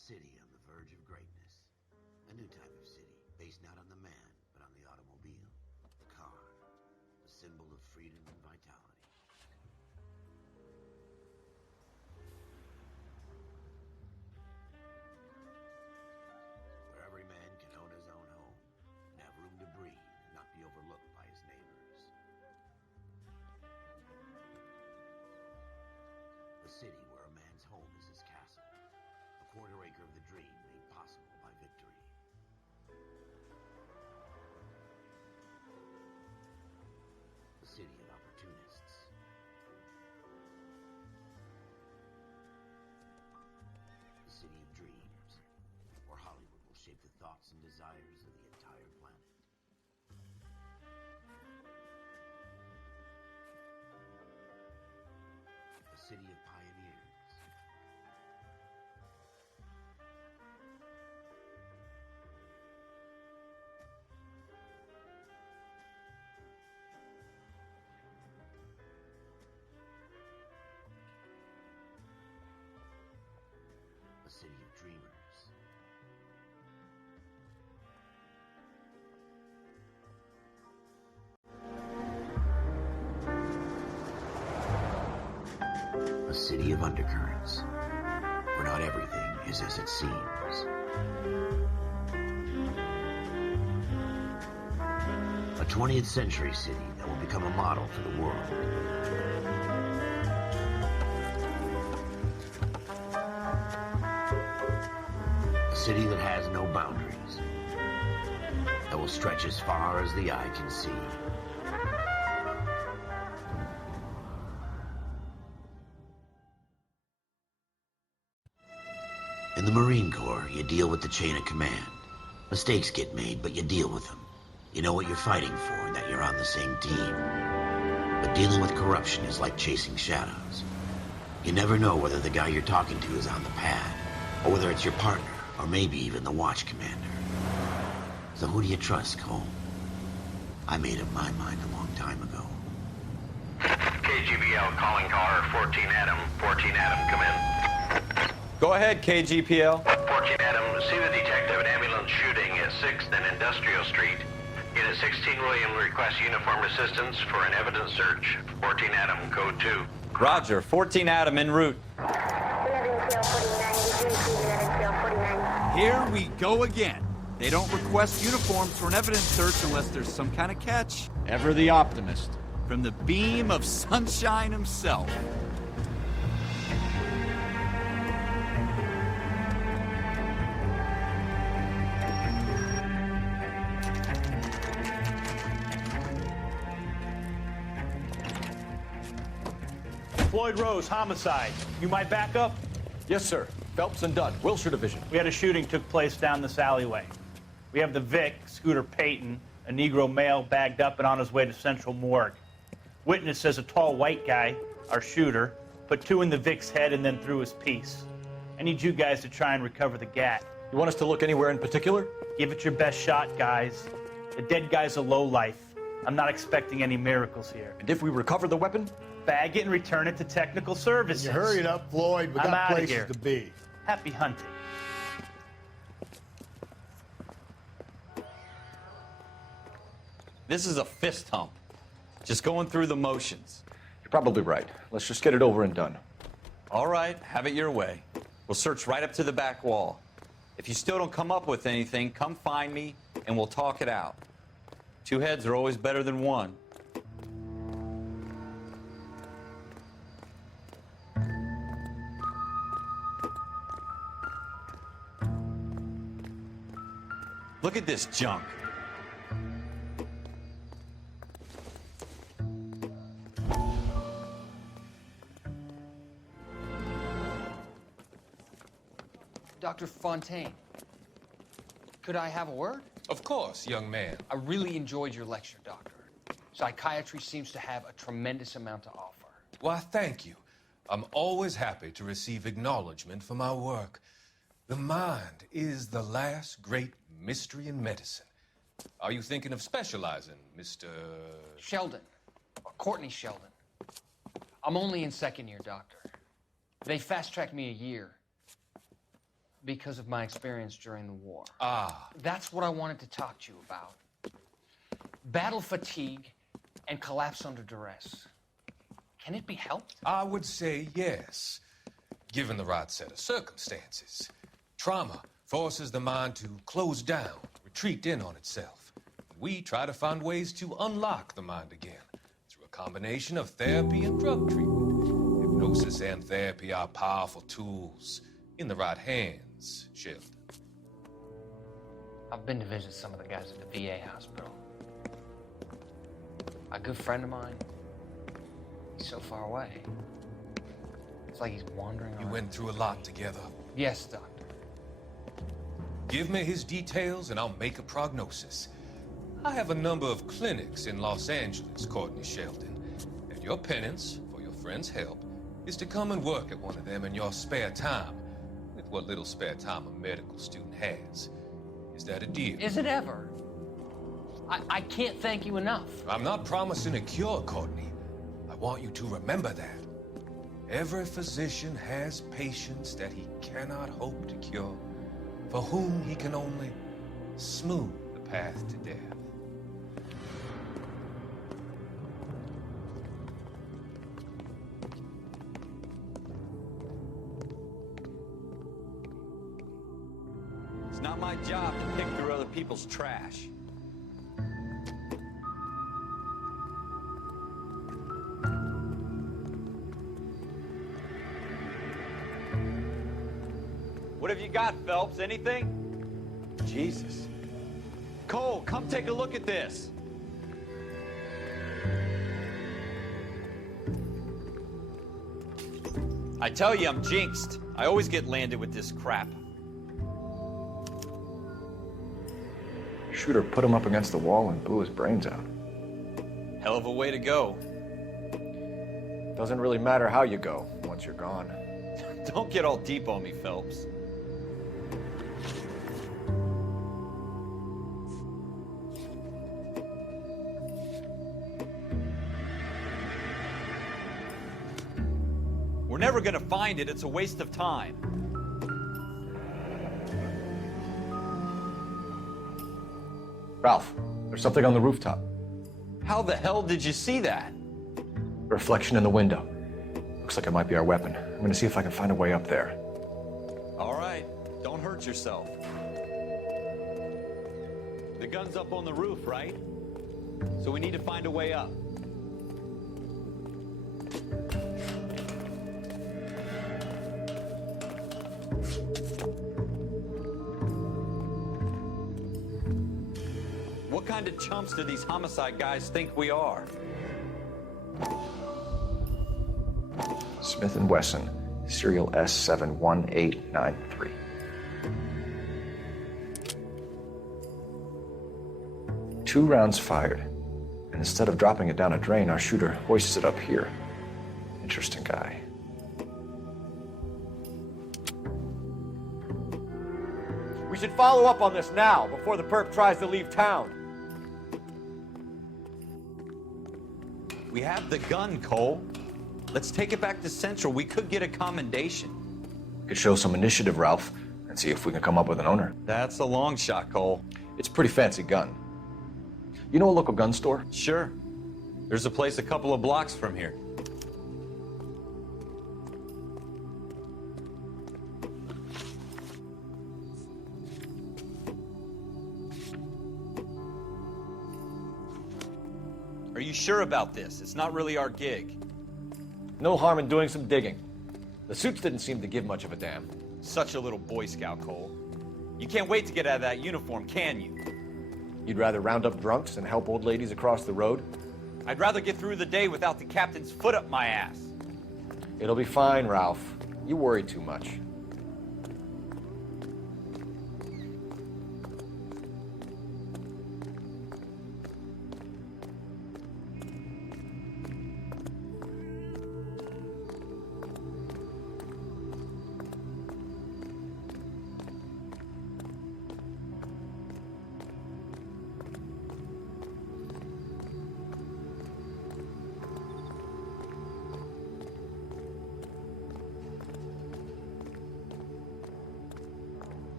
city on the verge of greatness. A new type of city, based not on the man, but on the automobile. The car, the symbol of freedom and vitality. Where every man can own his own home, and have room to breathe, and not be overlooked by his neighbors. The city where a man's home is his castle. A quarter acre of the dream made possible by victory. The city of opportunists. The city of dreams, where Hollywood will shape the thoughts and desires of the entire planet. The city of pioneers. A city of dreamers. A city of undercurrents, where not everything is as it seems. A 20th century city that will become a model for the world. A city that has no boundaries, that will stretch as far as the eye can see. In the Marine Corps, you deal with the chain of command. Mistakes get made, but you deal with them. You know what you're fighting for and that you're on the same team. But dealing with corruption is like chasing shadows. You never know whether the guy you're talking to is on the pad, or whether it's your partner, or maybe even the watch commander. So who do you trust, Cole? I made up my mind a long time ago. KGBL calling caller 14 Adam. 14 Adam, come in. Go ahead, KGPL. 14 Adam, see the detective, an ambulance shooting at 6th and Industrial Street. Unit 16 William requests uniformed assistance for an evidence search. 14 Adam, code 2. Roger, 14 Adam en route. Here we go again. They don't request uniforms for an evidence search unless there's some kind of catch. Ever the optimist. From the beam of sunshine himself. Floyd Rose, homicide. You might back up? Yes, sir. Phelps and Dunn, Wilshire Division. We had a shooting took place down this alleyway. We have the Vic, Scooter Payton, a Negro male bagged up and on his way to Central Morgue. Witness says a tall white guy, our shooter, put 2 in the Vic's head and then threw his piece. I need you guys to try and recover the gat. You want us to look anywhere in particular? Give it your best shot, guys. The dead guy's a lowlife. I'm not expecting any miracles here. And if we recover the weapon? Bag it and return it to technical services. You hurry it up, Floyd. We I'm got outta places here. to be. Happy hunting. This is a fist hump. Just going through the motions. You're probably right. Let's just get it over and done. All right, have it your way. We'll search right up to the back wall. If you still don't come up with anything, come find me and we'll talk it out. 2 heads are always better than 1. Look at this junk. Dr. Fontaine, could I have a word? Of course, young man. I really enjoyed your lecture, Doctor. Psychiatry seems to have a tremendous amount to offer. Why, thank you. I'm always happy to receive acknowledgement for my work. The mind is the last great mystery in medicine. Are you thinking of specializing, Mr. Sheldon, or Courtney Sheldon. I'm only in 2nd year, Doctor. They fast-tracked me a year. Because of my experience during the war. Ah, That's what I wanted to talk to you about. Battle fatigue and collapse under duress. Can it be helped? I would say yes, given the right set of circumstances. Trauma forces the mind to close down, retreat in on itself. We try to find ways to unlock the mind again through a combination of therapy and drug treatment. Hypnosis and therapy are powerful tools in the right hands, Sheldon. I've been to visit some of the guys at the VA hospital. A good friend of mine, he's so far away. It's like he's wandering You around. went through a lot together. Yes, Doctor. Give me his details and I'll make a prognosis. I have a number of clinics in Los Angeles, Courtney Sheldon, and your penance for your friend's help is to come and work at one of them in your spare time, with what little spare time a medical student has. Is that a deal? Is it ever? I can't thank you enough. I'm not promising a cure, Courtney. I want you to remember that. Every physician has patients that he cannot hope to cure, for whom he can only smooth the path to death. It's not my job to pick through other people's trash. What have you got, Phelps? Anything? Jesus. Cole, come take a look at this. I tell you, I'm jinxed. I always get landed with this crap. Shooter put him up against the wall and blew his brains out. Hell of a way to go. Doesn't really matter how you go once you're gone. Don't get all deep on me, Phelps. We're never gonna find it. It's a waste of time. Ralph, there's something on the rooftop. How the hell did you see that? Reflection in the window. Looks like it might be our weapon. I'm gonna see if I can find a way up there. All right, don't hurt yourself. The gun's up on the roof, right? So we need to find a way up. What kind of chumps do these homicide guys think we are? Smith & Wesson, serial S71893. Two rounds fired, and instead of dropping it down a drain, our shooter hoists it up here. Interesting guy. We should follow up on this now, before the perp tries to leave town. We have the gun, Cole. Let's take it back to Central. We could get a commendation. We could show some initiative, Ralph, and see if we can come up with an owner. That's a long shot, Cole. It's a pretty fancy gun. You know a local gun store? Sure. There's a place a couple of blocks from here. Are you sure about this? It's not really our gig. No harm in doing some digging. The suits didn't seem to give much of a damn. Such a little Boy Scout, Cole. You can't wait to get out of that uniform, can you? You'd rather round up drunks and help old ladies across the road? I'd rather get through the day without the captain's foot up my ass. It'll be fine, Ralph. You worry too much.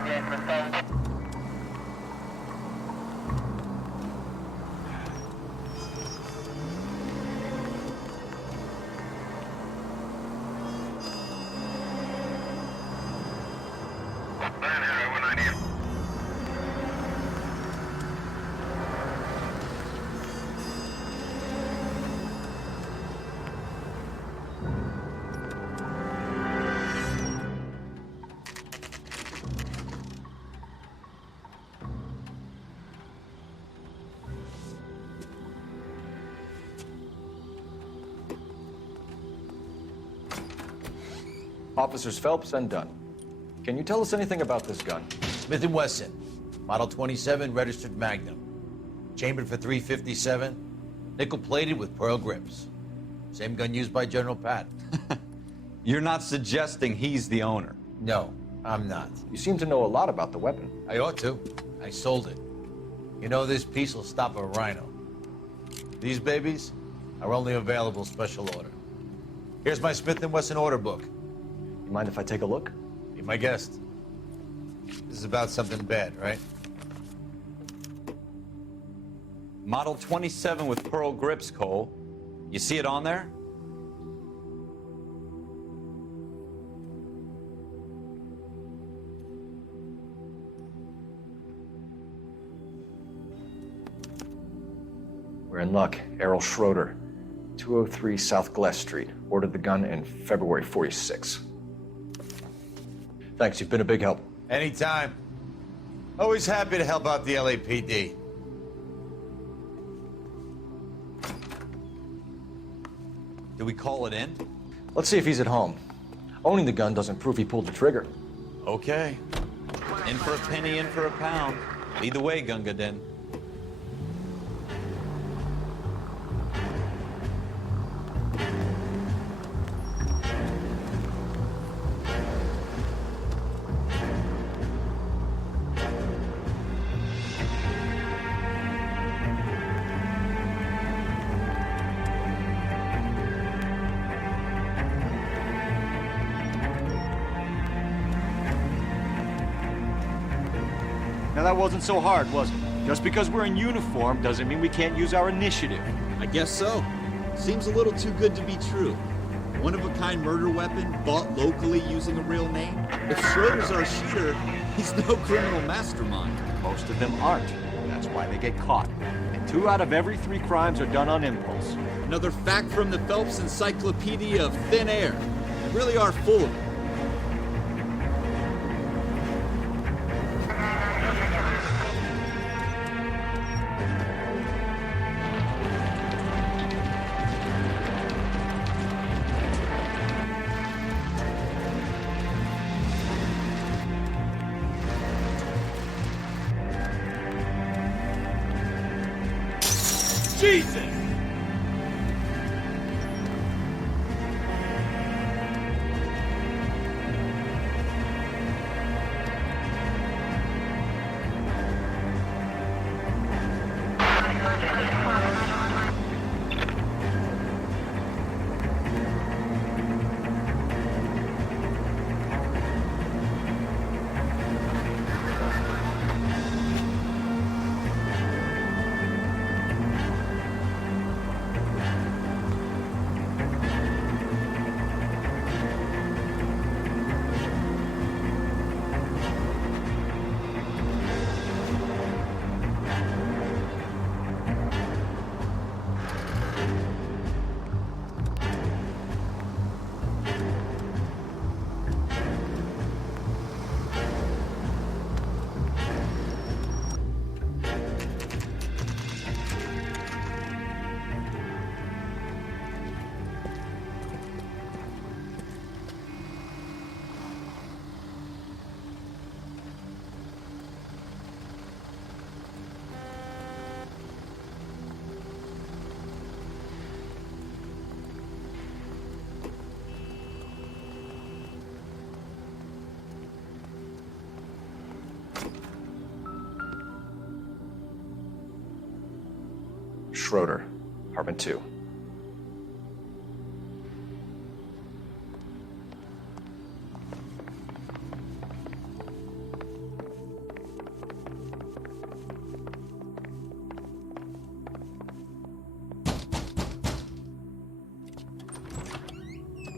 Officers Phelps and Dunn. Can you tell us anything about this gun? Smith & Wesson, Model 27, registered Magnum. Chambered for .357, nickel-plated with pearl grips. Same gun used by General Patton. You're not suggesting he's the owner? No, I'm not. You seem to know a lot about the weapon. I ought to. I sold it. You know, this piece will stop a rhino. These babies are only available special order. Here's my Smith & Wesson order book. You mind if I take a look? Be my guest. This is about something bad, right? Model 27 with pearl grips, Cole. You see it on there? We're in luck. Errol Schroeder, 203 South Glass Street. Ordered the gun in February '46. Thanks, you've been a big help. Anytime. Always happy to help out the LAPD. Do we call it in? Let's see if he's at home. Owning the gun doesn't prove he pulled the trigger. Okay. In for a penny, in for a pound. Lead the way, Gunga Din. Now that wasn't so hard, was it? Just because we're in uniform doesn't mean we can't use our initiative. I guess so. Seems a little too good to be true. One-of-a-kind murder weapon bought locally using a real name? If Schroeder's our shooter, he's no criminal mastermind. Most of them aren't. That's why they get caught. And 2 out of every 3 crimes are done on impulse. Another fact from the Phelps Encyclopedia of Thin Air. They really are full of it. Jesus! Schroeder, apartment 2.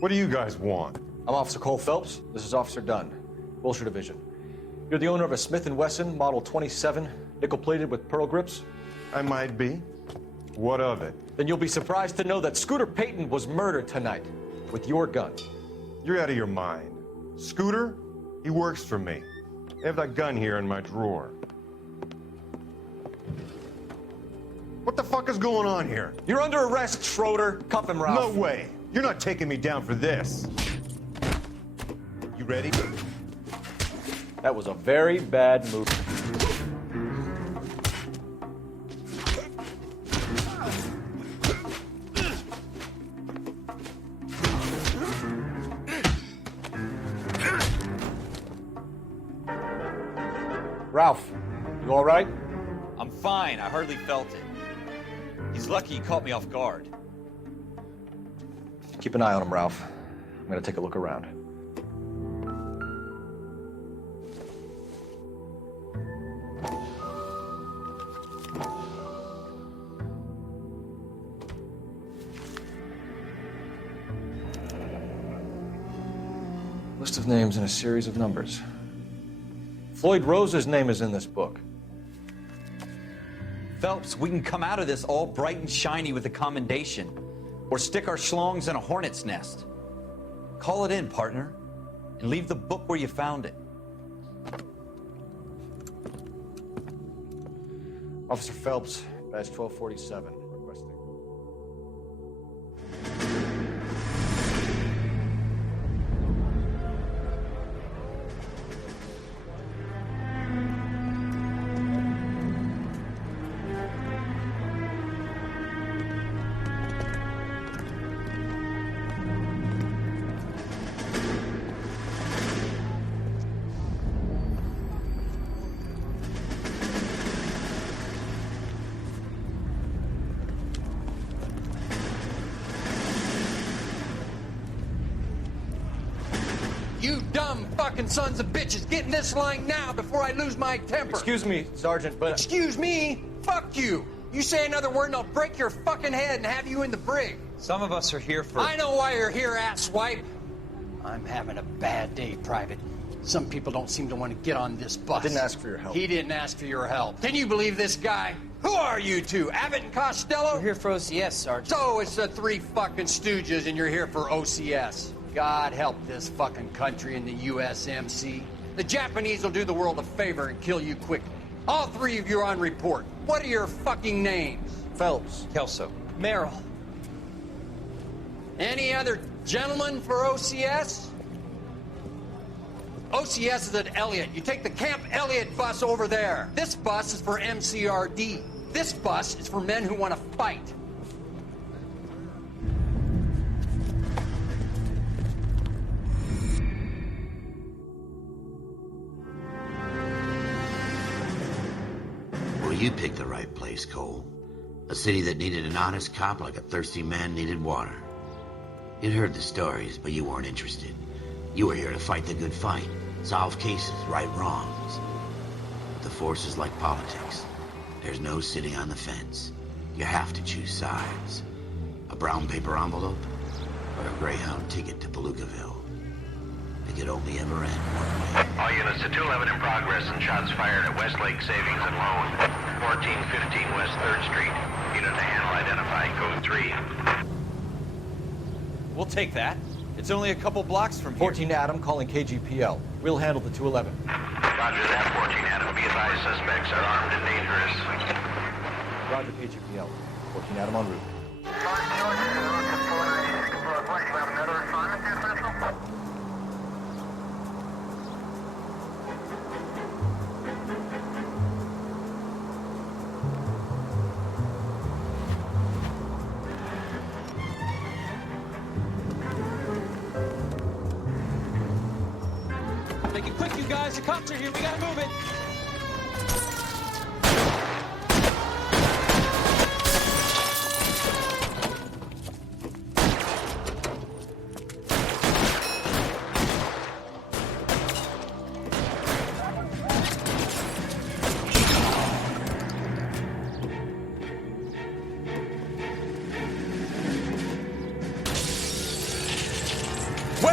What do you guys want? I'm Officer Cole Phelps. This is Officer Dunn, Wilshire Division. You're the owner of a Smith & Wesson Model 27, nickel-plated with pearl grips? I might be. What of it? Then you'll be surprised to know that Scooter Payton was murdered tonight with your gun. You're out of your mind. Scooter? He works for me. I have that gun here in my drawer. What the fuck is going on here? You're under arrest, Schroeder. Cuff him, Ralph. No way. You're not taking me down for this. You ready? That was a very bad move. Ralph, you all right? I'm fine. I hardly felt it. He's lucky he caught me off guard. Keep an eye on him, Ralph. I'm gonna take a look around. List of names and a series of numbers. Floyd Rose's name is in this book. Phelps, we can come out of this all bright and shiny with a commendation, or stick our schlongs in a hornet's nest. Call it in, partner, and leave the book where you found it. Officer Phelps, badge 1247, requesting. You dumb fucking sons of bitches, get in this line now before I lose my temper. Excuse me, Sergeant, but... Excuse me? Fuck you. You say another word and I'll break your fucking head and have you in the brig. Some of us are here for... I know why you're here, asswipe. I'm having a bad day, Private. Some people don't seem to want to get on this bus. I didn't ask for your help. He didn't ask for your help. Can you believe this guy? Who are you two? Abbott and Costello? We're here for OCS, Sergeant. So it's the three fucking stooges and you're here for OCS. God help this fucking country and the USMC. The Japanese will do the world a favor and kill you quickly. All three of you are on report. What are your fucking names? Phelps. Kelso. Merrill. Any other gentlemen for OCS? OCS is at Elliott. You take the Camp Elliott bus over there. This bus is for MCRD. This bus is for men who want to fight. Well, you picked the right place, Cole. A city that needed an honest cop like a thirsty man needed water. You'd heard the stories, but you weren't interested. You were here to fight the good fight, solve cases, right wrongs. The force is like politics. There's no sitting on the fence. You have to choose sides. A brown paper envelope, or a Greyhound ticket to Palookaville. It could only ever end one way. All units to 211 in progress and shots fired at Westlake Savings and Loan, 1415 West 3rd Street. Unit to handle identified code 3. We'll take that. It's only a couple blocks from here. 14 Adam calling KGPL. We'll handle the 211. Roger that, 14 Adam. Be advised, suspects are armed and dangerous. Roger KGPL. 14 Adam en route. Make it quick, you guys. The cops are here. We gotta move it.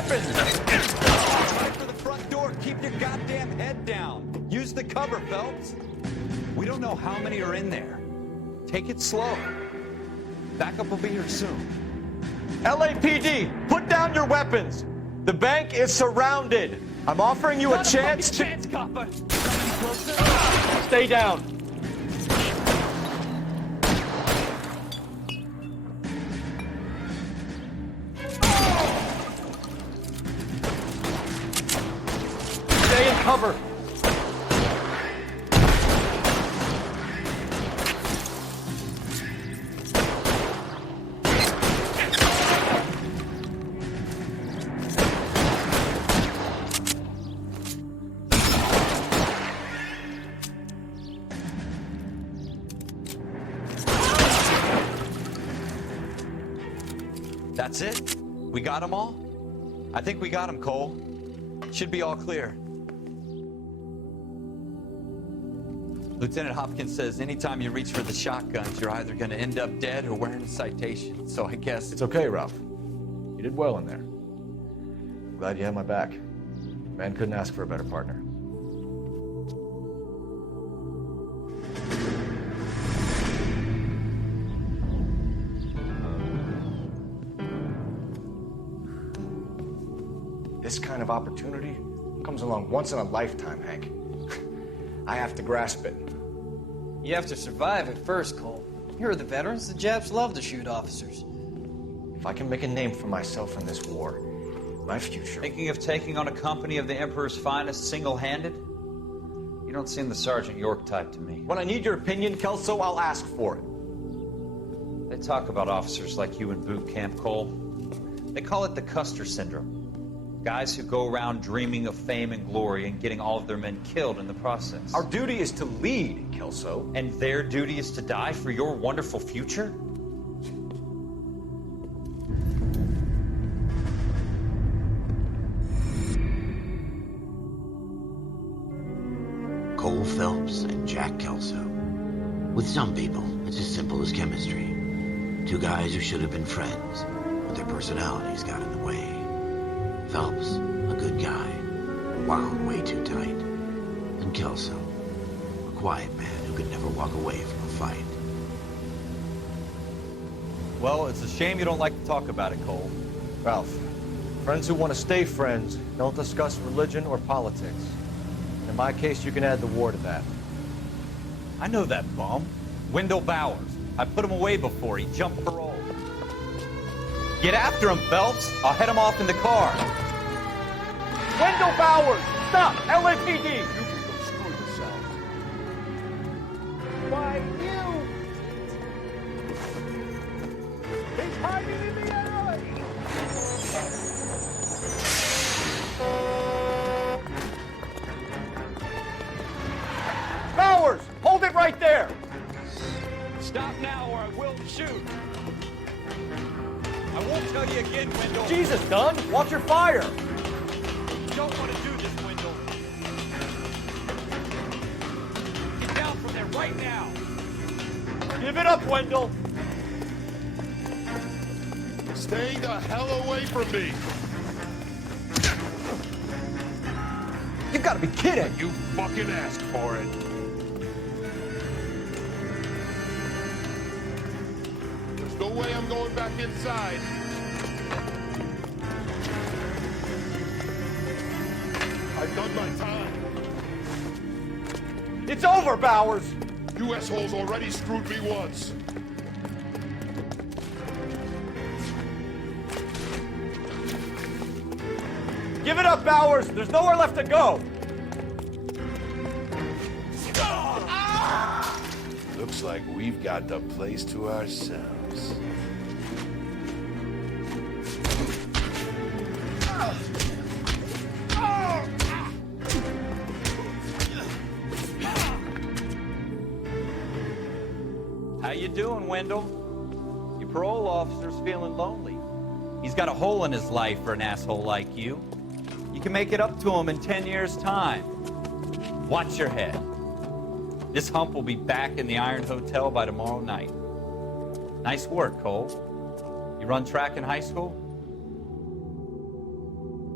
weapons! Right for the front door. Keep your goddamn head down. Use the cover, Phelps. We don't know how many are in there. Take it slow. Backup will be here soon. LAPD, put down your weapons. The bank is surrounded. I'm offering you a chance to... copper. Stay down. Stay in cover. That's it? We got them all? I think we got them, Cole. Should be all clear. Lieutenant Hopkins says anytime you reach for the shotguns, you're either going to end up dead or wearing a citation. So I guess... It's okay, Ralph. You did well in there. I'm glad you had my back. Man couldn't ask for a better partner. This kind of opportunity comes along once in a lifetime, Hank. I have to grasp it. You have to survive it first, Cole. Here are the veterans. The Japs love to shoot officers. If I can make a name for myself in this war, my future... Thinking of taking on a company of the Emperor's finest single-handed? You don't seem the Sergeant York type to me. When I need your opinion, Kelso, I'll ask for it. They talk about officers like you in boot camp, Cole. They call it the Custer Syndrome. Guys who go around dreaming of fame and glory and getting all of their men killed in the process. Our duty is to lead, Kelso. And their duty is to die for your wonderful future? Cole Phelps and Jack Kelso. With some people, it's as simple as chemistry. Two guys who should have been friends, but their personalities got in the way. Phelps, a good guy, wound way too tight. And Kelso, a quiet man who could never walk away from a fight. Well, it's a shame you don't like to talk about it, Cole. Ralph, friends who want to stay friends don't discuss religion or politics. In my case, you can add the war to that. I know that bum. Wendell Bowers. I put him away before he jumped parole. Get after him, Phelps. I'll head him off in the car. Wendell Bowers! Stop! LAPD! You can go screw yourself. Why, you! He's hiding in the alley! Bowers! Hold it right there! Stop now or I will shoot. I won't tell you again, Wendell. Jesus, Dunn! Watch your fire! You don't want to do this, Wendell. Get down from there right now. Give it up, Wendell! Stay the hell away from me. You gotta be kidding! You fucking asked for it. There's no way I'm going back inside. I've done my time. It's over, Bowers! You assholes already screwed me once. Give it up, Bowers! There's nowhere left to go! Looks like we've got the place to ourselves. How you doing, Wendell? Your parole officer's feeling lonely. He's got a hole in his life for an asshole like you. You can make it up to him in 10 years' time. Watch your head. This hump will be back in the Iron Hotel by tomorrow night. Nice work, Cole. You run track in high school?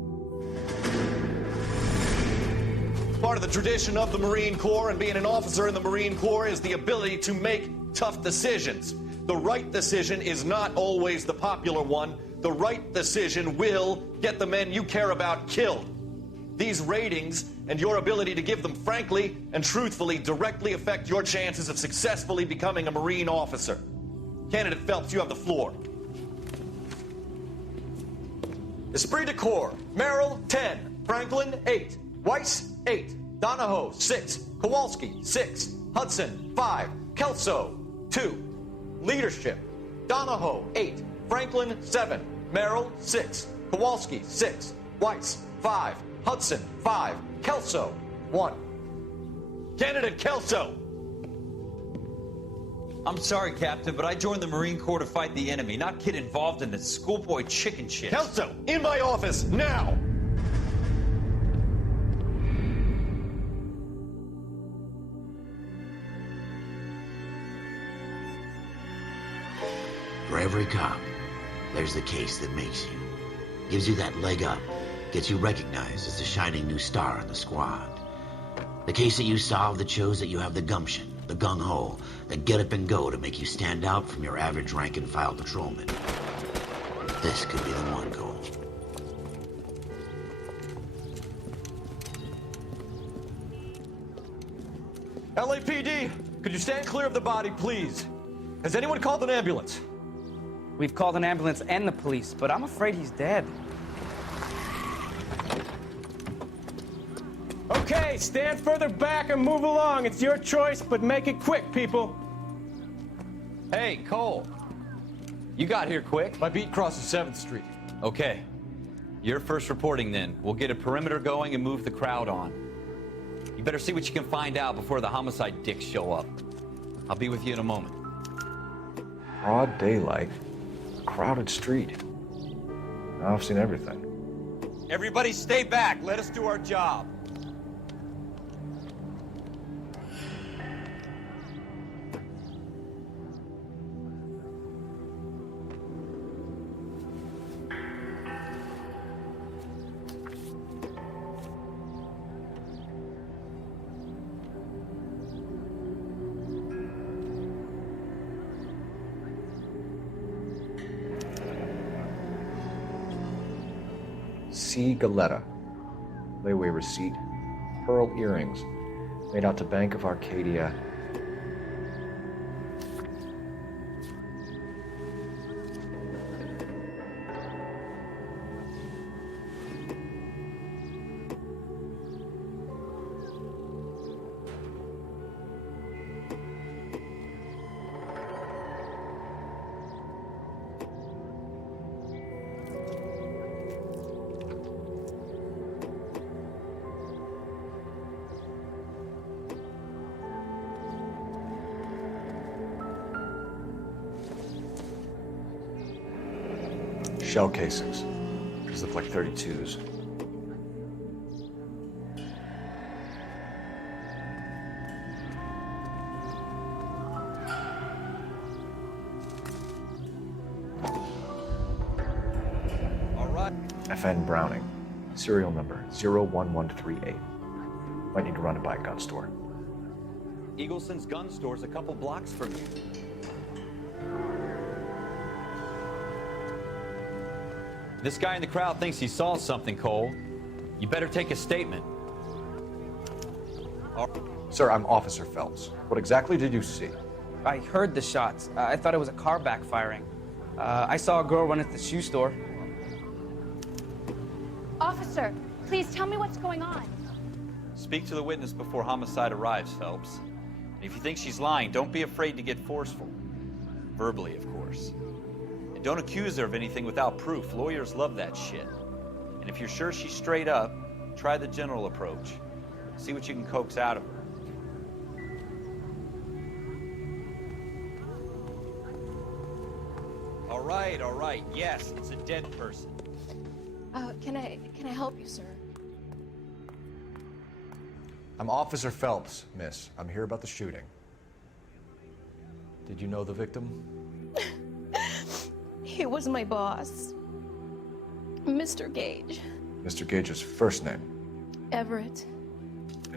Part of the tradition of the Marine Corps and being an officer in the Marine Corps is the ability to make tough decisions. The right decision is not always the popular one. The right decision will get the men you care about killed. These ratings and your ability to give them frankly and truthfully directly affect your chances of successfully becoming a Marine officer. Candidate Phelps, you have the floor. Esprit de Corps, Merrill, 10. Franklin, 8. Weiss, 8. Donahoe, 6. Kowalski, 6. Hudson, 5. Kelso, 2. Leadership, Donahoe, 8. Franklin, 7. Merrill, 6. Kowalski, 6. Weiss, 5. Hudson, 5. Kelso, 1. Candidate Kelso! I'm sorry, Captain, but I joined the Marine Corps to fight the enemy, not get involved in the schoolboy chicken shit. Kelso, in my office, now! For every cop, there's the case that makes you. Gives you that leg up, gets you recognized as the shining new star in the squad. The case that you solve that shows that you have the gumption, the gung-ho, the get up and go to make you stand out from your average rank-and-file patrolman. This could be the one, Cole. LAPD, could you stand clear of the body, please? Has anyone called an ambulance? We've called an ambulance and the police, but I'm afraid he's dead. Okay, stand further back and move along. It's your choice, but make it quick, people. Hey, Cole. You got here quick. My beat crosses 7th Street. Okay. You're first reporting then. We'll get a perimeter going and move the crowd on. You better see what you can find out before the homicide dicks show up. I'll be with you in a moment. Broad daylight, crowded street. Now I've seen everything. Everybody stay back. Let us do our job. C. Galetta. Layaway receipt. Pearl earrings. Made out to Bank of Arcadia. Shell casings. These look like 32s. All right. FN Browning. Serial number 01138. Might need to run it by a gun store. Eagleson's gun store's a couple blocks from you. This guy in the crowd thinks he saw something, Cole. You better take a statement. Sir, I'm Officer Phelps. What exactly did you see? I heard the shots. I thought it was a car backfiring. I saw a girl run at the shoe store. Officer, please tell me what's going on. Speak to the witness before homicide arrives, Phelps. And if you think she's lying, don't be afraid to get forceful. Verbally, of course. And don't accuse her of anything without proof. Lawyers love that shit. And if you're sure she's straight up, try the general approach. See what you can coax out of her. All right. Yes, it's a dead person. Can I help you, sir? I'm Officer Phelps, miss. I'm here about the shooting. Did you know the victim? He was my boss, Mr. Gage. Mr. Gage's first name? Everett. And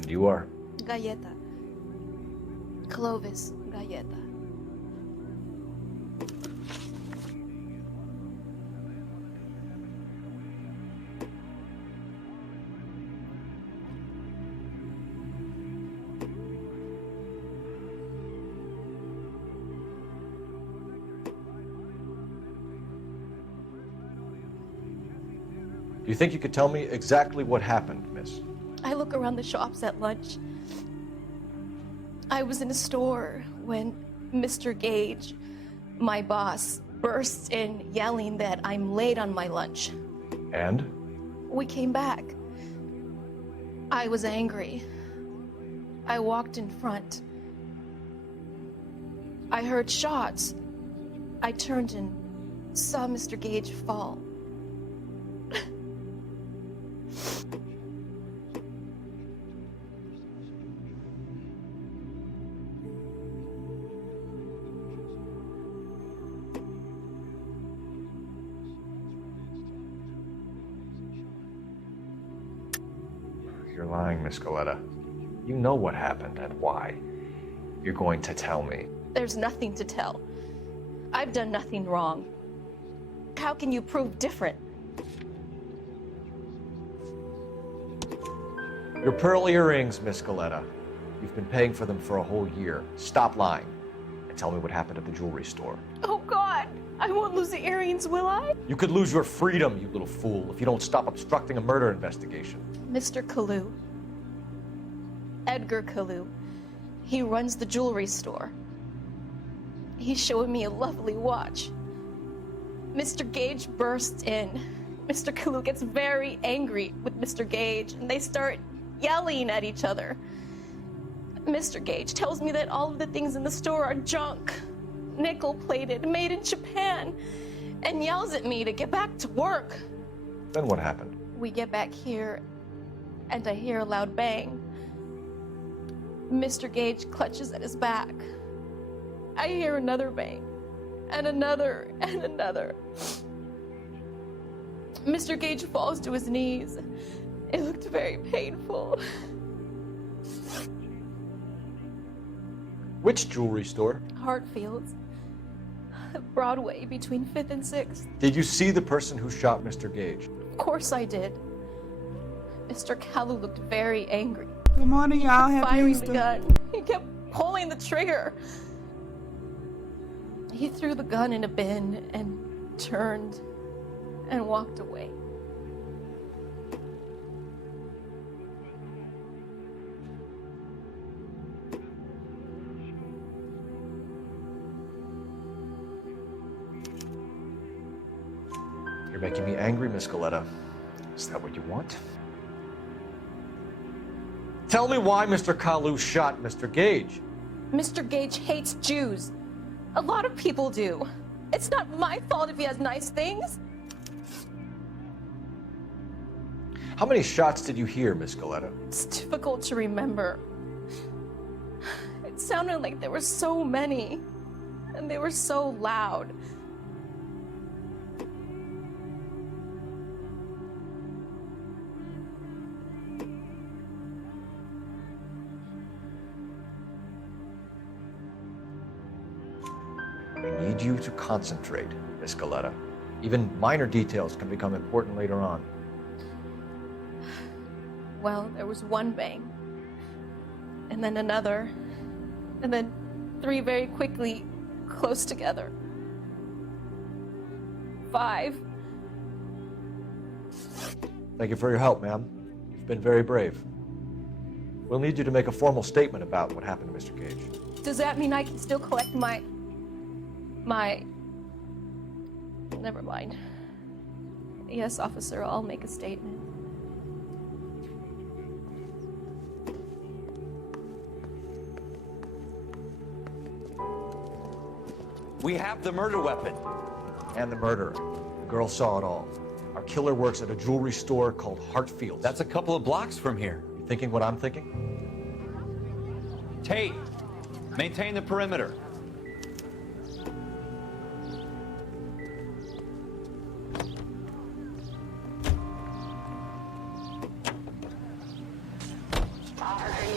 And you are? Galleta. Clovis Galleta. Do you think you could tell me exactly what happened, miss? I look around the shops at lunch. I was in a store when Mr. Gage, my boss, bursts in yelling that I'm late on my lunch. And? We came back. I was angry. I walked in front. I heard shots. I turned and saw Mr. Gage fall. You're lying, Miss Galleta. You know what happened and why. You're going to tell me. There's nothing to tell. I've done nothing wrong. How can you prove different? Your pearl earrings, Miss Galleta. You've been paying for them for a whole year. Stop lying and tell me what happened at the jewelry store. Oh, God! I won't lose the earrings, will I? You could lose your freedom, you little fool, if you don't stop obstructing a murder investigation. Mr. Kalu. Edgar Kalu. He runs the jewelry store. He's showing me a lovely watch. Mr. Gage bursts in. Mr. Kalu gets very angry with Mr. Gage, and they start yelling at each other. Mr. Gage tells me that all of the things in the store are junk, nickel-plated, made in Japan, and yells at me to get back to work. Then what happened? We get back here, and I hear a loud bang. Mr. Gage clutches at his back. I hear another bang, and another, and another. Mr. Gage falls to his knees. It looked very painful. Which jewelry store? Hartfield's. Broadway, between 5th and 6th. Did you see the person who shot Mr. Gage? Of course I did. Mr. Kalu looked very angry. Good morning, y'all. Happy Firing Easter. the gun. He kept pulling the trigger. He threw the gun in a bin and turned and walked away. You're making me angry, Miss Galleta. Is that what you want? Tell me why Mr. Kalu shot Mr. Gage. Mr. Gage hates Jews. A lot of people do. It's not my fault if he has nice things. How many shots did you hear, Miss Galleta? It's difficult to remember. It sounded like there were so many, and they were so loud. I need you to concentrate, Miss Galleta. Even minor details can become important later on. Well, there was one bang, and then another, and then 3 very quickly, close together. 5. Thank you for your help, ma'am. You've been very brave. We'll need you to make a formal statement about what happened to Mr. Gage. Does that mean I can still collect my... Never mind. Yes, officer, I'll make a statement. We have the murder weapon. And the murderer. The girl saw it all. Our killer works at a jewelry store called Hartfield's. That's a couple of blocks from here. You thinking what I'm thinking? Tate, maintain the perimeter.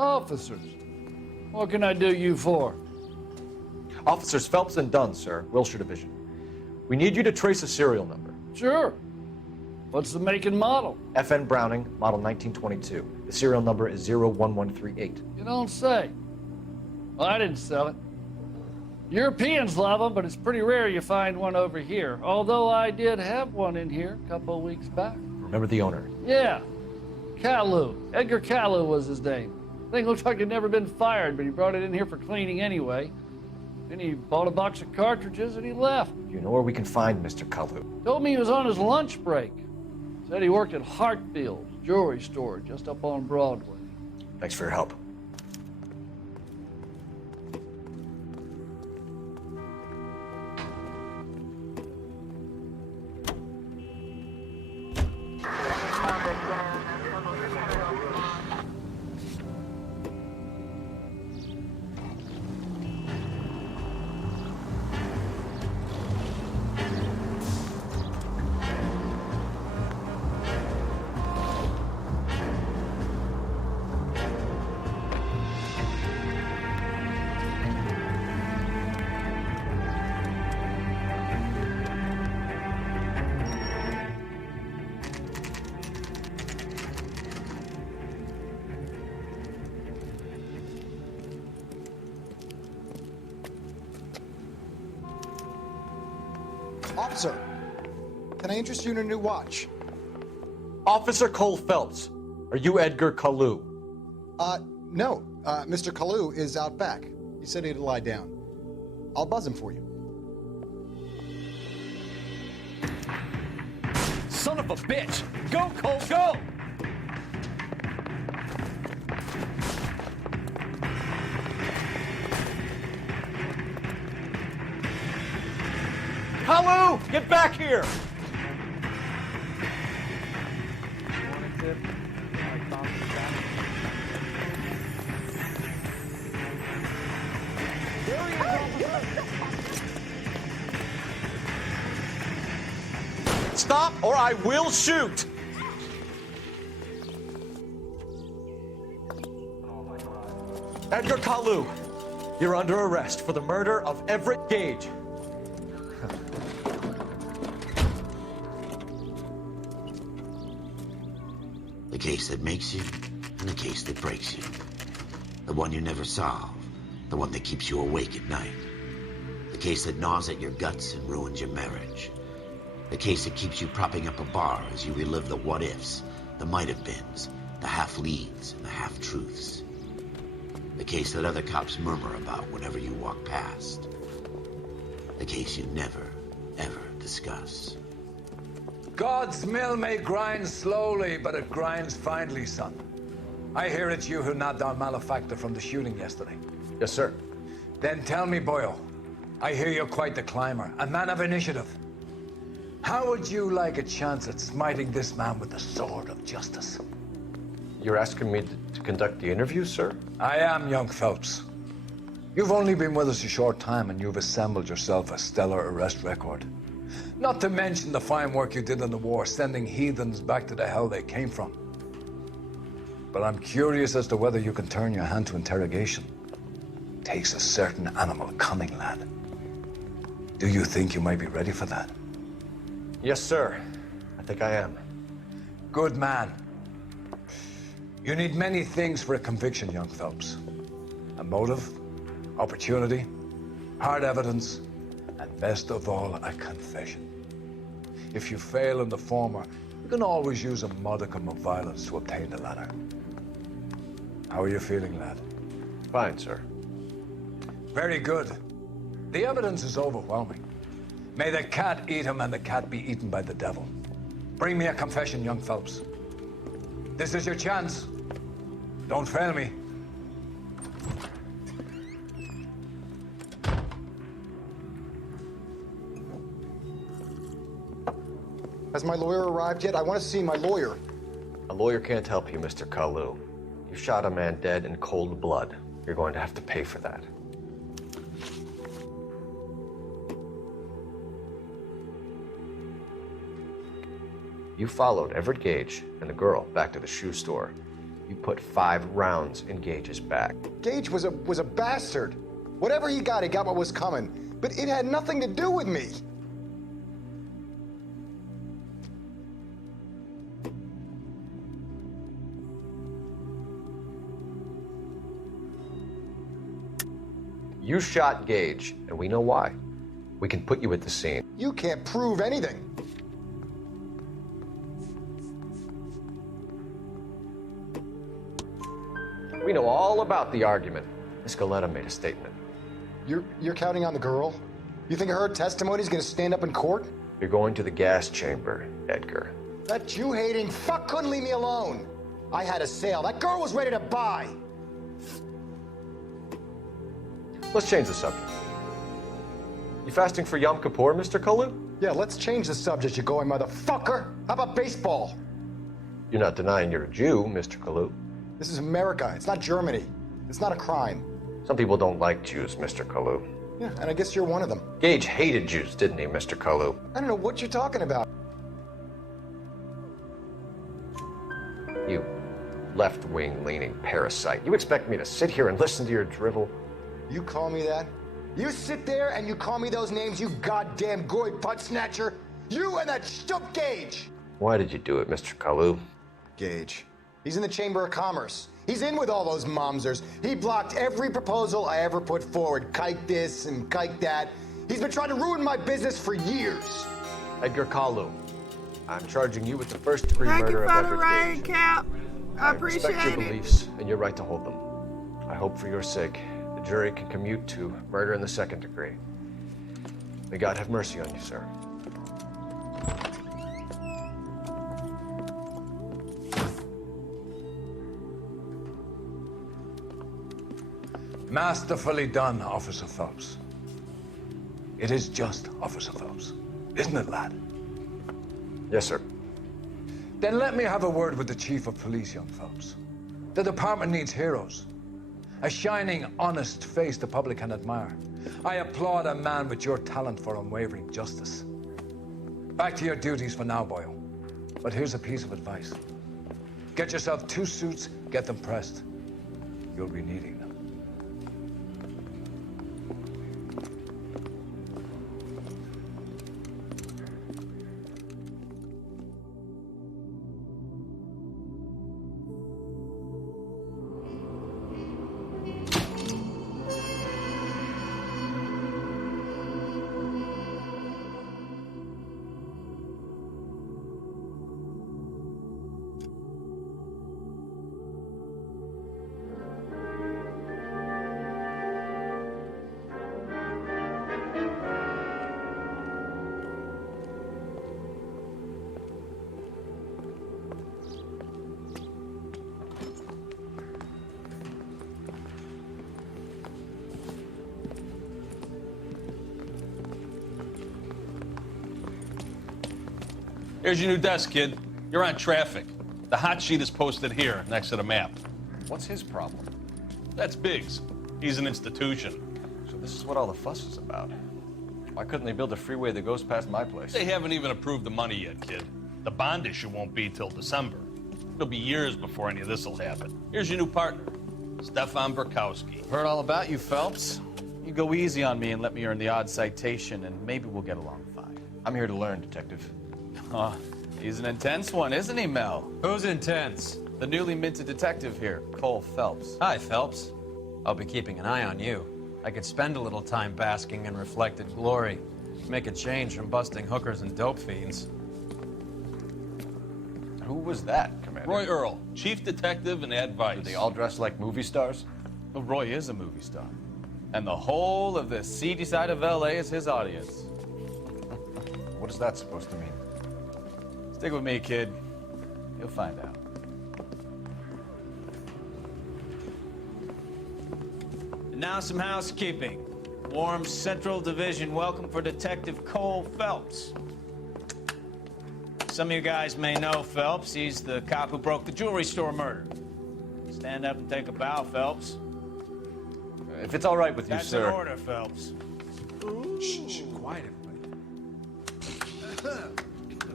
Officers, what can I do you for? Officers Phelps and Dunn, sir, Wilshire Division. We need you to trace a serial number. Sure. What's the make and model? FN Browning, model 1922. The serial number is 01138. You don't say. Well, I didn't sell it. Europeans love them, but it's pretty rare you find one over here. Although I did have one in here a couple of weeks back. Remember the owner? Yeah. Kalu. Edgar Kalu was his name. Thing looks like he'd never been fired, but he brought it in here for cleaning anyway. Then he bought a box of cartridges and he left. You know where we can find Mr. Kalu? Told me he was on his lunch break. Said he worked at Hartfield's jewelry store just up on Broadway. Thanks for your help. Officer, can I interest you in a new watch? Officer Cole Phelps, are you Edgar Kalu? No. Mr. Kalu is out back. He said he'd lie down. I'll buzz him for you. Son of a bitch! Go, Cole, go! Kalu! Get back here! Stop or I will shoot! Edgar Kalu, you're under arrest for the murder of Everett Gage. The case that makes you, and the case that breaks you. The one you never solve, the one that keeps you awake at night. The case that gnaws at your guts and ruins your marriage. The case that keeps you propping up a bar as you relive the what-ifs, the might-have-beens, the half-leads, and the half-truths. The case that other cops murmur about whenever you walk past. The case you never, ever discuss. God's mill may grind slowly, but it grinds finely, son. I hear it's you who nabbed our malefactor from the shooting yesterday. Yes, sir. Then tell me, Boyle, I hear you're quite the climber, a man of initiative. How would you like a chance at smiting this man with the sword of justice? You're asking me to conduct the interview, sir? I am, young Phelps. You've only been with us a short time and you've assembled yourself a stellar arrest record. Not to mention the fine work you did in the war, sending heathens back to the hell they came from. But I'm curious as to whether you can turn your hand to interrogation. Takes a certain animal cunning, lad. Do you think you might be ready for that? Yes, sir. I think I am. Good man. You need many things for a conviction, young Phelps. A motive, opportunity, hard evidence, and best of all, a confession. If you fail in the former, you can always use a modicum of violence to obtain the latter. How are you feeling, lad? Fine, sir. Very good. The evidence is overwhelming. May the cat eat him and the cat be eaten by the devil. Bring me a confession, young Phelps. This is your chance. Don't fail me. Has my lawyer arrived yet? I want to see my lawyer. A lawyer can't help you, Mr. Kalu. You shot a man dead in cold blood. You're going to have to pay for that. You followed Everett Gage and the girl back to the shoe store. You put 5 rounds in Gage's back. Gage was a bastard. Whatever he got what was coming. But it had nothing to do with me. You shot Gage, and we know why. We can put you at the scene. You can't prove anything. We know all about the argument. Miss Galetta made a statement. You're counting on the girl? You think her testimony is going to stand up in court? You're going to the gas chamber, Edgar. That Jew-hating fuck couldn't leave me alone. I had a sale. That girl was ready to buy. Let's change the subject. You fasting for Yom Kippur, Mr. Kalu? Yeah, let's change the subject, you going motherfucker. How about baseball? You're not denying you're a Jew, Mr. Kalu. This is America. It's not Germany. It's not a crime. Some people don't like Jews, Mr. Kalu. Yeah, and I guess you're one of them. Gage hated Jews, didn't he, Mr. Kalu? I don't know what you're talking about. You left-wing leaning parasite. You expect me to sit here and listen to your drivel? You call me that? You sit there and you call me those names, you goddamn goy butt snatcher? You and that stup Gage! Why did you do it, Mr. Kalu? Gage. He's in the Chamber of Commerce. He's in with all those momsers. He blocked every proposal I ever put forward. Kike this and kike that. He's been trying to ruin my business for years. Edgar Kalu, I'm charging you with the first-degree murder of Edward Gage. Cap. I appreciate respect your it. beliefs and your right to hold them. I hope for your sake the jury can commute to murder in the 2nd degree. May God have mercy on you, sir. Masterfully done, Officer Phelps. It is just, Officer Phelps. Isn't it, lad? Yes, sir. Then let me have a word with the Chief of Police, young Phelps. The department needs heroes. A shining, honest face the public can admire. I applaud a man with your talent for unwavering justice. Back to your duties for now, boyo. But here's a piece of advice. Get yourself 2 suits, get them pressed. You'll be needing them. Here's your new desk, kid. You're on traffic. The hot sheet is posted here, next to the map. What's his problem? That's Biggs. He's an institution. So this is what all the fuss is about. Why couldn't they build a freeway that goes past my place? They haven't even approved the money yet, kid. The bond issue won't be till December. It'll be years before any of this will happen. Here's your new partner, Stefan Burkowski. Heard all about you, Phelps. You go easy on me and let me earn the odd citation, and maybe we'll get along fine. I'm here to learn, Detective. Oh, he's an intense one, isn't he, Mel? Who's intense? The newly minted detective here, Cole Phelps. Hi, Phelps. I'll be keeping an eye on you. I could spend a little time basking in reflected glory. Make a change from busting hookers and dope fiends. Who was that, Commander? Roy Earl, chief detective and advice. Do they all dress like movie stars? Well, Roy is a movie star. And the whole of the seedy side of L.A. is his audience. What is that supposed to mean? Stick with me, kid. You'll find out. And now some housekeeping. Warm Central Division welcome for Detective Cole Phelps. Some of you guys may know Phelps. He's the cop who broke the jewelry store murder. Stand up and take a bow, Phelps. If it's all right with you, That's sir. That's an order, Phelps. Shh, quiet, everybody.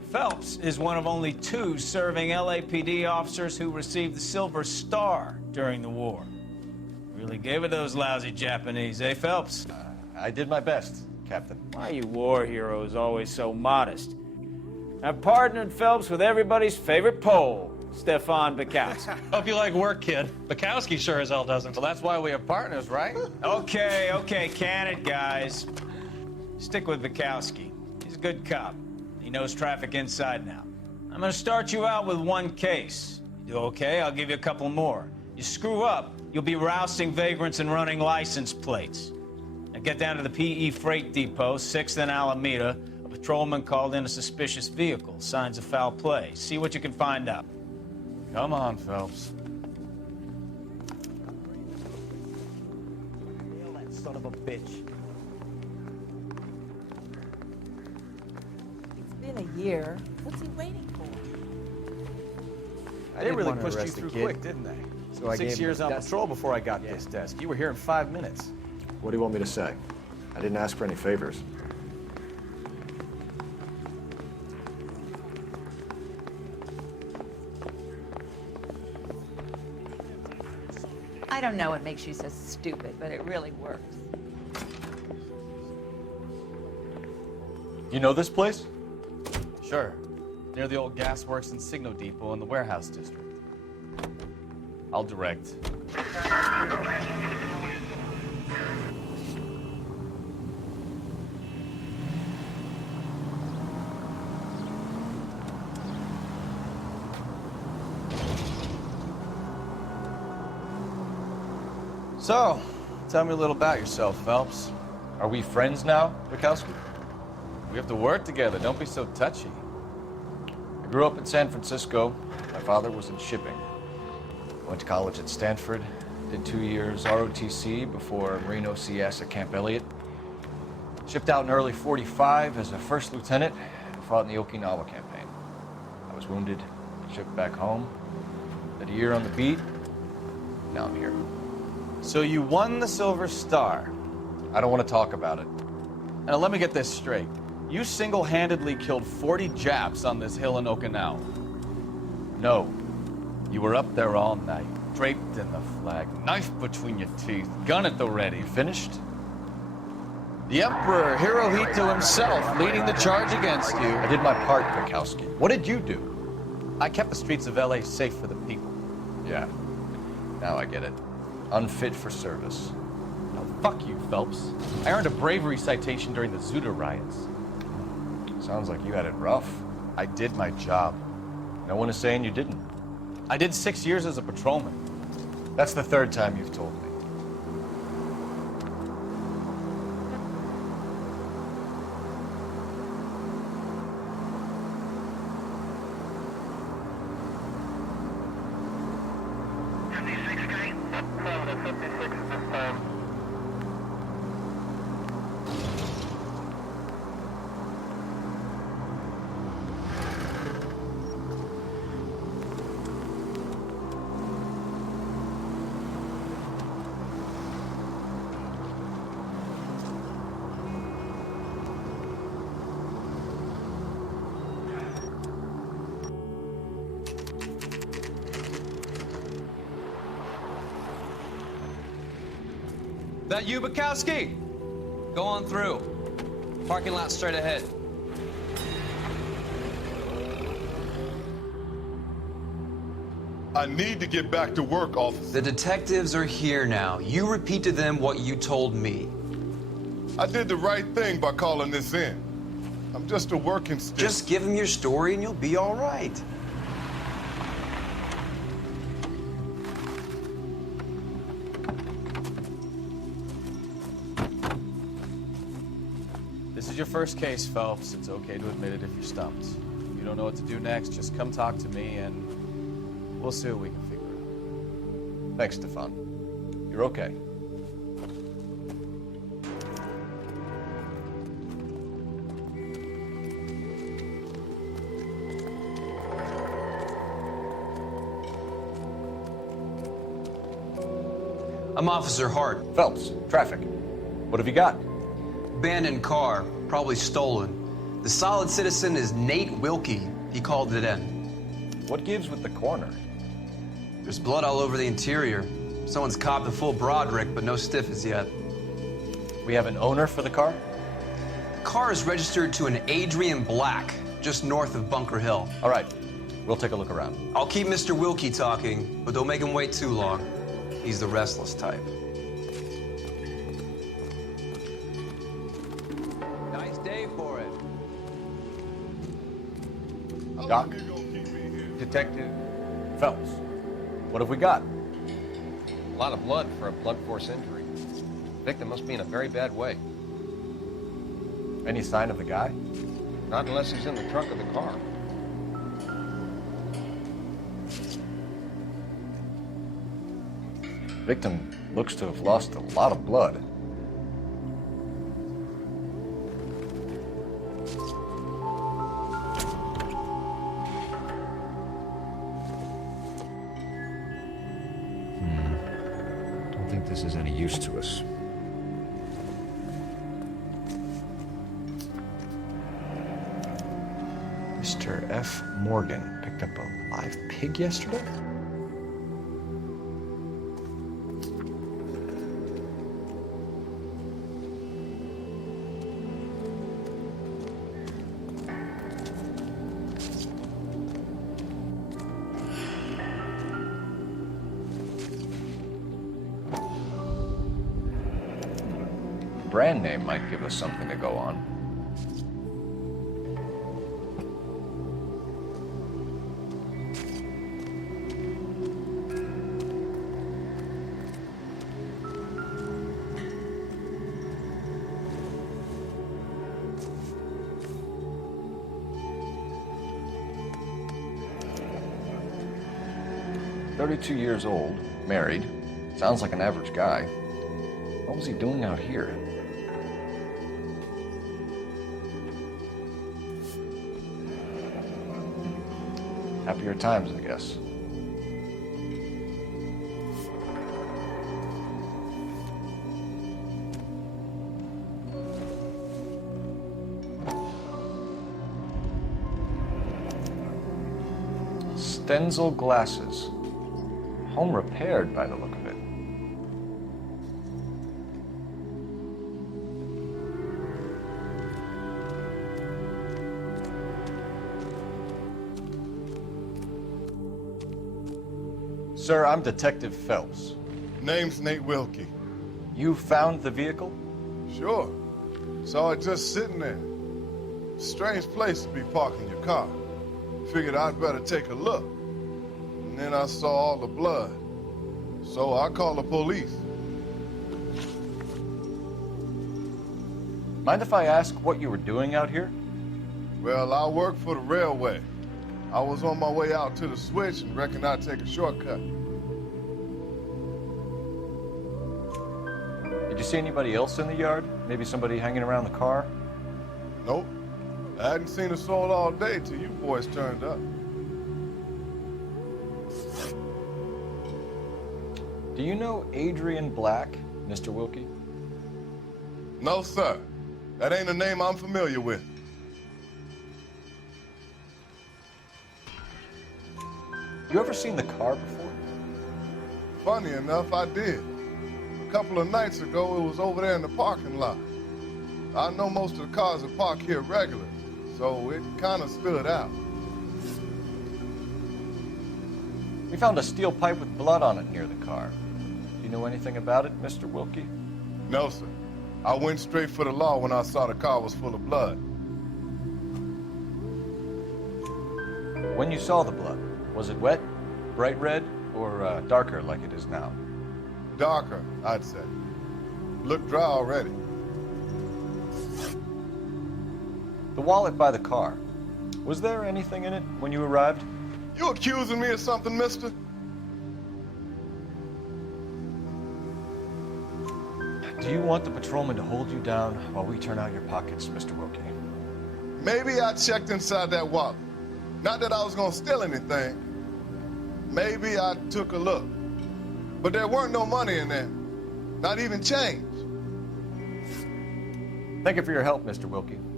Phelps is one of only 2 serving LAPD officers who received the Silver Star during the war. Really gave it those lousy Japanese, eh, Phelps? I did my best, Captain. Why are you war heroes always so modest? I've partnered Phelps with everybody's favorite Pole, Stefan Bukowski. Hope you like work, kid. Bukowski sure as hell doesn't. Well, that's why we have partners, right? Okay, can it, guys. Stick with Bukowski. He's a good cop. He knows traffic inside and out. I'm gonna start you out with 1 case. You do okay, I'll give you a couple more. You screw up, you'll be rousting vagrants and running license plates. Now get down to the PE Freight Depot, 6th and Alameda. A patrolman called in a suspicious vehicle. Signs of foul play. See what you can find out. Come on, Phelps. Nail that son of a bitch. It's been a year. What's he waiting for? They really pushed you through quick, didn't they? So I 6 gave years him on a desk. patrol before I got this desk. You were here in 5 minutes. What do you want me to say? I didn't ask for any favors. I don't know what makes you so stupid, but it really works. You know this place? Sure. Near the old gas works and Signo Depot in the warehouse district. I'll direct. So, tell me a little about yourself, Phelps. Are we friends now, Bukowski? We have to work together. Don't be so touchy. I grew up in San Francisco. My father was in shipping. Went to college at Stanford. Did 2 years ROTC before Marine OCS at Camp Elliott. Shipped out in early '45 as a first lieutenant and fought in the Okinawa campaign. I was wounded, shipped back home. Did a year on the beat. Now I'm here. So you won the Silver Star. I don't want to talk about it. Now let me get this straight. You single-handedly killed 40 Japs on this hill in Okinawa. No. You were up there all night, draped in the flag, knife between your teeth, gun at the ready. Finished? The Emperor Hirohito himself leading the charge against you. I did my part, Bukowski. What did you do? I kept the streets of LA safe for the people. Yeah. Now I get it. Unfit for service. Now, fuck you, Phelps. I earned a bravery citation during the Zuda riots. Sounds like you had it rough. I did my job. No one is saying you didn't. I did 6 years as a patrolman. That's the 3rd time you've told me. That you, Bukowski? Go on through. Parking lot straight ahead. I need to get back to work, officer. The detectives are here now. You repeat to them what you told me. I did the right thing by calling this in. I'm just a working stick. Just give them your story and you'll be all right. This is your first case, Phelps. It's okay to admit it if you're stumped. If you don't know what to do next, just come talk to me and we'll see what we can figure out. Thanks, Stefan. You're okay. I'm Officer Hart. Phelps, traffic. What have you got? Abandoned car, probably stolen. The solid citizen is Nate Wilkie. He called it in. What gives with the corner? There's blood all over the interior. Someone's copped the full Broderick, but no stiff as yet. We have an owner for the car? The car is registered to an Adrian Black, just north of Bunker Hill. All right, we'll take a look around. I'll keep Mr. Wilkie talking, but don't make him wait too long. He's the restless type. Nice day for it. Doc, Detective Phelps, what have we got? A lot of blood for a blunt force injury. Victim must be in a very bad way. Any sign of the guy? Not unless he's in the trunk of the car. Victim looks to have lost a lot of blood. Don't think this is any use to us. Mr. F. Morgan picked up a live pig yesterday? Brand name might give us something to go on. "32 years old, married, sounds like an average guy. What was he doing out here?" Happier times, I guess. Stenzel glasses. Home repaired by the look of it. Sir, I'm Detective Phelps. Name's Nate Wilkie. You found the vehicle? Sure. Saw it just sitting there. Strange place to be parking your car. Figured I'd better take a look. And then I saw all the blood. So I called the police. Mind if I ask what you were doing out here? Well, I work for the railway. I was on my way out to the switch and reckoned I'd take a shortcut. Did you see anybody else in the yard? Maybe somebody hanging around the car? Nope. I hadn't seen a soul all day till you boys turned up. Do you know Adrian Black, Mr. Wilkie? No, sir. That ain't a name I'm familiar with. You ever seen the car before? Funny enough, I did. A couple of nights ago, it was over there in the parking lot. I know most of the cars are parked here regularly, so it kind of stood out. We found a steel pipe with blood on it near the car. Do you know anything about it, Mr. Wilkie? No, sir. I went straight for the law when I saw the car was full of blood. When you saw the blood, was it wet, bright red, or darker like it is now? Darker, I'd say. Looked dry already. The wallet by the car, was there anything in it when you arrived? You accusing me of something, mister? Do you want the patrolman to hold you down while we turn out your pockets, Mr. Wilkie? Maybe I checked inside that wallet. Not that I was gonna steal anything. Maybe I took a look. But there weren't no money in there. Not even change. Thank you for your help, Mr. Wilkie.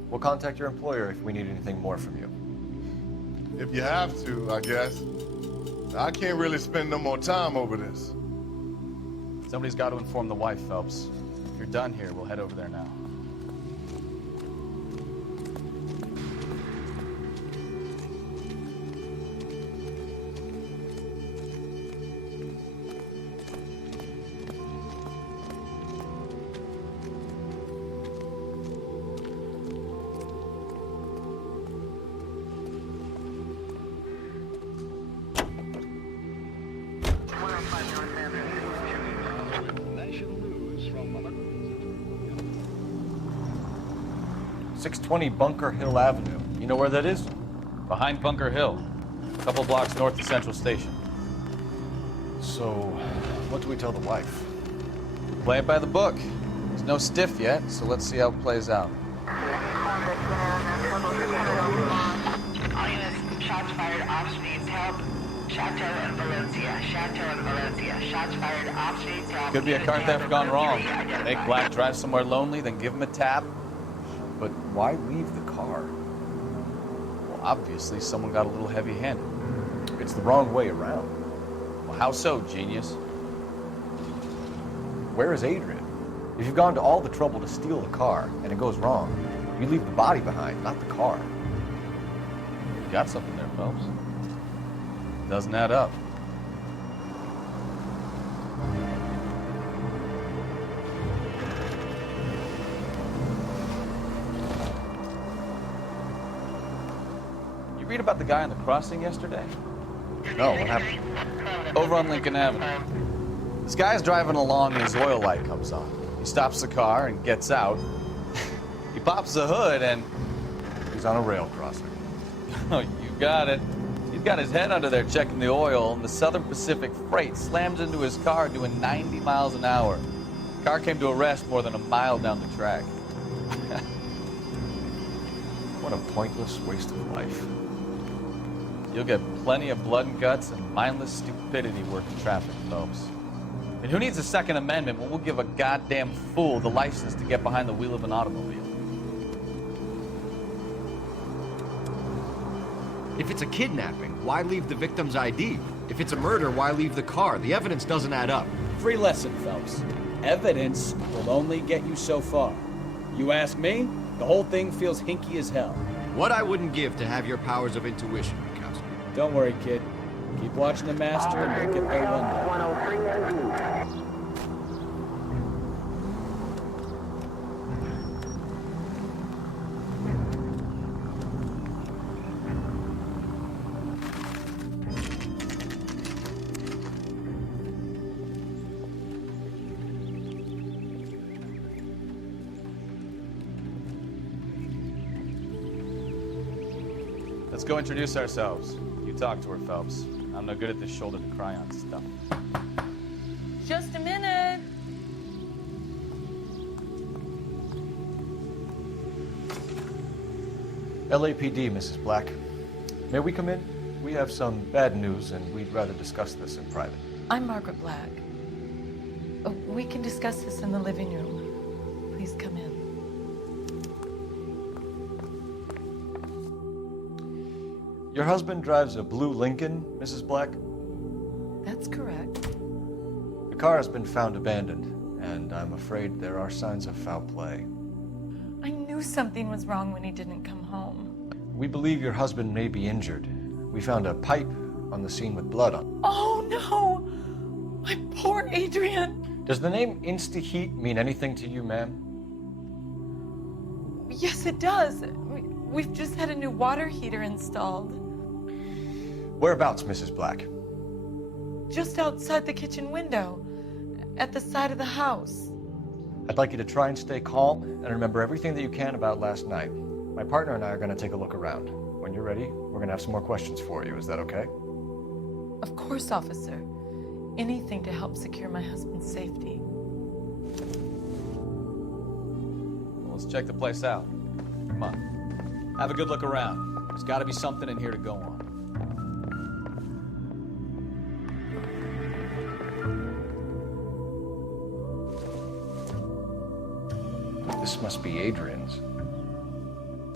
We'll contact your employer if we need anything more from you. If you have to, I guess. I can't really spend no more time over this. Somebody's got to inform the wife, Phelps. If you're done here, we'll head over there now. National news from 620 Bunker Hill Avenue. You know where that is? Behind Bunker Hill, a couple blocks north of Central Station. So, what do we tell the wife? Play it by the book. There's no stiff yet, so let's see how it plays out. All units, shots fired, ops needs help. Chateau and Valencia, Chateau and Valencia, shots fired, ops needs help. Could be a car theft gone wrong. Make Black drive somewhere lonely, then give him a tap. But why leave the car? Well, obviously, someone got a little heavy-handed. It's the wrong way around. Well, how so, genius? Where is Adrian? If you've gone to all the trouble to steal the car and it goes wrong, you leave the body behind, not the car. You got something there, Phelps. Doesn't add up. You read about the guy on the crossing yesterday? No, what happened? Over on Lincoln Avenue. This guy's driving along and his oil light comes on. He stops the car and gets out. He pops the hood and... He's on a rail crossing. Oh, you got it. He's got his head under there checking the oil, and the Southern Pacific Freight slams into his car doing 90 miles an hour. The car came to a rest more than a mile down the track. What a pointless waste of life. You'll get plenty of blood and guts and mindless stupidity working traffic, Phelps. And who needs a Second Amendment when we'll give a goddamn fool the license to get behind the wheel of an automobile? If it's a kidnapping, why leave the victim's ID? If it's a murder, why leave the car? The evidence doesn't add up. Free lesson, Phelps. Evidence will only get you so far. You ask me, the whole thing feels hinky as hell. What I wouldn't give to have your powers of intuition, Mikowski. Don't worry, kid. Keep watching the master and you'll get there one day. Let's go introduce ourselves. You talk to her, Phelps. I'm no good at this shoulder to cry on stuff. Just a minute. LAPD, Mrs. Black. May we come in? We have some bad news and we'd rather discuss this in private. I'm Margaret Black. We can discuss this in the living room. Please come in. Your husband drives a blue Lincoln, Mrs. Black? That's correct. The car has been found abandoned, and I'm afraid there are signs of foul play. I knew something was wrong when he didn't come home. We believe your husband may be injured. We found a pipe on the scene with blood on. Oh no! My poor Adrian! Does the name Insta-Heat mean anything to you, ma'am? Yes, it does. We've just had a new water heater installed. Whereabouts, Mrs. Black? Just outside the kitchen window, at the side of the house. I'd like you to try and stay calm and remember everything that you can about last night. My partner and I are going to take a look around. When you're ready, we're going to have some more questions for you. Is that okay? Of course, officer. Anything to help secure my husband's safety. Well, let's check the place out. Come on. Have a good look around. There's got to be something in here to go on. This must be Adrian's.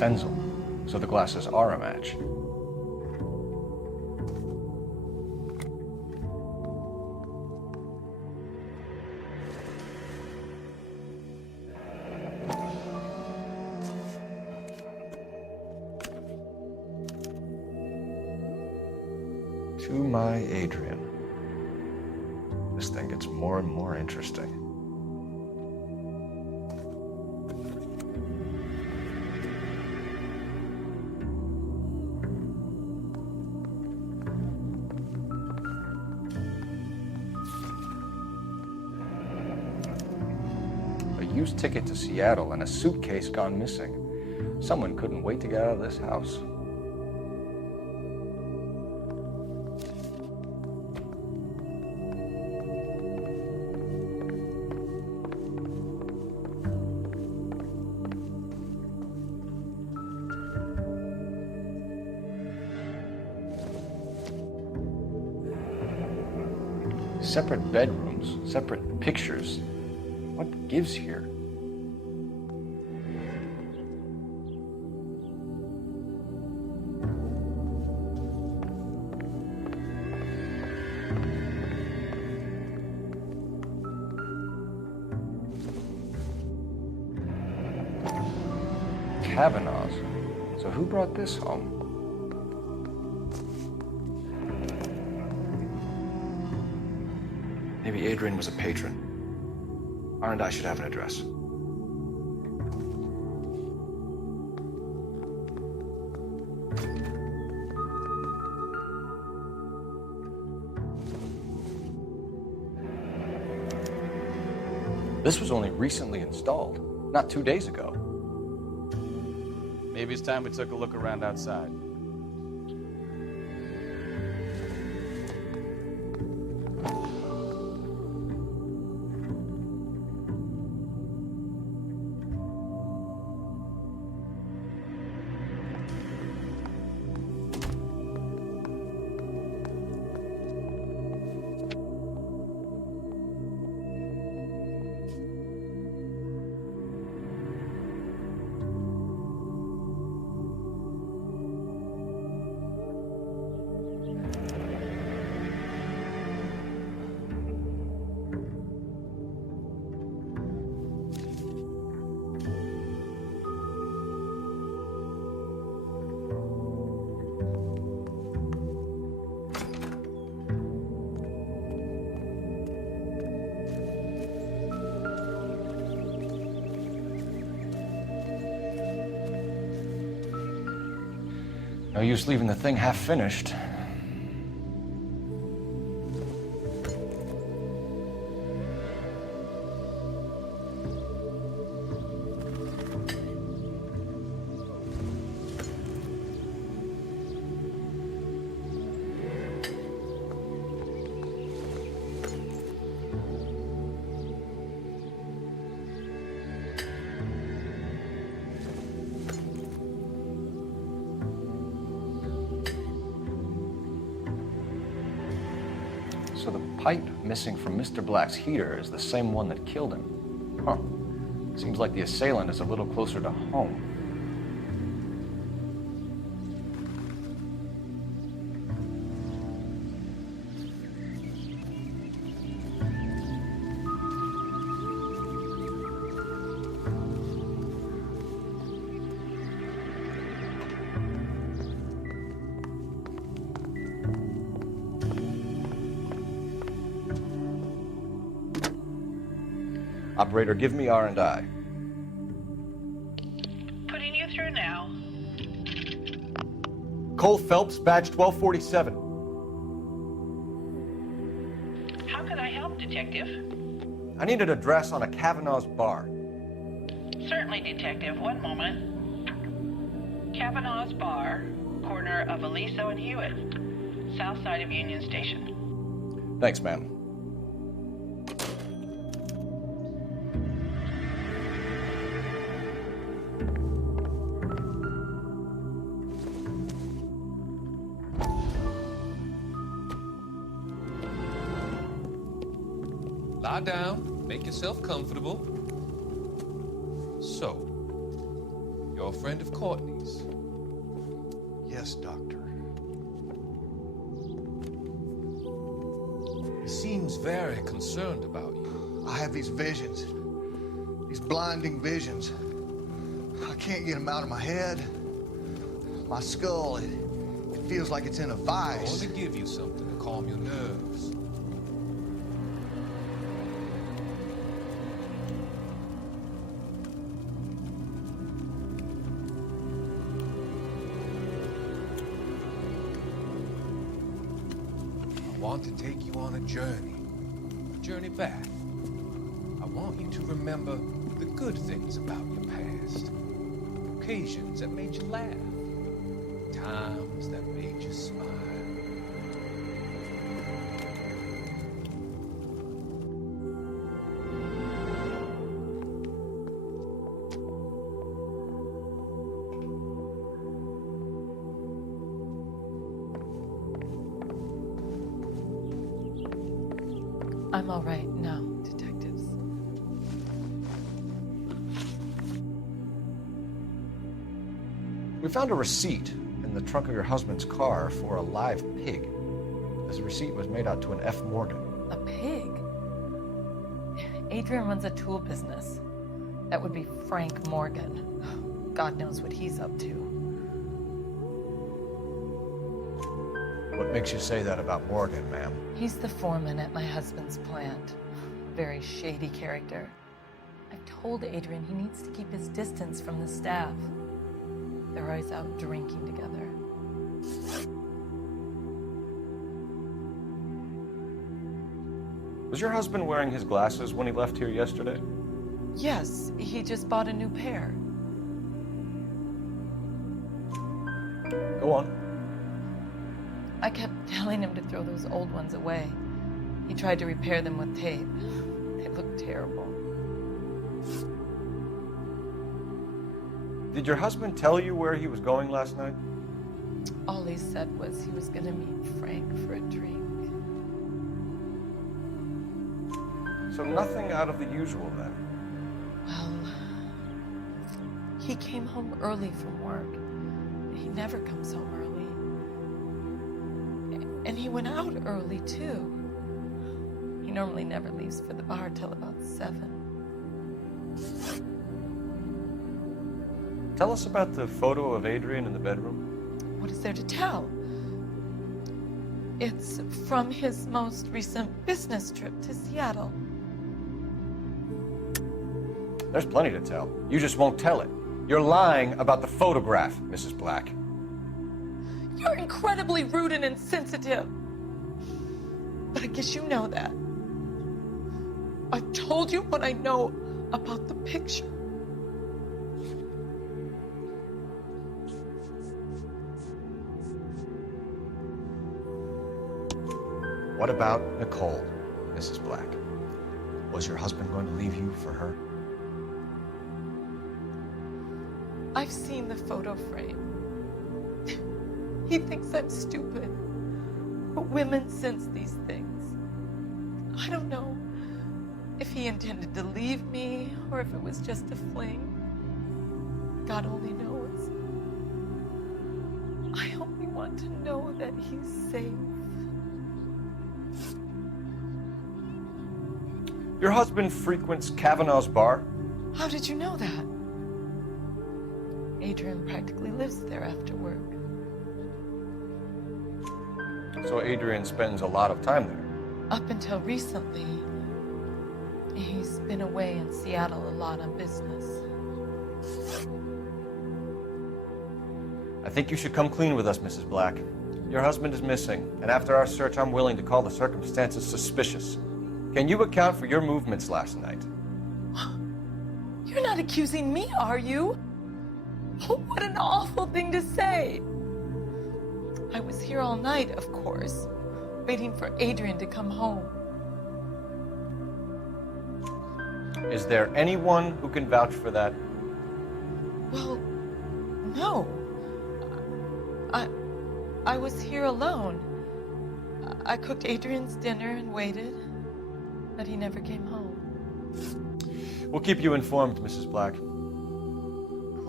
Stenzel, so the glasses are a match. To my Adrian. This thing gets more and more interesting. A used ticket to Seattle and a suitcase gone missing. Someone couldn't wait to get out of this house. Separate bedrooms, separate pictures. What gives here? Kavanaugh's. So who brought this home? Maybe Adrian was a patron. R&I should have an address. This was only recently installed, not 2 days ago. Maybe it's time we took a look around outside. No use leaving the thing half finished. So the pipe missing from Mr. Black's heater is the same one that killed him. Huh. Seems like the assailant is a little closer to home. Operator, give me R&I. Putting you through now. Cole Phelps, badge 1247. How can I help, Detective? I need an address on a Kavanaugh's bar. Certainly, Detective. One moment. Kavanaugh's Bar, corner of Aliso and Hewitt, south side of Union Station. Thanks, ma'am. Lie down, make yourself comfortable. So, your girlfriend of Courtney's. Yes, Doctor. He seems very concerned about you. I have these visions. These blinding visions. I can't get them out of my head. My skull, it feels like it's in a vice. I want to give you something to calm your nerves. I want to take you on a journey back. I want you to remember the good things about your past, occasions that made you laugh, times that made you smile. I'm all right now, detectives. We found a receipt in the trunk of your husband's car for a live pig. This receipt was made out to an F. Morgan. A pig? Adrian runs a tool business. That would be Frank Morgan. God knows what he's up to. What makes you say that about Morgan, ma'am? He's the foreman at my husband's plant. Very shady character. I've told Adrian he needs to keep his distance from the staff. They're always out drinking together. Was your husband wearing his glasses when he left here yesterday? Yes, he just bought a new pair. Go on. I kept telling him to throw those old ones away. He tried to repair them with tape. They looked terrible. Did your husband tell you where he was going last night? All he said was he was going to meet Frank for a drink. So nothing out of the usual then? Well, he came home early from work. He never comes home early. And he went out early, too. He normally never leaves for the bar till about 7. Tell us about the photo of Adrian in the bedroom. What is there to tell? It's from his most recent business trip to Seattle. There's plenty to tell. You just won't tell it. You're lying about the photograph, Mrs. Black. You're incredibly rude and insensitive. But I guess you know that. I've told you what I know about the picture. What about Nicole, Mrs. Black? Was your husband going to leave you for her? I've seen the photo frame. He thinks I'm stupid. But women sense these things. I don't know if he intended to leave me or if it was just a fling. God only knows. I only want to know that he's safe. Your husband frequents Kavanaugh's bar? How did you know that? Adrian practically lives there after work. So Adrian spends a lot of time there? Up until recently, he's been away in Seattle a lot on business. I think you should come clean with us, Mrs. Black. Your husband is missing, and after our search, I'm willing to call the circumstances suspicious. Can you account for your movements last night? You're not accusing me, are you? Oh, what an awful thing to say. I was here all night, of course, waiting for Adrian to come home. Is there anyone who can vouch for that? Well, no. I was here alone. I cooked Adrian's dinner and waited, but he never came home. We'll keep you informed, Mrs. Black.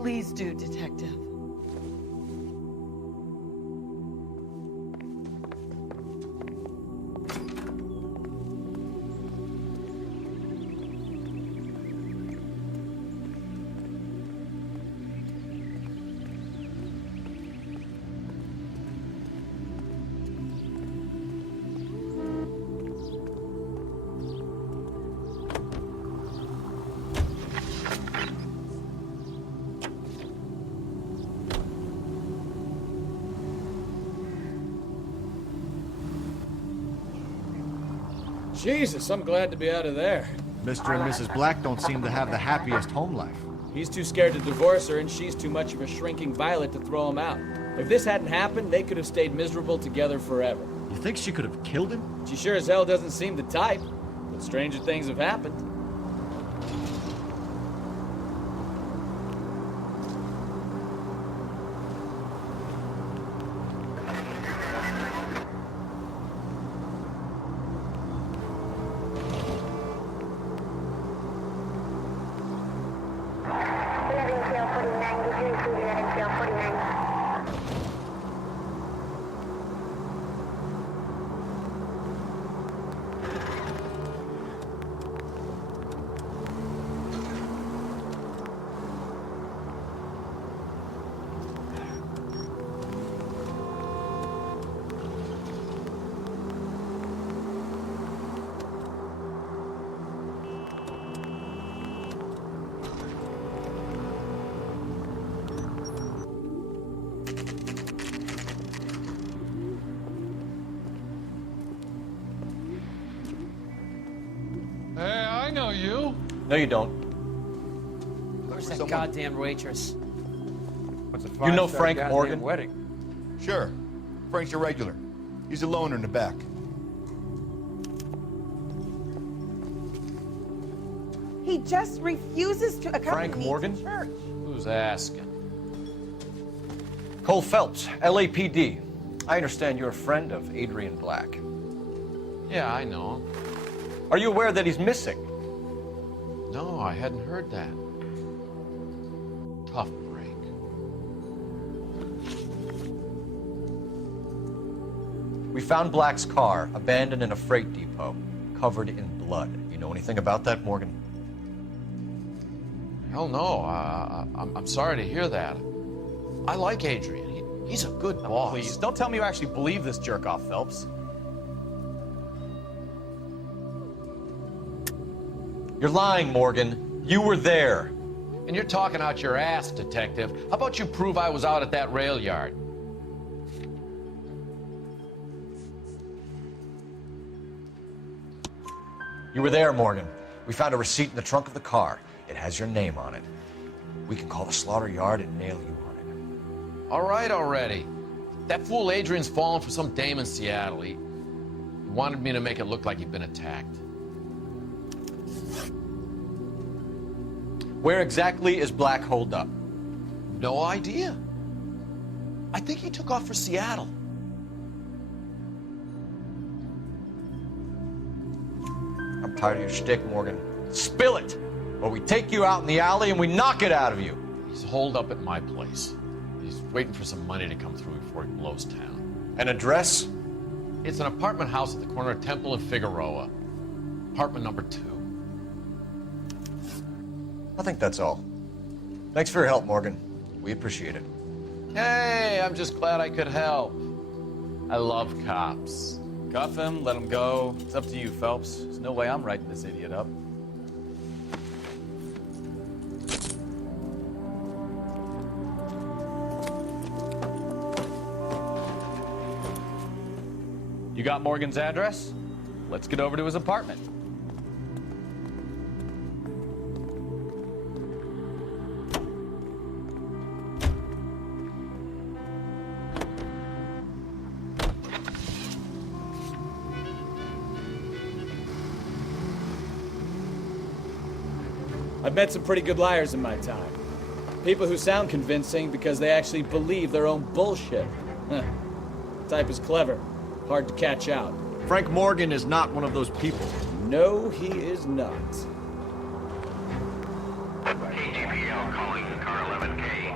Please do, Detective. Jesus, I'm glad to be out of there. Mr. and Mrs. Black don't seem to have the happiest home life. He's too scared to divorce her, and she's too much of a shrinking violet to throw him out. If this hadn't happened, they could have stayed miserable together forever. You think she could have killed him? She sure as hell doesn't seem the type, but stranger things have happened. Hey, I know you. No, you don't. Where's that goddamn waitress? You know Frank Morgan? Wedding. Sure. Frank's a regular. He's a loner in the back. He just refuses to accompany Frank me Morgan? to church. Who's asking? Cole Phelps, LAPD. I understand you're a friend of Adrian Black. Yeah, I know him. Are you aware that he's missing? No, I hadn't heard that. Tough break. We found Black's car abandoned in a freight depot, covered in blood. You know anything about that, Morgan? Hell no. I'm sorry to hear that. I like Adrian. He's a good boss. Please, don't tell me you actually believe this jerk-off, Phelps. You're lying, Morgan. You were there. And you're talking out your ass, Detective. How about you prove I was out at that rail yard? You were there, Morgan. We found a receipt in the trunk of the car. It has your name on it. We can call the slaughter yard and nail you on it. All right already. That fool Adrian's fallen for some dame in Seattle. He wanted me to make it look like he'd been attacked. Where exactly is Black holed up? No idea. I think he took off for Seattle. I'm tired of your shtick, Morgan. Spill it, or we take you out in the alley and we knock it out of you. He's holed up at my place. He's waiting for some money to come through before he blows town. An address? It's an apartment house at the corner of Temple and Figueroa. Apartment number 2. I think that's all. Thanks for your help, Morgan. We appreciate it. Hey, I'm just glad I could help. I love cops. Cuff him, let him go. It's up to you, Phelps. There's no way I'm writing this idiot up. You got Morgan's address? Let's get over to his apartment. I've met some pretty good liars in my time. People who sound convincing because they actually believe their own bullshit. The type is clever, hard to catch out. Frank Morgan is not one of those people. No, he is not. KGPL calling car 11K.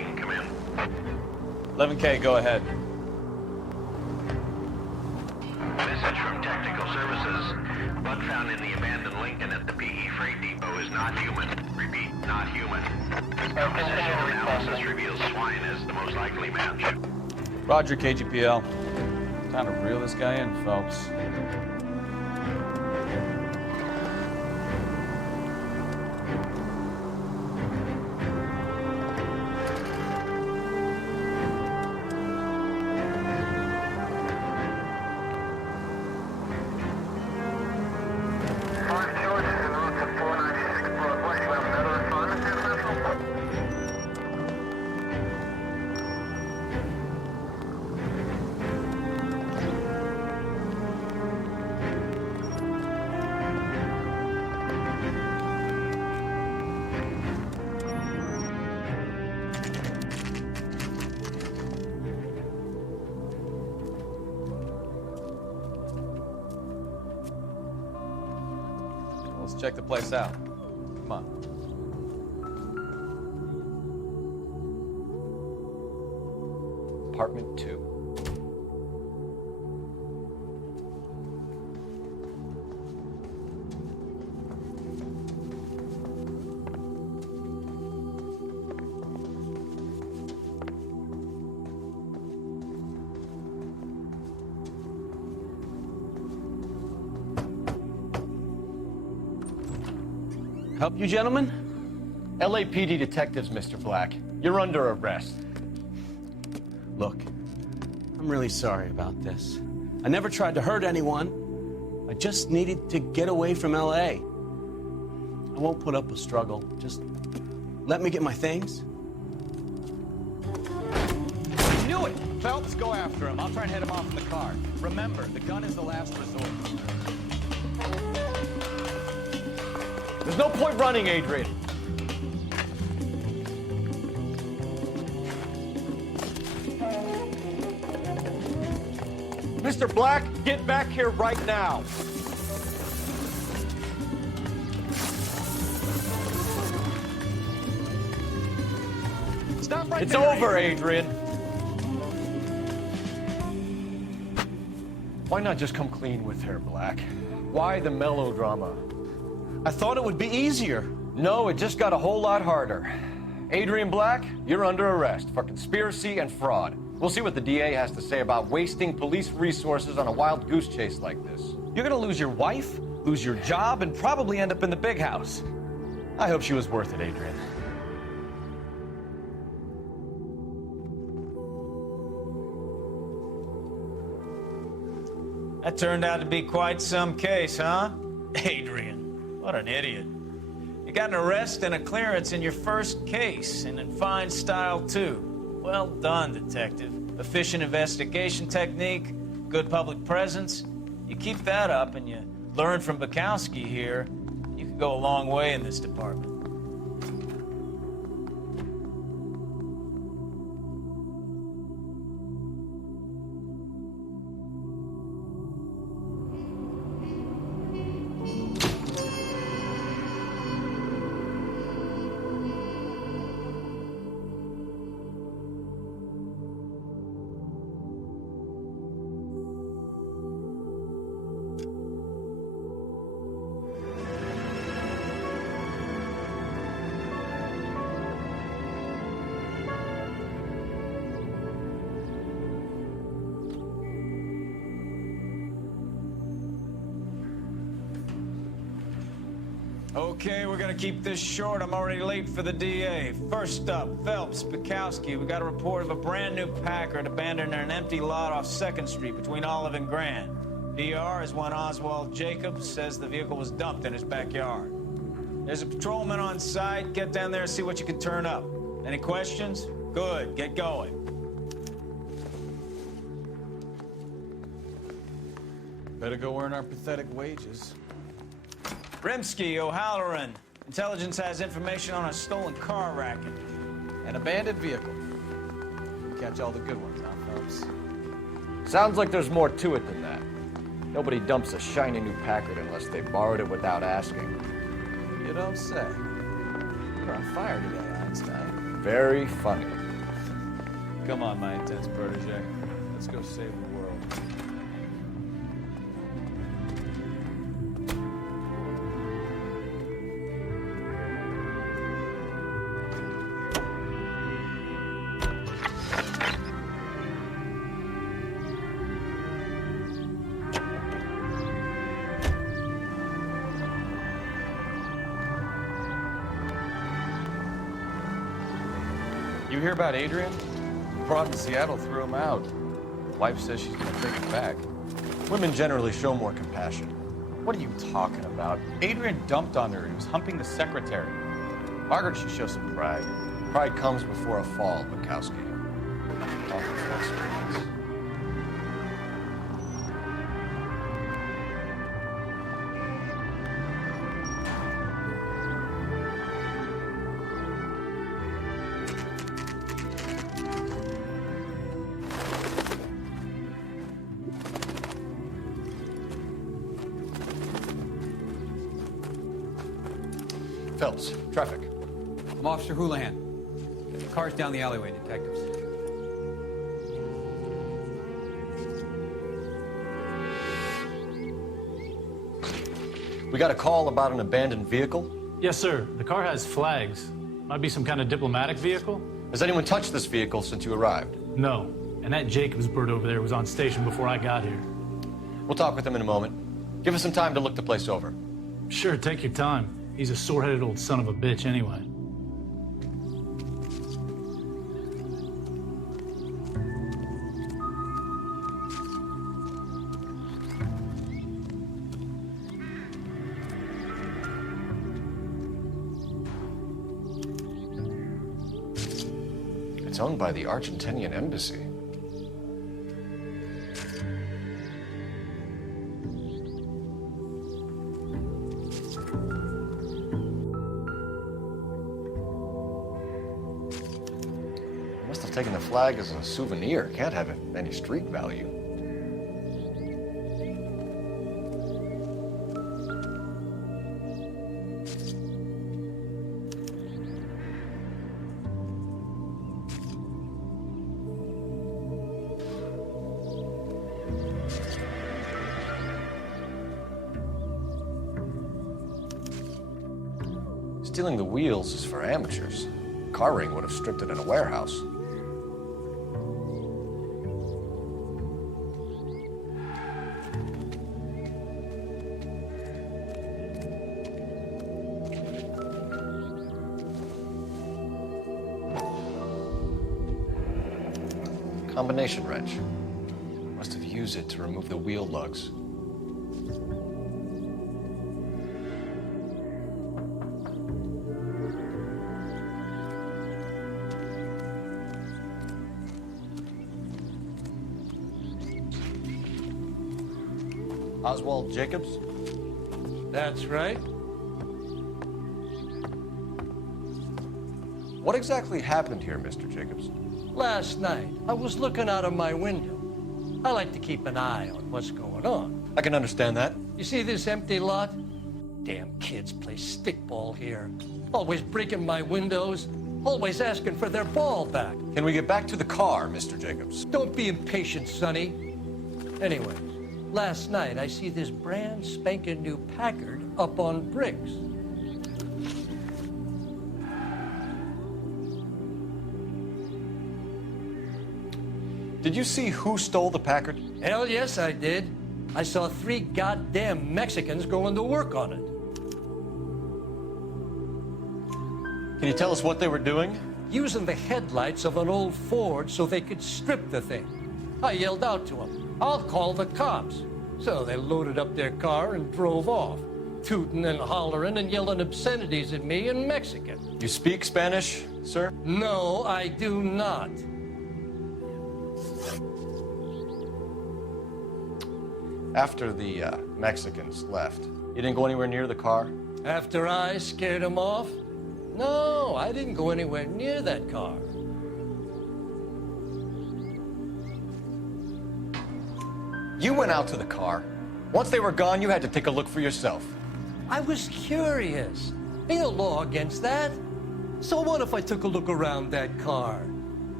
11K, go ahead. Message from Technical Services. Blood found in the abandoned Lincoln at the PE Freight Depot is not human. Repeat, not human. Compositional analysis reveals swine as the most likely match. Roger, KGPL. Time to reel this guy in, Phelps. Let's check the place out. Come on. Apartment 2. Help you, gentlemen? LAPD detectives, Mr. Black. You're under arrest. Look, I'm really sorry about this. I never tried to hurt anyone. I just needed to get away from LA. I won't put up a struggle. Just let me get my things. I knew it! Phelps, go after him. I'll try and head him off in the car. Remember, the gun is the last resort. There's no point running, Adrian. Mr. Black, get back here right now. Stop right It's there, over, Adrian. Why not just come clean with her, Black? Why the melodrama? I thought it would be easier. No, it just got a whole lot harder. Adrian Black, you're under arrest for conspiracy and fraud. We'll see what the DA has to say about wasting police resources on a wild goose chase like this. You're gonna lose your wife, lose your job, and probably end up in the big house. I hope she was worth it, Adrian. That turned out to be quite some case, huh? Adrian, what an idiot. You got an arrest and a clearance in your first case, and in fine style, too. Well done, detective. Efficient investigation technique, good public presence. You keep that up and you learn from Bukowski here, you can go a long way in this department. Okay, we're gonna keep this short. I'm already late for the DA. First up, Phelps, Bukowski. We got a report of a brand new Packard abandoned in an empty lot off 2nd Street between Olive and Grand. PR is one Oswald Jacobs says the vehicle was dumped in his backyard. There's a patrolman on site. Get down there and see what you can turn up. Any questions? Good, get going. Better go earn our pathetic wages. Rimsky, O'Halloran. Intelligence has information on a stolen car racket. An abandoned vehicle. Catch all the good ones, huh, Phelps? Sounds like there's more to it than that. Nobody dumps a shiny new Packard unless they borrowed it without asking. You don't say. You're on fire today, Einstein. Very funny. Come on, my intense protege. Let's go save the world. You hear about Adrian? Brought in Seattle threw him out. Wife says she's gonna take him back. Women generally show more compassion. What are you talking about? Adrian dumped on her. He was humping the secretary. Margaret should show some pride. Pride comes before a fall, Bukowski. Talking from experience. Phelps, traffic. I'm Officer Houlihan. Car's down the alleyway, detectives. We got a call about an abandoned vehicle. Yes, sir. The car has flags. Might be some kind of diplomatic vehicle. Has anyone touched this vehicle since you arrived? No. And that Jacobs bird over there was on station before I got here. We'll talk with him in a moment. Give us some time to look the place over. Sure, take your time. He's a sore-headed old son of a bitch anyway. It's owned by the Argentinian embassy. Must have taken the flag as a souvenir. Can't have any street value. Stealing the wheels is for amateurs. Car ring would have stripped it in a warehouse. Combination wrench. Must have used it to remove the wheel lugs. Oswald Jacobs? That's right. What exactly happened here, Mr. Jacobs? Last night, I was looking out of my window. I like to keep an eye on what's going on. I can understand that. You see this empty lot? Damn kids play stickball here. Always breaking my windows, always asking for their ball back. Can we get back to the car, Mr. Jacobs? Don't be impatient, Sonny. Anyway, last night I see this brand spanking new Packard up on bricks. Did you see who stole the Packard? Hell yes, I did. I saw 3 goddamn Mexicans going to work on it. Can you tell us what they were doing? Using the headlights of an old Ford so they could strip the thing. I yelled out to them, "I'll call the cops." So they loaded up their car and drove off, tooting and hollering and yelling obscenities at me in Mexican. You speak Spanish, sir? No, I do not. After the Mexicans left, you didn't go anywhere near the car? After I scared them off? No, I didn't go anywhere near that car. You went out to the car. Once they were gone, you had to take a look for yourself. I was curious. Ain't no law against that. So what if I took a look around that car?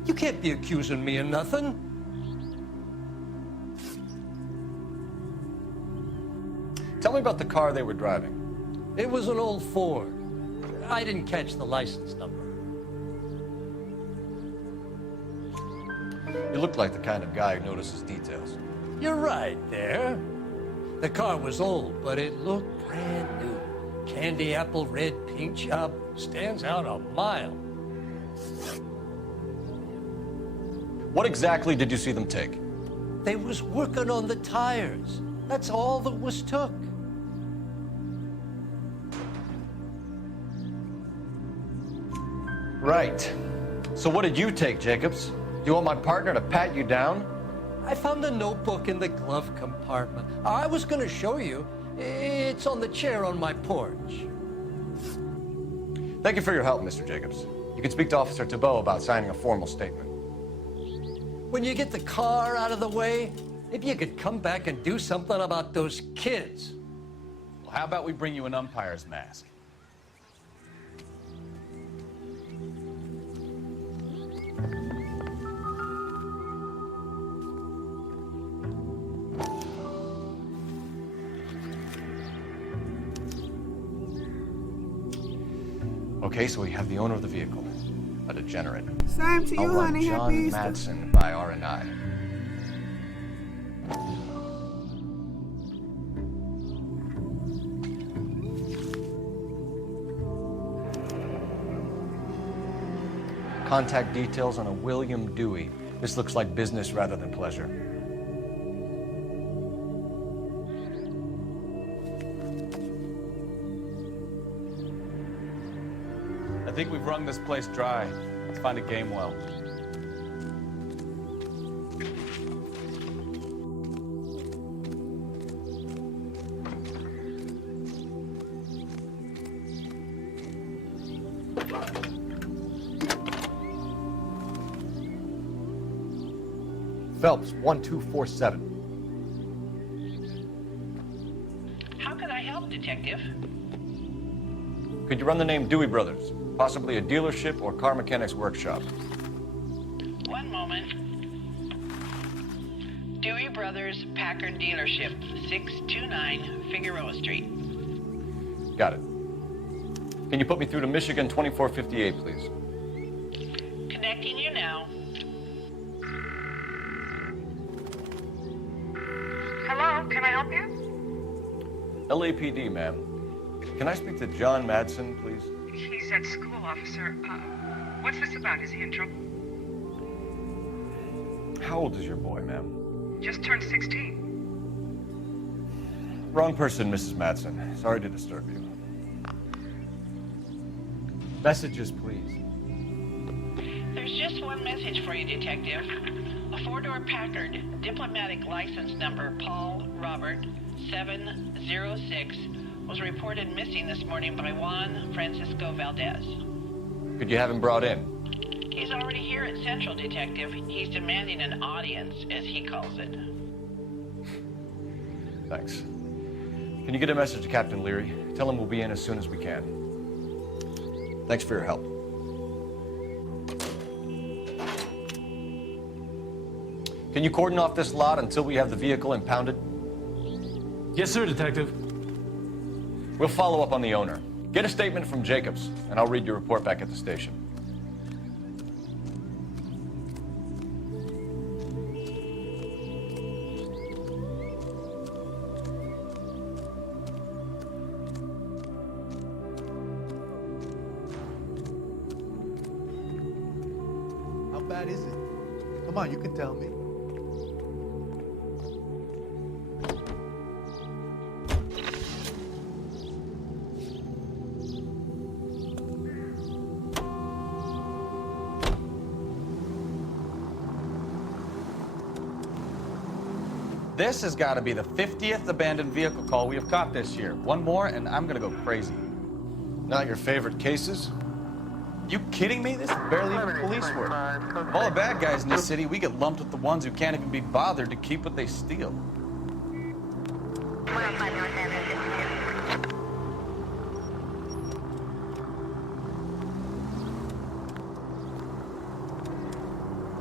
You can't be accusing me of nothing. Tell me about the car they were driving. It was an old Ford. I didn't catch the license number. You look like the kind of guy who notices details. You're right there. The car was old, but it looked brand new. Candy apple red paint job stands out a mile. What exactly did you see them take? They was working on the tires. That's all that was took. Right. So what did you take, Jacobs? Do you want my partner to pat you down? I found a notebook in the glove compartment. I was going to show you. It's on the chair on my porch. Thank you for your help, Mr. Jacobs. You can speak to Officer Thibault about signing a formal statement. When you get the car out of the way, maybe you could come back and do something about those kids. Well, how about we bring you an umpire's mask? Okay, so we have the owner of the vehicle, a degenerate. Same to you, I'll run honey. John Happy Easter. Madsen by R&I. Contact details on a William Dewey. This looks like business rather than pleasure. I think we've wrung this place dry. Let's find a game well. Phelps, 1247. How can I help, Detective? Could you run the name Dewey Brothers? Possibly a dealership or car mechanics workshop. One moment. Dewey Brothers Packard Dealership, 629 Figueroa Street. Got it. Can you put me through to Michigan 2458, please? Connecting you now. Hello, can I help you? LAPD, ma'am. Can I speak to John Madsen, please? He's at school, officer. What's this about? Is he in trouble? How old is your boy, ma'am? Just turned 16. Wrong person, Mrs. Madsen. Sorry to disturb you. Messages, please. There's just one message for you, Detective. A four-door Packard, diplomatic license number Paul Robert 706, was reported missing this morning by Juan Francisco Valdez. Could you have him brought in? He's already here at Central, Detective. He's demanding an audience, as he calls it. Thanks. Can you get a message to Captain Leary? Tell him we'll be in as soon as we can. Thanks for your help. Can you cordon off this lot until we have the vehicle impounded? Yes, sir, Detective. We'll follow up on the owner. Get a statement from Jacobs, and I'll read your report back at the station. How bad is it? Come on, you can tell me. This has got to be the 50th abandoned vehicle call we have caught this year. One more, and I'm going to go crazy. Not your favorite cases? You kidding me? This is barely even police work. Of all the bad guys in this city, we get lumped with the ones who can't even be bothered to keep what they steal.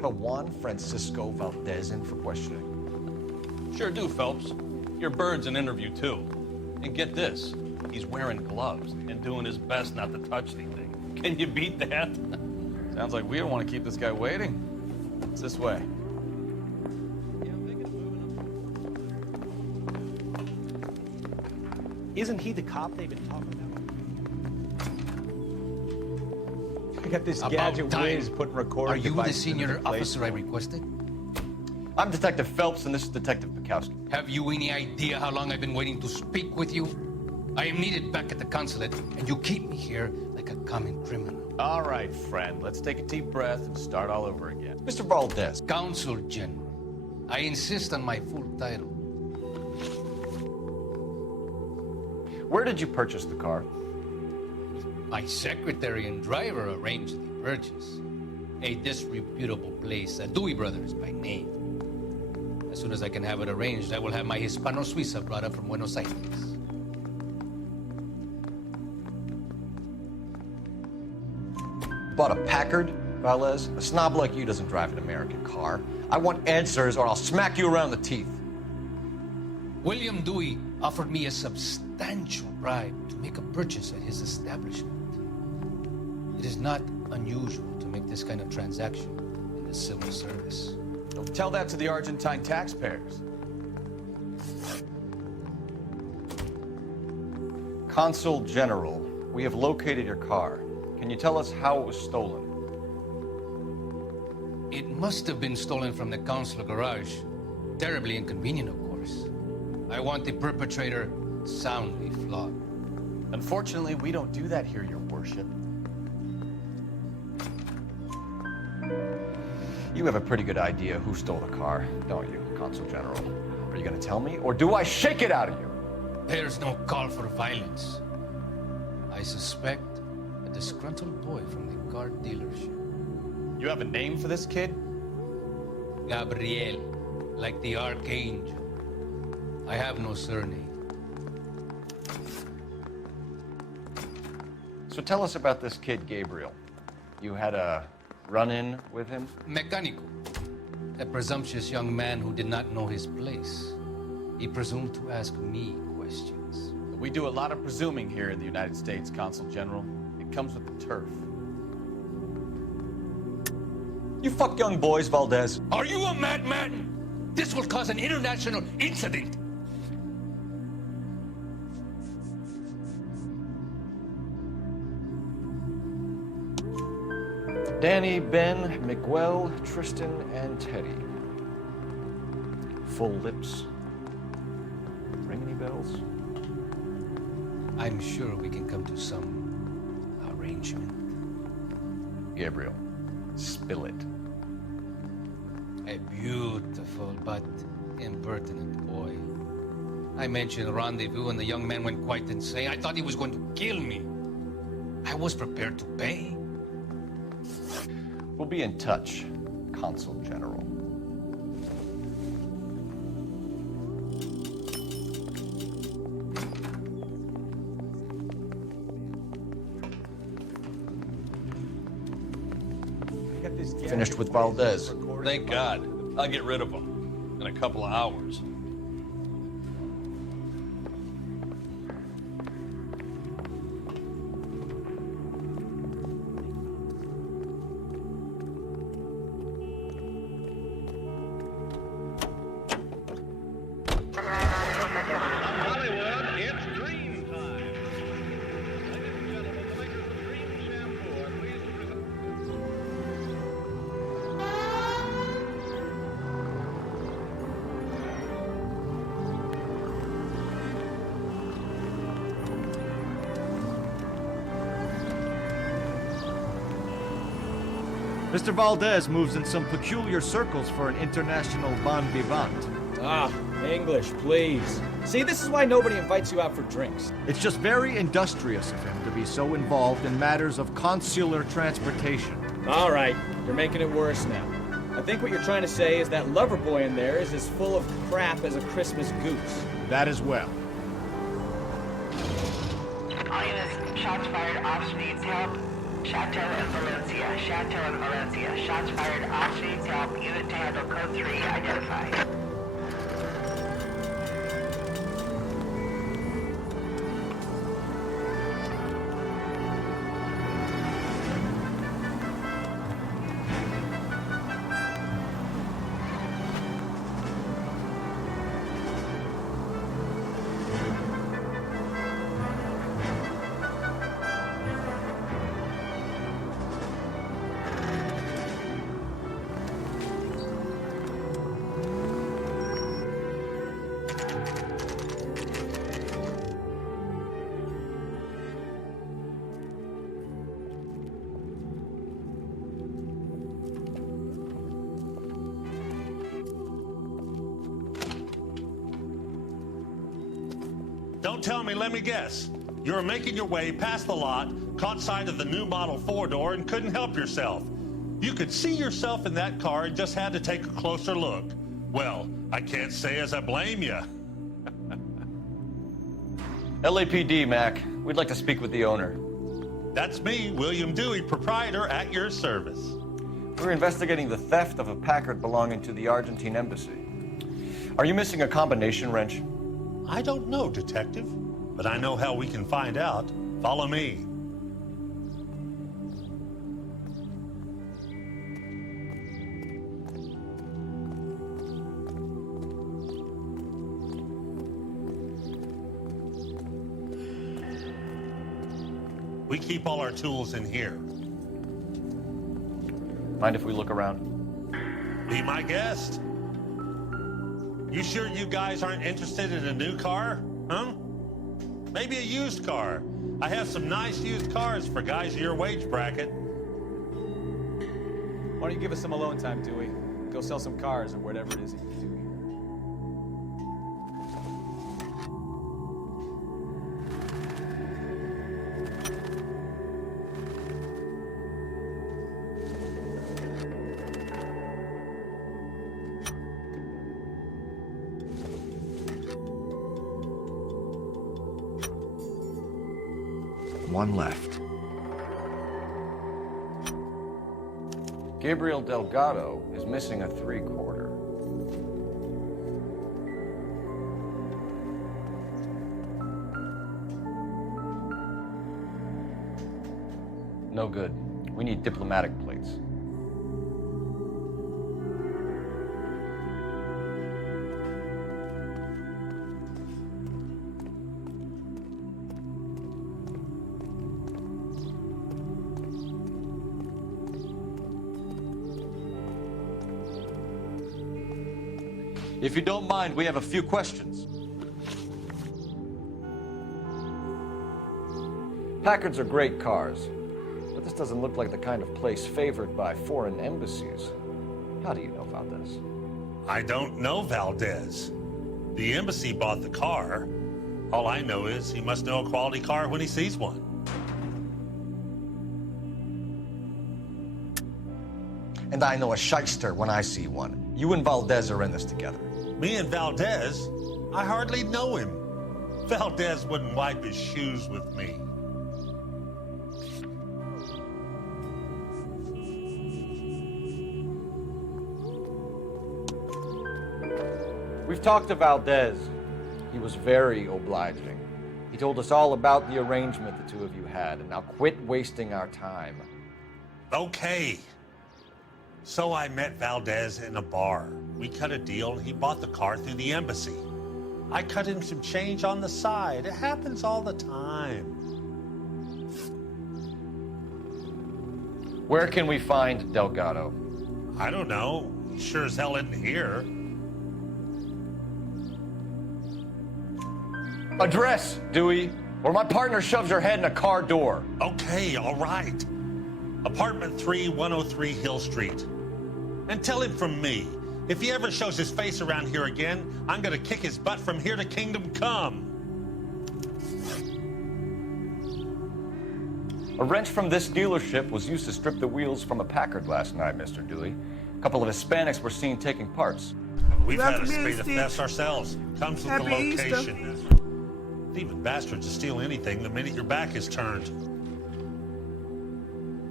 have a Juan Francisco Valdez in for questioning? Sure do, Phelps. Your bird's an interview, too. And get this, he's wearing gloves and doing his best not to touch anything. Can you beat that? Sounds like we don't want to keep this guy waiting. It's this way. Isn't he the cop they've been talking about? I got this gadget whiz putting recording. Are you the devices senior into place officer I for me. requested? I'm Detective Phelps, and this is Detective Bukowski. Have you any idea how long I've been waiting to speak with you? I am needed back at the consulate, and you keep me here like a common criminal. All right, friend. Let's take a deep breath and start all over again. Mr. Valdez. Consul General. I insist on my full title. Where did you purchase the car? My secretary and driver arranged the purchase. A disreputable place, Dewey Brothers by name. As soon as I can have it arranged, I will have my Hispano Suiza brought up from Buenos Aires. Bought a Packard, Valdez? A snob like you doesn't drive an American car. I want answers or I'll smack you around the teeth. William Dewey offered me a substantial bribe to make a purchase at his establishment. It is not unusual to make this kind of transaction in the civil service. Don't tell that to the Argentine taxpayers. Consul General, we have located your car. Can you tell us how it was stolen? It must have been stolen from the consular garage. Terribly inconvenient, of course. I want the perpetrator soundly flogged. Unfortunately, we don't do that here, Your Worship. You have a pretty good idea who stole the car, don't you, Consul General? Are you going to tell me, or do I shake it out of you? There's no call for violence. I suspect a disgruntled boy from the car dealership. You have a name for this kid? Gabriel, like the archangel. I have no surname. So tell us about this kid, Gabriel. You had a run-in with him? Mecánico. A presumptuous young man who did not know his place. He presumed to ask me questions. We do a lot of presuming here in the United States, Consul General. It comes with the turf. You fuck young boys, Valdez. Are you a madman? This will cause an international incident. Danny, Ben, Miguel, Tristan, and Teddy. Full lips. Ring any bells? I'm sure we can come to some arrangement. Gabriel, spill it. A beautiful but impertinent boy. I mentioned a rendezvous and the young man went quite insane. I thought he was going to kill me. I was prepared to pay. We'll be in touch, Consul General. Finished with Valdez. Thank God. I'll get rid of him in a couple of hours. Mr. Valdez moves in some peculiar circles for an international bon vivant. Ah, English, please. See, this is why nobody invites you out for drinks. It's just very industrious of him to be so involved in matters of consular transportation. All right, you're making it worse now. I think what you're trying to say is that lover boy in there is as full of crap as a Christmas goose. That as well. All units, shots fired, ops needs help. Chateau and Valencia. Chateau and Valencia. Shots fired. Officer needs help. Unit to handle code 3 identified. Don't tell me, let me guess. You were making your way past the lot, caught sight of the new model 4-door, and couldn't help yourself. You could see yourself in that car and just had to take a closer look. Well, I can't say as I blame you. LAPD, Mac. We'd like to speak with the owner. That's me, William Dewey, proprietor, at your service. We're investigating the theft of a Packard belonging to the Argentine embassy. Are you missing a combination wrench? I don't know, Detective, but I know how we can find out. Follow me. We keep all our tools in here. Mind if we look around? Be my guest. You sure you guys aren't interested in a new car? Huh? Maybe a used car. I have some nice used cars for guys of your wage bracket. Why don't you give us some alone time, Dewey? Go sell some cars or whatever it is that you do. One left. Gabriel Delgado is missing a 3/4. No good. We need diplomatic plates. If you don't mind, we have a few questions. Packards are great cars, but this doesn't look like the kind of place favored by foreign embassies. How do you know Valdez? I don't know Valdez. The embassy bought the car. All I know is he must know a quality car when he sees one. And I know a shyster when I see one. You and Valdez are in this together. Me and Valdez? I hardly know him. Valdez wouldn't wipe his shoes with me. We've talked to Valdez. He was very obliging. He told us all about the arrangement the two of you had, and now quit wasting our time. Okay. So I met Valdez in a bar. We cut a deal and he bought the car through the embassy. I cut him some change on the side. It happens all the time. Where can we find Delgado? I don't know. Sure as hell isn't here. Address, Dewey, or my partner shoves her head in a car door. Okay, all right. Apartment 3, 103 Hill Street. And tell him from me, if he ever shows his face around here again, I'm gonna kick his butt from here to Kingdom Come. A wrench from this dealership was used to strip the wheels from a Packard last night, Mr. Dewey. A couple of Hispanics were seen taking parts. We've had a spate of thefts ourselves. Comes with the location. Thieving bastards to steal anything the minute your back is turned.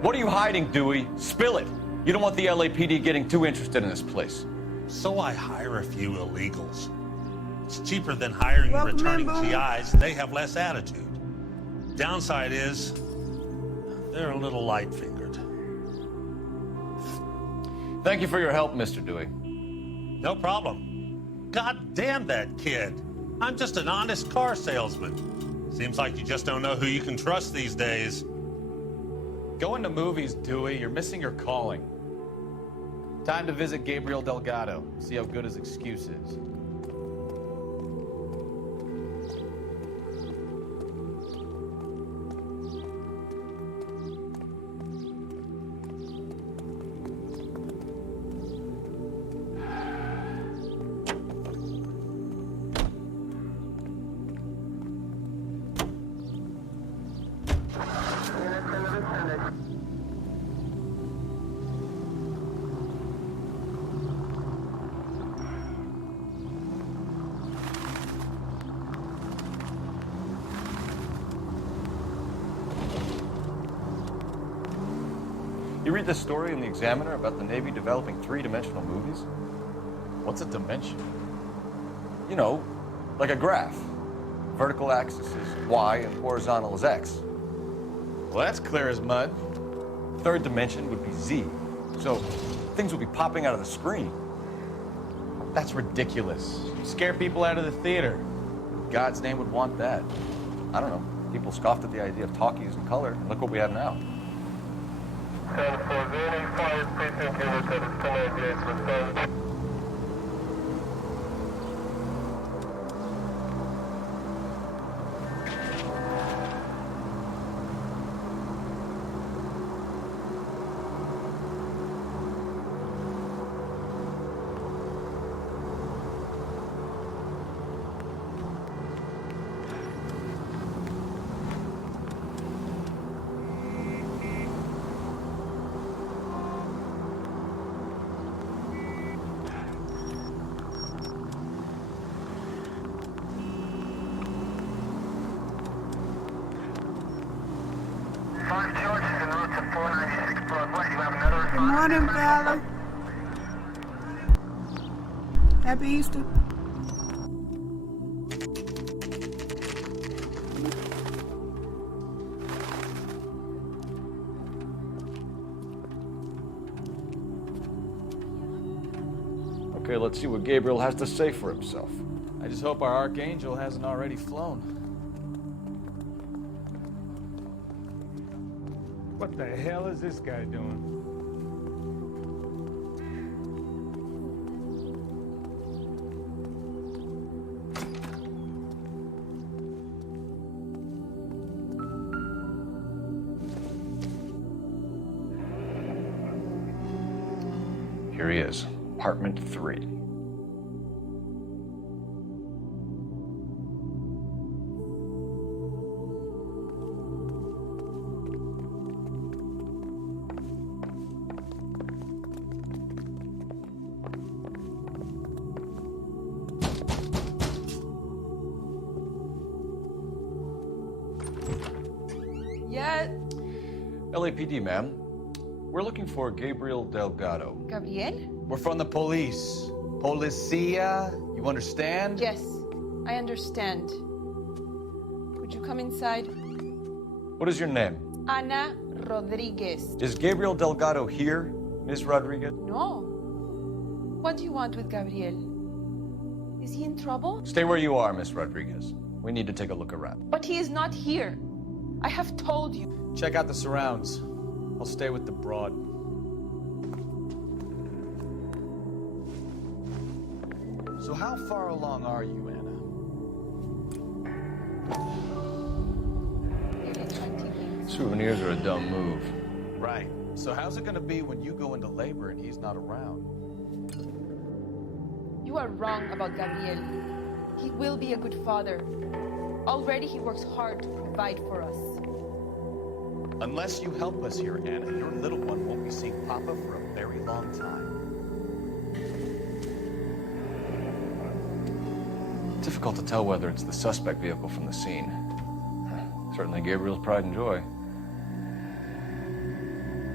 What are you hiding, Dewey? Spill it. You don't want the LAPD getting too interested in this place. So I hire a few illegals. It's cheaper than hiring Welcome returning in, GIs, and they have less attitude. Downside is, they're a little light-fingered. Thank you for your help, Mr. Dewey. No problem. God damn that kid. I'm just an honest car salesman. Seems like you just don't know who you can trust these days. Going to movies, Dewey. You're missing your calling. Time to visit Gabriel Delgado. See how good his excuse is. You read this story in the Examiner about the Navy developing three-dimensional movies? What's a dimension? You know, like a graph. Vertical axis is Y and horizontal is X. Well, that's clear as mud. Third dimension would be Z. So things would be popping out of the screen. That's ridiculous. You scare people out of the theater. God's name would want that. I don't know. People scoffed at the idea of talkies in color, and look what we have now. Good morning, Bella. Happy Easter. Okay, let's see what Gabriel has to say for himself. I just hope our Archangel hasn't already flown. What the hell is this guy doing? Here he is, apartment 3. Yeah. LAPD, ma'am. We're looking for Gabriel Delgado. Gabriel? We're from the police. Policia, you understand? Yes, I understand. Could you come inside? What is your name? Ana Rodriguez. Is Gabriel Delgado here, Ms. Rodriguez? No. What do you want with Gabriel? Is he in trouble? Stay where you are, Ms. Rodriguez. We need to take a look around. But he is not here. I have told you. Check out the surrounds. I'll stay with the broad. So how far along are you, Anna? Souvenirs are a dumb move. Right. So how's it gonna be when you go into labor and he's not around? You are wrong about Gabriel. He will be a good father. Already he works hard to provide for us. Unless you help us here, Anna, your little one won't be seeing Papa for a very long time. Difficult to tell whether it's the suspect vehicle from the scene. Certainly Gabriel's pride and joy.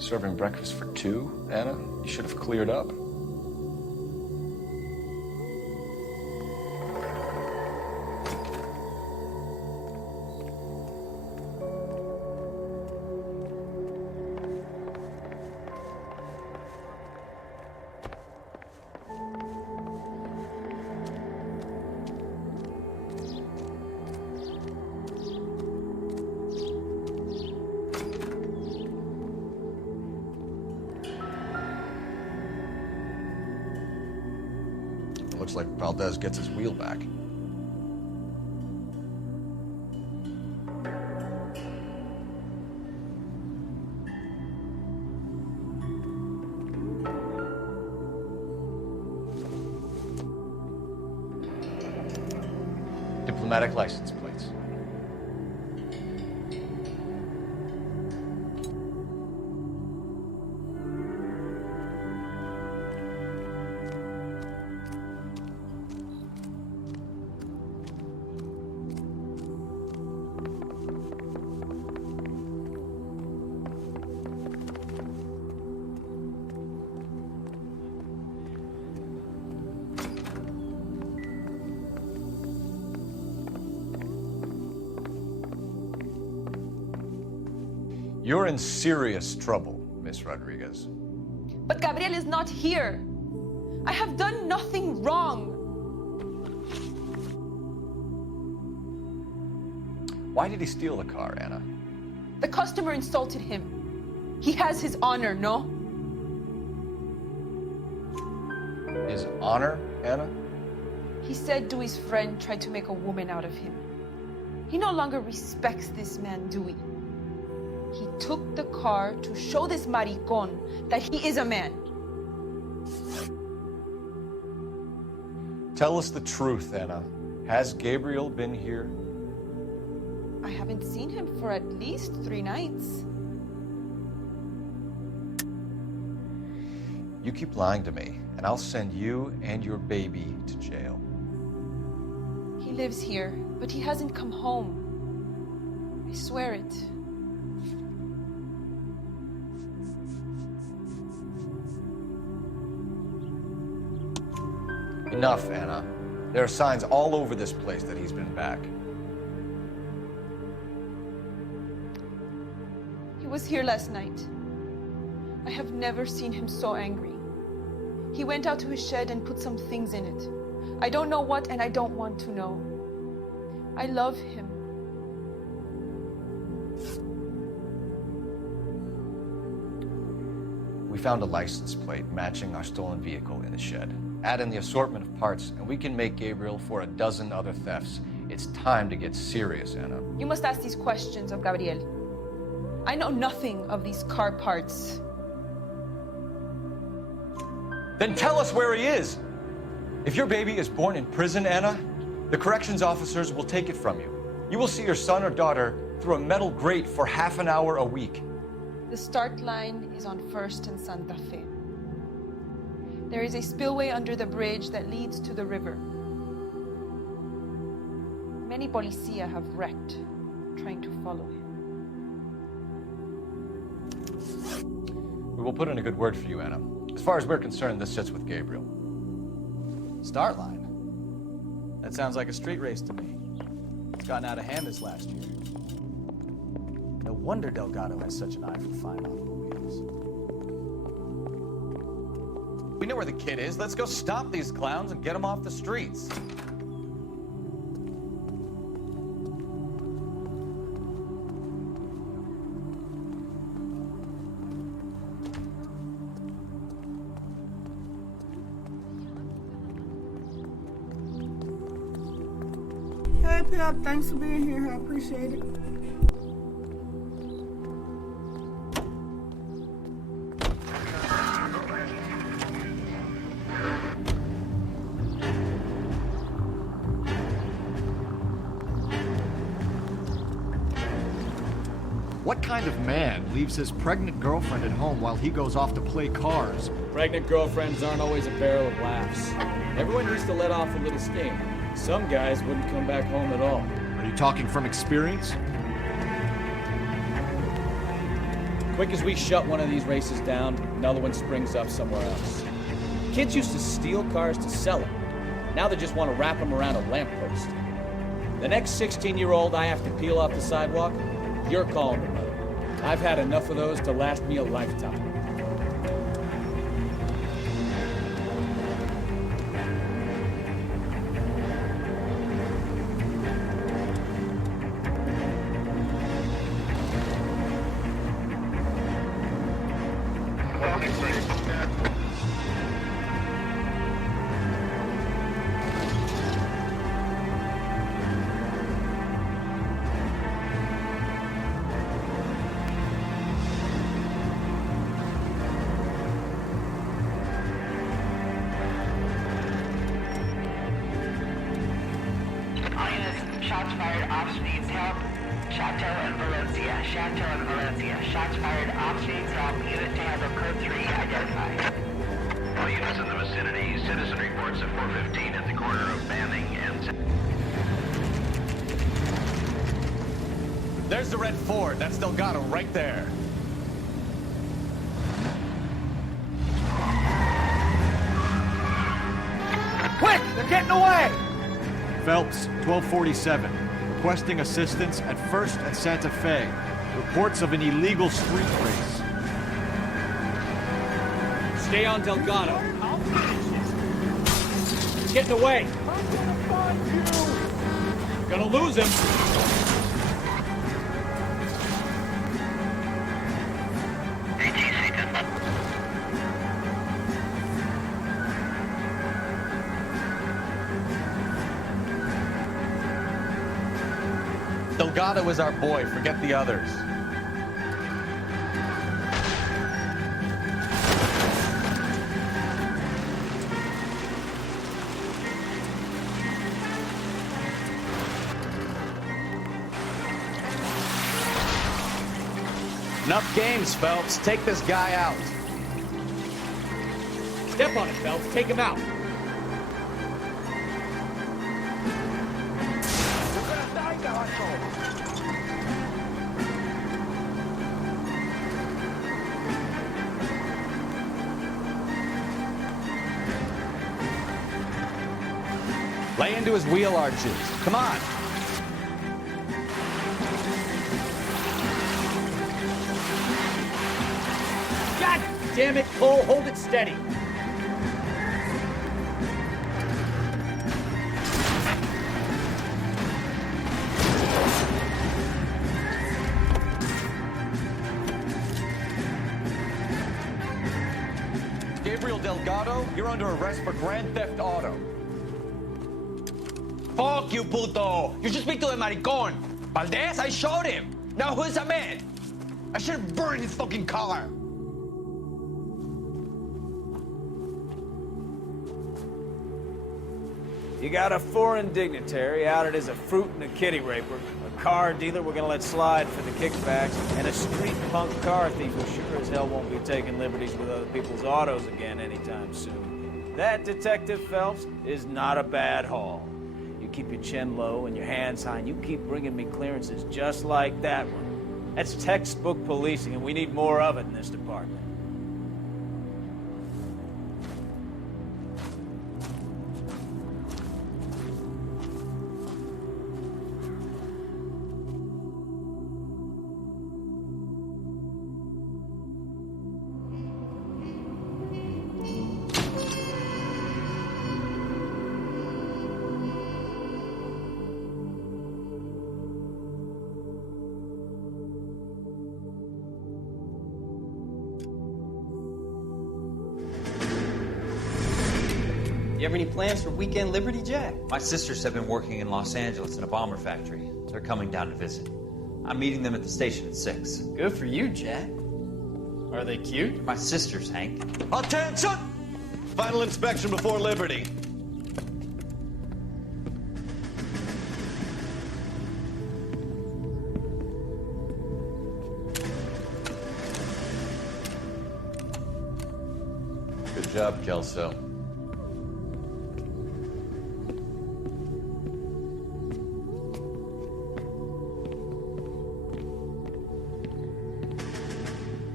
Serving breakfast for two, Anna? You should have cleared up. Looks like Valdez gets his wheel back. Diplomatic license plates. You're in serious trouble, Miss Rodriguez. But Gabriel is not here. I have done nothing wrong. Why did he steal the car, Anna? The customer insulted him. He has his honor, no? His honor, Anna? He said Dewey's friend tried to make a woman out of him. He no longer respects this man, Dewey. He took the car to show this maricón that he is a man. Tell us the truth, Anna. Has Gabriel been here? I haven't seen him for at least 3 nights. You keep lying to me, and I'll send you and your baby to jail. He lives here, but he hasn't come home. I swear it. Enough, Anna. There are signs all over this place that he's been back. He was here last night. I have never seen him so angry. He went out to his shed and put some things in it. I don't know what, and I don't want to know. I love him. We found a license plate matching our stolen vehicle in the shed. Add in the assortment of parts, and we can make Gabriel for a dozen other thefts. It's time to get serious, Anna. You must ask these questions of Gabriel. I know nothing of these car parts. Then tell us where he is! If your baby is born in prison, Anna, the corrections officers will take it from you. You will see your son or daughter through a metal grate for half an hour a week. The start line is on 1st and Santa Fe. There is a spillway under the bridge that leads to the river. Many policia have wrecked trying to follow him. We will put in a good word for you, Anna. As far as we're concerned, this sits with Gabriel. Start line? That sounds like a street race to me. It's gotten out of hand this last year. No wonder Delgado has such an eye for fine automobiles. We know where the kid is. Let's go stop these clowns and get them off the streets. Hey, Pep. Thanks for being here. I appreciate it. What kind of man leaves his pregnant girlfriend at home while he goes off to play cars? Pregnant girlfriends aren't always a barrel of laughs. Everyone needs to let off a little steam. Some guys wouldn't come back home at all. Are you talking from experience? Quick as we shut one of these races down, another one springs up somewhere else. Kids used to steal cars to sell them. Now they just want to wrap them around a lamppost. The next 16-year-old I have to peel off the sidewalk, you're calling them. I've had enough of those to last me a lifetime. Shots fired, ops needs help. Chateau and Valencia. Chateau and Valencia. Shots fired, ops needs help. Unit to handle code 3 identified. All units in the vicinity. Citizen reports at 415 at the corner of Banning and... There's the red Ford. That's Delgado right there. Quick! They're getting away! Phelps, 1247. Requesting assistance at 1st and Santa Fe. Reports of an illegal street race. Stay on Delgado. He's getting away. I'm gonna find you! Gonna lose him. Delgado is our boy. Forget the others. Enough games, Phelps. Take this guy out. Step on it, Phelps. Take him out. Lay into his wheel arches. Come on. God damn it, Cole. Hold it steady. Gabriel Delgado, you're under arrest for Grand Theft Auto. Fuck you, puto! You should speak to the maricon! Valdez, I showed him! Now who's a man? I should have burned his fucking car! You got a foreign dignitary outed as a fruit and a kitty raper, a car dealer we're gonna let slide for the kickbacks, and a street punk car thief who sure as hell won't be taking liberties with other people's autos again anytime soon. That, Detective Phelps, is not a bad haul. You keep your chin low and your hands high, and you keep bringing me clearances just like that one. That's textbook policing, and we need more of it in this department. You have any plans for weekend Liberty, Jack? My sisters have been working in Los Angeles in a bomber factory. They're coming down to visit. I'm meeting them at the station at 6. Good for you, Jack. Are they cute? They're my sisters, Hank. Attention! Final inspection before Liberty. Good job, Kelso.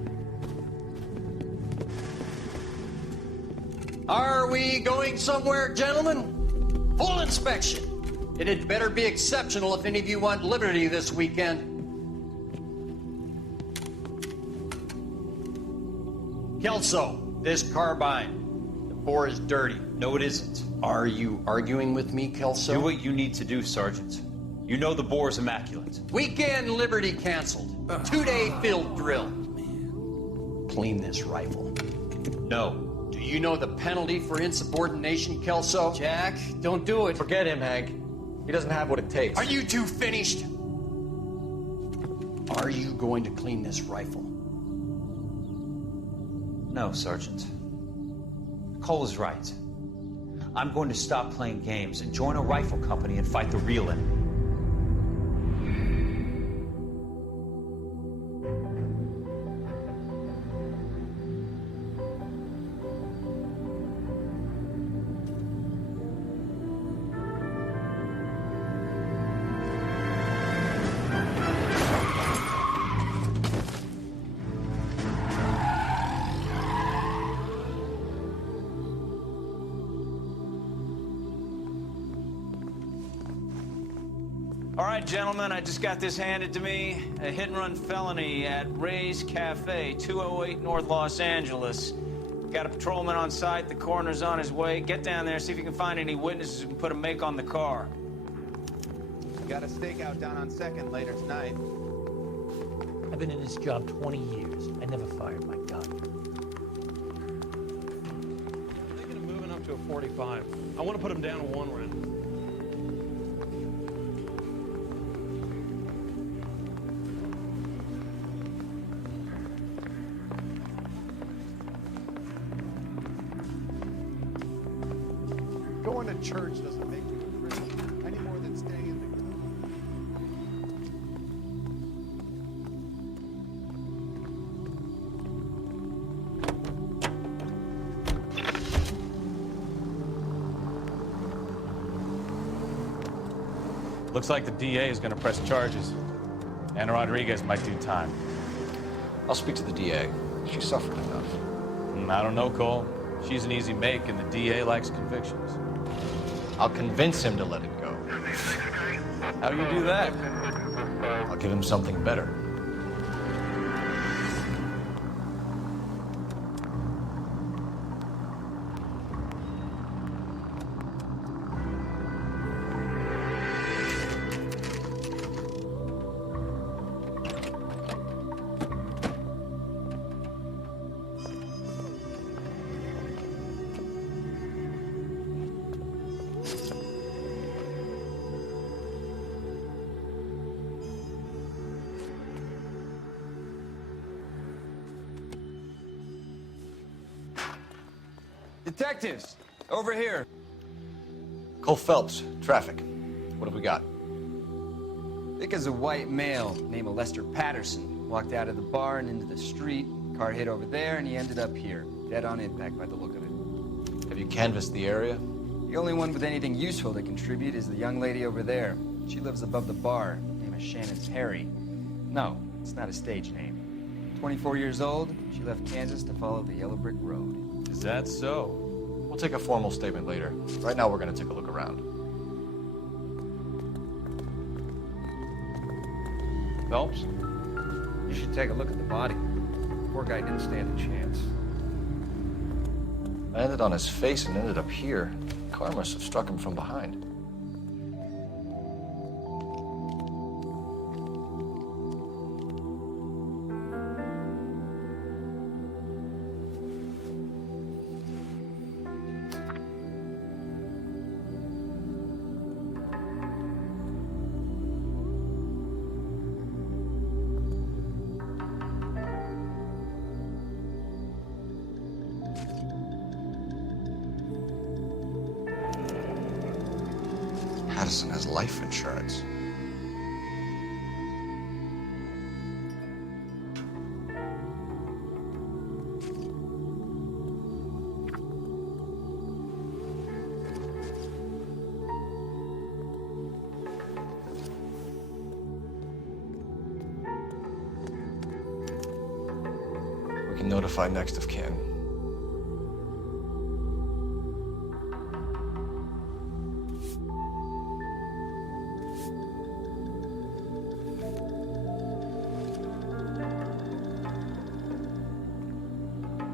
we going somewhere, gentlemen? Full inspection. And it better be exceptional if any of you want liberty this weekend. Kelso, this carbine. The bore is dirty. No, it isn't. Are you arguing with me, Kelso? Do what you need to do, Sergeant. You know the bore's immaculate. Weekend liberty canceled. 2-day field drill. Clean this rifle. No. Do you know the penalty for insubordination, Kelso? Jack, don't do it. Forget him, Hank. He doesn't have what it takes. Are you two finished? Are you going to clean this rifle? No, Sergeant. Cole is right. I'm going to stop playing games and join a rifle company and fight the real enemy. All right, gentlemen, I just got this handed to me. A hit-and-run felony at Ray's Cafe, 208 North Los Angeles. Got a patrolman on site. The coroner's on his way. Get down there, see if you can find any witnesses who can put a make on the car. Got a stakeout down on 2nd later tonight. I've been in this job 20 years. I never fired my gun. I'm thinking of moving up to a 45. I want to put him down to 1 round. Going to church doesn't make you a Christian any more than staying in the Looks like the DA is going to press charges. Anna Rodriguez might do time. I'll speak to the DA. She suffered enough. I don't know, Cole. She's an easy make, and the DA likes convictions. I'll convince him to let it go. How do you do that? I'll give him something better. Detectives, over here. Cole Phelps, traffic. What have we got? Thick as a white male named Lester Patterson walked out of the bar and into the street. Car hit over there, and he ended up here, dead on impact by the look of it. Have you canvassed the area? The only one with anything useful to contribute is the young lady over there. She lives above the bar. Name is Shannon Perry. No, it's not a stage name. 24 years old, she left Kansas to follow the Yellow Brick Road. Is that so? We'll take a formal statement later. Right now, we're going to take a look around. Phelps? You should take a look at the body. Poor guy didn't stand a chance. I landed on his face and ended up here. The car must have struck him from behind. Patterson has life insurance. We can notify next of kin.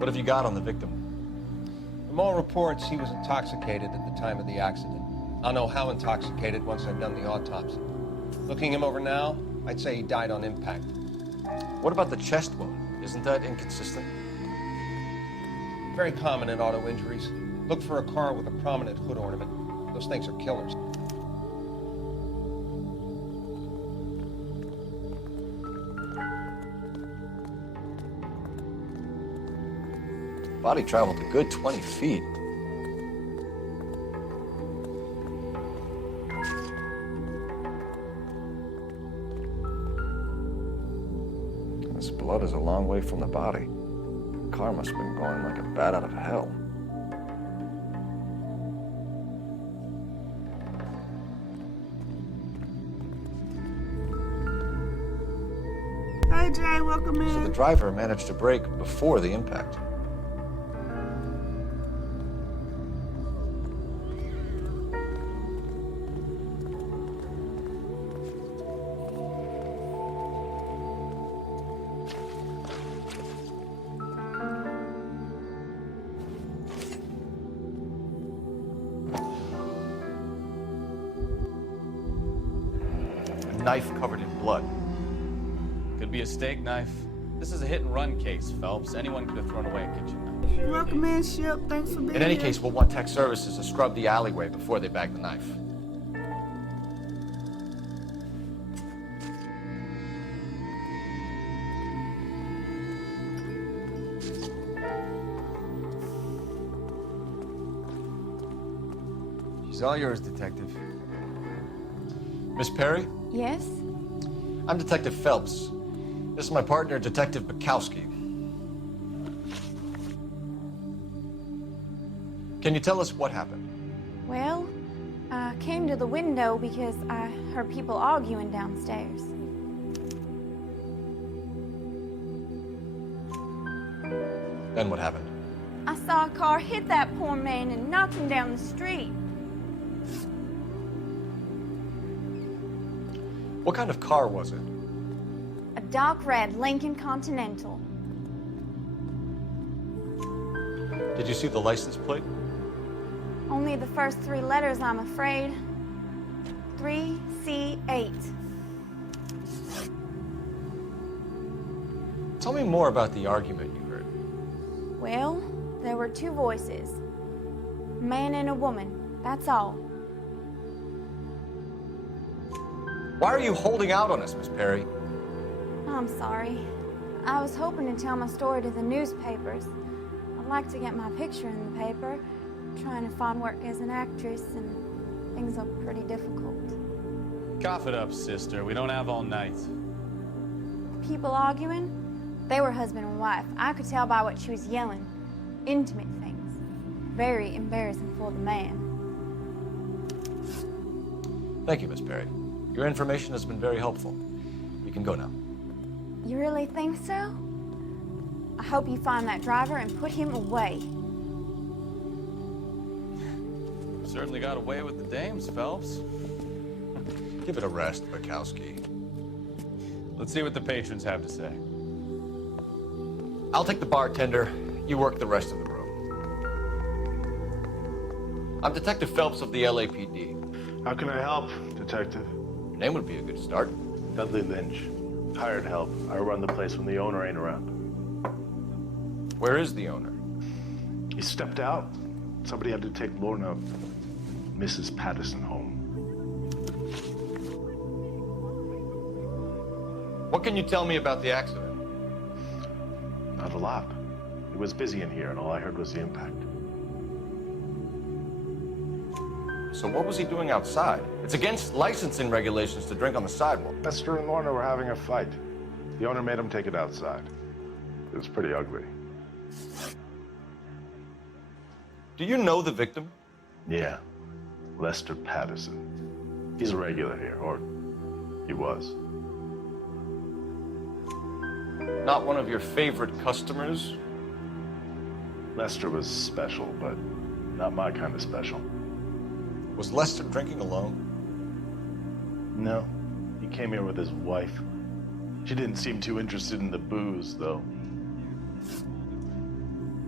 What have you got on the victim? From all reports, he was intoxicated at the time of the accident. I'll know how intoxicated once I've done the autopsy. Looking him over now, I'd say he died on impact. What about the chest wound? Isn't that inconsistent? Very common in auto injuries. Look for a car with a prominent hood ornament. Those things are killers. Body traveled a good 20 feet. This blood is a long way from the body. The car must have been going like a bat out of hell. Hi, Jay. Welcome in. So the driver managed to brake before the impact. Knife covered in blood. Could be a steak knife. This is a hit-and-run case, Phelps. Anyone could have thrown away a kitchen knife. Welcome in, Ship. Thanks for being here. In any case, we'll want tech services to scrub the alleyway before they bag the knife. She's all yours, Detective. Miss Perry? Yes? I'm Detective Phelps. This is my partner, Detective Bukowski. Can you tell us what happened? Well, I came to the window because I heard people arguing downstairs. Then what happened? I saw a car hit that poor man and knock him down the street. What kind of car was it? A dark red Lincoln Continental. Did you see the license plate? Only the first three letters, I'm afraid. 3C8. Tell me more about the argument you heard. Well, there were two voices. A man and a woman, that's all. Why are you holding out on us, Miss Perry? I'm sorry. I was hoping to tell my story to the newspapers. I'd like to get my picture in the paper. I'm trying to find work as an actress, and things are pretty difficult. Cough it up, sister. We don't have all night. People arguing? They were husband and wife. I could tell by what she was yelling. Intimate things. Very embarrassing for the man. Thank you, Miss Perry. Your information has been very helpful. You can go now. You really think so? I hope you find that driver and put him away. Certainly got away with the dames, Phelps. Give it a rest, Bukowski. Let's see what the patrons have to say. I'll take the bartender. You work the rest of the room. I'm Detective Phelps of the LAPD. How can I help, Detective? Your name would be a good start. Dudley Lynch. Hired help. I run the place when the owner ain't around. Where is the owner? He stepped out. Somebody had to take Lorna, Mrs. Patterson, home. What can you tell me about the accident? Not a lot. It was busy in here, and all I heard was the impact. So what was he doing outside? It's against licensing regulations to drink on the sidewalk. Lester and Lorna were having a fight. The owner made him take it outside. It was pretty ugly. Do you know the victim? Yeah. Lester Patterson. He's a regular here, or he was. Not one of your favorite customers? Lester was special, but not my kind of special. Was Lester drinking alone? No. He came here with his wife. She didn't seem too interested in the booze, though.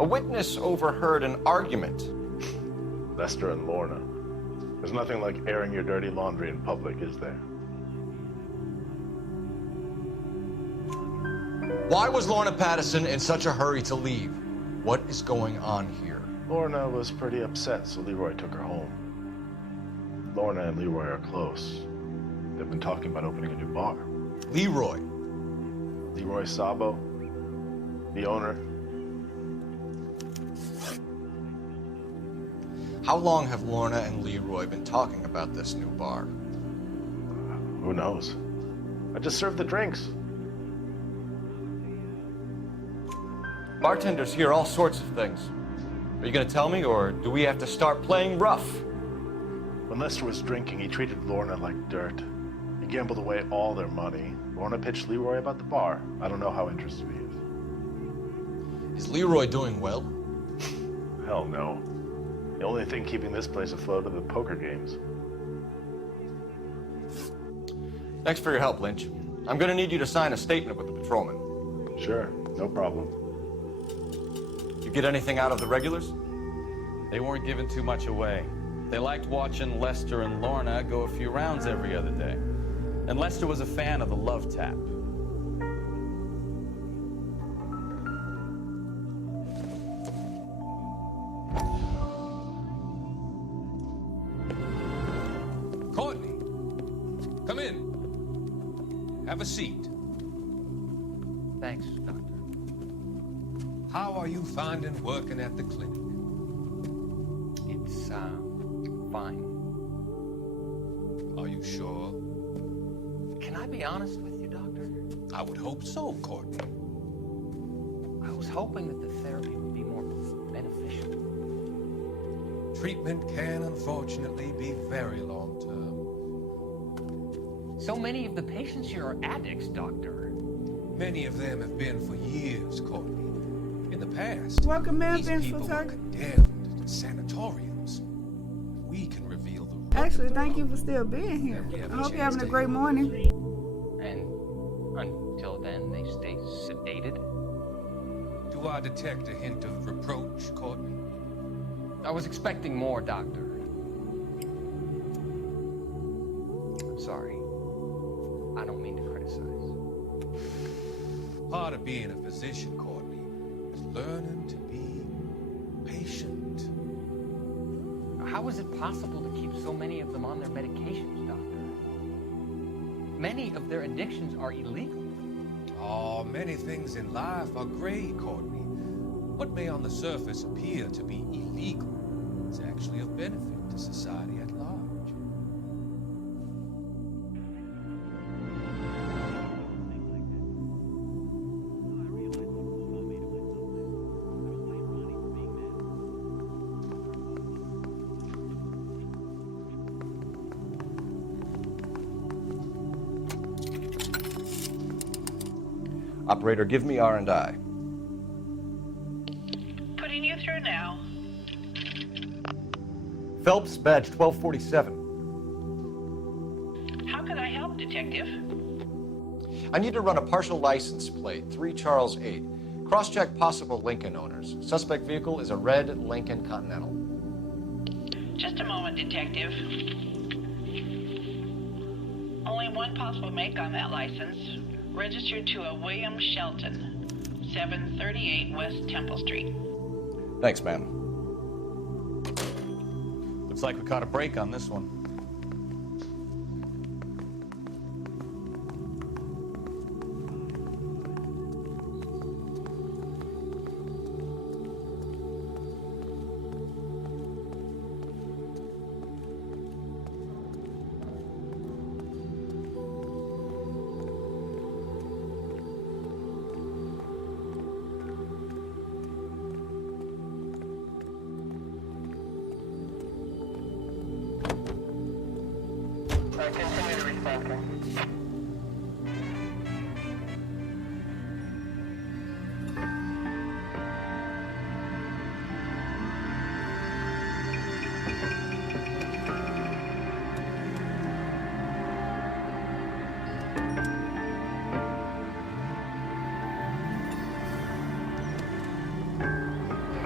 A witness overheard an argument. Lester and Lorna. There's nothing like airing your dirty laundry in public, is there? Why was Lorna Patterson in such a hurry to leave? What is going on here? Lorna was pretty upset, so Leroy took her home. Lorna and Leroy are close. They've been talking about opening a new bar. Leroy? Leroy Sabo, the owner. How long have Lorna and Leroy been talking about this new bar? Who knows? I just served the drinks. Bartenders hear all sorts of things. Are you going to tell me, or do we have to start playing rough? When Lester was drinking, he treated Lorna like dirt. He gambled away all their money. Lorna pitched Leroy about the bar. I don't know how interested he is. Is Leroy doing well? Hell no. The only thing keeping this place afloat are the poker games. Thanks for your help, Lynch. I'm going to need you to sign a statement with the patrolman. Sure, no problem. You get anything out of the regulars? They weren't giving too much away. They liked watching Lester and Lorna go a few rounds every other day. And Lester was a fan of the love tap. Courtney, come in. Have a seat. Thanks, Doctor. How are you finding working at the clinic? It's, fine. Are you sure? Can I be honest with you, Doctor? I would hope so, Courtney. I was hoping that the therapy would be more beneficial. Treatment can unfortunately be very long-term. So many of the patients here are addicts, Doctor. Many of them have been for years, Courtney. In the past, Welcome, man, these Vince people were Photog. condemned to sanatoriums. We can reveal the real Actually, thank you for still being here. I hope you're having a great morning. And until then, they stay sedated? Do I detect a hint of reproach, Courtney? I was expecting more, Doctor. I'm sorry. I don't mean to criticize. Part of being a physician, Courtney, is learning to be patient. How is it possible to keep so many of them on their medications, Doctor? Many of their addictions are illegal. Oh, many things in life are gray, Courtney. What may on the surface appear to be illegal is actually of benefit to society at large. Operator, give me R&I. Putting you through now. Phelps, badge 1247. How can I help, Detective? I need to run a partial license plate, 3 Charles 8. Cross-check possible Lincoln owners. Suspect vehicle is a red Lincoln Continental. Just a moment, Detective. Only one possible make on that license. Registered to a William Shelton, 738 West Temple Street. Thanks, ma'am. Looks like we caught a break on this one. Continue to respond.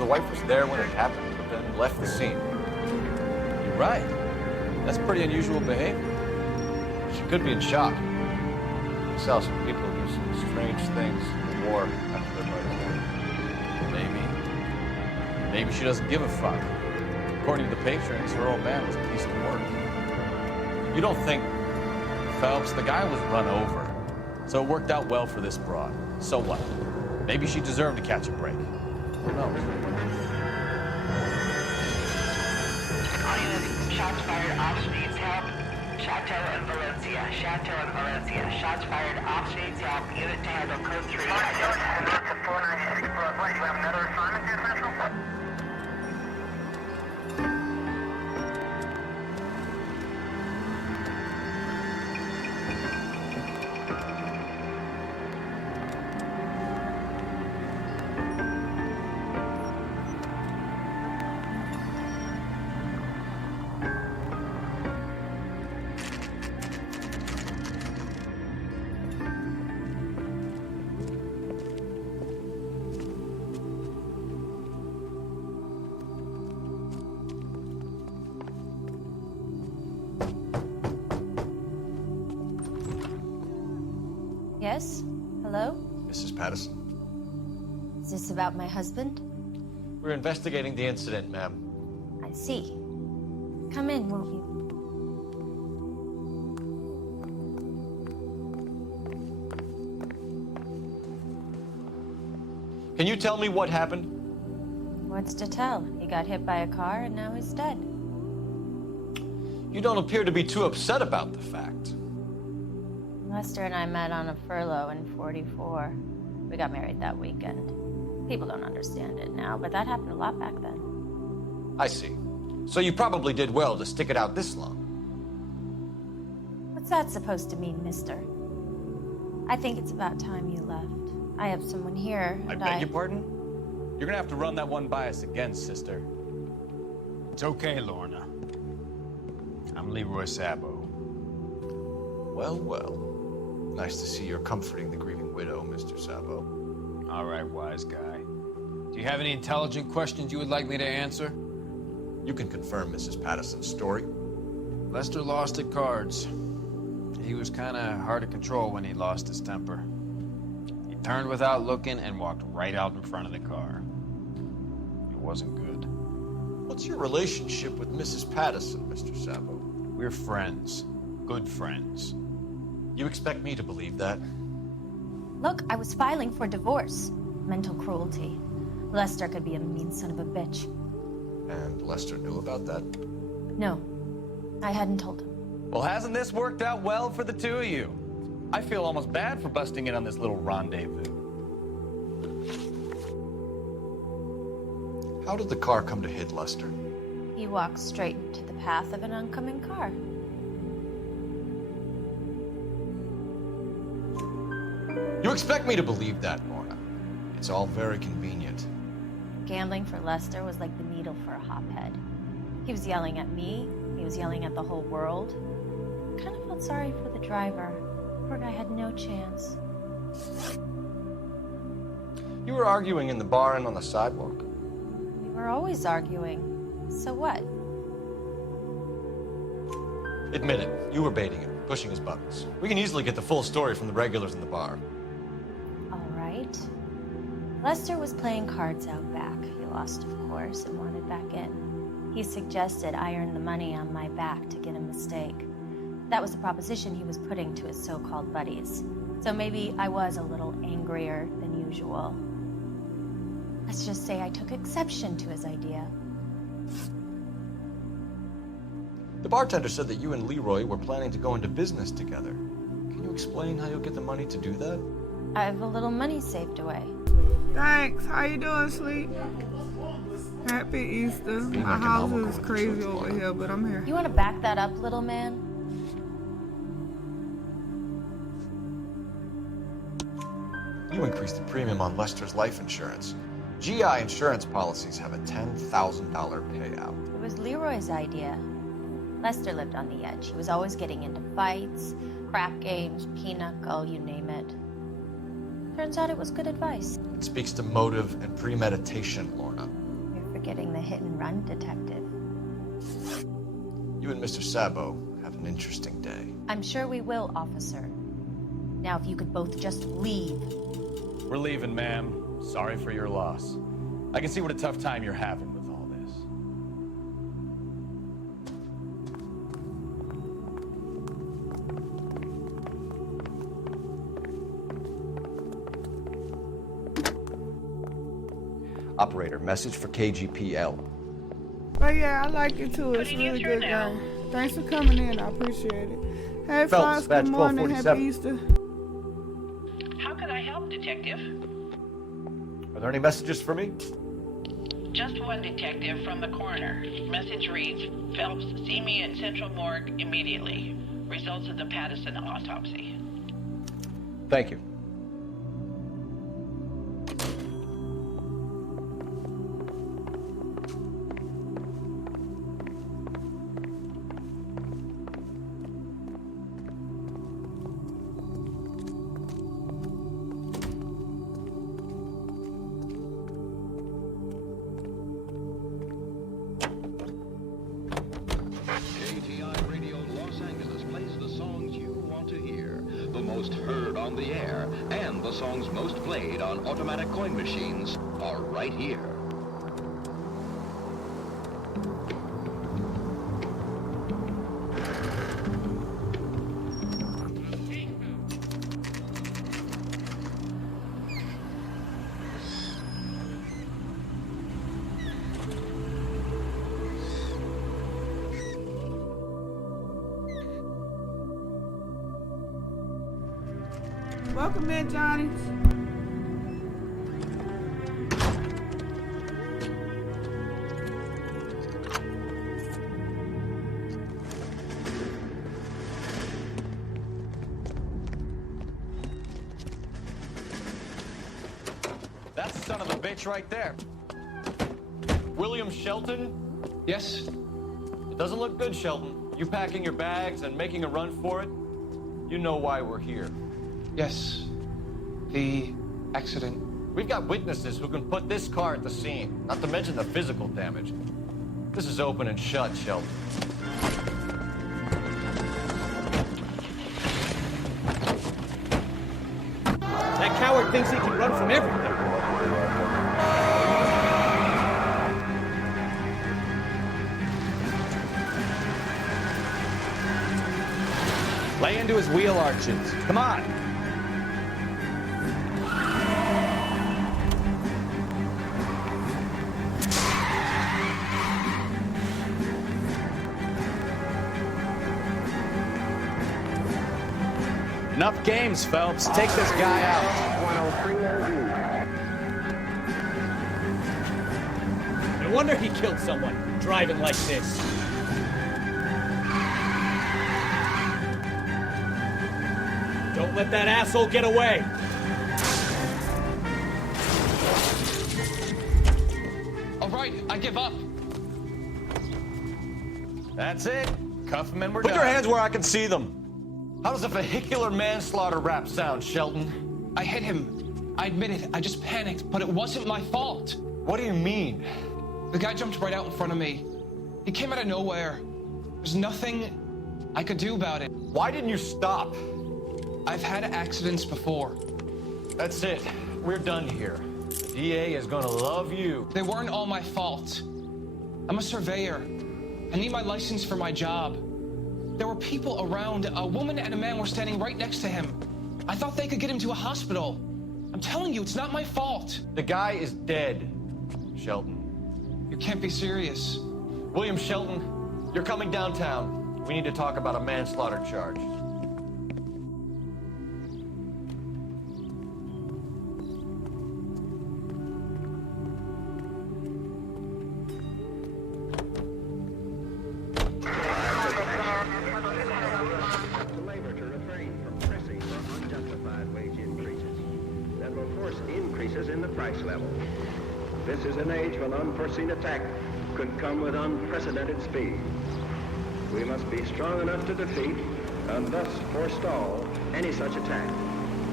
the wife was there when it happened, but then left the scene. You're right. That's pretty unusual behavior. She could be in shock. You saw some people do some strange things in the war after their buddies. Maybe she doesn't give a fuck. According to the patrons, her old man was a piece of work. You don't think... Phelps, the guy was run over. So it worked out well for this broad. So what? Maybe she deserved to catch a break. Who knows? All units, shots fired off streets, help. Chateau and Valencia. Chateau and Valencia. Shots fired off streets, help. Unit to handle code 3. And that's a 496 plus 1. You have another assignment here, Central? Yes? Hello? Mrs. Patterson. Is this about my husband? We're investigating the incident, ma'am. I see. Come in, won't you? Can you tell me what happened? What's to tell? He got hit by a car and now he's dead. You don't appear to be too upset about the fact. Lester and I met on a furlough in '44. We got married that weekend. People don't understand it now, but that happened a lot back then. I see. So you probably did well to stick it out this long. What's that supposed to mean, mister? I think it's about time you left. I have someone here, I and beg your pardon? You're gonna have to run that one by us again, sister. It's okay, Lorna. I'm Leroy Sabo. Well, well. Nice to see you're comforting the grieving widow, Mr. Sabo. All right, wise guy. Do you have any intelligent questions you would like me to answer? You can confirm Mrs. Patterson's story. Lester lost at cards. He was kind of hard to control when he lost his temper. He turned without looking and walked right out in front of the car. It wasn't good. What's your relationship with Mrs. Patterson, Mr. Sabo? We're friends. Good friends. You expect me to believe that? Look, I was filing for divorce. Mental cruelty. Lester could be a mean son of a bitch. And Lester knew about that? No, I hadn't told him. Well, hasn't this worked out well for the two of you? I feel almost bad for busting in on this little rendezvous. How did the car come to hit Lester? He walked straight into the path of an oncoming car. You expect me to believe that, Lorna? It's all very convenient. Gambling for Lester was like the needle for a hophead. He was yelling at me. He was yelling at the whole world. I kind of felt sorry for the driver. Poor guy had no chance. You were arguing in the bar and on the sidewalk. We were always arguing. So what? Admit it, you were baiting him, pushing his buttons. We can easily get the full story from the regulars in the bar. All right. Lester was playing cards out back. He lost, of course, and wanted back in. He suggested I earn the money on my back to get a mistake. That was the proposition he was putting to his so-called buddies. So maybe I was a little angrier than usual. Let's just say I took exception to his idea. The bartender said that you and Leroy were planning to go into business together. Can you explain how you'll get the money to do that? I have a little money saved away. Thanks. How you doing, Sleep? Happy Easter. My house is crazy over here, but I'm here. You want to back that up, little man? You increased the premium on Lester's life insurance. GI insurance policies have a $10,000 payout. It was Leroy's idea. Lester lived on the edge. He was always getting into fights, crap games, pinochle, you name it. Turns out it was good advice. It speaks to motive and premeditation, Lorna. forgetting the hit-and-run detective. You and Mr. Sabo have an interesting day. I'm sure we will, officer. Now, if you could both just leave. We're leaving, ma'am. Sorry for your loss. I can see what a tough time you're having with all this. Operator, message for KGPL. But yeah, I like it too. It's really good game. Thanks for coming in. I appreciate it. Hey, Fox, good morning. Happy Easter. How can I help, Detective? Are there any messages for me? Just one detective from the coroner. Message reads, Phelps, see me at Central Morgue immediately. Results of the Patterson autopsy. Thank you. Songs most played on automatic coin machines are right here. Welcome in, Johnny. That's the son of a bitch right there. William Shelton? Yes? It doesn't look good, Shelton. You packing your bags and making a run for it? You know why we're here. Yes. The accident. We've got witnesses who can put this car at the scene, not to mention the physical damage. This is open and shut, Shelton. That coward thinks he can run from everything. Lay into his wheel arches. Come on. Enough games, Phelps. Take this guy out. No wonder he killed someone driving like this. Don't let that asshole get away. All right, I give up. That's it. Cuff him and we're Put done. your hands where I can see them. How does a vehicular manslaughter rap sound, Shelton? I hit him. I admit it. I just panicked, but it wasn't my fault. What do you mean? The guy jumped right out in front of me. He came out of nowhere. There's nothing I could do about it. Why didn't you stop? I've had accidents before. That's it. We're done here. The DA is gonna love you. They weren't all my fault. I'm a surveyor. I need my license for my job. There were people around. A woman and a man were standing right next to him. I thought they could get him to a hospital. I'm telling you, it's not my fault. The guy is dead, Shelton. You can't be serious. William Shelton, you're coming downtown. We need to talk about a manslaughter charge. This is an age when unforeseen attack could come with unprecedented speed. We must be strong enough to defeat and thus forestall any such attack.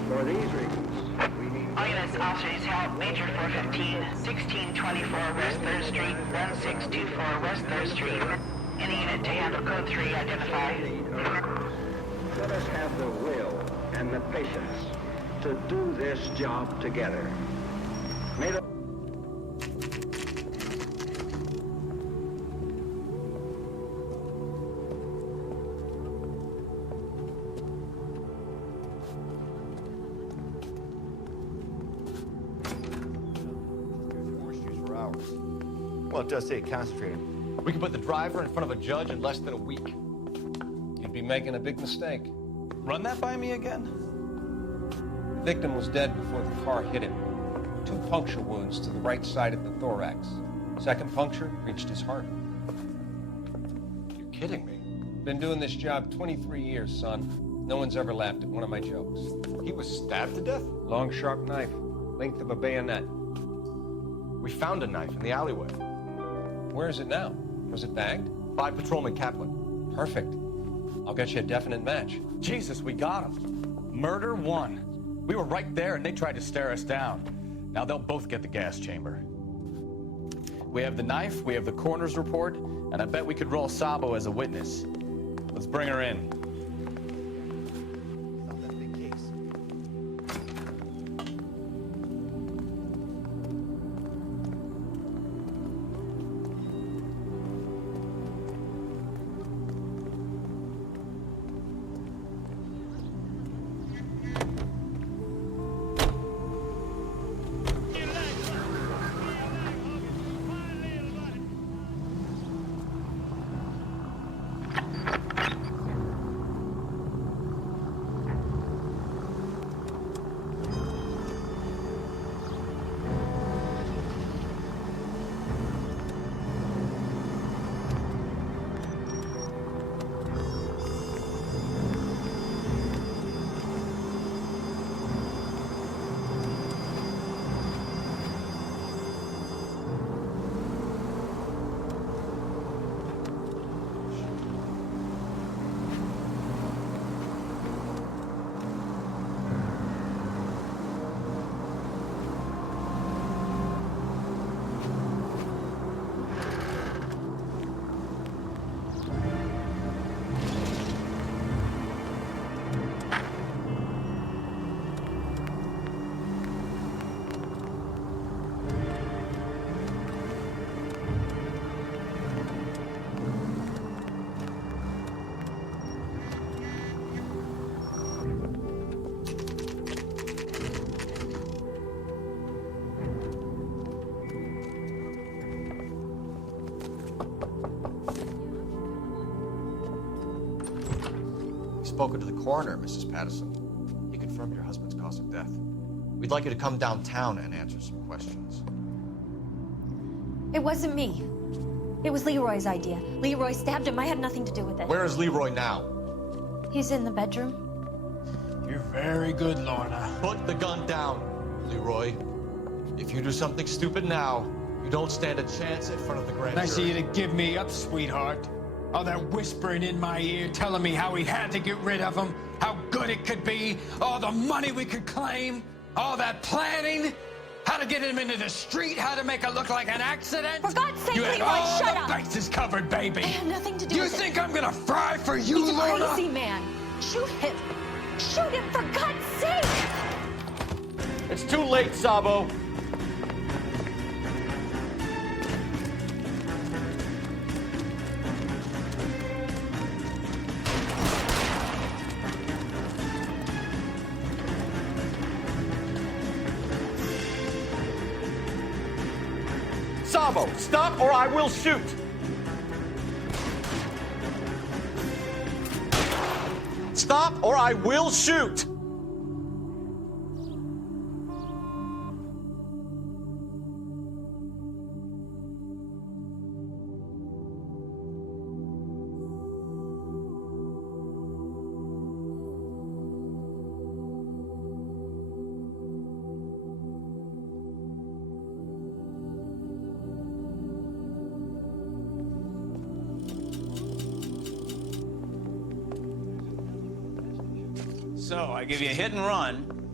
For these reasons, we need... All units, officers, help. Major 415, 1624 West 3rd Street, 1624 West 3rd Street. Any unit to handle code 3, identify. Let us have the will and the patience to do this job together. May the... Well, it does take concentrating. We could put the driver in front of a judge in less than a week. You'd be making a big mistake. Run that by me again? The victim was dead before the car hit him. 2 puncture wounds to the right side of the thorax. Second puncture reached his heart. You're kidding me. Been doing this job 23 years, son. No one's ever laughed at one of my jokes. He was stabbed to death? Long, sharp knife. Length of a bayonet. We found a knife in the alleyway. Where is it now? Was it bagged? By Patrolman Kaplan. Perfect. I'll get you a definite match. Jesus, we got him. Murder 1. We were right there and they tried to stare us down. Now they'll both get the gas chamber. We have the knife, we have the coroner's report, and I bet we could roll Sabo as a witness. Let's bring her in. Spoken to the coroner, Mrs. Patterson. He confirmed your husband's cause of death. We'd like you to come downtown and answer some questions. It wasn't me. It was Leroy's idea. Leroy stabbed him. I had nothing to do with it. Where is Leroy now? He's in the bedroom. You're very good, Lorna. Put the gun down, Leroy. If you do something stupid now, you don't stand a chance in front of the grand jury. Nice of you to give me up, sweetheart. All that whispering in my ear, telling me how we had to get rid of him, how good it could be, all the money we could claim, all that planning, how to get him into the street, how to make it look like an accident. For God's sake, you had Leroy, all shut the up. bases covered, baby. I had nothing to do You with it. You think I'm gonna fry for you, He's a Lorna? crazy man. Shoot him. Shoot him, for God's sake. It's too late, Sabo. Sabo, stop or I will shoot! Stop or I will shoot! So, I give you a hit and run,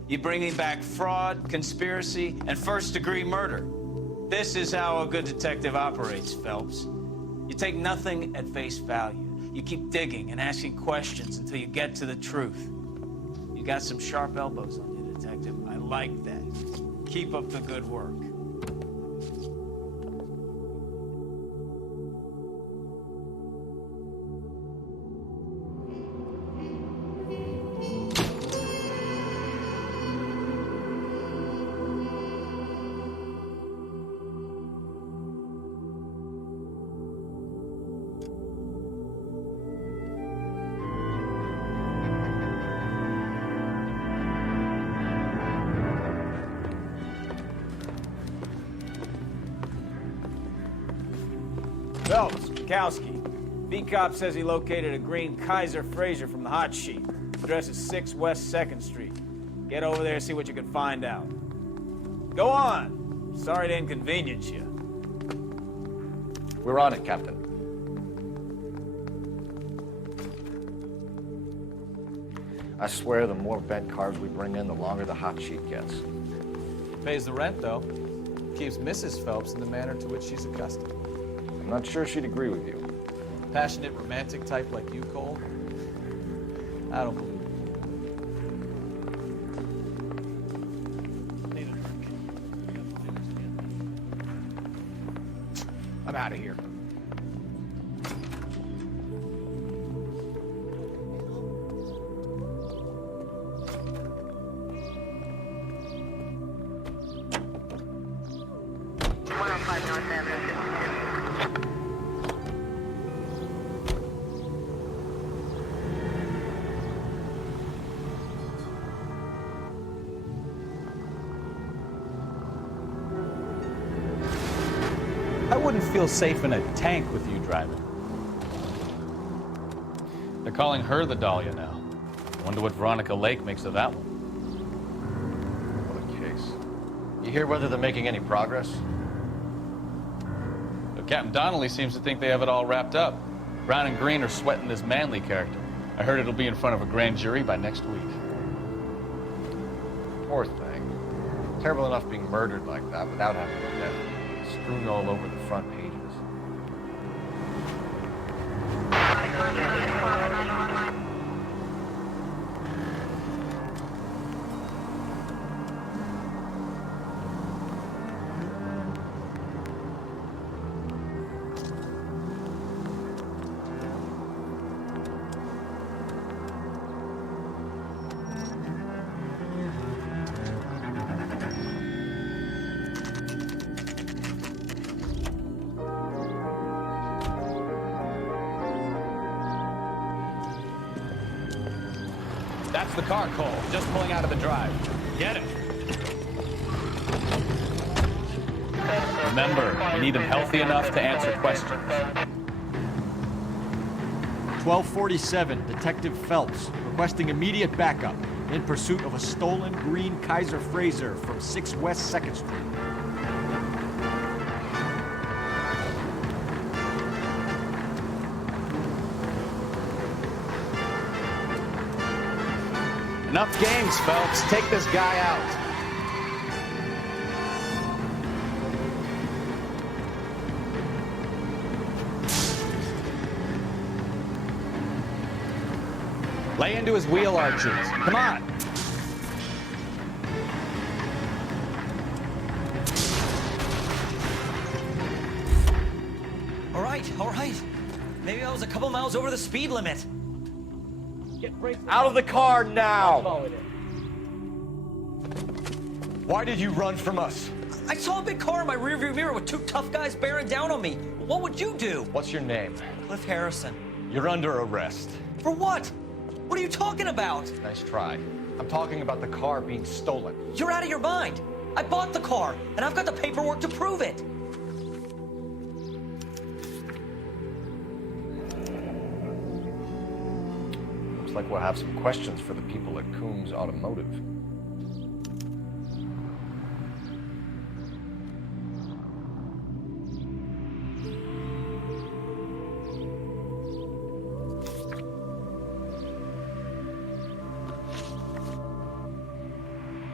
You bringing back fraud, conspiracy, and first-degree murder. This is how a good detective operates, Phelps. You take nothing at face value. You keep digging and asking questions until you get to the truth. You got some sharp elbows on you, detective. I like that. Keep up the good work. Phelps, Kowski. V-Cop says he located a green Kaiser Fraser from the hot sheet. Address is 6 West 2nd Street. Get over there and see what you can find out. Go on. Sorry to inconvenience you. We're on it, Captain. I swear the more bent cars we bring in, the longer the hot sheet gets. Pays the rent, though. Keeps Mrs. Phelps in the manner to which she's accustomed. I'm not sure she'd agree with you. Passionate, romantic type like you, Cole? I don't believe it. I'm out of here. I wouldn't feel safe in a tank with you driving. They're calling her the Dahlia now. Wonder what Veronica Lake makes of that one. What a case. You hear whether they're making any progress? But Captain Donnelly seems to think they have it all wrapped up. Brown and Green are sweating this Manley character. I heard it'll be in front of a grand jury by next week. Poor thing. Terrible enough being murdered like that without having a death. Strewn all over the front pages. That's the car, Cole. Just pulling out of the drive. Get it. Remember, we need him healthy enough to answer questions. 1247, Detective Phelps, requesting immediate backup in pursuit of a stolen green Kaiser Fraser from 6 West 2nd Street. Enough games, Phelps. Take this guy out. Lay into his wheel arches. Come on. All right. Maybe I was a couple miles over the speed limit. Out of the car now! Why did you run from us? I saw a big car in my rearview mirror with two tough guys bearing down on me. What would you do? What's your name? Cliff Harrison. You're under arrest. For what? What are you talking about? Nice try. I'm talking about the car being stolen. You're out of your mind. I bought the car, and I've got the paperwork to prove it. Looks like we'll have some questions for the people at Coombs Automotive.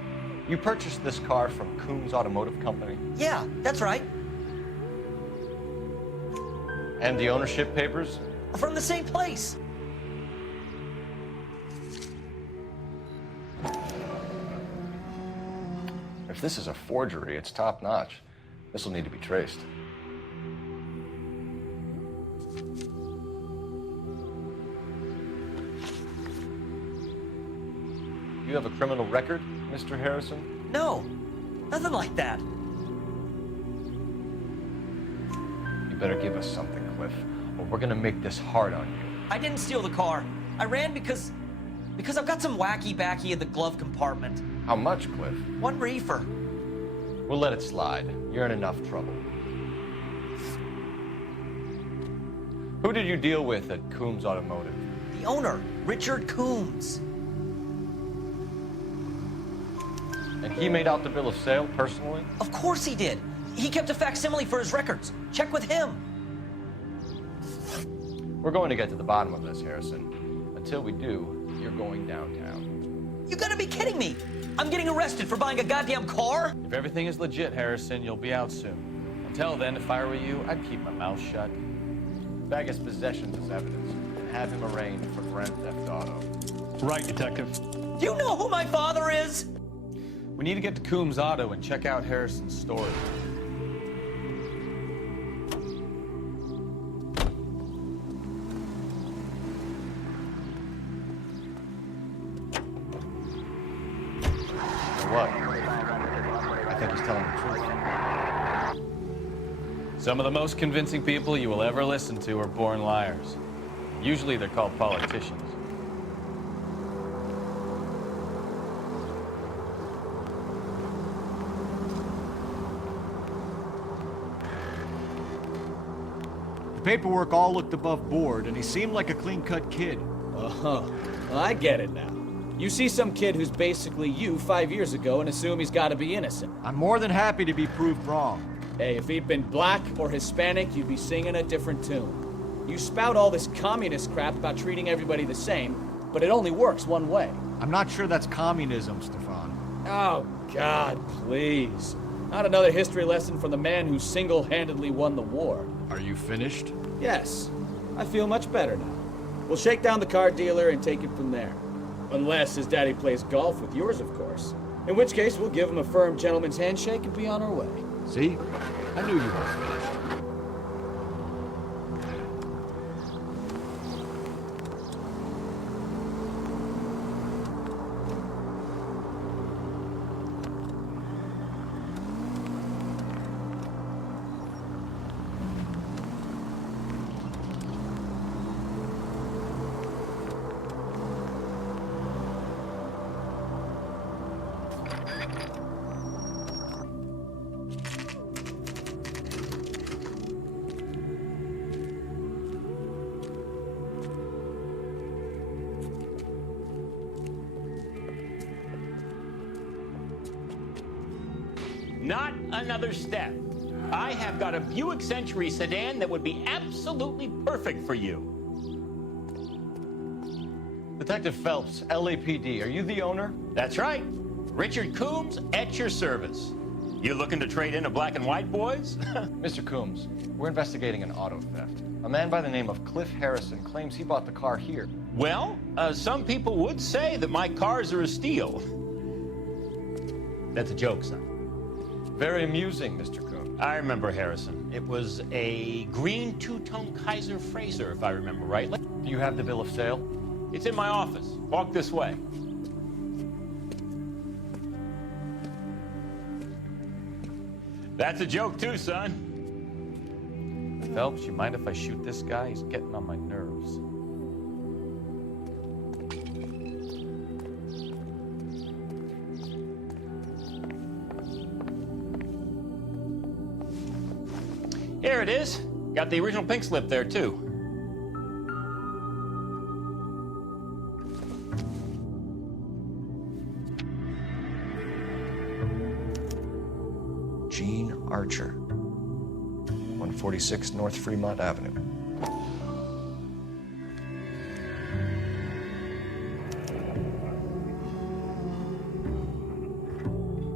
You purchased this car from Coombs Automotive Company? Yeah, that's right. And the ownership papers? From the same place. If this is a forgery, it's top-notch. This will need to be traced. You have a criminal record, Mr. Harrison? No, nothing like that. You better give us something, Cliff, or we're gonna make this hard on you. I didn't steal the car. I ran because I've got some wacky backy in the glove compartment. How much, Cliff? 1 reefer. We'll let it slide. You're in enough trouble. Who did you deal with at Coombs Automotive? The owner, Richard Coombs. And he made out the bill of sale personally? Of course he did. He kept a facsimile for his records. Check with him. We're going to get to the bottom of this, Harrison. Until we do, you're going downtown. You gotta be kidding me. I'm getting arrested for buying a goddamn car? If everything is legit, Harrison, you'll be out soon. Until then, if I were you, I'd keep my mouth shut. Bag his possessions as evidence and have him arraigned for grand theft auto. Right, Detective. Do you know who my father is? We need to get to Coombs Auto and check out Harrison's story. What? I think he's telling the truth. Some of the most convincing people you will ever listen to are born liars. Usually they're called politicians. The paperwork all looked above board, and he seemed like a clean-cut kid. Uh-huh. Well, I get it now. You see some kid who's basically you 5 years ago and assume he's got to be innocent. I'm more than happy to be proved wrong. Hey, if he'd been black or Hispanic, you'd be singing a different tune. You spout all this communist crap about treating everybody the same, but it only works one way. I'm not sure that's communism, Stefan. Oh, God, please. Not another history lesson from the man who single-handedly won the war. Are you finished? Yes. I feel much better now. We'll shake down the car dealer and take it from there. Unless his daddy plays golf with yours, of course. In which case, we'll give him a firm gentleman's handshake and be on our way. See? I knew you weren't finished. Not another step. I have got a Buick Century sedan that would be absolutely perfect for you. Detective Phelps, LAPD, are you the owner? That's right. Richard Coombs at your service. You looking to trade in a black and white, boys? Mr. Coombs, we're investigating an auto theft. A man by the name of Cliff Harrison claims he bought the car here. Well, some people would say that my cars are a steal. That's a joke, son. Very amusing, Mr. Coombs. I remember Harrison. It was a green two-tone Kaiser Frazer, if I remember right. Do you have the bill of sale? It's in my office. Walk this way. That's a joke too, son. Phelps, you mind if I shoot this guy? He's getting on my nerves. Here it is. Got the original pink slip there, too. Gene Archer, 146 North Fremont Avenue.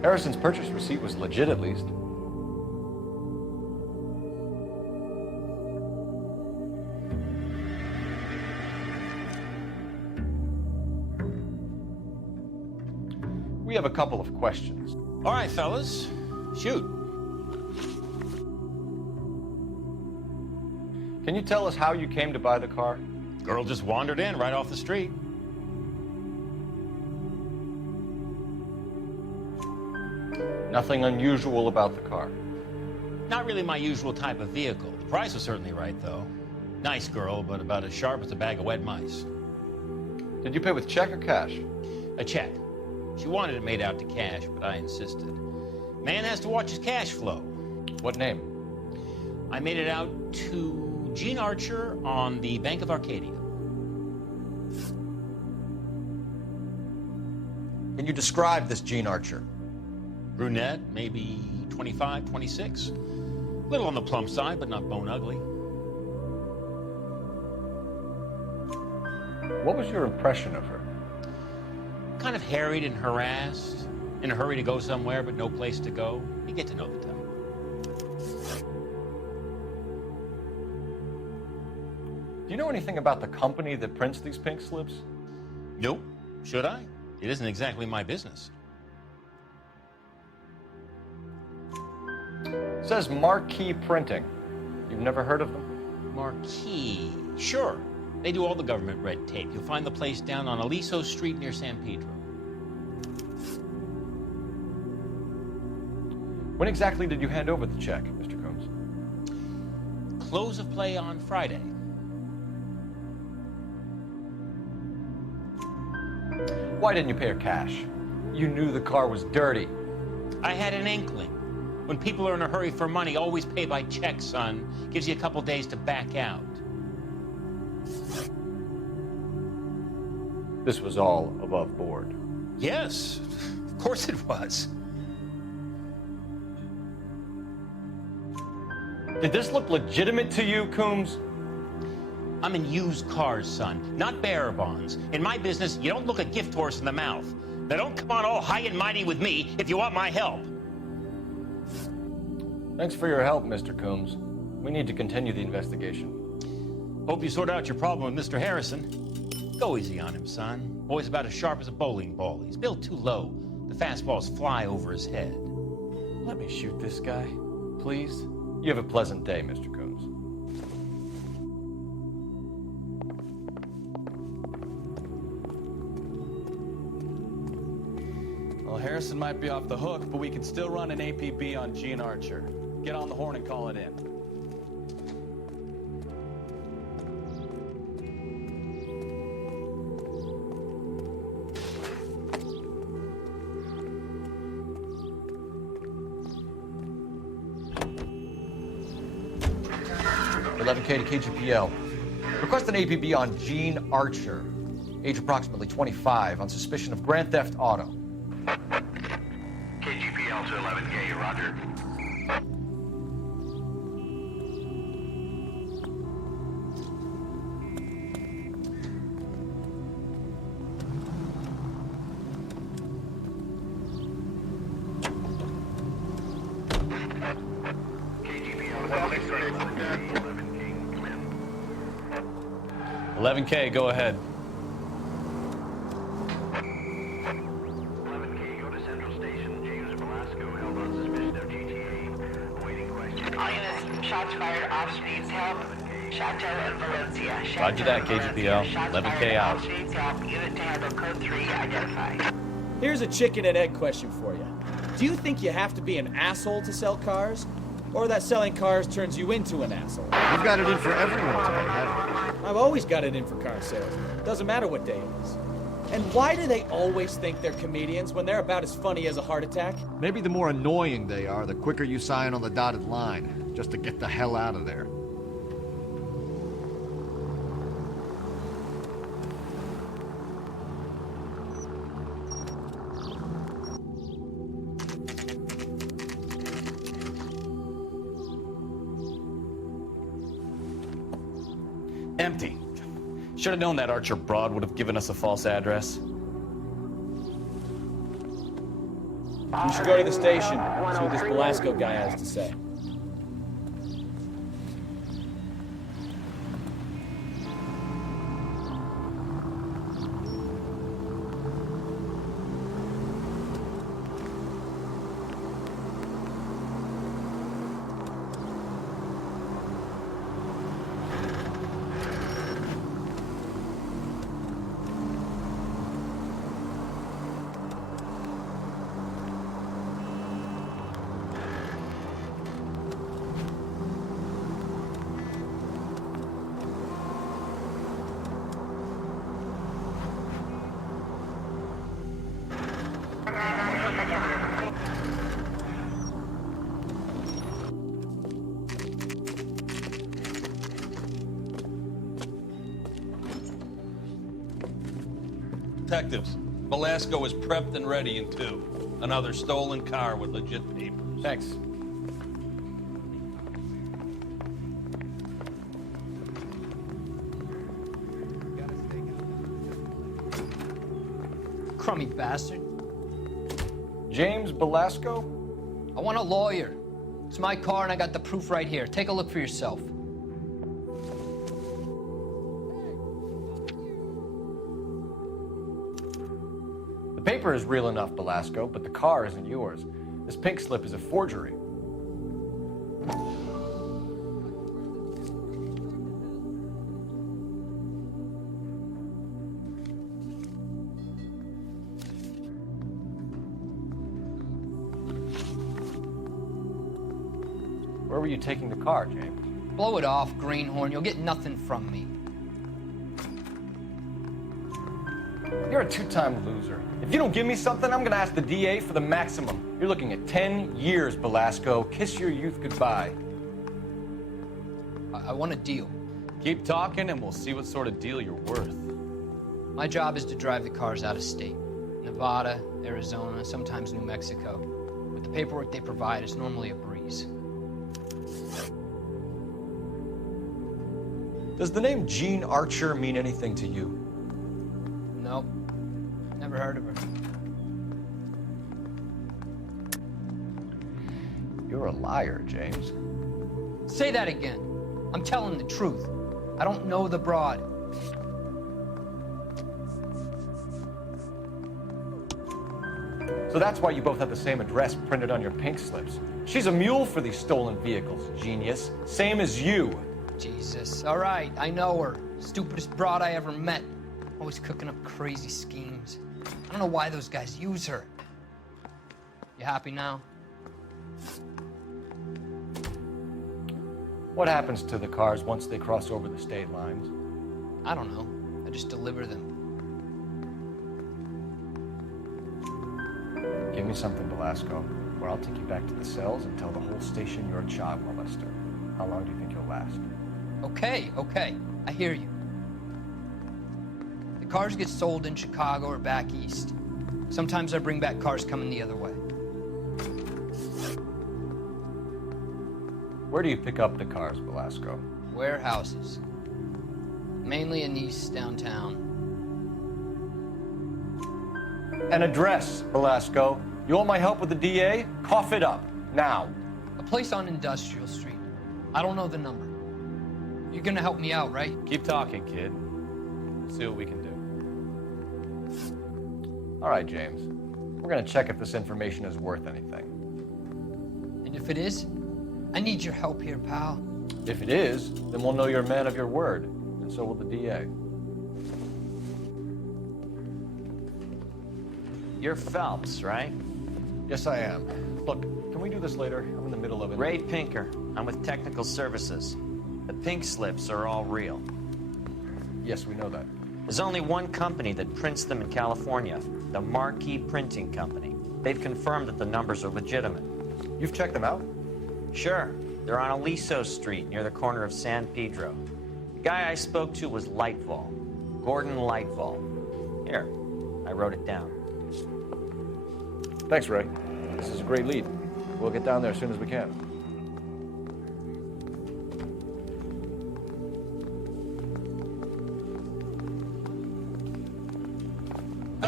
Harrison's purchase receipt was legit, at least. We have a couple of questions. All right, fellas, shoot. Can you tell us how you came to buy the car? Girl just wandered in right off the street. Nothing unusual about the car. Not really my usual type of vehicle. The price was certainly right, though. Nice girl, but about as sharp as a bag of wet mice. Did you pay with check or cash? A check. She wanted it made out to cash, but I insisted. Man has to watch his cash flow. What name? I made it out to Gene Archer on the Bank of Arcadia. Can you describe this Gene Archer? Brunette, maybe 25, 26. Little on the plump side, but not bone ugly. What was your impression of her? Kind of harried and harassed, in a hurry to go somewhere, but no place to go. You get to know the type. Do you know anything about the company that prints these pink slips? Nope. Should I? It isn't exactly my business. It says Marquee Printing. You've never heard of them? Marquee. Sure. They do all the government red tape. You'll find the place down on Aliso Street near San Pedro. When exactly did you hand over the check, Mr. Combs? Close of play on Friday. Why didn't you pay her cash? You knew the car was dirty. I had an inkling. When people are in a hurry for money, always pay by check, son. Gives you a couple days to back out. This was all above board. Yes, of course it was. Did this look legitimate to you, Coombs? I'm in used cars, son, not bearer bonds. In my business, you don't look a gift horse in the mouth. Now don't come on all high and mighty with me if you want my help. Thanks for your help, Mr. Coombs. We need to continue the investigation. Hope you sort out your problem with Mr. Harrison. Go easy on him, son. Boy's about as sharp as a bowling ball. He's built too low. The fastballs fly over his head. Let me shoot this guy, please. You have a pleasant day, Mr. Coombs. Well, Harrison might be off the hook, but we can still run an APB on Gene Archer. Get on the horn and call it in. .11K to KGPL. Request an APB on Gene Archer, age approximately 25, on suspicion of grand theft auto. KGPL to 11K, roger. KGPL 11K, go ahead. 11K, go to Central Station. James Velasco held on suspicion of GTA. Awaiting question. Lioness, shots fired off streets help. Chateau and Valencia. Roger that, KGPL. 11K out. Off streets help. Unit to handle code 3 identified. Here's a chicken and egg question for you. Do you think you have to be an asshole to sell cars? Or that selling cars turns you into an asshole? You've got it in for everyone today, haven't you? I've always got it in for car sales. Doesn't matter what day it is. And why do they always think they're comedians when they're about as funny as a heart attack? Maybe the more annoying they are, the quicker you sign on the dotted line, just to get the hell out of there. Empty. Should have known that Archer broad would have given us a false address. You should go to the station, see what this Velasco guy has to say. Detectives, Velasco is prepped and ready in 2. Another stolen car with legit papers. Thanks. Crummy bastard. James Velasco? I want a lawyer. It's my car and I got the proof right here. Take a look for yourself. The paper is real enough, Velasco, but the car isn't yours. This pink slip is a forgery. Where were you taking the car, James? Blow it off, greenhorn. You'll get nothing from me. You're a two-time loser. If you don't give me something, I'm gonna ask the DA for the maximum. You're looking at 10 years, Velasco. Kiss your youth goodbye. I want a deal. Keep talking and we'll see what sort of deal you're worth. My job is to drive the cars out of state. Nevada, Arizona, sometimes New Mexico. With the paperwork they provide, it's normally a breeze. Does the name Jean Archer mean anything to you? Nope. Never heard of her. You're a liar, James. Say that again. I'm telling the truth. I don't know the broad. So that's why you both have the same address printed on your pink slips. She's a mule for these stolen vehicles, genius. Same as you. Jesus. All right, I know her. Stupidest broad I ever met. Always cooking up crazy schemes. I don't know why those guys use her. You happy now? What happens to the cars once they cross over the state lines? I don't know. I just deliver them. Give me something, Velasco, or I'll take you back to the cells and tell the whole station you're a child molester. How long do you think you'll last? Okay. I hear you. The cars get sold in Chicago or back east. Sometimes I bring back cars coming the other way. Where do you pick up the cars, Velasco? Warehouses. Mainly in East downtown. An address, Velasco. You want my help with the DA? Cough it up, now. A place on Industrial Street. I don't know the number. You're gonna help me out, right? Keep talking, kid. See what we can do. All right, James. We're gonna check if this information is worth anything. And if it is, I need your help here, pal. If it is, then we'll know you're a man of your word, and so will the DA. You're Phelps, right? Yes, I am. Look, can we do this later? I'm in the middle of it. Ray Pinker. I'm with Technical Services. The pink slips are all real. Yes, we know that. There's only one company that prints them in California, the Marquee Printing Company. They've confirmed that the numbers are legitimate. You've checked them out? Sure. They're on Aliso Street, near the corner of San Pedro. The guy I spoke to was Lightfall. Gordon Lightfall. Here, I wrote it down. Thanks, Ray. This is a great lead. We'll get down there as soon as we can. I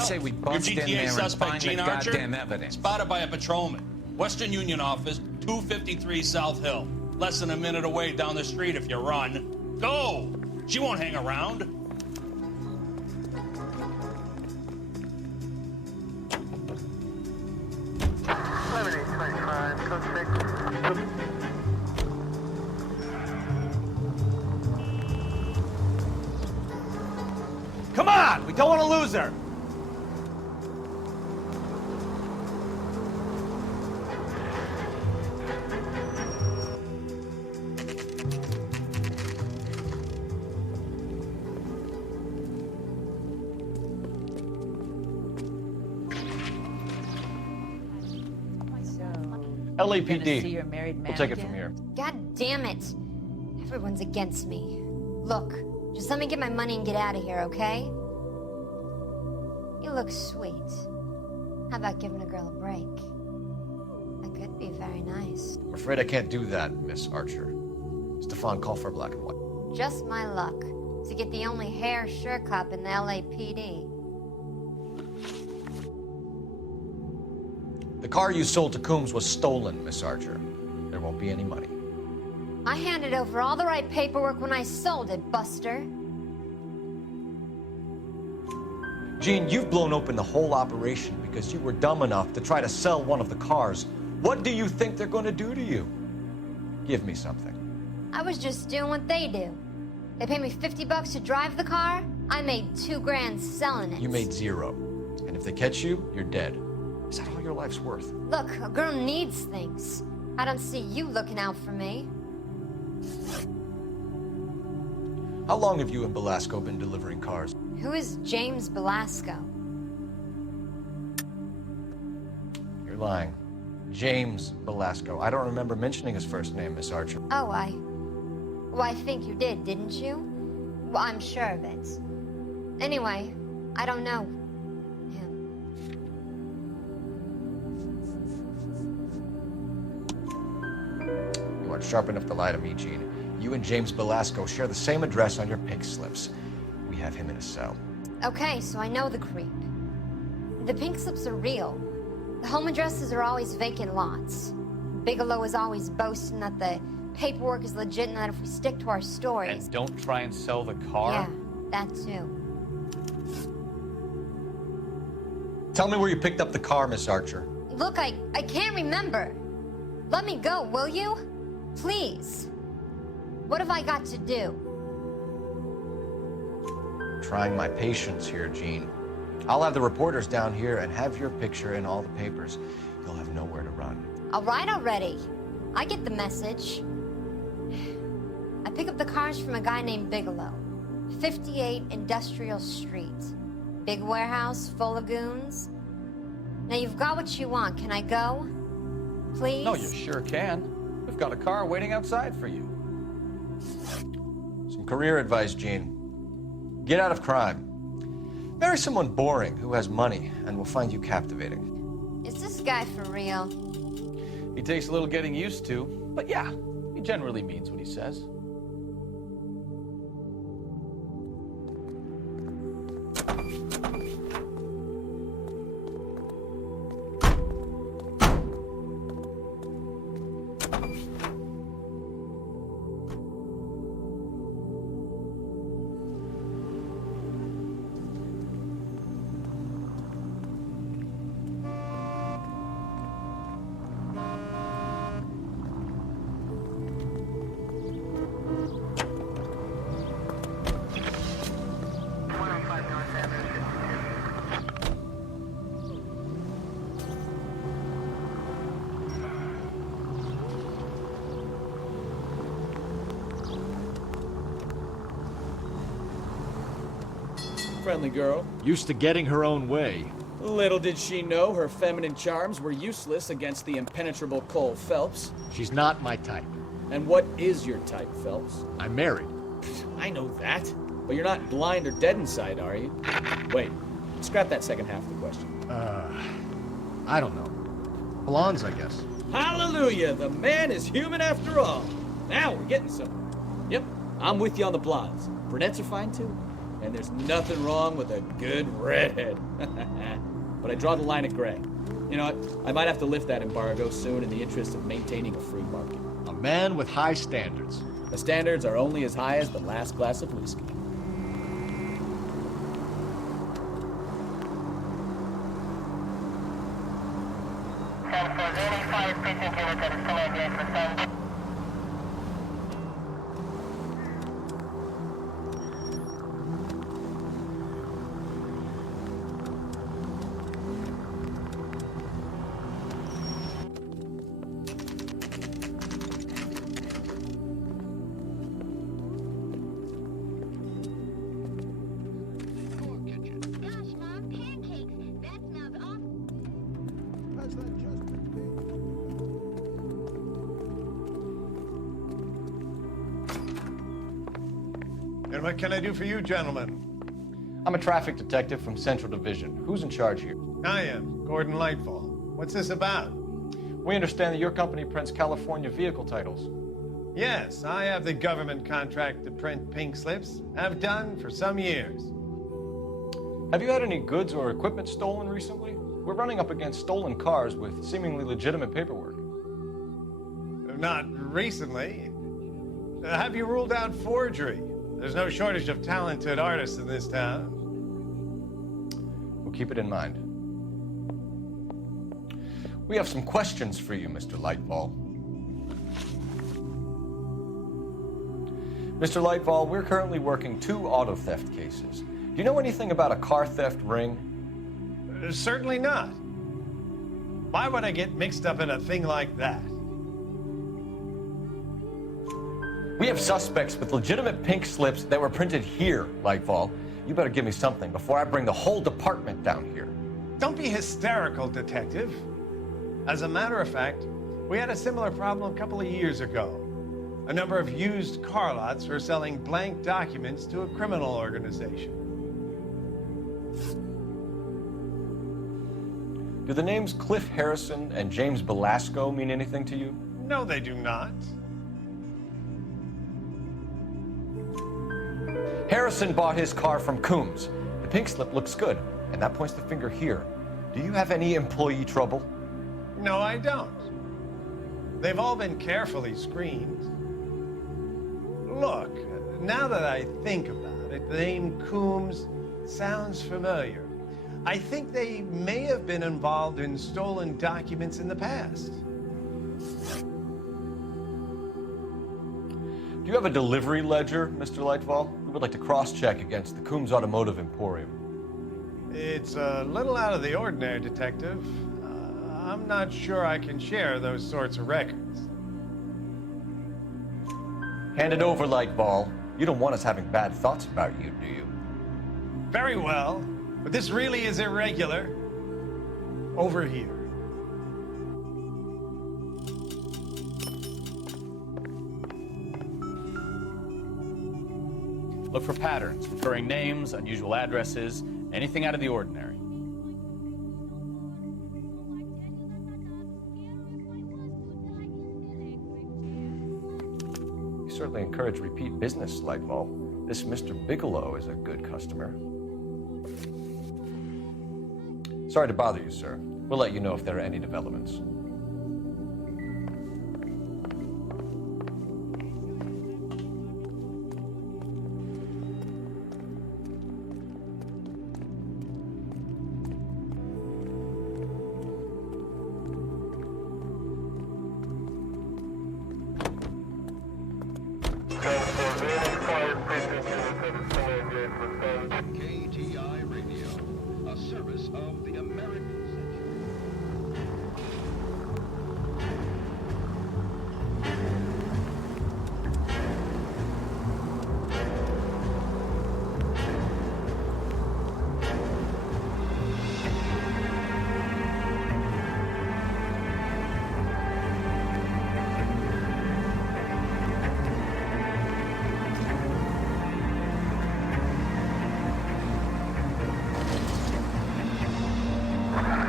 say we bust Your in GTA there and suspect, find the Gene Archer? goddamn evidence. Spotted by a patrolman. Western Union office, 253 South Hill. Less than a minute away down the street if you run. Go! She won't hang around. Come on! We don't want to lose her! LAPD. We'll take it from here. God damn it. Everyone's against me. Look, just let me get my money and get out of here, okay? You look sweet. How about giving a girl a break? That could be very nice. I'm afraid I can't do that, Miss Archer. Stefan, call for black and white. Just my luck to get the only hair sure cop in the LAPD. The car you sold to Coombs was stolen, Miss Archer. There won't be any money. I handed over all the right paperwork when I sold it, Buster. Gene, you've blown open the whole operation because you were dumb enough to try to sell one of the cars. What do you think they're going to do to you? Give me something. I was just doing what they do. They paid me $50 to drive the car. I made $2 grand selling it. You made zero. And if they catch you, you're dead. Is that all your life's worth? Look, a girl needs things. I don't see you looking out for me. How long have you and Belasco been delivering cars? Who is James Belasco? You're lying. James Belasco. I don't remember mentioning his first name, Miss Archer. Oh, well, I think you did, didn't you? Well, I'm sure of it. Anyway, I don't know him. You aren't sharp enough to lie to me, Gene. You and James Belasco share the same address on your pink slips. We have him in a cell. Okay, so I know the creep. The pink slips are real. The home addresses are always vacant lots. Bigelow is always boasting that the paperwork is legit and that if we stick to our stories... And don't try and sell the car? Yeah, that too. Tell me where you picked up the car, Miss Archer. Look, I can't remember. Let me go, will you? Please. What have I got to do? Trying my patience here, Gene. I'll have the reporters down here and have your picture in all the papers. You'll have nowhere to run. All right already. I get the message. I pick up the cars from a guy named Bigelow. 58 Industrial Street. Big warehouse full of goons. Now you've got what you want. Can I go? Please? No, you sure can. We've got a car waiting outside for you. Some career advice, Gene. Get out of crime. Marry someone boring who has money and will find you captivating. Is this guy for real? He takes a little getting used to, but yeah, he generally means what he says. Friendly girl. Used to getting her own way. Little did she know her feminine charms were useless against the impenetrable Cole Phelps. She's not my type. And what is your type, Phelps? I'm married. I know that. But you're not blind or dead inside, are you? Wait, scrap that second half of the question. I don't know. Blondes, I guess. Hallelujah! The man is human after all. Now we're getting somewhere. Yep, I'm with you on the blondes. Brunettes are fine too. and there's nothing wrong with a good redhead. But I draw the line at gray. You know what? I might have to lift that embargo soon in the interest of maintaining a free market. A man with high standards. The standards are only as high as the last glass of whiskey. And what can I do for you, gentlemen? I'm a traffic detective from Central Division. Who's in charge here? I am, Gordon Lightfall. What's this about? We understand that your company prints California vehicle titles. Yes, I have the government contract to print pink slips. Have done for some years. Have you had any goods or equipment stolen recently? We're running up against stolen cars with seemingly legitimate paperwork. Not recently. Have you ruled out forgery? There's no shortage of talented artists in this town. We'll keep it in mind. We have some questions for you, Mr. Lightfall. Mr. Lightfall, we're currently working 2 auto theft cases. Do you know anything about a car theft ring? Certainly not. Why would I get mixed up in a thing like that? We have suspects with legitimate pink slips that were printed here, Lightfall. You better give me something before I bring the whole department down here. Don't be hysterical, Detective. As a matter of fact, we had a similar problem a couple of years ago. A number of used car lots were selling blank documents to a criminal organization. Do the names Cliff Harrison and James Belasco mean anything to you? No, they do not. Harrison bought his car from Coombs. The pink slip looks good, and that points the finger here. Do you have any employee trouble? No, I don't. They've all been carefully screened. Look, now that I think about it, the name Coombs sounds familiar. I think they may have been involved in stolen documents in the past. Do you have a delivery ledger, Mr. Lightfall? We would like to cross-check against the Coombs Automotive Emporium. It's a little out of the ordinary, Detective. I'm not sure I can share those sorts of records. Hand it over, Lightfall. You don't want us having bad thoughts about you, do you? Very well, but this really is irregular. Over here. Look for patterns, recurring names, unusual addresses, anything out of the ordinary. We certainly encourage repeat business, Lightfall. This Mr. Bigelow is a good customer. Sorry to bother you, sir. We'll let you know if there are any developments. KTI Radio, a service of the American Century.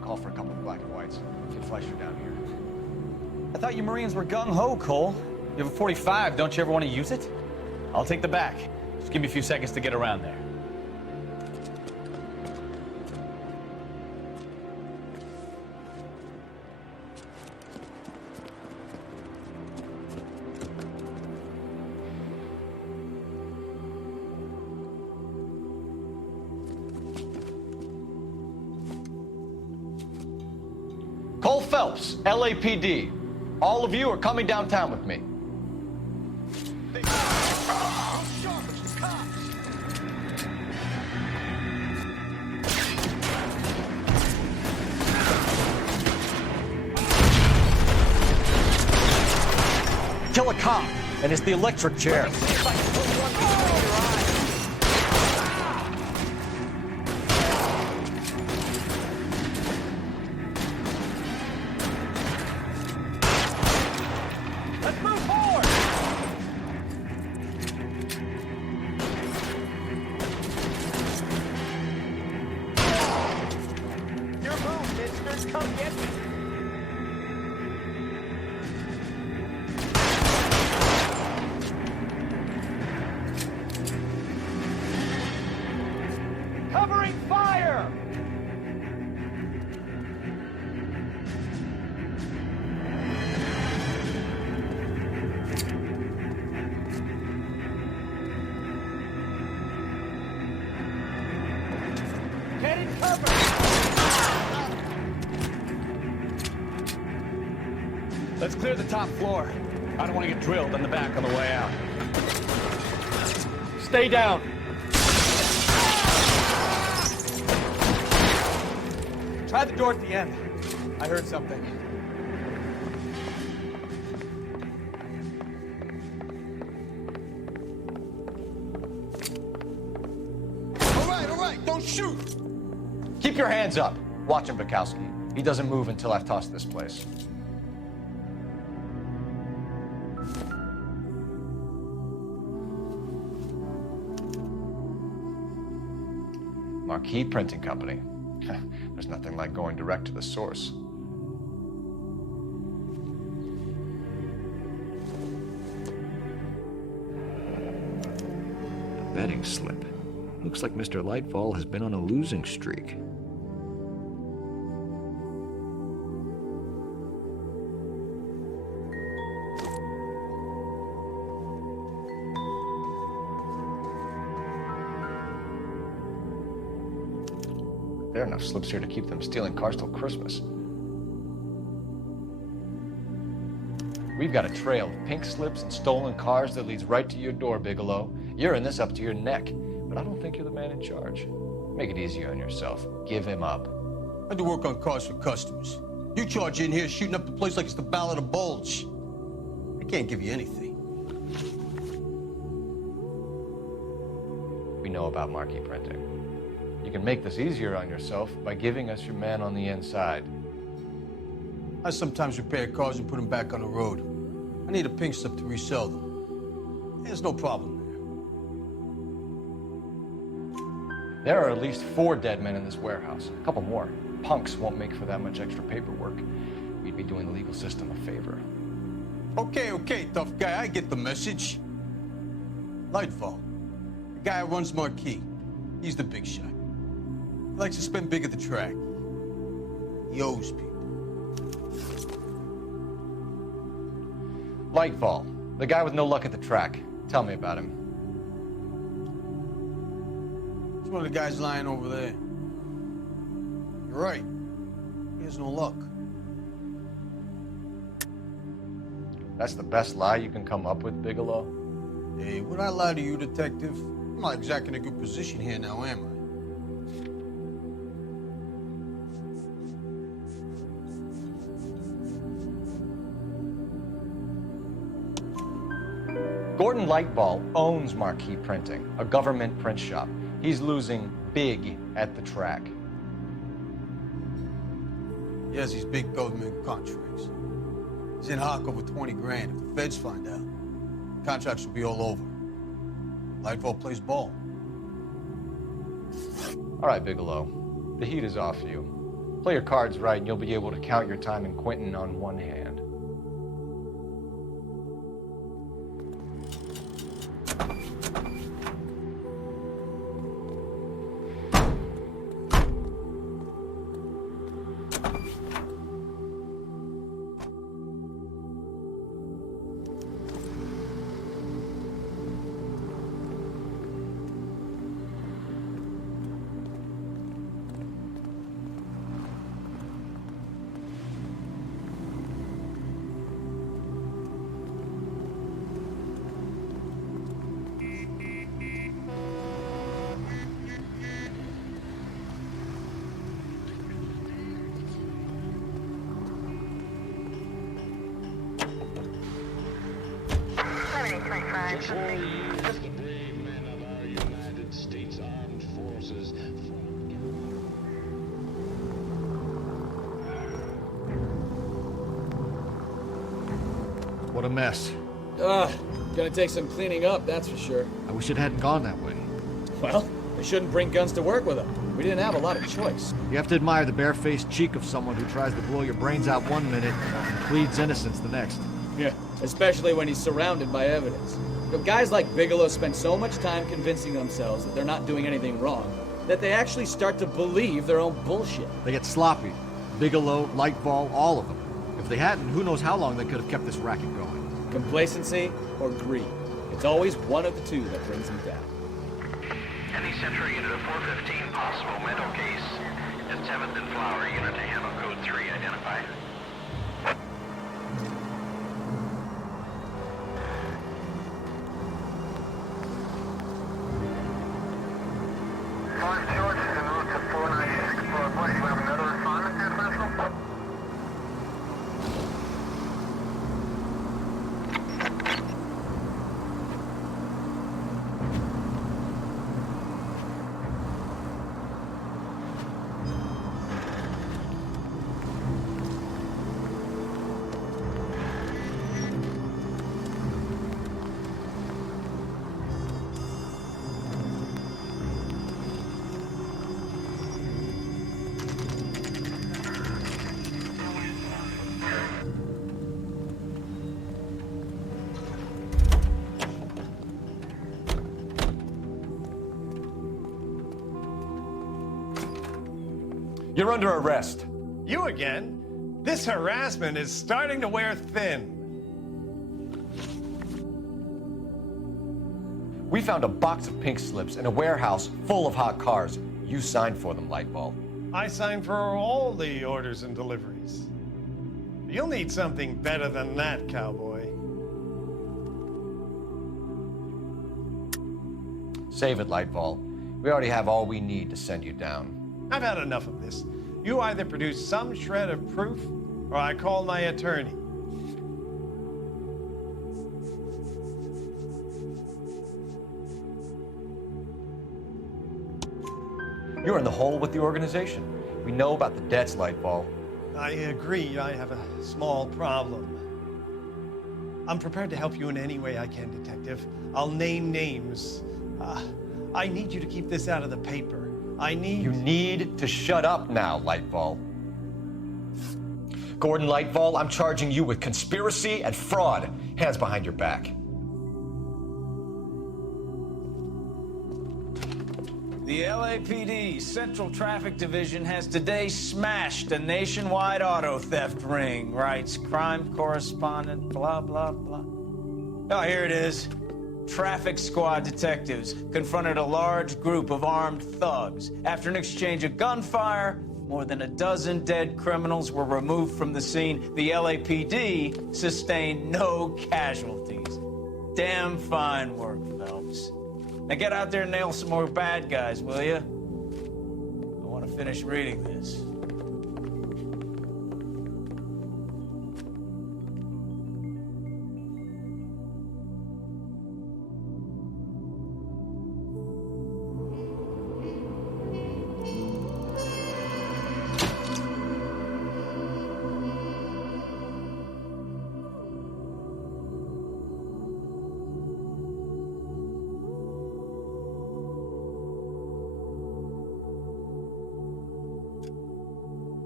should call for a couple of black and whites. Get Fleischer down here. I thought you Marines were gung-ho, Cole. You have a 45, don't you ever want to use it? I'll take the back. Just give me a few seconds to get around there. Cole Phelps, LAPD. All of you are coming downtown with me. Kill a cop, and it's the electric chair. Let's move forward! Your move, mister. Come get me. Covering fire! Get in cover! Let's clear the top floor. I don't want to get drilled in the back on the way out. Stay down. Try the door at the end. I heard something. All right, don't shoot! Keep your hands up. Watch him, Bukowski. He doesn't move until I've tossed this place. Marquee Printing Company. There's nothing like going direct to the source. A betting slip. Looks like Mr. Lightfall has been on a losing streak. There are enough slips here to keep them stealing cars till Christmas. We've got a trail of pink slips and stolen cars that leads right to your door, Bigelow. You're in this up to your neck, but I don't think you're the man in charge. Make it easier on yourself. Give him up. I do work on cars for customers. You charge in here shooting up the place like it's the Ballad of Bulge. I can't give you anything. We know about Marquee Printing. You can make this easier on yourself by giving us your man on the inside. I sometimes repair cars and put them back on the road. I need a pink slip to resell them. There's no problem there. There are at least 4 dead men in this warehouse. A couple more. Punks won't make for that much extra paperwork. We'd be doing the legal system a favor. Okay, tough guy. I get the message. Lightfall. The guy who runs Marquee. He's the big shot. He likes to spend big at the track. He owes people. Lightfall, the guy with no luck at the track. Tell me about him. It's one of the guys lying over there. You're right. He has no luck. That's the best lie you can come up with, Bigelow? Hey, would I lie to you, detective? I'm not exactly in a good position here now, am I? Gordon Lightfall owns Marquee Printing, a government print shop. He's losing big at the track. He has these big government contracts. He's in hock over 20 grand. If the feds find out, contracts will be all over. Lightfall plays ball. All right, Bigelow. The heat is off you. Play your cards right and you'll be able to count your time in Quentin on one hand. As the brave men of our United States Armed Forces What a mess. Ugh, gonna take some cleaning up, that's for sure. I wish it hadn't gone that way. Well, they shouldn't bring guns to work with them. We didn't have a lot of choice. You have to admire the barefaced cheek of someone who tries to blow your brains out one minute and pleads innocence the next. Yeah, especially when he's surrounded by evidence. You know, guys like Bigelow spend so much time convincing themselves that they're not doing anything wrong, that they actually start to believe their own bullshit. They get sloppy. Bigelow, Lightfall, all of them. If they hadn't, who knows how long they could have kept this racket going. Complacency or greed. It's always one of the two that brings them down. Any Central Unit of 415, possible mental case at 7th and Flower, Unit to handle code 3, identified. George is en route to 496 Broadway. You have another assignment there, Central? You're under arrest. You again? This harassment is starting to wear thin. We found a box of pink slips in a warehouse full of hot cars. You signed for them, Lightbulb. I signed for all the orders and deliveries. You'll need something better than that, cowboy. Save it, Lightball. We already have all we need to send you down. I've had enough of this. You either produce some shred of proof, or I call my attorney. You're in the hole with the organization. We know about the debts, Lightball. I agree, I have a small problem. I'm prepared to help you in any way I can, Detective. I'll name names. I need you to keep this out of the paper. You need to shut up now, Lightball. Gordon Lightball, I'm charging you with conspiracy and fraud. Hands behind your back. The LAPD Central Traffic Division has today smashed a nationwide auto theft ring, writes crime correspondent, blah, blah, blah. Oh, here it is. Traffic squad detectives confronted a large group of armed thugs. After an exchange of gunfire, more than a dozen dead criminals were removed from the scene. The LAPD sustained no casualties. Damn fine work, Phelps. Now get out there and nail some more bad guys, will you? I want to finish reading this.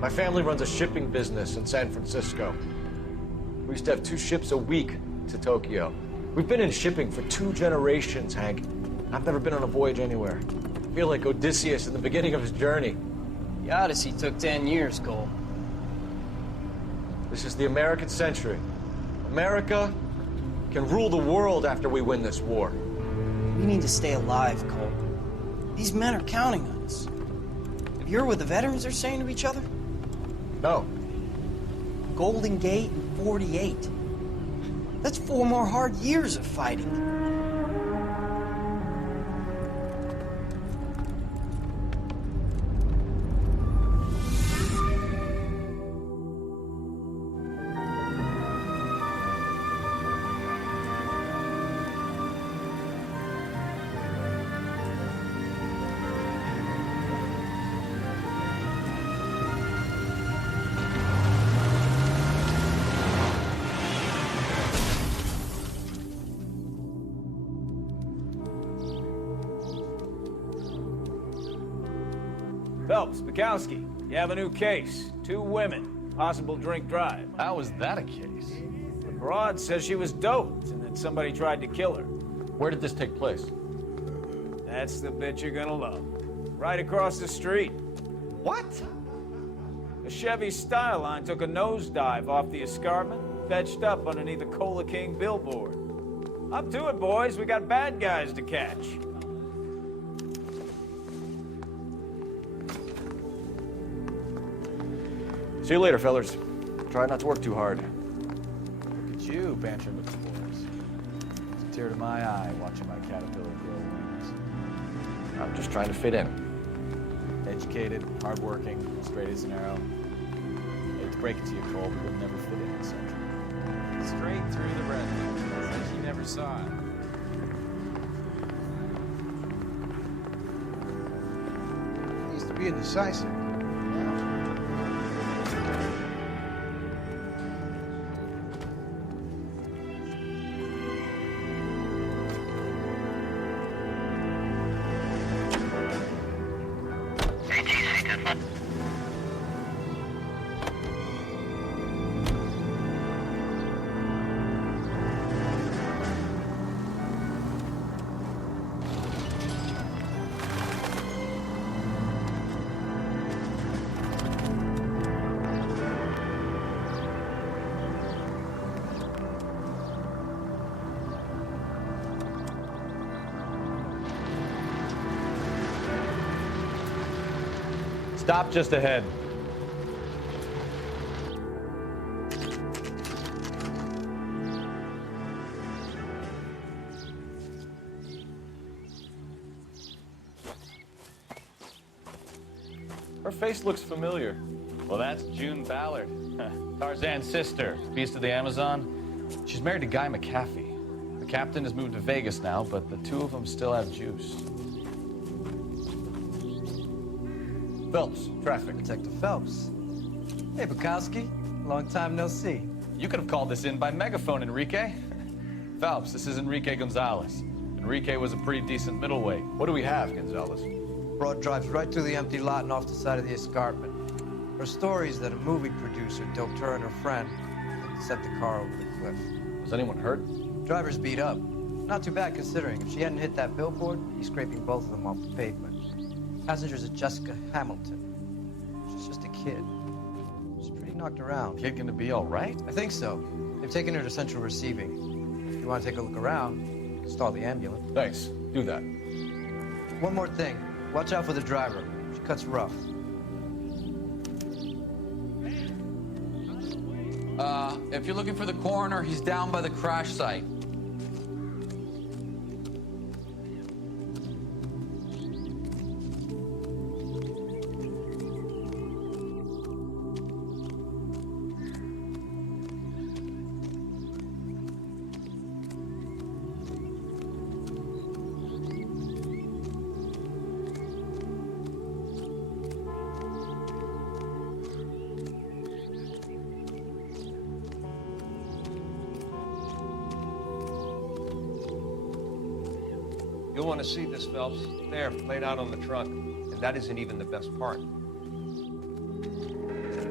My family runs a shipping business in San Francisco. We used to have 2 ships a week to Tokyo. We've been in shipping for 2 generations, Hank. I've never been on a voyage anywhere. I feel like Odysseus in the beginning of his journey. The Odyssey took 10 years, Cole. This is the American century. America can rule the world after we win this war. We need to stay alive, Cole. These men are counting on us. Have you heard what the veterans are saying to each other? No. Golden Gate and 48. That's 4 more hard years of fighting. Phelps, Bukowski, you have a new case. 2 women, possible drink drive. How was that a case? The broad says she was doped and that somebody tried to kill her. Where did this take place? That's the bit you're gonna love. Right across the street. What? A Chevy Styline took a nosedive off the escarpment, fetched up underneath the Cola King billboard. Up to it, boys. We got bad guys to catch. See you later, fellers. Try not to work too hard. Look at you, bantering with the boys. It's a tear to my eye watching my caterpillar grow wings. I'm just trying to fit in. Educated, hardworking, straight as an arrow. Hate to break it to you, Cole, but you'll never fit in this century. Straight through the redneck. It's like you never saw it. Needs to be indecisive. Stop just ahead. Her face looks familiar. Well, that's June Ballard, Tarzan's sister, beast of the Amazon. She's married to Guy McAfee. The captain has moved to Vegas now, but the 2 of them still have juice. Phelps, traffic. Detective Phelps. Hey, Bukowski. Long time no see. You could have called this in by megaphone, Enrique. Phelps, this is Enrique Gonzalez. Enrique was a pretty decent middleweight. What do we have, Gonzalez? Broad drives right through the empty lot and off the side of the escarpment. Her story is that a movie producer doped her and her friend and sent the car over the cliff. Was anyone hurt? Driver's beat up. Not too bad considering. If she hadn't hit that billboard, he's scraping both of them off the pavement. Passenger's a Jessica Hamilton. She's just a kid. She's pretty knocked around. Kid gonna be all right? I think so. They've taken her to central receiving. If you want to take a look around, stall the ambulance. Thanks. Do that. One more thing. Watch out for the driver. She cuts rough. If you're looking for the coroner, he's down by the crash site. You'll want to see this, Phelps. There, laid out on the trunk. And that isn't even the best part.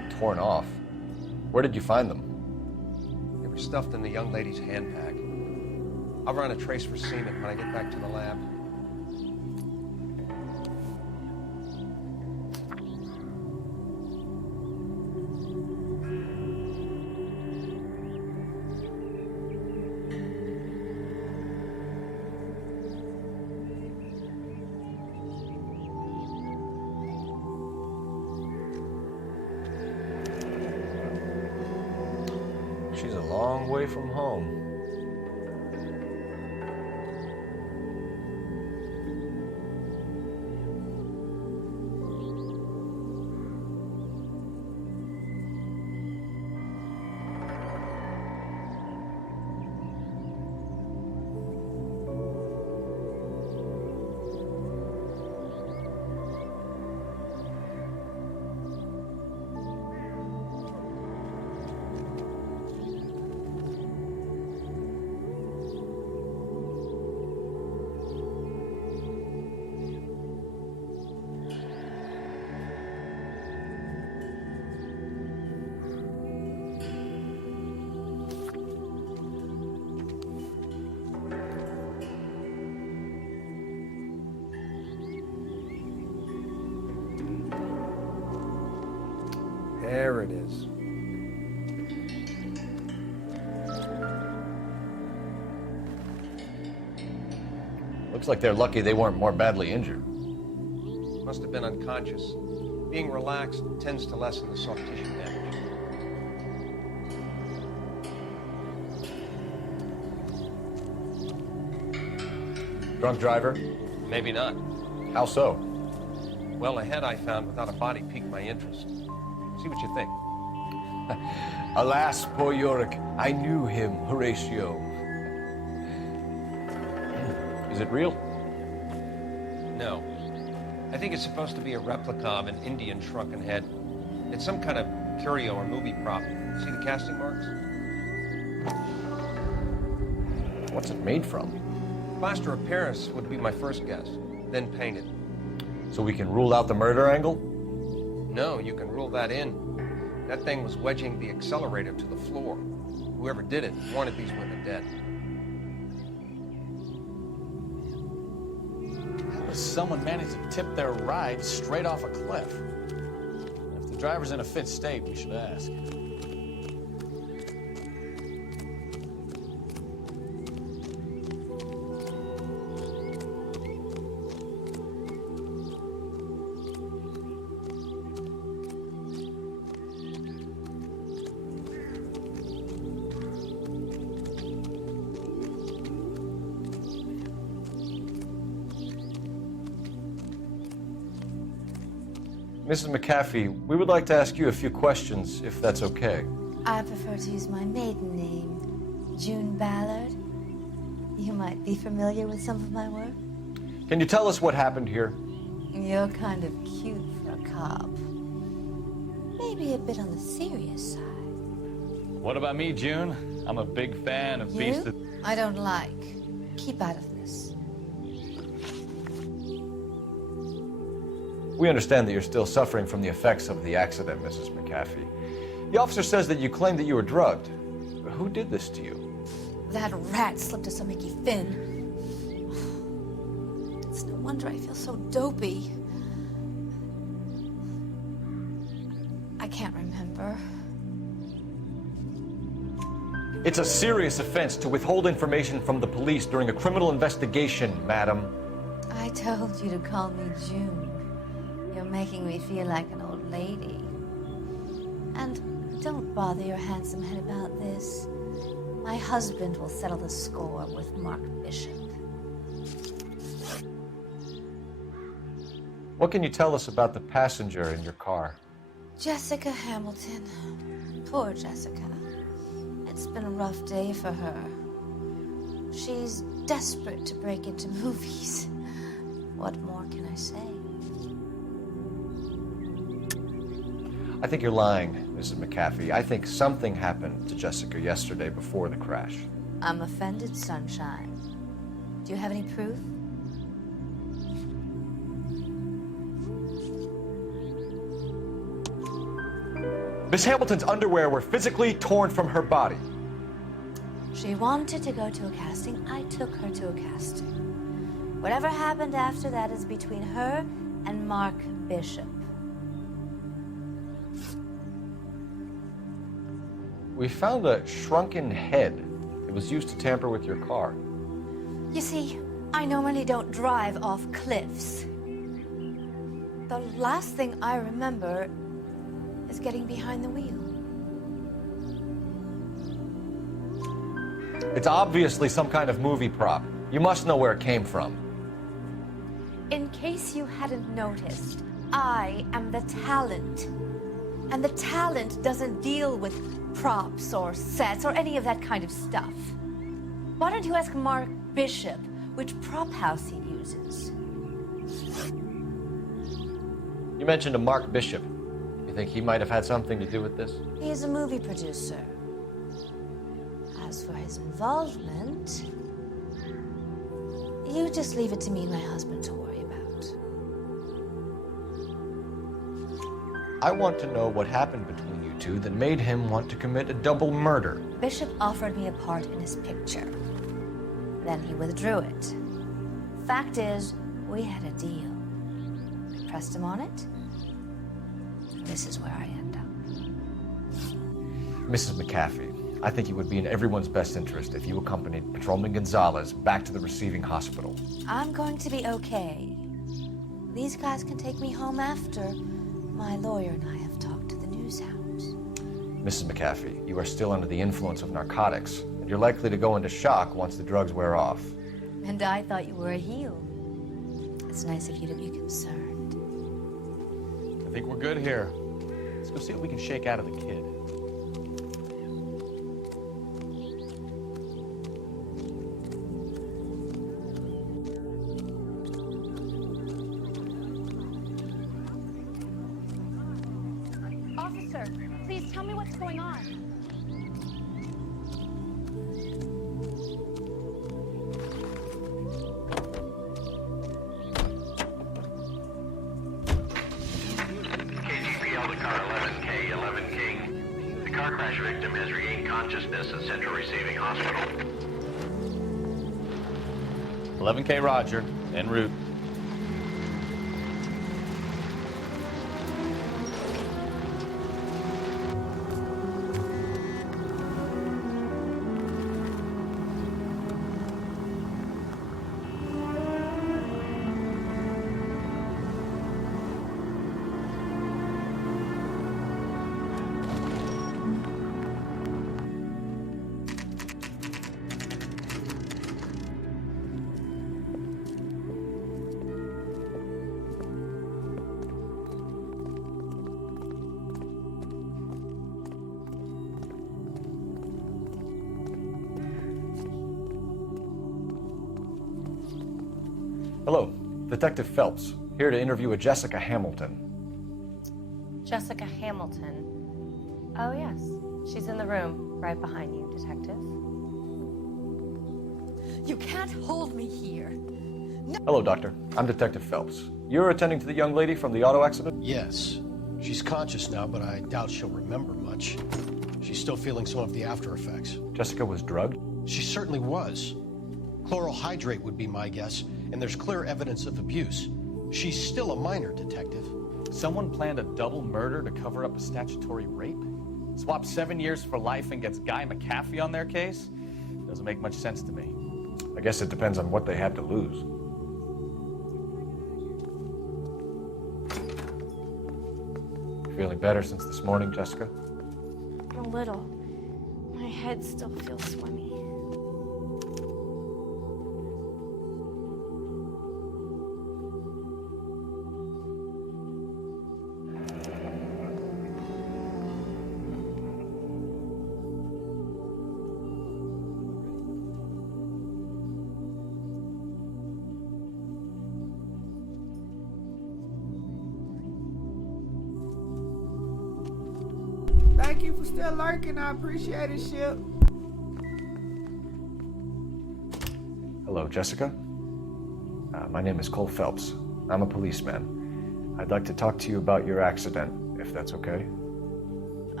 torn off. Where did you find them? They were stuffed in the young lady's handbag. I'll run a trace for semen when I get back to the lab. She's a long way from home. There it is. Looks like they're lucky they weren't more badly injured. Must have been unconscious. Being relaxed tends to lessen the soft tissue damage. Drunk driver? Maybe not. How so? Well, a head I found without a body piqued my interest. See what you think. Alas, poor Yorick, I knew him, Horatio. Is it real? No. I think it's supposed to be a replica of an Indian shrunken head. It's some kind of curio or movie prop. See the casting marks? What's it made from? Plaster of Paris would be my first guess, then painted. So we can rule out the murder angle? No, you can rule that in. That thing was wedging the accelerator to the floor. Whoever did it wanted these women dead. How does someone manage to tip their ride straight off a cliff? If the driver's in a fit state, we should ask. Mrs. McAfee, we would like to ask you a few questions, if that's okay. I prefer to use my maiden name, June Ballard. You might be familiar with some of my work. Can you tell us what happened here? You're kind of cute for a cop. Maybe a bit on the serious side. What about me, June? I'm a big fan of beasts. I don't like. Keep out of this. We understand that you're still suffering from the effects of the accident, Mrs. McAfee. The officer says that you claimed that you were drugged. Who did this to you? That rat slipped us a Mickey Finn. It's no wonder I feel so dopey. I can't remember. It's a serious offense to withhold information from the police during a criminal investigation, madam. I told you to call me June. You're making me feel like an old lady. And don't bother your handsome head about this. My husband will settle the score with Mark Bishop. What can you tell us about the passenger in your car? Jessica Hamilton. Poor Jessica. It's been a rough day for her. She's desperate to break into movies. What more can I say? I think you're lying, Mrs. McAfee. I think something happened to Jessica yesterday before the crash. I'm offended, Sunshine. Do you have any proof? Miss Hamilton's underwear were physically torn from her body. She wanted to go to a casting. I took her to a casting. Whatever happened after that is between her and Mark Bishop. We found a shrunken head. It was used to tamper with your car. You see, I normally don't drive off cliffs. The last thing I remember is getting behind the wheel. It's obviously some kind of movie prop. You must know where it came from. In case you hadn't noticed, I am the talent. And the talent doesn't deal with props or sets or any of that kind of stuff. Why don't you ask Mark Bishop which prop house he uses? You mentioned a Mark Bishop. You think he might have had something to do with this? He is a movie producer. As for his involvement, you just leave it to me and my husband to worry about. I want to know what happened between you two that made him want to commit a double murder. Bishop offered me a part in his picture. Then he withdrew it. Fact is, we had a deal. I pressed him on it. This is where I end up. Mrs. McAfee, I think it would be in everyone's best interest if you accompanied Patrolman Gonzalez back to the receiving hospital. I'm going to be okay. These guys can take me home after. My lawyer and I have talked to the news hounds. Mrs. McAfee, you are still under the influence of narcotics, and you're likely to go into shock once the drugs wear off. And I thought you were a heel. It's nice of you to be concerned. I think we're good here. Let's go see what we can shake out of the kid. Officer, please tell me what's going on. 11K. The car crash victim has regained consciousness at Central Receiving Hospital. 11K Roger, en route. Hello, Detective Phelps, here to interview a Jessica Hamilton. Jessica Hamilton. Oh, yes. She's in the room, right behind you, Detective. You can't hold me here. No. Hello, Doctor. I'm Detective Phelps. You're attending to the young lady from the auto accident? Yes. She's conscious now, but I doubt she'll remember much. She's still feeling some of the after effects. Jessica was drugged? She certainly was. Chloral hydrate would be my guess, and there's clear evidence of abuse. She's still a minor, Detective. Someone planned a double murder to cover up a statutory rape? Swap 7 years for life and gets Guy McAfee on their case? Doesn't make much sense to me. I guess it depends on what they had to lose. Feeling better since this morning, Jessica? A little. My head still feels swimmy. Thank you for still lurking. I appreciate it, Ship. Hello, Jessica. My name is Cole Phelps. I'm a policeman. I'd like to talk to you about your accident, if that's okay.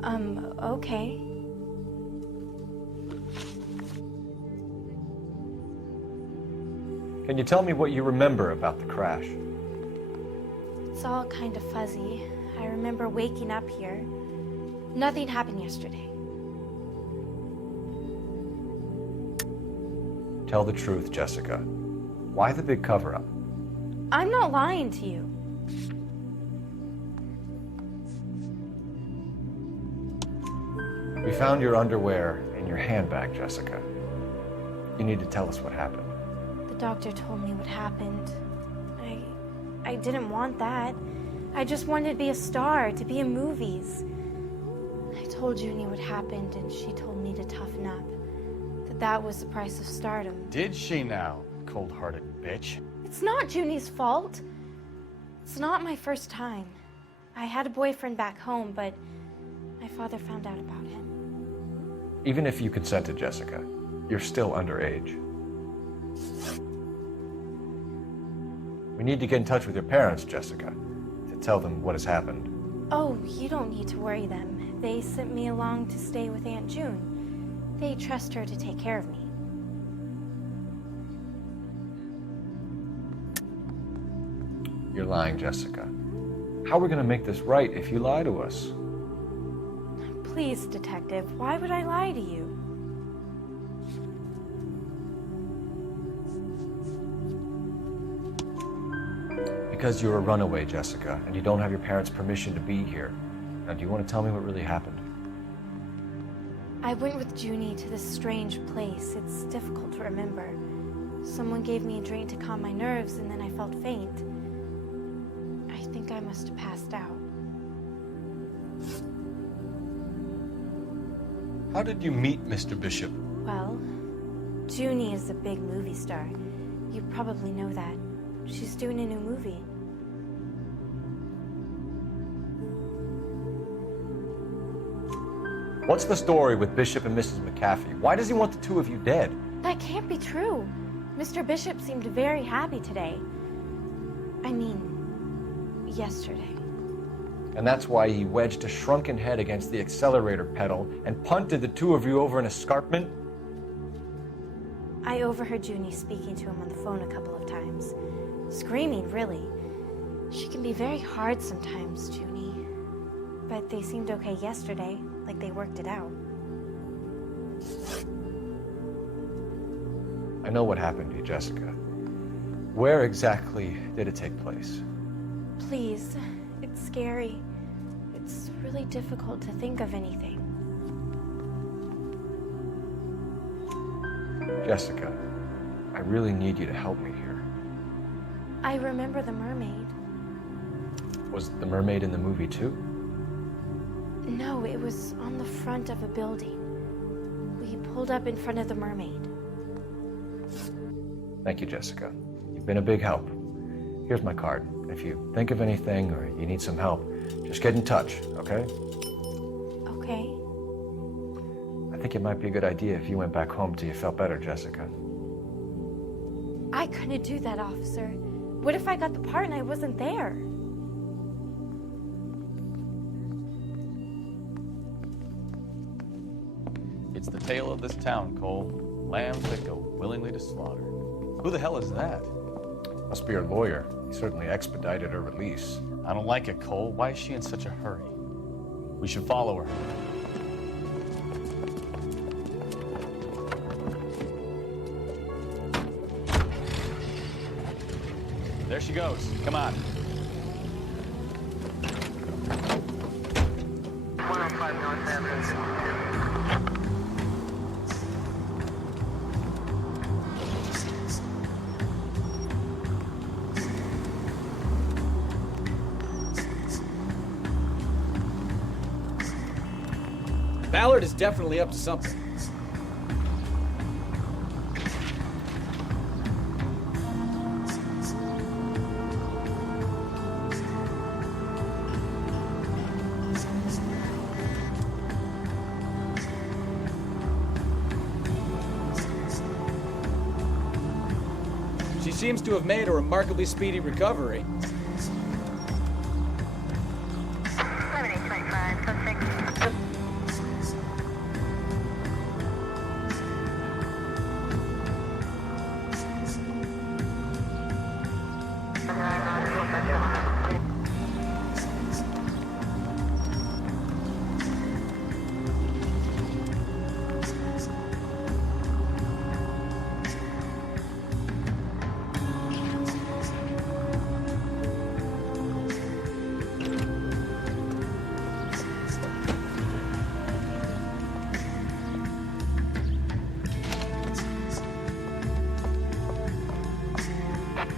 Okay. Can you tell me what you remember about the crash? It's all kind of fuzzy. I remember waking up here. Nothing happened yesterday. Tell the truth, Jessica. Why the big cover-up? I'm not lying to you. We found your underwear in your handbag, Jessica. You need to tell us what happened. The doctor told me what happened. I didn't want that. I just wanted to be a star, to be in movies. I told Junie what happened, and she told me to toughen up. That was the price of stardom. Did she now, cold-hearted bitch? It's not Junie's fault. It's not my first time. I had a boyfriend back home, but my father found out about him. Even if you consented, Jessica, you're still underage. We need to get in touch with your parents, Jessica, to tell them what has happened. Oh, you don't need to worry them. They sent me along to stay with Aunt June. They trust her to take care of me. You're lying, Jessica. How are we going to make this right if you lie to us? Please, Detective, why would I lie to you? Because you're a runaway, Jessica, and you don't have your parents' permission to be here. Now, do you want to tell me what really happened? I went with Junie to this strange place. It's difficult to remember. Someone gave me a drink to calm my nerves, and then I felt faint. I think I must have passed out. How did you meet Mr. Bishop? Well, Junie is a big movie star. You probably know that. She's doing a new movie. What's the story with Bishop and Mrs. McAfee? Why does he want the two of you dead? That can't be true. Mr. Bishop seemed very happy today. I mean, yesterday. And that's why he wedged a shrunken head against the accelerator pedal and punted the two of you over an escarpment? I overheard Junie speaking to him on the phone a couple of times. Screaming, really. She can be very hard sometimes, Junie. But they seemed okay yesterday, like they worked it out. I know what happened to you, Jessica. Where exactly did it take place? Please, it's scary. It's really difficult to think of anything. Jessica, I really need you to help me here. I remember the mermaid. Was the mermaid in the movie too? No, it was on the front of a building. We pulled up in front of the mermaid. Thank you, Jessica. You've been a big help. Here's my card. If you think of anything or you need some help, just get in touch, okay? Okay. I think it might be a good idea if you went back home till you felt better, Jessica. I couldn't do that, officer. What if I got the part and I wasn't there? It's the tale of this town, Cole. Lambs that go willingly to slaughter. Who the hell is that? Must be her lawyer. He certainly expedited her release. I don't like it, Cole. Why is she in such a hurry? We should follow her. There she goes. Come on. 105 North Avenue. Ballard is definitely up to something. She seems to have made a remarkably speedy recovery.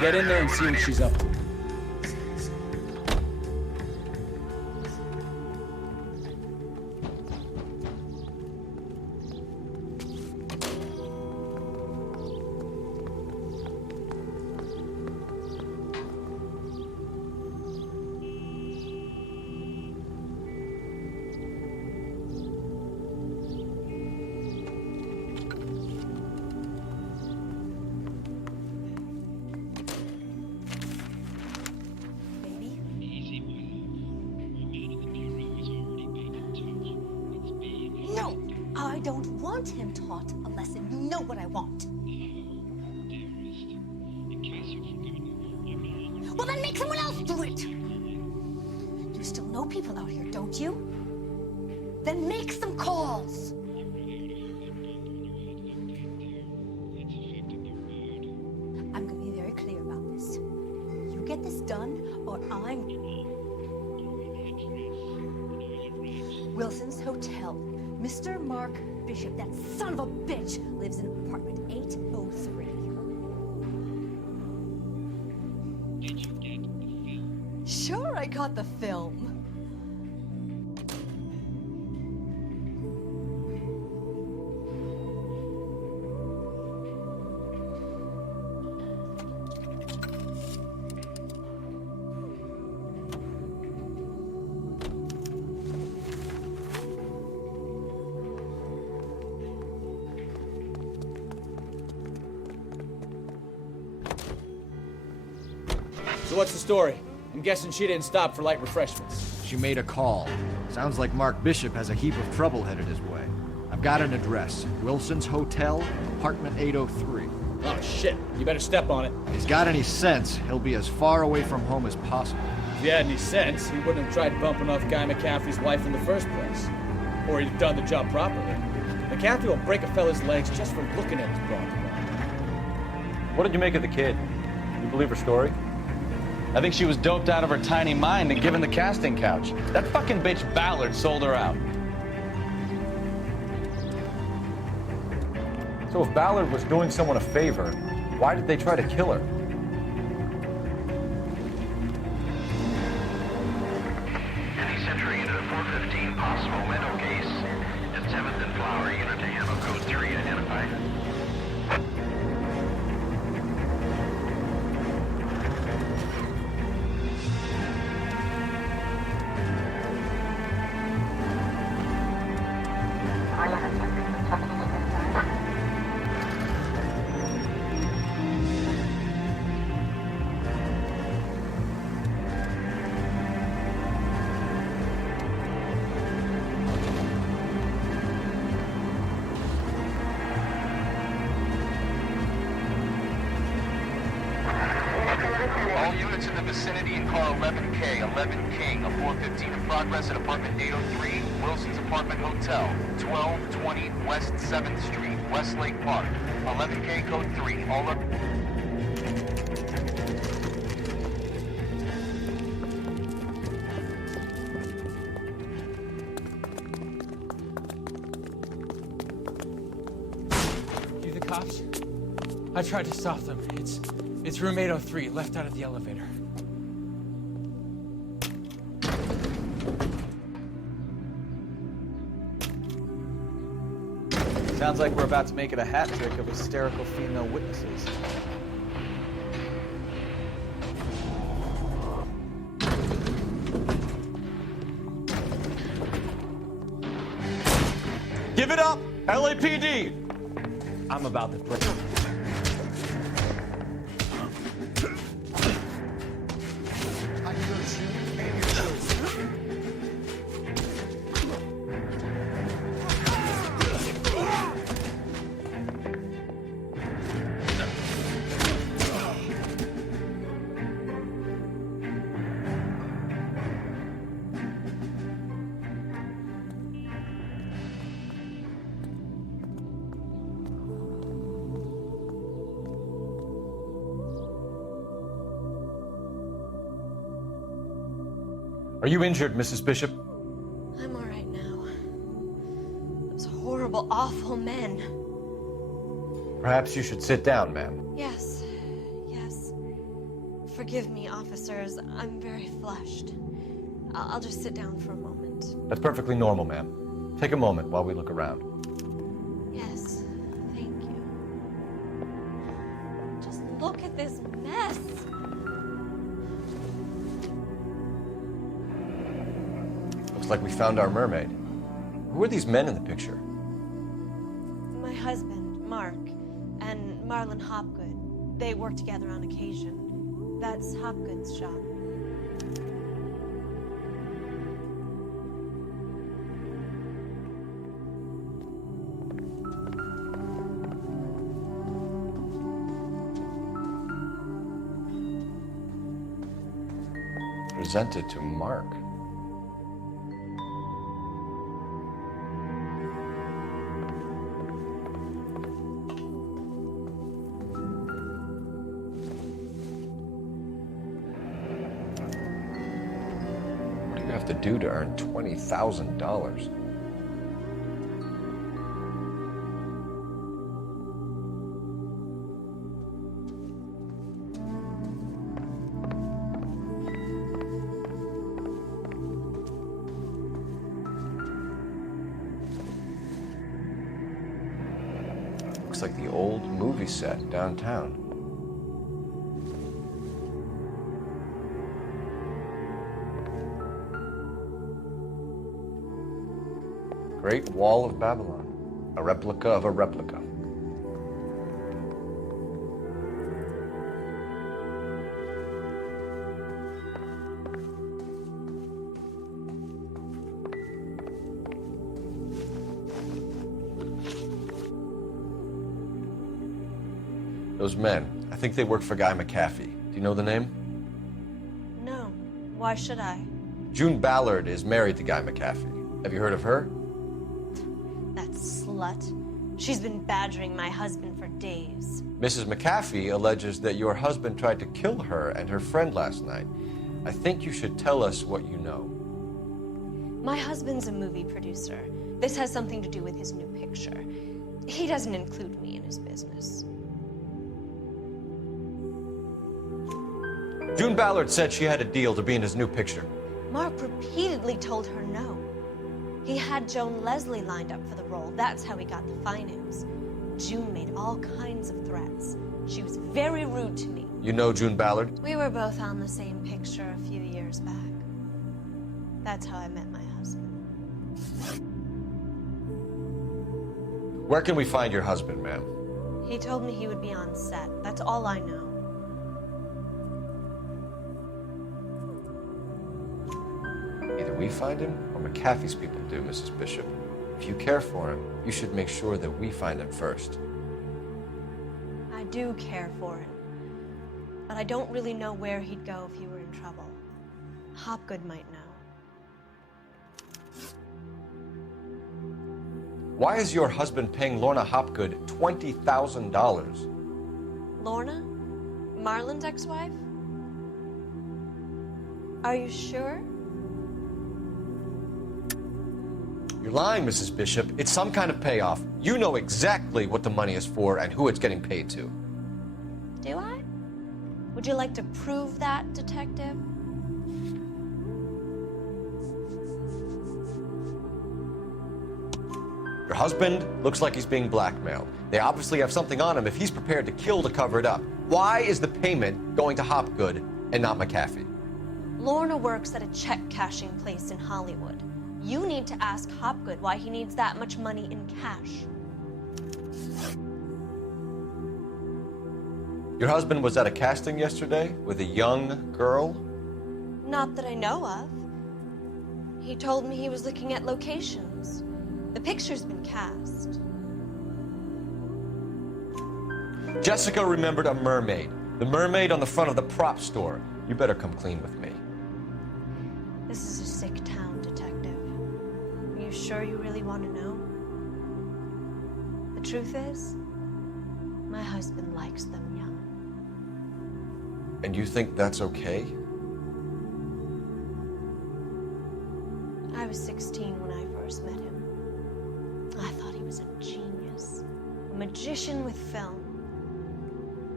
get in there and see what she's up to. No, I don't want him taught a lesson. You know what I want. Well, then make someone else do it. You still know people out here, don't you? Then make some calls. I'm going to be very clear about this. You get this done, or I'm... Wilson's Hotel. Mr. Mark Bishop, that son of a bitch, lives in apartment 803. Did you get the film? Sure, I got the film. So what's the story? I'm guessing she didn't stop for light refreshments. She made a call. Sounds like Mark Bishop has a heap of trouble headed his way. I've got an address. Wilson's Hotel, apartment 803. Oh, shit. You better step on it. If he's got any sense, he'll be as far away from home as possible. If he had any sense, he wouldn't have tried bumping off Guy McCaffrey's wife in the first place. Or he'd have done the job properly. McCaffrey will break a fella's legs just for looking at his broad. What did you make of the kid? You believe her story? I think she was doped out of her tiny mind and given the casting couch. That fucking bitch Ballard sold her out. So if Ballard was doing someone a favor, why did they try to kill her? Any entry into the 415 possible window case at 7th and Flower unit to handle code 3 identified. All units in the vicinity in car 11K, 11 King, a 415 in progress at apartment 803, Wilson's Apartment Hotel, 1220 West 7th Street, Westlake Park. 11K code 3, all up. You the cops? I tried to stop them. It's room 803, left out of the elevator. Sounds like we're about to make it a hat trick of hysterical female witnesses. Give it up, LAPD! I'm about to break. Are you injured, Mrs. Bishop? I'm all right now. Those horrible, awful men. Perhaps you should sit down, ma'am. Yes, yes. Forgive me, officers. I'm very flushed. I'll just sit down for a moment. That's perfectly normal, ma'am. Take a moment while we look around. Yes, thank you. Just look at this mess. Looks like we found our mermaid. Who are these men in the picture? My husband, Mark, and Marlon Hopgood. They work together on occasion. That's Hopgood's shop. Presented to Mark. What do you have to do to earn $20,000? Looks like the old movie set downtown. Great Wall of Babylon, a replica of a replica. Those men, I think they work for Guy McAfee. Do you know the name? No. Why should I? June Ballard is married to Guy McAfee. Have you heard of her? That slut. She's been badgering my husband for days. Mrs. McAfee alleges that your husband tried to kill her and her friend last night. I think you should tell us what you know. My husband's a movie producer. This has something to do with his new picture. He doesn't include me in his business. June Ballard said she had a deal to be in his new picture. Mark repeatedly told her no. He had Joan Leslie lined up for the role. That's how he got the finance. June made all kinds of threats. She was very rude to me. You know June Ballard? We were both on the same picture a few years back. That's how I met my husband. Where can we find your husband, ma'am? He told me he would be on set. That's all I know. Either we find him or McAfee's people do, Mrs. Bishop. If you care for him, you should make sure that we find him first. I do care for him. But I don't really know where he'd go if he were in trouble. Hopgood might know. Why is your husband paying Lorna Hopgood $20,000? Lorna? Marlon's ex-wife? Are you sure? You're lying, Mrs. Bishop. It's some kind of payoff. You know exactly what the money is for and who it's getting paid to. Do I? Would you like to prove that, Detective? Your husband looks like he's being blackmailed. They obviously have something on him if he's prepared to kill to cover it up. Why is the payment going to Hopgood and not McAfee? Lorna works at a check-cashing place in Hollywood. You need to ask Hopgood why he needs that much money in cash. Your husband was at a casting yesterday with a young girl? Not that I know of. He told me he was looking at locations. The picture's been cast. Jessica remembered a mermaid. The mermaid on the front of the prop store. You better come clean with me. This is a sick town, Detective. Are you sure you really want to know? The truth is, my husband likes them young. And you think that's okay? I was 16 when I first met him. I thought he was a genius, a magician with film. I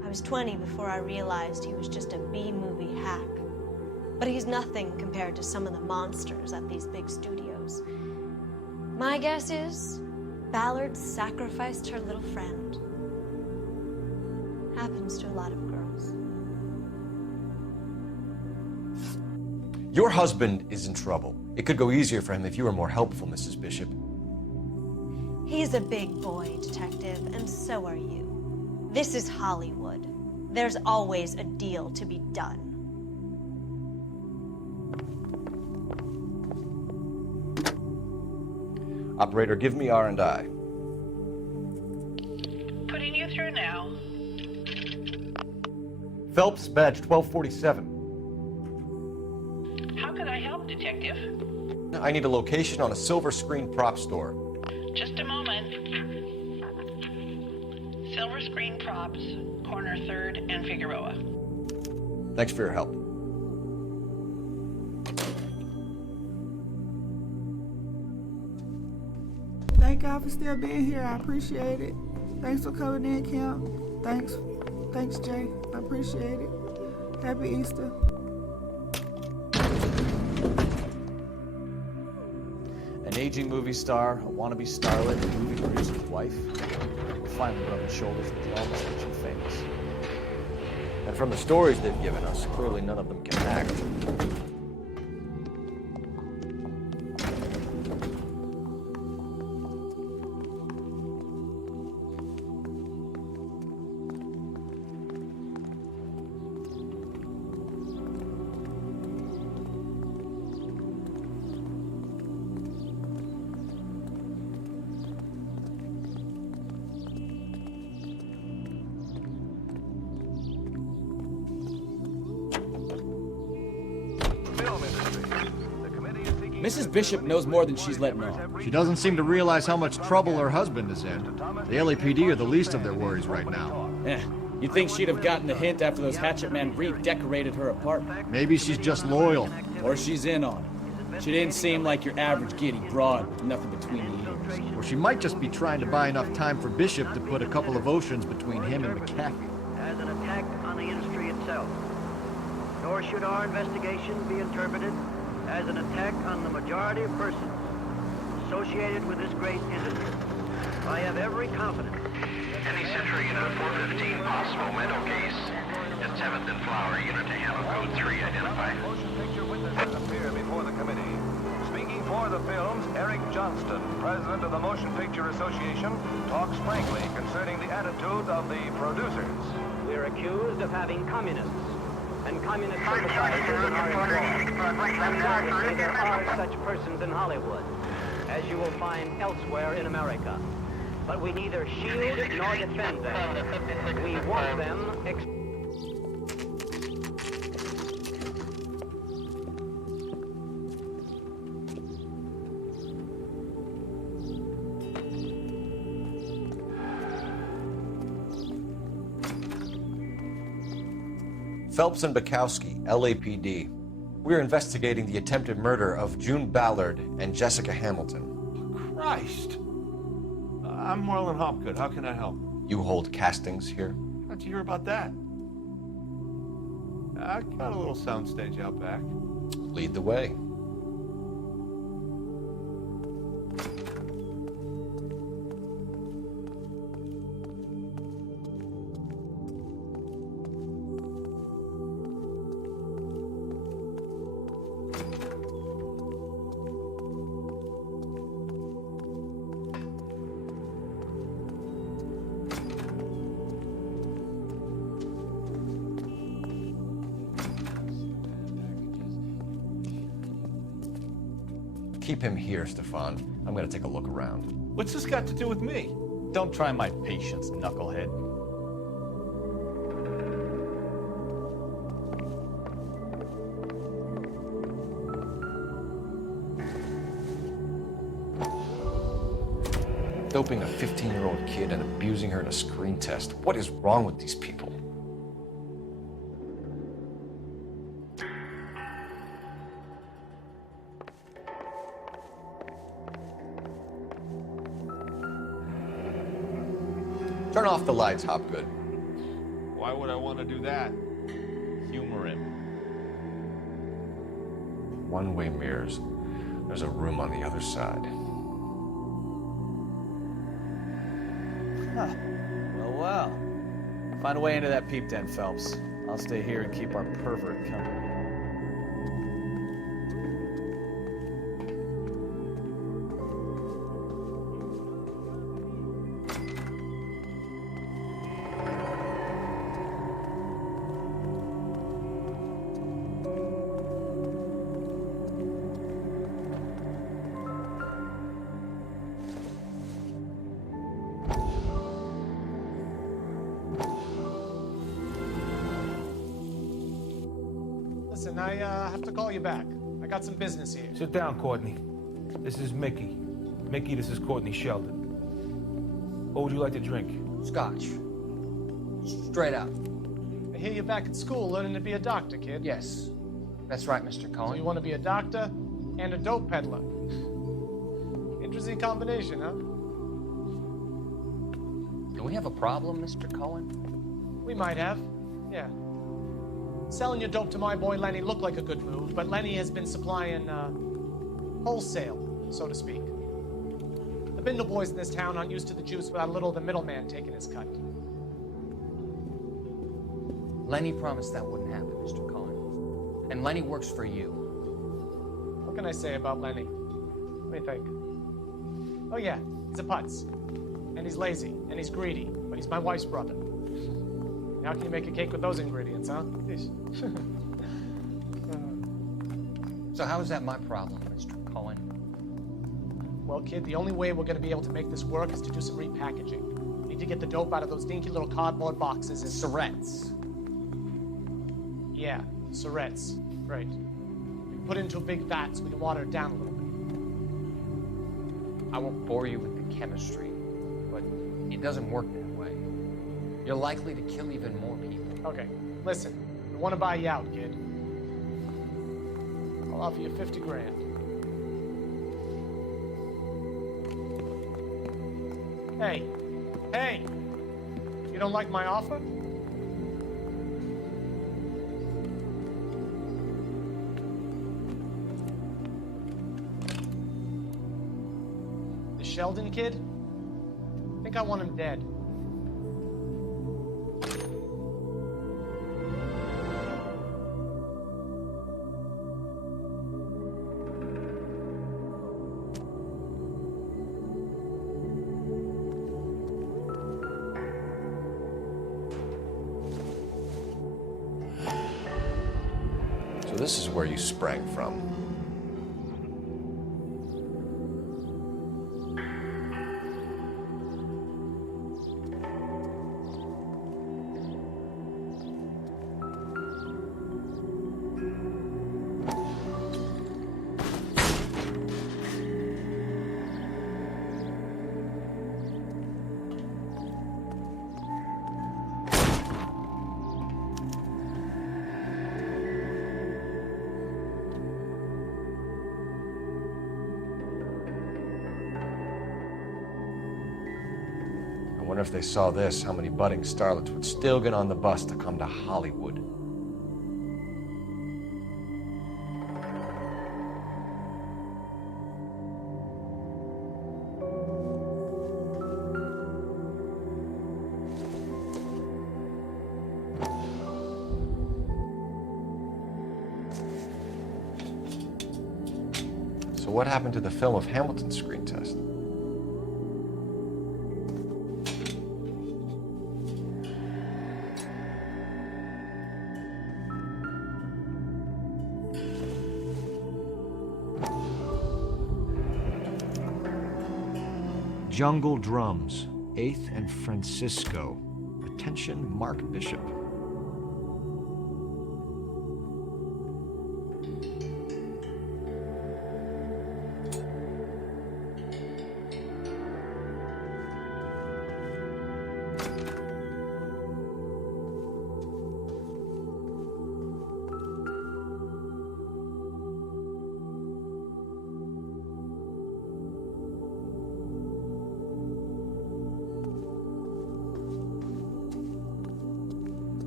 was 20 before I realized he was just a B-movie hack. But he's nothing compared to some of the monsters at these big studios. My guess is Ballard sacrificed her little friend. Happens to a lot of girls. Your husband is in trouble. It could go easier for him if you were more helpful, Mrs. Bishop. He's a big boy, Detective, and so are you. This is Hollywood. There's always a deal to be done. Operator, give me R&I. Putting you through now. Phelps, badge 1247. How can I help, Detective? I need a location on a silver screen prop store. Just a moment. Silver Screen Props, corner 3rd and Figueroa. Thanks for your help. Thank God for still being here. I appreciate it. Thanks for coming in, Kim. Thanks, Jay. I appreciate it. Happy Easter. An aging movie star, a wannabe starlet, a movie producer's wife. Finally rubbing shoulders with the almost rich and famous. And from the stories they've given us, clearly none of them can act. Mrs. Bishop knows more than she's letting on. She doesn't seem to realize how much trouble her husband is in. The LAPD are the least of their worries right now. You'd think she'd have gotten the hint after those hatchet men redecorated her apartment. Maybe she's just loyal. Or she's in on it. She didn't seem like your average giddy broad with nothing between the ears. Or she might just be trying to buy enough time for Bishop to put a couple of oceans between him and McAfee. As an attack on the industry itself. Nor should our investigation be interpreted as an attack on the majority of persons associated with this great industry. I have every confidence. Any Century Unit 415 possible mental case at 7th and Flower Unit to handle code 3 identified. Motion picture witnesses appear before the committee. Speaking for the films, Eric Johnston, president of the Motion Picture Association, talks frankly concerning the attitude of the producers. We're accused of having communists and communist sympathizers in our employ. Undoubtedly, there are such persons in Hollywood, as you will find elsewhere in America. But we neither shield nor defend them. We want them Phelps and Bukowski, LAPD. We're investigating the attempted murder of June Ballard and Jessica Hamilton. Christ! I'm Marlon Hopgood. How can I help? You hold castings here? How'd you hear about that? I got a little soundstage out back. Lead the way. Keep him here, Stefan. I'm gonna take a look around. What's this got to do with me? Don't try my patience, knucklehead. Doping a 15-year-old kid and abusing her in a screen test. What is wrong with these people? Turn off the lights, Hopgood. Why Why would I want to do that? Humor him. One-way mirrors. There's a room on the other side. Huh. Well. Find a way into that peep den, Phelps. I'll stay here and keep our pervert company. Listen, I have to call you back. I got some business here. Sit down, Courtney. This is Mickey. Mickey, this is Courtney Sheldon. What would you like to drink? Scotch. Straight up. I hear you're back at school learning to be a doctor, kid. Yes. That's right, Mr. Cohen. So you want to be a doctor and a dope peddler. Interesting combination, huh? Do we have a problem, Mr. Cohen? We might have. Yeah. Selling your dope to my boy Lenny looked like a good move, but Lenny has been supplying, wholesale, so to speak. The Bindle boys in this town aren't used to the juice without a little of the middleman taking his cut. Lenny promised that wouldn't happen, Mr. Cohen. And Lenny works for you. What can I say about Lenny? Let me think. Oh yeah, he's a putz. And he's lazy, and he's greedy, but he's my wife's brother. How can you make a cake with those ingredients, huh? So how is that my problem, Mr. Cohen? Well, kid, the only way we're gonna be able to make this work is to do some repackaging. We need to get the dope out of those dinky little cardboard boxes and... Surrettes. Yeah, Surrettes. Right. We can put it into a big vat so we can water it down a little bit. I won't bore you with the chemistry, but it doesn't work that way. You're likely to kill even more people. Okay, listen. I want to buy you out, kid. I'll offer you 50 grand. Hey, hey! You don't like my offer? The Sheldon kid? I think I want him dead. So this is where you sprang from. I wonder if they saw this, how many budding starlets would still get on the bus to come to Hollywood. So what happened to the film of Hamilton's screen test? Jungle Drums, 8th and Francisco. Attention, Mark Bishop.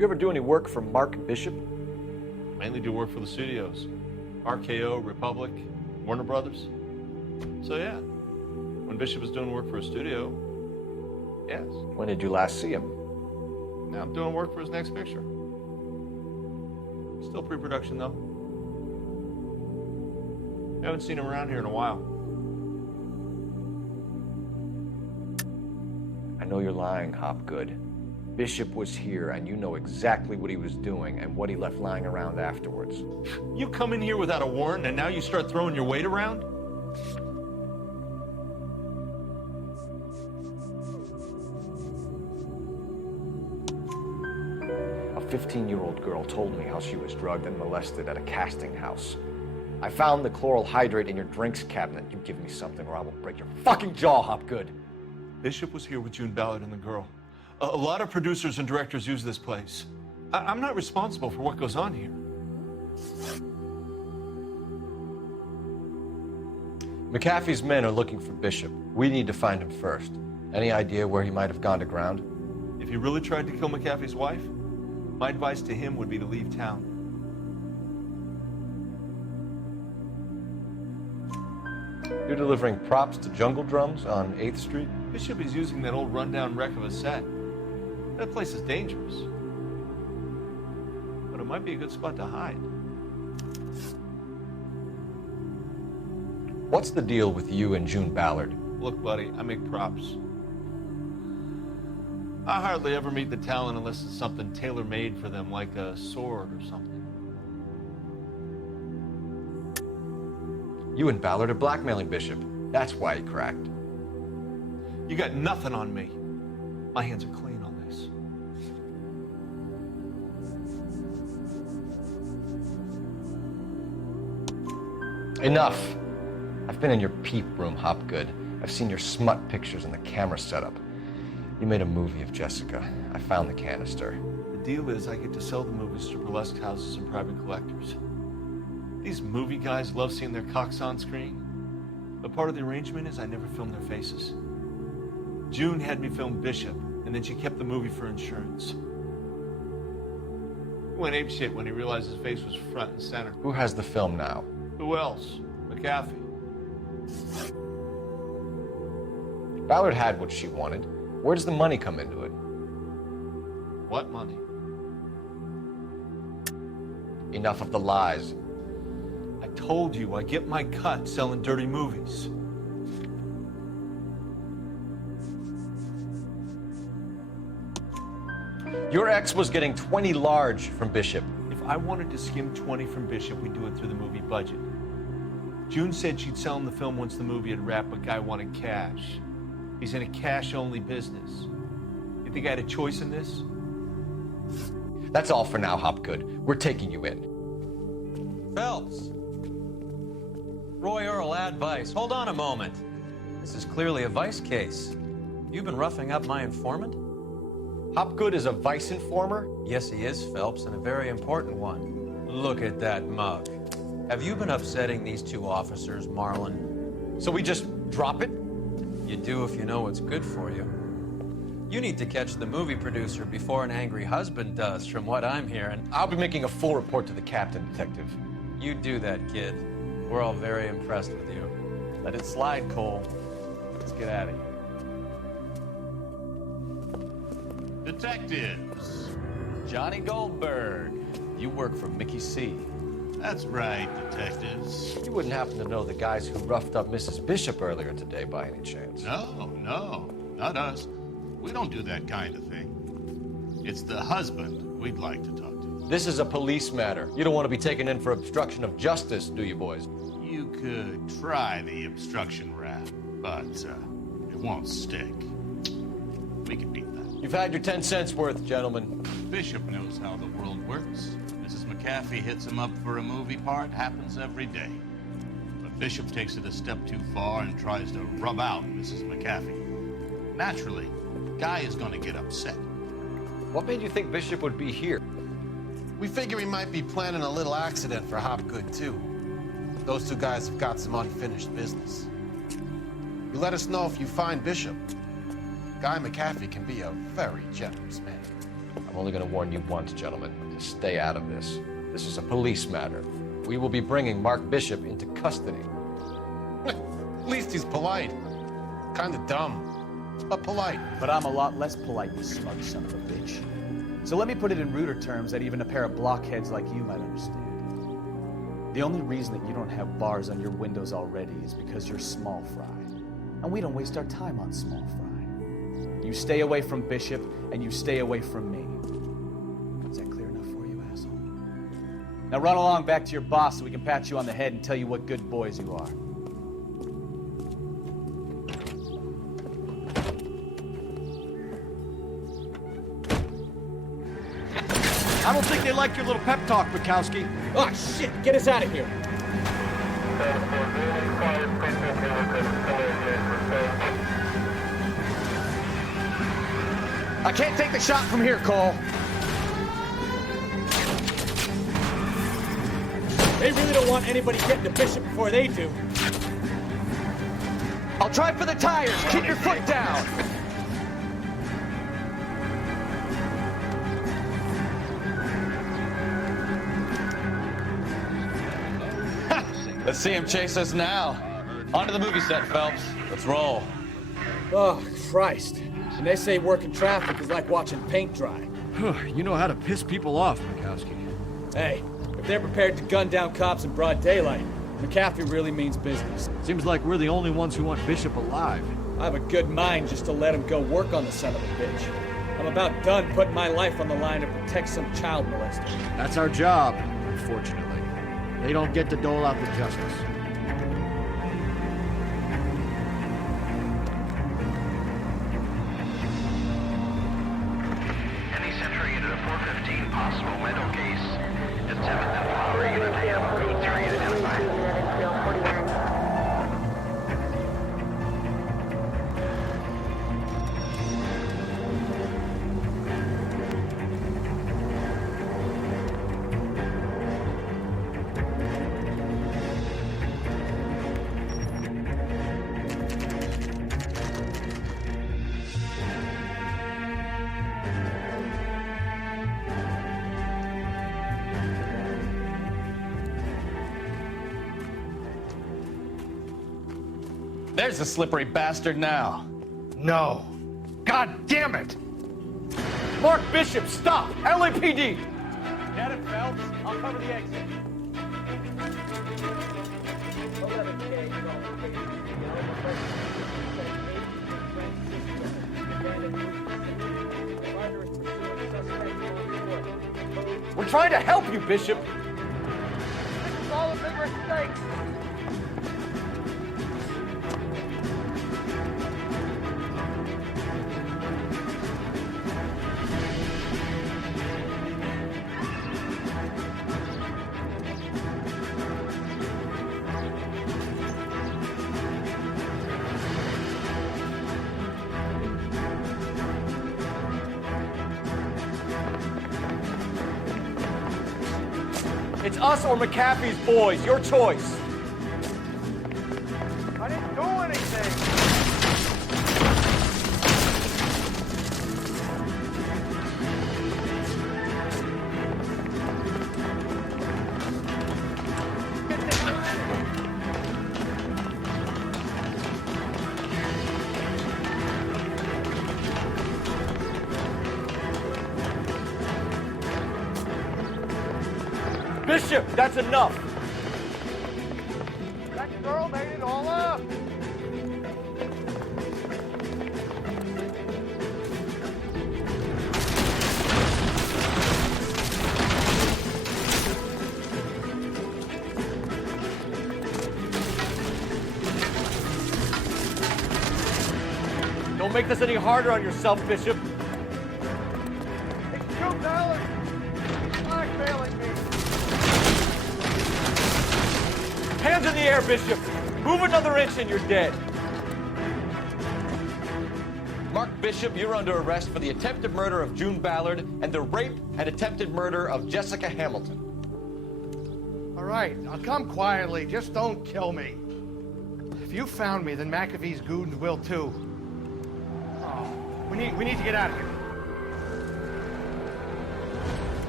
You ever do any work for Mark Bishop? Mainly do work for the studios. RKO, Republic, Warner Brothers. So yeah, when Bishop is doing work for a studio, yes. When did you last see him? Now I'm doing work for his next picture. Still pre-production though. Haven't seen him around here in a while. I know you're lying, Hopgood. Bishop was here, and you know exactly what he was doing and what he left lying around afterwards. You come in here without a warrant, and now you start throwing your weight around? A 15-year-old girl told me how she was drugged and molested at a casting house. I found the chloral hydrate in your drinks cabinet. You give me something or I will break your fucking jaw, Hopgood. Bishop was here with June Ballard and the girl. A lot of producers and directors use this place. I'm not responsible for what goes on here. McAfee's men are looking for Bishop. We need to find him first. Any idea where he might have gone to ground? If he really tried to kill McAfee's wife, my advice to him would be to leave town. You're delivering props to Jungle Drums on 8th Street? Bishop is using that old rundown wreck of a set. That place is dangerous. But it might be a good spot to hide. What's the deal with you and June Ballard? Look, buddy, I make props. I hardly ever meet the talent unless it's something tailor-made for them, like a sword or something. You and Ballard are blackmailing Bishop. That's why he cracked. You got nothing on me. My hands are clean on this. Enough. I've been in your peep room, Hopgood. I've seen your smut pictures and the camera setup. You made a movie of Jessica. I found the canister. The deal is I get to sell the movies to burlesque houses and private collectors. These movie guys love seeing their cocks on screen. But part of the arrangement is I never film their faces. June had me film Bishop, and then she kept the movie for insurance. He went apeshit when he realized his face was front and center. Who has the film now? Who else? McAfee. Ballard had what she wanted. Where does the money come into it? What money? Enough of the lies. I told you I get my cut selling dirty movies. Your ex was getting 20 large from Bishop. If I wanted to skim 20 from Bishop, we'd do it through the movie budget. June said she'd sell him the film once the movie had wrapped, but Guy wanted cash. He's in a cash-only business. You think I had a choice in this? That's all for now, Hopgood. We're taking you in. Phelps. Roy Earl, advice. Hold on a moment. This is clearly a vice case. You've been roughing up my informant? Hopgood is a vice informer? Yes, he is, Phelps, and a very important one. Look at that mug. Have you been upsetting these two officers, Marlin? So we just drop it? You do if you know what's good for you. You need to catch the movie producer before an angry husband does, from what I'm hearing. I'll be making a full report to the captain, Detective. You do that, kid. We're all very impressed with you. Let it slide, Cole. Let's get out of here. Detectives. Johnny Goldberg. You work for Mickey C. That's right, detectives. You wouldn't happen to know the guys who roughed up Mrs. Bishop earlier today by any chance? No, not us. We don't do that kind of thing. It's the husband we'd like to talk to. This is a police matter. You don't want to be taken in for obstruction of justice, do you, boys? You could try the obstruction rap, but it won't stick. We can beat that. You've had your 10 cents worth, gentlemen. Bishop knows how the world works. Mrs. McAfee hits him up for a movie part, happens every day. But Bishop takes it a step too far and tries to rub out Mrs. McAfee. Naturally, Guy is going to get upset. What made you think Bishop would be here? We figure he might be planning a little accident for Hopgood, too. Those two guys have got some unfinished business. You let us know if you find Bishop. Guy McAfee can be a very generous man. I'm only going to warn you once, gentlemen, to stay out of this. This is a police matter. We will be bringing Mark Bishop into custody. At least he's polite. Kind of dumb, but polite. But I'm a lot less polite, you smug son of a bitch. So let me put it in ruder terms that even a pair of blockheads like you might understand. The only reason that you don't have bars on your windows already is because you're small fry. And we don't waste our time on small fry. You stay away from Bishop, and you stay away from me. Is that clear enough for you, asshole? Now run along back to your boss so we can pat you on the head and tell you what good boys you are. I don't think they like your little pep talk, Bukowski. Oh, shit! Get us out of here! I can't take the shot from here, Cole. They really don't want anybody getting to Bishop before they do. I'll try for the tires. Keep your foot down. Let's see him chase us now. On to the movie set, Phelps. Let's roll. Oh, Christ. And they say working traffic is like watching paint dry. You know how to piss people off, Bukowski. Hey, if they're prepared to gun down cops in broad daylight, McAfee really means business. Seems like we're the only ones who want Bishop alive. I have a good mind just to let him go work on the son of a bitch. I'm about done putting my life on the line to protect some child molester. That's our job, unfortunately. They don't get to dole out the justice. Any Century unit of 415, possible mental case. It's 7th and Flower unit AM, code 3 identified. There's the slippery bastard now. No. God damn it! Mark Bishop, stop! LAPD! Get it, Phelps. I'll cover the exit. We're trying to help you, Bishop! This is all a big mistake. It's us or McAfee's boys. Your choice. I didn't do anything. Bishop, that's enough. That girl made it all up. Don't make this any harder on yourself, Bishop. It's $2. Blackmailing me. Hands in the air, Bishop. Move another inch and you're dead. Mark Bishop, you're under arrest for the attempted murder of June Ballard and the rape and attempted murder of Jessica Hamilton. All right, I'll come quietly. Just don't kill me. If you found me, then McAfee's goons will too. Oh, we need to get out of here.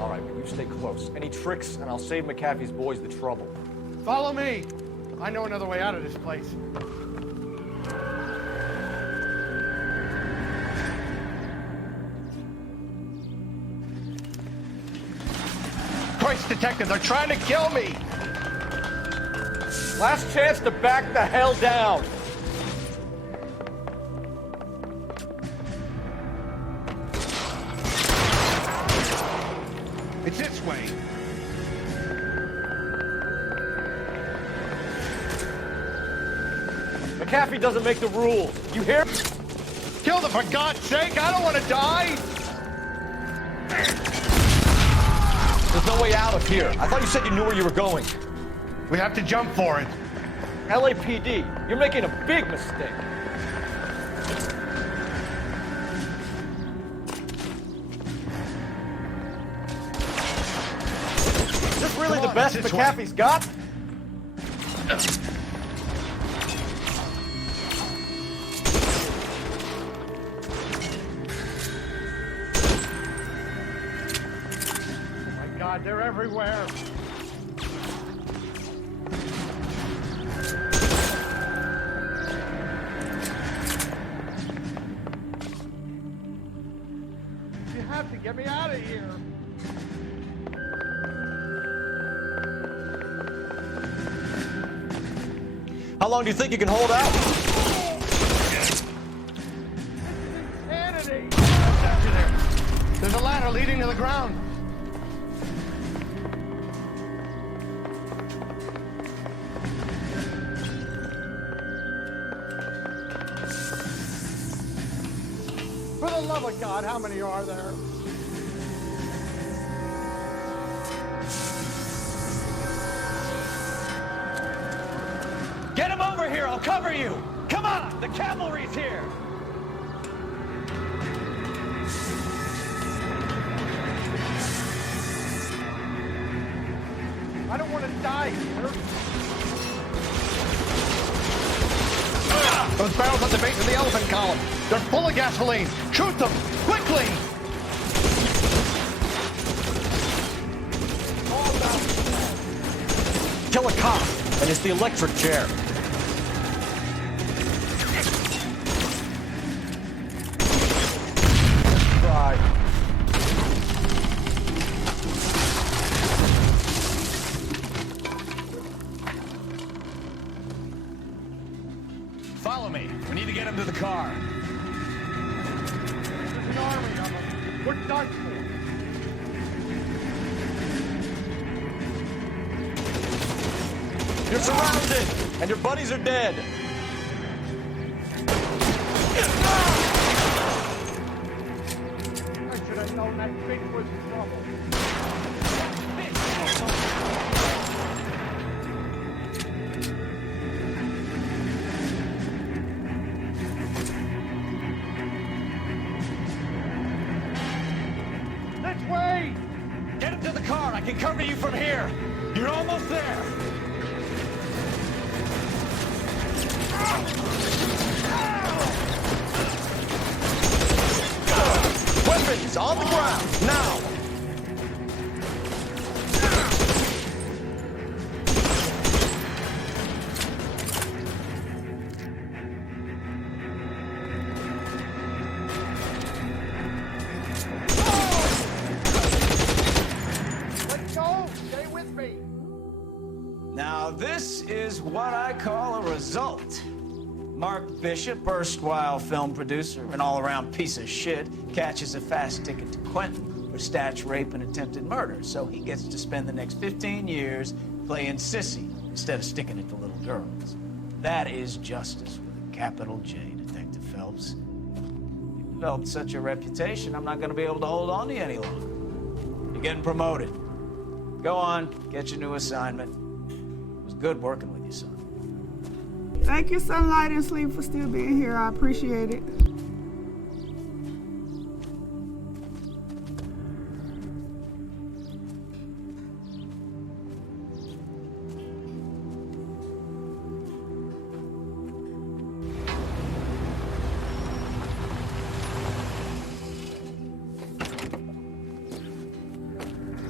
All right, but you stay close. Any tricks, and I'll save McAfee's boys the trouble. Follow me. I know another way out of this place. Christ, detective, they're trying to kill me! Last chance to back the hell down! It's this way. McAfee doesn't make the rules. You hear? Kill them, for God's sake! I don't want to die! There's no way out of here. I thought you said you knew where you were going. We have to jump for it. LAPD, you're making a big mistake. Is this really the best McAfee's got? God, they're everywhere. You have to get me out of here. How long do you think you can hold out? Insanity! There's a ladder leading to the ground. For the love of God, how many are there? Get him over here, I'll cover you! Come on, the cavalry's here! I don't want to die here. Those barrels at the base of the elephant column. They're full of gasoline. Shoot them! Quickly! Kill a cop, and it's the electric chair. Try. Follow me. We need to get him to the car. There's an army of them. We're done for. You're surrounded, and your buddies are dead. I should have known that bitch was trouble. This way! Get him to the car. I can cover you from here. You're almost there. Weapons on the ground, now! Let's go! Stay with me! Now, this is what I call a result. Mark Bishop, erstwhile film producer and all-around piece of shit, catches a fast ticket to Quentin for statch rape and attempted murder, so he gets to spend the next 15 years playing sissy instead of sticking it to little girls. That is justice with a capital J, Detective Phelps. You've developed such a reputation, I'm not going to be able to hold on to you any longer. You're getting promoted. Go on, get your new assignment. It was good working with you, son. Thank you, Sunlight and Sleep, for still being here. I appreciate it.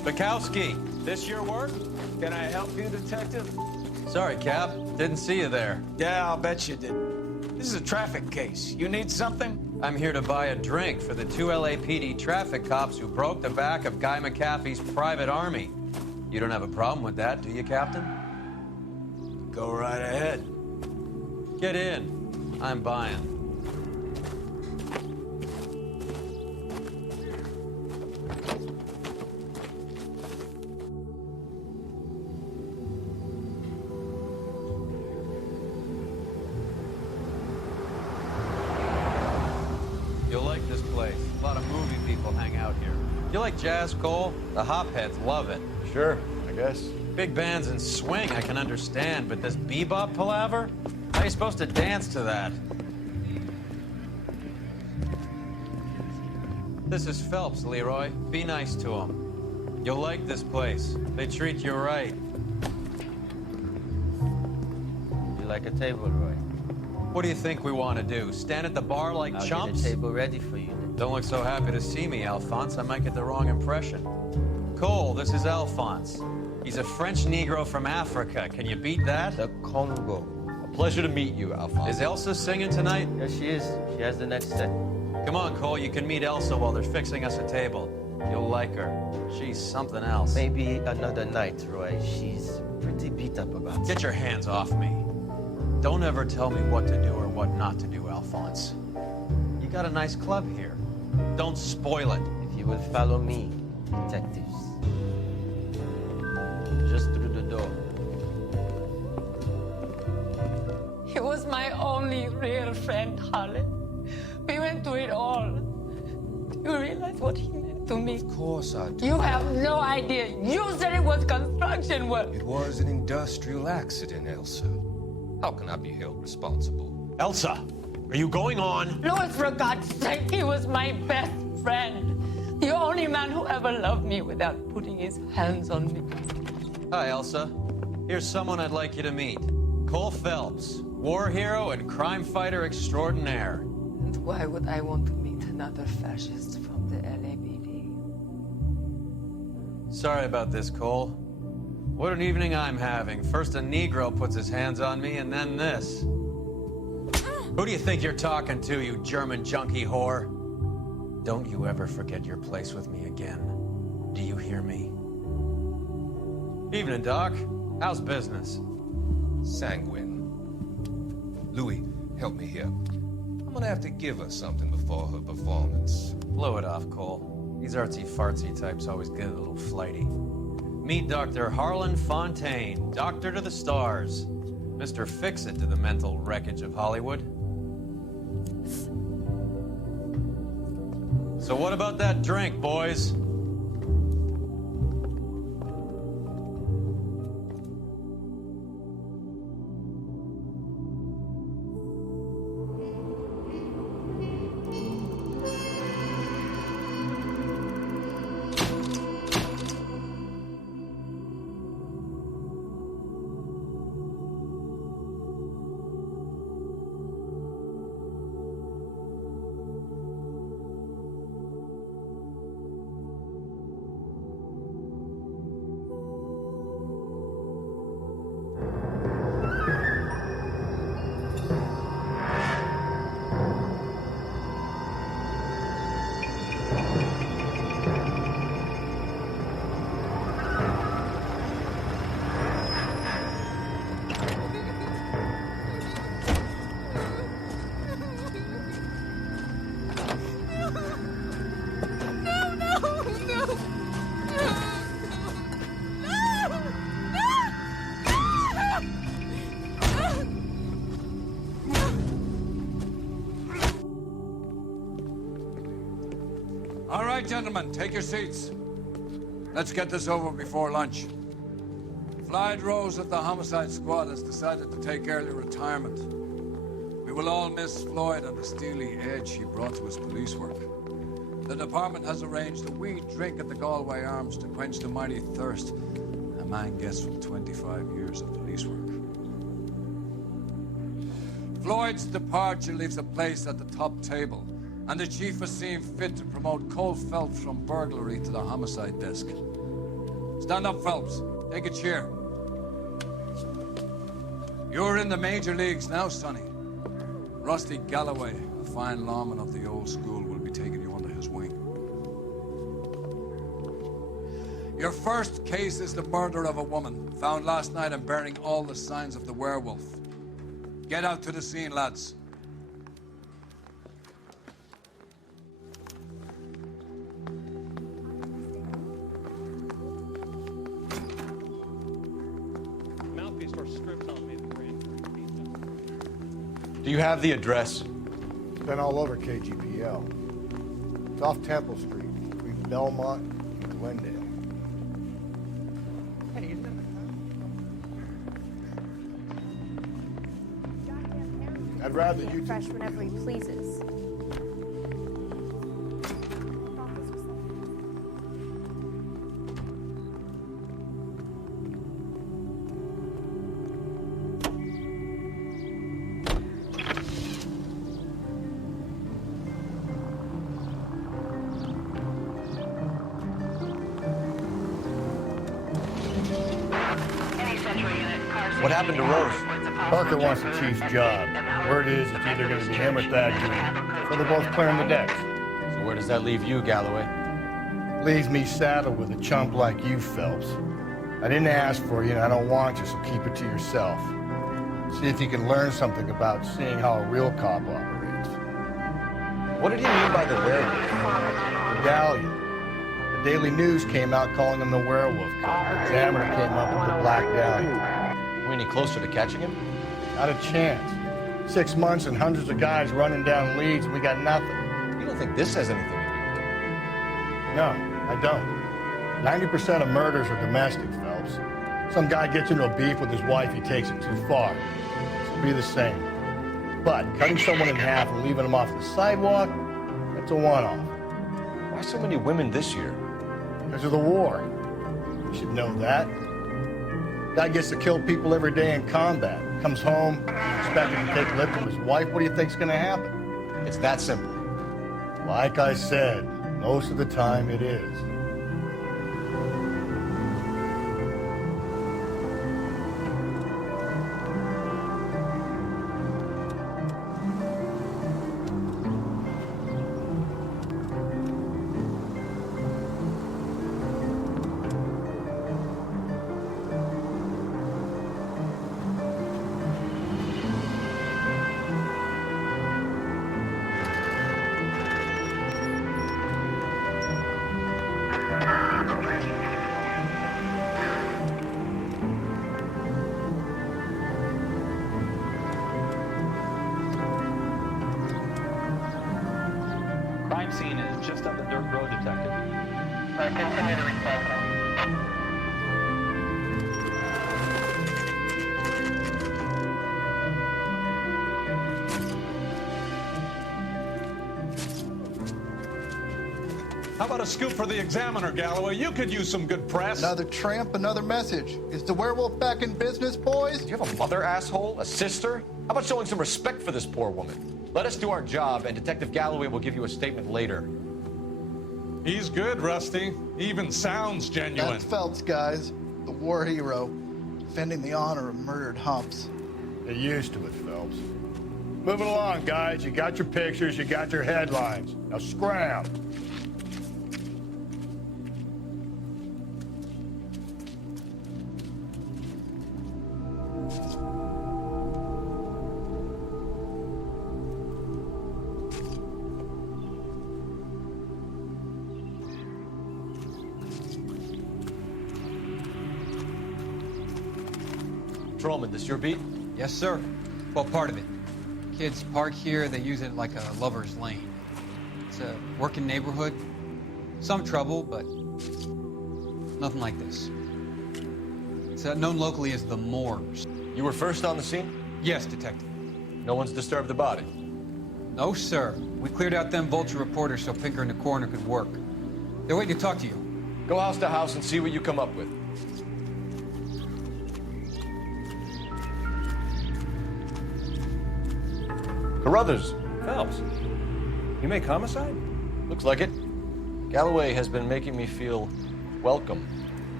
Bukowski, this your work? Can I help you, Detective? Sorry, Cap. Didn't see you there. Yeah, I'll bet you did. This is a traffic case. You need something? I'm here to buy a drink for the 2 LAPD traffic cops who broke the back of Guy McAfee's private army. You don't have a problem with that, do you, Captain? Go right ahead. Get in. I'm buying. You'll like this place. A lot of movie people hang out here. You like jazz, Cole? The hopheads love it. Sure, I guess. Big bands and swing I can understand, but this bebop palaver? How are you supposed to dance to that? This is Phelps, Leroy. Be nice to him. You'll like this place. They treat you right. You like a table, Roy? What do you think we want to do? Stand at the bar like I'll chumps? get a table ready for you. Don't look so happy to see me, Alphonse. I might get the wrong impression. Cole, this is Alphonse. He's a French Negro from Africa. Can you beat that? The Congo. A pleasure to meet you, Alphonse. Is Elsa singing tonight? Yes, she is. She has the next set. Come on, Cole. You can meet Elsa while they're fixing us a table. You'll like her. She's something else. Maybe another night, Roy. She's pretty beat up about it. Get your hands off me. Don't ever tell me what to do or what not to do, Alphonse. You got a nice club here. Don't spoil it. If you will follow me, detectives. Just through the door. He was my only real friend, Harley. We went through it all. Do you realize what he meant to me? Of course I do. You have no idea. You said it was construction work. It was an industrial accident, Elsa. How can I be held responsible? Elsa, are you going on? Louis, for God's sake, he was my best friend. The only man who ever loved me without putting his hands on me. Hi, Elsa. Here's someone I'd like you to meet. Cole Phelps, war hero and crime fighter extraordinaire. And why would I want to meet another fascist from the LAPD? Sorry about this, Cole. What an evening I'm having. First a Negro puts his hands on me, and then this. Who do you think you're talking to, you German junkie whore? Don't you ever forget your place with me again. Do you hear me? Evening, Doc. How's business? Sanguine. Louis, help me here. I'm gonna have to give her something before her performance. Blow it off, Cole. These artsy-fartsy types always get a little flighty. Meet Dr. Harlan Fontaine, doctor to the stars. Mr. Fix-It to the mental wreckage of Hollywood. So what about that drink, boys? All right, gentlemen, take your seats. Let's get this over before lunch. Floyd Rose of the Homicide Squad has decided to take early retirement. We will all miss Floyd and the steely edge he brought to his police work. The department has arranged a wee drink at the Galway Arms to quench the mighty thirst a man gets from 25 years of police work. Floyd's departure leaves a place at the top table, and the chief has seen fit to promote Cole Phelps from burglary to the homicide desk. Stand up, Phelps. Take a chair. You're in the major leagues now, Sonny. Rusty Galloway, a fine lawman of the old school, will be taking you under his wing. Your first case is the murder of a woman, found last night and bearing all the signs of the werewolf. Get out to the scene, lads. Mouthpiece for strips on me. Do you have the address? It's been all over KGPL. It's off Temple Street, between Belmont and Glendale. I'd rather you fresh whenever he pleases. What happened to Rose? Parker wants the chief's job. Word is it's either going to be him or Thad Green. So they're both clearing the decks. So where does that leave you, Galloway? Leaves me saddled with a chump like you, Phelps. I didn't ask for you, and I don't want you, so keep it to yourself. See if you can learn something about seeing how a real cop operates. What did he mean by the werewolf? Medallion. The Daily News came out calling him the werewolf killer. Examiner came up with the black dahlia. We any closer to catching him? Not a chance. 6 months and hundreds of guys running down leads, and we got nothing. You don't think this has anything to do with it? No, I don't. 90% of murders are domestic, Phelps. Some guy gets into a beef with his wife, he takes it too far. This will be the same. But cutting someone in half and leaving them off the sidewalk, that's a one-off. Why so many women this year? Because of the war. You should know that. Guy gets to kill people every day in combat. Comes home, expected to take lip from his wife. What do you think's gonna happen? It's that simple. Like I said, most of the time it is. Crime scene is just up the dirt road, Detective. Continue to respond. How about a scoop for the Examiner, Galloway? You could use some good press. Another tramp, another message. Is the werewolf back in business, boys? Do you have a mother, asshole? A sister? How about showing some respect for this poor woman? Let us do our job, and Detective Galloway will give you a statement later. He's good, Rusty. He even sounds genuine. That's Phelps, guys. The war hero. Defending the honor of murdered humps. Get used to it, Phelps. Moving along, guys. You got your pictures, you got your headlines. Now scram. Patrolman, this your beat? Yes, sir. Well, part of it. Kids park here, they use it like a lover's lane. It's a working neighborhood. Some trouble, but nothing like this. It's known locally as the Moors. You were first on the scene? Yes, Detective. No one's disturbed the body? No, sir. We cleared out them vulture reporters so Pinker and the coroner could work. They're waiting to talk to you. Go house to house and see what you come up with. Carruthers. Phelps, you make homicide? Looks like it. Galloway has been making me feel welcome.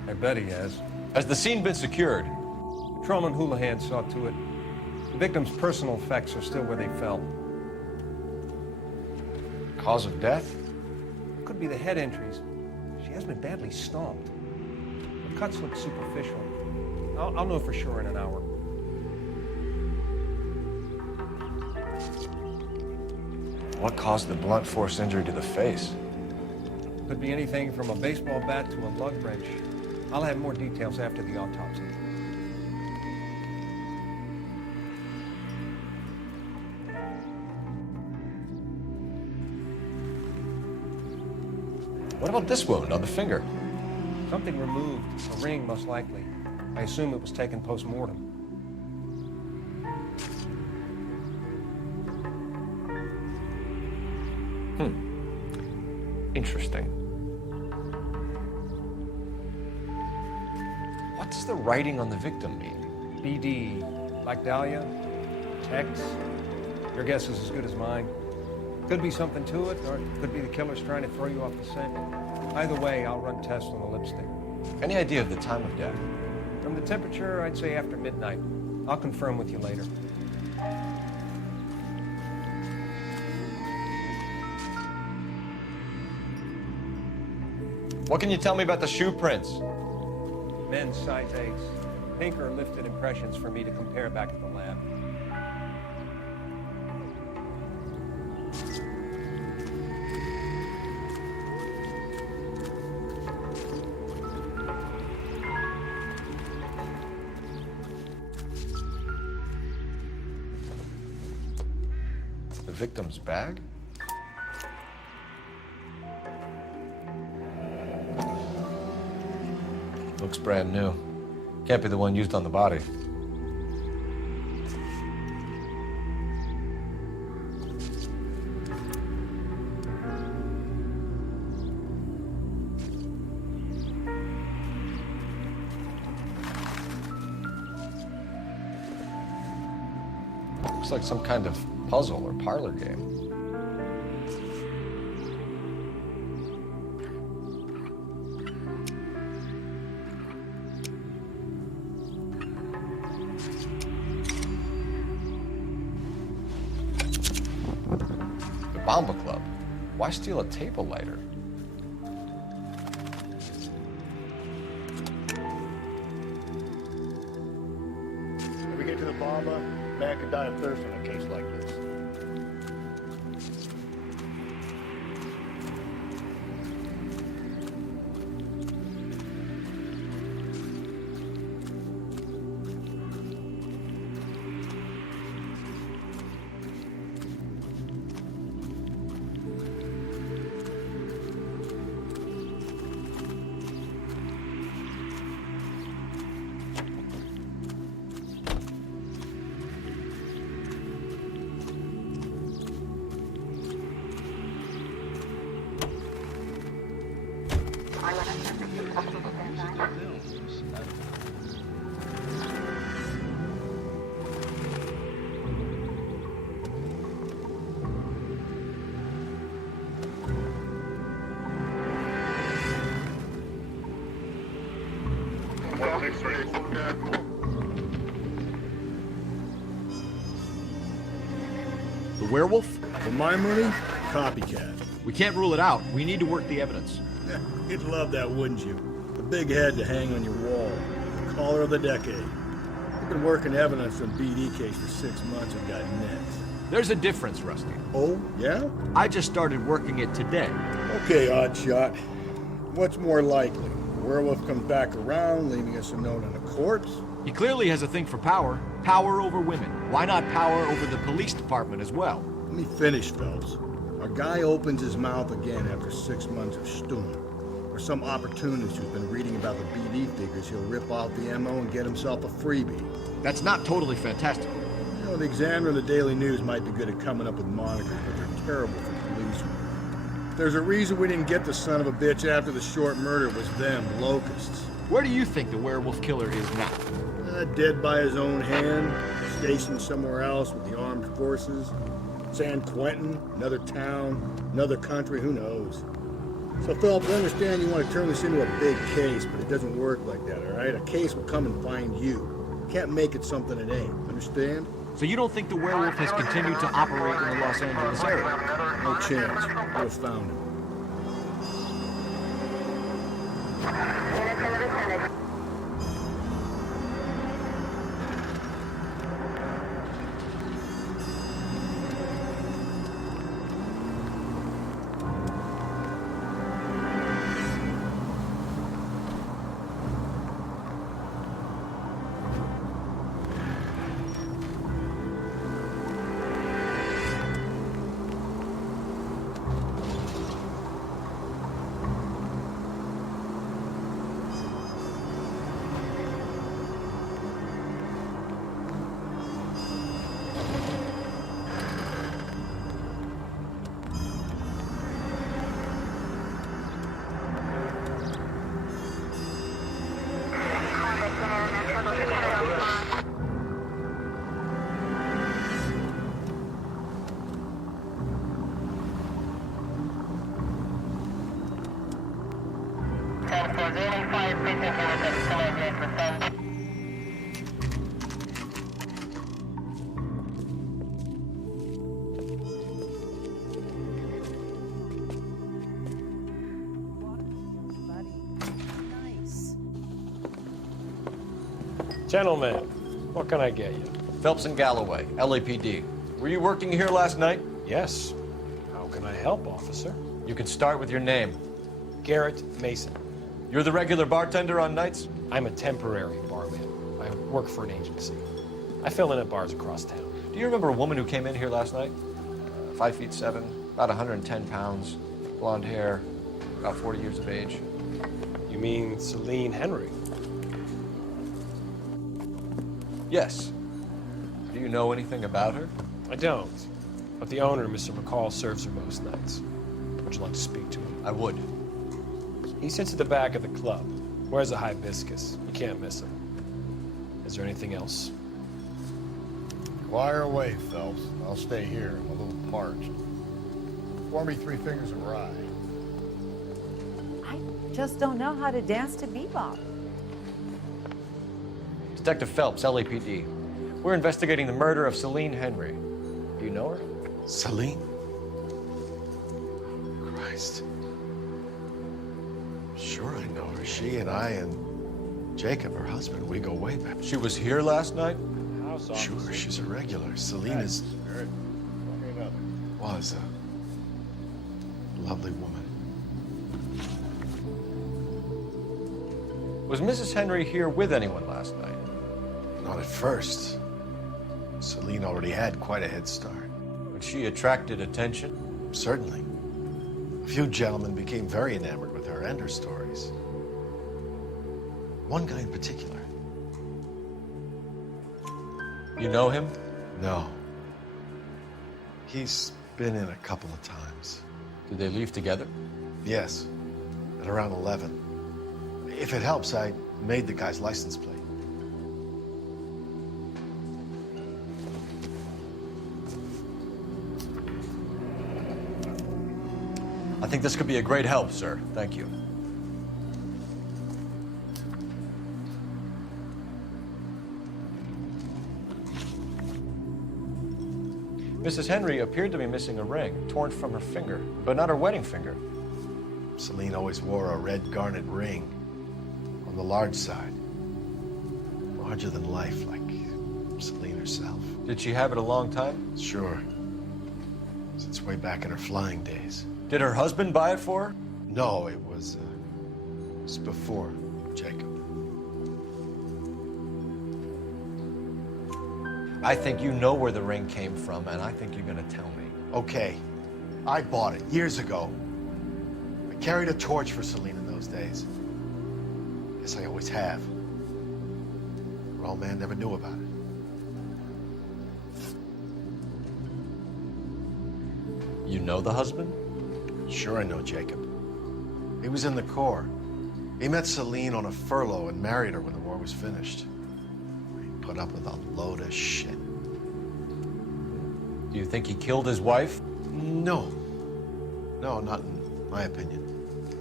I bet he has. Has the scene been secured? Patrolman Houlihan saw to it. The victim's personal effects are still where they fell. Cause of death? Could be the head injuries. She has been badly stomped. The cuts look superficial. I'll know for sure in an hour. What caused the blunt force injury to the face? Could be anything from a baseball bat to a lug wrench. I'll have more details after the autopsy. What about this wound on the finger? Something removed. A ring, most likely. I assume it was taken post-mortem. Interesting. What does the writing on the victim mean? BD, like Dahlia, Tex. Your guess is as good as mine. Could be something to it, or it could be the killer's trying to throw you off the scent. Either way, I'll run tests on the lipstick. Any idea of the time of death? From the temperature, I'd say after midnight. I'll confirm with you later. What can you tell me about the shoe prints? Men's size 8s. Pinker lifted impressions for me to compare back at the lab. The victim's bag? Looks brand new. Can't be the one used on the body. Looks like some kind of puzzle or parlor game. Bomba Club. Why steal a table lighter? When we get to the Bomba, man could die of thirst in a case like this. The werewolf? For my money, copycat. We can't rule it out. We need to work the evidence. You'd love that, wouldn't you? The big head to hang on your wall. The caller of the decade. You've been working evidence on BD case for 6 months and got nets. There's a difference, Rusty. Oh, yeah? I just started working it today. Okay, oddshot. What's more likely? The werewolf comes back around, leaving us a note on a corpse? He clearly has a thing for power. Power over women. Why not power over the police department as well? Let me finish, Phelps. Our guy opens his mouth again after 6 months of stewing. Or some opportunist who's been reading about the BD figures he'll rip off the MO and get himself a freebie. That's not totally fantastical. You know, the Examiner and the Daily News might be good at coming up with monikers, but they're terrible for police. There's a reason we didn't get the son of a bitch after the short murder was them, the locusts. Where do you think the werewolf killer is now? Dead by his own hand, stationed somewhere else with the armed forces. San Quentin, another town, another country, who knows? So, Phelps, I understand you want to turn this into a big case, but it doesn't work like that, all right? A case will come and find you. You can't make it something it ain't. Understand? So you don't think the werewolf has continued to operate in the Los Angeles area? No chance. I would have found him. Gentlemen, what can I get you? Phelps and Galloway, LAPD. Were you working here last night? Yes. How can I help, officer? You can start with your name. Garrett Mason. You're the regular bartender on nights? I'm a temporary barman. I work for an agency. I fill in at bars across town. Do you remember a woman who came in here last night? 5'7", about 110 pounds, blonde hair, about 40 years of age. You mean Celine Henry? Yes. Do you know anything about her? I don't. But the owner, Mr. McCall, serves her most nights. Would you like to speak to him? I would. He sits at the back of the club. Wears a hibiscus. You can't miss him. Is there anything else? Wire away, Phelps. I'll stay here. I'm a little parched. Pour me 3 fingers of rye. I just don't know how to dance to bebop. Detective Phelps, LAPD. We're investigating the murder of Celine Henry. Do you know her? Celine? Christ. Sure I know her. She and I and Jacob, her husband, we go way back. She was here last night? Sure, she's a regular. Celine is... was a lovely woman. Was Mrs. Henry here with anyone last night? Not at first. Celine already had quite a head start. But she attracted attention? Certainly. A few gentlemen became very enamored with her and her stories. One guy in particular. You know him? No. He's been in a couple of times. Did they leave together? Yes, at around 11. If it helps, I made the guy's license plate. I think this could be a great help, sir. Thank you. Mrs. Henry appeared to be missing a ring, torn from her finger, but not her wedding finger. Celine always wore a red garnet ring on the large side. Larger than life, like Celine herself. Did she have it a long time? Sure. Since way back in her flying days. Did her husband buy it for her? No, it was before Jacob. I think you know where the ring came from, and I think you're gonna tell me. Okay. I bought it years ago. I carried a torch for Celine in those days. Guess I always have. Her old man never knew about it. You know the husband? Sure I know Jacob. He was in the Corps. He met Celine on a furlough and married her when the war was finished. He put up with a load of shit. Do you think he killed his wife? No. No, not in my opinion.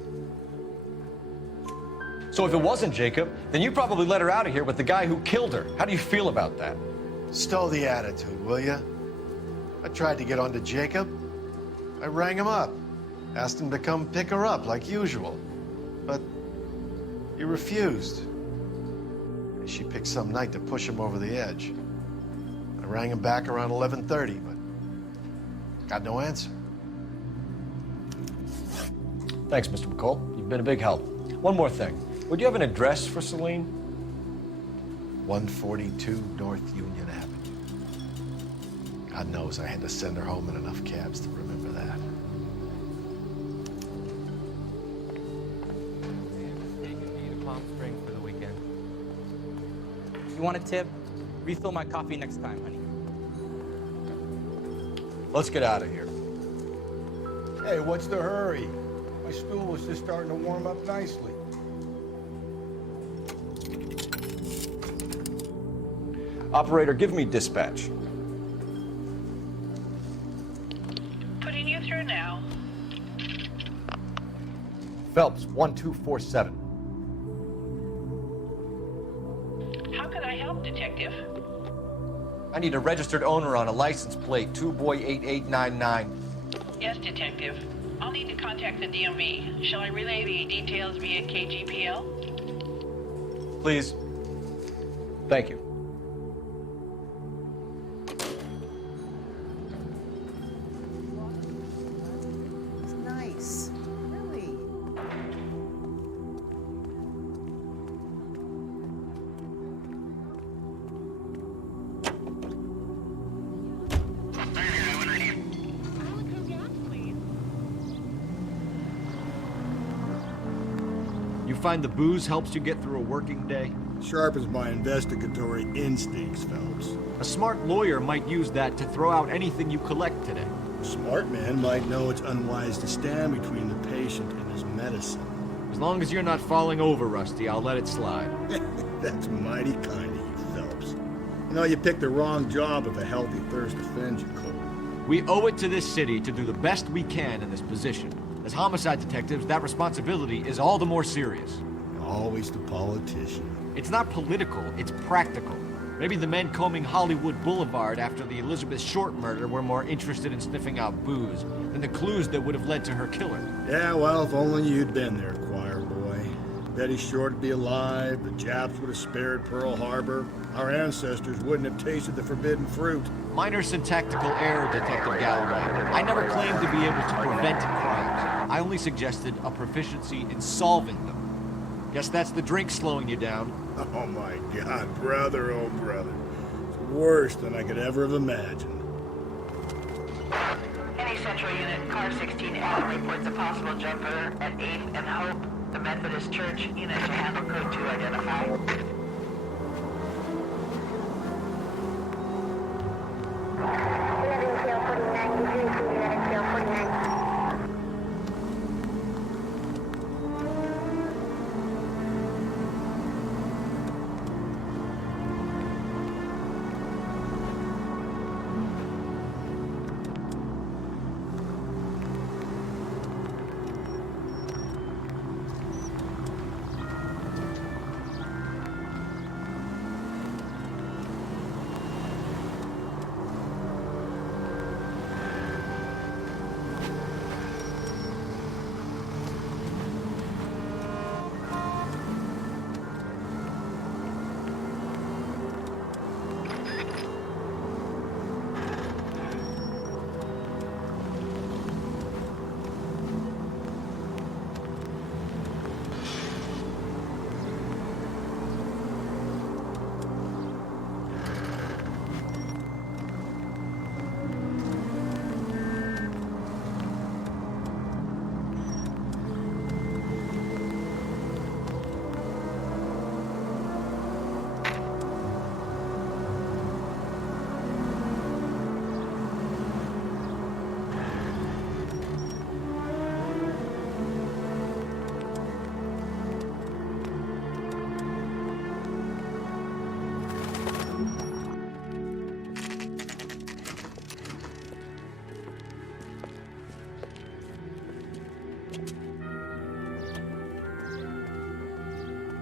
So if it wasn't Jacob, then you probably let her out of here with the guy who killed her. How do you feel about that? Stow the attitude, will ya? I tried to get onto Jacob. I rang him up, asked him to come pick her up like usual. But he refused. She picked some night to push him over the edge. I rang him back around 11:30, but got no answer. Thanks, Mr. McCall. You've been a big help. One more thing. Would you have an address for Celine? 142 North Union Avenue. God knows I had to send her home in enough cabs to remember that. Palm Springs for the weekend. You want a tip? Refill my coffee next time, honey. Let's get out of here. Hey, what's the hurry? My stool was just starting to warm up nicely. Operator, give me dispatch. Putting you through now. Phelps, 1247. How can I help, Detective? I need a registered owner on a license plate, 2boy8899. Yes, Detective. I'll need to contact the DMV. Shall I relay the details via KGPL? Please. Thank you. It's nice. Really. You find the booze helps you get through a working day? Sharpens my investigatory instincts, Phelps. A smart lawyer might use that to throw out anything you collect today. A smart man might know it's unwise to stand between the patient and his medicine. As long as you're not falling over, Rusty, I'll let it slide. That's mighty kind of you, Phelps. You know, you picked the wrong job if a healthy thirst offends you, Cole. We owe it to this city to do the best we can in this position. As homicide detectives, that responsibility is all the more serious. Always the politician. It's not political, it's practical. Maybe the men combing Hollywood Boulevard after the Elizabeth Short murder were more interested in sniffing out booze than the clues that would have led to her killer. Yeah, well, if only you'd been there, choir boy. Betty Short would be alive, the Japs would have spared Pearl Harbor, our ancestors wouldn't have tasted the forbidden fruit. Minor syntactical error, Detective Galloway. I never claimed to be able to prevent crimes. I only suggested a proficiency in solving them. Guess that's the drink slowing you down. Oh my God, brother, oh brother. It's worse than I could ever have imagined. Any Central Unit, car 16L reports a possible jumper at 8th and Hope. The Methodist Church unit to handle code 2 identified.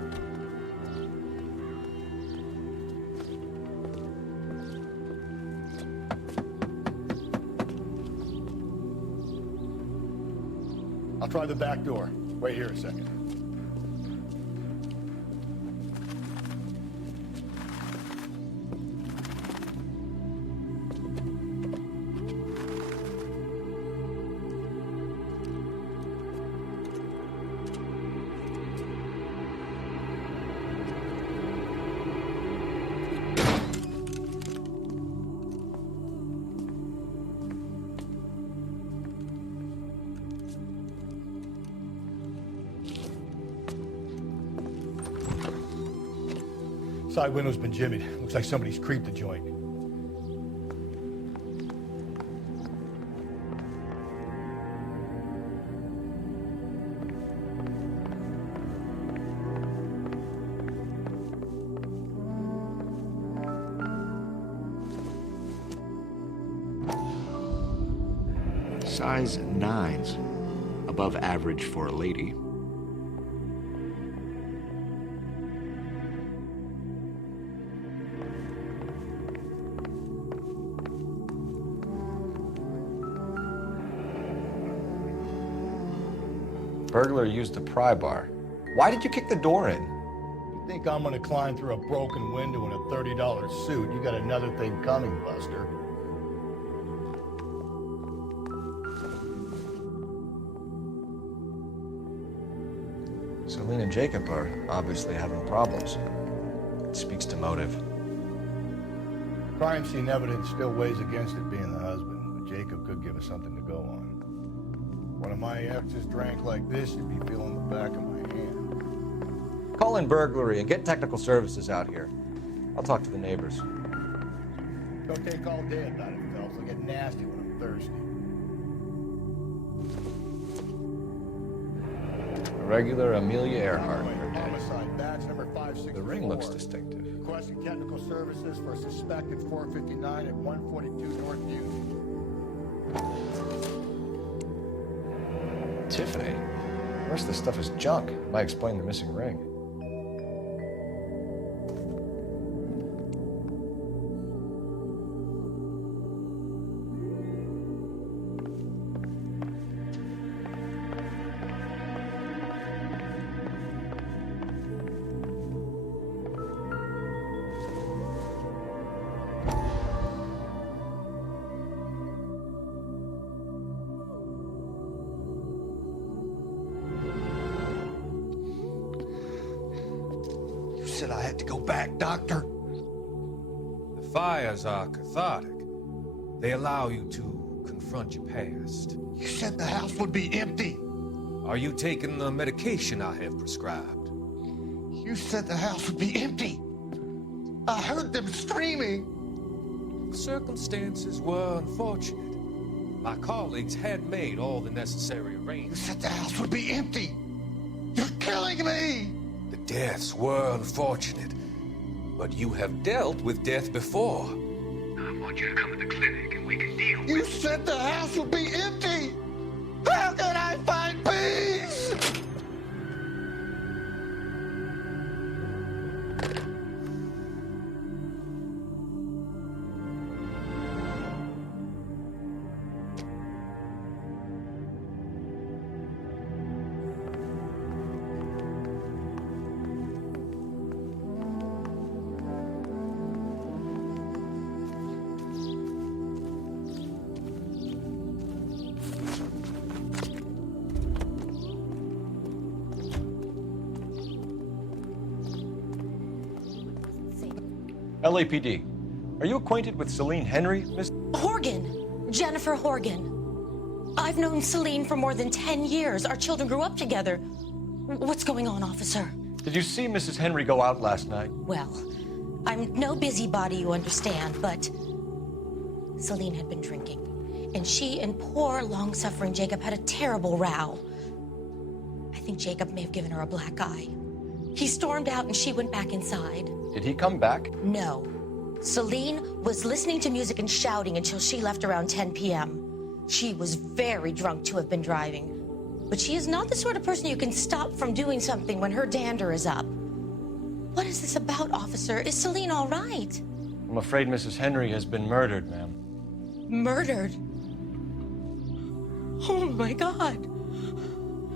I'll try the back door. Wait here a second. Side window's been jimmied. Looks like somebody's creeped the joint. Size 9s. Above average for a lady. Burglar used the pry bar. Why did you kick the door in? You think I'm gonna climb through a broken window in a $30 suit? You got another thing coming, Buster. Celine and Jacob are obviously having problems. It speaks to motive. Crime scene evidence still weighs against it being the husband, but Jacob could give us something to go on. One of my exes drank like this, you'd be feeling the back of my hand. Call in burglary and get technical services out here. I'll talk to the neighbors. Don't take all day about it, fellas. I'll get nasty when I'm thirsty. A regular Amelia Earhart. Homicide, badge number 564. The ring looks distinctive. Requesting technical services for a suspected 459 at 142 Northview. Tiffany? The rest of this stuff is junk. Might explain the missing ring. Said I had to go back, Doctor. The fires are cathartic. They allow you to confront your past. You said the house would be empty. Are you taking the medication I have prescribed? You said the house would be empty. I heard them screaming. The circumstances were unfortunate. My colleagues had made all the necessary arrangements. You said the house would be empty. You're killing me. The deaths were unfortunate, but you have dealt with death before. I want you to come to the clinic and we can deal with it. You said the house would be empty. How can I find peace? LAPD. Are you acquainted with Celine Henry, Miss? Horgan. Jennifer Horgan. I've known Celine for more than 10 years. Our children grew up together. What's going on, officer? Did you see Mrs. Henry go out last night? Well, I'm no busybody, you understand, but Celine had been drinking, and she and poor, long-suffering Jacob had a terrible row. I think Jacob may have given her a black eye. He stormed out, and she went back inside. Did he come back? No. Celine was listening to music and shouting until she left around 10 p.m. She was very drunk to have been driving. But she is not the sort of person you can stop from doing something when her dander is up. What is this about, officer? Is Celine all right? I'm afraid Mrs. Henry has been murdered, ma'am. Murdered? Oh, my God.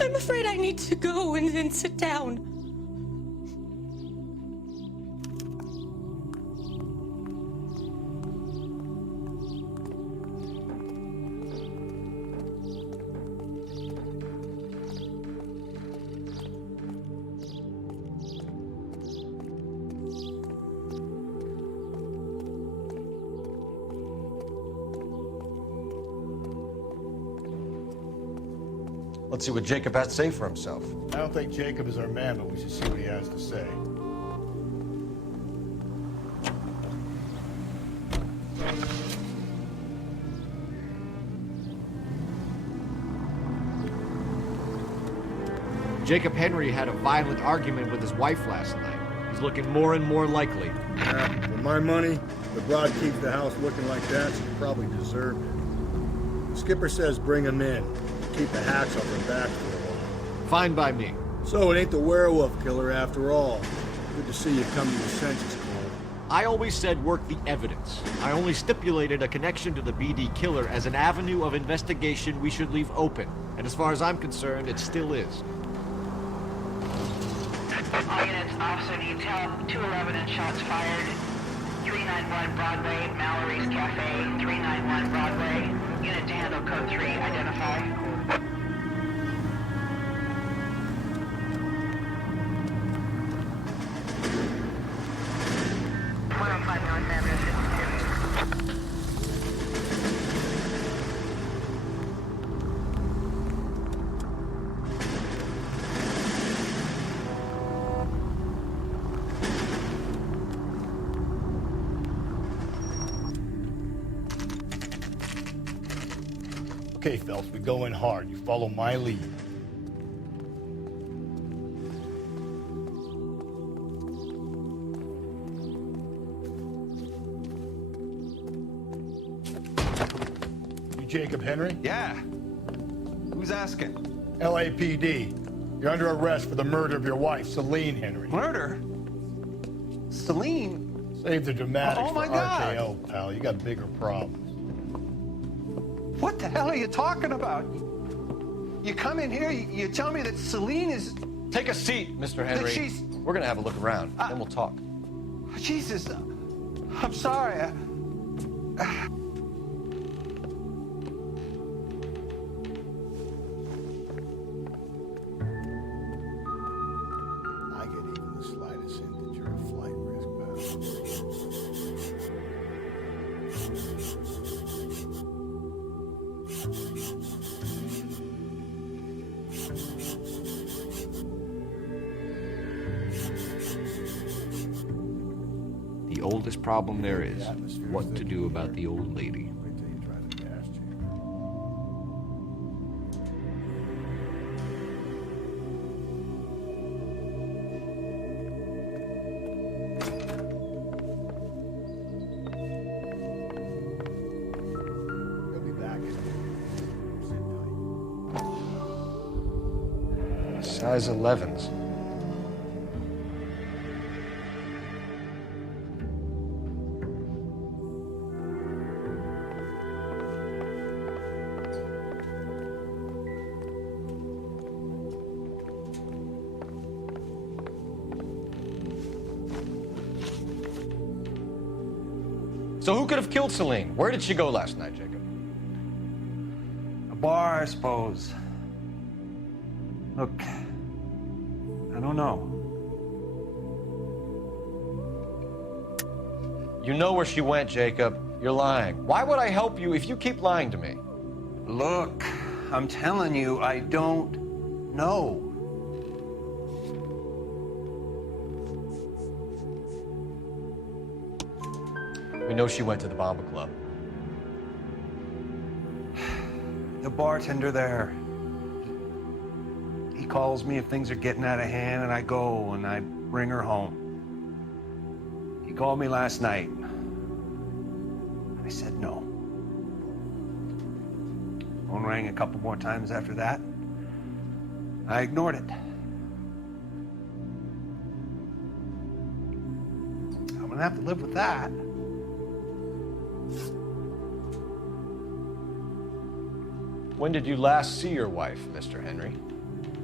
I'm afraid I need to go and sit down. Let's see what Jacob has to say for himself. I don't think Jacob is our man, but we should see what he has to say. Jacob Henry had a violent argument with his wife last night. He's looking more and more likely. Yeah, for my money, the broad keeps the house looking like that, she probably deserved it. The skipper says bring him in. Keep the hats off her back for a while. Fine by me. So it ain't the werewolf killer after all. Good to see you come to your senses, Cole. I always said work the evidence. I only stipulated a connection to the BD killer as an avenue of investigation we should leave open. And as far as I'm concerned, it still is. All units, officer detail, 211 and shots fired. 391 Broadway, Mallory's Cafe, 391 Broadway. Unit to handle code 3, identify. Okay, Phelps, we go in hard. You follow my lead. You Jacob Henry? Yeah. Who's asking? LAPD. You're under arrest for the murder of your wife, Celine Henry. Murder? Celine? Save the dramatics Oh, my for God. RKO, pal. You got bigger problems. What the hell are you talking about? You come in here, you tell me that Celine is... Take a seat, Mr. Henry. she's- We're gonna have a look around, then we'll talk. Jesus, I'm sorry. I get even the slightest hint that you're a flight risk, The oldest problem there is what to do about the old lady. He'll be back. Size 11s. So who could have killed Celine? Where did she go last night, Jacob? A bar, I suppose. Look, I don't know. You know where she went, Jacob. You're lying. Why would I help you if you keep lying to me? Look, I'm telling you, I don't know. We know she went to the Bomba Club. The bartender there, he calls me if things are getting out of hand, and I go and I bring her home. He called me last night. I said no. Phone rang a couple more times after that. I ignored it. I'm gonna have to live with that. When did you last see your wife, Mr. Henry?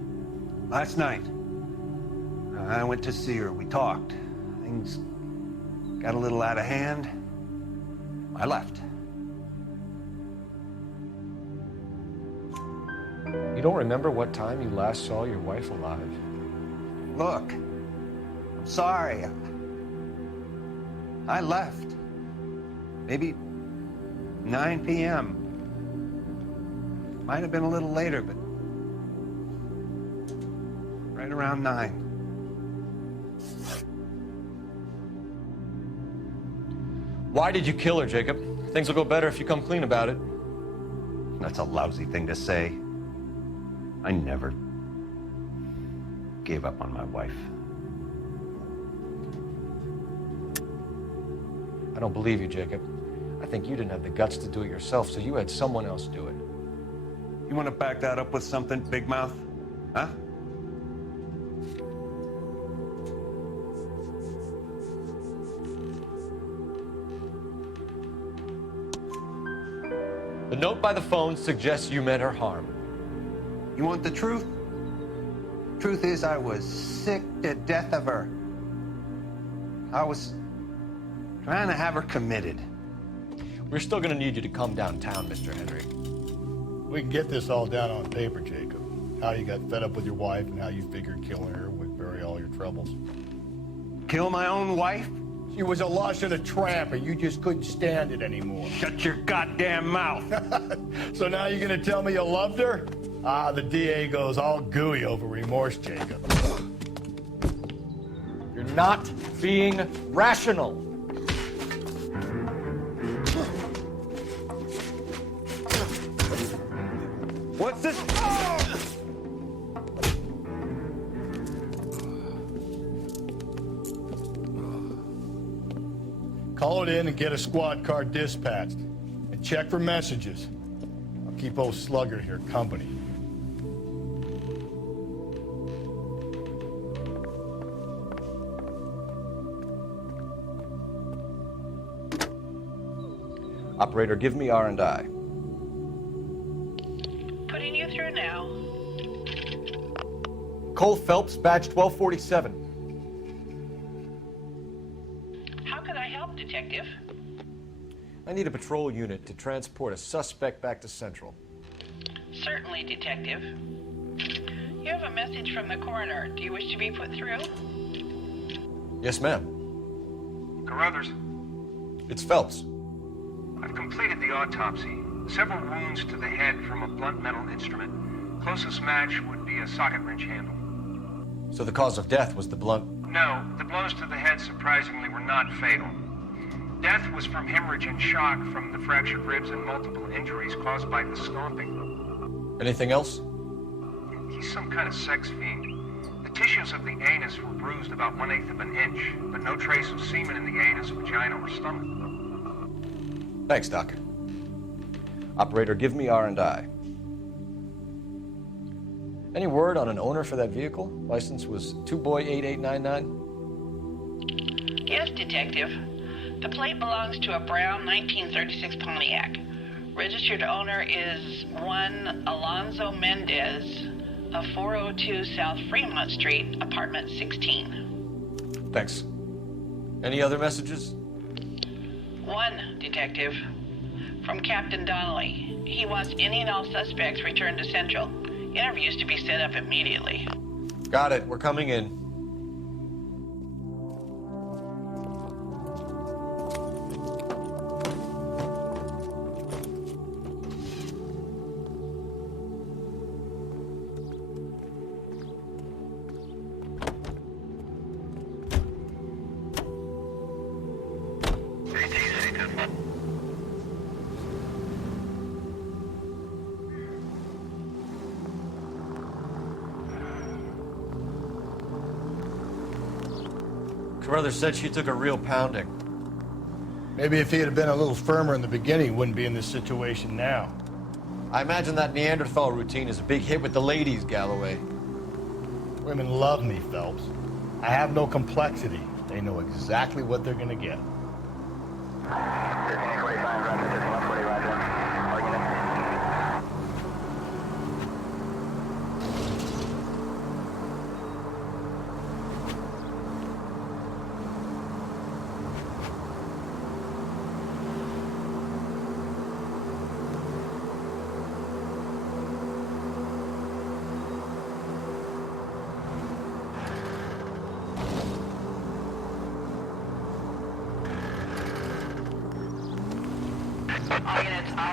Last night, I went to see her. We talked. Things got a little out of hand. I left. You don't remember what time you last saw your wife alive? Look, I'm sorry. I left. Maybe 9 p.m. Might have been a little later, but right around 9. Why did you kill her, Jacob? Things will go better if you come clean about it. That's a lousy thing to say. I never gave up on my wife. I don't believe you, Jacob. I think you didn't have the guts to do it yourself, so you had someone else do it. You want to back that up with something, Big Mouth? Huh? The note by the phone suggests you meant her harm. You want the truth? Truth is, I was sick to death of her. I was trying to have her committed. We're still gonna need you to come downtown, Mr. Henry. We can get this all down on paper, Jacob. How you got fed up with your wife and how you figured killing her would bury all your troubles. Kill my own wife? She was a lush and a tramp, and you just couldn't stand it anymore. Shut your goddamn mouth. So now you're gonna tell me you loved her? Ah, the DA goes all gooey over remorse, Jacob. You're not being rational. What's this? Call it in and get a squad car dispatched. And check for messages. I'll keep old Slugger here company. Operator, give me R&I. Putting you through now. Cole Phelps, badge 1247. How can I help, Detective? I need a patrol unit to transport a suspect back to Central. Certainly, Detective. You have a message from the coroner. Do you wish to be put through? Yes, ma'am. Carruthers, It's Phelps. I've completed the autopsy. Several wounds to the head from a blunt metal instrument. Closest match would be a socket wrench handle. So the cause of death was the blunt. No, the blows to the head surprisingly were not fatal. Death was from hemorrhage and shock from the fractured ribs and multiple injuries caused by the stomping. Anything else? He's some kind of sex fiend. The tissues of the anus were bruised about 1/8 of an inch, but no trace of semen in the anus, vagina, or stomach. Thanks, Doc. Operator, give me R&I. Any word on an owner for that vehicle? License was 2boy8899. Yes, Detective. The plate belongs to a brown 1936 Pontiac. Registered owner is one Alonzo Mendez of 402 South Fremont Street, apartment 16. Thanks. Any other messages? One, Detective. From Captain Donnelly. He wants any and all suspects returned to Central. Interviews to be set up immediately. Got it. We're coming in. Carruthers said she took a real pounding. Maybe if he had been a little firmer in the beginning, he wouldn't be in this situation now. I imagine that Neanderthal routine is a big hit with the ladies, Galloway. Women love me, Phelps. I have no complexity. They know exactly what they're gonna get.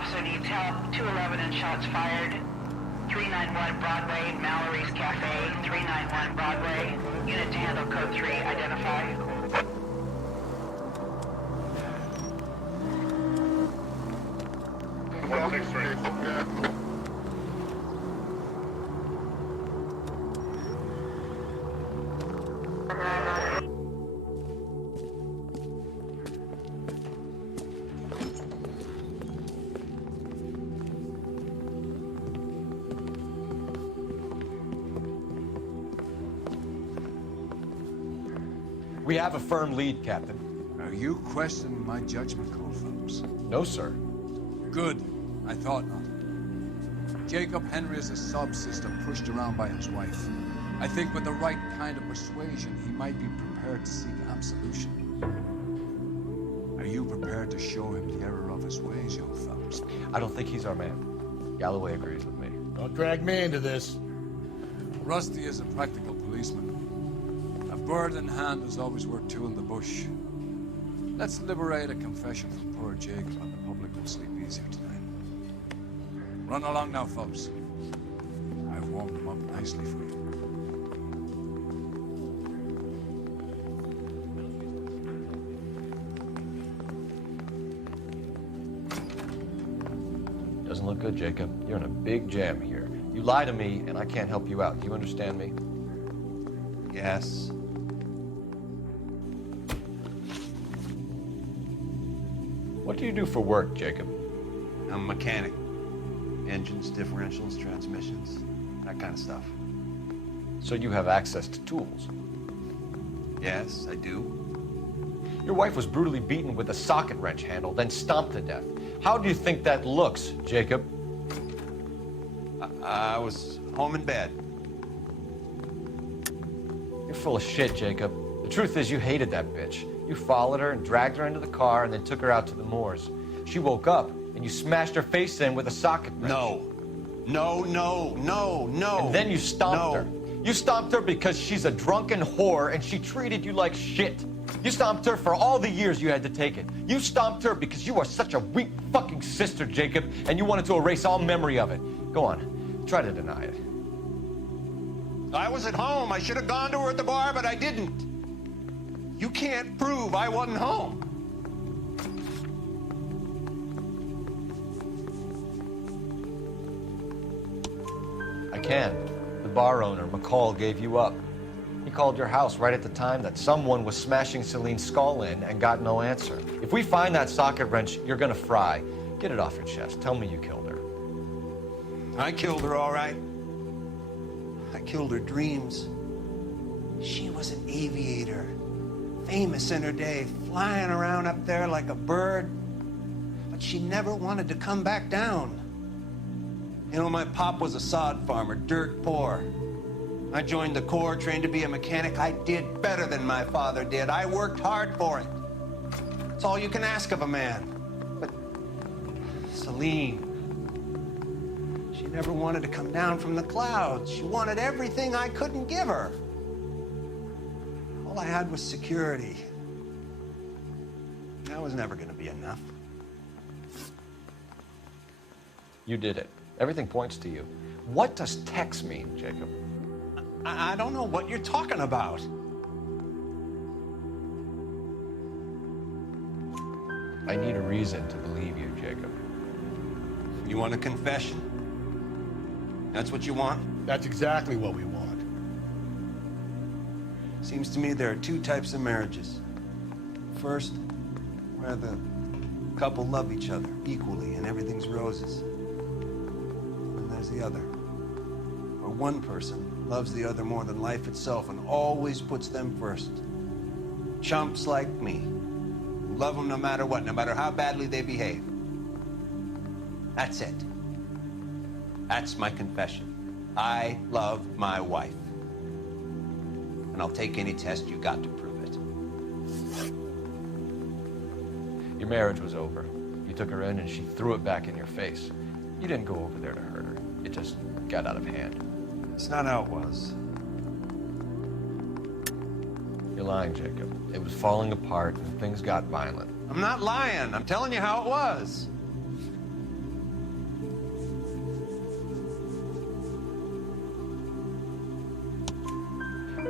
Officer, needs help. 211 and shots fired. 391 Broadway, Mallory's Cafe. 391 Broadway. Unit to handle code 3. Identify. We have a firm lead, Captain. Are you questioning my judgment call, Phelps? No, sir. Good. I thought not. Jacob Henry is a sub-sister pushed around by his wife. I think with the right kind of persuasion, he might be prepared to seek absolution. Are you prepared to show him the error of his ways, young Phelps? I don't think he's our man. Galloway agrees with me. Don't drag me into this. Rusty is a practical policeman. A bird in hand is always worth two in the bush. Let's liberate a confession from poor Jacob, and the public will sleep easier tonight. Run along now, folks. I've warmed them up nicely for you. Doesn't look good, Jacob. You're in a big jam here. You lie to me, and I can't help you out. Do you understand me? Yes. What do you do for work, Jacob? I'm a mechanic. Engines, differentials, transmissions, that kind of stuff. So you have access to tools? Yes, I do. Your wife was brutally beaten with a socket wrench handle, then stomped to death. How do you think that looks, Jacob? I was home in bed. You're full of shit, Jacob. The truth is you hated that bitch. You followed her and dragged her into the car and then took her out to the moors. She woke up and you smashed her face in with a socket wrench. No. No. And then you stomped her. You stomped her because she's a drunken whore and she treated you like shit. You stomped her for all the years you had to take it. You stomped her because you are such a weak fucking sister, Jacob, and you wanted to erase all memory of it. Go on, try to deny it. I was at home. I should have gone to her at the bar, but I didn't. You can't prove I wasn't home. I can. The bar owner, McCall, gave you up. He called your house right at the time that someone was smashing Celine's skull in and got no answer. If we find that socket wrench, you're gonna fry. Get it off your chest. Tell me you killed her. I killed her, all right. I killed her dreams. She was an aviator, famous in her day, flying around up there like a bird. But she never wanted to come back down. You know, my pop was a sod farmer, dirt poor. I joined the Corps, trained to be a mechanic. I did better than my father did. I worked hard for it. It's all you can ask of a man. But Celine, she never wanted to come down from the clouds. She wanted everything I couldn't give her. All I had was security. That was never going to be enough. You did it. Everything points to you. What does Tex mean, Jacob? I don't know what you're talking about. I need a reason to believe you, Jacob. You want a confession? That's what you want? That's exactly what we want. Seems to me there are two types of marriages. First, where the couple love each other equally and everything's roses. And there's the other, where one person loves the other more than life itself and always puts them first. Chumps like me, who love them no matter what, no matter how badly they behave. That's it. That's my confession. I love my wife. And I'll take any test you got to prove it. Your marriage was over. You took her in and she threw it back in your face. You didn't go over there to hurt her. It just got out of hand. It's not how it was. You're lying, Jacob. It was falling apart and things got violent. I'm not lying. I'm telling you how it was.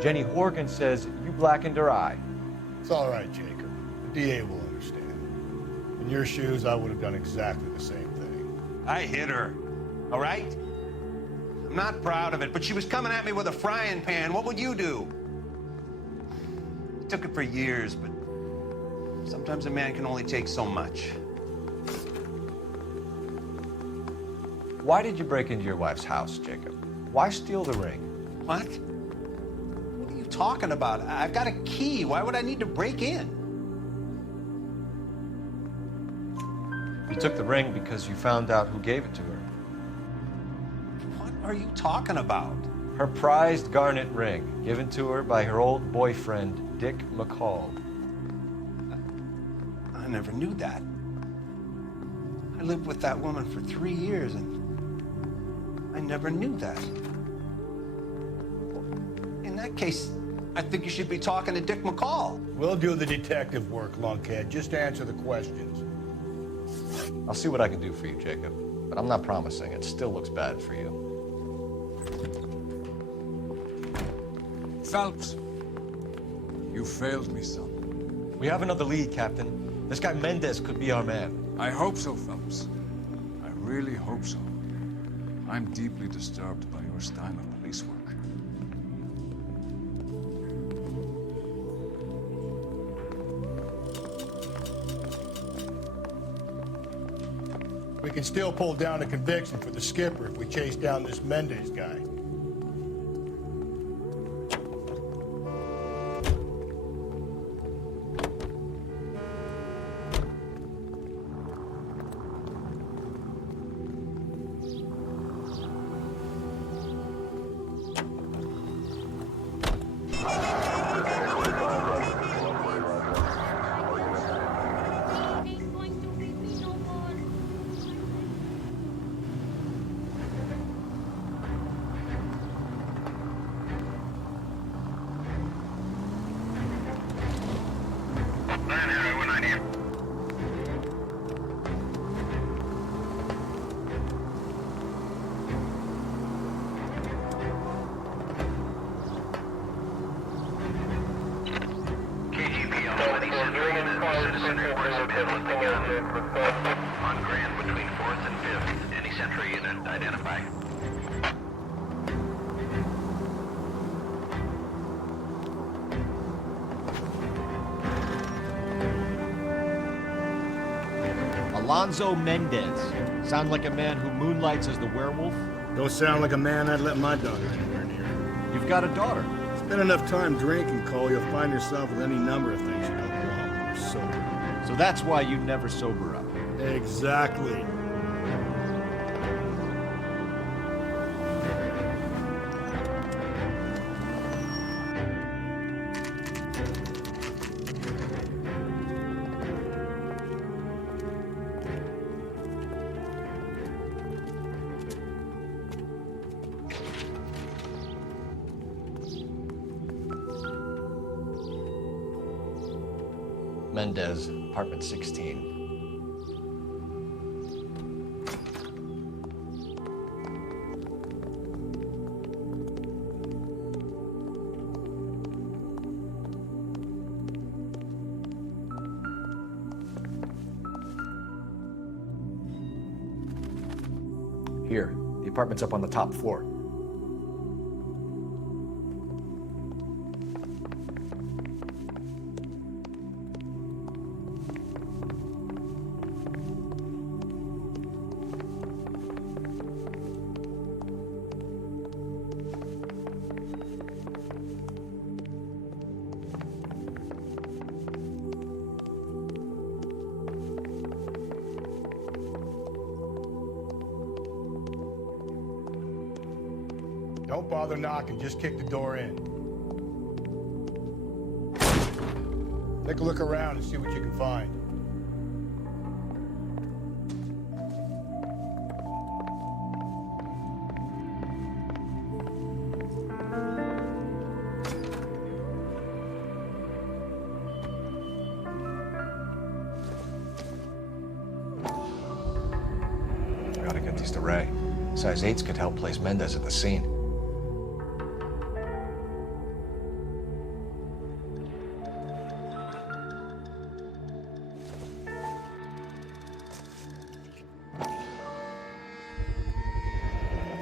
Jenny Horgan says you blackened her eye. It's all right, Jacob. The DA will understand. In your shoes, I would have done exactly the same thing. I hit her, all right? I'm not proud of it, but she was coming at me with a frying pan. What would you do? It took it for years, but sometimes a man can only take so much. Why did you break into your wife's house, Jacob? Why steal the ring? What? What are you talking about? I've got a key. Why would I need to break in? You took the ring because you found out who gave it to her. What are you talking about? Her prized garnet ring, given to her by her old boyfriend, Dick McCall. I never knew that. I lived with that woman for 3 years, and I never knew that. In that case, I think you should be talking to Dick McCall. We'll do the detective work, lunkhead. Just answer the questions. I'll see what I can do for you, Jacob, but I'm not promising. It still looks bad for you. Phelps, you failed me, son. We have another lead, Captain. This guy Mendez could be our man. I hope so, Phelps. I really hope so. I'm deeply disturbed by your style of police work. We can still pull down a conviction for the skipper if we chase down this Mendez guy. On Grand between 4th and 5th. Any Century unit identify. Alonzo Mendez. Sound like a man who moonlights as the werewolf? Don't sound like a man I'd let my daughter anywhere near. You've got a daughter. Spend enough time drinking, Cole, you'll find yourself with any number of things you don't want when you're sober. So that's why you never sober up. Exactly. Mendez, apartment 16. Here, the apartment's up on the top floor. Don't bother knocking, just kick the door in. Take a look around and see what you can find. I gotta get these to Ray. Size 8s could help place Mendez at the scene.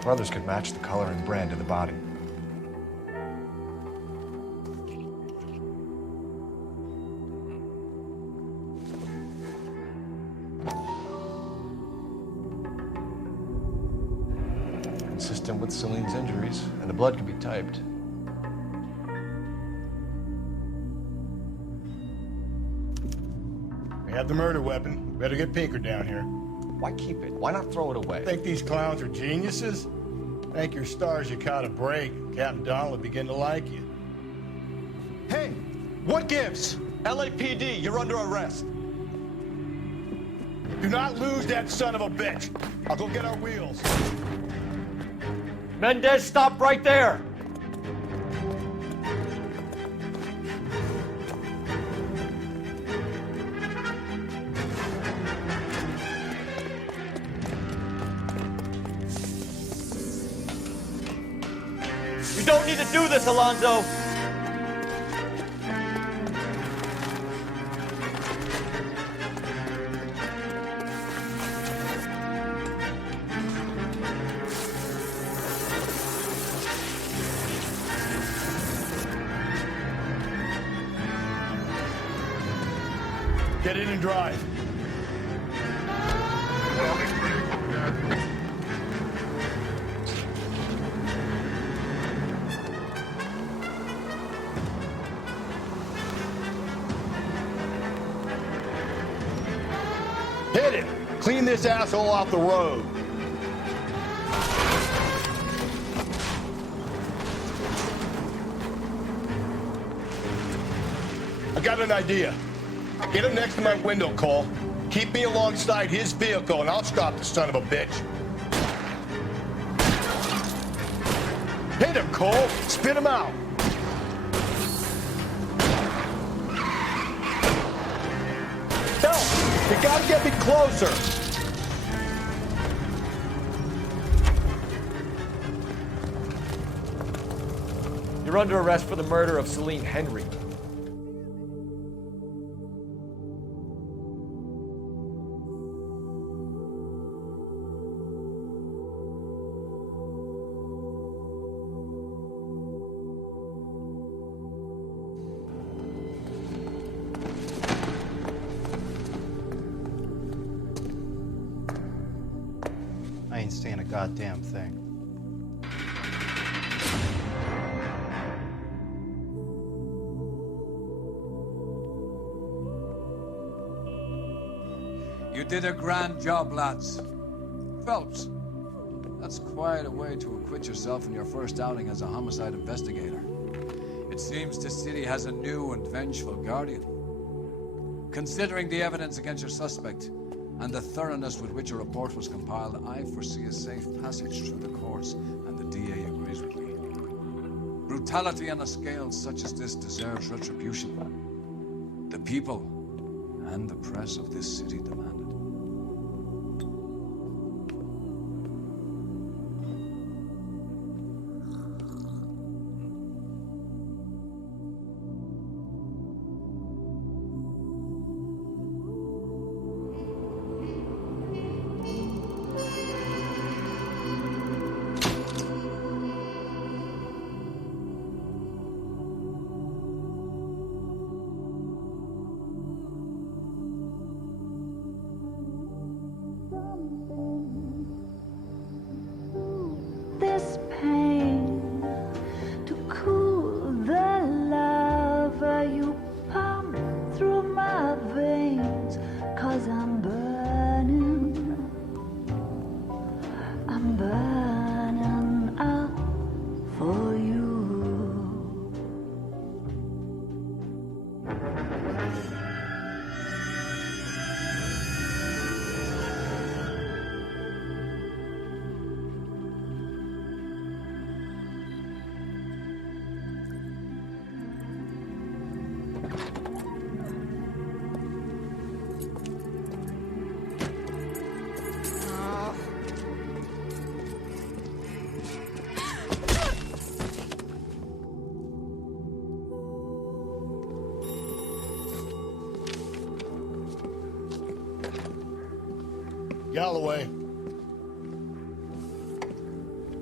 Brothers could match the color and brand of the body. Consistent with Celine's injuries, and the blood could be typed. We have the murder weapon. Better get Pinker down here. Why keep it? Why not throw it away? Think these clowns are geniuses? Thank your stars you caught a break. Captain Donald will begin to like you. Hey, what gives? LAPD, you're under arrest. Do not lose that son of a bitch. I'll go get our wheels. Mendez, stop right there! You don't need to do this, Alonzo! Get in and drive. Hit him! Clean this asshole off the road. I got an idea. Get him next to my window, Cole. Keep me alongside his vehicle, and I'll stop the son of a bitch. Hit him, Cole. Spit him out. Help! You gotta get me closer. You're under arrest for the murder of Celine Henry. I ain't saying a goddamn thing. You did a grand job, lads. Phelps, that's quite a way to acquit yourself in your first outing as a homicide investigator. It seems the city has a new and vengeful guardian. Considering the evidence against your suspect and the thoroughness with which a report was compiled, I foresee a safe passage through the courts, and the DA agrees with me. Brutality on a scale such as this deserves retribution. The people and the press of this city demand it. This pain to cool the lava you pump through my veins, 'cause I'm burning up for you. Galloway.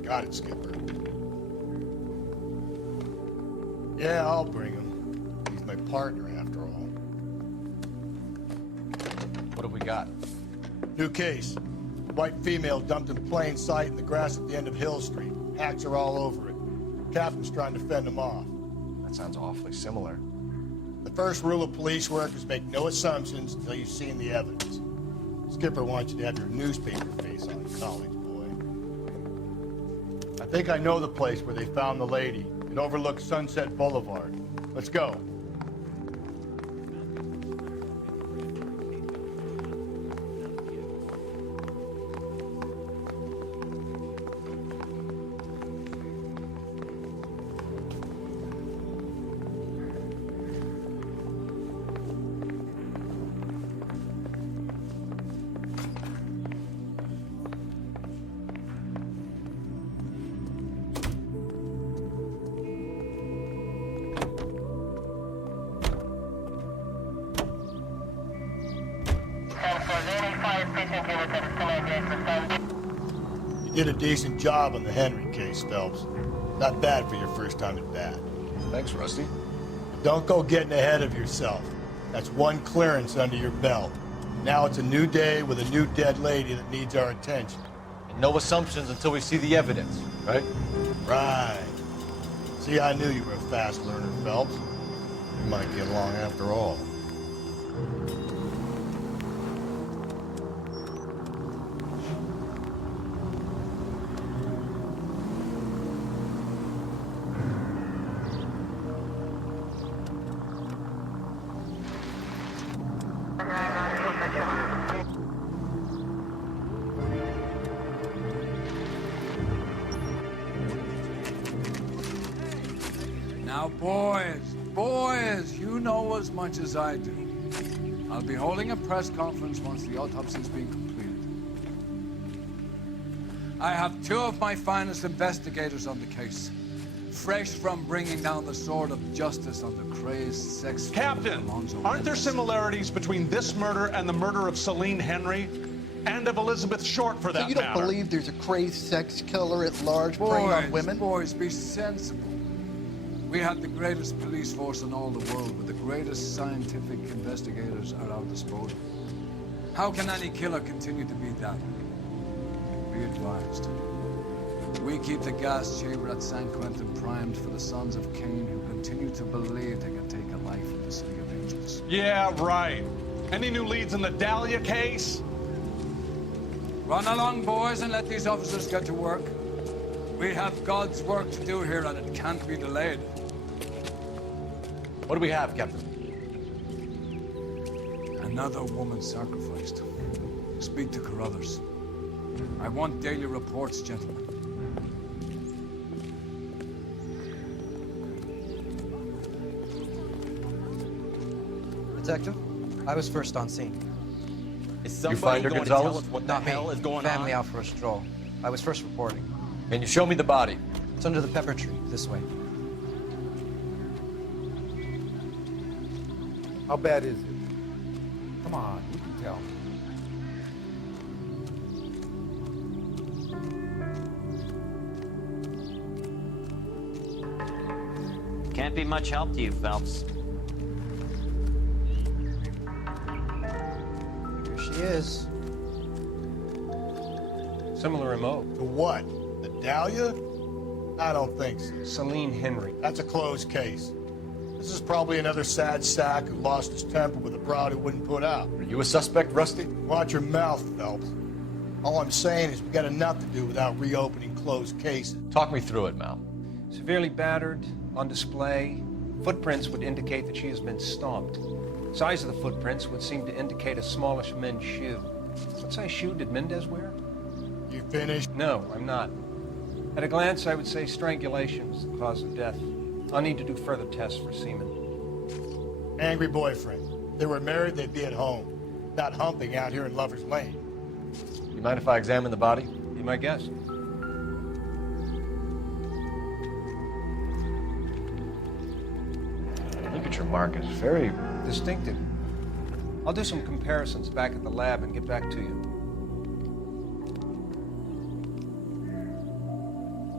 Got it, Skipper. Yeah, I'll bring him. He's my partner, after all. What have we got? New case. White female dumped in plain sight in the grass at the end of Hill Street. Hacks are all over it. Captain's trying to fend them off. That sounds awfully similar. The first rule of police work is make no assumptions until you've seen the evidence. Skipper wants you to have your newspaper face on, college boy. I think I know the place where they found the lady. It overlooks Sunset Boulevard. Let's go. You did a decent job on the Henry case, Phelps. Not bad for your first time at bat. Thanks, Rusty. Don't go getting ahead of yourself. That's one clearance under your belt. Now it's a new day with a new dead lady that needs our attention. And no assumptions until we see the evidence, right? Right. See, I knew you were a fast learner, Phelps. We might get along after all. Now, boys, you know as much as I do. I'll be holding a press conference once the autopsy's been completed. I have two of my finest investigators on the case, fresh from bringing down the sword of justice on the crazed sex... Captain, aren't there similarities between this murder and the murder of Celine Henry? And of Elizabeth Short, for that So you don't matter? believe there's a crazed sex killer at large preying on women? Boys, be sensible. We have the greatest police force in all the world, with the greatest scientific investigators at our disposal. How can any killer continue to be that? Be advised. We keep the gas chamber at San Quentin primed for the sons of Cain who continue to believe they can take a life in the city of angels. Yeah, right. Any new leads in the Dahlia case? Run along, boys, and let these officers get to work. We have God's work to do here, and it can't be delayed. What do we have, Captain? Another woman sacrificed. Speak to Carruthers. I want daily reports, gentlemen. Detective, I was first on scene. Is somebody going to tell us what the hell is going on? Family out for a stroll. I was first reporting. Can you show me the body? It's under the pepper tree, this way. How bad is it? Come on, you can tell. Can't be much help to you, Phelps. Here she is. Similar MO. To what? The Dahlia? I don't think so. Celine Henry. That's a closed case. This is probably another sad sack who lost his temper with a broad who wouldn't put out. Are you a suspect, Rusty? Watch your mouth, Phelps. All I'm saying is we got enough to do without reopening closed cases. Talk me through it, Mal. Severely battered, on display. Footprints would indicate that she has been stomped. Size of the footprints would seem to indicate a smallish men's shoe. What size shoe did Mendez wear? You finished? No, I'm not. At a glance, I would say strangulation was the cause of death. I'll need to do further tests for semen. Angry boyfriend. If they were married, they'd be at home. Not humping out here in Lover's Lane. You mind if I examine the body? Be my guest. Look at your mark. It's very distinctive. I'll do some comparisons back at the lab and get back to you.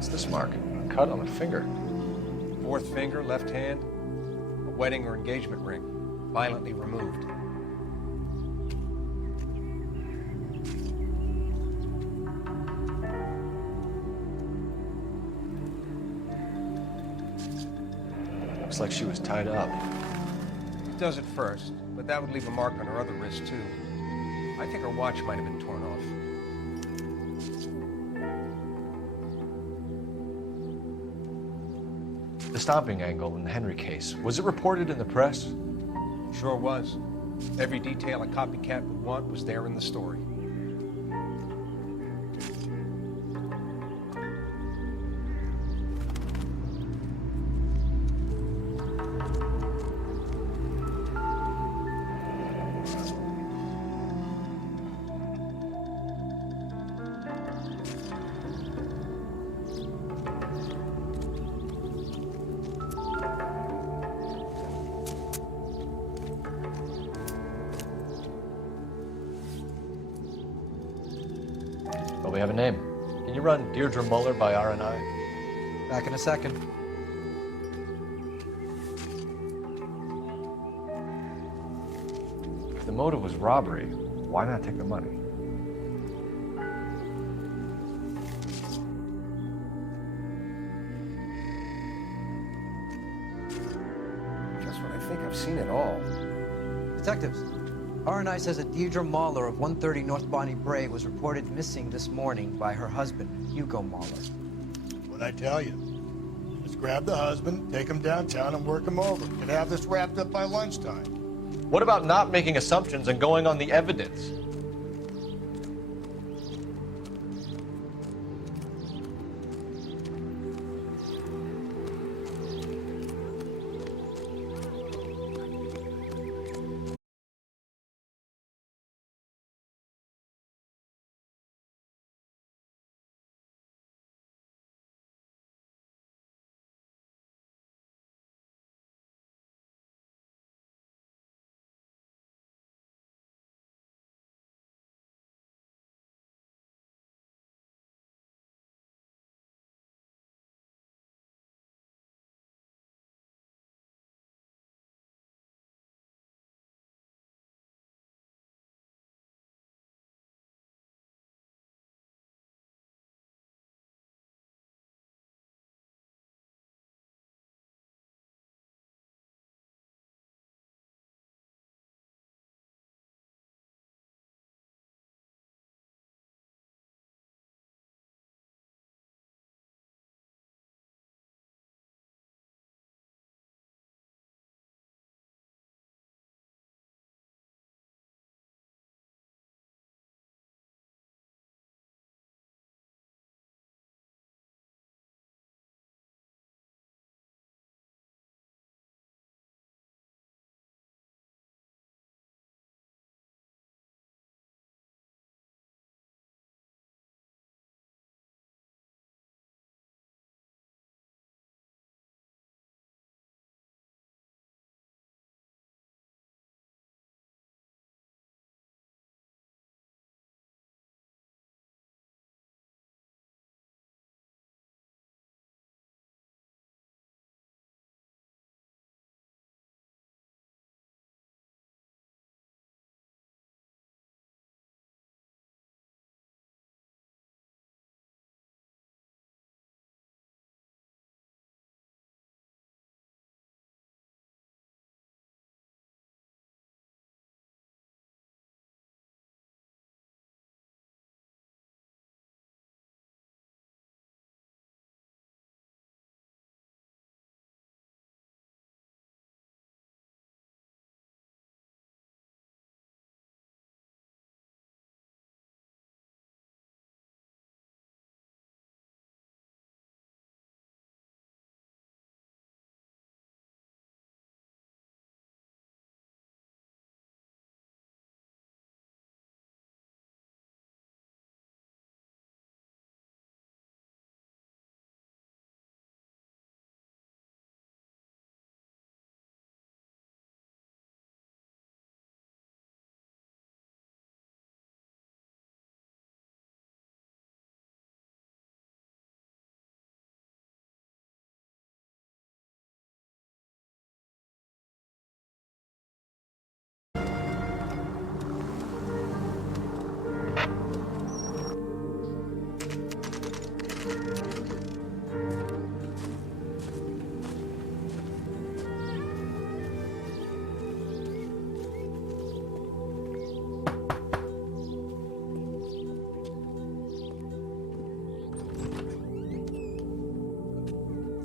What's this mark? A cut on the finger. Fourth finger, left hand, a wedding or engagement ring, violently removed. Looks like she was tied up. It does at first, but that would leave a mark on her other wrist, too. I think her watch might have been torn off. The stomping angle in the Henry case, was it reported in the press? Sure was. Every detail a copycat would want was there in the story. Well, we have a name. Can you run Deirdre Muller by RNI? Back in a second. If the motive was robbery, why not take the money? Just when I think I've seen it all. Detectives, RNI says that Deirdre Mahler of 130 North Bonnie Bray was reported missing this morning by her husband, Hugo Mahler. What'd I tell you? Let's grab the husband, take him downtown, and work him over. Could have this wrapped up by lunchtime. What about not making assumptions and going on the evidence?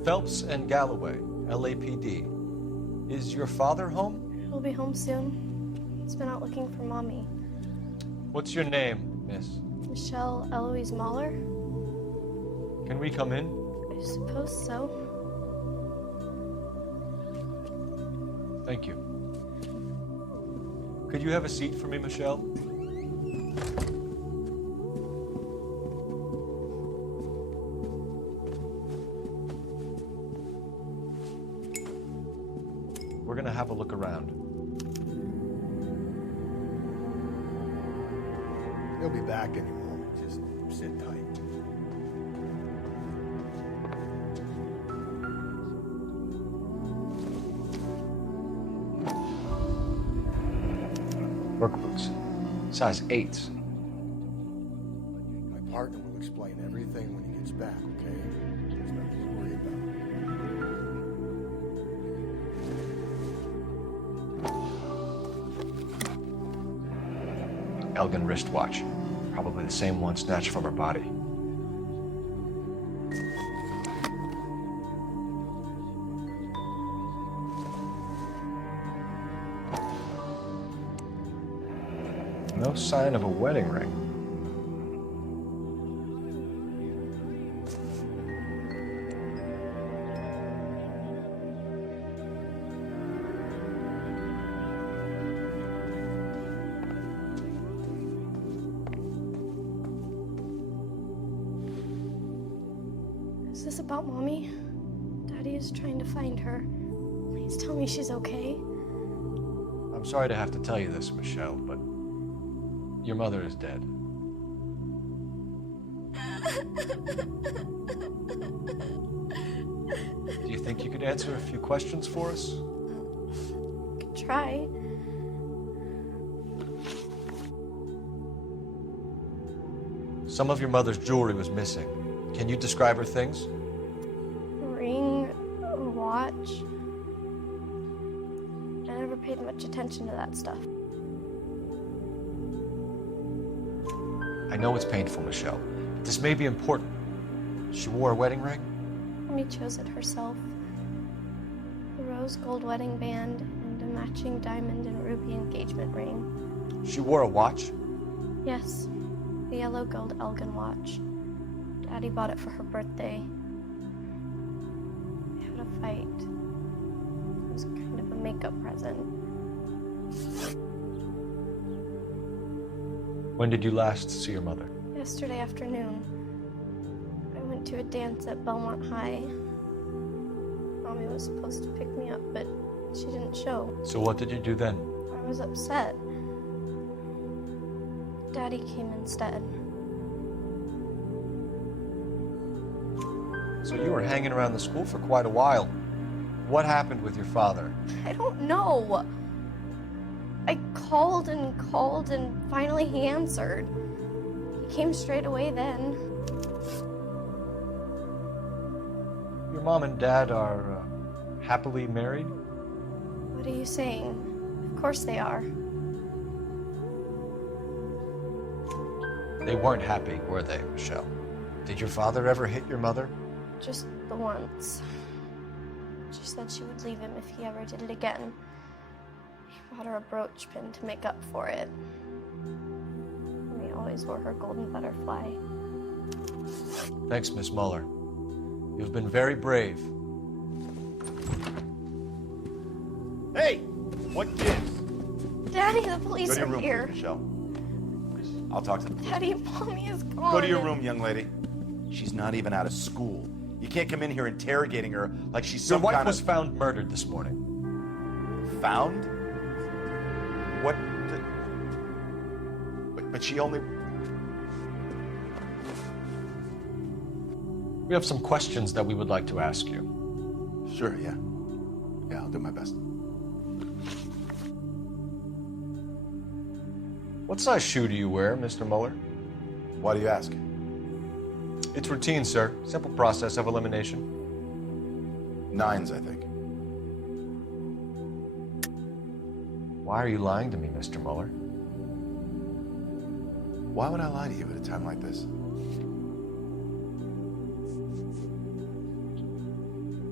Phelps and Galloway, LAPD. Is your father home? He'll be home soon. He's been out looking for Mommy. What's your name, miss? Michelle Eloise Mahler? Can we come in? I suppose so. Thank you. Could you have a seat for me, Michelle? We're gonna have a look around. He'll be back any moment. Just sit tight. Work boots. Size 8s. My partner will explain everything when he gets back, okay? There's nothing to worry about. Elgin wristwatch. Probably the same one snatched from her body. No sign of a wedding ring. Is this about Mommy? Daddy is trying to find her. Please tell me she's okay. I'm sorry to have to tell you this, Michelle, but your mother is dead. Do you think you could answer a few questions for us? Could try. Some of your mother's jewelry was missing. Can you describe her things? A ring, a watch. I never paid much attention to that stuff. I know it's painful, Michelle, but this may be important. She wore a wedding ring? Mommy chose it herself. A rose gold wedding band and a matching diamond and ruby engagement ring. She wore a watch? Yes, the yellow gold Elgin watch. Daddy bought it for her birthday. We had a fight. It was kind of a makeup present. When did you last see your mother? Yesterday afternoon, I went to a dance at Belmont High. Mommy was supposed to pick me up, but she didn't show. So what did you do then? I was upset. Daddy came instead. So you were hanging around the school for quite a while. What happened with your father? I don't know. I called and finally he answered. He came straight away then. Your mom and dad are happily married? What are you saying? Of course they are. They weren't happy, were they, Michelle? Did your father ever hit your mother? Just the once. She said she would leave him if he ever did it again. He bought her a brooch pin to make up for it. And he always wore her golden butterfly. Thanks, Miss Muller. You've been very brave. Hey! What gives? Daddy, the police Go to your are room, here. please, Michelle. I'll talk to the police. Daddy, Mommy is gone. Go to your room, young lady. She's not even out of school. You can't come in here interrogating her like she's Your some wife kind was of... found murdered this morning. Found? What? But she only... We have some questions that we would like to ask you. Sure, yeah. Yeah, I'll do my best. What size shoe do you wear, Mr. Muller? Why do you ask? It's routine, sir. Simple process of elimination. 9s, I think. Why are you lying to me, Mr. Muller? Why would I lie to you at a time like this?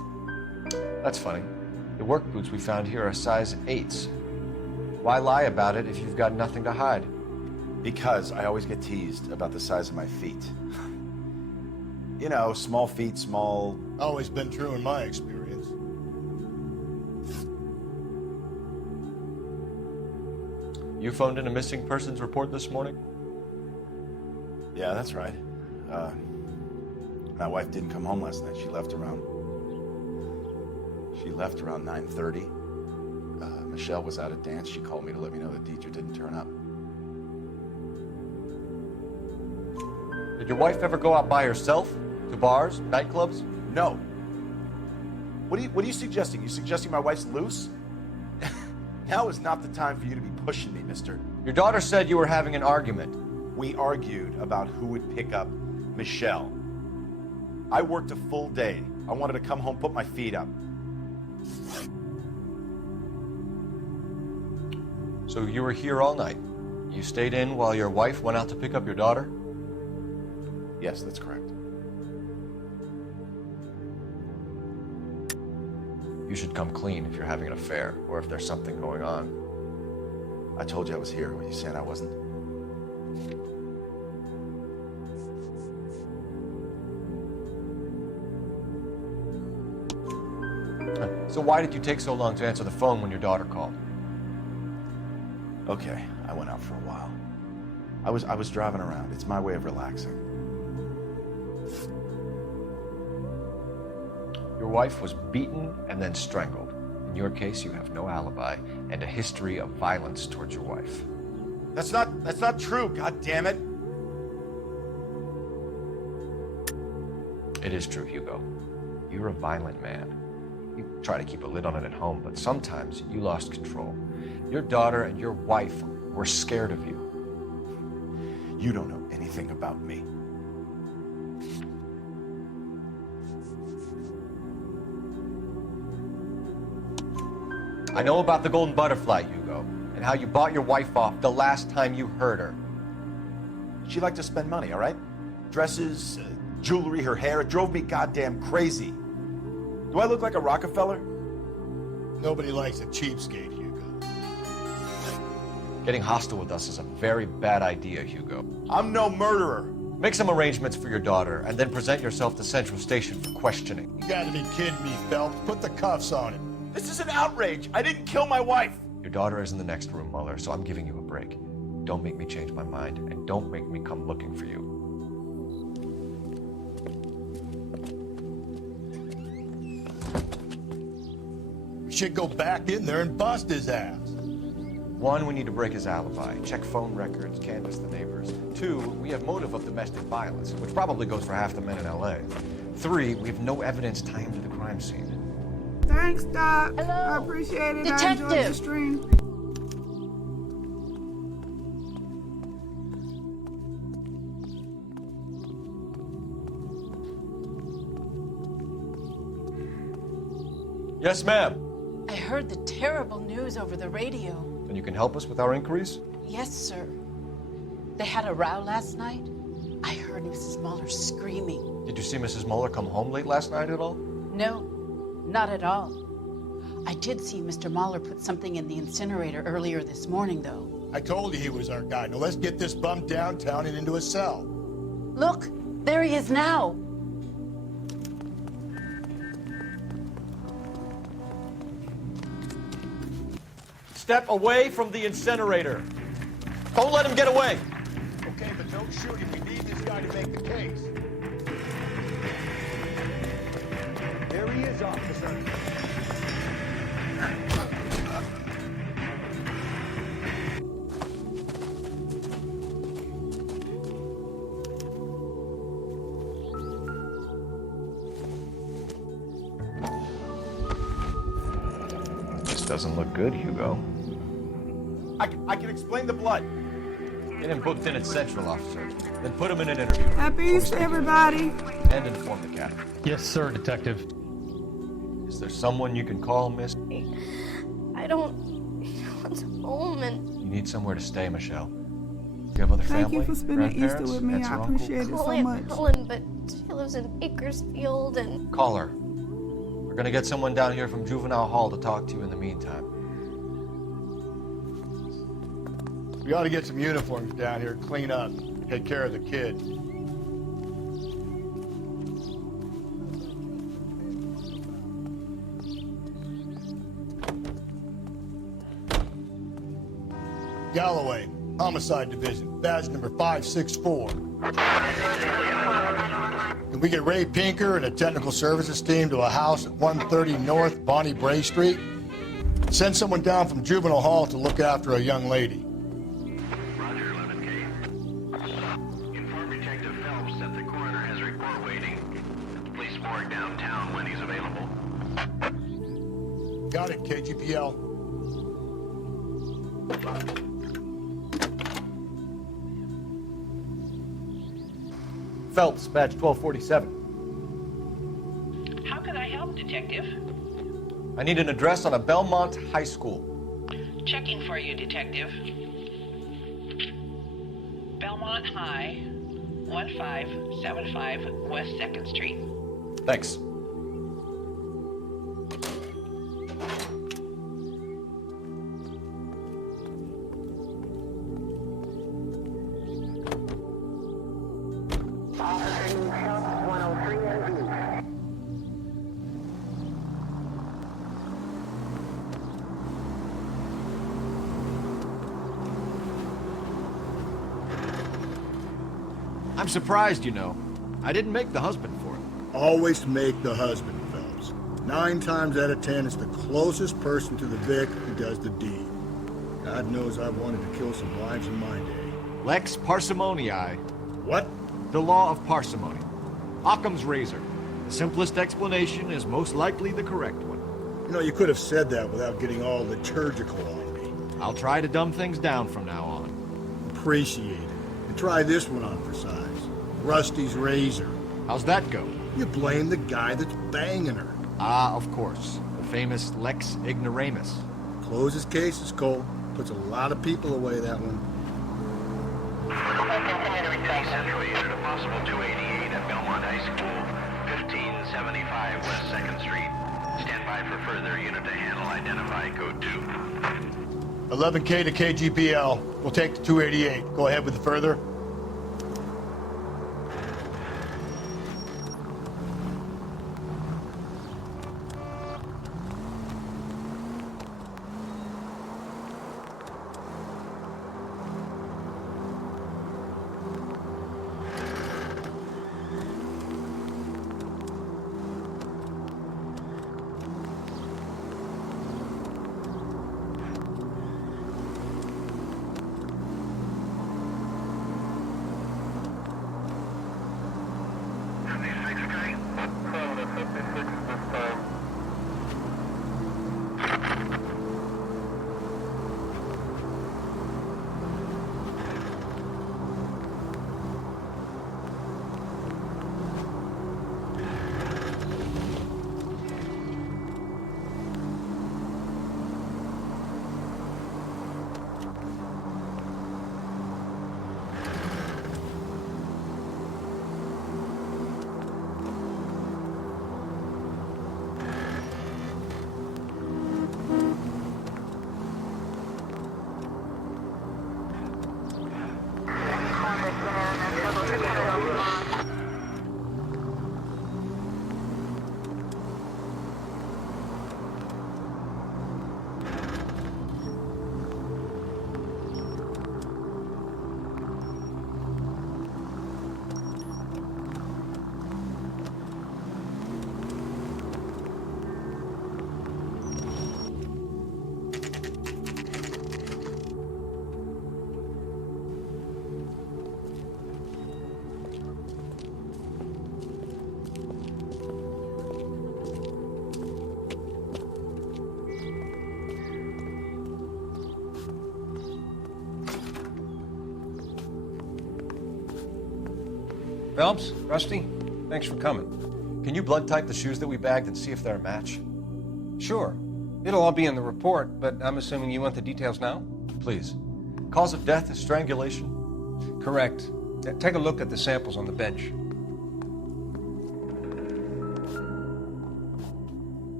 That's funny. The work boots we found here are size 8s. Why lie about it if you've got nothing to hide? Because I always get teased about the size of my feet. You know, small feet, small... Always been true in my experience. You phoned in a missing persons report this morning? Yeah, that's right. My wife didn't come home last night. She left around 9:30. Michelle was at a dance. She called me to let me know that Deidre didn't turn up. Did your wife ever go out by herself? To bars, nightclubs? No. What are you suggesting? You suggesting my wife's loose? Now is not the time for you to be pushing me, mister. Your daughter said you were having an argument. We argued about who would pick up Michelle. I worked a full day. I wanted to come home, put my feet up. So you were here all night. You stayed in while your wife went out to pick up your daughter? Yes, that's correct. You should come clean if you're having an affair or if there's something going on. I told you I was here. Were you saying I wasn't? So why did you take so long to answer the phone when your daughter called? Okay, I went out for a while. I was driving around. It's my way of relaxing. Your wife was beaten and then strangled. In your case, you have no alibi and a history of violence towards your wife. That's not true, God damn it. It is true, Hugo. You're a violent man. You try to keep a lid on it at home, but sometimes you lost control. Your daughter and your wife were scared of you. You don't know anything about me. I know about the golden butterfly, Hugo, and how you bought your wife off the last time you heard her. She liked to spend money, all right? Dresses, jewelry, her hair. It drove me goddamn crazy. Do I look like a Rockefeller? Nobody likes a cheapskate, Hugo. Getting hostile with us is a very bad idea, Hugo. I'm no murderer. Make some arrangements for your daughter, and then present yourself to Central Station for questioning. You gotta be kidding me, Phelps. Put the cuffs on him. This is an outrage. I didn't kill my wife. Your daughter is in the next room, Mueller, so I'm giving you a break. Don't make me change my mind, and don't make me come looking for you. We should go back in there and bust his ass. 1, we need to break his alibi, check phone records, canvass the neighbors. 2, we have motive of domestic violence, which probably goes for half the men in LA. 3, we have no evidence tying him to the crime scene. Thanks, Doc. Hello. I appreciate it. Detective. I enjoyed the stream. Yes, ma'am. I heard the terrible news over the radio. And you can help us with our inquiries? Yes, sir. They had a row last night. I heard Mrs. Mueller screaming. Did you see Mrs. Mueller come home late last night at all? No, not at all. I did see Mr. Mueller put something in the incinerator earlier this morning, though. I told you he was our guy. Now let's get this bum downtown and into a cell. Look, there he is now. Step away from the incinerator. Don't let him get away. Okay, but don't shoot him. We need this guy to make the case. There he is, officer. This doesn't look good, Hugo. I can explain the blood. Get him booked in at Central, officer. Then put him in an interview. Happy Easter, everybody. And inform the captain. Yes, sir, Detective. Is there someone you can call, miss? I don't want home and You need somewhere to stay, Michelle. You have other family? Thank you for spending Easter grandparents, with me. aunts I or uncles? appreciate it call so Aunt much. Helen, but she lives in Bakersfield and Call her. We're gonna get someone down here from Juvenile Hall to talk to you in the meantime. We ought to get some uniforms down here, clean up, take care of the kid. Galloway, Homicide Division, badge number 564. Can we get Ray Pinker and a technical services team to a house at 130 North Bonnie Bray Street? Send someone down from Juvenile Hall to look after a young lady. Roger, 11K. Inform Detective Phelps that the coroner has a report waiting at the police morgue downtown when he's available. Got it, KGPL. Phelps, badge 1247. How can I help, Detective? I need an address on a Belmont High School. Checking for you, Detective. Belmont High, 1575 West 2nd Street. Thanks. I'm surprised, you know. I didn't make the husband for it. Always make the husband, Phelps. 9 times out of 10, it's the closest person to the Vic who does the deed. God knows I've wanted to kill some wives in my day. Lex parsimoniae. What? The law of parsimony. Occam's razor. The simplest explanation is most likely the correct one. You know, you could have said that without getting all liturgical on me. I'll try to dumb things down from now on. Appreciate it. And try this one on for size. Rusty's razor. How's that go? You blame the guy that's banging her. Ah, of course. The famous Lex ignoramus. Closes cases, Cole. Puts a lot of people away, that one. Central unit, a possible 288 at Belmont High School, 1575 West 2nd Street. Stand by for further unit to handle. Identify code 2. 11K to KGPL. We'll take the 288. Go ahead with the further. Phelps, Rusty, thanks for coming. Can you blood type the shoes that we bagged and see if they're a match? Sure. It'll all be in the report, but I'm assuming you want the details now? Please. Cause of death is strangulation? Correct. Take a look at the samples on the bench.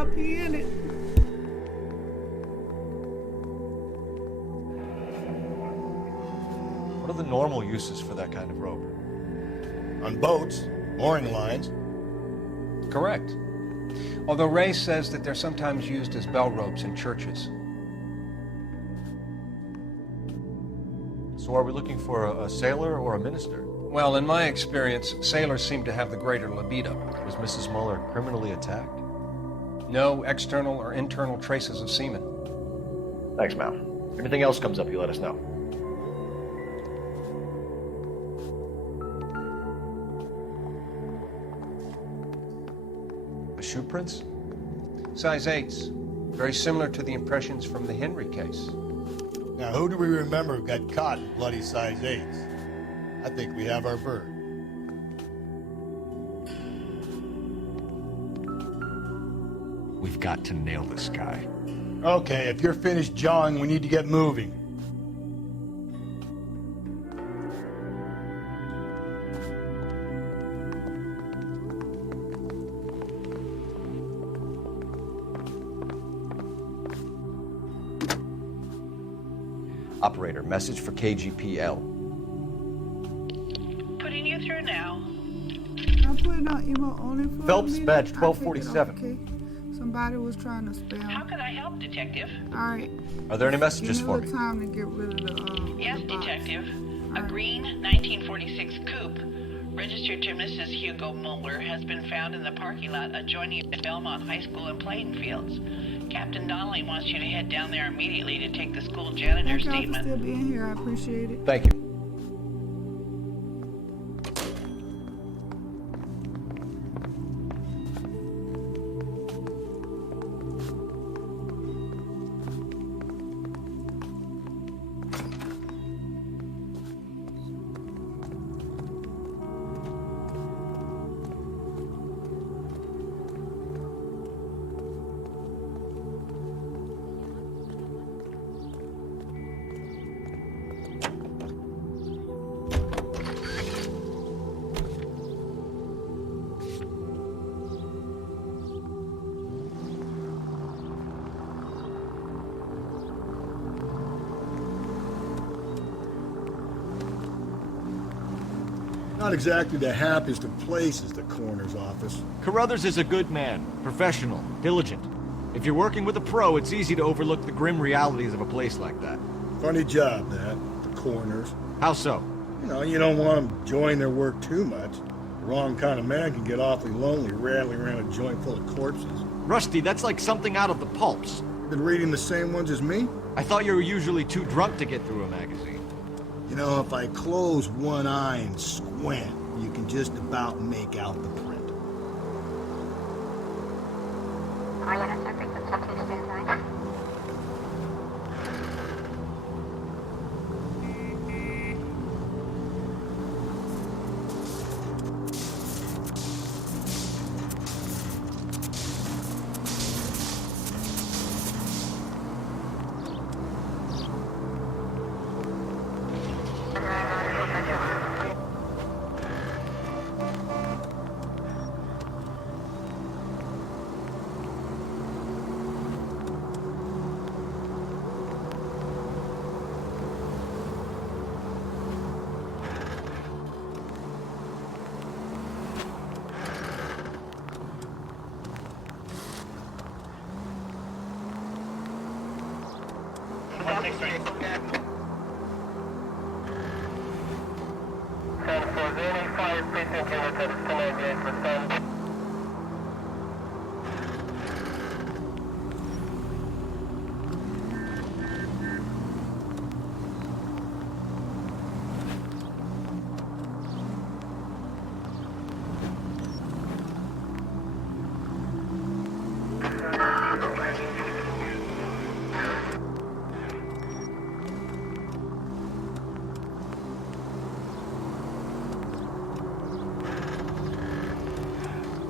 up. He in it. What are the normal uses for that kind of rope? On boats, mooring lines. Correct. Although Ray says that they're sometimes used as bell ropes in churches. So are we looking for a sailor or a minister? Well, in my experience, sailors seem to have the greater libido. Was Mrs. Muller criminally attacked? No external or internal traces of semen. Thanks, Mal. Anything else comes up, you let us know. The shoe prints? Size 8s. Very similar to the impressions from the Henry case. Now, who do we remember who got caught in bloody size 8s? I think we have our bird. We've got to nail this guy. Okay, if you're finished jawing, we need to get moving. Operator, message for KGPL. Putting you through now. I'm putting on emo only for Phelps, a minute. badge I'll take it 1247. off, okay? Somebody was trying to spam. How can I help, Detective? All right. Are there any messages Give for me me? a little time to get rid of the Yes, the box. Detective. A green 1946 coupe registered to Mrs. Hugo Muller has been found in the parking lot adjoining the Belmont High School in playing fields. Captain Donnelly wants you to head down there immediately to take the school janitor Thank y'all for statement. still being here. I appreciate it. Thank you. Not exactly the happiest of places, the coroner's office. Carruthers is a good man, professional, diligent. If you're working with a pro, it's easy to overlook the grim realities of a place like that. Funny job, that, the coroner's. How so? You don't want them enjoying their work too much. The wrong kind of man can get awfully lonely rattling around a joint full of corpses. Rusty, that's like something out of the pulps. Been reading the same ones as me? I thought you were usually too drunk to get through a magazine. If I close one eye and squint, you can just about make out the print.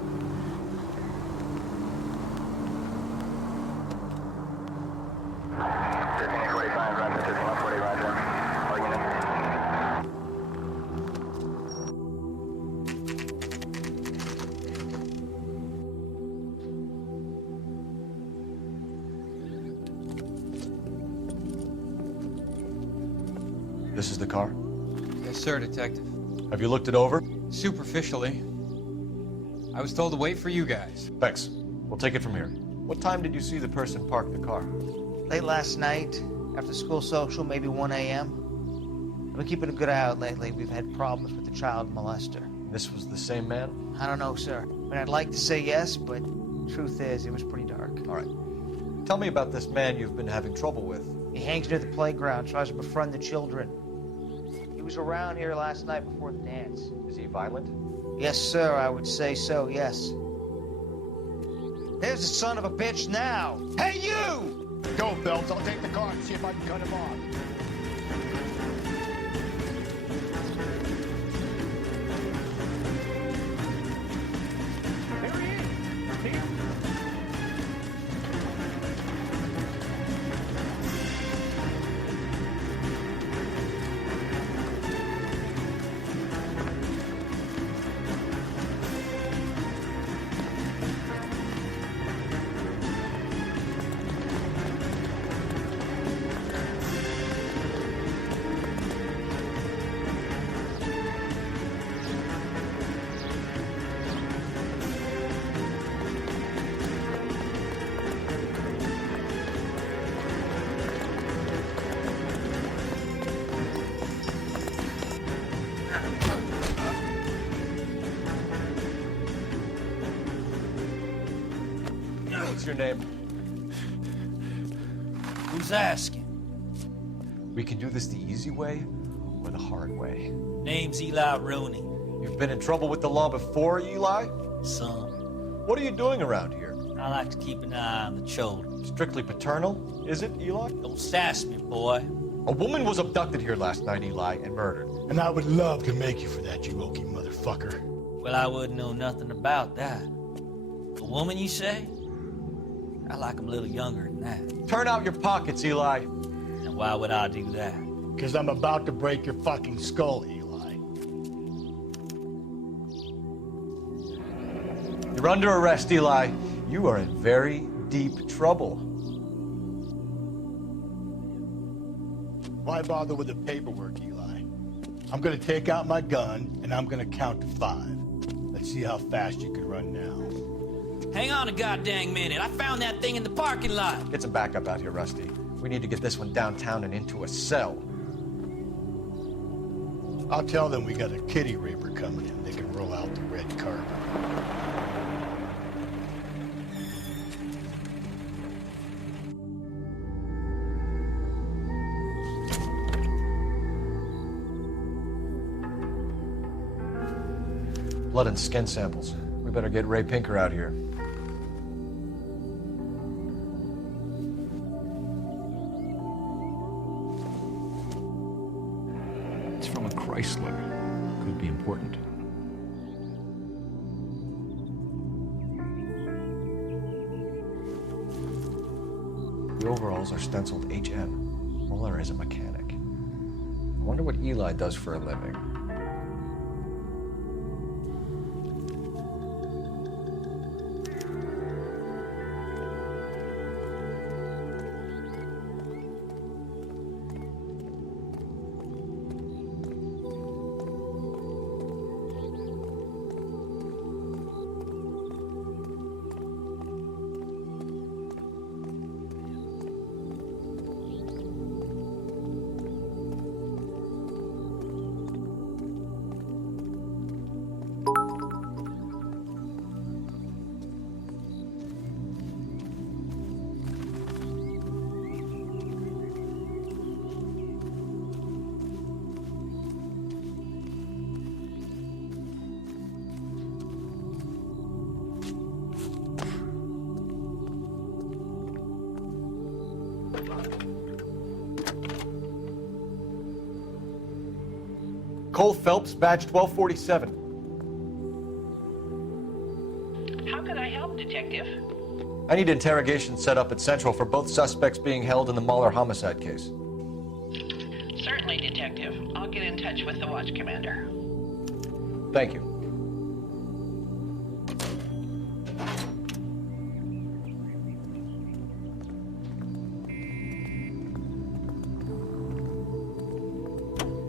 This is the car? Yes, sir, Detective. Have you looked it over? Superficially. I was told to wait for you guys. Thanks. We'll take it from here. What time did you see the person park the car? Late last night, after school social, maybe 1 a.m. I've been keeping a good eye out lately. We've had problems with the child molester. This was the same man? I don't know, sir. I mean, I'd like to say yes, but truth is, it was pretty dark. All right. Tell me about this man you've been having trouble with. He hangs near the playground, tries to befriend the children. He was around here last night before the dance. Is he violent? Yes, sir, I would say so, yes. There's the son of a bitch now. Hey, you! Go, Phelps. I'll take the car and see if I can cut him off. What's your name? Who's asking? We can do this the easy way or the hard way. Name's Eli Rooney. You've been in trouble with the law before, Eli? Son. What are you doing around here? I like to keep an eye on the children. Strictly paternal, is it, Eli? Don't sass me, boy. A woman was abducted here last night, Eli, and murdered. And I would love to make you for that, you Okie motherfucker. Well, I wouldn't know nothing about that. A woman, you say? I like 'em a little younger than that. Turn out your pockets, Eli. And why would I do that? Because I'm about to break your fucking skull, Eli. You're under arrest, Eli. You are in very deep trouble. Why bother with the paperwork, Eli? I'm gonna take out my gun, and I'm gonna count to 5. Let's see how fast you can run now. Hang on a goddamn minute. I found that thing in the parking lot. Get some backup out here, Rusty. We need to get this one downtown and into a cell. I'll tell them we got a kitty raper coming in. They can roll out the red carpet. Blood and skin samples. We better get Ray Pinker out here. It's from a Chrysler. Could be important. The overalls are stenciled HM. Muller is a mechanic. I wonder what Eli does for a living. Cole Phelps, badge 1247. How can I help, Detective? I need interrogation set up at Central for both suspects being held in the Muller homicide case. Certainly, Detective. I'll get in touch with the watch commander. Thank you.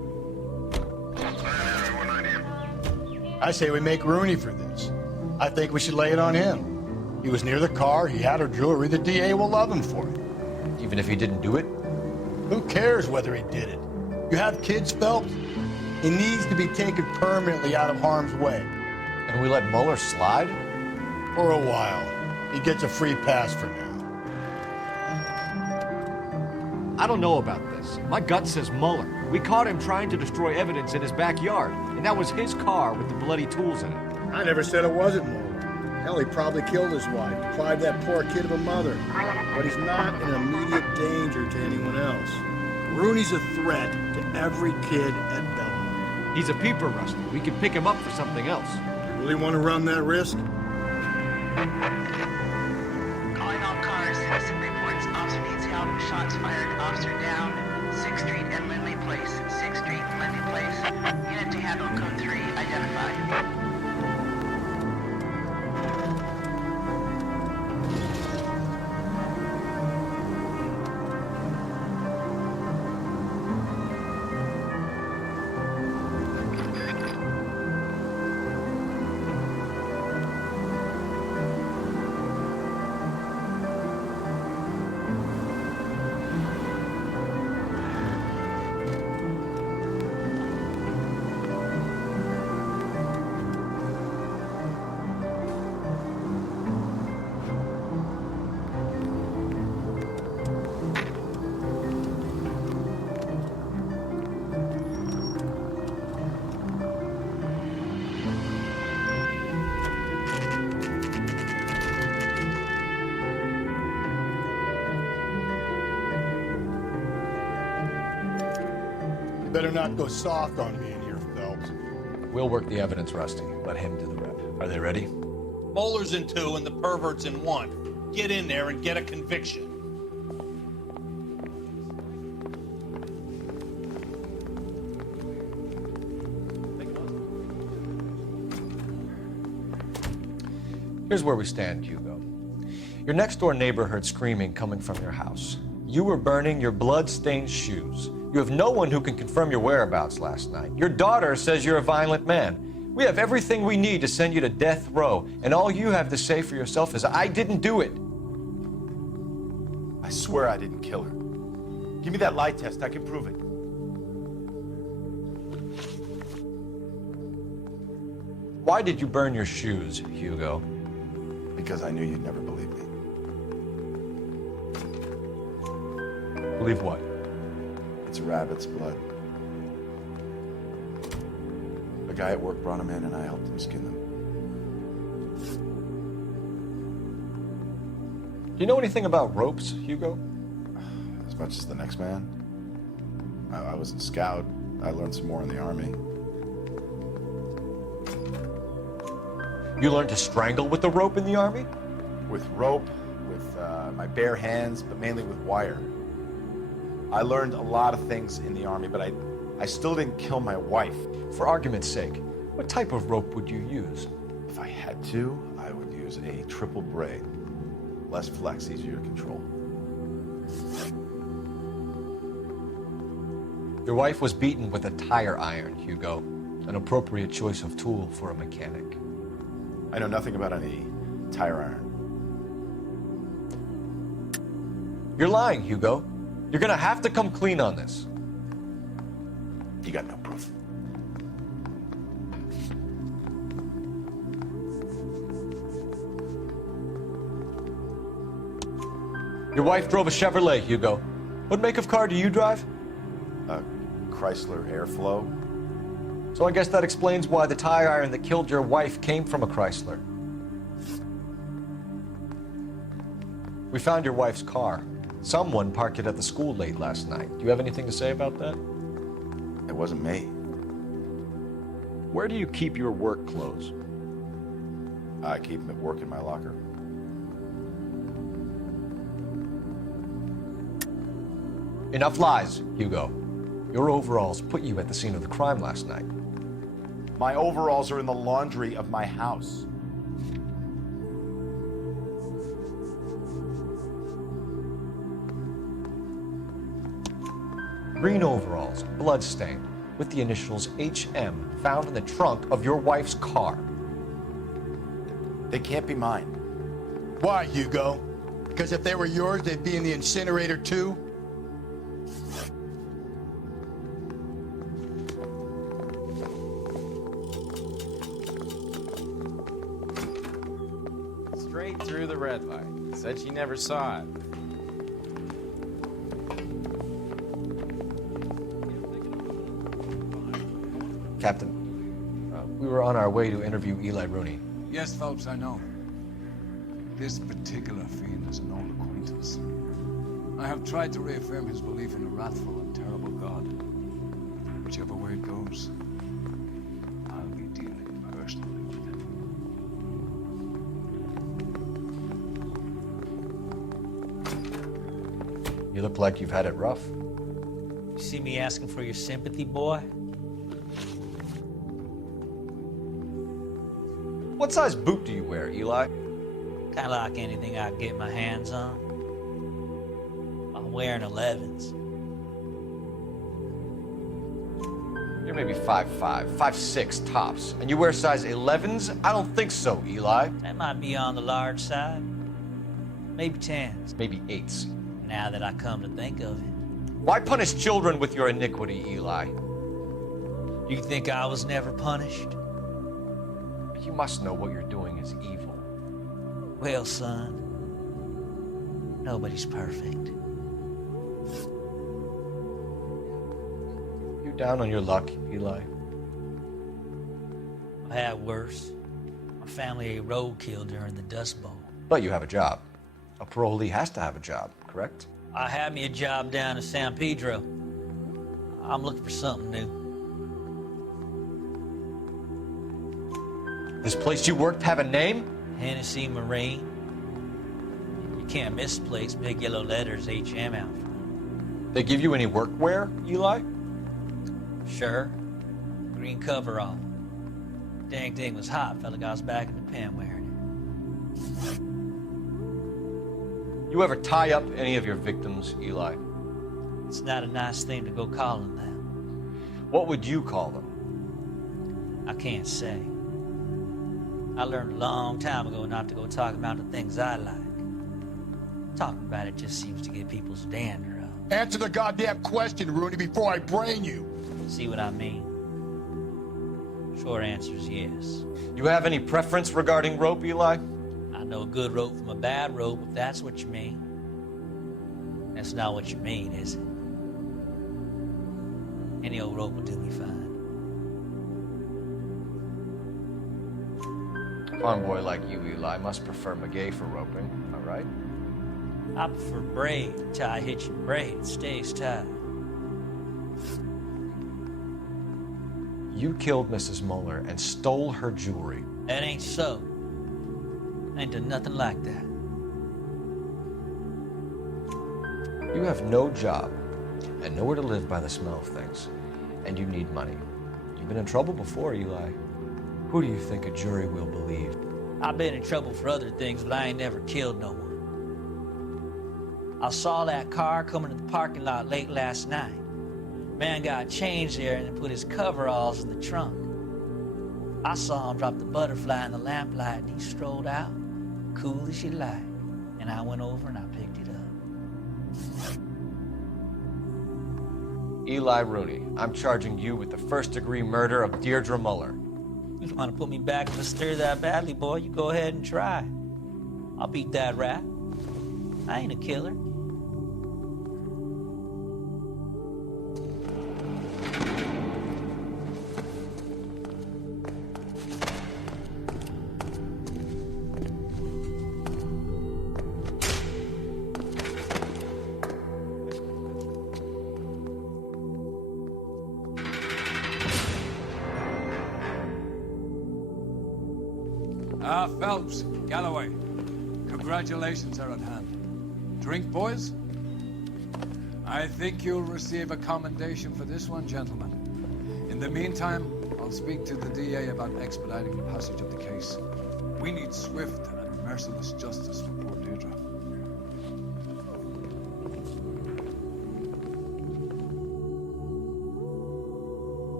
I say we make Rooney for this. I think we should lay it on him. He was near the car, he had her jewelry, the DA will love him for it. Even if he didn't do it? Who cares whether he did it? You have kids, Phelps? He needs to be taken permanently out of harm's way. And we let Mueller slide? For a while. He gets a free pass for now. I don't know about this. My gut says Mueller. We caught him trying to destroy evidence in his backyard, and that was his car with the bloody tools in it. I never said it wasn't Mueller. Hell, he probably killed his wife, deprived that poor kid of a mother. But he's not in immediate danger to anyone else. Rooney's a threat to every kid at Belmont. He's a peeper, Rusty. We can pick him up for something else. Really want to run that risk? Calling all cars, citizen reports. Officer needs help. Shots fired. Officer down. 6th Street and Lindley Place. 6th Street and Lindley Place. Unit to handle code 3 identified. You better not go soft on me in here, Phelps. We'll work the evidence, Rusty. Let him do the rep. Are they ready? Bowler's in 2 and the pervert's in 1. Get in there and get a conviction. Here's where we stand, Hugo. Your next-door neighbor heard screaming coming from your house. You were burning your blood-stained shoes. You have no one who can confirm your whereabouts last night. Your daughter says you're a violent man. We have everything we need to send you to death row, and all you have to say for yourself is, I didn't do it. I swear I didn't kill her. Give me that lie test. I can prove it. Why did you burn your shoes, Hugo? Because I knew you'd never believe me. Believe what? It's a rabbit's blood. A guy at work brought them in and I helped him skin them. Do you know anything about ropes, Hugo? As much as the next man. I was a scout. I learned some more in the Army. You learned to strangle with the rope in the Army? With rope, with my bare hands, but mainly with wire. I learned a lot of things in the Army, but I still didn't kill my wife. For argument's sake, what type of rope would you use? If I had to, I would use a triple braid. Less flex, easier to control. Your wife was beaten with a tire iron, Hugo. An appropriate choice of tool for a mechanic. I know nothing about any tire iron. You're lying, Hugo. You're gonna have to come clean on this. You got no proof. Your wife drove a Chevrolet, Hugo. What make of car do you drive? A Chrysler Airflow. So I guess that explains why the tire iron that killed your wife came from a Chrysler. We found your wife's car. Someone parked it at the school late last night. Do you have anything to say about that? It wasn't me. Where do you keep your work clothes? I keep them at work in my locker. Enough lies, Hugo. Your overalls put you at the scene of the crime last night. My overalls are in the laundry of my house. Green overalls, blood-stained. with the initials HM found in the trunk of your wife's car. They can't be mine. Why, Hugo? Because if they were yours, they'd be in the incinerator too? Straight through the red light. Said she never saw it. Captain, we were on our way to interview Eli Rooney. Yes, Phelps, I know. This particular fiend is an old acquaintance. I have tried to reaffirm his belief in a wrathful and terrible God. Whichever way it goes, I'll be dealing personally with him. You look like you've had it rough. You see me asking for your sympathy, boy? What size boot do you wear, Eli? Kind of like anything I can get my hands on. I'm wearing 11s. You're maybe 5'5", 5'6" tops, and you wear size 11s? I don't think so, Eli. That might be on the large side. Maybe 10s. Maybe 8s. Now that I come to think of it. Why punish children with your iniquity, Eli? You think I was never punished? You must know what you're doing is evil. Well, son, nobody's perfect. You down on your luck, Eli? I had worse. My family ate roadkill during the Dust Bowl. But you have a job. A parolee has to have a job, correct? I had me a job down in San Pedro. I'm looking for something new. This place you worked have a name? Hennessy Marine. You can't miss the place. Big yellow letters, HM out front. They give you any workwear, Eli? Sure. Green coverall. Dang thing was hot. Felt like I was back in the pen wearing it. You ever tie up any of your victims, Eli? It's not a nice thing to go calling them. What would you call them? I can't say. I learned a long time ago not to go talking about the things I like. Talking about it just seems to get people's dander up. Answer the goddamn question, Rooney, before I brain you. See what I mean? Short answer is yes. You have any preference regarding rope, Eli? I know a good rope from a bad rope, if that's what you mean. That's not what you mean, is it? Any old rope will do me fine. A farm boy like you, Eli, must prefer McGay for roping, am I right? I prefer braid, tie, hitch, and braid. It stays tight. You killed Mrs. Muller and stole her jewelry. That ain't so. I ain't done nothing like that. You have no job and nowhere to live by the smell of things, and you need money. You've been in trouble before, Eli. Who do you think a jury will believe? I've been in trouble for other things, but I ain't never killed no one. I saw that car coming to the parking lot late last night. Man got changed there and then put his coveralls in the trunk. I saw him drop the butterfly in the lamplight and he strolled out, cool as you like. And I went over and I picked it up. Eli Rooney, I'm charging you with the first-degree murder of Deirdre Muller. You want to put me back in the stir that badly, boy, you go ahead and try. I'll beat that rap. I ain't a killer. Phelps, Galloway, congratulations are at hand. Drink, boys? I think you'll receive a commendation for this one, gentlemen. In the meantime, I'll speak to the DA about expediting the passage of the case. We need swift and merciless justice for poor Deirdre.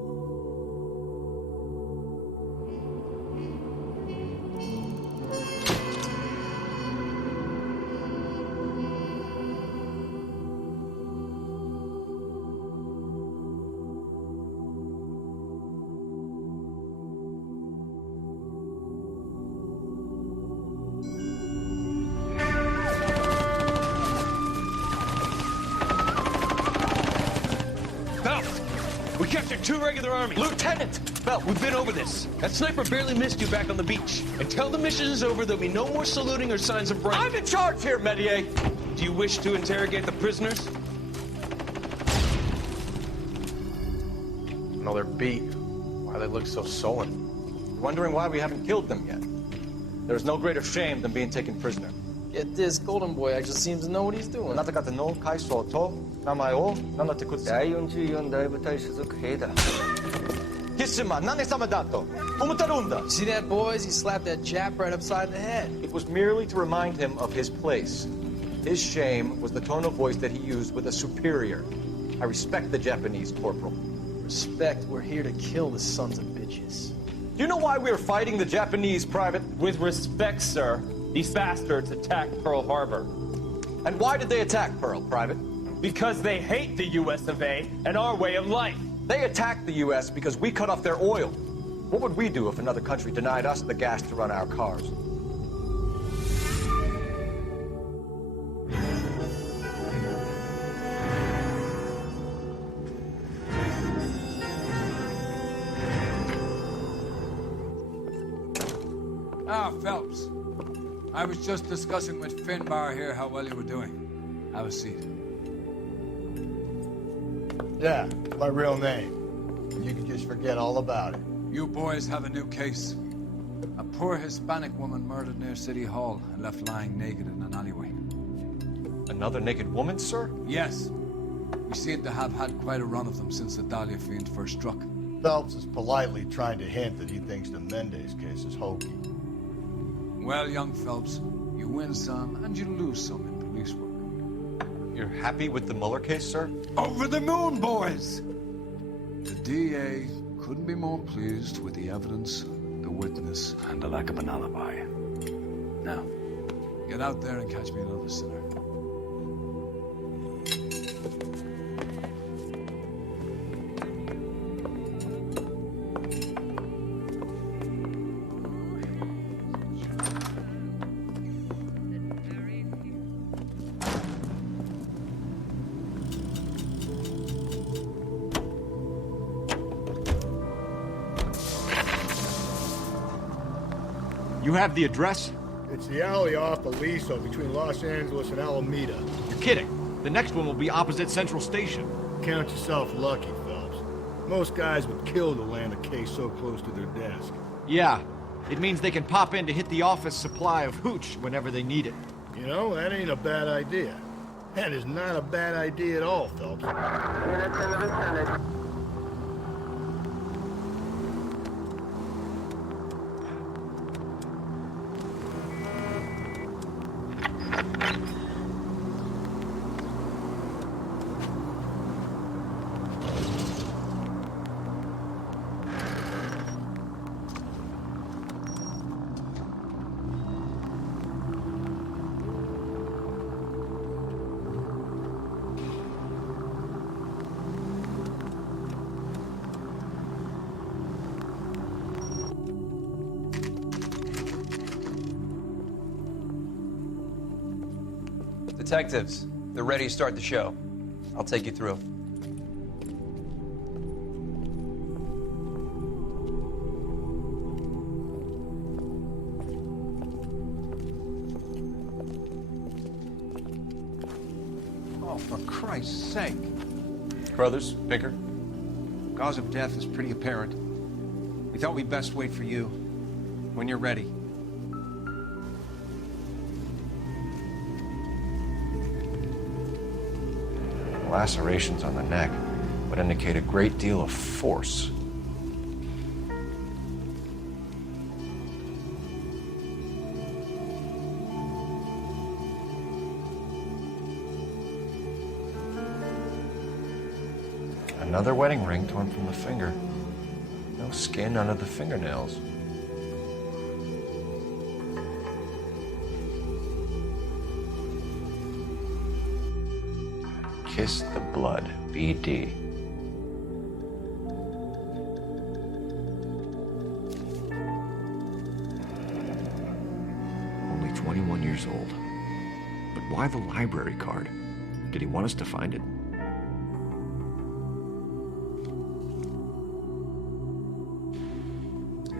captured 2 regular army. Lieutenant! Phelps, We've been over this. That sniper barely missed you back on the beach. Until the mission is over, there'll be no more saluting or signs of break. I'm in charge here, Medier. Do you wish to interrogate the prisoners? No, they're beat. Why they look so sullen? Wondering why we haven't killed them yet. There's no greater shame than being taken prisoner. Get this, Golden Boy actually seems to know what he's doing. See that, boys? He slapped that Jap right upside the head. It was merely to remind him of his place. His shame was the tone of voice that he used with a superior. I respect the Japanese, Corporal. Respect, we're here to kill the sons of bitches. Do you know why we're fighting the Japanese, Private? With respect, sir, these bastards attacked Pearl Harbor. And why did they attack Pearl, Private? Because they hate the US of A and our way of life. They attacked the US because we cut off their oil. What would we do if another country denied us the gas to run our cars? Ah, Phelps. I was just discussing with Finbar here how well you were doing. Have a seat. Yeah, my real name. You can just forget all about it. You boys have a new case. A poor Hispanic woman murdered near City Hall and left lying naked in an alleyway. Another naked woman, sir? Yes. We seem to have had quite a run of them since the Dahlia fiend first struck. Phelps is politely trying to hint that he thinks the Mendez case is hokey. Well, young Phelps, you win some and you lose some in police work. You're happy with the Mueller case, sir? Over the moon, boys! The DA couldn't be more pleased with the evidence, the witness, and the lack of an alibi. Now, get out there and catch me another sinner. You have the address? It's the alley off Aliso between Los Angeles and Alameda. You're kidding. The next one will be opposite Central Station. Count yourself lucky, Phelps. Most guys would kill to land a case so close to their desk. Yeah. It means they can pop in to hit the office supply of hooch whenever they need it. You know, that ain't a bad idea. That is not a bad idea at all, Phelps. Detectives, they're ready to start the show. I'll take you through. Oh, for Christ's sake. Brothers, Pinker? Cause of death is pretty apparent. We thought we'd best wait for you. When you're ready. Lacerations on the neck would indicate a great deal of force. Another wedding ring torn from the finger. No skin under the fingernails. Kiss the blood, BD. Only 21 years old. But why the library card? Did he want us to find it?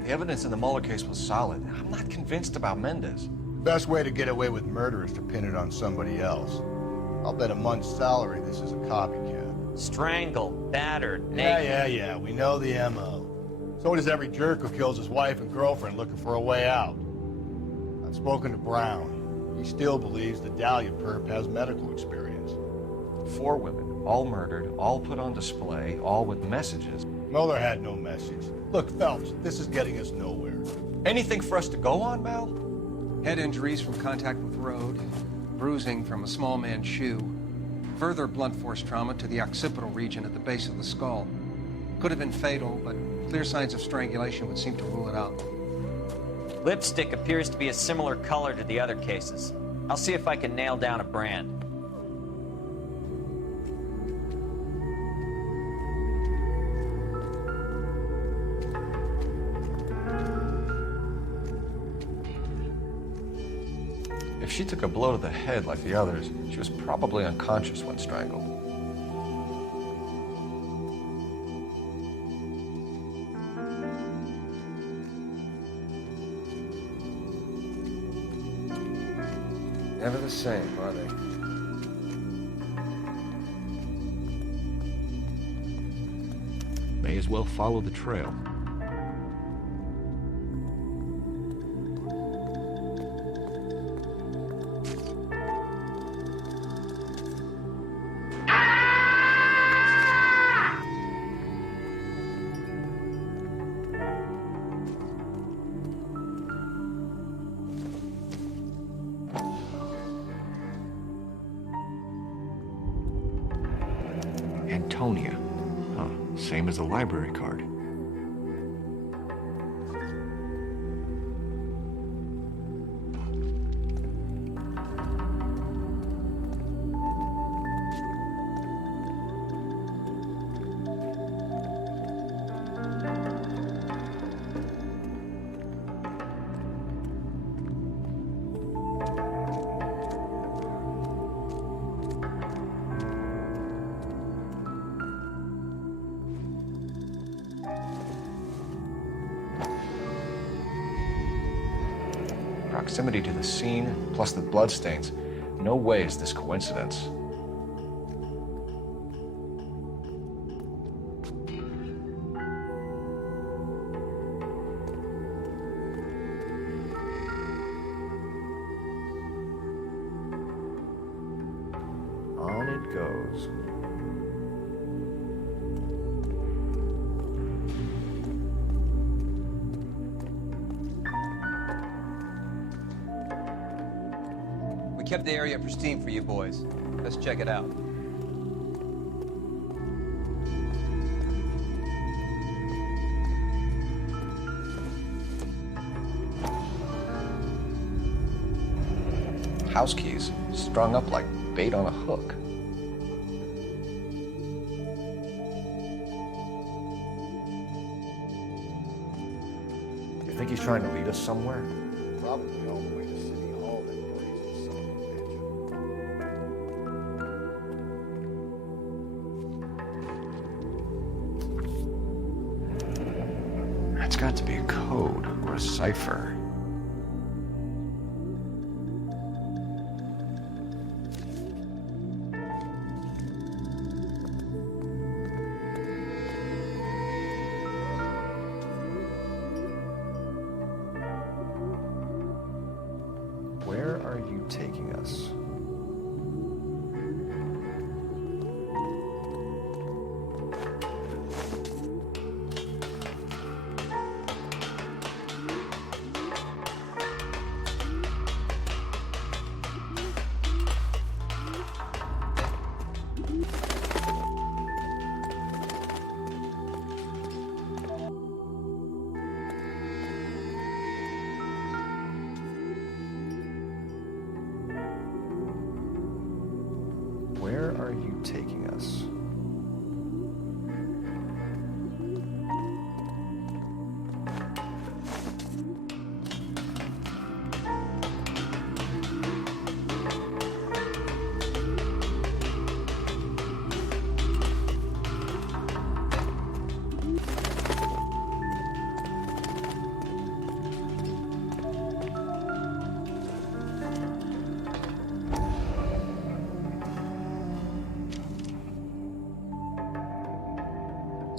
The evidence in the Mueller case was solid. I'm not convinced about Mendez. The best way to get away with murder is to pin it on somebody else. I'll bet a month's salary this is a copycat. Strangled, battered, Yeah, we know the M.O. So does every jerk who kills his wife and girlfriend looking for a way out. I've spoken to Brown. He still believes the Dahlia perp has medical experience. 4 women, all murdered, all put on display, all with messages. Mueller had no message. Look, Phelps, this is getting us nowhere. Anything for us to go on, Mal? Head injuries from contact with road, bruising from a small man's shoe, further blunt force trauma to the occipital region at the base of the skull. Could have been fatal, but clear signs of strangulation would seem to rule it out. Lipstick appears to be a similar color to the other cases. I'll see if I can nail down a brand. If she took a blow to the head like the others, she was probably unconscious when strangled. Never the same, are they? May as well follow the trail. Antonia. Huh, same as the library card. Proximity to the scene, plus the bloodstains. No way is this coincidence. On it goes. We kept the area pristine for you boys. Let's check it out. House keys, strung up like bait on a hook. You think he's trying to lead us somewhere? Probably all the way to City Hall, that crazy son of a bitch. That's got to be a code or a cipher. Where are you taking us? Where are you taking us?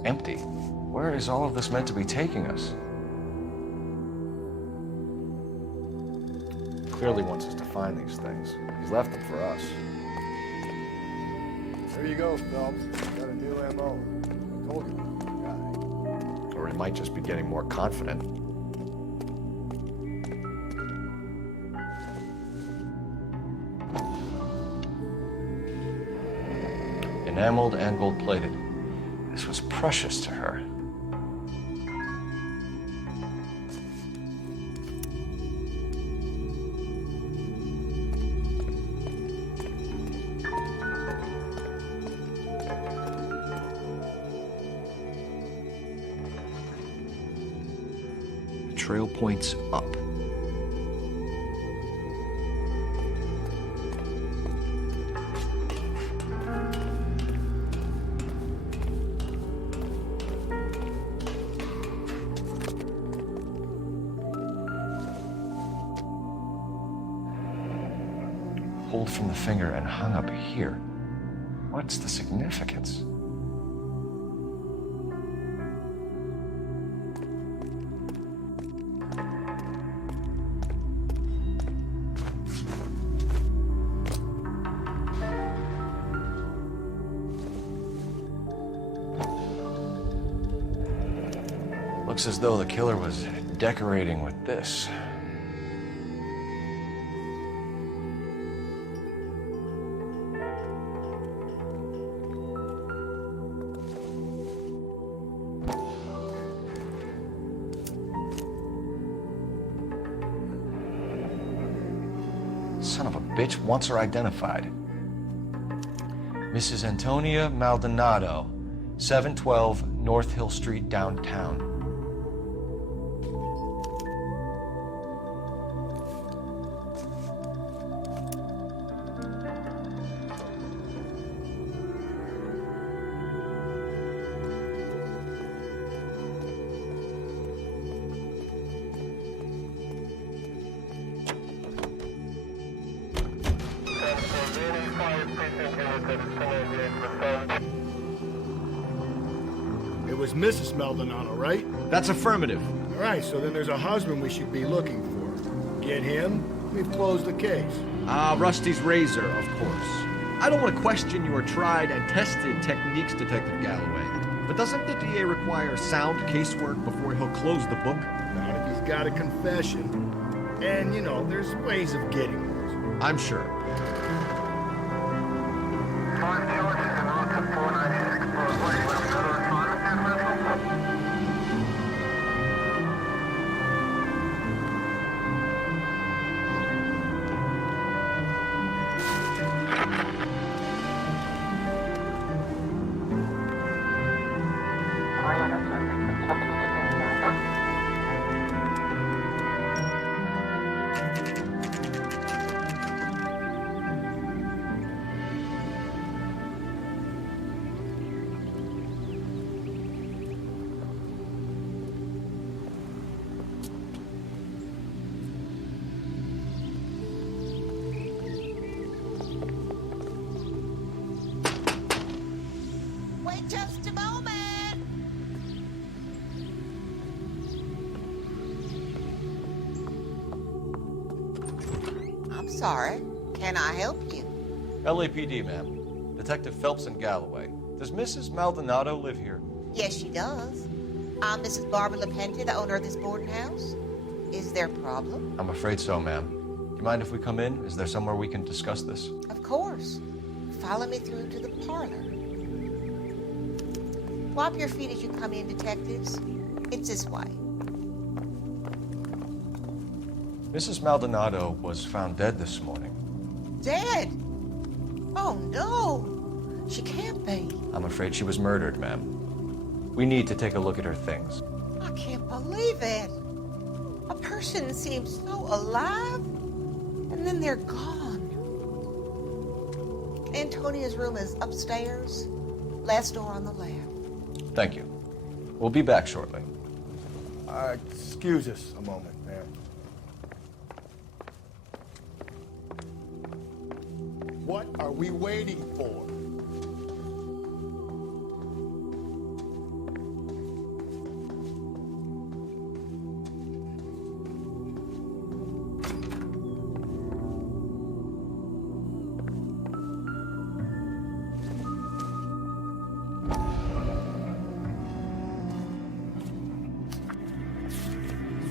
Empty. Where is all of this meant to be taking us? Clearly wants us to find these things. He's left them for us. There you go, Phelps. Got a new MO. I told you. Or he might just be getting more confident. Enameled and gold-plated. This was precious to her. The trail points up. Pulled from the finger and hung up here. What's the significance? Looks as though the killer was decorating with this. Son of a bitch wants her identified. Mrs. Antonia Maldonado, 712 North Hill Street, downtown. It was Mrs. Maldonado, right? That's affirmative. All right, so then there's a husband we should be looking for. Get him, we've closed the case. Rusty's razor, of course. I don't want to question your tried and tested techniques, Detective Galloway. But doesn't the DA require sound casework before he'll close the book? Not if he's got a confession. And, you know, there's ways of getting those. I'm sure. Wait just a moment. I'm sorry. Can I help you? LAPD, ma'am. Detective Phelps and Galloway. Does Mrs. Maldonado live here? Yes, she does. I'm Mrs. Barbara LaPente, the owner of this boarding house. Is there a problem? I'm afraid so, ma'am. Do you mind if we come in? Is there somewhere we can discuss this? Of course. Follow me through to the parlor. Wipe your feet as you come in, detectives. It's this way. Mrs. Maldonado was found dead this morning. Dead? Oh, no. She can't be. I'm afraid she was murdered, ma'am. We need to take a look at her things. I can't believe it. A person seems so alive, and then they're gone. Antonia's room is upstairs, last door on the left. Thank you. We'll be back shortly. Excuse us a moment, ma'am. What are we waiting for?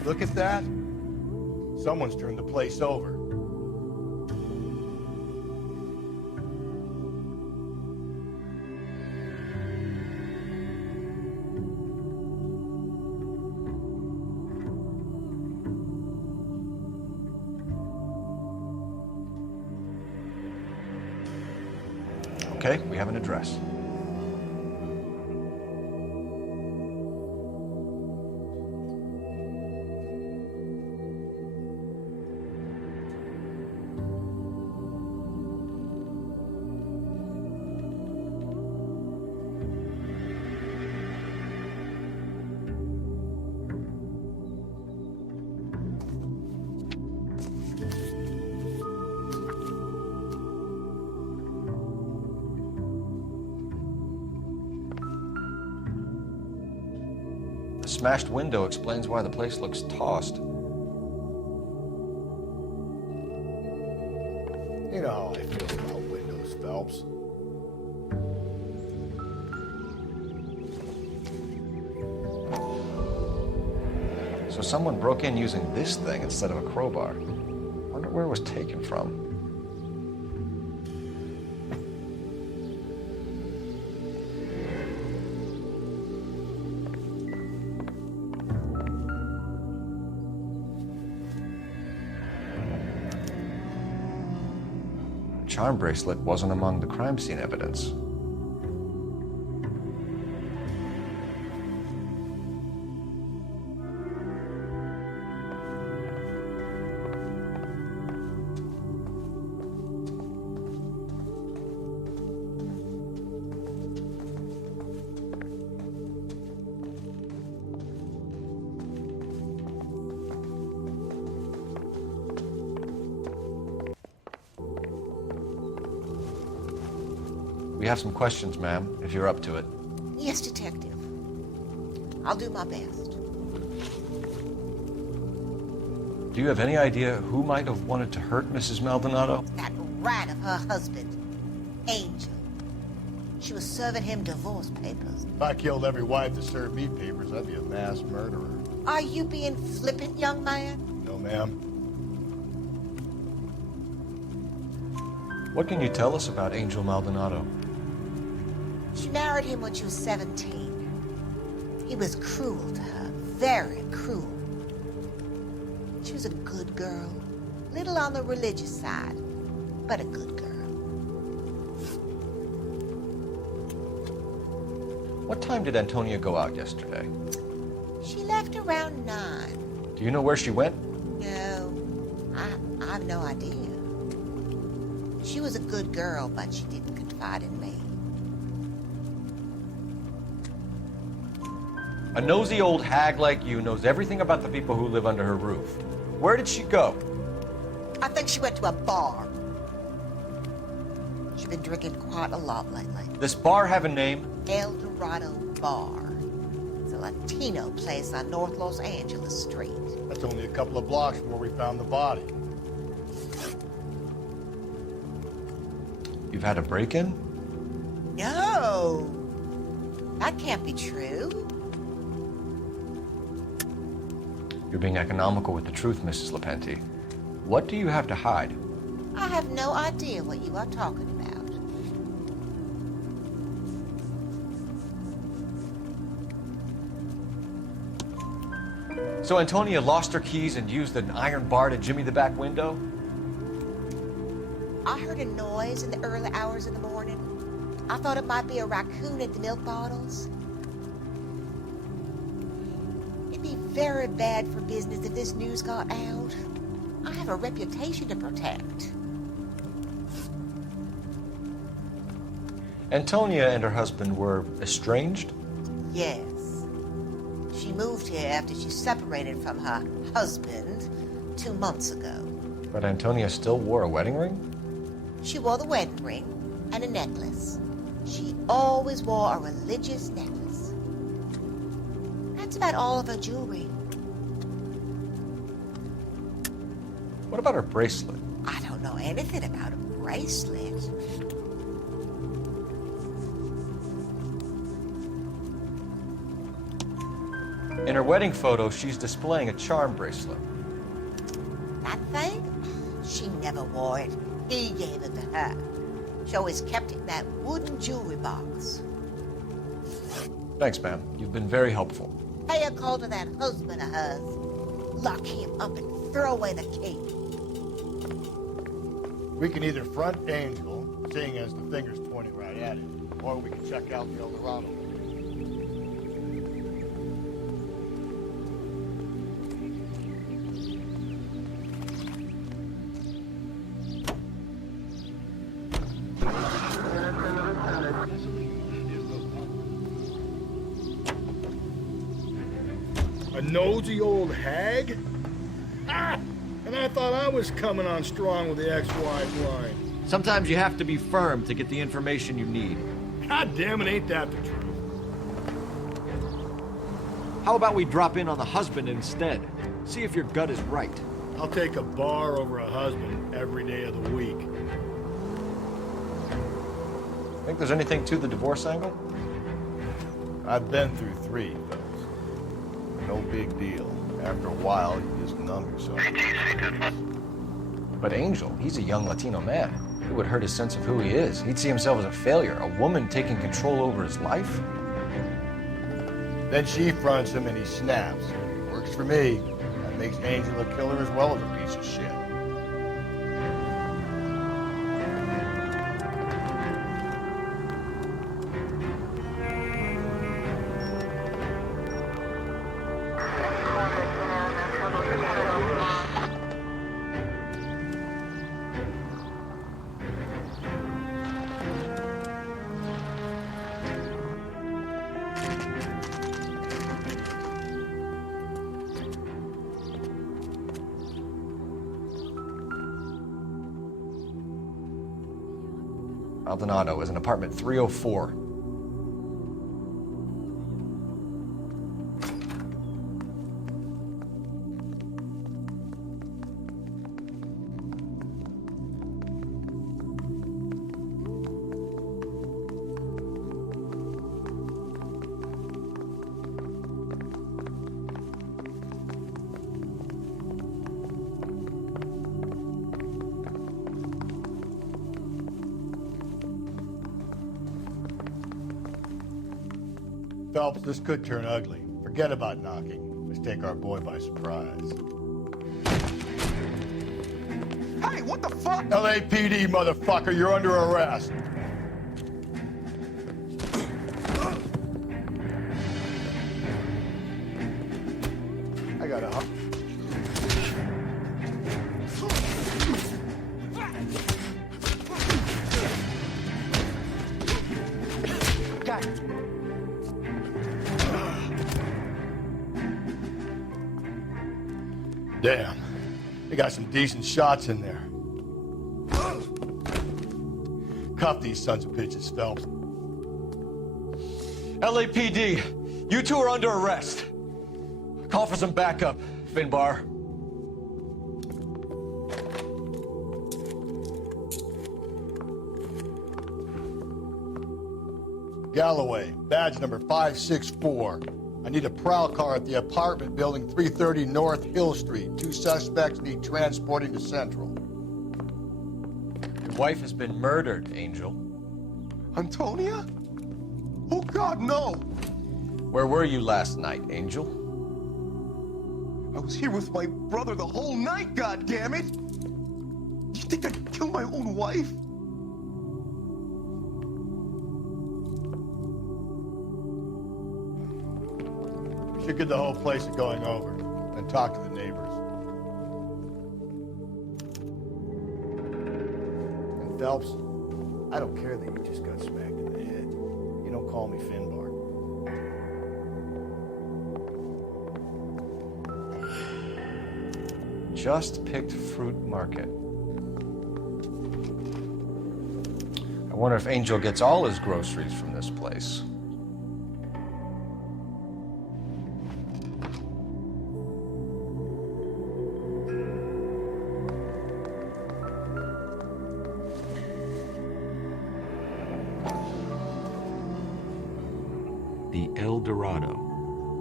look at that? Someone's turned the place over. Okay, we have an address. The smashed window explains why the place looks tossed. You know how I feel about windows, Phelps. So someone broke in using this thing instead of a crowbar. Wonder where it was taken from. Charm bracelet wasn't among the crime scene evidence. We have some questions, ma'am, if you're up to it. Yes, Detective. I'll do my best. Do you have any idea who might have wanted to hurt Mrs. Maldonado? That rat of her husband, Angel. She was serving him divorce papers. If I killed every wife that served me papers, I'd be a mass murderer. Are you being flippant, young man? No, ma'am. What can you tell us about Angel Maldonado? She married him when she was 17. He was cruel to her, very cruel. She was a good girl, little on the religious side, but a good girl. What time did Antonia go out yesterday? She left around 9. Do you know where she went? No, I have no idea. She was a good girl, but she didn't confide in me. A nosy old hag like you knows everything about the people who live under her roof. Where did she go? I think she went to a bar. She's been drinking quite a lot lately. This bar have a name? El Dorado Bar. It's a Latino place on North Los Angeles Street. That's only a couple of blocks from where we found the body. You've had a break-in? No! That can't be true. You're being economical with the truth, Mrs. Lepenti. What do you have to hide? I have no idea what you are talking about. So Antonia lost her keys and used an iron bar to jimmy the back window? I heard a noise in the early hours of the morning. I thought it might be a raccoon at the milk bottles. It'd be very bad for business if this news got out. I have a reputation to protect. Antonia and her husband were estranged? Yes. She moved here after she separated from her husband 2 months ago. But Antonia still wore a wedding ring? She wore the wedding ring and a necklace. She always wore a religious necklace. That's about all of her jewelry. What about her bracelet? I don't know anything about a bracelet. In her wedding photo, she's displaying a charm bracelet. That thing? She never wore it. He gave it to her. She always kept it in that wooden jewelry box. Thanks, ma'am. You've been very helpful. Pay a call to that husband of hers. Lock him up and throw away the key. We can either front Angel, seeing as the finger's pointing right at it, or we can check out the El Dorado. A nosy old hag? Ah! And I thought I was coming on strong with the ex-wife line. Sometimes you have to be firm to get the information you need. God damn it, ain't that the truth? How about we drop in on the husband instead? See if your gut is right. I'll take a bar over a husband every day of the week. Think there's anything to the divorce angle? I've been through 3, fellas. No big deal. After a while, you just numb yourself. But Angel, he's a young Latino man. It would hurt his sense of who he is. He'd see himself as a failure, a woman taking control over his life. Then she fronts him and he snaps. Works for me. That makes Angel a killer as well as a piece of shit. Maldonado is in apartment 304. Phelps, this could turn ugly. Forget about knocking. Let's take our boy by surprise. Hey, what the fuck? LAPD, motherfucker, you're under arrest. I got a... Got it. Damn. They got some decent shots in there. Cuff these sons of bitches, Phelps. LAPD, you two are under arrest. Call for some backup, Finbar. Galloway, badge number 564. I need a prowl car at the apartment building 330 North Hill Street. 2 suspects need transporting to Central. Your wife has been murdered, Angel. Antonia? Oh, God, no! Where were you last night, Angel? I was here with my brother the whole night, goddammit! You think I'd kill my own wife? We should get the whole place going over and talk to the neighbors. And Phelps, I don't care that you just got smacked in the head. You don't call me Finbar. Just picked fruit market. I wonder if Angel gets all his groceries from this place. The El Dorado,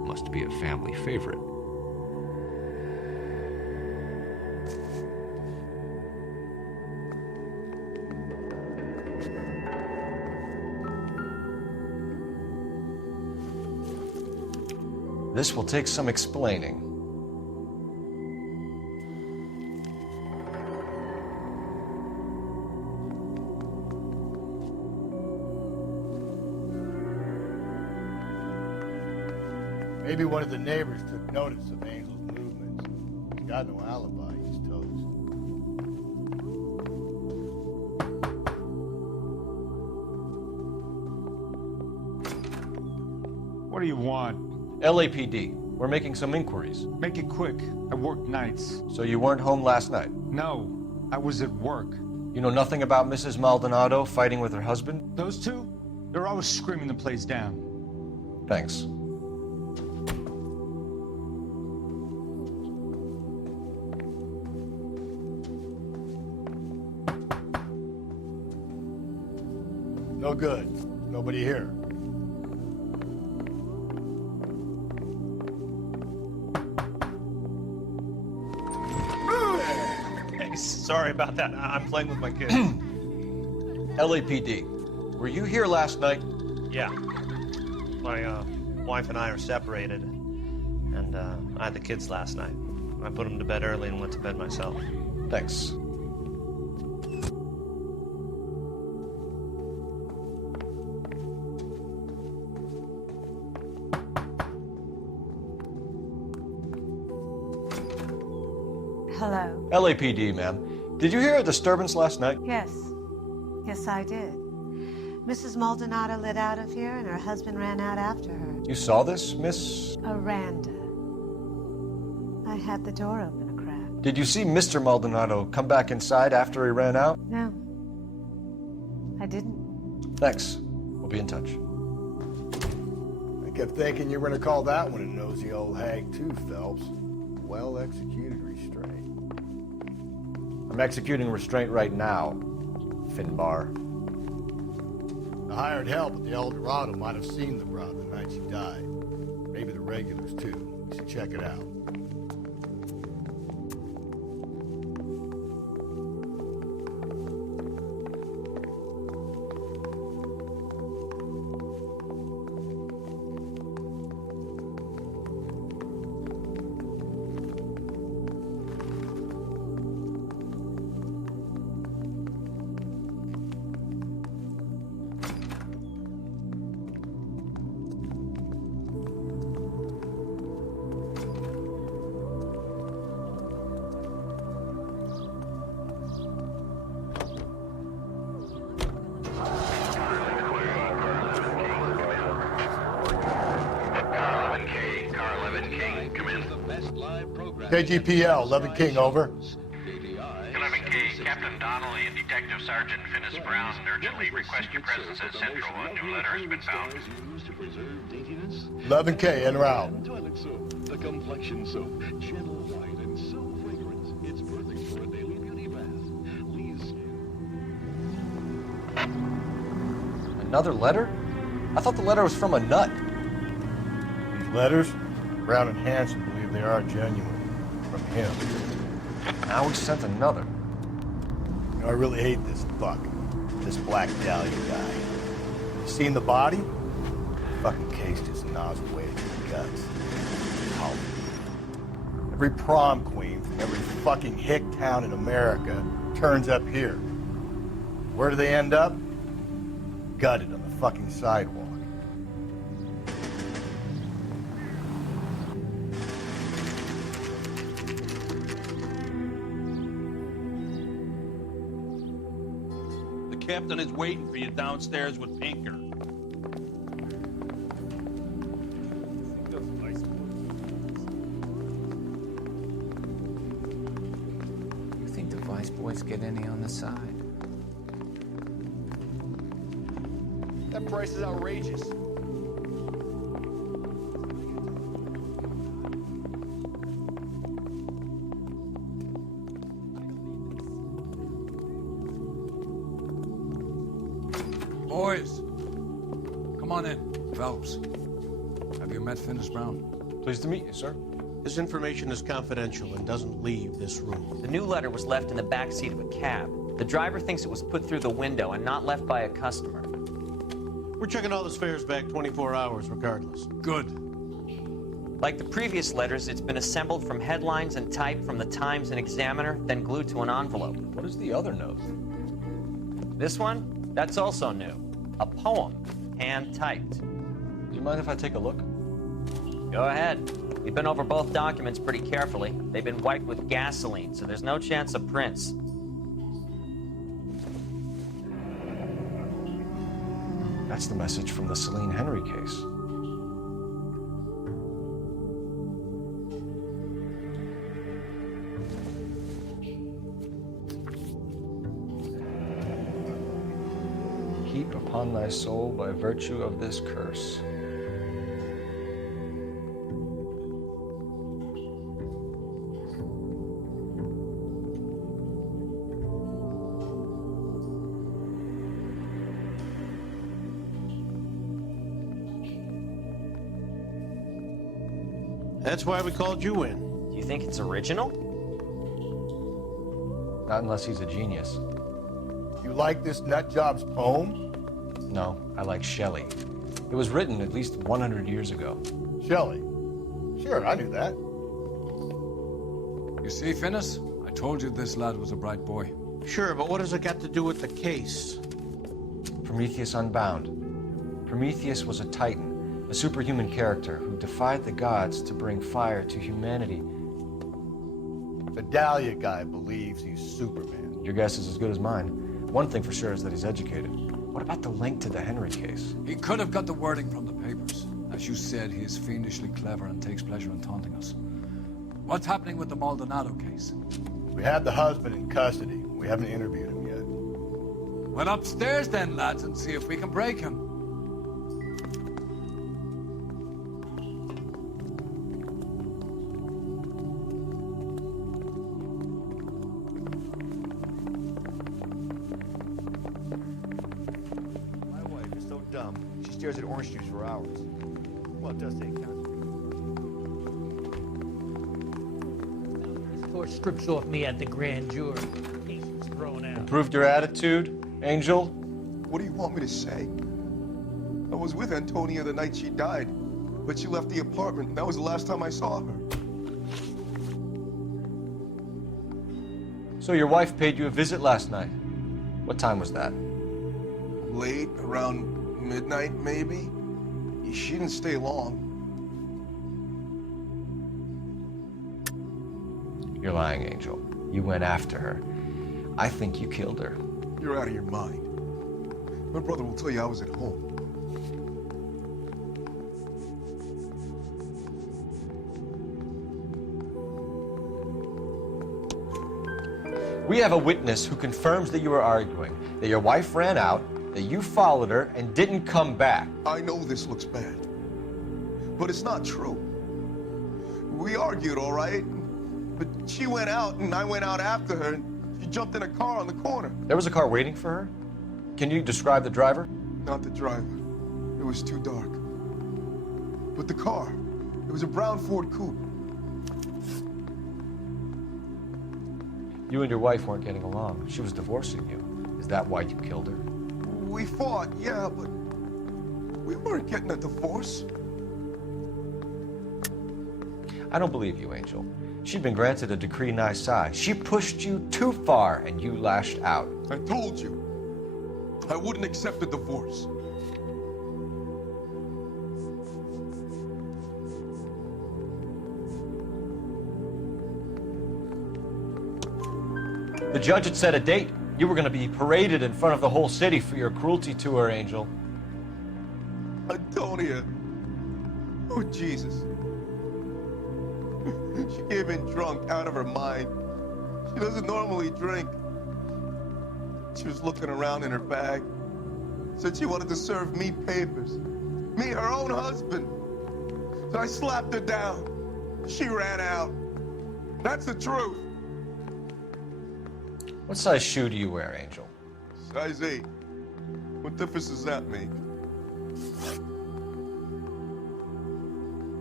Must be a family favorite. This will take some explaining. Maybe one of the neighbors took notice of Angel's movements. He's got no alibi. He's toast. What do you want? LAPD. We're making some inquiries. Make it quick. I work nights. So you weren't home last night? No, I was at work. You know nothing about Mrs. Maldonado fighting with her husband? Those two? They're always screaming the place down. Thanks. No good. Nobody here. Hey, sorry about that. I'm playing with my kid. LAPD. Were you here last night? Yeah. My wife and I are separated, and I had the kids last night. I put them to bed early and went to bed myself. Thanks. Hello. LAPD, ma'am. Did you hear a disturbance last night? Yes. Yes, I did. Mrs. Maldonado lit out of here, and her husband ran out after her. You saw this, Miss? Aranda. I had the door open a crack. Did you see Mr. Maldonado come back inside after he ran out? No. I didn't. Thanks. We'll be in touch. I kept thinking you were going to call that one a nosy old hag too, Phelps. Well-executed restraint. I'm executing restraint right now, Finbar. The hired help at the El Dorado might have seen the broad the night she died. Maybe the regulars too. You should check it out. KGPL, 11 King, over. 11K, Captain Donnelly and Detective Sergeant Finis Brown urgently request your presence at Central. A new letter has been found. 11K, in route. Toilet soap, the complexion soap, gentle white and so fragrant. It's perfect for a daily beauty bath. Lee's. Another letter? I thought the letter was from a nut. These letters, Brown and Hanson believe they are genuine. From him. Now we sent another. You know, I really hate this fuck. This Black Dahlia guy. You seen the body? The fucking case just gnaws away at your guts. How? Every prom queen from every fucking hick town in America turns up here. Where do they end up? Gutted on the fucking sidewalk. The captain is waiting for you downstairs with Pinker. You think the Vice Boys get any on the side? That price is outrageous. Boys, come on in. Phelps, have you met Finis Brown? Pleased to meet you, sir. This information is confidential and doesn't leave this room. The new letter was left in the back seat of a cab. The driver thinks it was put through the window and not left by a customer. We're checking all the fares back 24 hours regardless. Good. Like the previous letters, it's been assembled from headlines and typed from the Times and Examiner, then glued to an envelope. What is the other note? This one? That's also new. A poem, hand-typed. Do you mind if I take a look? Go ahead. We've been over both documents pretty carefully. They've been wiped with gasoline, so there's no chance of prints. That's the message from the Celine Henry case. Heap upon thy soul by virtue of this curse. That's why we called you in. Do you think it's original? Not unless he's a genius. You like this nutjob's poem? No, I like Shelley. It was written at least 100 years ago. Shelley? Sure, I knew that. You see, Finnis? I told you this lad was a bright boy. Sure, but what has it got to do with the case? Prometheus Unbound. Prometheus was a titan, a superhuman character who defied the gods to bring fire to humanity. The Dahlia guy believes he's Superman. Your guess is as good as mine. One thing for sure is that he's educated. What about the link to the Henry case? He could have got the wording from the papers. As you said, he is fiendishly clever and takes pleasure in taunting us. What's happening with the Maldonado case? We have the husband in custody. We haven't interviewed him yet. Well, upstairs then, lads, and see if we can break him. My wife is so dumb, she stares at orange juice for hours. Well, it does take time. Torch strips off me at the grand jury. Case was thrown out. Improved your attitude, Angel? What do you want me to say? I was with Antonia the night she died, but she left the apartment, and that was the last time I saw her. So your wife paid you a visit last night. What time was that? Late, around midnight, maybe? She didn't stay long. You're lying, Angel. You went after her. I think you killed her. You're out of your mind. My brother will tell you I was at home. We have a witness who confirms that you were arguing, that your wife ran out, that you followed her and didn't come back. I know this looks bad, but it's not true. We argued, all right? But she went out and I went out after her and she jumped in a car on the corner. There was a car waiting for her? Can you describe the driver? Not the driver. It was too dark. But the car, it was a brown Ford coupe. You and your wife weren't getting along. She was divorcing you. Is that why you killed her? We fought, yeah, but we weren't getting a divorce. I don't believe you, Angel. She'd been granted a decree nisi. She pushed you too far and you lashed out. I told you, I wouldn't accept a divorce. The judge had set a date. You were going to be paraded in front of the whole city for your cruelty to her, Angel. Antonia. Oh, Jesus. She came in drunk, out of her mind. She doesn't normally drink. She was looking around in her bag. Said she wanted to serve me papers. Me, her own husband. So I slapped her down. She ran out. That's the truth. What size shoe do you wear, Angel? Size 8. What difference does that make?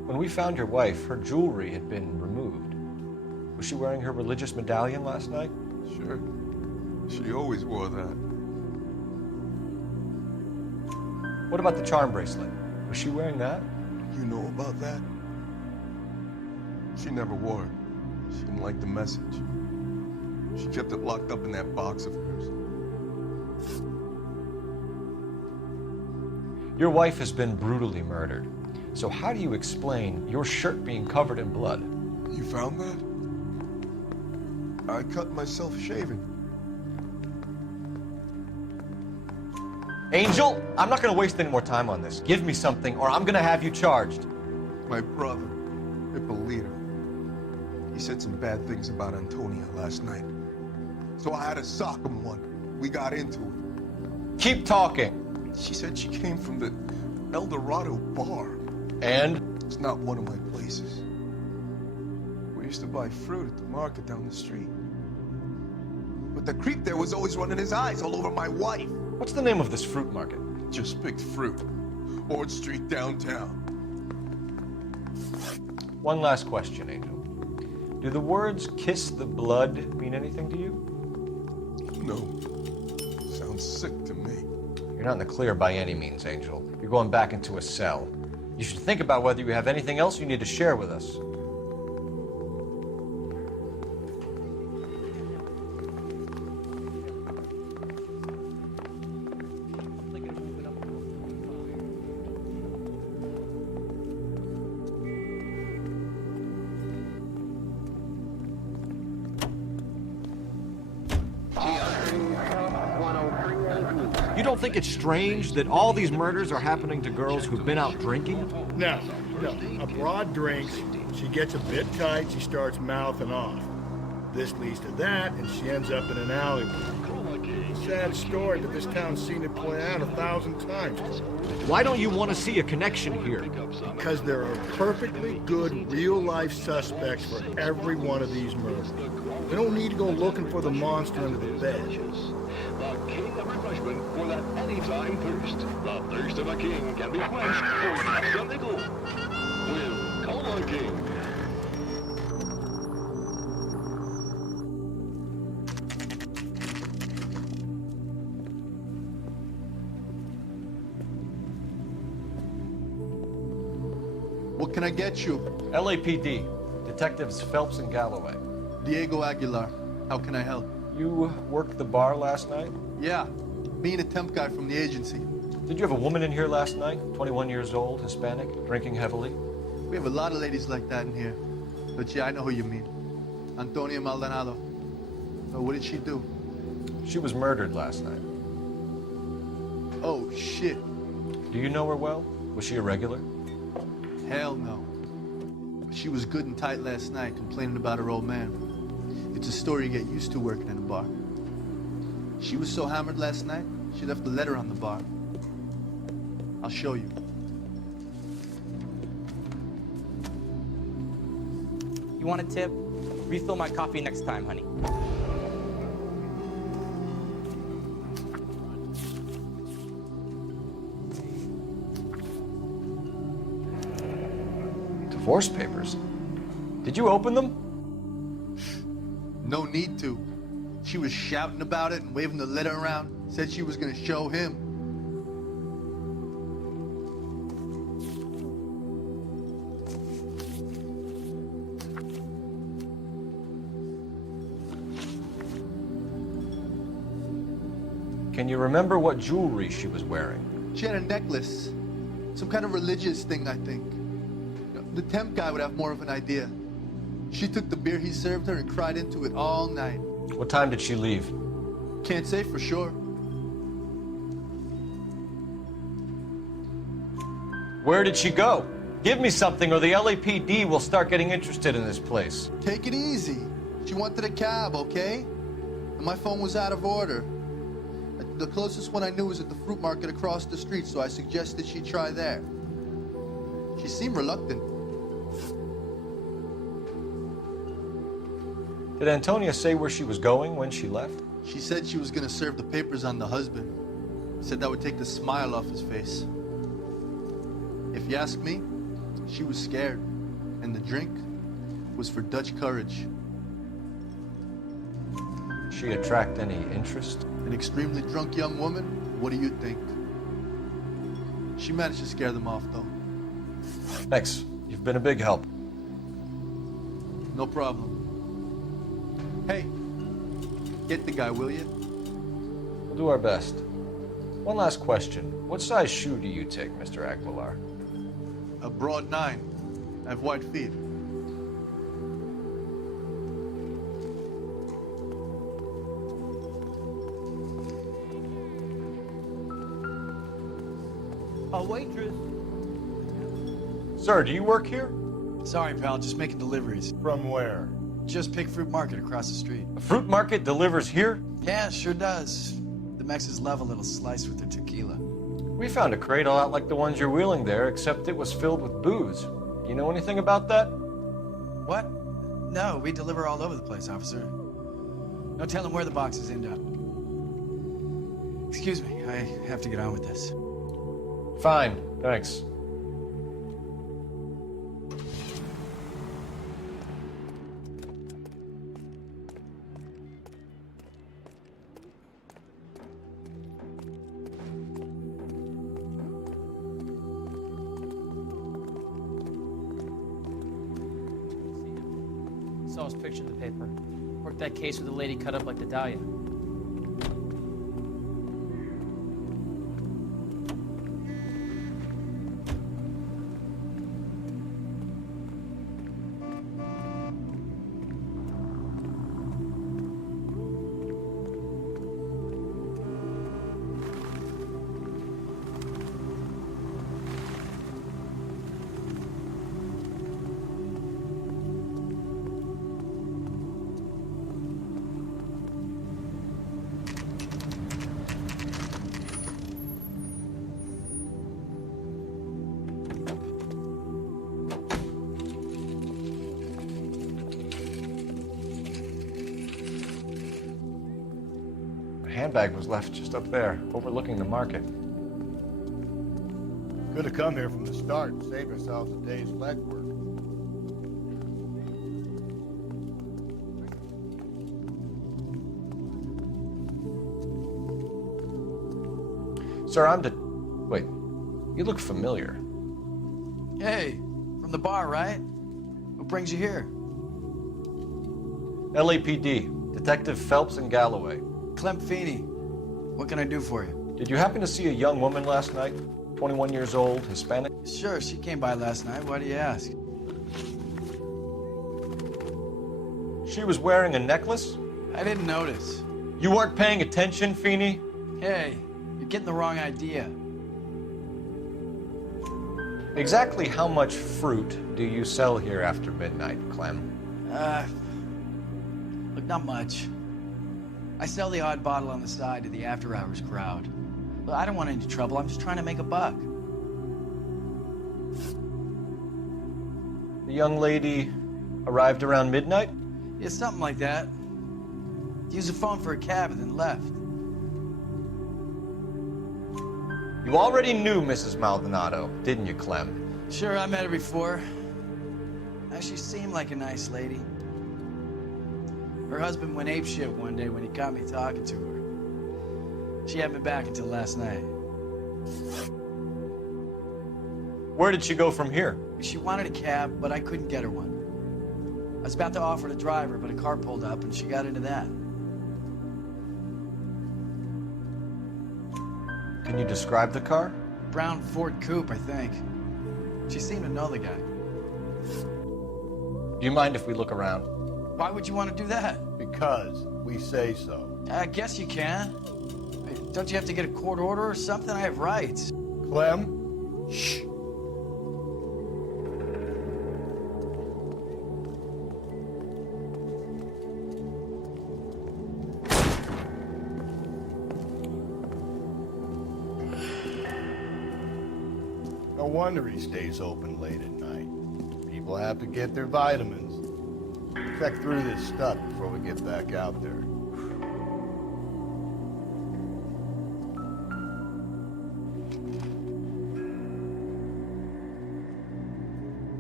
When we found your wife, her jewelry had been removed. Was she wearing her religious medallion last night? Sure. She always wore that. What about the charm bracelet? Was she wearing that? You know about that? She never wore it. She didn't like the message. She kept it locked up in that box of hers. Your wife has been brutally murdered. So how do you explain your shirt being covered in blood? You found that? I cut myself shaving. Angel, I'm not going to waste any more time on this. Give me something or I'm going to have you charged. My brother, Ippolito, he said some bad things about Antonia last night. So I had to sock him one. We got into it. Keep talking. She said she came from the El Dorado bar. And? It's not one of my places. We used to buy fruit at the market down the street. But the creep there was always running his eyes all over my wife. What's the name of this fruit market? Just picked fruit. Ord Street downtown. One last question, Angel. Do the words kiss the blood mean anything to you? No. Sounds sick to me. You're not in the clear by any means, Angel. You're going back into a cell. You should think about whether you have anything else you need to share with us. You don't think it's strange that all these murders are happening to girls who've been out drinking? No. A broad drinks, she gets a bit tight, she starts mouthing off. This leads to that, and she ends up in an alleyway. Sad story, but this town's seen it play out 1,000 times. Why don't you want to see a connection here? Because there are perfectly good real-life suspects for every one of these murders. We don't need to go looking for the monster under the bed. The king of refreshment for that anytime thirst. The thirst of a king can be quenched for just a nickel. With Cola King. What can I get you? LAPD, Detectives Phelps and Galloway. Diego Aguilar. How can I help? You worked the bar last night? Yeah, me and a temp guy from the agency. Did you have a woman in here last night? 21 years old, Hispanic, drinking heavily? We have a lot of ladies like that in here. But yeah, I know who you mean. Antonia Maldonado. Oh, what did she do? She was murdered last night. Oh, shit. Do you know her well? Was she a regular? Hell no. But she was good and tight last night, complaining about her old man. It's a story you get used to working in a bar. She was so hammered last night, she left a letter on the bar. I'll show you. You want a tip? Refill my coffee next time, honey. Divorce papers? Did you open them? No need to. She was shouting about it and waving the letter around. Said she was gonna show him. Can you remember what jewelry she was wearing? She had a necklace. Some kind of religious thing, I think. The temp guy would have more of an idea. She took the beer he served her and cried into it all night. What time did she leave? Can't say for sure. Where did she go? Give me something or the LAPD will start getting interested in this place. Take it easy. She wanted a cab, okay? And my phone was out of order. The closest one I knew was at the fruit market across the street, so I suggested she try there. She seemed reluctant. Did Antonia say where she was going when she left? She said she was gonna serve the papers on the husband. Said that would take the smile off his face. If you ask me, She was scared, and the drink was for Dutch courage. She attract any interest? An extremely drunk young woman? What do you think? She managed to scare them off, though. Thanks. You've been a big help. No problem. Hey, get the guy, will you? We'll do our best. One last question. What size shoe do you take, Mr. Aguilar? A broad 9. I have wide feet. A waitress. Sir, do you work here? Sorry, pal, just making deliveries. From where? Just Pick Fruit Market across the street. A fruit market delivers here? Yeah, sure does. The Mexes love a little slice with their tequila. We found a crate a lot like the ones you're wheeling there, except it was filled with booze. You know anything about that? What? No, we deliver all over the place, officer. No telling where the boxes end up. Excuse me, I have to get on with this. Fine, thanks. Saw his picture in the paper. Worked that case with a lady cut up like the Dahlia. Handbag was left just up there, overlooking the market. Could have come here from the start and saved ourselves a day's legwork. Sir, Wait, you look familiar. Hey, from the bar, right? What brings you here? LAPD, Detective Phelps and Galloway. Clem Feeney. What can I do for you? Did you happen to see a young woman last night? 21 years old, Hispanic? Sure, she came by last night. Why do you ask? She was wearing a necklace? I didn't notice. You weren't paying attention, Feeney? Hey, you're getting the wrong idea. Exactly how much fruit do you sell here after midnight, Clem? Look, not much. I sell the odd bottle on the side to the after-hours crowd. Look, I don't want any trouble. I'm just trying to make a buck. The young lady arrived around midnight? Yeah, something like that. Used the phone for a cab and then left. You already knew Mrs. Maldonado, didn't you, Clem? Sure, I met her before. She seemed like a nice lady. Her husband went apeshit one day when he caught me talking to her. She hadn't been back until last night. Where did she go from here? She wanted a cab, but I couldn't get her one. I was about to offer to drive her, but a car pulled up and she got into that. Can you describe the car? Brown Ford Coupe, I think. She seemed to know the guy. Do you mind if we look around? Why would you want to do that? Because we say so. I guess you can. Don't you have to get a court order or something? I have rights. Clem? Shh. No wonder he stays open late at night. People have to get their vitamins. Check through this stuff before we get back out there.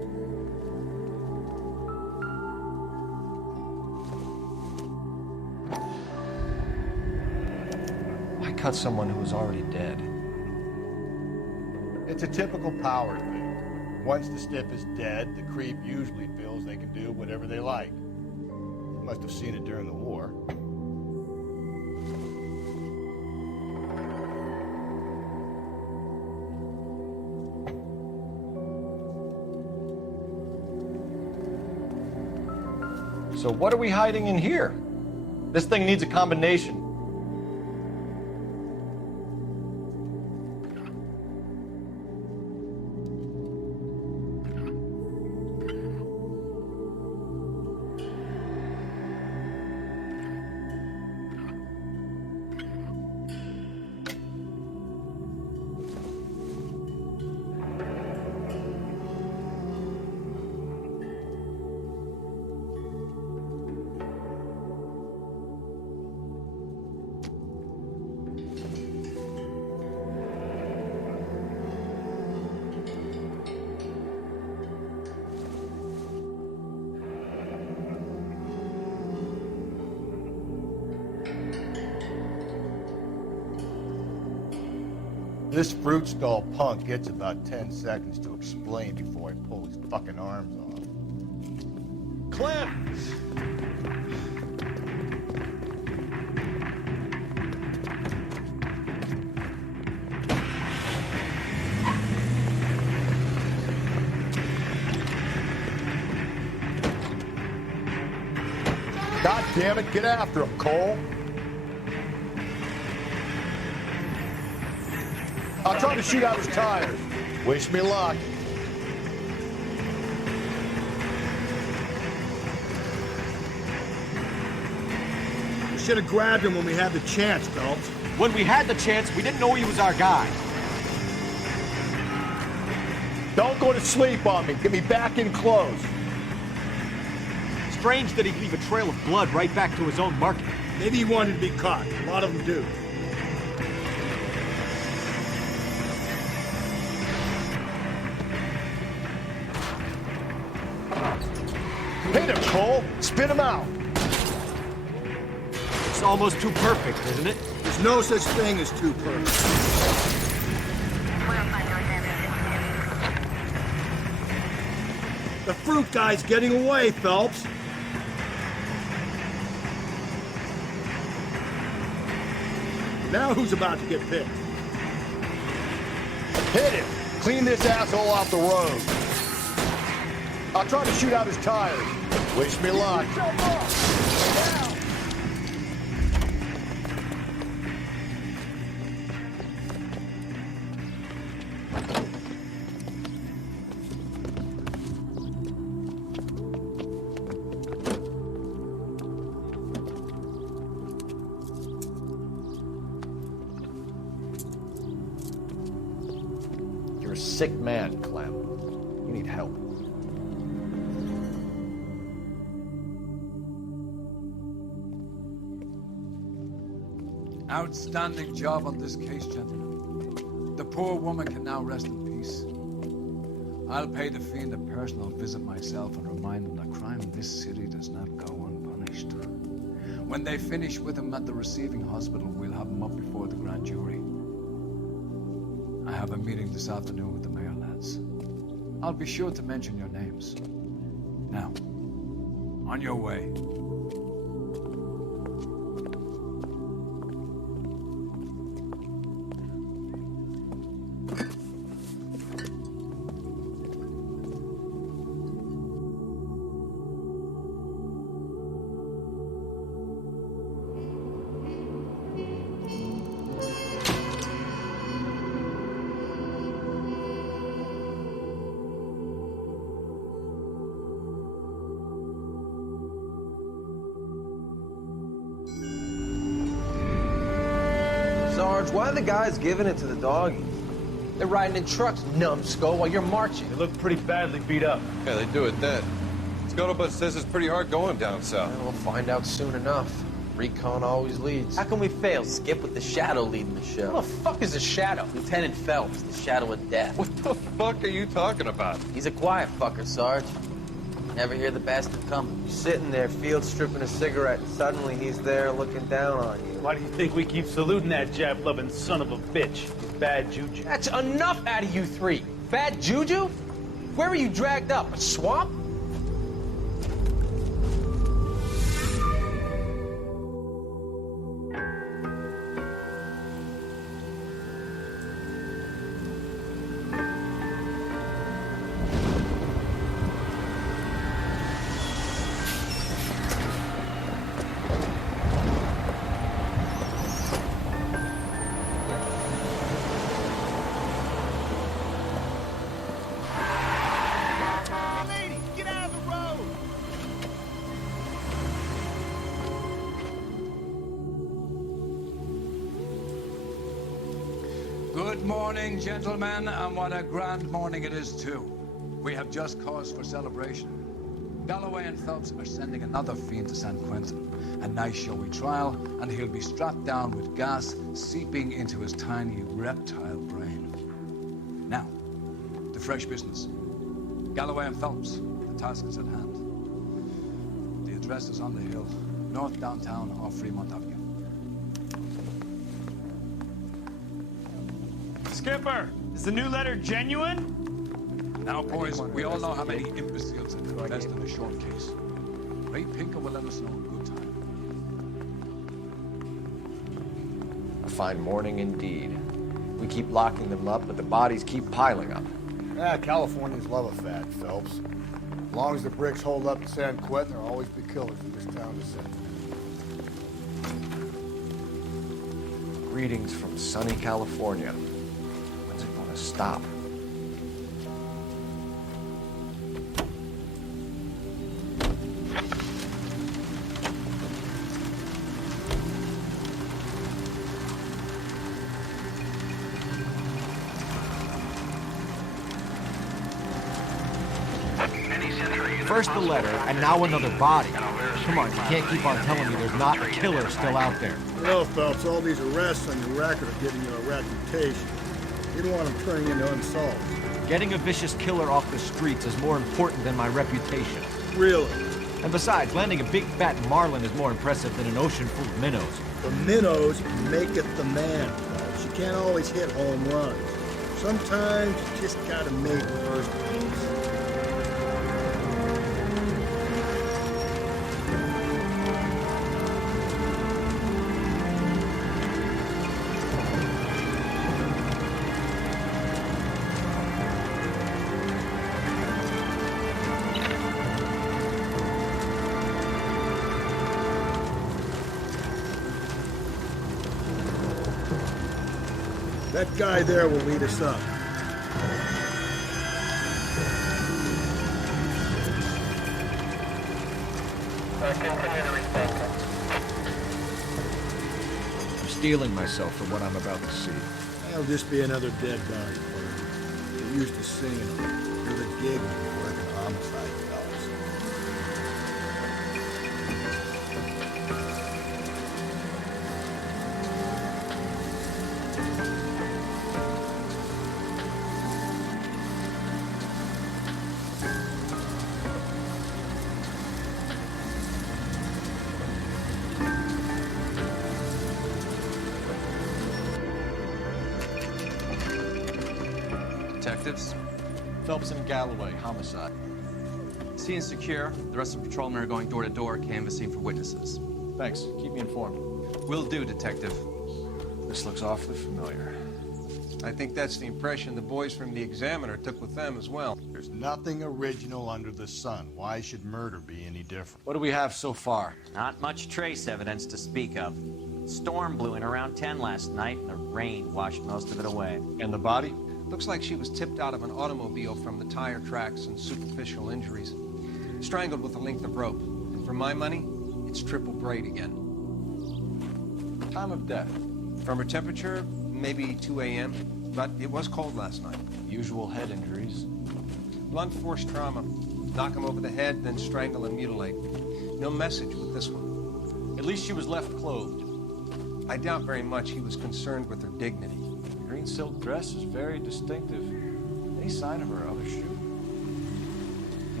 cut someone who was already dead? It's a typical power thing. Once the stiff is dead, the creep usually feels they can do whatever they like. You must have seen it during the war. So what are we hiding in here? This thing needs a combination. This fruit stall punk gets about 10 seconds to explain before I pull his fucking arms off. Clem! God damn it, get after him, Cole. I'll try to shoot out his tires. Wish me luck. We should have grabbed him when we had the chance, Phelps. When we had the chance, we didn't know he was our guy. Don't go to sleep on me. Get me back in close. Strange that he'd leave a trail of blood right back to his own market. Maybe he wanted to be caught. A lot of them do. Hit him, Cole. Spin him out. It's almost too perfect, isn't it? There's no such thing as too perfect. The fruit guy's getting away, Phelps. Now who's about to get picked? Hit him! Clean this asshole off the road. I'll try to shoot out his tires. Wish me luck. You're a sick man, Clem. You need help. Outstanding job on this case, gentlemen. The poor woman can now rest in peace. I'll pay the fiend a personal visit myself and remind him that crime in this city does not go unpunished. When they finish with him at the receiving hospital, we'll have him up before the grand jury. I have a meeting this afternoon with the mayor, lads. I'll be sure to mention your names. Now, on your way. Sarge, why are the guys giving it to the doggies? They're riding in trucks, numbskull, while you're marching. They look pretty badly beat up. Yeah, they do it then. Scuttlebutt says it's pretty hard going down south. We'll find out soon enough. Recon always leads. How can we fail, Skip, with the Shadow leading the show? Who the fuck is the Shadow? Lieutenant Phelps, the Shadow of Death. What the fuck are you talking about? He's a quiet fucker, Sarge. Never hear the bastard coming. You're sitting there, field stripping a cigarette, and suddenly he's there looking down on you. Why do you think we keep saluting that jab-loving son of a bitch? He's bad juju. That's enough out of you three. Bad juju? Where were you dragged up? A swamp? Good morning, gentlemen, and what a grand morning it is, too. We have just cause for celebration. Galloway and Phelps are sending another fiend to San Quentin. A nice showy trial, and he'll be strapped down with gas seeping into his tiny reptile brain. Now, to fresh business. Galloway and Phelps, the task is at hand. The address is on the hill, north downtown off Fremont Avenue. Skipper, is the new letter genuine? Now, boys, we all know how many imbeciles have invest in a short case. Ray Pinker will let us know in good time. A fine morning indeed. We keep locking them up, but the bodies keep piling up. Yeah, Californians love a fad, Phelps. As long as the bricks hold up in San Quentin, there'll always be killers in this town to send. Greetings from sunny California. When's it gonna stop? First the letter, and now another body. Come on, you can't keep on telling me there's not a killer still out there. You know, Phelps, all these arrests on your record are giving you a reputation. You don't want them turning into unsolved. Getting a vicious killer off the streets is more important than my reputation. Really? And besides, landing a big fat marlin is more impressive than an ocean full of minnows. The minnows make it the man, Phelps. You can't always hit home runs. Sometimes you just gotta make first base. That guy there will lead us up. I'm steeling myself for what I'm about to see. That'll just be another dead body. You're used to seeing them. You're the gig when you work in homicide, Phelps. Detectives? Phelps and Galloway, homicide. Scene is secure. The rest of the patrolmen are going door to door, canvassing for witnesses. Thanks. Keep me informed. Will do, Detective. This looks awfully familiar. I think that's the impression the boys from the Examiner took with them as well. There's nothing original under the sun. Why should murder be any different? What do we have so far? Not much trace evidence to speak of. Storm blew in around 10 last night, and the rain washed most of it away. And the body? Looks like she was tipped out of an automobile from the tire tracks and superficial injuries. Strangled with a length of rope. And for my money, it's triple braid again. Time of death? From her temperature, maybe 2 a.m., but it was cold last night. Usual head injuries. Blunt force trauma. Knock him over the head, then strangle and mutilate. No message with this one. At least she was left clothed. I doubt very much he was concerned with her dignity. Green silk dress is very distinctive. Any sign of her other shoe?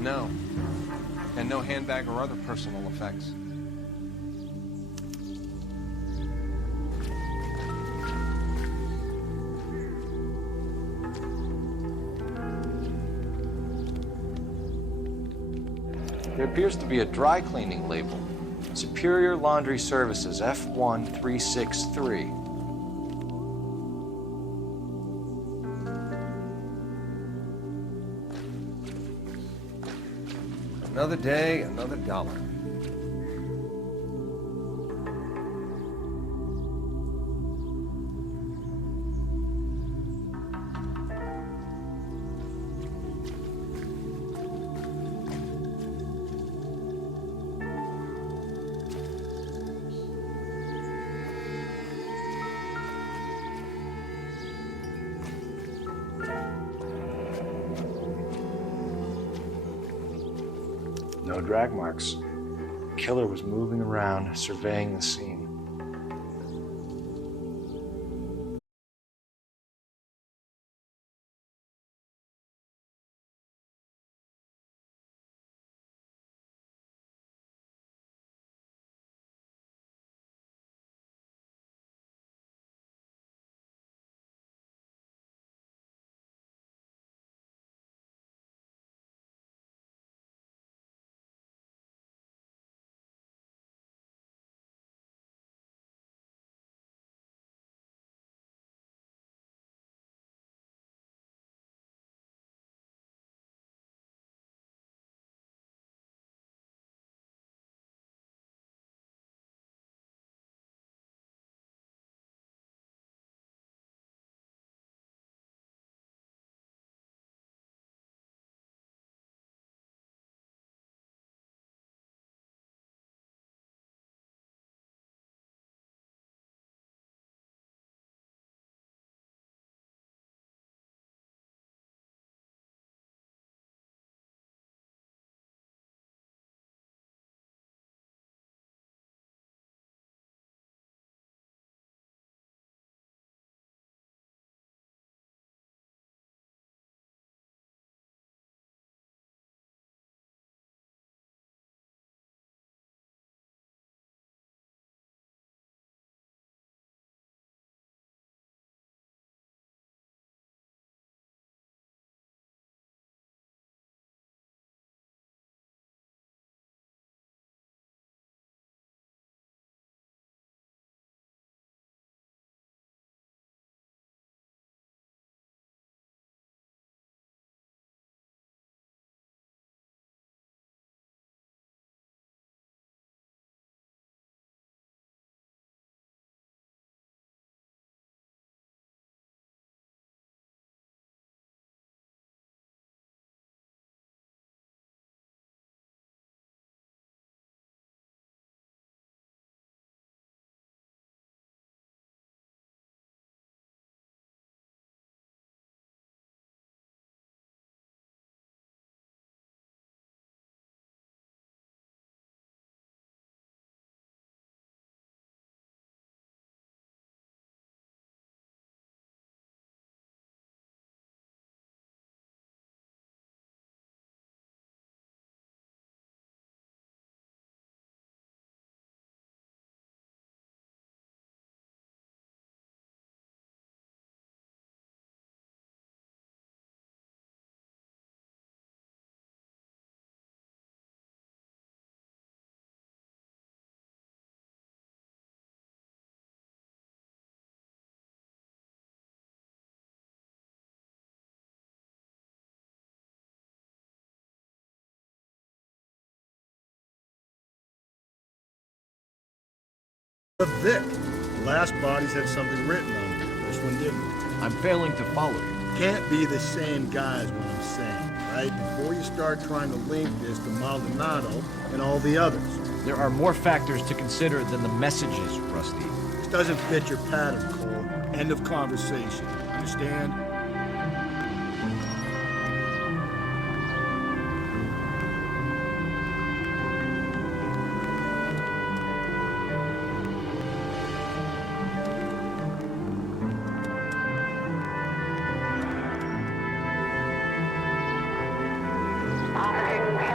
No. And no handbag or other personal effects. There appears to be a dry cleaning label. Superior Laundry Services, F1363. Another day, another dollar. No drag marks. The killer was moving around, surveying the scene. The Vic. The last bodies had something written on them. This one didn't. I'm failing to follow you. Can't be the same guy is what I'm saying, right? Before you start trying to link this to Maldonado and all the others. There are more factors to consider than the messages, Rusty. This doesn't fit your pattern, Cole. End of conversation. Understand?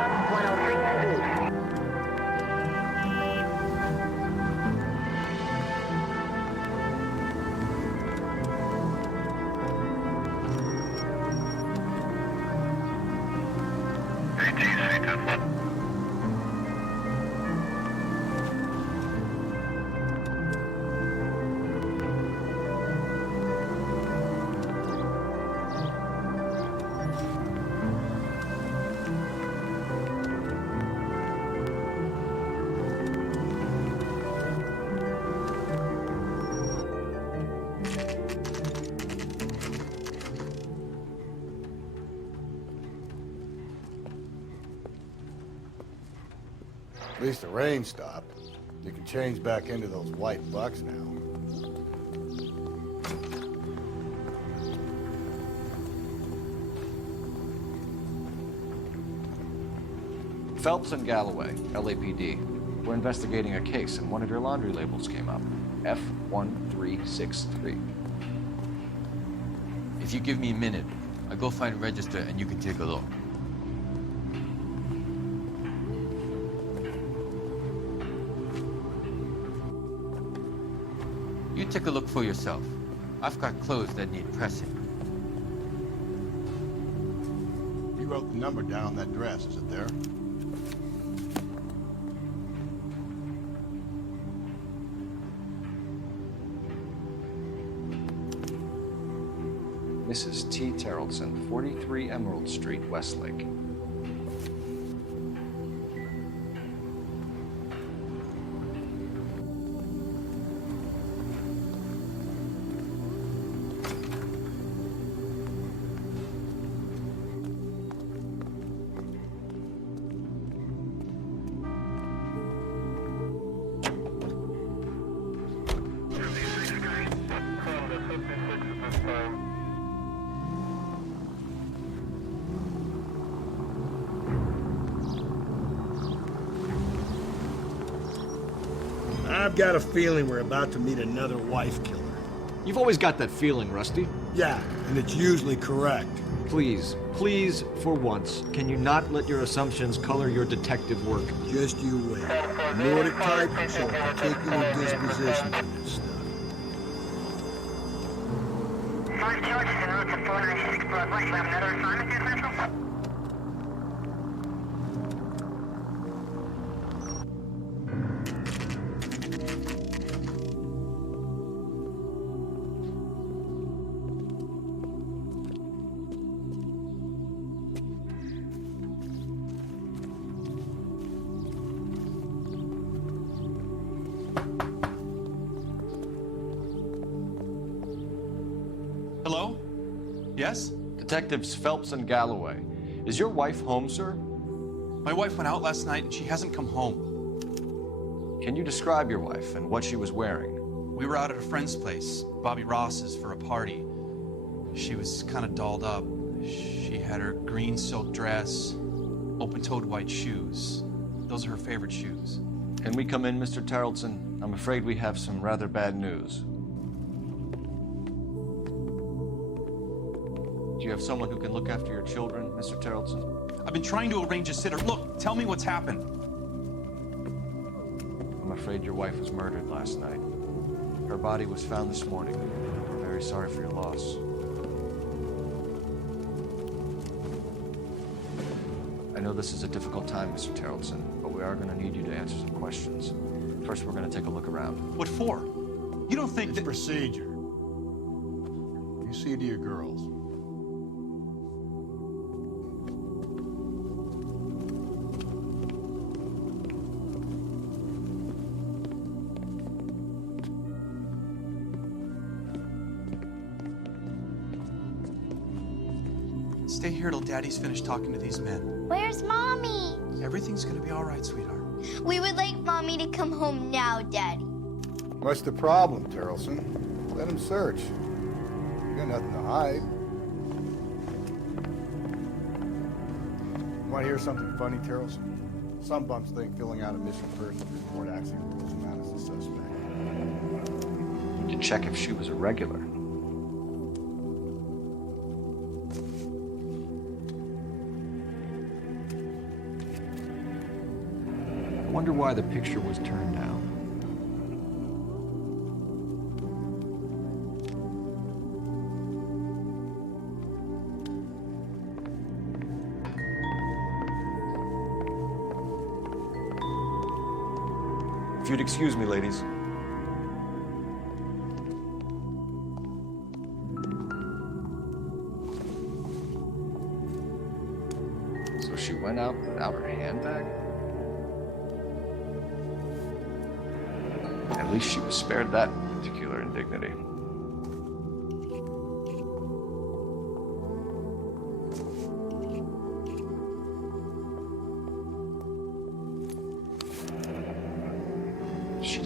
At least the rain stopped. You can change back into those white bucks now. Phelps and Galloway, LAPD. We're investigating a case, and one of your laundry labels came up. F1363. If you give me a minute, I'll go find a register and you can take a look. You take a look for yourself. I've got clothes that need pressing. You wrote the number down on that dress, is it there? Mrs. T. Terrellson, 43 Emerald Street, Westlake. I've got a feeling we're about to meet another wife killer. You've always got that feeling, Rusty. Yeah, and it's usually correct. Please, please, for once, can you not let your assumptions color your detective work? Just you wait. Nordic type show a particular disposition for this stuff. 5 charges en route to 496 Broadway. You have another assignment here, Central? Hello? Yes? Detectives Phelps and Galloway. Is your wife home, sir? My wife went out last night and she hasn't come home. Can you describe your wife and what she was wearing? We were out at a friend's place, Bobby Ross's, for a party. She was kind of dolled up. She had her green silk dress, open-toed white shoes. Those are her favorite shoes. Can we come in, Mr. Terrellson? I'm afraid we have some rather bad news. Do you have someone who can look after your children, Mr. Terrellson? I've been trying to arrange a sitter. Look, tell me what's happened. I'm afraid your wife was murdered last night. Her body was found this morning. We're very sorry for your loss. I know this is a difficult time, Mr. Terrellson, but we are going to need you to answer some questions. First, we're going to take a look around. What for? You don't think It's procedure. You see to your girls. Stay here till Daddy's finished talking to these men. Where's Mommy? Everything's gonna be all right, sweetheart. We would like Mommy to come home now, Daddy. What's the problem, Terrellson? Let him search. You got nothing to hide. Want to hear something funny, Terrellson? Some bums think filling out a missing person report actually rules him out as a suspect. To check if she was a regular. I wonder why the picture was turned down. If you'd excuse me, ladies. So she went out without her handbag? At least she was spared that particular indignity.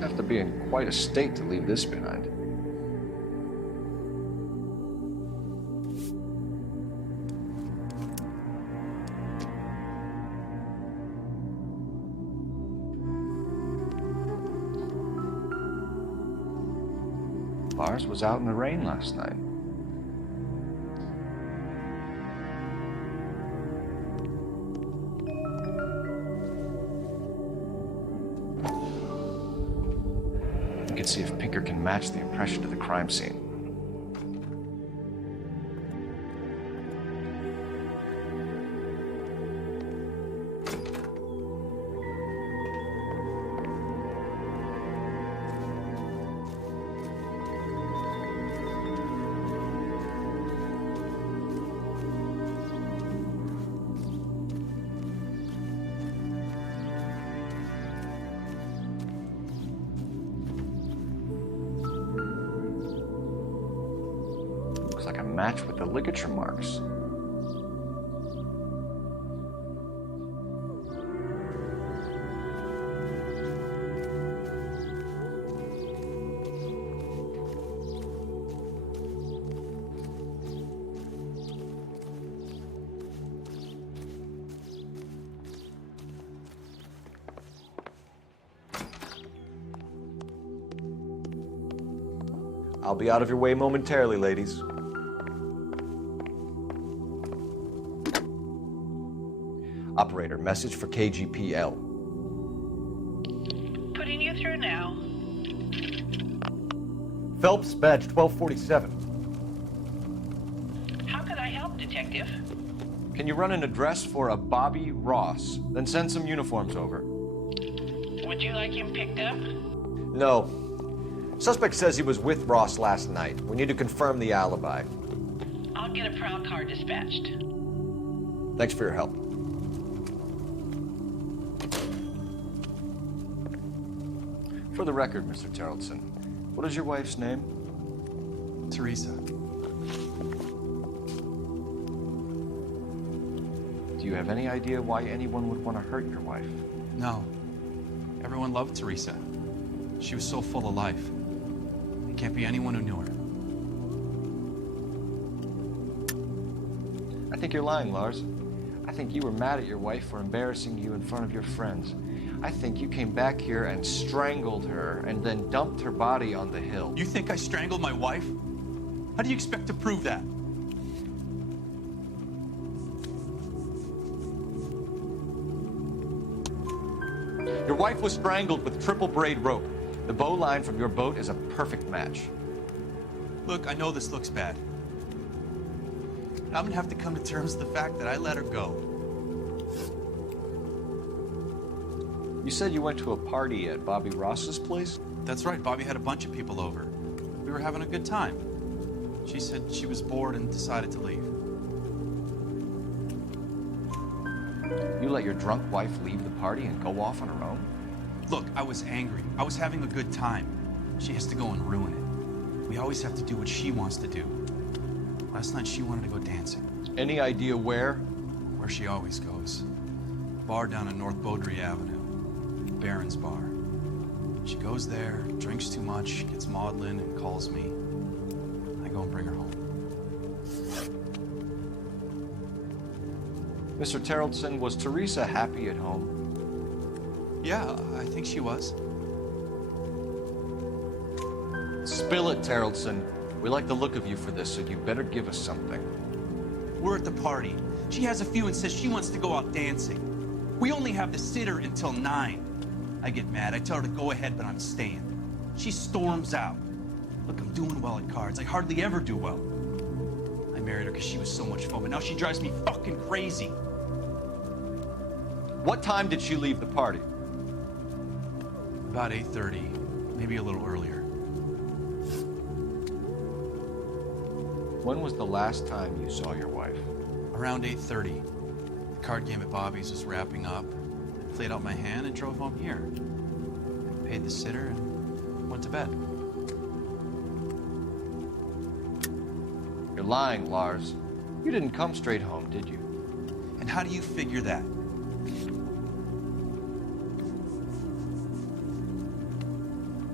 have to be in quite a state to leave this behind. Lars was out in the rain last night. We can see if Pinker can match the impression to the crime scene. Like a match with the ligature marks. I'll be out of your way momentarily, ladies. Operator, message for KGPL. Putting you through now. Phelps, badge 1247. How can I help, Detective? Can you run an address for a Bobby Ross? Then send some uniforms over. Would you like him picked up? No. Suspect says he was with Ross last night. We need to confirm the alibi. I'll get a prowl car dispatched. Thanks for your help. For the record, Mr. Terrellson, what is your wife's name? Teresa. Do you have any idea why anyone would want to hurt your wife? No. Everyone loved Teresa. She was so full of life. There can't be anyone who knew her. I think you're lying, Lars. I think you were mad at your wife for embarrassing you in front of your friends. I think you came back here and strangled her and then dumped her body on the hill. You think I strangled my wife? How do you expect to prove that? Your wife was strangled with triple braid rope. The bow line from your boat is a perfect match. Look, I know this looks bad. I'm gonna have to come to terms with the fact that I let her go. You said you went to a party at Bobby Ross's place? That's right, Bobby had a bunch of people over. We were having a good time. She said she was bored and decided to leave. You let your drunk wife leave the party and go off on her own? Look, I was angry. I was having a good time. She has to go and ruin it. We always have to do what she wants to do. Last night she wanted to go dancing. Any idea where? Where she always goes. Bar down on North Beaudry Avenue. Baron's Bar. She goes there, drinks too much, gets maudlin, and calls me. I go and bring her home. Mr. Terrellson, was Teresa happy at home? Yeah, I think she was. Spill it, Terrellson. We like the look of you for this, so you better give us something. We're at the party. She has a few and says she wants to go out dancing. We only have the sitter until 9. I get mad. I tell her to go ahead, but I'm staying. She storms out. Look, I'm doing well at cards. I hardly ever do well. I married her because she was so much fun, but now she drives me fucking crazy. What time did she leave the party? About 8:30, maybe a little earlier. When was the last time you saw your wife? Around 8:30. The card game at Bobby's was wrapping up. I played out my hand and drove home here. I paid the sitter and went to bed. You're lying, Lars. You didn't come straight home, did you? And how do you figure that?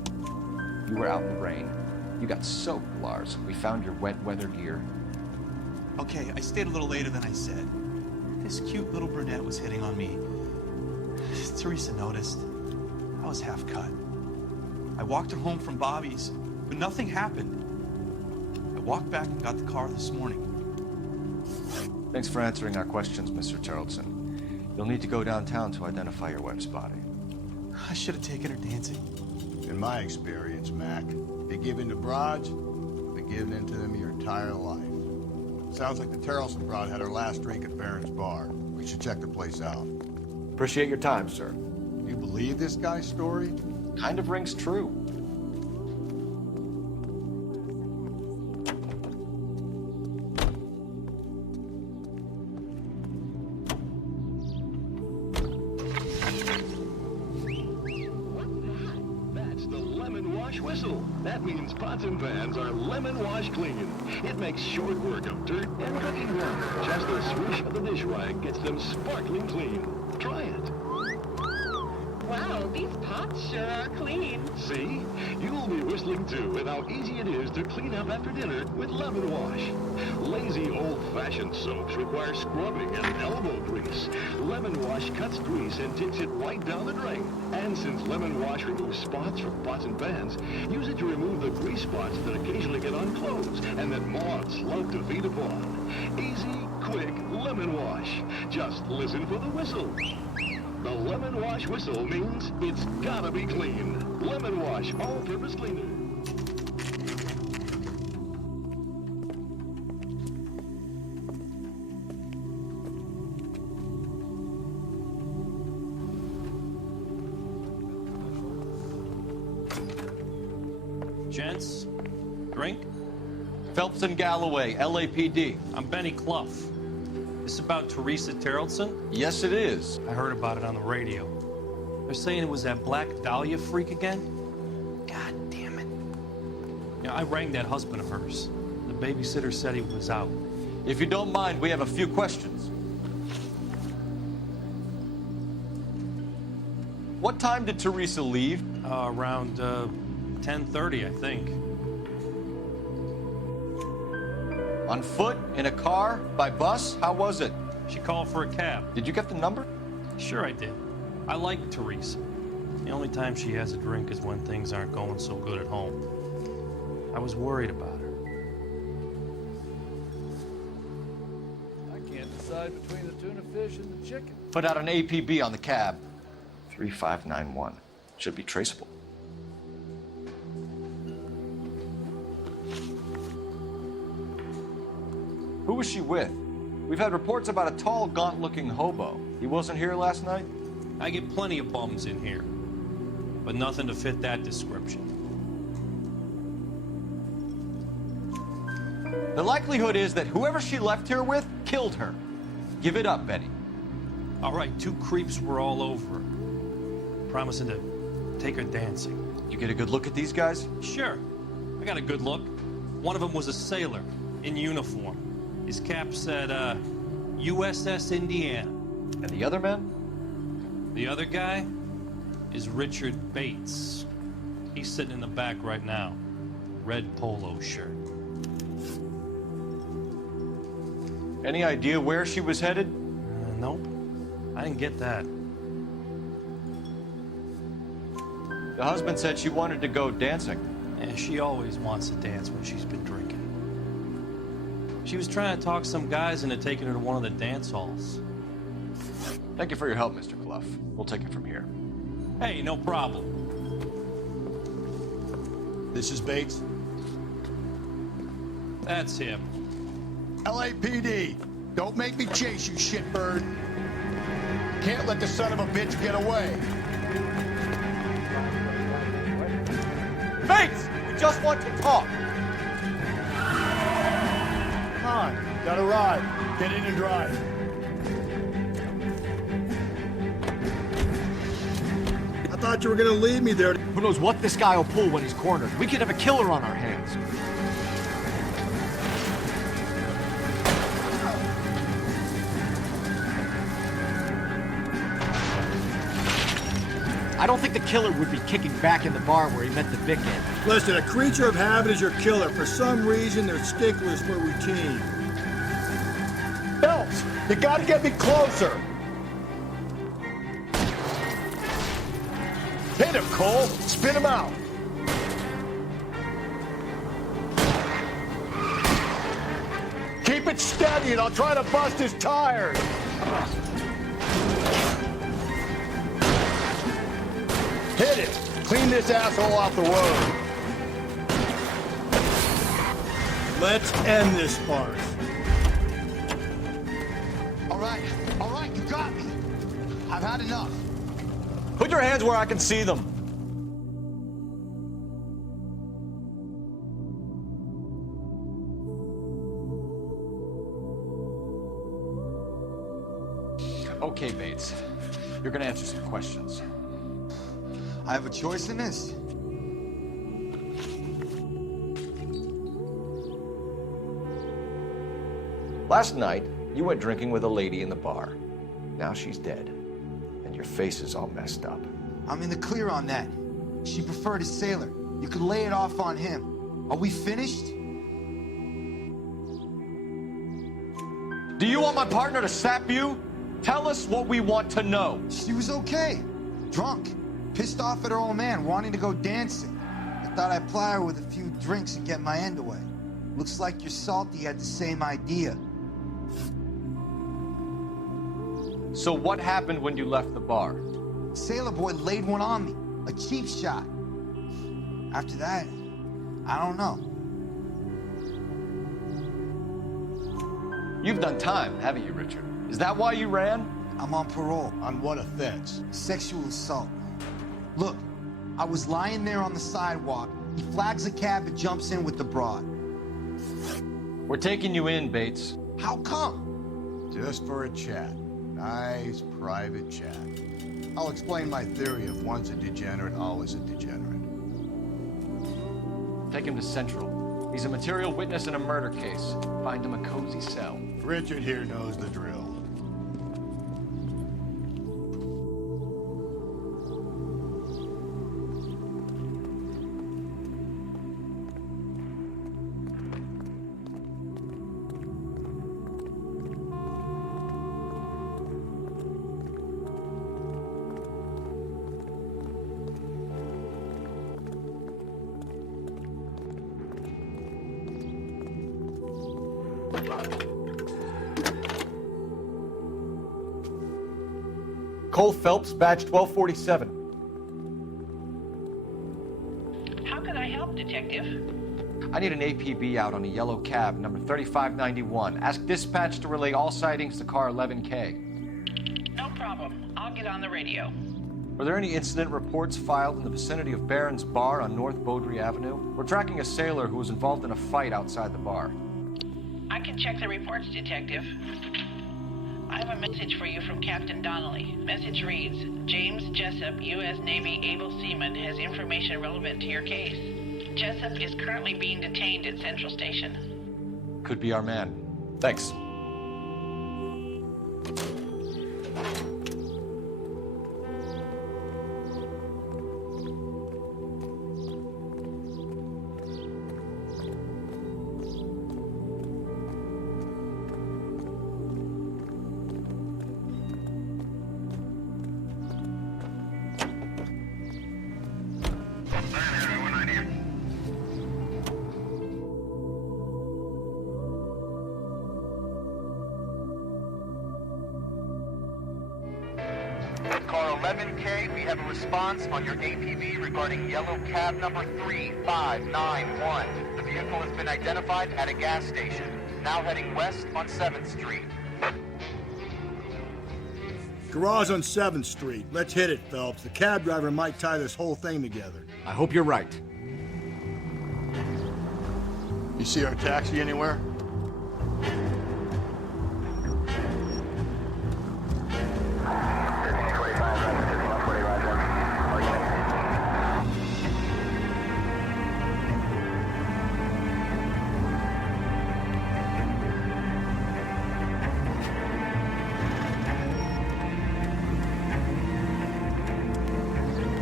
were out in the rain. You got soaked, Lars. We found your wet weather gear. Okay, I stayed a little later than I said. This cute little brunette was hitting on me. Teresa noticed. I was half cut. I walked her home from Bobby's, but nothing happened. I walked back and got the car this morning. Thanks for answering our questions, Mr. Charlton. You'll need to go downtown to identify your wife's body. I should have taken her dancing. In my experience, Mac, if you give in to broads, you've been giving in to them your entire life. Sounds like the Terrelson broad had her last drink at Barron's Bar. We should check the place out. Appreciate your time, sir. You believe this guy's story? Kind of rings true. Whistle. That means pots and pans are lemon wash clean. It makes short work of dirt and cooking gum. Just a swish of the dish rag gets them sparkling clean. Try it. Wow, these pots sure are clean. See? You'll be whistling too with how easy it is to clean up after dinner with Lemon Wash. Lazy old-fashioned soaps require scrubbing and elbow grease. Lemon Wash cuts grease and takes it right down the drain. And since Lemon Wash removes spots from pots and pans, use it to remove the grease spots that occasionally get on clothes and that moths love to feed upon. Easy, quick Lemon Wash. Just listen for the whistle. The Lemon Wash whistle means it's gotta be clean. Lemon Wash all-purpose cleaner. Gents, drink? Phelps and Galloway, LAPD. I'm Benny Clough. This about Teresa Terrelson? Yes, it is. I heard about it on the radio. They're saying it was that Black Dahlia freak again? God damn it. Yeah, I rang that husband of hers. The babysitter said he was out. If you don't mind, we have a few questions. What time did Teresa leave? Around 10:30, I think. On foot? In a car? By bus? How was it? She called for a cab. Did you get the number? Sure I did. I like Teresa. The only time she has a drink is when things aren't going so good at home. I was worried about her. I can't decide between the tuna fish and the chicken. Put out an APB on the cab. 3591. Should be traceable. Who was she with? We've had reports about a tall, gaunt-looking hobo. He wasn't here last night? I get plenty of bums in here, but nothing to fit that description. The likelihood is that whoever she left here with killed her. Give it up, Betty. All right, two creeps were all over her, promising to take her dancing. You get a good look at these guys? Sure. I got a good look. One of them was a sailor in uniform. His cap said, USS Indiana. And the other man? The other guy is Richard Bates. He's sitting in the back right now. Red polo shirt. Any idea where she was headed? Nope. I didn't get that. The husband said she wanted to go dancing. And she always wants to dance when she's been drinking. She was trying to talk some guys into taking her to one of the dance halls. Thank you for your help, Mr. Clough. We'll take it from here. Hey, no problem. This is Bates. That's him. LAPD, don't make me chase you, shitbird. Can't let the son of a bitch get away. Bates! We just want to talk! Come on, got a ride. Get in and drive. I thought you were gonna leave me there. Who knows what this guy will pull when he's cornered? We could have a killer on our hands. I don't think the killer would be kicking back in the bar where he met the Vic in. Listen, a creature of habit is your killer. For some reason, they're sticklers for routine. Phelps, you gotta get me closer. Hit him, Cole. Spin him out. Keep it steady and I'll try to bust his tires. Hit it. Clean this asshole off the road. Let's end this farce. All right, you got me. I've had enough. Put your hands where I can see them. Okay, Bates. You're gonna answer some questions. I have a choice in this. Last night, you went drinking with a lady in the bar. Now she's dead, and your face is all messed up. I'm in the clear on that. She preferred a sailor. You could lay it off on him. Are we finished? Do you want my partner to sap you? Tell us what we want to know. She was okay. Drunk. Pissed off at her old man, wanting to go dancing. I thought I'd ply her with a few drinks and get my end away. Looks like your salty had the same idea. So what happened when you left the bar? Sailor boy laid one on me. A cheap shot. After that, I don't know. You've done time, haven't you, Richard? Is that why you ran? I'm on parole. On what offense? Sexual assault. Look, I was lying there on the sidewalk. He flags a cab and jumps in with the broad. We're taking you in, Bates. How come? Just for a chat. Nice private chat. I'll explain my theory of once a degenerate, always a degenerate. Take him to Central. He's a material witness in a murder case. Find him a cozy cell. Richard here knows the drill. Cole Phelps, badge 1247. How can I help, Detective? I need an APB out on a yellow cab, number 3591. Ask dispatch to relay all sightings to car 11K. No problem. I'll get on the radio. Were there any incident reports filed in the vicinity of Barron's Bar on North Beaudry Avenue? We're tracking a sailor who was involved in a fight outside the bar. I can check the reports, Detective. I have a message for you from Captain Donnelly. Message reads, James Jessup, U.S. Navy able seaman, has information relevant to your case. Jessup is currently being detained at Central Station. Could be our man. Thanks. Car 11K, we have a response on your APB regarding yellow cab number 3591. The vehicle has been identified at a gas station. Now heading west on 7th Street. Garage on 7th Street. Let's hit it, Phelps. The cab driver might tie this whole thing together. I hope you're right. You see our taxi anywhere?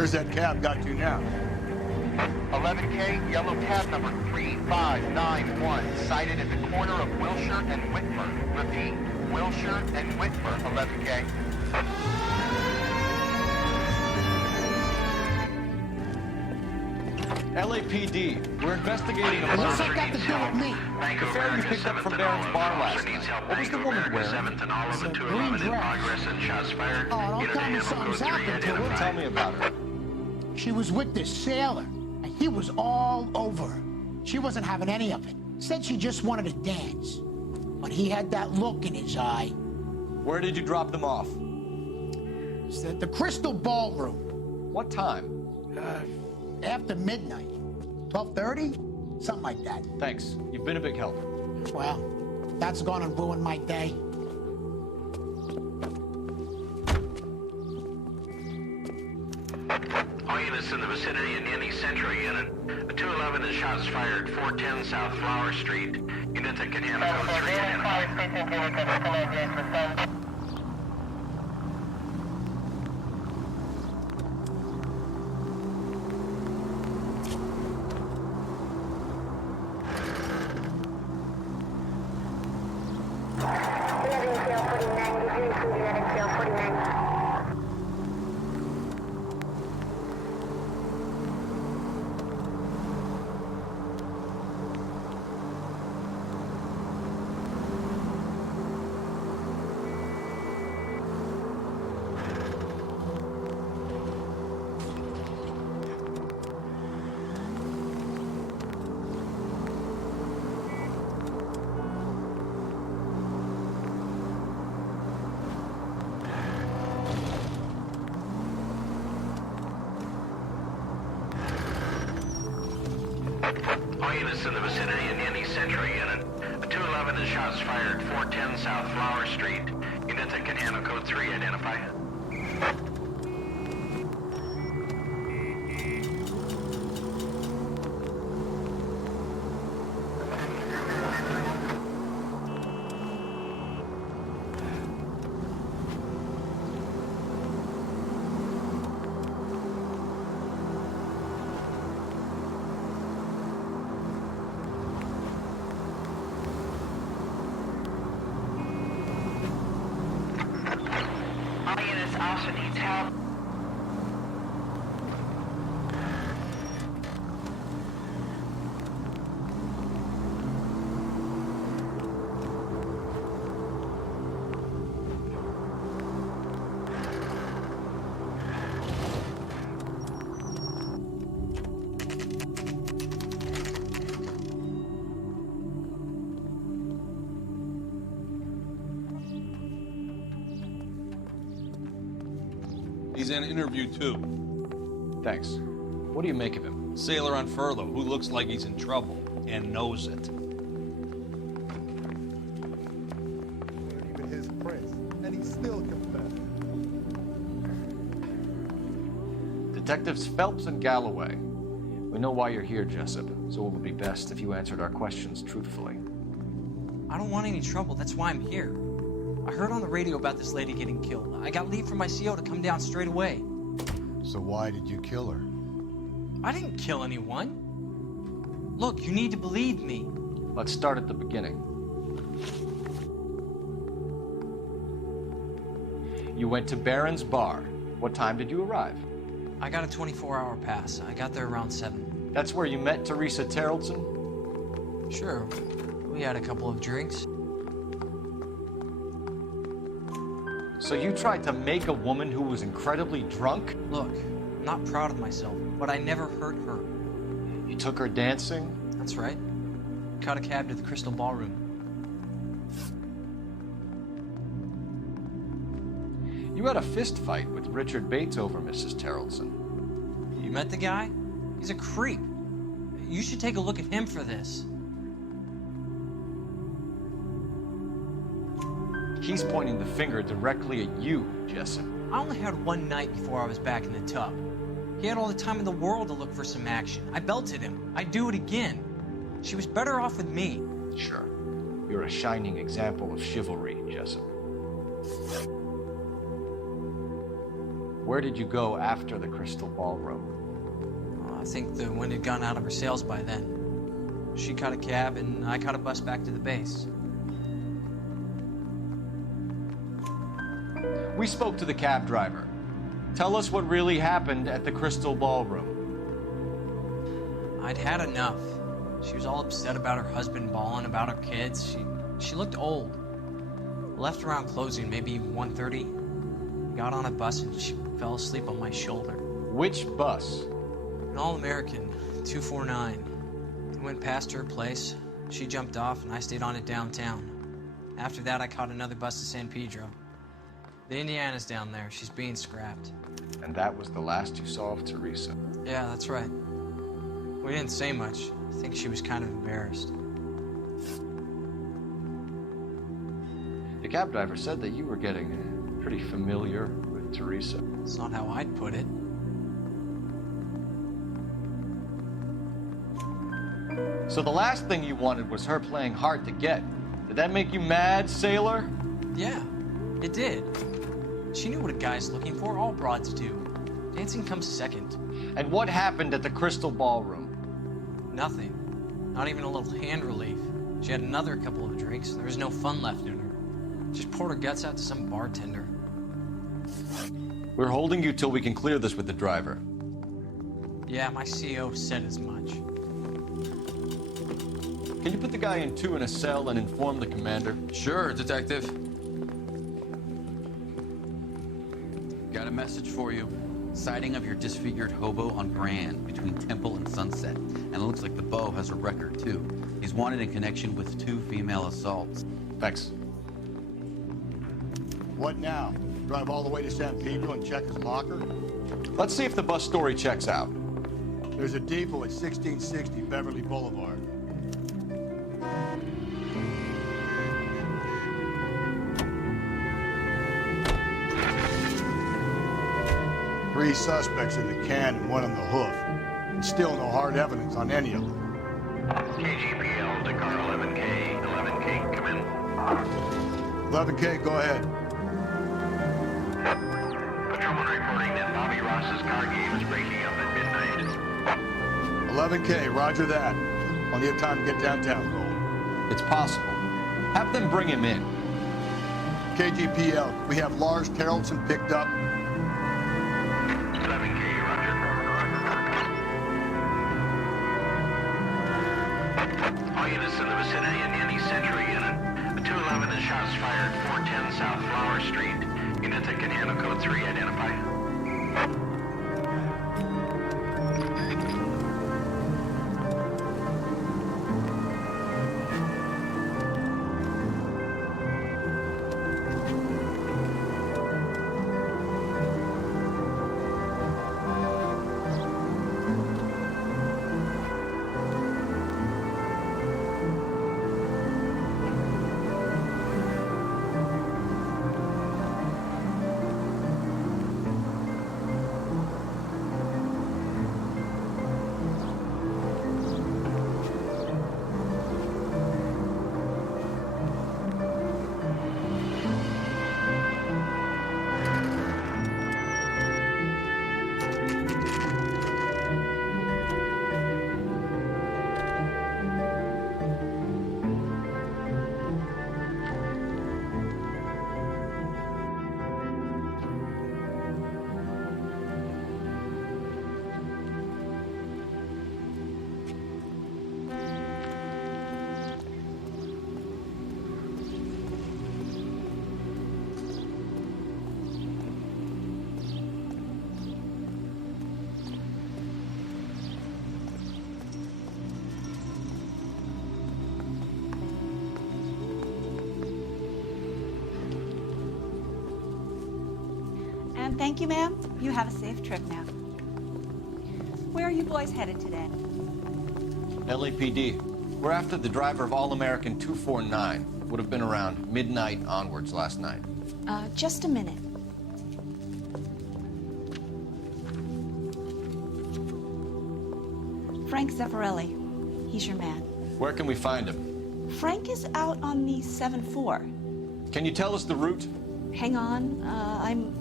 Where's that cab got to now? 11K, yellow cab number 3591, sighted at the corner of Wilshire and Whitmer. Repeat, Wilshire and Whitmer, 11K. LAPD, we're investigating a murder. What's that got to do with me? The fare you picked up from Barron's bar last night. What was the woman wearing? It's a green dress. Oh, don't tell me something's happened to her. Tell me about her. She was with this sailor, and he was all over her. She wasn't having any of it. Said she just wanted to dance. But he had that look in his eye. Where did you drop them off? It's at the Crystal Ballroom. What time? After midnight. 12:30? Something like that. Thanks. You've been a big help. Well, that's gonna ruin my day. All units in the vicinity in any Central unit. A 211 is shots fired, 410 South Flower Street. Units at Canana Code 3 identified. All units in the vicinity in any Central unit. A 211 is shots fired, 410 South Flower Street. Units at Canana Code 3 identify. Also needs help. He's in interview 2. Thanks. What do you make of him? Sailor on furlough who looks like he's in trouble and knows it. Even his prince, and he still confessed. Detectives Phelps and Galloway. We know why you're here, Jessup, so it would be best if you answered our questions truthfully. I don't want any trouble. That's why I'm here. I heard on the radio about this lady getting killed. I got leave from my CO to come down straight away. So why did you kill her? I didn't kill anyone. Look, you need to believe me. Let's start at the beginning. You went to Barron's bar. What time did you arrive? I got a 24-hour pass. I got there around 7. That's where you met Teresa Terrellson? Sure. We had a couple of drinks. So you tried to make a woman who was incredibly drunk? Look, I'm not proud of myself, but I never hurt her. You took her dancing? That's right. Caught a cab to the Crystal Ballroom. You had a fist fight with Richard Bates over Mrs. Terrellson. You met the guy? He's a creep. You should take a look at him for this. He's pointing the finger directly at you, Jessup. I only had one night before I was back in the tub. He had all the time in the world to look for some action. I belted him. I'd do it again. She was better off with me. Sure. You're a shining example of chivalry, Jessup. Where did you go after the Crystal Ballroom? I think the wind had gone out of her sails by then. She caught a cab, and I caught a bus back to the base. We spoke to the cab driver. Tell us what really happened at the Crystal Ballroom. I'd had enough. She was all upset about her husband bawling about her kids. She looked old. Left around closing, maybe 1:30. Got on a bus and she fell asleep on my shoulder. Which bus? An all-American, 249. I went past her place. She jumped off and I stayed on it downtown. After that, I caught another bus to San Pedro. The Indiana's down there. She's being scrapped. And that was the last you saw of Teresa? Yeah, that's right. We didn't say much. I think she was kind of embarrassed. The cab driver said that you were getting pretty familiar with Teresa. It's not how I'd put it. So the last thing you wanted was her playing hard to get. Did that make you mad, sailor? Yeah, it did. She knew what a guy's looking for. All broads do. Dancing comes second. And what happened at the Crystal Ballroom? Nothing. Not even a little hand relief. She had another couple of drinks. There was no fun left in her. Just poured her guts out to some bartender. We're holding you till we can clear this with the driver. Yeah, my CO said as much. Can you put the guy in two in a cell and inform the commander? Sure, Detective. Got a message for you. Sighting of your disfigured hobo on Grand between Temple and Sunset. And it looks like the beau has a record, too. He's wanted in connection with 2 female assaults. Thanks. What now? Drive all the way to San Pedro and check his locker? Let's see if the bus story checks out. There's a depot at 1660 Beverly Boulevard. Three suspects in the can and one on the hoof. And still no hard evidence on any of them. KGPL to car 11K. 11K, come in. 11K, go ahead. Patrolman reporting that Bobby Ross's car game is breaking up at midnight. 11K, roger that. Plenty of time to get downtown going. It's possible. Have them bring him in. KGPL, we have Lars Carrollson picked up. 11K, roger. All units in the vicinity in any Century unit. A 211 and shots fired, 410 South Flower Street. Units at Canano Code 3, identify. And thank you, ma'am. You have a safe trip now. Where are you boys headed today? LAPD. We're after the driver of All-American 249. Would have been around midnight onwards last night. Just a minute. Frank Zeffirelli. He's your man. Where can we find him? Frank is out on the 7-4. Can you tell us the route? Hang on. I'm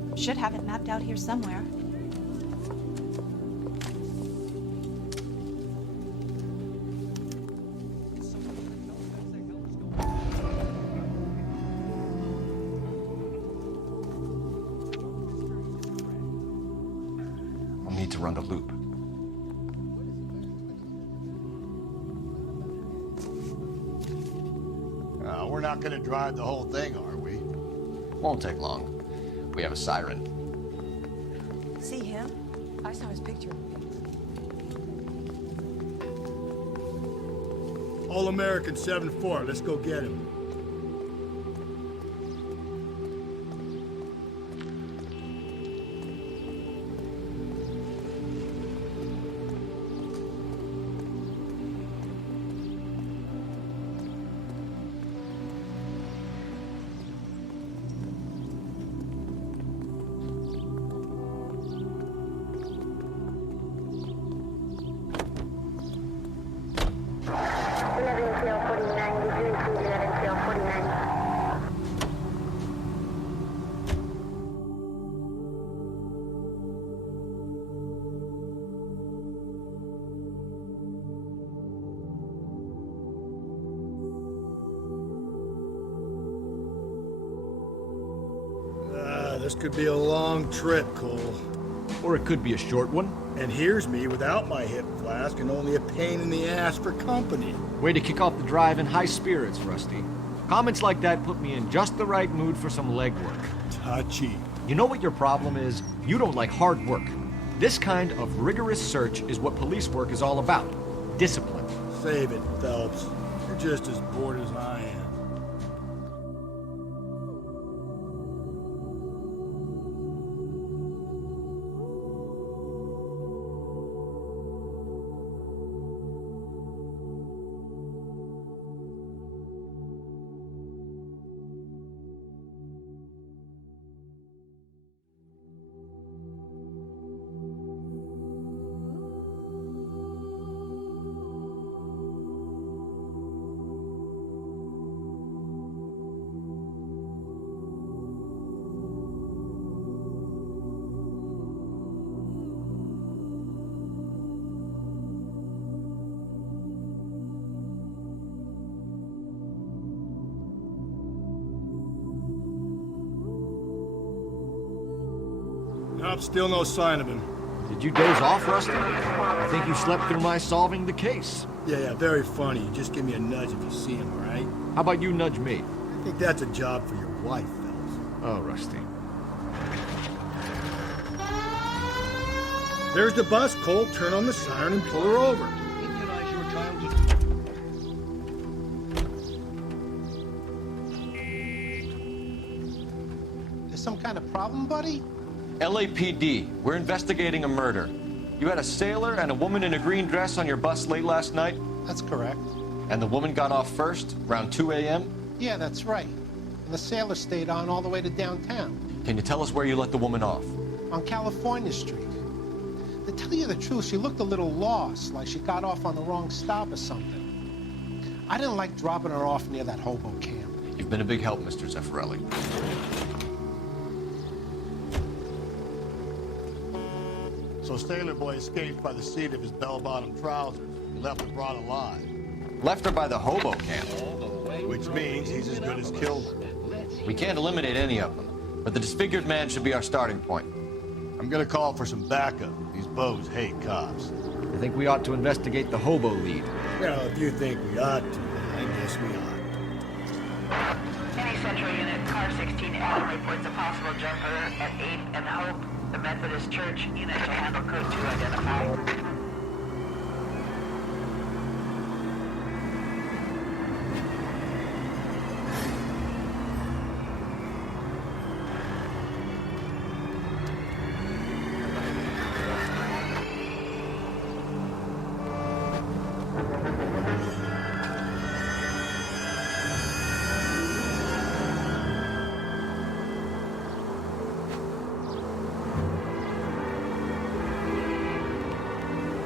Should have it mapped out here somewhere. I'll need to run the loop. We're not going to drive the whole thing, are we? Won't take long. We have a siren. See him? I saw his picture. All-American 7-4. Let's go get him. This could be a long trip, Cole. Or it could be a short one. And here's me without my hip flask and only a pain in the ass for company. Way to kick off the drive in high spirits, Rusty. Comments like that put me in just the right mood for some legwork. Touchy. You know what your problem is? You don't like hard work. This kind of rigorous search is what police work is all about. Discipline. Save it, Phelps. You're just as bored as I am. Nope, still no sign of him. Did you doze off, Rusty? I think you slept through my solving the case. Yeah, very funny. Just give me a nudge if you see him, all right? How about you nudge me? I think that's a job for your wife, Phelps. Oh, Rusty. There's the bus, Cole. Turn on the siren and pull her over. Immunize your child. There's some kind of problem, buddy? LAPD, we're investigating a murder. You had a sailor and a woman in a green dress on your bus late last night? That's correct. And the woman got off first, around 2 a.m.? Yeah, that's right. And the sailor stayed on all the way to downtown. Can you tell us where you let the woman off? On California Street. To tell you the truth, she looked a little lost, like she got off on the wrong stop or something. I didn't like dropping her off near that hobo camp. You've been a big help, Mr. Zeffirelli. So Sailor Boy escaped by the seat of his bell-bottom trousers. He left the broad alive. Left her by the hobo camp. Which means he's as good as killed her. We can't eliminate any of them, but the disfigured man should be our starting point. I'm gonna call for some backup. These bows hate cops. I think we ought to investigate the hobo lead. Well, if you think we ought to, I guess we ought. Any Central Unit, Car 16 Adam reports a possible jumper at 8th and Hope. The Methodist Church unit to handle code 2 identified.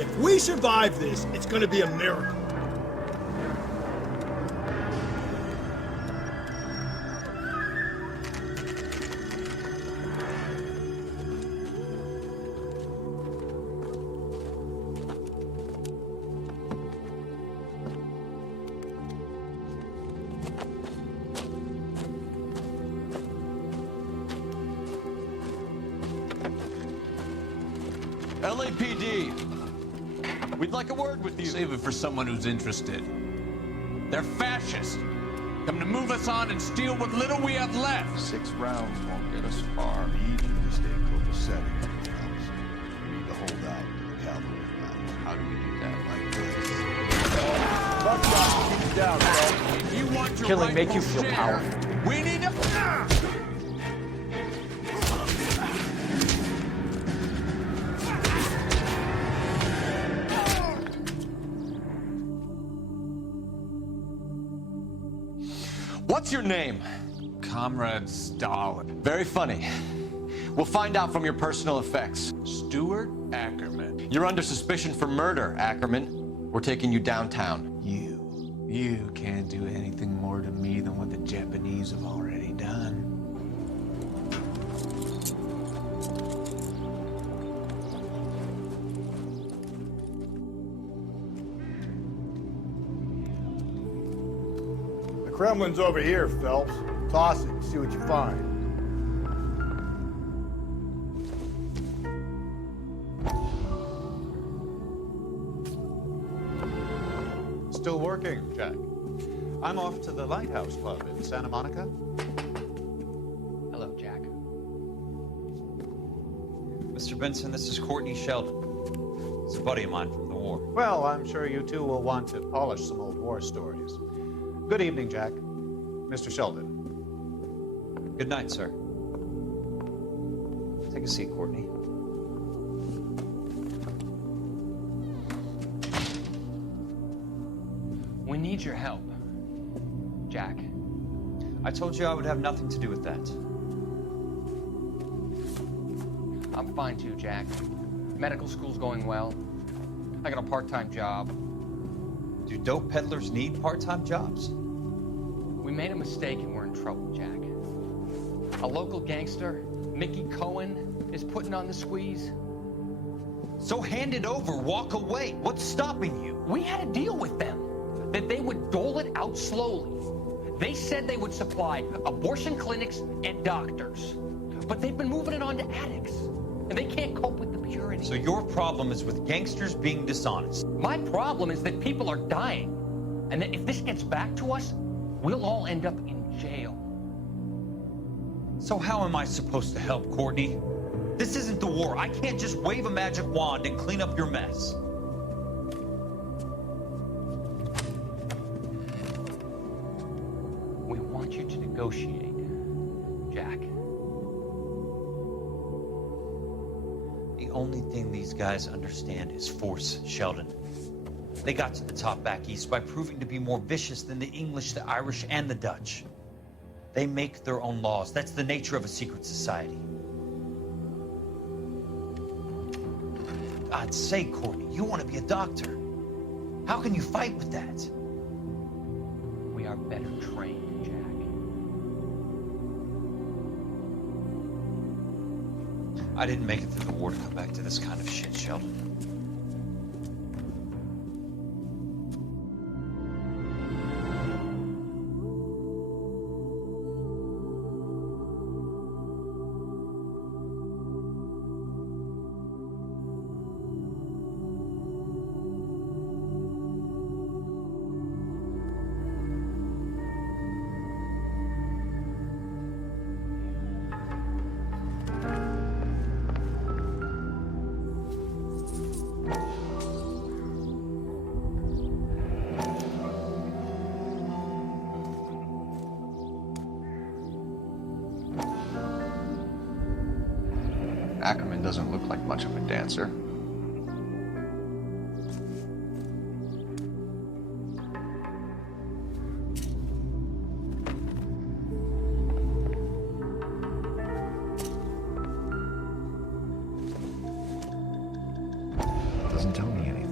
If we survive this, it's gonna be a miracle. LAPD, we'd like a word with you. Save it for someone who's interested. They're fascists. Come to move us on and steal what little we have left. 6 rounds won't get us far. We need you to stay copacetic. We need to hold out to the cavalry battle. How do we do that? Like this. Keep down, bro. If you want your Killing make you rightful feel share, powerful. we need to... What's your name? Comrade Stalin. Very funny. We'll find out from your personal effects. Stuart Ackerman. You're under suspicion for murder, Ackerman. We're taking you downtown. You can't do anything more to me than what the Japanese have already done. The Kremlin's over here, Phelps. Toss it and see what you find. Still working, Jack. I'm off to the Lighthouse Club in Santa Monica. Hello, Jack. Mr. Benson, this is Courtney Sheldon. He's a buddy of mine from the war. Well, I'm sure you two will want to polish some old war stories. Good evening, Jack. Mr. Sheldon. Good night, sir. Take a seat, Courtney. We need your help, Jack. I told you I would have nothing to do with that. I'm fine too, Jack. Medical school's going well. I got a part-time job. Do dope peddlers need part-time jobs? We made a mistake and we're in trouble, Jack. A local gangster, Mickey Cohen, is putting on the squeeze. So hand it over, walk away. What's stopping you? We had a deal with them that they would dole it out slowly. They said they would supply abortion clinics and doctors, but they've been moving it on to addicts, and they can't cope with the purity. So your problem is with gangsters being dishonest. My problem is that people are dying, and that if this gets back to us, we'll all end up in jail. So how am I supposed to help, Courtney? This isn't the war. I can't just wave a magic wand and clean up your mess. We want you to negotiate, Jack. The only thing these guys understand is force, Sheldon. They got to the top back east by proving to be more vicious than the English, the Irish, and the Dutch. They make their own laws. That's the nature of a secret society. God's sake, Courtney, you want to be a doctor. How can you fight with that? We are better trained, Jack. I didn't make it through the war to come back to this kind of shit, Sheldon. Ackerman doesn't look like much of a dancer. Doesn't tell me anything.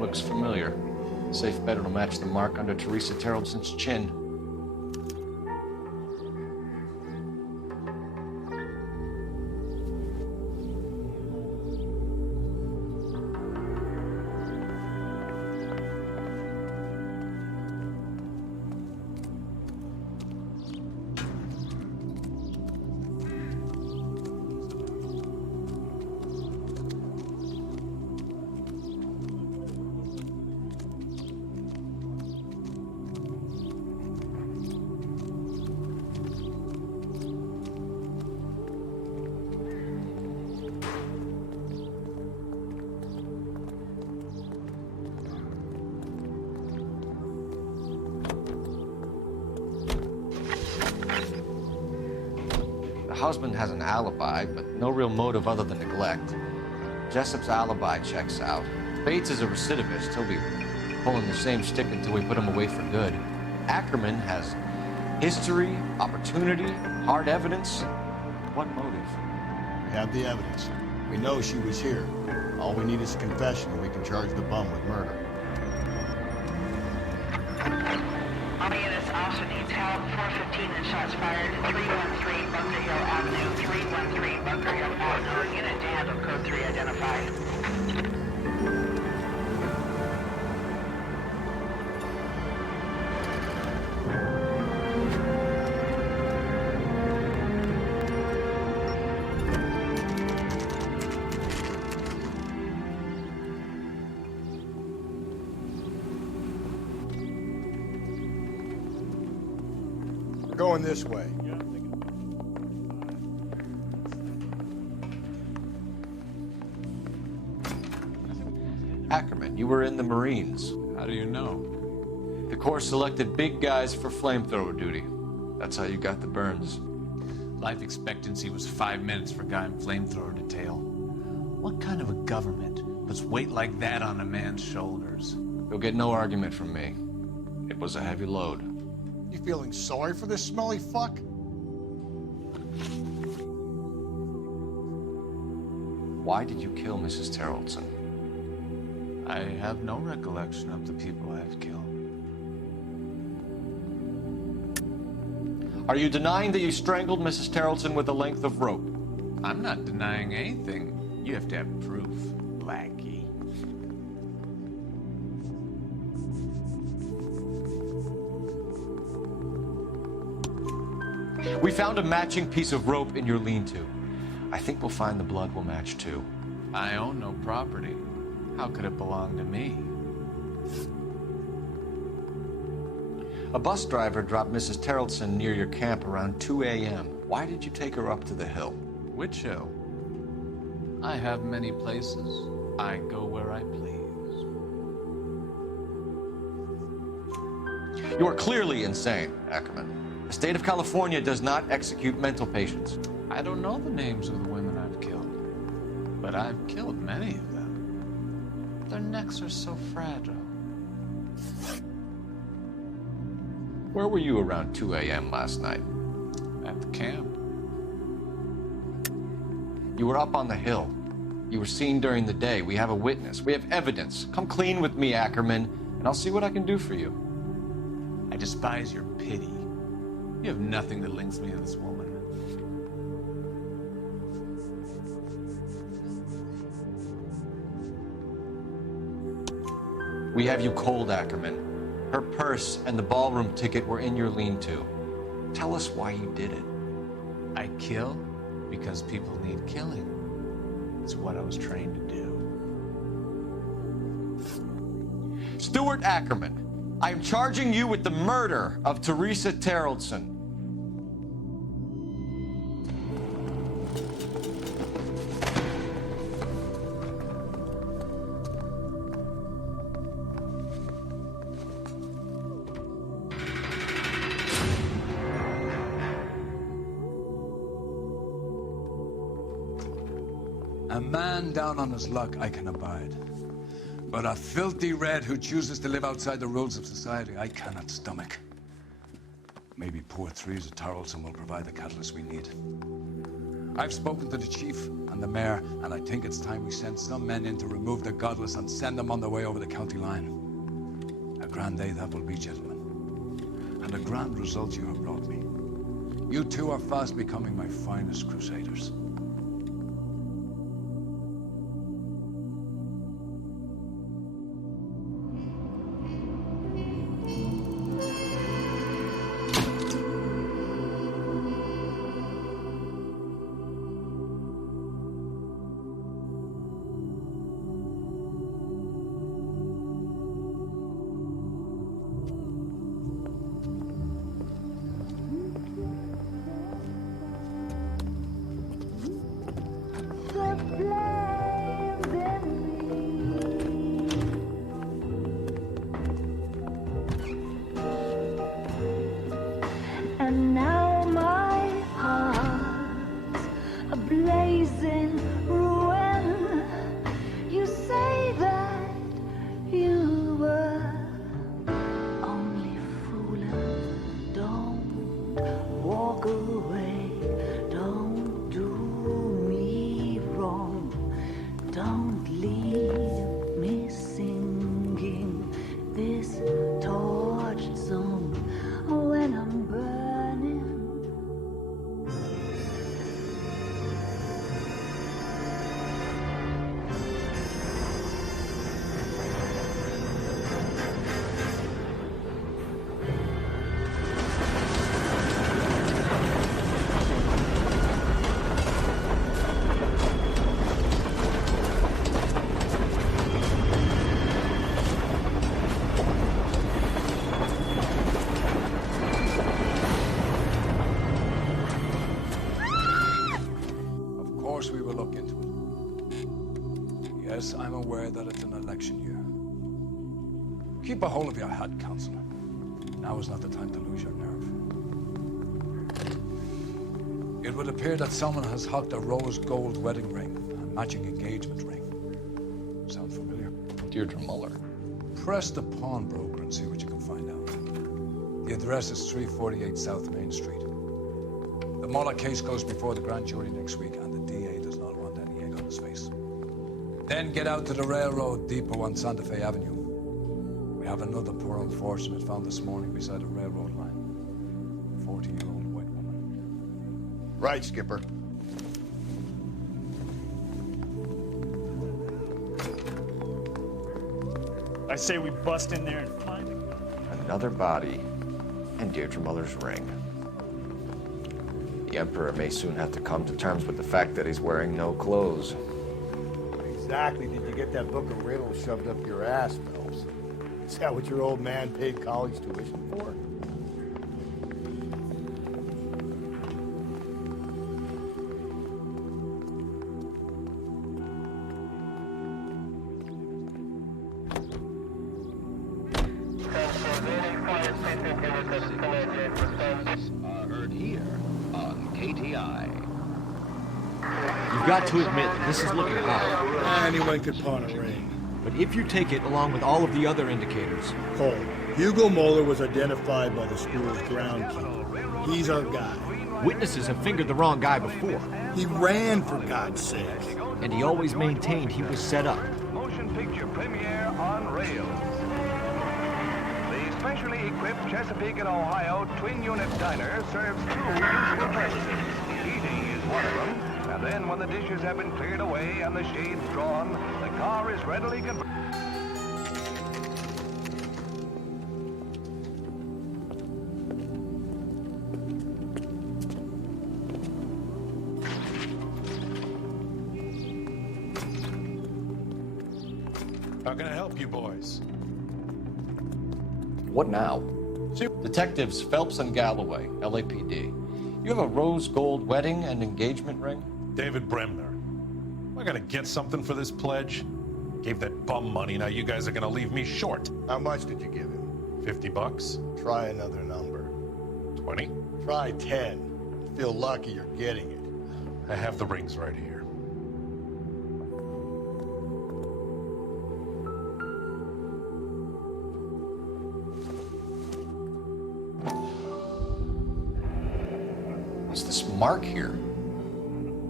Looks familiar. Safe bet it'll match the mark under Teresa Terreldson's chin. The husband has an alibi, but no real motive other than neglect. Jessup's alibi checks out. Bates is a recidivist. He'll be pulling the same stick until we put him away for good. Ackerman has history, opportunity, hard evidence. What motive? We have the evidence. We know she was here. All we need is a confession, and we can charge the bum with murder. All units, officer needs help. 415 and shots fired. 313 Bunker Hill Avenue. 313 Bunker Hill Avenue. Unit to handle code 3 identified. Going this way. Ackerman, you were in the Marines. How do you know? The Corps selected big guys for flamethrower duty. That's how you got the burns. Life expectancy was 5 minutes for a guy in flamethrower detail. What kind of a government puts weight like that on a man's shoulders? You'll get no argument from me. It was a heavy load. You feeling sorry for this smelly fuck? Why did you kill Mrs. Terrelson? I have no recollection of the people I've killed. Are you denying that you strangled Mrs. Terrelson with a length of rope? I'm not denying anything. You have to have proof, lackey. We found a matching piece of rope in your lean-to. I think we'll find the blood will match too. I own no property. How could it belong to me? A bus driver dropped Mrs. Terrelson near your camp around 2 a.m. Why did you take her up to the hill? Which hill? I have many places. I go where I please. You are clearly insane, Ackerman. The state of California does not execute mental patients. I don't know the names of the women I've killed, but I've killed many of them. Their necks are so fragile. Where were you around 2 a.m. last night? At the camp. You were up on the hill. You were seen during the day. We have a witness. We have evidence. Come clean with me, Ackerman, and I'll see what I can do for you. I despise your pity. You have nothing that links me to this woman. We have you cold, Ackerman. Her purse and the ballroom ticket were in your lean-to. Tell us why you did it. I kill because people need killing. It's what I was trained to do. Stuart Ackerman, I am charging you with the murder of Teresa Terrelson. A man down on his luck I can abide. But a filthy red who chooses to live outside the rules of society, I cannot stomach. Maybe poor Teresa Terrelson will provide the catalyst we need. I've spoken to the chief and the mayor, and I think it's time we send some men in to remove the godless and send them on their way over the county line. A grand day that will be, gentlemen. And a grand result you have brought me. You two are fast becoming my finest crusaders. And now my heart's a blazing ruin. You say that you were only fooling. Don't walk away. Don't do me wrong. Don't leave me singing this tortured song when I'm burning. Of course we will look into it. Yes, I'm aware that it's an election year. Keep a hold of your hat, Counselor. Now is not the time to lose your nerve. It would appear that someone has hocked a rose gold wedding ring and matching engagement ring. Sound familiar? Deirdre Muller. Press the pawnbroker and see what you can find out. The address is 348 South Main Street. The Muller case goes before the grand jury next week, and the DA does not want any egg on his face. Then get out to the railroad depot on Santa Fe Avenue. We have another poor unfortunate found this morning beside a railroad line. 40-year-old white woman. Right, Skipper. I say we bust in there and find it. Another body, and Deirdre Muller's ring. The Emperor may soon have to come to terms with the fact that he's wearing no clothes. What exactly did you get that book of riddles shoved up your ass, Phelps? Is that what your old man paid college tuition for? Heard here on KTI. You've got to admit, this is looking high. Anyone could pawn a ring. But if you take it along with all of the other indicators... Cole, Hugo Moeller was identified by the school's groundkeeper. He's our guy. Witnesses have fingered the wrong guy before. He ran, for God's sake. And he always maintained he was set up. Motion picture premiere on rails. The specially equipped Chesapeake and Ohio twin-unit diner serves two useful purposes. Eating is one of them, and then when the dishes have been cleared away and the shades drawn, the car is readily converted. How can I help you boys? What now? Detectives Phelps and Galloway, LAPD. You have a rose gold wedding and engagement ring? David Bremner. Am I gonna get something for this pledge? Gave that bum money, now you guys are gonna leave me short. How much did you give him? $50? Try another number. 20? Try 10. Feel lucky you're getting it. I have the rings right here. What's this mark here?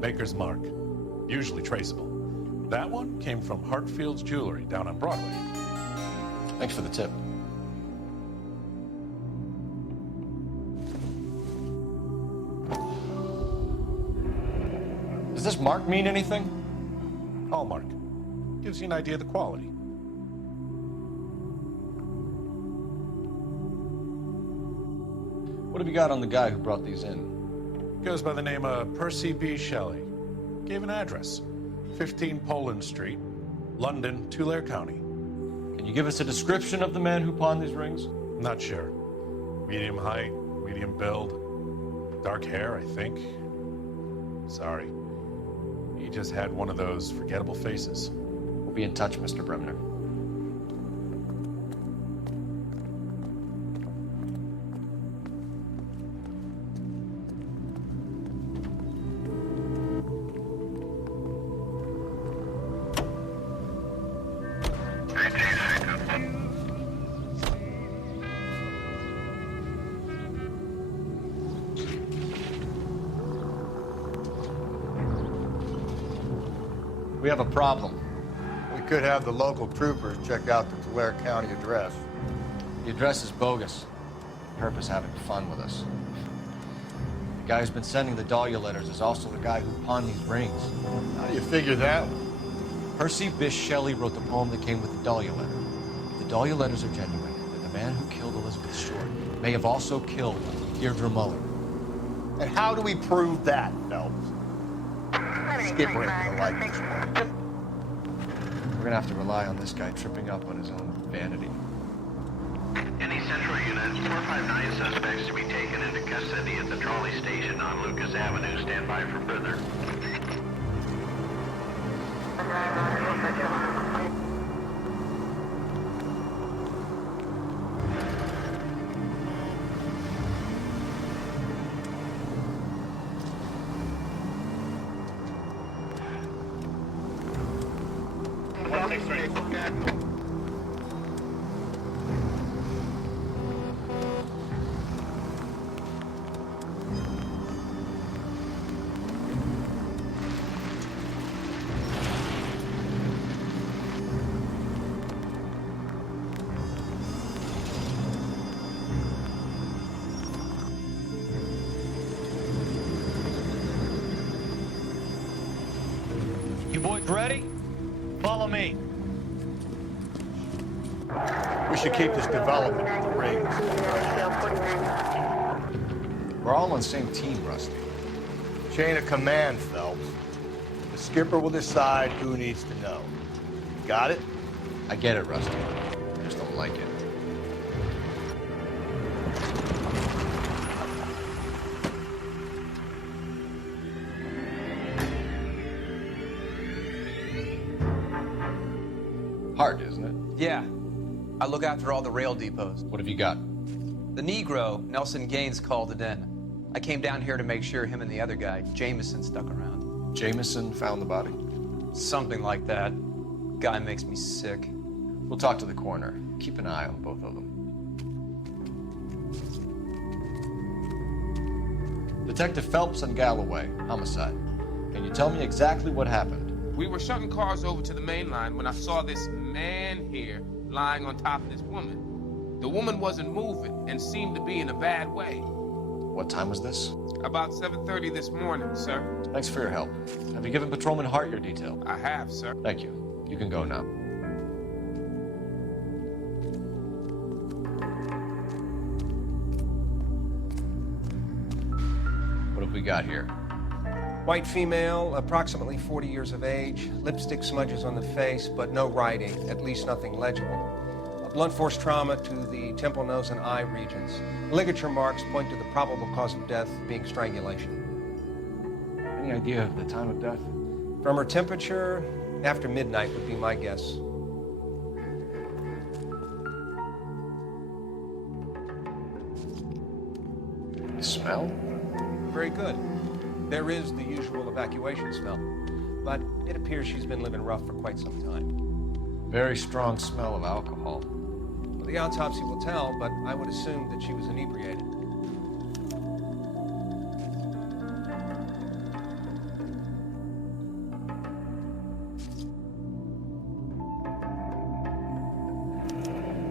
Maker's mark, usually traceable. That one came from Hartfield's Jewelry down on Broadway. Thanks for the tip. Does this mark mean anything? Hallmark. Gives you an idea of the quality. What have you got on the guy who brought these in? Goes by the name of Percy B. Shelley. Gave an address. 15 Poland Street, London, Tulare County. Can you give us a description of the man who pawned these rings? Not sure. Medium height, medium build, dark hair, I think. Sorry. He just had one of those forgettable faces. We'll be in touch, Mr. Bremner. We have a problem. We could have the local troopers check out the Tulare County address. The address is bogus. Purpose having fun with us. The guy who's been sending the Dahlia letters is also the guy who pawned these rings. How do you figure that? Percy Bysshe Shelley wrote the poem that came with the Dahlia letter. If the Dahlia letters are genuine, then the man who killed Elizabeth Short may have also killed Deirdre Muller. And how do we prove that, Phelps? Skipper ain't gonna like this one. We're gonna have to rely on this guy tripping up on his own vanity. Any central units, 459 suspects to be taken into custody at the trolley station on Lucas Avenue. Stand by for further. You boys ready? Follow me. We should keep this development in the rings. We're all on the same team, Rusty. Chain of command, Phelps. The skipper will decide who needs to know. Got it? I get it, Rusty. I just don't like it. Hard, isn't it? Yeah. I look after all the rail depots. What have you got? The Negro, Nelson Gaines, called it in. I came down here to make sure him and the other guy, Jameson, stuck around. Jameson found the body? Something like that. Guy makes me sick. We'll talk to the coroner. Keep an eye on both of them. Detective Phelps and Galloway, homicide. Can you tell me exactly what happened? We were shutting cars over to the main line when I saw this man here lying on top of this woman. The woman wasn't moving and seemed to be in a bad way. What time was this? About 7:30 this morning, sir. Thanks for your help. Have you given Patrolman Hart your detail? I have, sir. Thank you. You can go now. What have we got here? White female, approximately 40 years of age, lipstick smudges on the face, but no writing, at least nothing legible. A blunt force trauma to the temple, nose, and eye regions. Ligature marks point to the probable cause of death being strangulation. Any idea of the time of death? From her temperature, after midnight would be my guess. The smell? Very good. There is the usual evacuation smell, but it appears she's been living rough for quite some time. Very strong smell of alcohol. Well, the autopsy will tell, but I would assume that she was inebriated.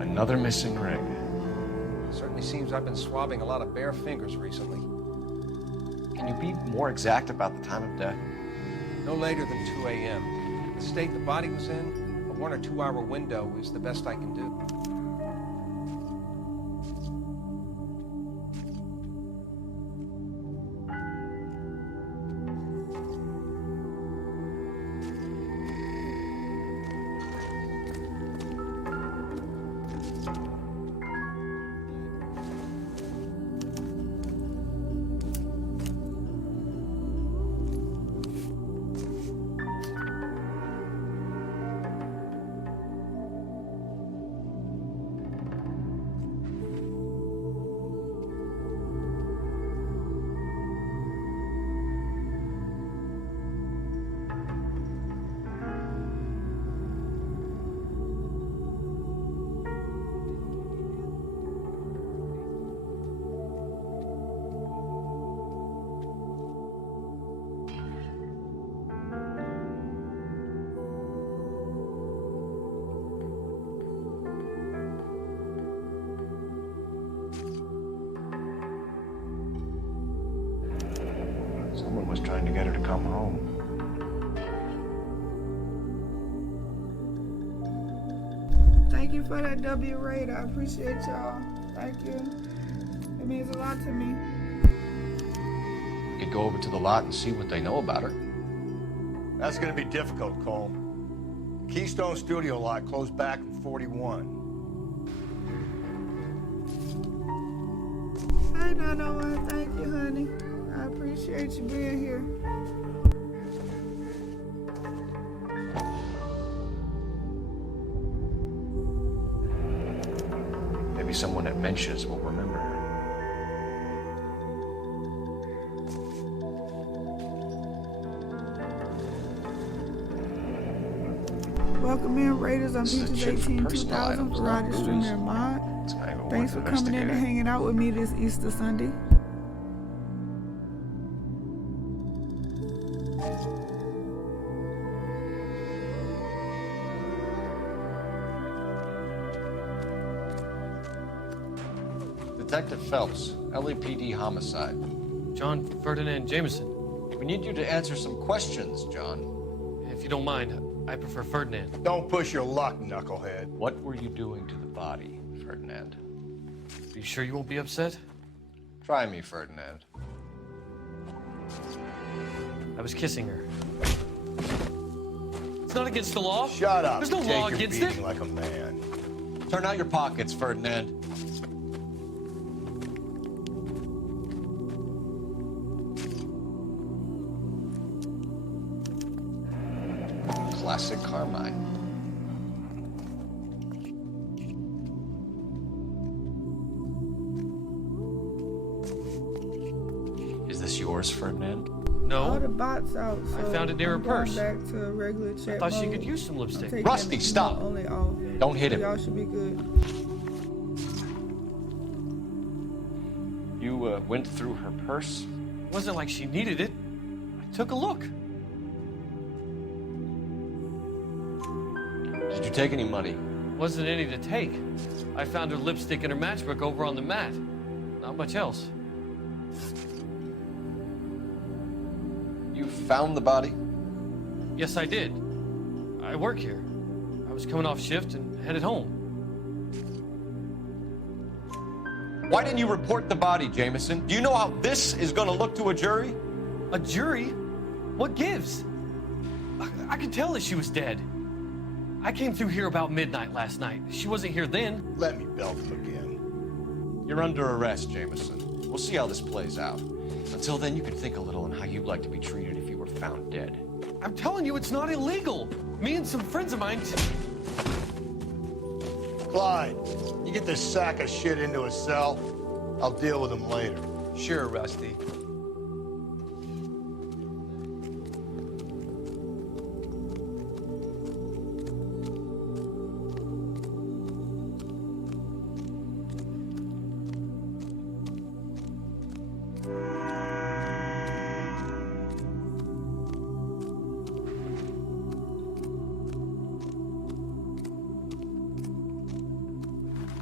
Another missing ring. Certainly seems I've been swabbing a lot of bare fingers recently. Can you be more exact about the time of death? No later than 2 a.m. The state the body was in, a 1 or 2 hour window is the best I can do. Someone was trying to get her to come home. Thank you for that W rate. I appreciate y'all. Thank you. It means a lot to me. We could go over to the lot and see what they know about her. That's going to be difficult, Colm. Keystone Studio lot closed back in 41. Hey, no, thank you, honey. I appreciate you being here. Maybe someone at Mensch's will remember her. Welcome in, Raiders on This is a Beaches chip for 18 personal 2000 items, for not Roger booze. Stringer and Mod. It's kind of Thanks for worth coming in and investigating. hanging out with me this Easter Sunday. Detective Phelps, LAPD homicide. John Ferdinand Jameson. We need you to answer some questions, John. If you don't mind, I prefer Ferdinand. Don't push your luck, knucklehead. What were you doing to the body, Ferdinand? Are you sure you won't be upset? Try me, Ferdinand. I was kissing her. It's not against the law. Shut up. There's no Take law your against beating it. like a man. Turn out your pockets, Ferdinand. Classic Carmine. Is this yours, Ferdinand? All the No. bots out, so I found it near her I'm going purse. back to a regular check I thought she mode. could use some lipstick. I'm taking Rusty, it stop. only off. Don't hit him. Y'all should be good. You went through her purse? It wasn't like she needed it. I took a look. Did you take any money? Wasn't any to take. I found her lipstick and her matchbook over on the mat. Not much else. You found the body? Yes, I did. I work here. I was coming off shift and headed home. Why didn't you report the body, Jameson? Do you know how this is going to look to a jury? A jury? What gives? I could tell that she was dead. I came through here about midnight last night. She wasn't here then. Let me belt him again. You're under arrest, Jameson. We'll see how this plays out. Until then, you can think a little on how you'd like to be treated if you were found dead. I'm telling you, it's not illegal. Me and some friends of mine... Clyde, you get this sack of shit into a cell. I'll deal with him later. Sure, Rusty.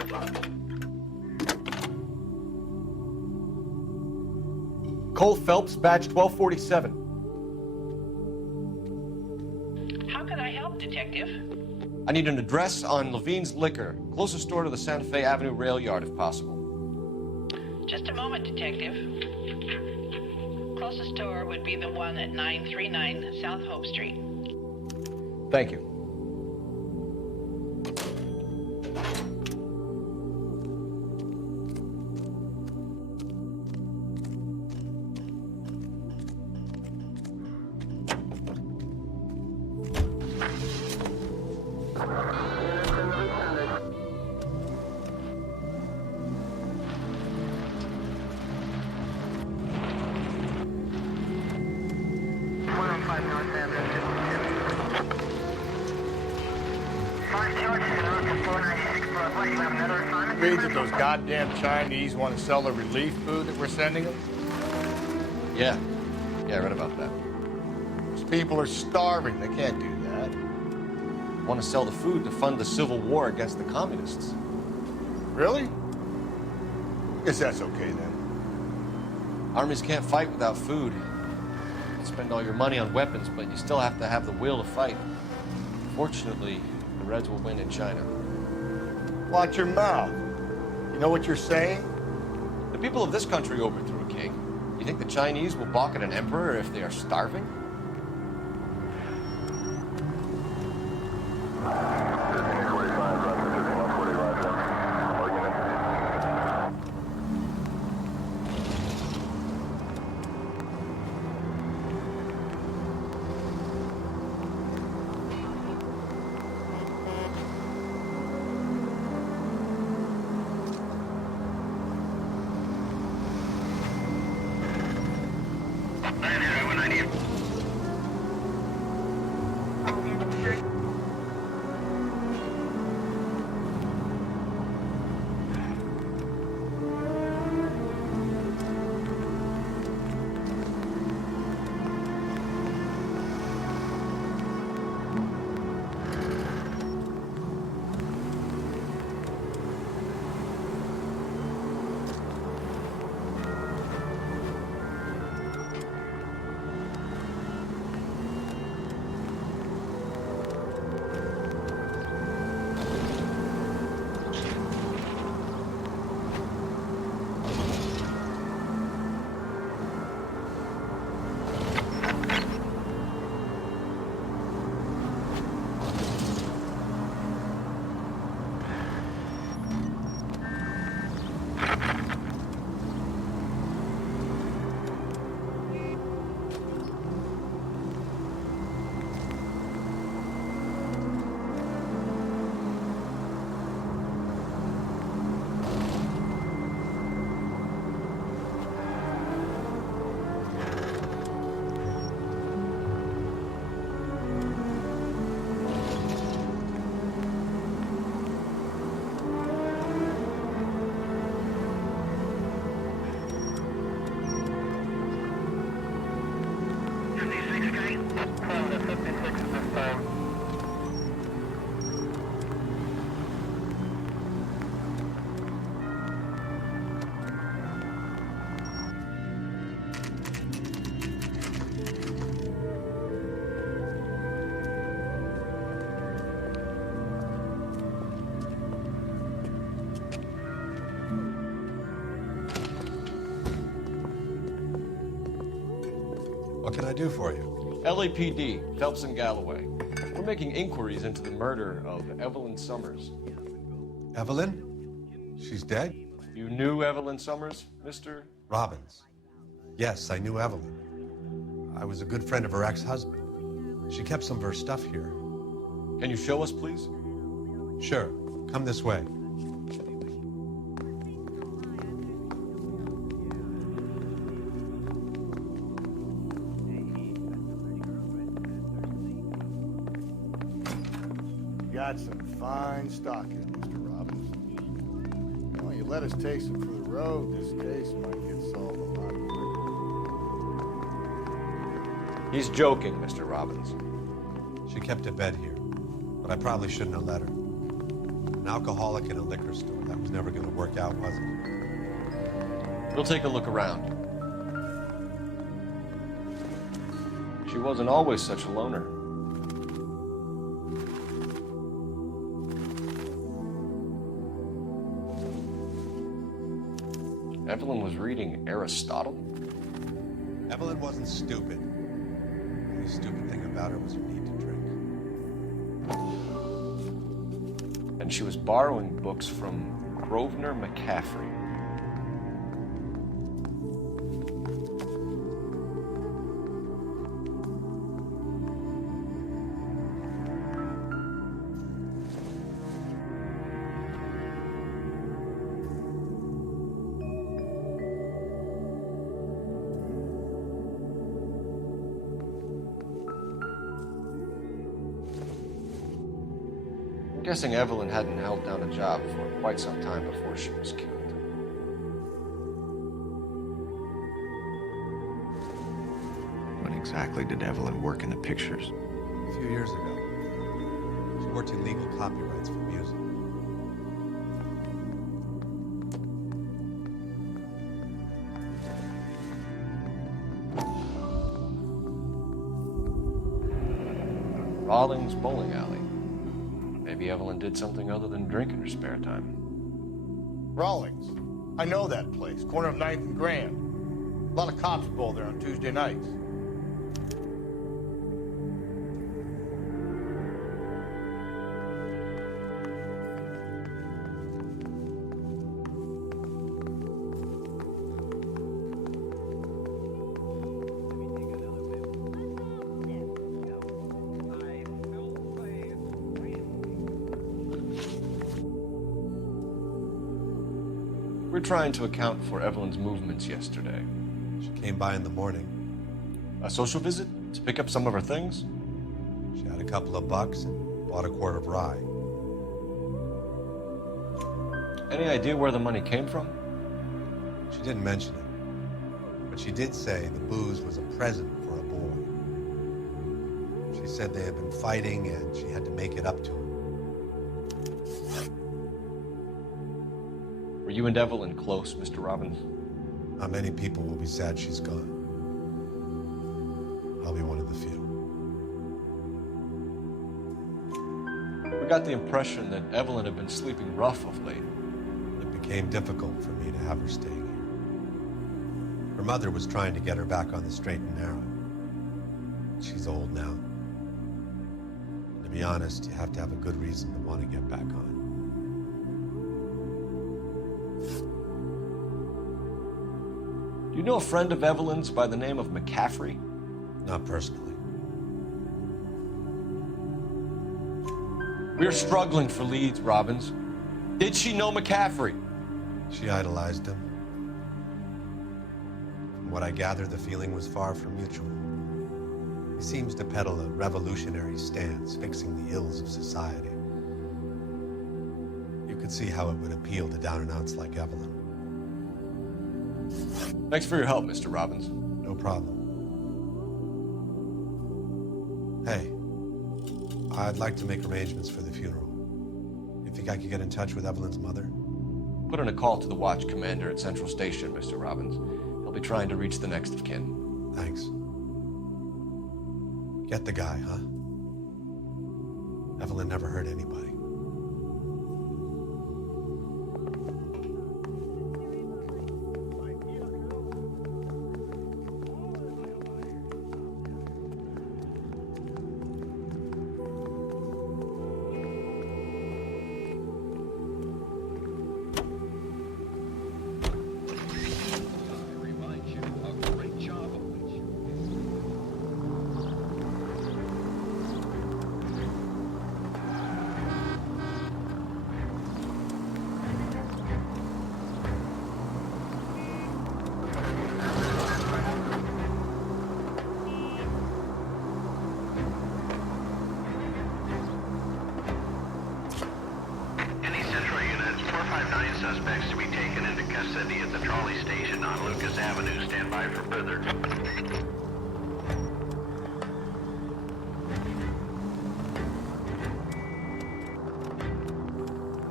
Cole Phelps, badge 1247. How can I help, Detective? I need an address on Levine's Liquor, closest store to the Santa Fe Avenue rail yard if possible. Just a moment, Detective. Closest store would be the one at 939 South Hope Street. Thank you. Reads that those goddamn Chinese want to sell the relief food that we're sending them? Yeah, I read about that. Those people are starving. They can't do that. Want to sell the food to fund the civil war against the communists. Really? Guess that's okay then. Armies can't fight without food. You can spend all your money on weapons, but you still have to have the will to fight. Fortunately, the Reds will win in China. Watch your mouth. You know what you're saying? The people of this country overthrew a king. You think the Chinese will balk at an emperor if they are starving? What can I do for you? LAPD, Phelps and Galloway. We're making inquiries into the murder of Evelyn Summers. Evelyn? She's dead? You knew Evelyn Summers, Mr. Robbins. Yes, I knew Evelyn. I was a good friend of her ex-husband. She kept some of her stuff here. Can you show us, please? Sure. Come this way. Got some fine stock here, Mr. Robbins. Well, you let us take some for the road, this case might get solved a lot quicker. He's joking, Mr. Robbins. She kept a bed here, but I probably shouldn't have let her. An alcoholic in a liquor store. That was never going to work out, was it? We'll take a look around. She wasn't always such a loner. Evelyn was reading Aristotle? Evelyn wasn't stupid. The only stupid thing about her was her need to drink. And she was borrowing books from Grosvenor McCaffrey. I'm guessing Evelyn hadn't held down a job for quite some time before she was killed. When exactly did Evelyn work in the pictures? A few years ago. She worked in legal copyrights for music. Rawlings Bowling Alley. Maybe Evelyn did something other than drink in her spare time. Rawlings. I know that place. Corner of 9th and Grand. A lot of cops bowl there on Tuesday nights. We're trying to account for Evelyn's movements yesterday. She came by in the morning. A social visit? To pick up some of her things? She had a couple of bucks and bought a quart of rye. Any idea where the money came from? She didn't mention it, but she did say the booze was a present for a boy. She said they had been fighting and she had to make it up to him. Were you and Evelyn close, Mr. Robbins? Not many people will be sad she's gone. I'll be one of the few. We got the impression that Evelyn had been sleeping rough of late. It became difficult for me to have her staying here. Her mother was trying to get her back on the straight and narrow. She's old now. And to be honest, you have to have a good reason to want to get back on. Do you know a friend of Evelyn's by the name of McCaffrey? Not personally. We're struggling for leads, Robbins. Did she know McCaffrey? She idolized him. From what I gather, the feeling was far from mutual. He seems to peddle a revolutionary stance, fixing the ills of society. You could see how it would appeal to down-and-outs like Evelyn. Thanks for your help, Mr. Robbins. No problem. Hey, I'd like to make arrangements for the funeral. You think I could get in touch with Evelyn's mother? Put in a call to the watch commander at Central Station, Mr. Robbins. He'll be trying to reach the next of kin. Thanks. Get the guy, huh? Evelyn never hurt anybody. Suspects to be taken into custody at the trolley station on Lucas Avenue. Stand by for further.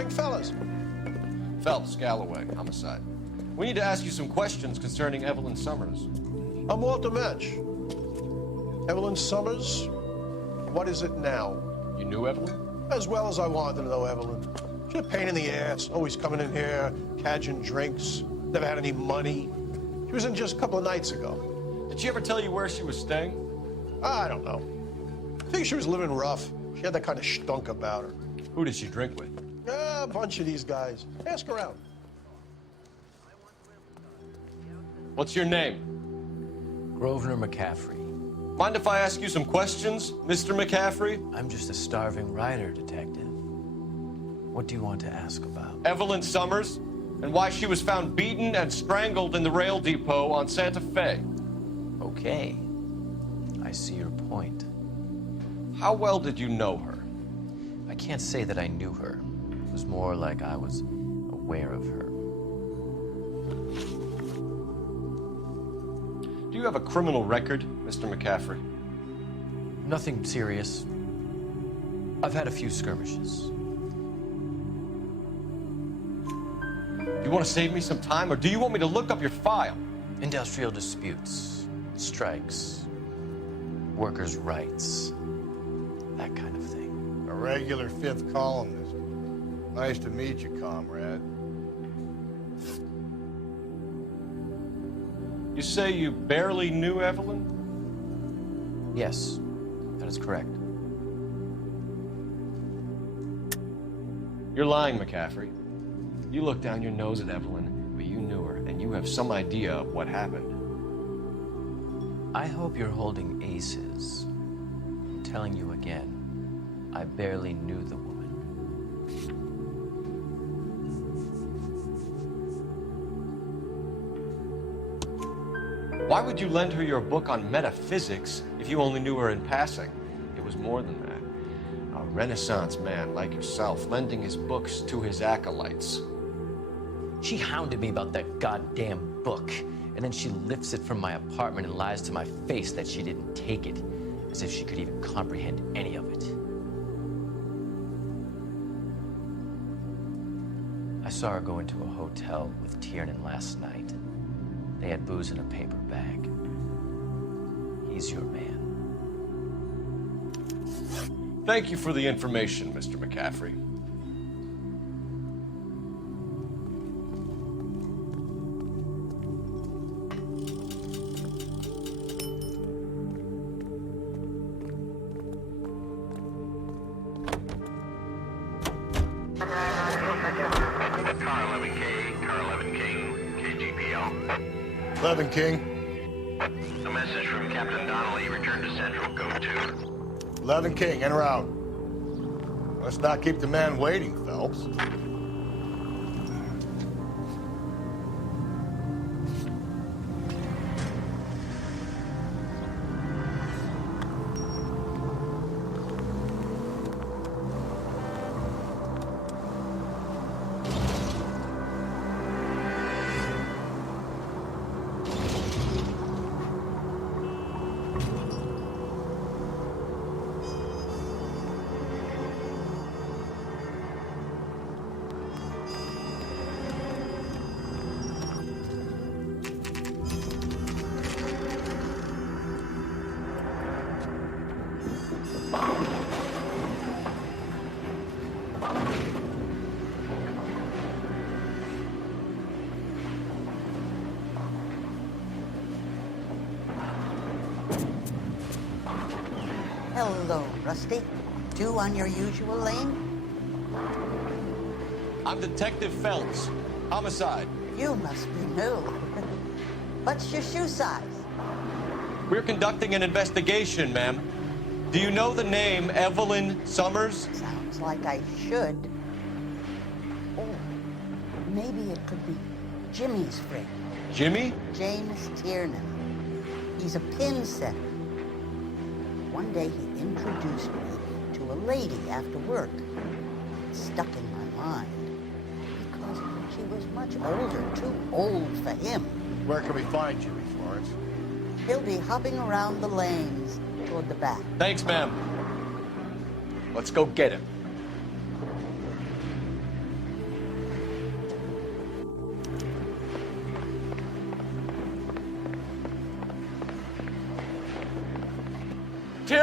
drink, fellas? Phelps, Galloway, homicide. We need to ask you some questions concerning Evelyn Summers. I'm Walter Metch. Evelyn Summers? What is it now? You knew Evelyn? As well as I wanted to know Evelyn. She's a pain in the ass, always coming in here, cadging drinks, never had any money. She was in just a couple of nights ago. Did she ever tell you where she was staying? I don't know. I think she was living rough. She had that kind of stunk about her. Who did she drink with? A bunch of these guys. Ask around. What's your name? Grosvenor McCaffrey. Mind if I ask you some questions, Mr. McCaffrey? I'm just a starving writer, Detective. What do you want to ask about? Evelyn Summers, and why she was found beaten and strangled in the rail depot on Santa Fe. Okay. I see your point. How well did you know her? I can't say that I knew her. It was more like I was aware of her. Do you have a criminal record, Mr. McCaffrey? Nothing serious. I've had a few skirmishes. Do you want to save me some time, or do you want me to look up your file? Industrial disputes, strikes, workers' rights, that kind of thing. A regular fifth columnist. Nice to meet you, comrade. You say you barely knew Evelyn? Yes, that is correct. You're lying, McCaffrey. You looked down your nose at Evelyn, but you knew her, and you have some idea of what happened. I hope you're holding aces. I'm telling you again, I barely knew the woman. Why would you lend her your book on metaphysics if you only knew her in passing? It was more than that. A Renaissance man like yourself, lending his books to his acolytes. She hounded me about that goddamn book, and then she lifts it from my apartment and lies to my face that she didn't take it, as if she could even comprehend any of it. I saw her go into a hotel with Tiernan last night. They had booze in a paper bag. He's your man. Thank you for the information, Mr. McCaffrey. Car 11K, KGPL. 11 King. A message from Captain Donnelly. Return to Central, code 2. 11 King, en route. Let's not keep the man waiting, Phelps. Hello, Rusty. Two on your usual lane? I'm Detective Phelps. Homicide. You must be new. What's your shoe size? We're conducting an investigation, ma'am. Do you know the name Evelyn Summers? Sounds like I should. Oh, maybe it could be Jimmy's friend. Jimmy? James Tiernan. He's a pin setter. One day he introduced me to a lady after work. It stuck in my mind because she was much older, too old for him. Where can we find Jimmy, Florence? He'll be hopping around the lanes toward the back. Thanks, ma'am. Let's go get him.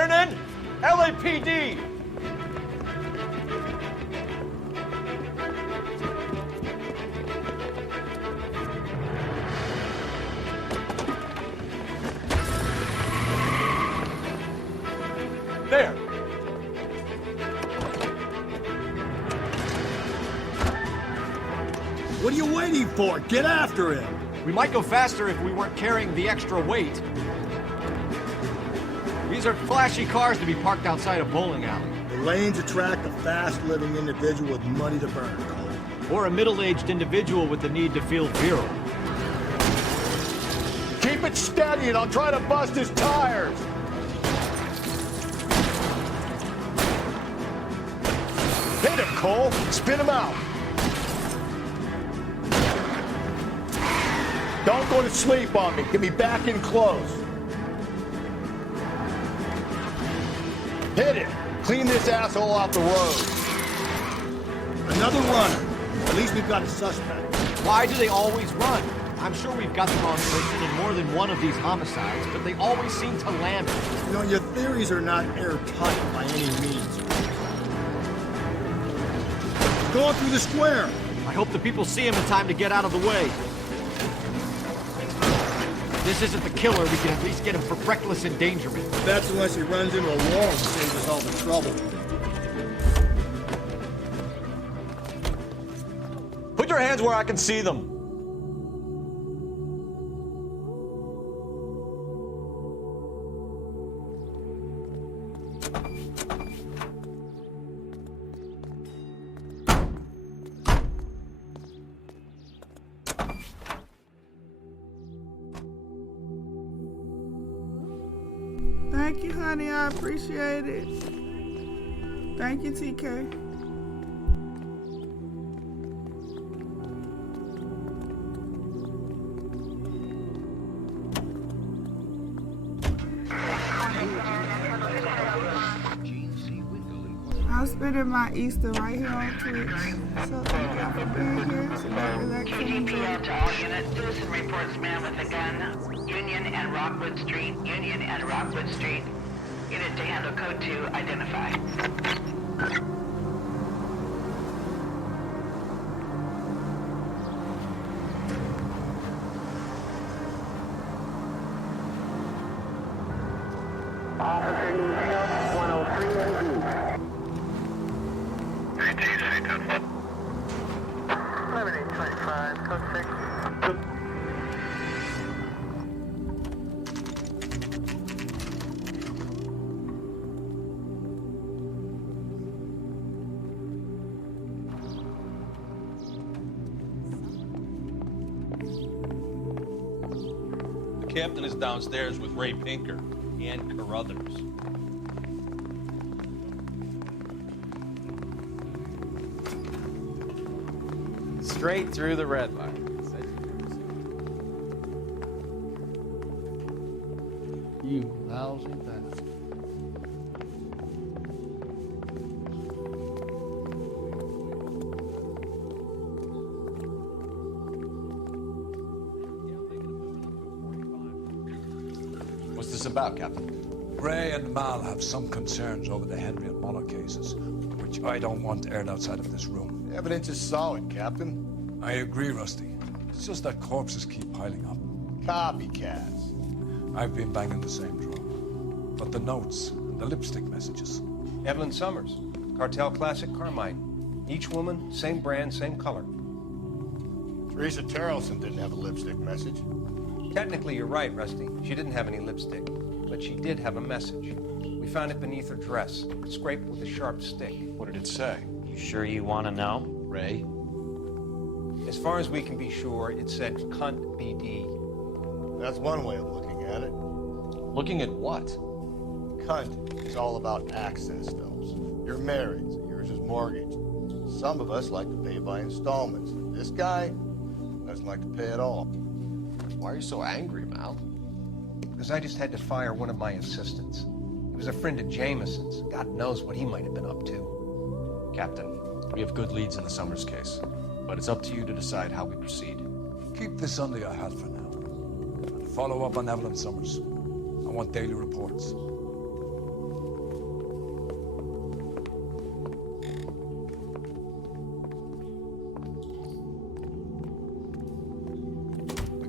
Vernon! LAPD! There! What are you waiting for? Get after him! We might go faster if we weren't carrying the extra weight. These are flashy cars to be parked outside a bowling alley. The lanes attract a fast-living individual with money to burn, Cole. Or a middle-aged individual with the need to feel virile. Keep it steady and I'll try to bust his tires! Hit him, Cole! Spin him out! Don't go to sleep on me. Get me back in close. Hit it. Clean this asshole off the road. Another runner. At least we've got a suspect. Why do they always run? I'm sure we've got the wrong person in more than one of these homicides, but they always seem to land it. You know, your theories are not airtight by any means. Going through the square. I hope the people see him in time to get out of the way. If this isn't the killer, we can at least get him for reckless endangerment. That's unless he runs into a wall and saves us all the trouble. Put your hands where I can see them. Thank you, honey. I appreciate it. Thank you, TK. I'm spending my Easter right here on Twitch. So thank y'all for being here. So KGPL to all units. Citizen reports man with a gun. Union and Rockwood Street. Union and Rockwood Street. Unit to handle code 2. Identify. Officer detail 103 AD. 11-825, code 6. The captain is downstairs with Ray Pinker and Carruthers. Straight through the red line. You lousy bastard. What's this about, Captain? Ray and Mal have some concerns over the Henry and Muller cases, which I don't want aired outside of this room. Evidence is solid, Captain. I agree, Rusty. It's just that corpses keep piling up. Copycats. I've been banging the same drum. But the notes, the lipstick messages. Evelyn Summers, Cartel Classic Carmine. Each woman, same brand, same color. Teresa Terrelson didn't have a lipstick message. Technically, you're right, Rusty. She didn't have any lipstick, but she did have a message. We found it beneath her dress, scraped with a sharp stick. What did it say? You sure you want to know? Ray? As far as we can be sure, it said cunt BD. That's one way of looking at it. Looking at what? Cunt is all about access, Phelps. You're married, so yours is mortgaged. Some of us like to pay by installments. This guy doesn't like to pay at all. Why are you so angry, Mal? Because I just had to fire one of my assistants. He was a friend of Jameson's. God knows what he might have been up to. Captain, we have good leads in the Summers case, but it's up to you to decide how we proceed. Keep this under your hat for now. And follow up on Evelyn Summers. I want daily reports.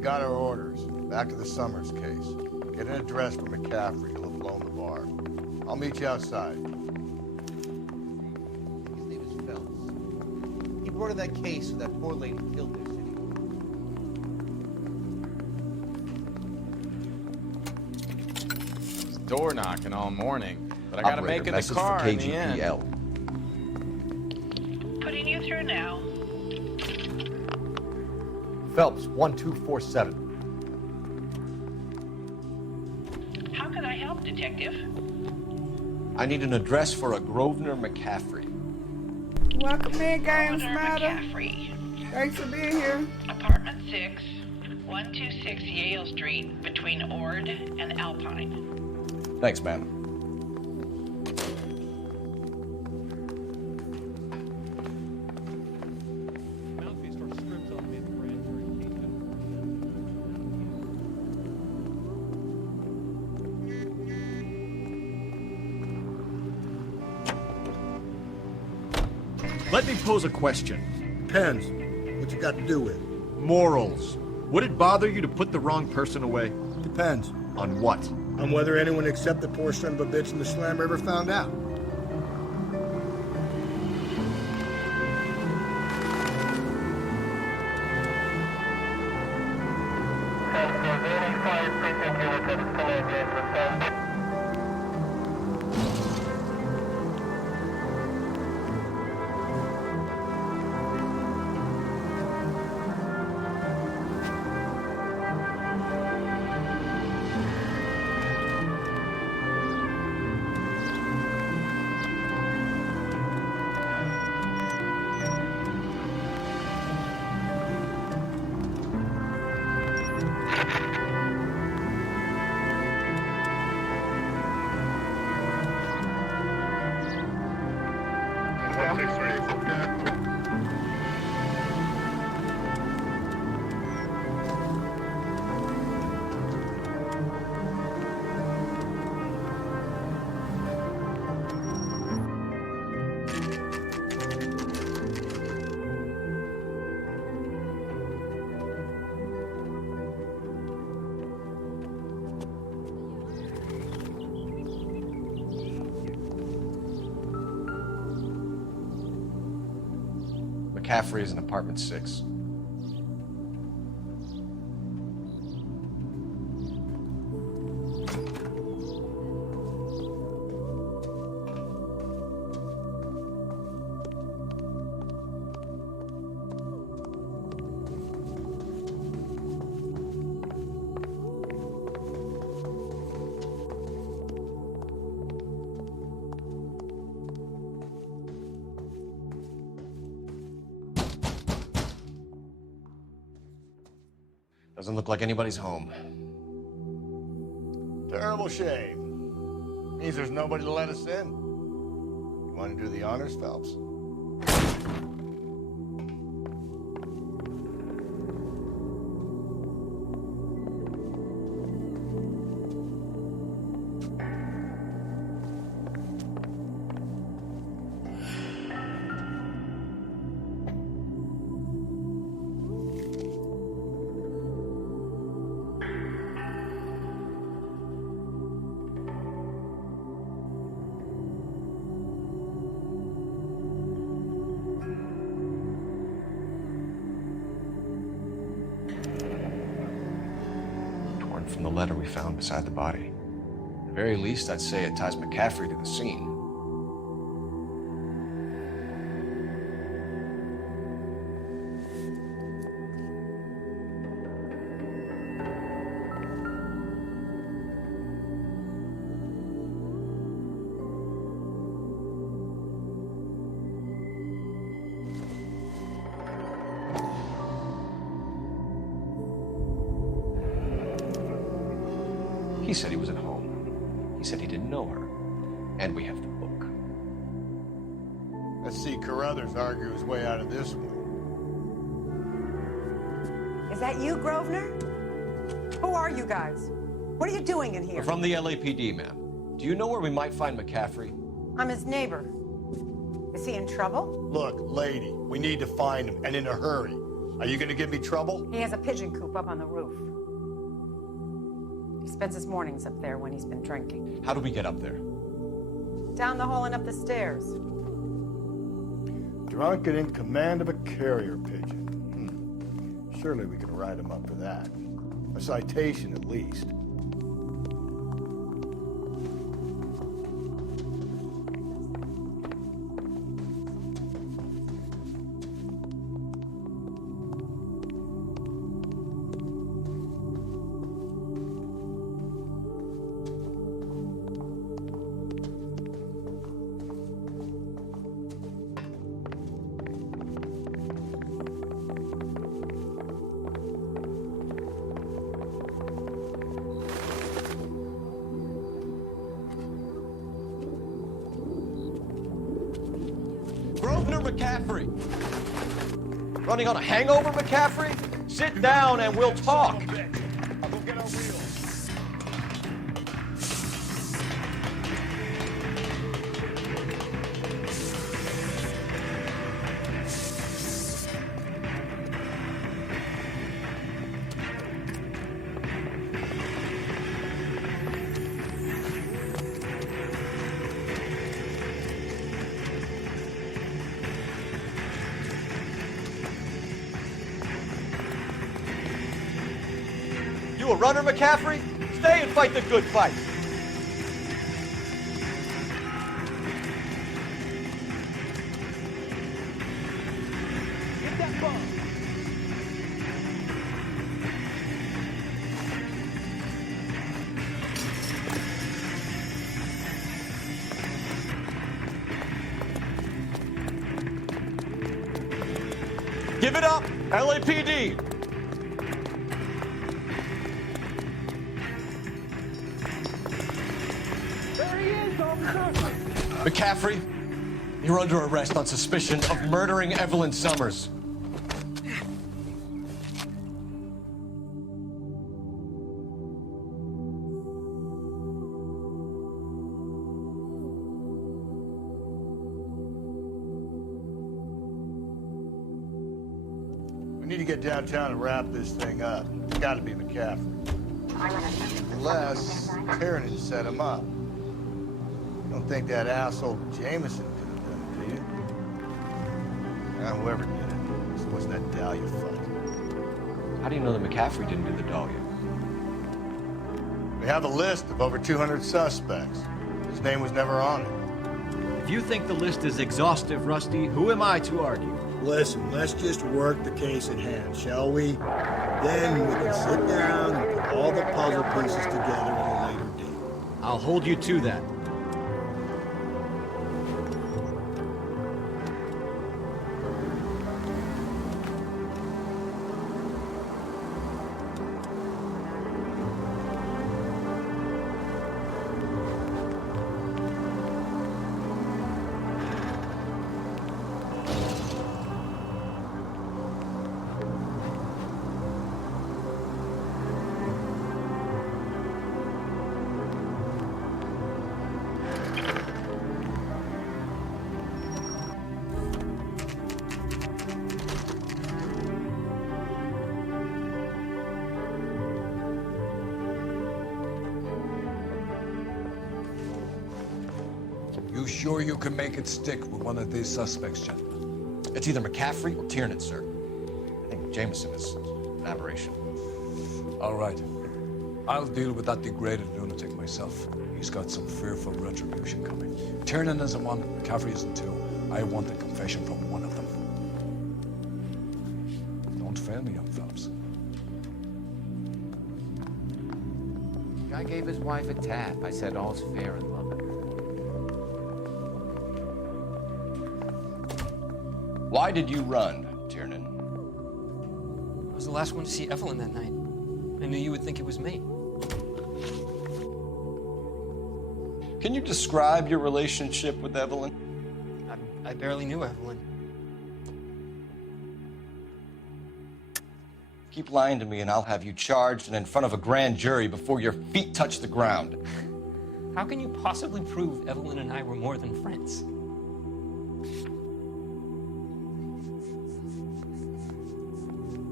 got our orders. Back to the Summers case. Get an address for McCaffrey. He'll have blown the bar. I'll meet you outside. His name is Phelps. He brought in that case of that poor lady killed there, City. It's door knocking all morning, but I gotta make it the car in the end. Putting you through now. Phelps, 1247. How can I help, Detective? I need an address for a Grosvenor McCaffrey. Welcome in, Games Grosvenor Matter. McCaffrey. Thanks for being here. Apartment 6, 126 Yale Street, between Ord and Alpine. Thanks, ma'am. Let me pose a question. Depends. What you got to do with? Morals. Would it bother you to put the wrong person away? Depends. On what? On whether anyone except the poor son of a bitch in the slammer ever found out. McCaffrey is in apartment 6. Doesn't look like anybody's home. Terrible shame. Means there's nobody to let us in. You want to do the honors, Phelps? From the letter we found beside the body. At the very least, I'd say it ties McCaffrey to the scene. He said he was at home. He said he didn't know her. And we have the book. Let's see Carruthers argue his way out of this one. Is that you, Grosvenor? Who are you guys? What are you doing in here? We're from the LAPD, ma'am. Do you know where we might find McCaffrey? I'm his neighbor. Is he in trouble? Look, lady, we need to find him, and in a hurry. Are you gonna give me trouble? He has a pigeon coop up on the roof. He spends his mornings up there when he's been drinking. How do we get up there? Down the hall and up the stairs. Drunk and in command of a carrier pigeon. Surely we can write him up for that. A citation, at least. McCaffrey. Running on a hangover, McCaffrey? Sit down and we'll talk. A runner, McCaffrey? Stay and fight the good fight. Get that ball. Give it up, LAPD. McCaffrey, you're under arrest on suspicion of murdering Evelyn Summers. We need to get downtown and wrap this thing up. It's gotta be McCaffrey. Unless Tiernan set him up. Don't think that asshole Jameson could have done it, do you? Whoever did it. So what's that Dahlia fuck? How do you know that McCaffrey didn't do the Dahlia? We have a list of over 200 suspects. His name was never on it. If you think the list is exhaustive, Rusty, who am I to argue? Listen, let's just work the case at hand, shall we? Then we can sit down and put all the puzzle pieces together at a later date. I'll hold you to that. You sure you can make it stick with one of these suspects, gentlemen? It's either McCaffrey or Tiernan, sir. I think Jameson is an aberration. All right. I'll deal with that degraded lunatic myself. He's got some fearful retribution coming. Tiernan isn't one, McCaffrey isn't two. I want a confession from one of them. Don't fail me, young fellas. Guy gave his wife a tap. I said all's fair in love and war. Why did you run, Tiernan? I was the last one to see Evelyn that night. I knew you would think it was me. Can you describe your relationship with Evelyn? I barely knew Evelyn. Keep lying to me and I'll have you charged and in front of a grand jury before your feet touch the ground. How can you possibly prove Evelyn and I were more than friends?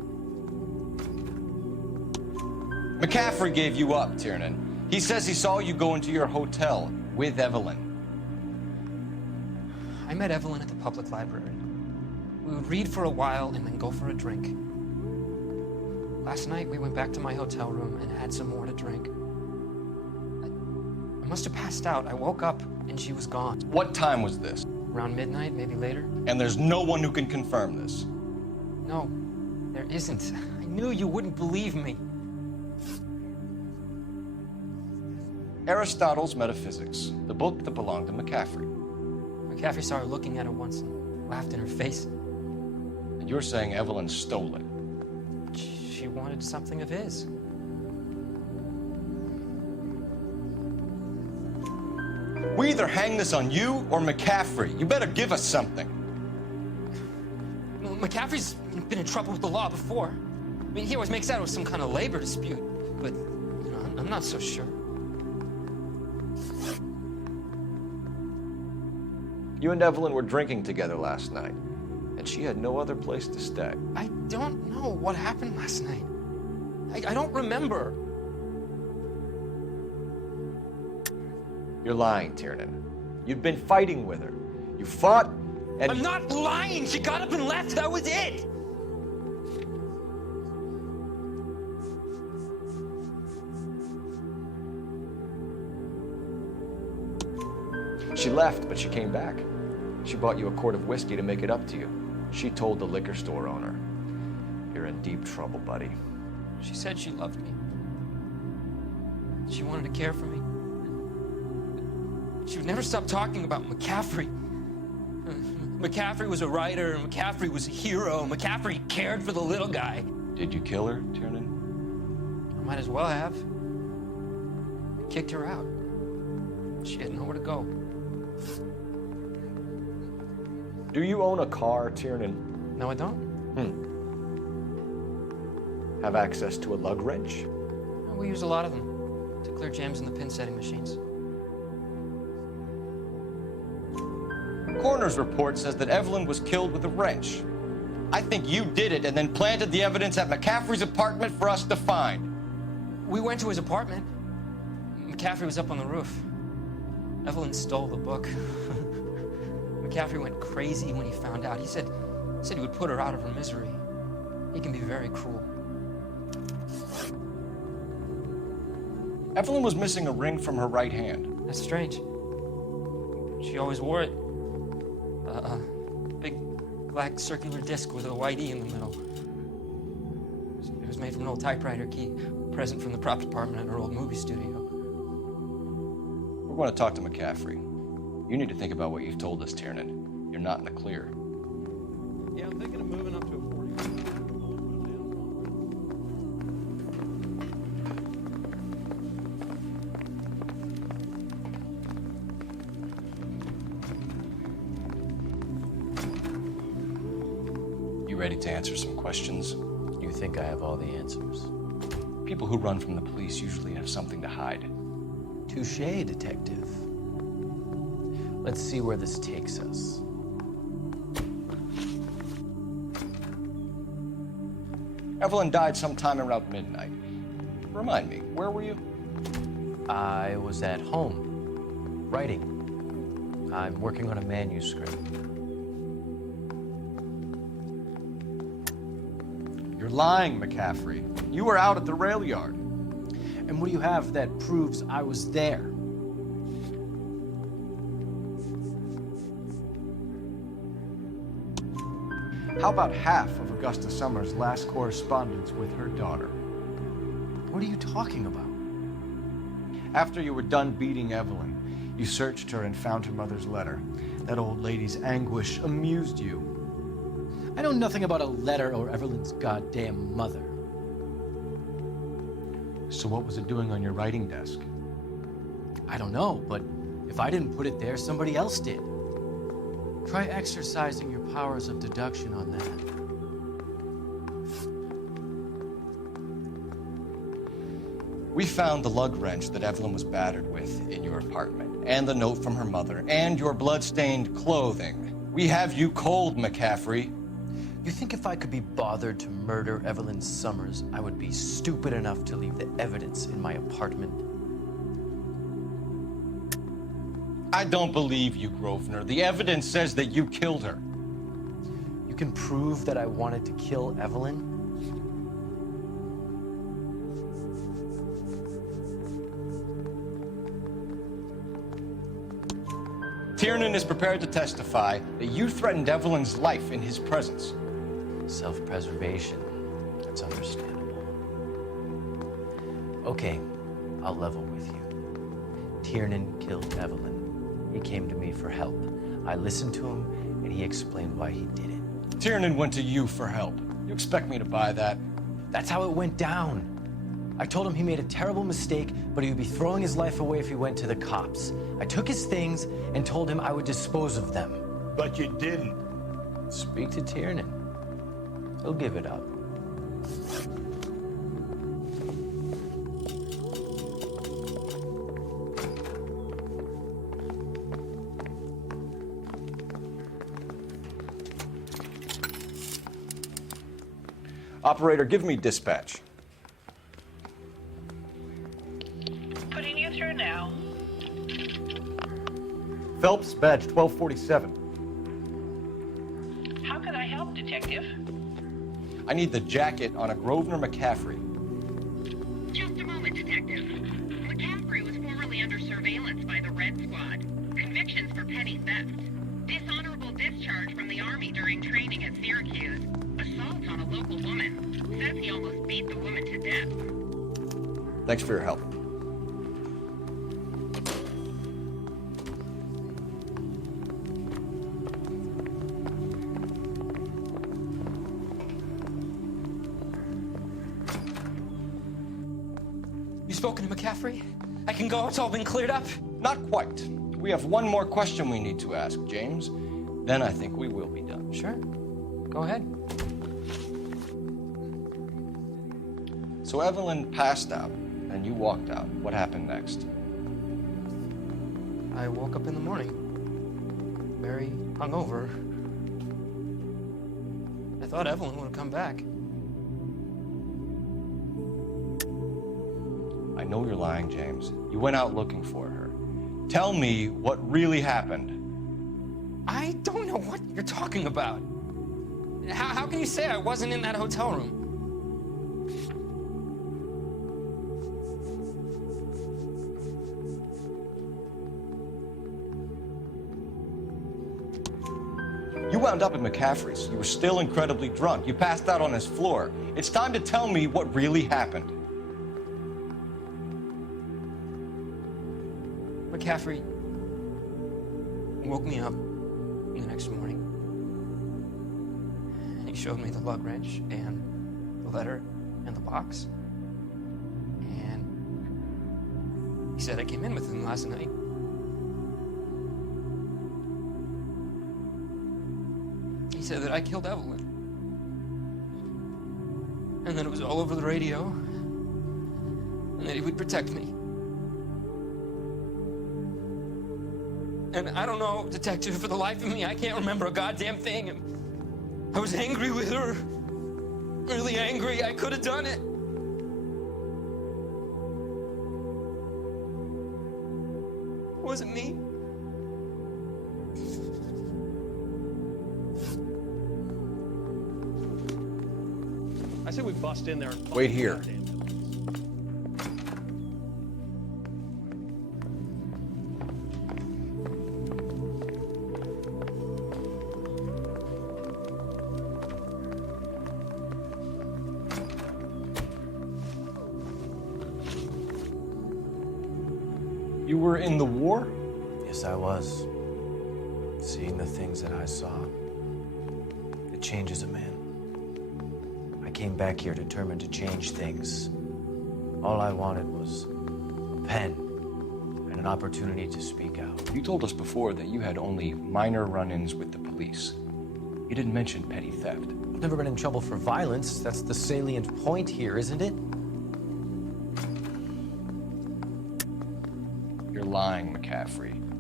McCaffrey gave you up, Tiernan. He says he saw you go into your hotel with Evelyn. I met Evelyn at the public library. We would read for a while and then go for a drink. Last night, we went back to my hotel room and had some more to drink. I must have passed out. I woke up and she was gone. What time was this? Around midnight, maybe later. And there's no one who can confirm this? No, there isn't. I knew you wouldn't believe me. Aristotle's Metaphysics, the book that belonged to McCaffrey. McCaffrey saw her looking at it once and laughed in her face. And you're saying Evelyn stole it? She wanted something of his. We either hang this on you or McCaffrey. You better give us something. Well, McCaffrey's been in trouble with the law before. I mean, he always makes out it was some kind of labor dispute, but, you know, I'm not so sure. You and Evelyn were drinking together last night, and she had no other place to stay. I don't know what happened last night. I don't remember. You're lying, Tiernan. You'd been fighting with her. You fought, and... I'm not lying! She got up and left! That was it! She left, but she came back. She bought you a quart of whiskey to make it up to you. She told the liquor store owner. You're in deep trouble, buddy. She said she loved me. She wanted to care for me. She would never stop talking about McCaffrey. McCaffrey was a writer, and McCaffrey was a hero. McCaffrey cared for the little guy. Did you kill her, Tiernan? I might as well have. I kicked her out. She had nowhere to go. Do you own a car, Tiernan? No, I don't. Have access to a lug wrench? We use a lot of them to clear jams in the pin setting machines. Coroner's report says that Evelyn was killed with a wrench. I think you did it and then planted the evidence at McCaffrey's apartment for us to find. We went to his apartment. McCaffrey was up on the roof. Evelyn stole the book. McCaffrey went crazy when he found out. He said he would put her out of her misery. He can be very cruel. Evelyn was missing a ring from her right hand. That's strange. She always wore it. A big black circular disc with a white E in the middle. It was made from an old typewriter key, a present from the prop department at her old movie studio. We're going to talk to McCaffrey. You need to think about what you've told us, Tiernan. You're not in the clear. Yeah, I'm thinking of moving up to a 40. You ready to answer some questions? You think I have all the answers? People who run from the police usually have something to hide. Touché, detective. Let's see where this takes us. Evelyn died sometime around midnight. Remind me, where were you? I was at home, writing. I'm working on a manuscript. You're lying, McCaffrey. You were out at the rail yard. And what do you have that proves I was there? How about half of Augusta Summers' last correspondence with her daughter? What are you talking about? After you were done beating Evelyn, you searched her and found her mother's letter. That old lady's anguish amused you. I know nothing about a letter or Evelyn's goddamn mother. So what was it doing on your writing desk? I don't know, but if I didn't put it there, somebody else did. Try exercising your powers of deduction on that. We found the lug wrench that Evelyn was battered with in your apartment, and the note from her mother, and your blood-stained clothing. We have you cold, McCaffrey. You think if I could be bothered to murder Evelyn Summers, I would be stupid enough to leave the evidence in my apartment? I don't believe you, Grosvenor. The evidence says that you killed her. You can prove that I wanted to kill Evelyn? Tiernan is prepared to testify that you threatened Evelyn's life in his presence. Self-preservation. That's understandable. Okay, I'll level with you. Tiernan killed Evelyn. He came to me for help. I listened to him, and he explained why he did it. Tiernan went to you for help. You expect me to buy that? That's how it went down. I told him he made a terrible mistake, but he would be throwing his life away if he went to the cops. I took his things and told him I would dispose of them. But you didn't. Speak to Tiernan. He'll give it up. Operator, give me dispatch. Putting you through now. Phelps, badge 1247. How can I help, Detective? I need the jacket on a Grosvenor McCaffrey. Just a moment, Detective. McCaffrey was formerly under surveillance by the Red Squad. Convictions for petty theft. Dishonorable discharge from the Army during training at Syracuse. Assault on a local woman. Says he almost beat the woman to death. Thanks for your help. You spoken to McCaffrey? I can go, it's all been cleared up? Not quite. We have one more question we need to ask, James. Then I think we will be done. Sure. Go ahead. So Evelyn passed out, and you walked out. What happened next? I woke up in the morning, very hungover. I thought Evelyn would have come back. I know you're lying, James. You went out looking for her. Tell me what really happened. I don't know what you're talking about. How can you say I wasn't in that hotel room? You wound up at McCaffrey's. You were still incredibly drunk. You passed out on his floor. It's time to tell me what really happened. McCaffrey woke me up the next morning. He showed me the lug wrench and the letter and the box. And he said I came in with him last night. He said that I killed Evelyn. And that it was all over the radio. And that he would protect me. And I don't know, Detective, for the life of me, I can't remember a goddamn thing. I was angry with her. Really angry. I could have done it. It wasn't me. I say we bust in there and wait here. You were in the war? Yes, I was. Seeing the things that I saw, it changes a man. I came back here determined to change things. All I wanted was a pen and an opportunity to speak out. You told us before that you had only minor run-ins with the police. You didn't mention petty theft. I've never been in trouble for violence. That's the salient point here, isn't it? You're lying, McCaffrey.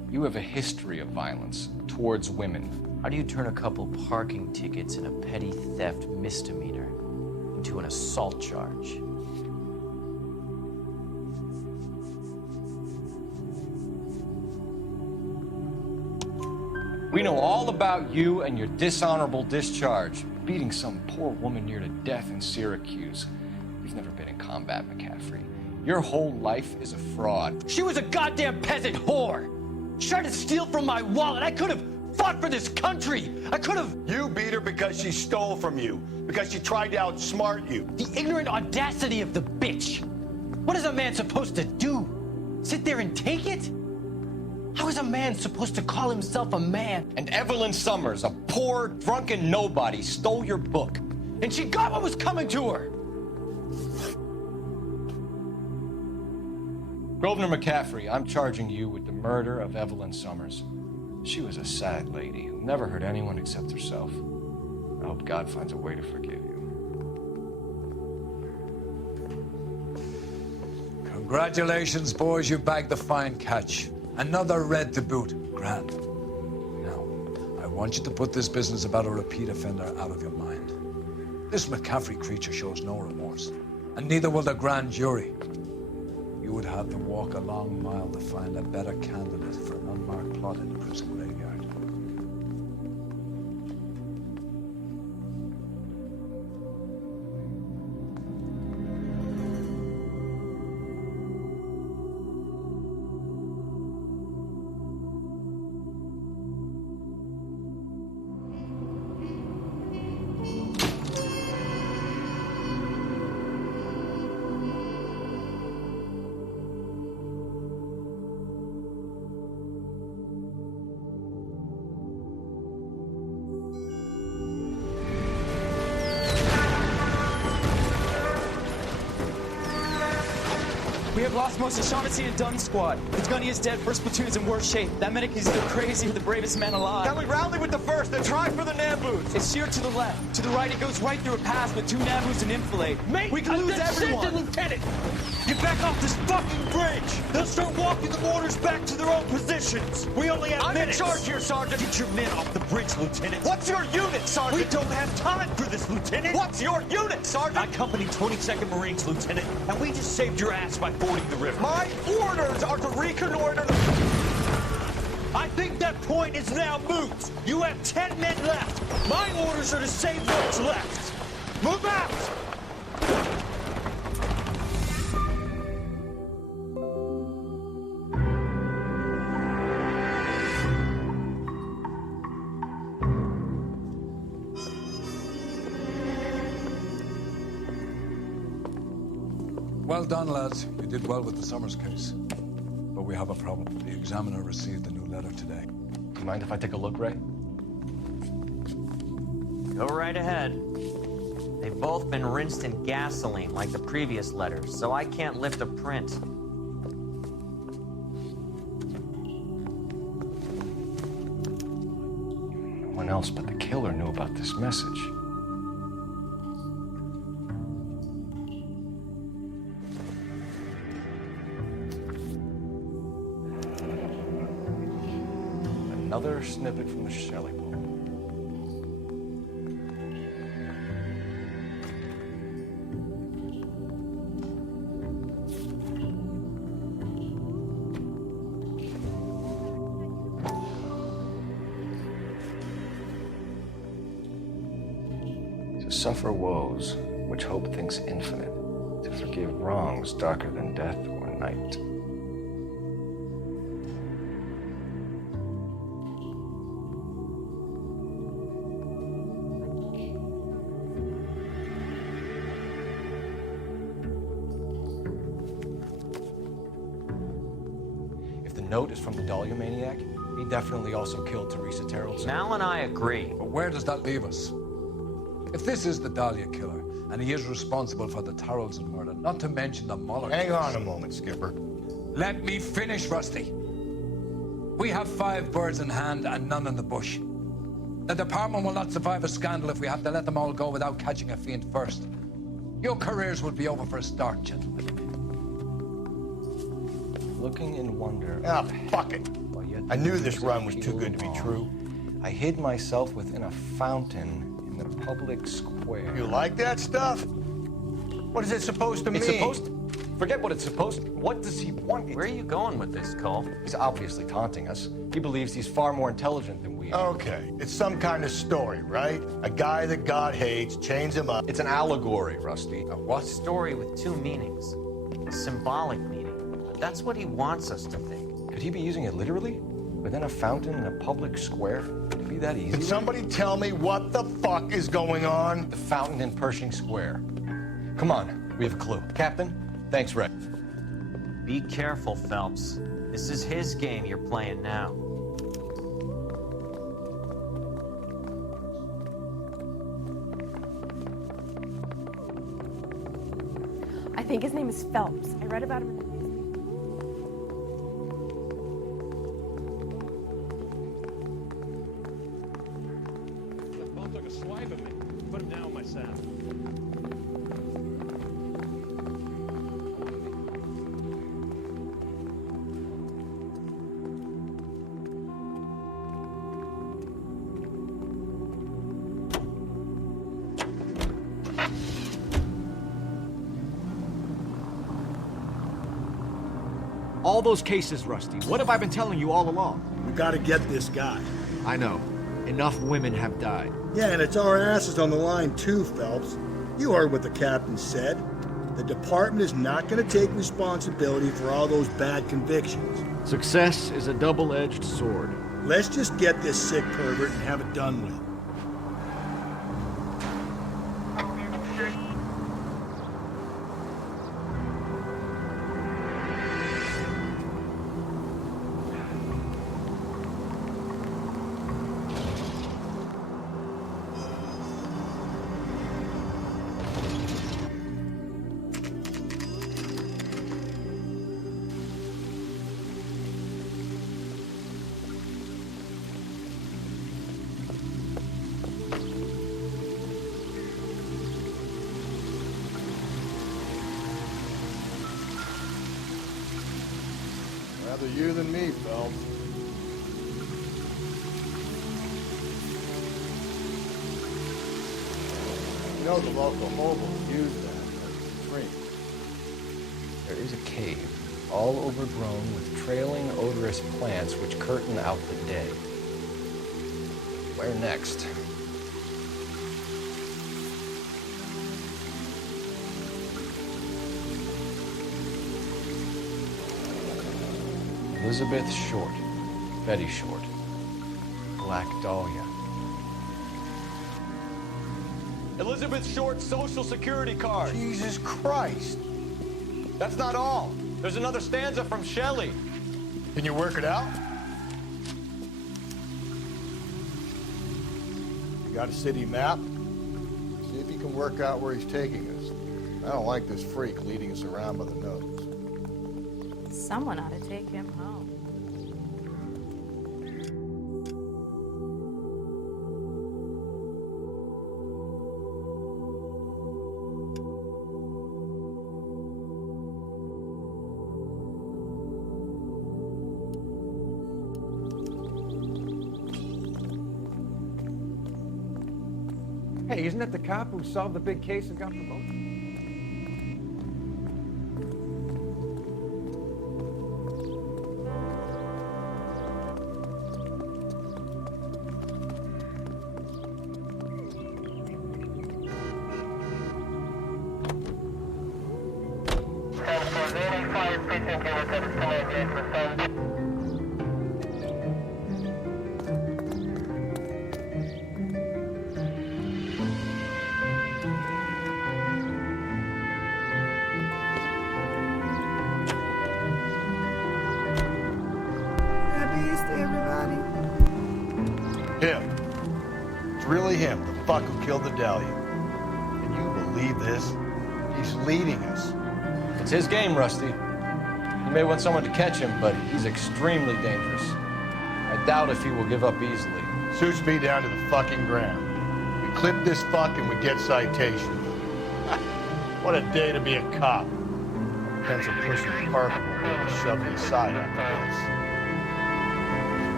You have a history of violence towards women. How do you turn a couple parking tickets and a petty theft misdemeanor into an assault charge? We know all about you and your dishonorable discharge, beating some poor woman near to death in Syracuse. You've never been in combat, McCaffrey. Your whole life is a fraud. She was a goddamn peasant whore. She tried to steal from my wallet. I could have fought for this country. I could have. You beat her because she stole from you, because she tried to outsmart you. The ignorant audacity of the bitch. What is a man supposed to do? Sit there and take it? How is a man supposed to call himself a man? And Evelyn Summers, a poor, drunken nobody, stole your book. And she got what was coming to her. Grosvenor McCaffrey, I'm charging you with the murder of Evelyn Summers. She was a sad lady who never hurt anyone except herself. I hope God finds a way to forgive you. Congratulations, boys. You bagged the fine catch. Another red to boot. Grand. Now, I want you to put this business about a repeat offender out of your mind. This McCaffrey creature shows no remorse, and neither will the grand jury. You would have to walk a long mile to find a better candidate for an unmarked plot in the prison graveyard. We have lost most of Shaughnessy and Dunn's squad. The gunny is dead, first platoon is in worse shape. That medic is either crazy or the bravest man alive. Can we rally with the first and try for the Nambus? It's sheer to the left. To the right, it goes right through a pass with 2 Nambus and enfilade. Mate, we can lose everyone. Lieutenant! Get back off this fucking bridge! They'll start walking the mortars back to their own positions. We only have minutes. I'm in charge here, Sergeant. Get your men off the bridge, Lieutenant. What's your unit, Sergeant? We don't have time for this, Lieutenant. What's your unit, Sergeant? I company 22nd Marines, Lieutenant, and we just saved your ass by fording the river. My orders are to reconnoiter the... I think that point is now moot. You have 10 men left. My orders are to save what's left. Move out! Well done, lads. You did well with the Summers case. But we have a problem. The examiner received a new letter today. Do you mind if I take a look, Ray? Go right ahead. They've both been rinsed in gasoline like the previous letters, so I can't lift a print. No one else but the killer knew about this message. Another snippet from the Shelley book. To suffer woes which hope thinks infinite, to forgive wrongs darker than death or night. Note is from the Dahlia maniac. He definitely also killed Teresa Terrell. Mal and I agree. But where does that leave us? If this is the Dahlia killer, and he is responsible for the Tarrelson murder, not to mention the Muller Hang case. on a moment, Skipper. Let me finish, Rusty. We have 5 birds in hand and none in the bush. The department will not survive a scandal if we have to let them all go without catching a fiend first. Your careers will be over for a start, gentlemen. Looking in wonder. Ah, fuck it. While yet I knew this run was too good to be true. I hid myself within a fountain in the public square. You like that stuff? What is it supposed to mean? It's supposed to... Forget what it's supposed to... What does he want? Where are you going with this, Cole? He's obviously taunting us. He believes he's far more intelligent than we are. Okay, it's some kind of story, right? A guy that God hates chains him up. It's an allegory, Rusty. A story with two meanings. A symbolic meaning. That's what he wants us to think. Could he be using it literally? Within a fountain in a public square? Could it be that easy? Can somebody tell me what the fuck is going on? The fountain in Pershing Square. Come on, we have a clue. Captain, thanks, Ray. Be careful, Phelps. This is his game you're playing now. I think his name is Phelps. I read about him in the newspaper. Both took a swipe at me. Put him down with my saddle. All those cases, Rusty. What have I been telling you all along? We gotta get this guy. I know. Enough women have died. Yeah, and it's our asses on the line too, Phelps. You heard what the captain said. The department is not gonna take responsibility for all those bad convictions. Success is a double-edged sword. Let's just get this sick pervert and have it done with. Rather you than me, Phelps. You know the local mobiles use that as a drink. There is a cave, all overgrown with trailing, odorous plants which curtain out the day. Where next? Elizabeth Short, Betty Short, Black Dahlia. Elizabeth Short's social security card. Jesus Christ. That's not all. There's another stanza from Shelley. Can you work it out? You got a city map? See if you can work out where he's taking us. I don't like this freak leading us around by the nose. Someone ought to take him home. Hey, isn't that the cop who solved the big case and got promoted? Happy Easter, everybody. Him. It's really him, the fuck who killed the Dahlia. Can you believe this? He's leading us. It's his game, Rusty. He may want someone to catch him, but he's extremely dangerous. I doubt if he will give up easily. Suits me down to the fucking ground. We clip this fuck and we get citation. What a day to be a cop. Pencil pushing Parker will be able to shove me aside after this.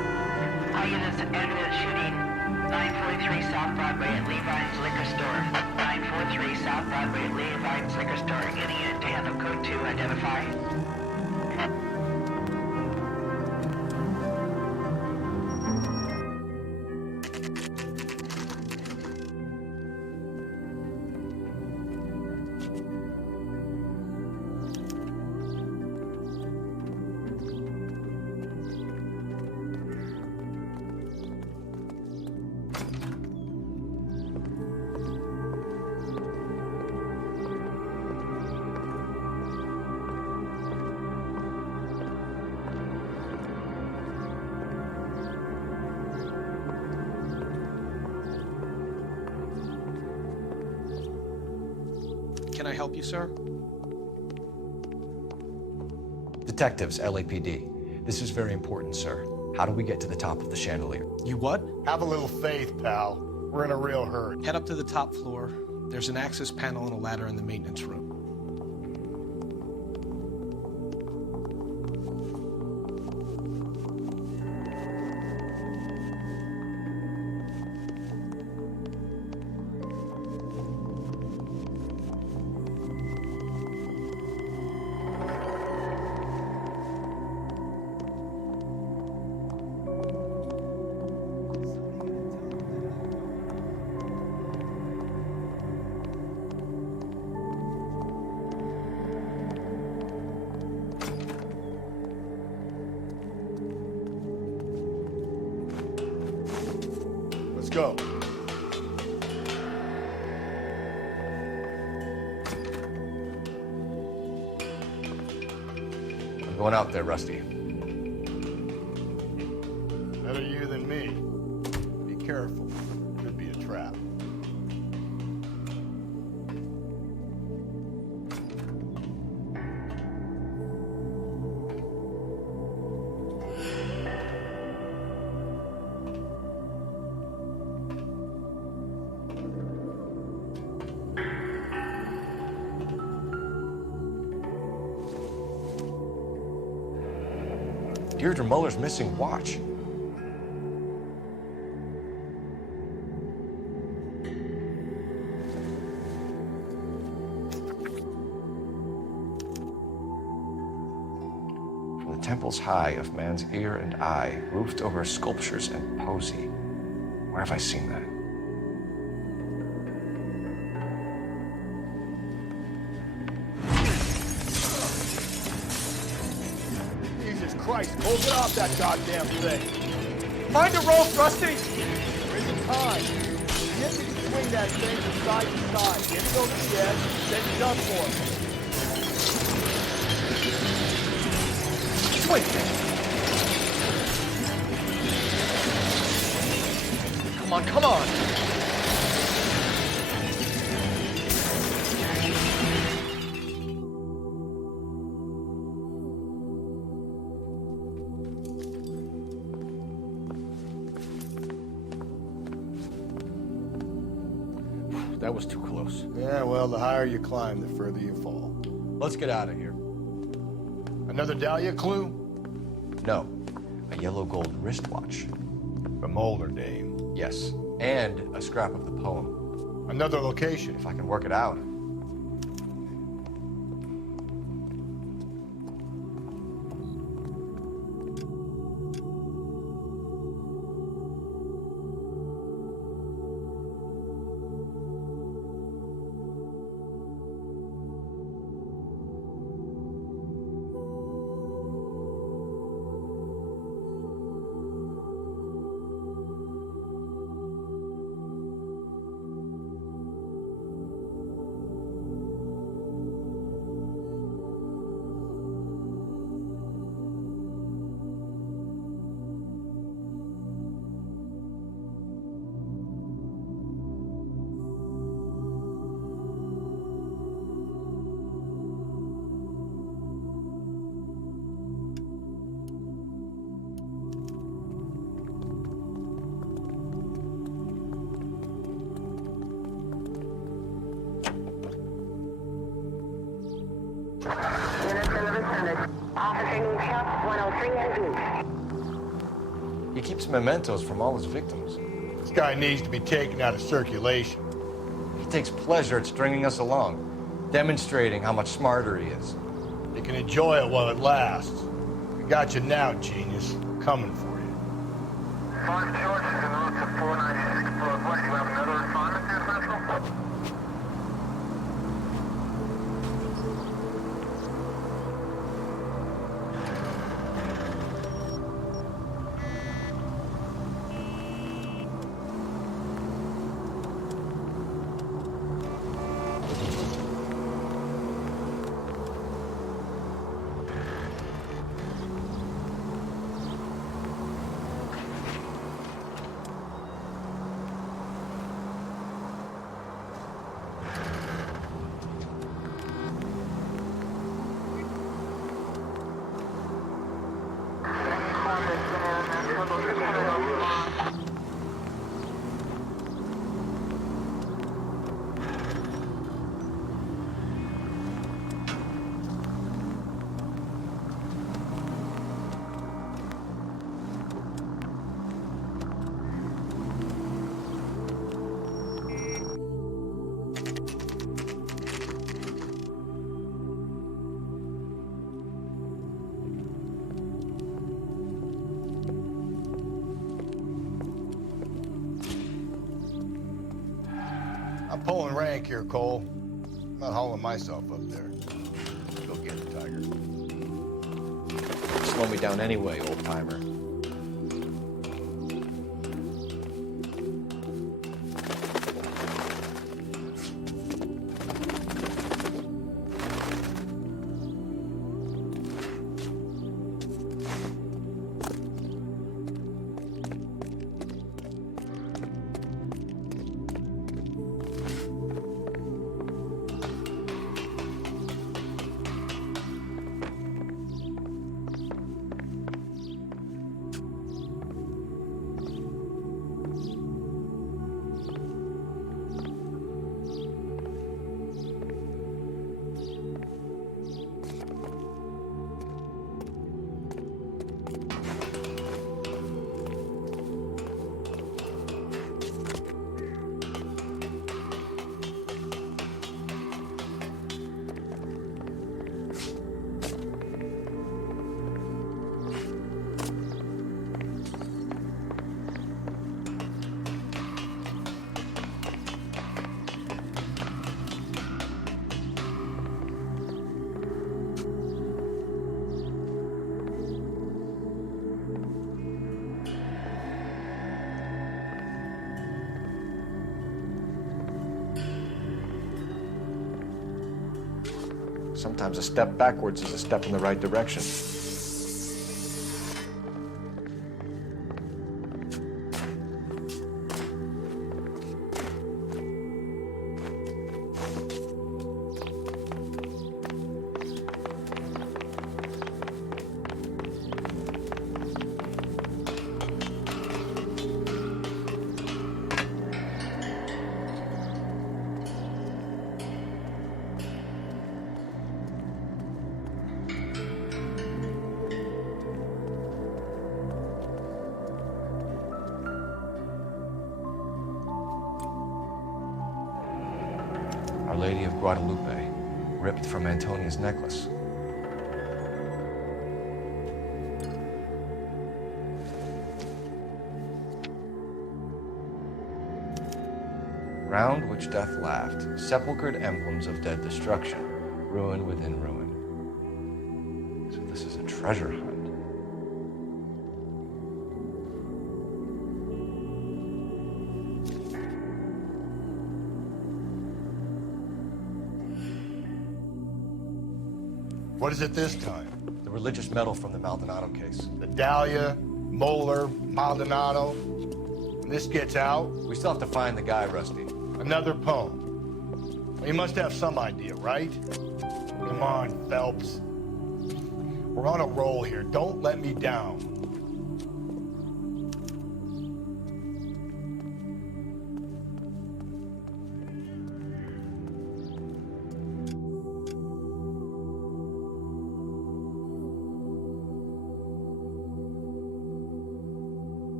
evidence shooting 943 South Broadway at Levine's Liquor Store. 943 South Broadway at Levine's Liquor Store. Any unit to handle code 2, identify. Can I help you, sir? Detectives, LAPD. This is very important, sir. How do we get to the top of the chandelier? You what? Have a little faith, pal. We're in a real hurry. Head up to the top floor. There's an access panel and a ladder in the maintenance room. Let's go. I'm going out there, Rusty. Better you than me. Be careful. Could be a trap. Deirdre Muller's missing watch. From the temples high of man's ear and eye, roofed over sculptures and poesy. Where have I seen that? Jesus Christ, go get off that goddamn thing. Find a rope, Rusty! There isn't time. Get you can swing that thing from side to side. Get it over the edge, then jump for it. Swing! Come on, come on! That was too close. Yeah, well, the higher you climb, the further you fall. Let's get out of here. Another Dahlia clue? No. A yellow gold wristwatch. A Molar dame. Yes. And a scrap of the poem. Another location. If I can work it out. Unit 1100. Officer needs help, 103 and He keeps mementos from all his victims. This guy needs to be taken out of circulation. He takes pleasure at stringing us along, demonstrating how much smarter he is. You can enjoy it while it lasts. We got you now, genius. Coming for you. 5 George is en route to 496 Broadway. You have another assignment there, Central? I'm pulling rank here, Cole. I'm not hauling myself up there. Go get it, Tiger. Slow me down anyway, old-timer. Sometimes a step backwards is a step in the right direction. Our Lady of Guadalupe, ripped from Antonia's necklace. Round which death laughed, sepulchred emblems of dead destruction, ruin within ruin. So this is a treasure hunt. What is it this time? The religious medal from the Maldonado case. The Dahlia, Moeller, Maldonado. When this gets out... We still have to find the guy, Rusty. Another poem. Well, you must have some idea, right? Come on, Phelps. We're on a roll here. Don't let me down.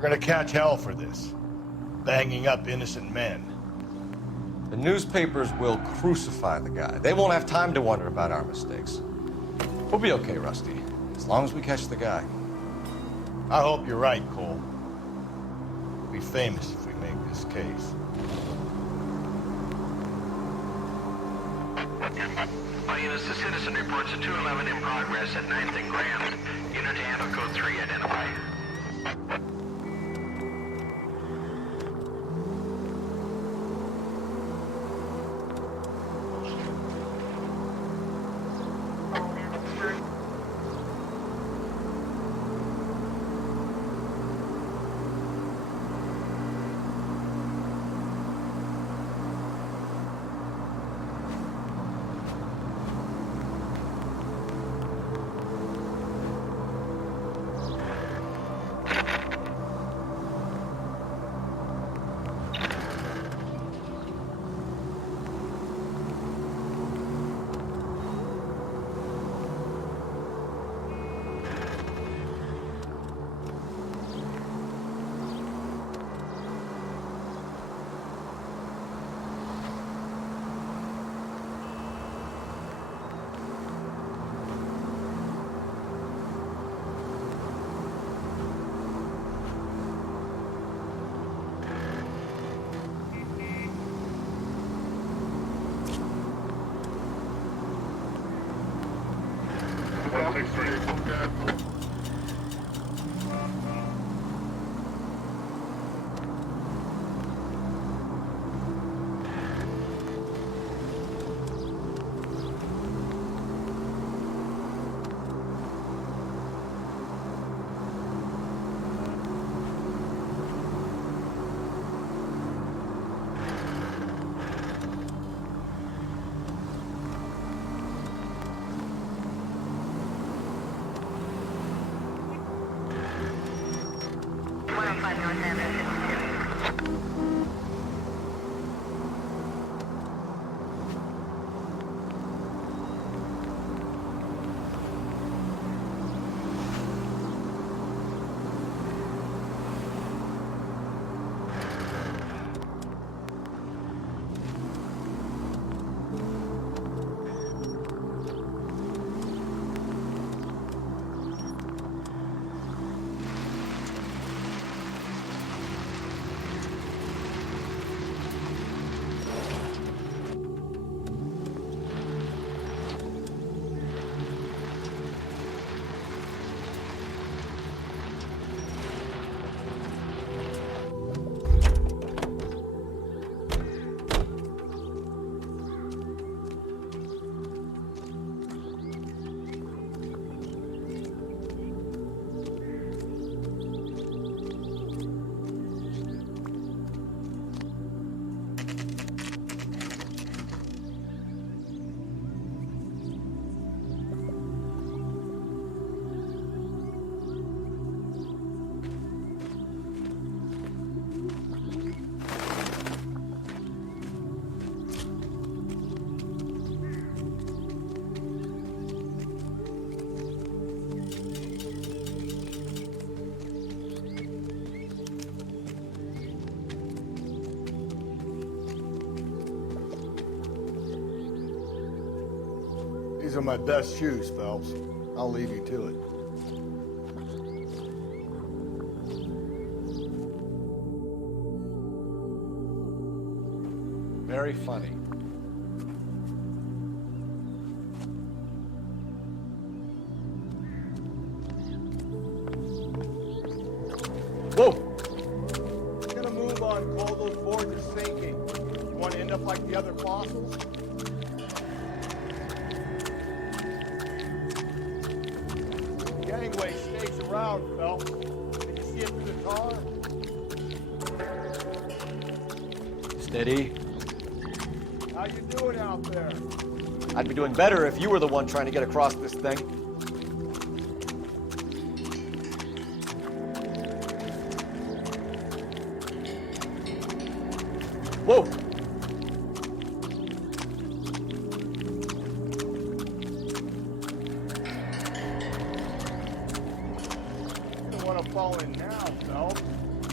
We're gonna catch hell for this. Banging up innocent men. The newspapers will crucify the guy. They won't have time to wonder about our mistakes. We'll be okay, Rusty, as long as we catch the guy. I hope you're right, Cole. We'll be famous if we make this case. All units, the citizen reports a 211 in progress at 9th and Grand. Unit to handle code 3, identify. These are my best shoes, Phelps. I'll leave you to it. Very funny. Whoa! We're gonna move on, Cole. Those boards are sinking. You want to end up like the other fossils? Gangway snakes around, Phelps. Can you see it through the tar? Steady. How you doing out there? I'd be doing better if you were the one trying to get across this thing. Whoa! You don't want to fall in now, Phelps.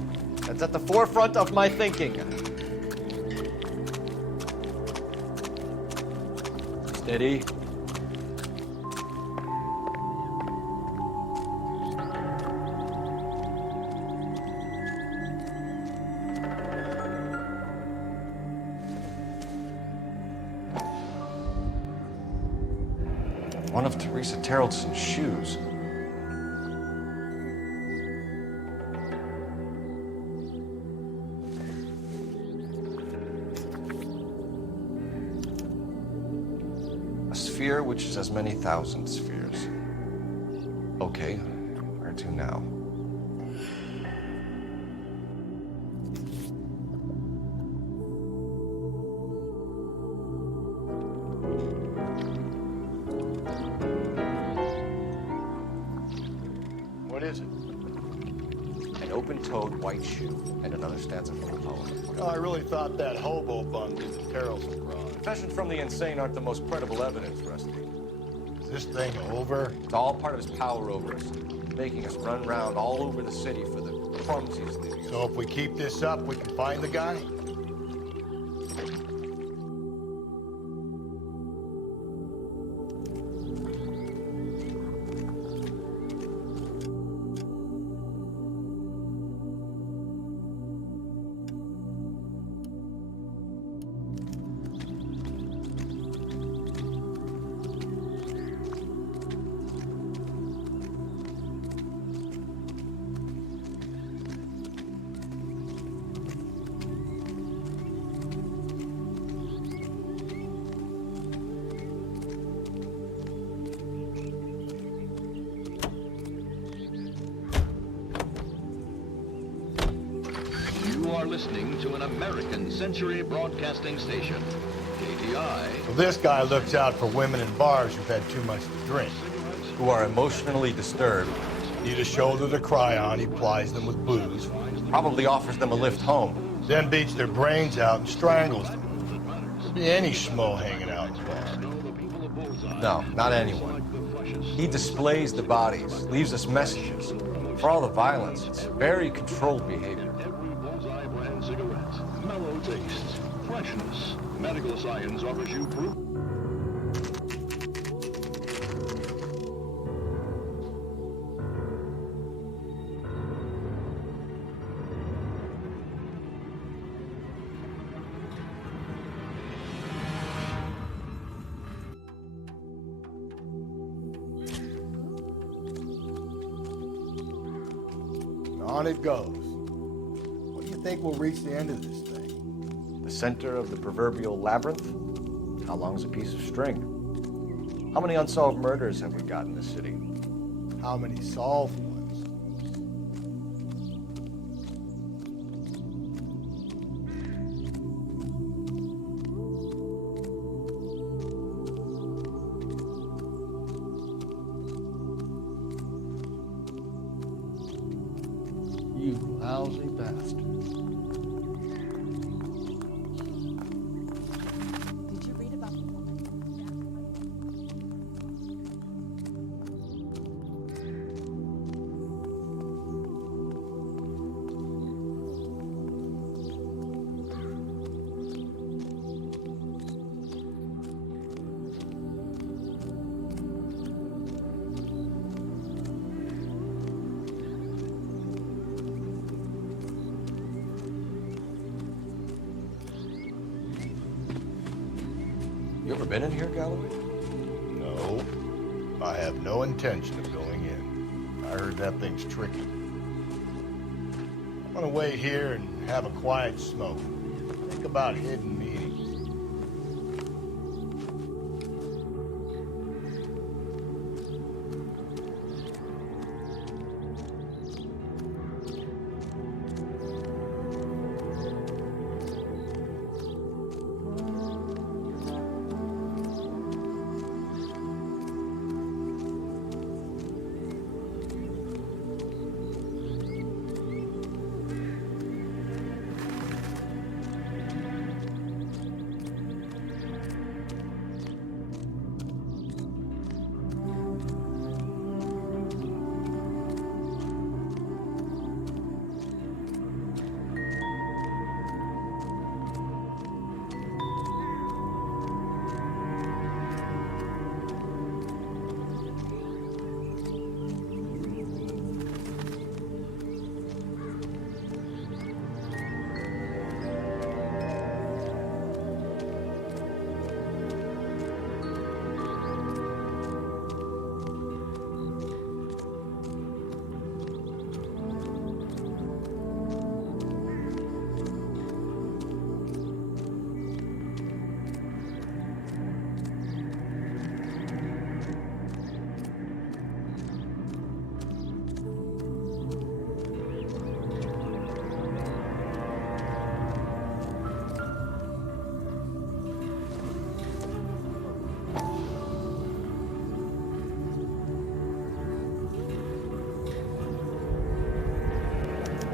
It's at the forefront of my thinking. Steady. One of Teresa Terreldson's shoes. A sphere which is as many thousand spheres. Okay, where to now? What is it? An open-toed white shoe and another stanza from a poem. Oh, I really thought that hobo bum did the Terrelson crime. Confessions from the insane aren't the most credible evidence, Rusty. Is this thing over? It's all part of his power over us, making us run around all over the city for the crumbs he's leaving us. So if we keep this up, we can find the guy? You are listening to an American Century Broadcasting Station, KTI. Well, this guy looks out for women in bars who've had too much to drink. Who are emotionally disturbed. Need a shoulder to cry on, he plies them with booze. Probably offers them a lift home. Then beats their brains out and strangles them. Could be any schmo hanging out in the bar. No, not anyone. He displays the bodies, leaves us messages. For all the violence, it's very controlled behavior. Cigarettes, mellow tastes, freshness. Medical science offers you proof. On it goes. What do you think will reach the end of this thing? The center of the proverbial labyrinth? How long's a piece of string? How many unsolved murders have we got in this city? How many solved ones? You lousy bastard. Did you read about the woman? You ever been in here, Galloway? No. I have no intention of going in. I heard that thing's tricky. I'm gonna wait here and have a quiet smoke. Think about hidden meanings.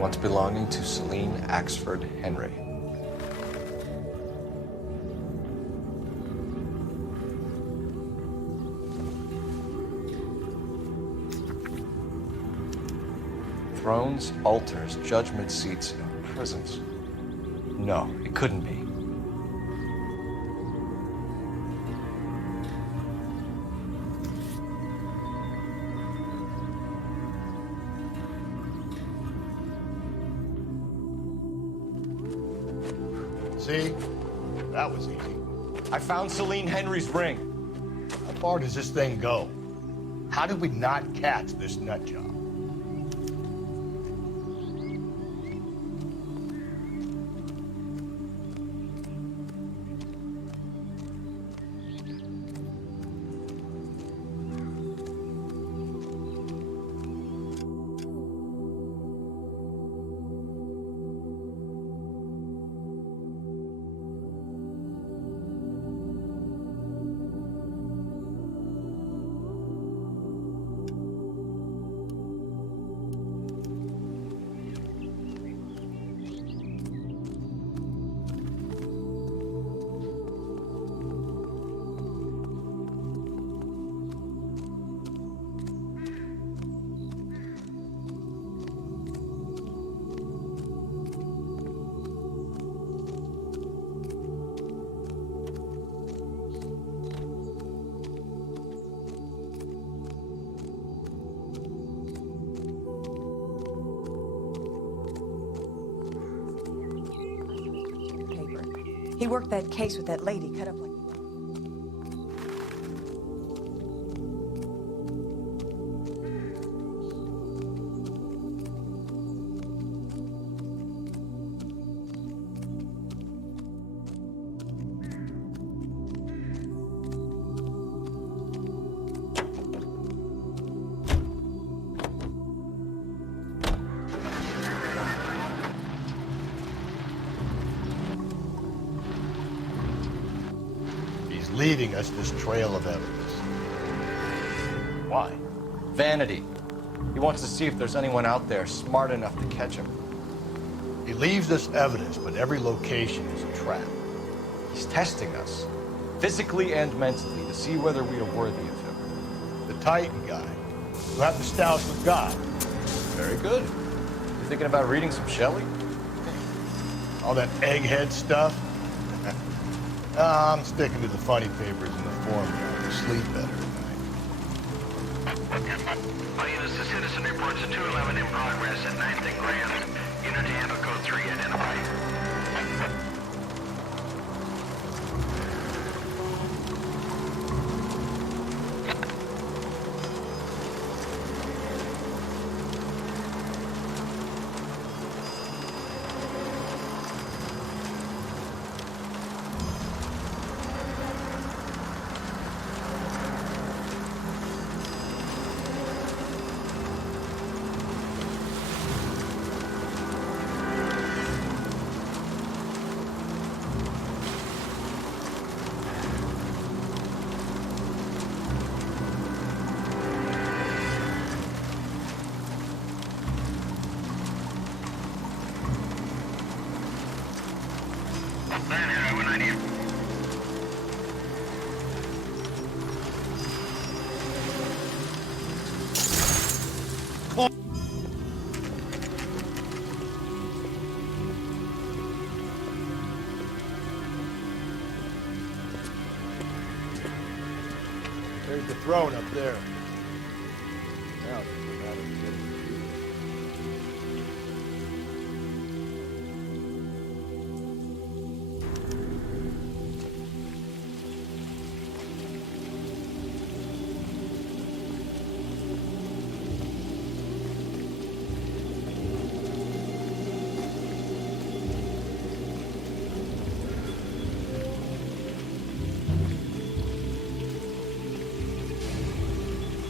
once belonging to Celine Axford Henry. Thrones, altars, judgment seats, and prisons. No, it couldn't be. See? That was easy. I found Celine Henry's ring. How far does this thing go? How did we not catch this nut job? He worked that case with that lady cut up like... Leaving us this trail of evidence. Why? Vanity. He wants to see if there's anyone out there smart enough to catch him. He leaves us evidence, but every location is a trap. He's testing us, physically and mentally, to see whether we are worthy of him. The Titan guy, who have the stouts with God. Very good. You thinking about reading some Shelley? All that egghead stuff? I'm sticking to the funny papers and the forum guide to sleep better tonight. All units, the citizen reports a 211 in progress at 9th and Grand. Unit to handle code 3 identified. There's the throne up there. Now it's just a matter of getting to you.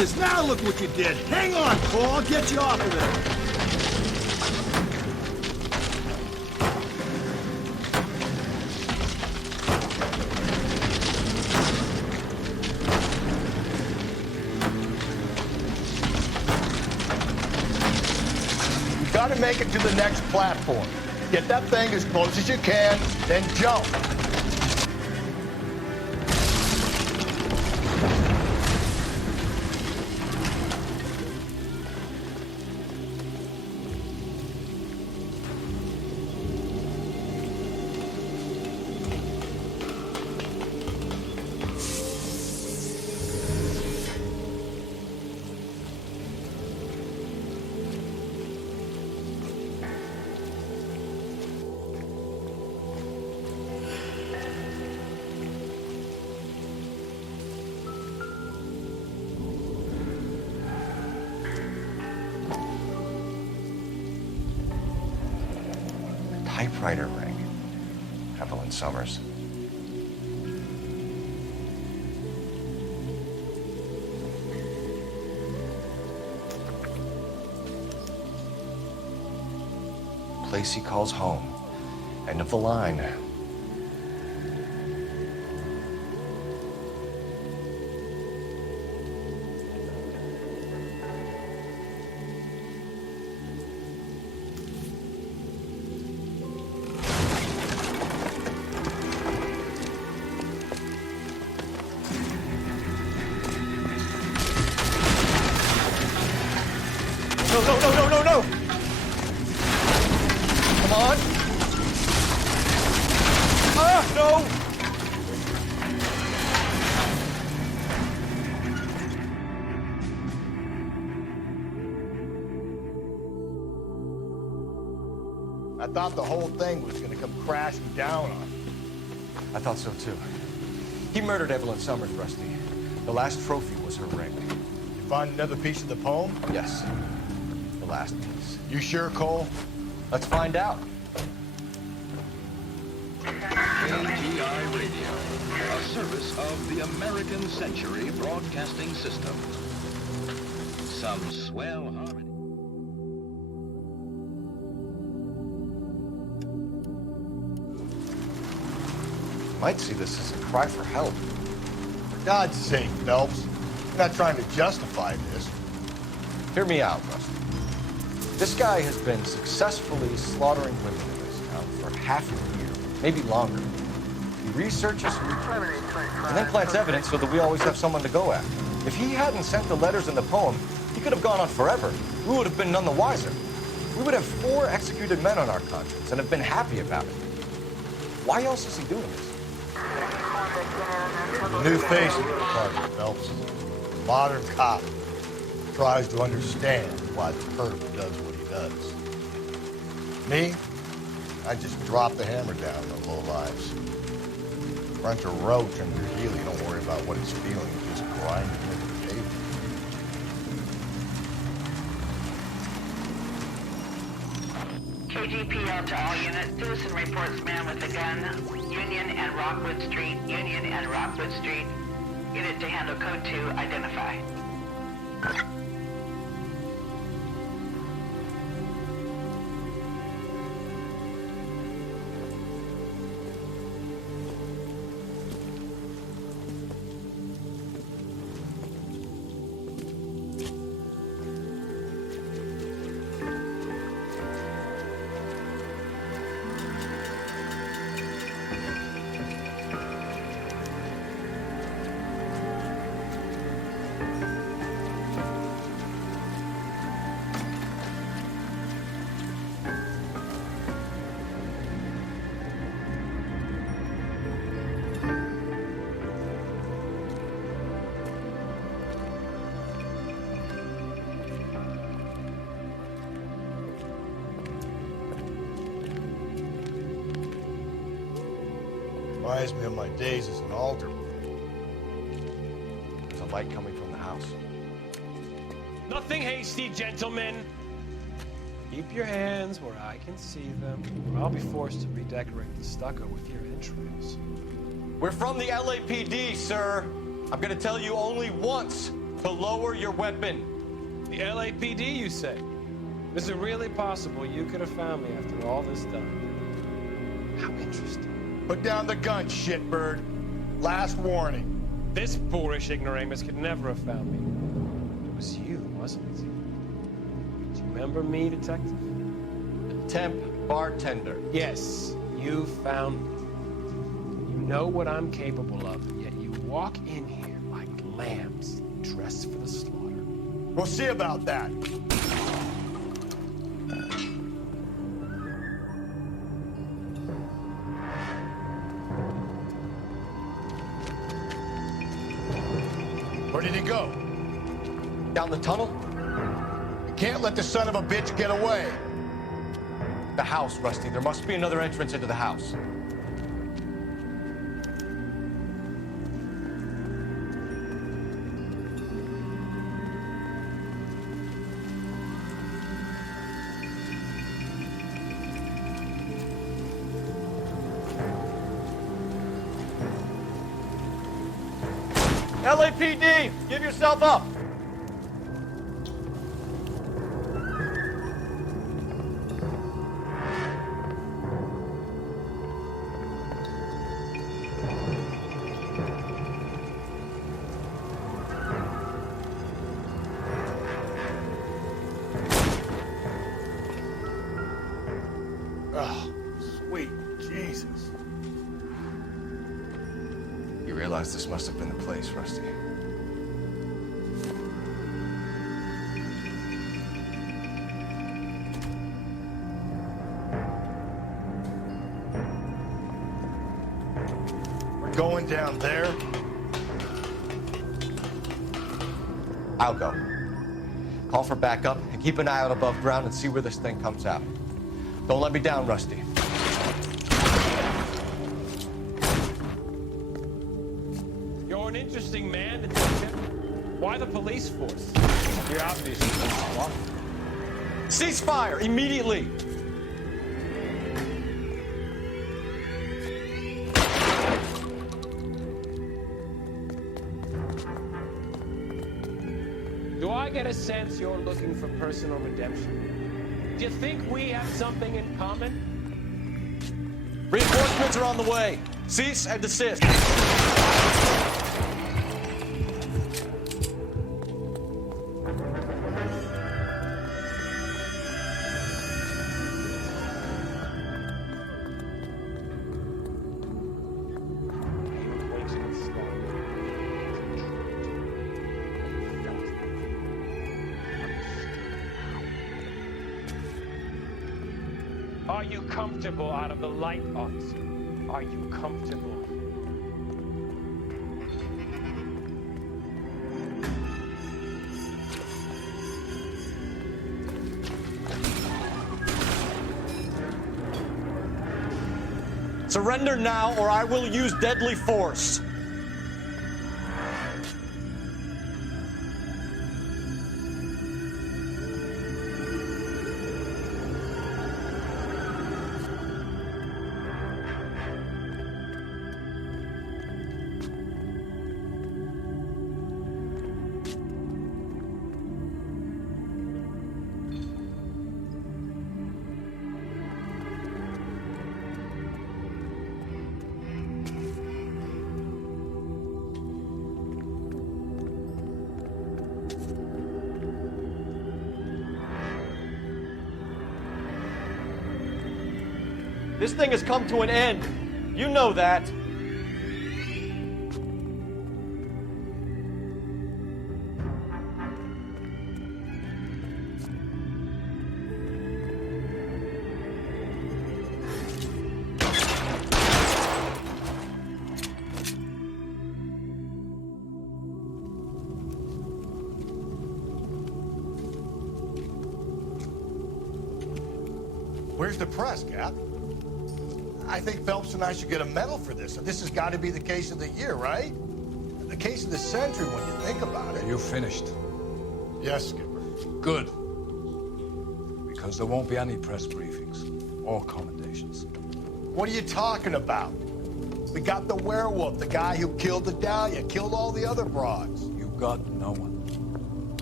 Jesus, now look what you did. Hang on, Cole, I'll get you off of there. Gotta make it to the next platform. Get that thing as close as you can, then jump. Typewriter ring. Evelyn Summers. Place he calls home. End of the line. No! Come on! Ah, no! I thought the whole thing was gonna come crashing down on him. I thought so too. He murdered Evelyn Summers, Rusty. The last trophy was her ring. You find another piece of the poem? Yes. The last piece. You sure, Cole? Let's find out. KTI Radio, a service of the American Century Broadcasting System. Some swell harmony. Might see this as a cry for help. For God's sake, Phelps. I'm not trying to justify this. Hear me out, Rusty. This guy has been successfully slaughtering women in this town for half a year, maybe longer. He researches and then plants evidence so that we always have someone to go after. If he hadn't sent the letters in the poem, he could have gone on forever. We would have been none the wiser. We would have 4 executed men on our conscience and have been happy about it. Why else is he doing this? A new face in the department, Phelps. Modern cop. Tries to understand why the perp does what he does. Me? I just drop the hammer down on the low lives. Crunch a roach under your heel, you don't worry about what it's feeling, you just grind it into the pavement. KGPL to all units. Citizen reports man with a gun. Union and Rockwood Street. Union and Rockwood Street. Unit to handle code 2. Identify. Reminds me of my days as an alder. There's a light coming from the house. Nothing hasty, gentlemen. Keep your hands where I can see them, or I'll be forced to redecorate the stucco with your entrails. We're from the LAPD, sir. I'm gonna tell you only once. To lower your weapon. The LAPD, you say? Is it really possible you could have found me after all this done? How interesting. Put down the gun, shitbird. Last warning. This boorish ignoramus could never have found me. It was you, wasn't it? Do you remember me, Detective? The temp bartender. Yes, you found me. You know what I'm capable of, yet you walk in here like lambs dressed for the slaughter. We'll see about that. Where did he go? Down the tunnel? You can't let the son of a bitch get away. The house, Rusty. There must be another entrance into the house. LAPD, give yourself up. Oh, sweet Jesus. You realize this must have been the place, Rusty. We're going down there? I'll go. Call for backup and keep an eye out above ground and see where this thing comes out. Don't let me down, Rusty. You're an interesting man, Detective. Why the police force? You're obviously what? Cease fire immediately! Do I get a sense you're looking for personal redemption? Do you think we have something in common? Reinforcements are on the way. Cease and desist. Are you comfortable out of the light, officer? Are you comfortable? Surrender now, or I will use deadly force. This thing has come to an end. You know that. Where's the press, Cap? I think Phelps and I should get a medal for this. This has got to be the case of the year, right? The case of the century when you think about it. You finished? Yes, Skipper. Good. Because there won't be any press briefings or commendations. What are you talking about? We got the werewolf, the guy who killed the Dahlia, killed all the other broads. You got no one.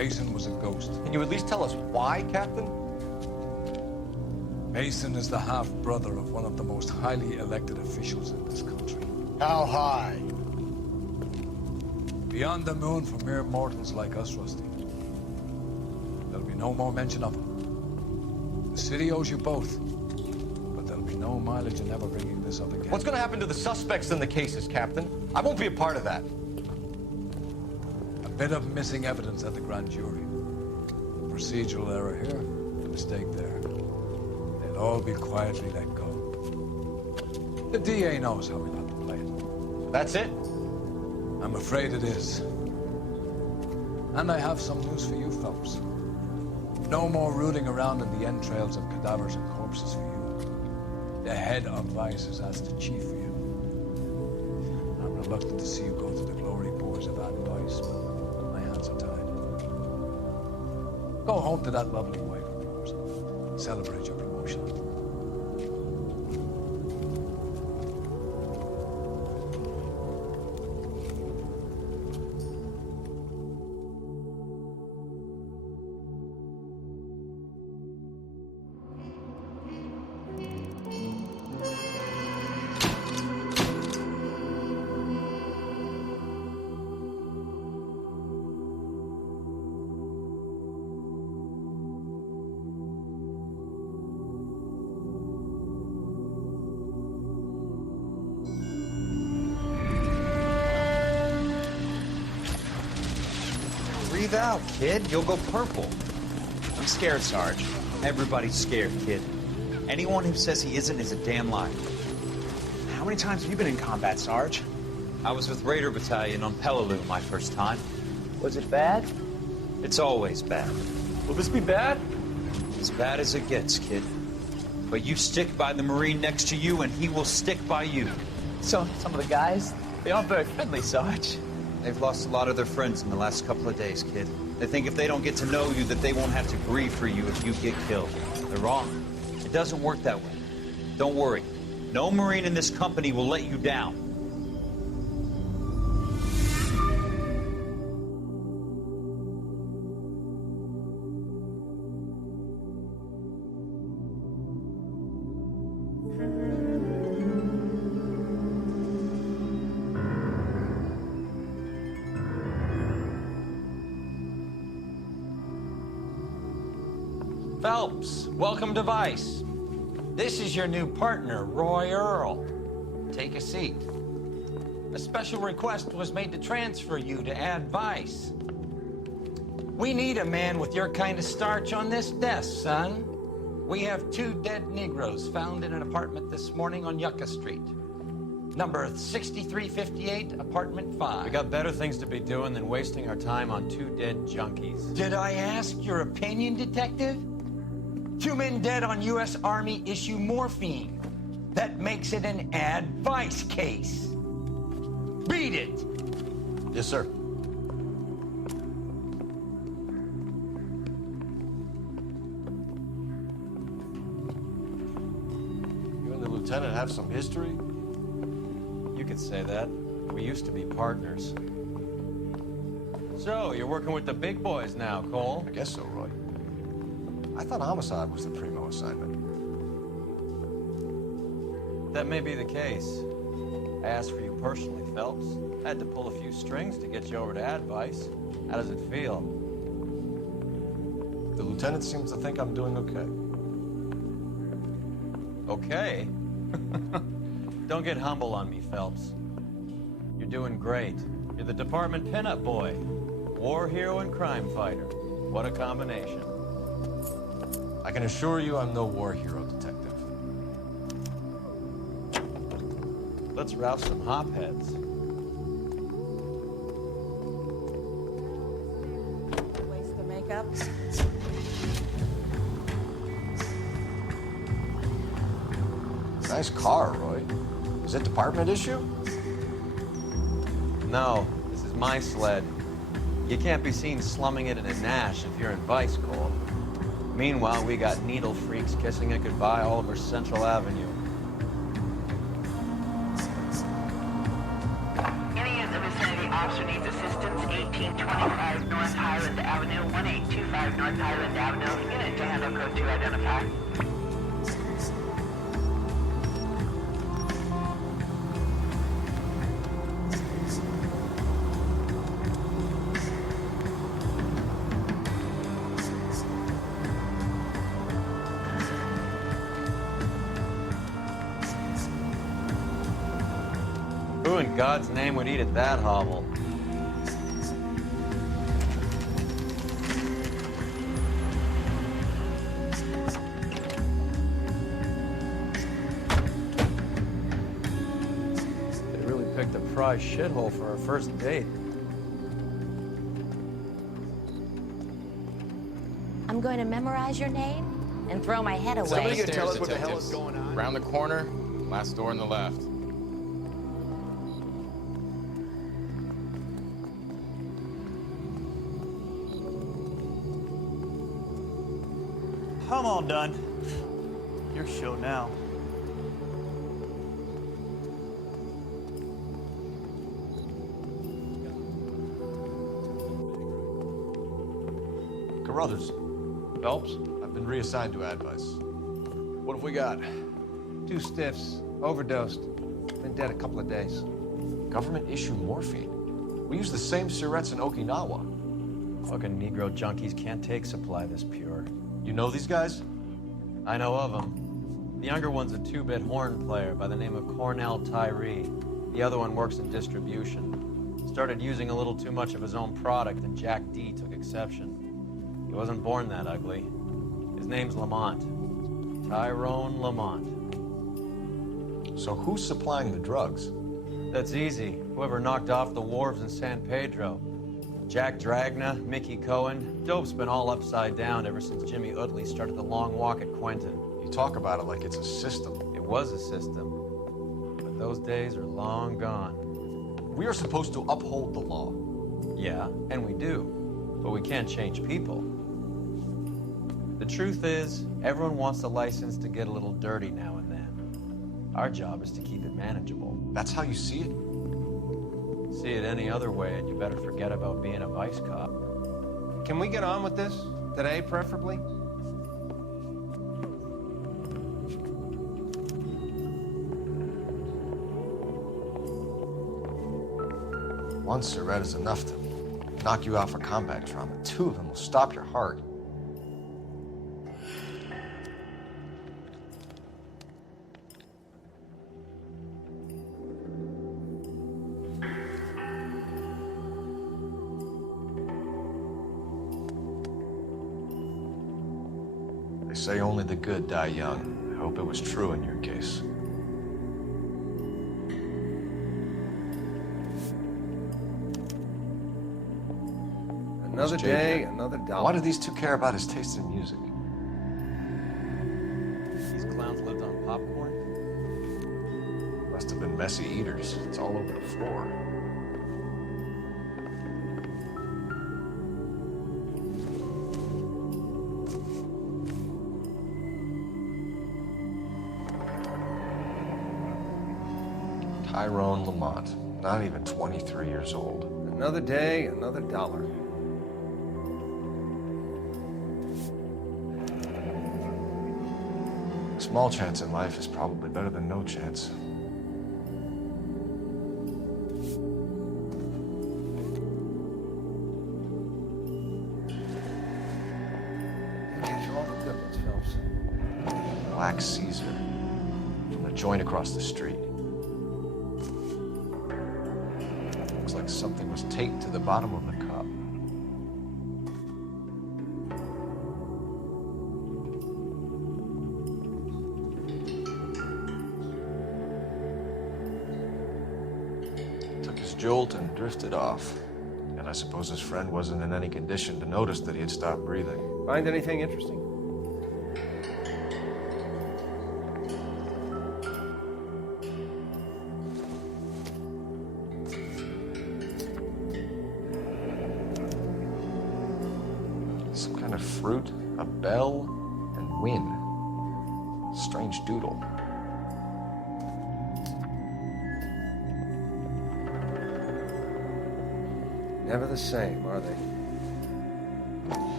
Mason was a ghost. Can you at least tell us why, Captain? Mason is the half-brother of one of the most highly elected officials in this country. How high? Beyond the moon for mere mortals like us, Rusty. There'll be no more mention of him. The city owes you both, but there'll be no mileage in ever bringing this up again. What's going to happen to the suspects in the cases, Captain? I won't be a part of that. A bit of missing evidence at the grand jury. A procedural error here, a mistake there. They'll all be quietly let go. The DA knows how we like to play it. That's it? I'm afraid it is. And I have some news for you, Phelps. No more rooting around in the entrails of cadavers and corpses for you. The head of Vice is asked to chief for you. I'm reluctant to see you go to the glory boards of advice, but my hands are tied. Go home to that lovely wife of yours and celebrate your promotion. Breathe out, kid. You'll go purple. I'm scared, Sarge. Everybody's scared, kid. Anyone who says he isn't is a damn liar. How many times have you been in combat, Sarge? I was with Raider Battalion on Peleliu my first time. Was it bad? It's always bad. Will this be bad? As bad as it gets, kid. But you stick by the Marine next to you, and he will stick by you. So, some of the guys, they aren't very friendly, Sarge. They've lost a lot of their friends in the last couple of days, kid. They think if they don't get to know you, that they won't have to grieve for you if you get killed. They're wrong. It doesn't work that way. Don't worry. No Marine in this company will let you down. Phelps, welcome to Vice. This is your new partner, Roy Earl. Take a seat. A special request was made to transfer you to Ad Vice. We need a man with your kind of starch on this desk, son. We have 2 dead Negroes found in an apartment this morning on Yucca Street. Number 6358, apartment 5. We got better things to be doing than wasting our time on 2 dead junkies. Did I ask your opinion, detective? 2 men dead on U.S. Army issue morphine. That makes it an Ad Vice case. Beat it! Yes, sir. You and the lieutenant have some history? You could say that. We used to be partners. So, you're working with the big boys now, Cole? I guess so, Roy. I thought homicide was the primo assignment. That may be the case. I asked for you personally, Phelps. I had to pull a few strings to get you over to Ad Vice. How does it feel? The lieutenant seems to think I'm doing okay. Okay? Don't get humble on me, Phelps. You're doing great. You're the department pinup boy. War hero and crime fighter. What a combination. I can assure you I'm no war hero, detective. Let's rouse some hopheads. Waste the makeup. Nice car, Roy. Is it department issue? No, this is my sled. You can't be seen slumming it in a Nash if you're in Vice, Cole. Meanwhile, we got needle freaks kissing it goodbye all over Central Avenue. Any of the vicinity officer needs assistance, 1825 North Highland Highland Avenue, 1825 North Highland Avenue. Unit to handle code 2 identify. Who in God's name would eat at that hovel? They really picked a prize shithole for our first date. I'm going to memorize your name and throw my head away. Somebody can tell us what the hell is going on? Round the corner, last door on the left. I'm all done. Your show now. Carruthers. Phelps, I've been reassigned to Advice. What have we got? 2 stiffs, overdosed. Been dead a couple of days. Government-issued morphine. We use the same syrettes in Okinawa. Fucking Negro junkies can't take supply this pure. You know these guys? I know of them. The younger one's a 2-bit horn player by the name of Cornell Tyree. The other one works in distribution. Started using a little too much of his own product, and Jack D took exception. He wasn't born that ugly. His name's Lamont. Tyrone Lamont. So who's supplying the drugs? That's easy. Whoever knocked off the wharves in San Pedro. Jack Dragna, Mickey Cohen. Dope's been all upside down ever since Jimmy Utley started the long walk at Quentin. You talk about it like it's a system. It was a system. But those days are long gone. We are supposed to uphold the law. Yeah, and we do. But we can't change people. The truth is, everyone wants a license to get a little dirty now and then. Our job is to keep it manageable. That's how you see it? See it any other way, and you better forget about being a vice cop. Can we get on with this? Today, preferably? One Surette is enough to knock you out for combat trauma. 2 of them will stop your heart. They say only the good die young. I hope it was true in your case. Another day, another dollar. Why do these 2 care about his taste in music? These clowns lived on popcorn? Must have been messy eaters. It's all over the floor. Tyrone Lamont, not even 23 years old. Another day, another dollar. Small chance in life is probably better than no chance. Catch all the good ones, Phelps. Black Caesar, from the joint across the street. Looks like something was taped to the bottom of the cup. Took his jolt and drifted off. And I suppose his friend wasn't in any condition to notice that he had stopped breathing. Find anything interesting? Some kind of fruit, a bell, and wind. Strange doodle. Never the same, are they?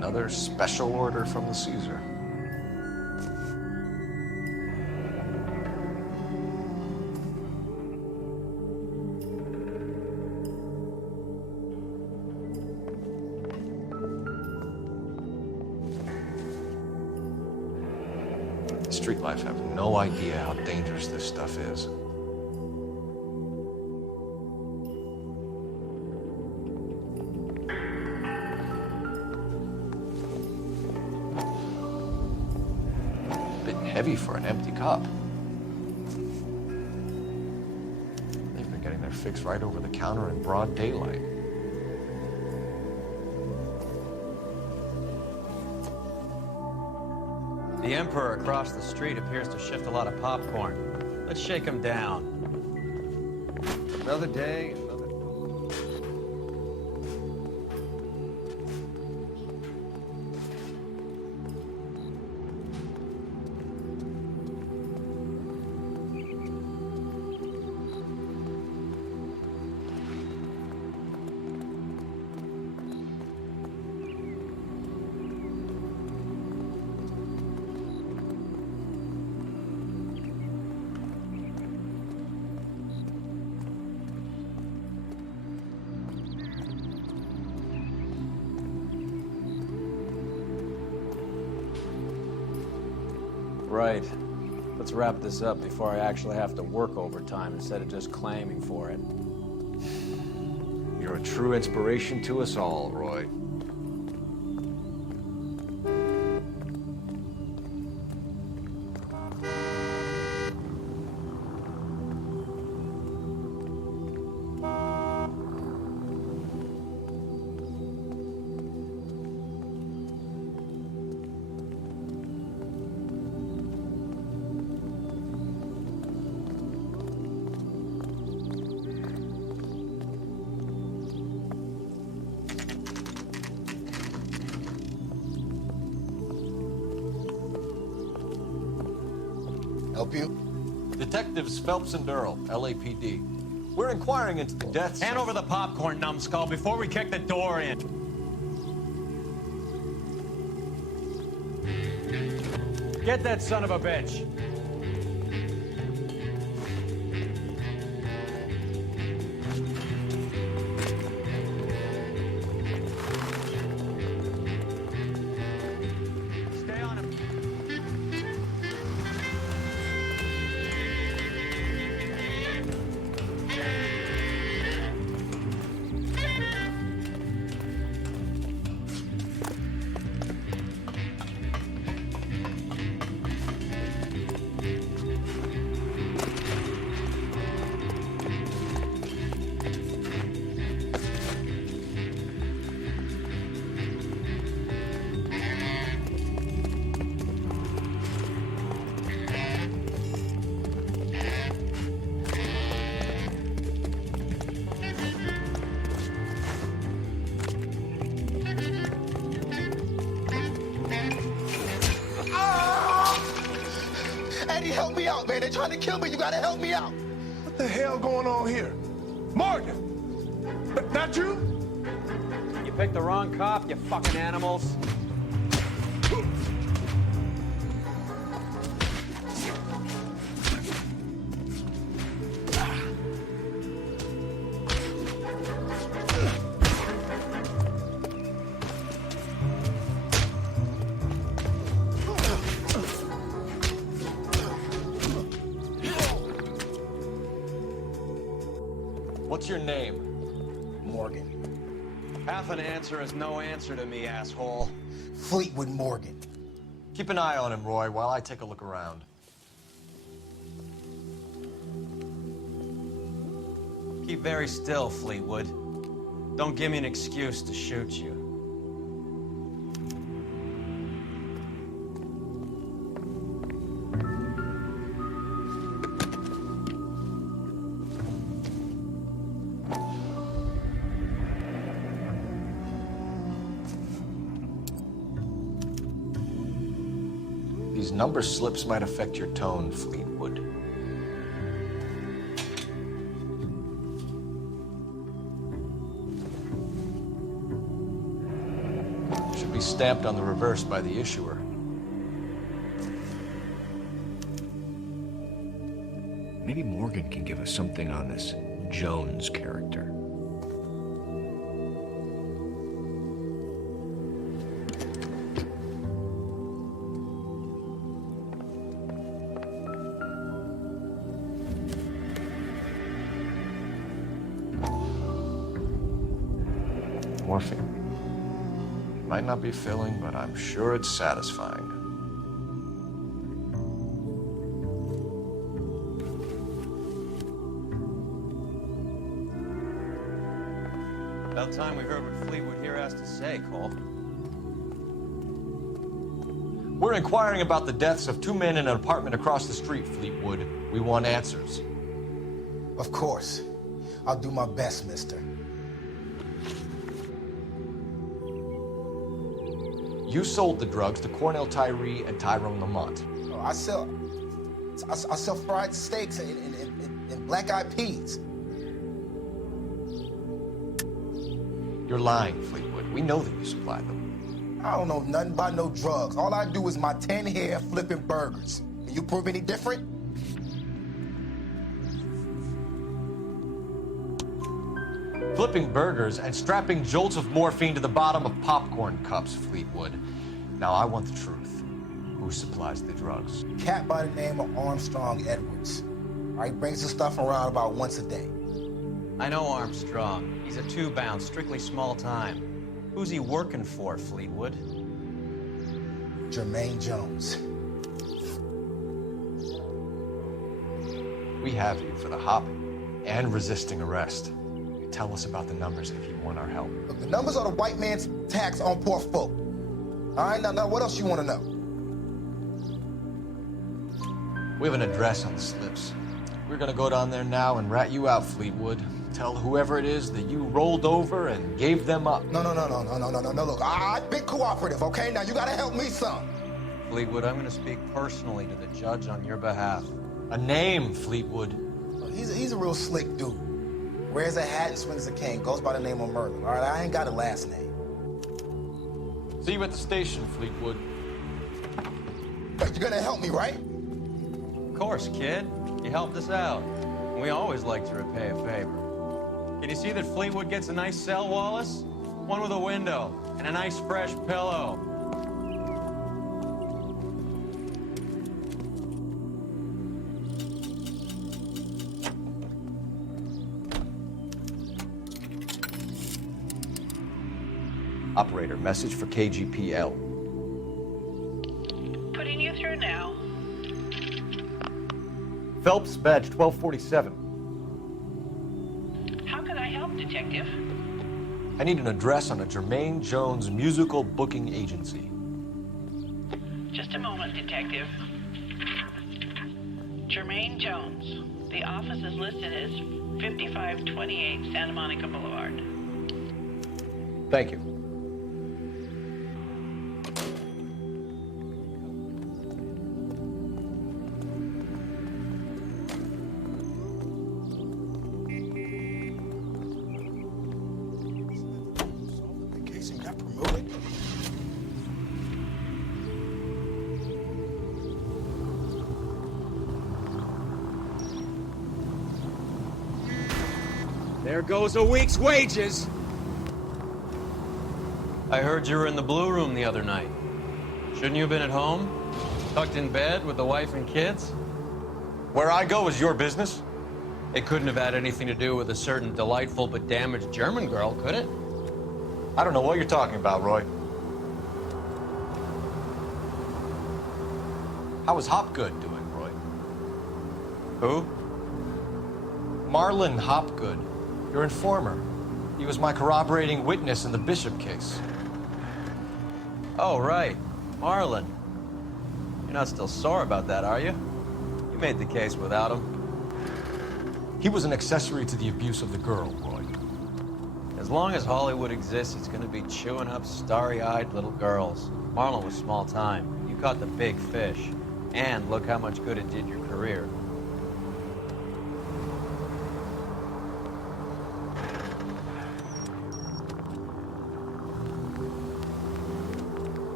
Another special order from the Caesar. Street life have no idea how dangerous this stuff is. Bit heavy for an empty cup. They've been getting their fix right over the counter in broad daylight. The Emperor across the street appears to shift a lot of popcorn. Let's shake him down. Another day, another... Right. Let's wrap this up before I actually have to work overtime instead of just claiming for it. You're a true inspiration to us all, Roy. Help you? Detectives Phelps and Earl, LAPD. We're inquiring into the deaths. Hand over the popcorn, numbskull, before we kick the door in. Get that son of a bitch. Stay on him. Eddie, help me out, man. They're trying to kill me. You gotta help me out. What the hell going on here? Morgan! Not you? You picked the wrong cop, you fucking animals. What's your name? Morgan. Half an answer is no answer to me, asshole. Fleetwood Morgan. Keep an eye on him, Roy, while I take a look around. Keep very still, Fleetwood. Don't give me an excuse to shoot you. These number slips might affect your tone, Fleetwood. Should be stamped on the reverse by the issuer. Maybe Morgan can give us something on this Jones character. Morphine. Might not be filling, but I'm sure it's satisfying. About time we heard what Fleetwood here has to say, Cole. We're inquiring about the deaths of 2 men in an apartment across the street, Fleetwood. We want answers. Of course. I'll do my best, mister. You sold the drugs to Cornell Tyree and Tyrone Lamont. Oh, I sell fried steaks and black-eyed peas. You're lying, Fleetwood. We know that you supplied them. I don't know nothing about no drugs. All I do is my 10 hair flipping burgers. Can you prove any different? Flipping burgers and strapping jolts of morphine to the bottom of popcorn cups, Fleetwood. Now, I want the truth. Who supplies the drugs? A cat by the name of Armstrong Edwards. He brings the stuff around about once a day. I know Armstrong. He's a two-bound, strictly small time. Who's he working for, Fleetwood? Jermaine Jones. We have you for the hopping and resisting arrest. Tell us about the numbers if you want our help. Look, the numbers are the white man's tax on poor folk. All right, now what else you want to know? We have an address on the slips. We're gonna go down there now and rat you out, Fleetwood. Tell whoever it is that you rolled over and gave them up. No. Look, I've been cooperative, okay? Now you gotta help me some. Fleetwood, I'm gonna speak personally to the judge on your behalf. A name, Fleetwood. Look, he's a real slick dude. Wears a hat and swings a cane. Goes by the name of Merlin. All right, I ain't got a last name. See you at the station, Fleetwood. But you're gonna help me, right? Of course, kid. You helped us out. We always like to repay a favor. Can you see that Fleetwood gets a nice cell, Wallace? One with a window and a nice fresh pillow. Operator, message for KGPL. Putting you through now. Phelps, badge 1247. How can I help, Detective? I need an address on a Jermaine Jones musical booking agency. Just a moment, Detective. Jermaine Jones. The office is listed as 5528 Santa Monica Boulevard. Thank you. There goes a week's wages. I heard you were in the Blue Room the other night. Shouldn't you have been at home? Tucked in bed with the wife and kids? Where I go is your business? It couldn't have had anything to do with a certain delightful but damaged German girl, could it? I don't know what you're talking about, Roy. How is Hopgood doing, Roy? Who? Marlon Hopgood, your informer. He was my corroborating witness in the Bishop case. Oh, right. Marlon. You're not still sore about that, are you? You made the case without him. He was an accessory to the abuse of the girl, Roy. As long as Hollywood exists, it's gonna be chewing up starry-eyed little girls. Marlon was small time. You caught the big fish. And look how much good it did your career.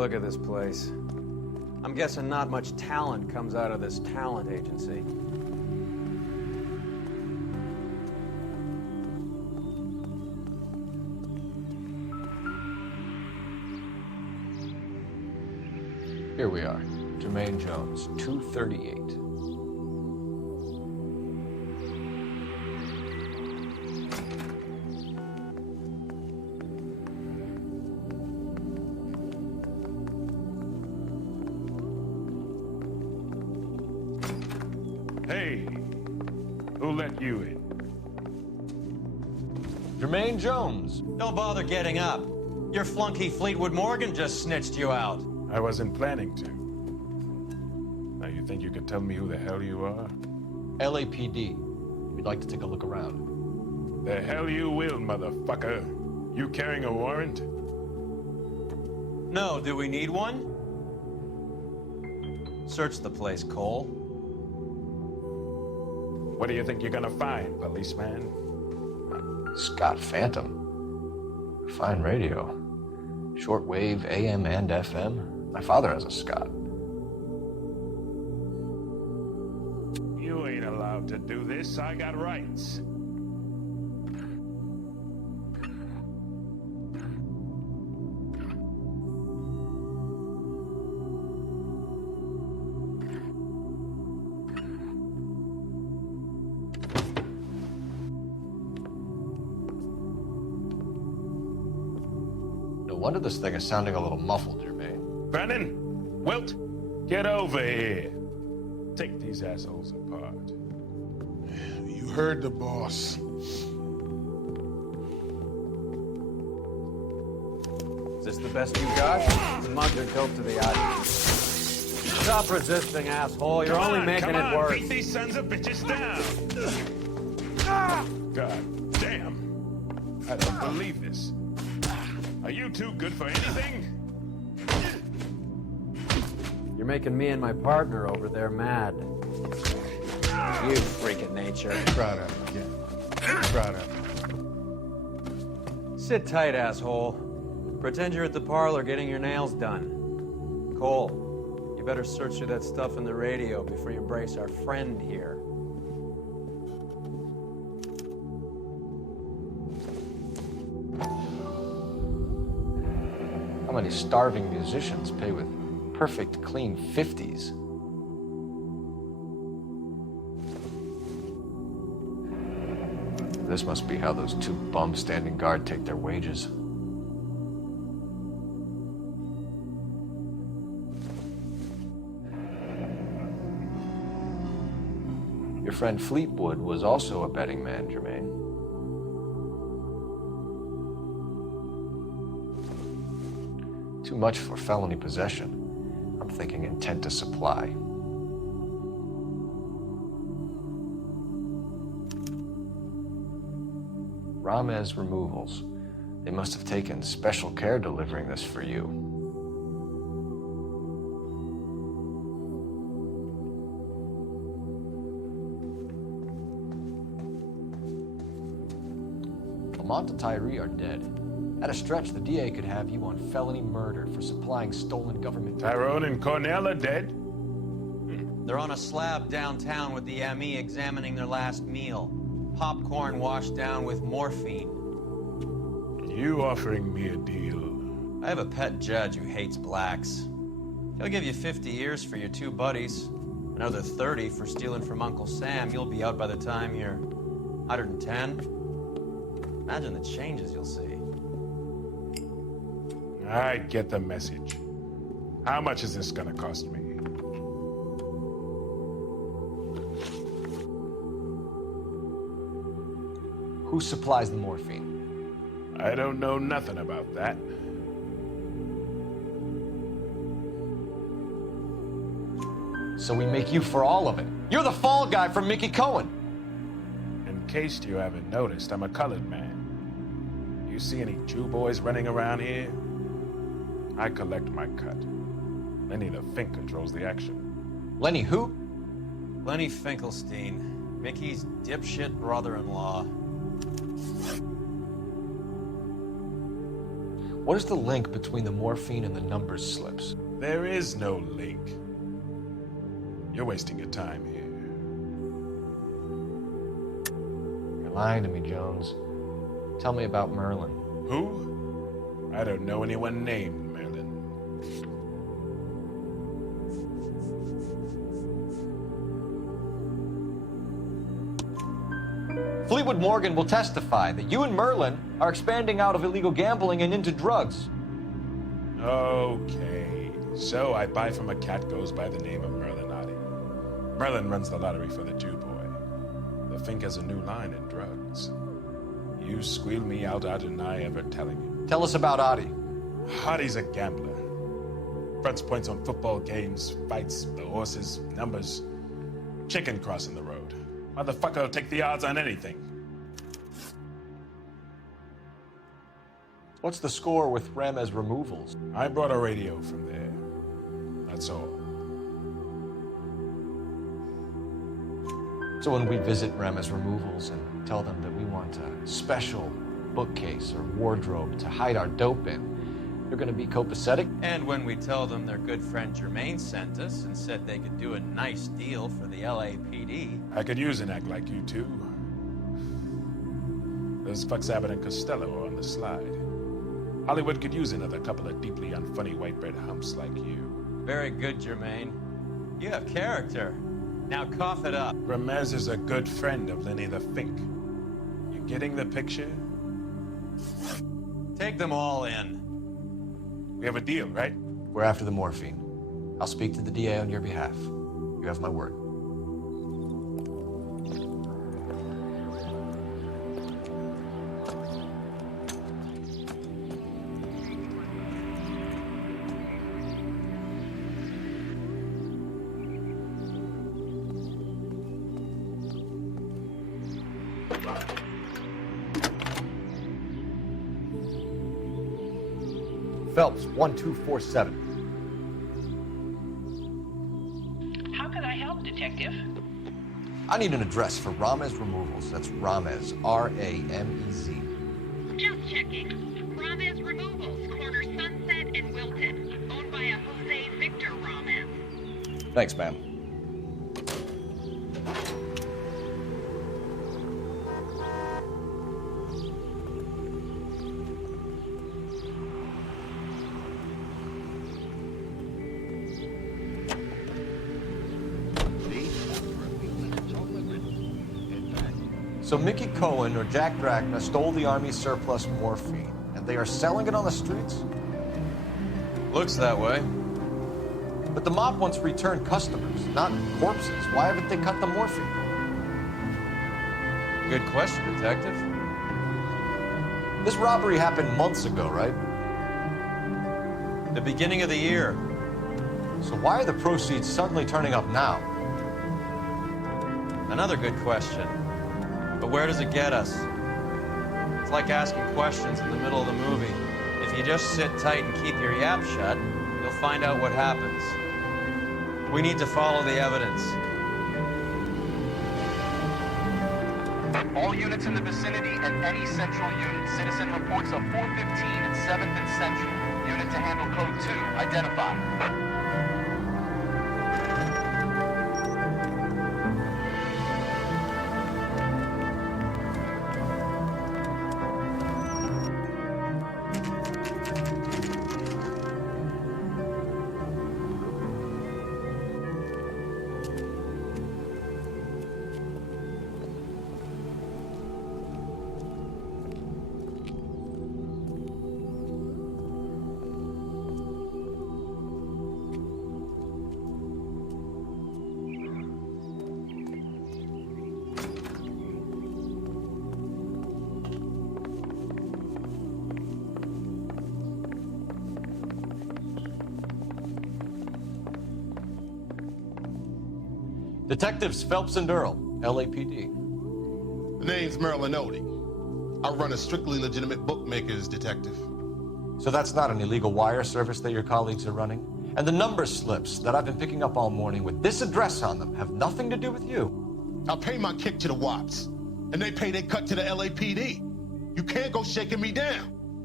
look at this place. I'm guessing not much talent comes out of this talent agency. Here we are. Jermaine Jones, 238. Hey, who let you in? Jermaine Jones. Don't bother getting up. Your flunky Fleetwood Morgan just snitched you out. I wasn't planning to. Now you think you could tell me who the hell you are? LAPD. We'd like to take a look around. The hell you will, motherfucker. You carrying a warrant? No, do we need one? Search the place, Cole. What do you think you're gonna find, policeman? Scott Phantom. Fine radio. Shortwave, AM and FM. My father has a Scott. You ain't allowed to do this. I got rights. No wonder this thing is sounding a little muffled, Jermaine. Brennan, Wilt, get over here. Take these assholes apart. You heard the boss. Is this the best you got? Smudge or dope to the eye. Stop resisting, asshole. You're only making it worse. Beat these sons of bitches down. God damn. I don't believe this. Are you too good for anything? You're making me and my partner over there mad. You freak of nature. Brought up again. Brought up. Sit tight, asshole. Pretend you're at the parlor getting your nails done. Cole, you better search through that stuff in the radio before you brace our friend here. How many starving musicians pay with perfect, clean 50s? This must be how those two bums standing guard take their wages. Your friend Fleetwood was also a betting man, Jermaine. Too much for felony possession. I'm thinking intent to supply. Ramez Removals. They must have taken special care delivering this for you. Lamont and Tyree are dead. At a stretch, the DA could have you on felony murder for supplying stolen government... Tyrone and Cornell are dead? They're on a slab downtown with the ME examining their last meal. Popcorn washed down with morphine. You offering me a deal? I have a pet judge who hates blacks. He'll give you 50 years for your two buddies. Another 30 for stealing from Uncle Sam. You'll be out by the time you're 110. Imagine the changes you'll see. I get the message. How much is this gonna cost me? Who supplies the morphine? I don't know nothing about that. So we make you for all of it. You're the fall guy from Mickey Cohen. In case you haven't noticed, I'm a colored man. You see any Jew boys running around here? I collect my cut. Lenny the Fink controls the action. Lenny who? Lenny Finkelstein, Mickey's dipshit brother-in-law. What is the link between the morphine and the numbers slips? There is no link. You're wasting your time here. You're lying to me, Jones. Tell me about Merlin. Who? I don't know anyone named Merlin. Fleetwood Morgan will testify that you and Merlin are expanding out of illegal gambling and into drugs. Okay, so I buy from a cat goes by the name of Merlin Otti. Merlin runs the lottery for the Jew boy. The Fink has a new line in drugs. You squeal me out, I deny ever telling you. Tell us about Otti. Otti's a gambler. Fronts points on football games, fights, the horses, numbers. Chicken crossing the road. Motherfucker will take the odds on anything. What's the score with Ramez removals? I brought a radio from there. That's all. So when we visit Ramez removals and tell them that we want a special bookcase or wardrobe to hide our dope in, they're going to be copacetic? And when we tell them their good friend Jermaine sent us and said they could do a nice deal for the LAPD. I could use an act like you two. Those fucks Abbott and Costello are on the slide. Hollywood could use another couple of deeply unfunny white bread humps like you. Very good, Jermaine. You have character. Now cough it up. Ramez is a good friend of Lenny the Fink. You getting the picture? Take them all in. We have a deal, right? We're after the morphine. I'll speak to the DA on your behalf. You have my word. Phelps, 1247. How can I help, Detective? I need an address for Ramez Removals. That's Ramez, R-A-M-E-Z. Just checking. Ramez Removals, corner Sunset and Wilton. Owned by a Jose Victor Ramez. Thanks, ma'am. So Mickey Cohen or Jack Drachna stole the Army's surplus morphine, and they are selling it on the streets? Looks that way. But the mob wants returned customers, not corpses. Why haven't they cut the morphine? Good question, Detective. This robbery happened months ago, right? The beginning of the year. So why are the proceeds suddenly turning up now? Another good question. But where does it get us? It's like asking questions in the middle of the movie. If you just sit tight and keep your yap shut, you'll find out what happens. We need to follow the evidence. All units in the vicinity and any central unit. Citizen reports of 415 and 7th and Central. Unit to handle code 2. Identify. Detectives Phelps and Earl, LAPD. The name's Merlin Otti. I run a strictly legitimate bookmaker's detective. So that's not an illegal wire service that your colleagues are running? And the number slips that I've been picking up all morning with this address on them have nothing to do with you? I pay my kick to the WAPs, and they pay their cut to the LAPD. You can't go shaking me down.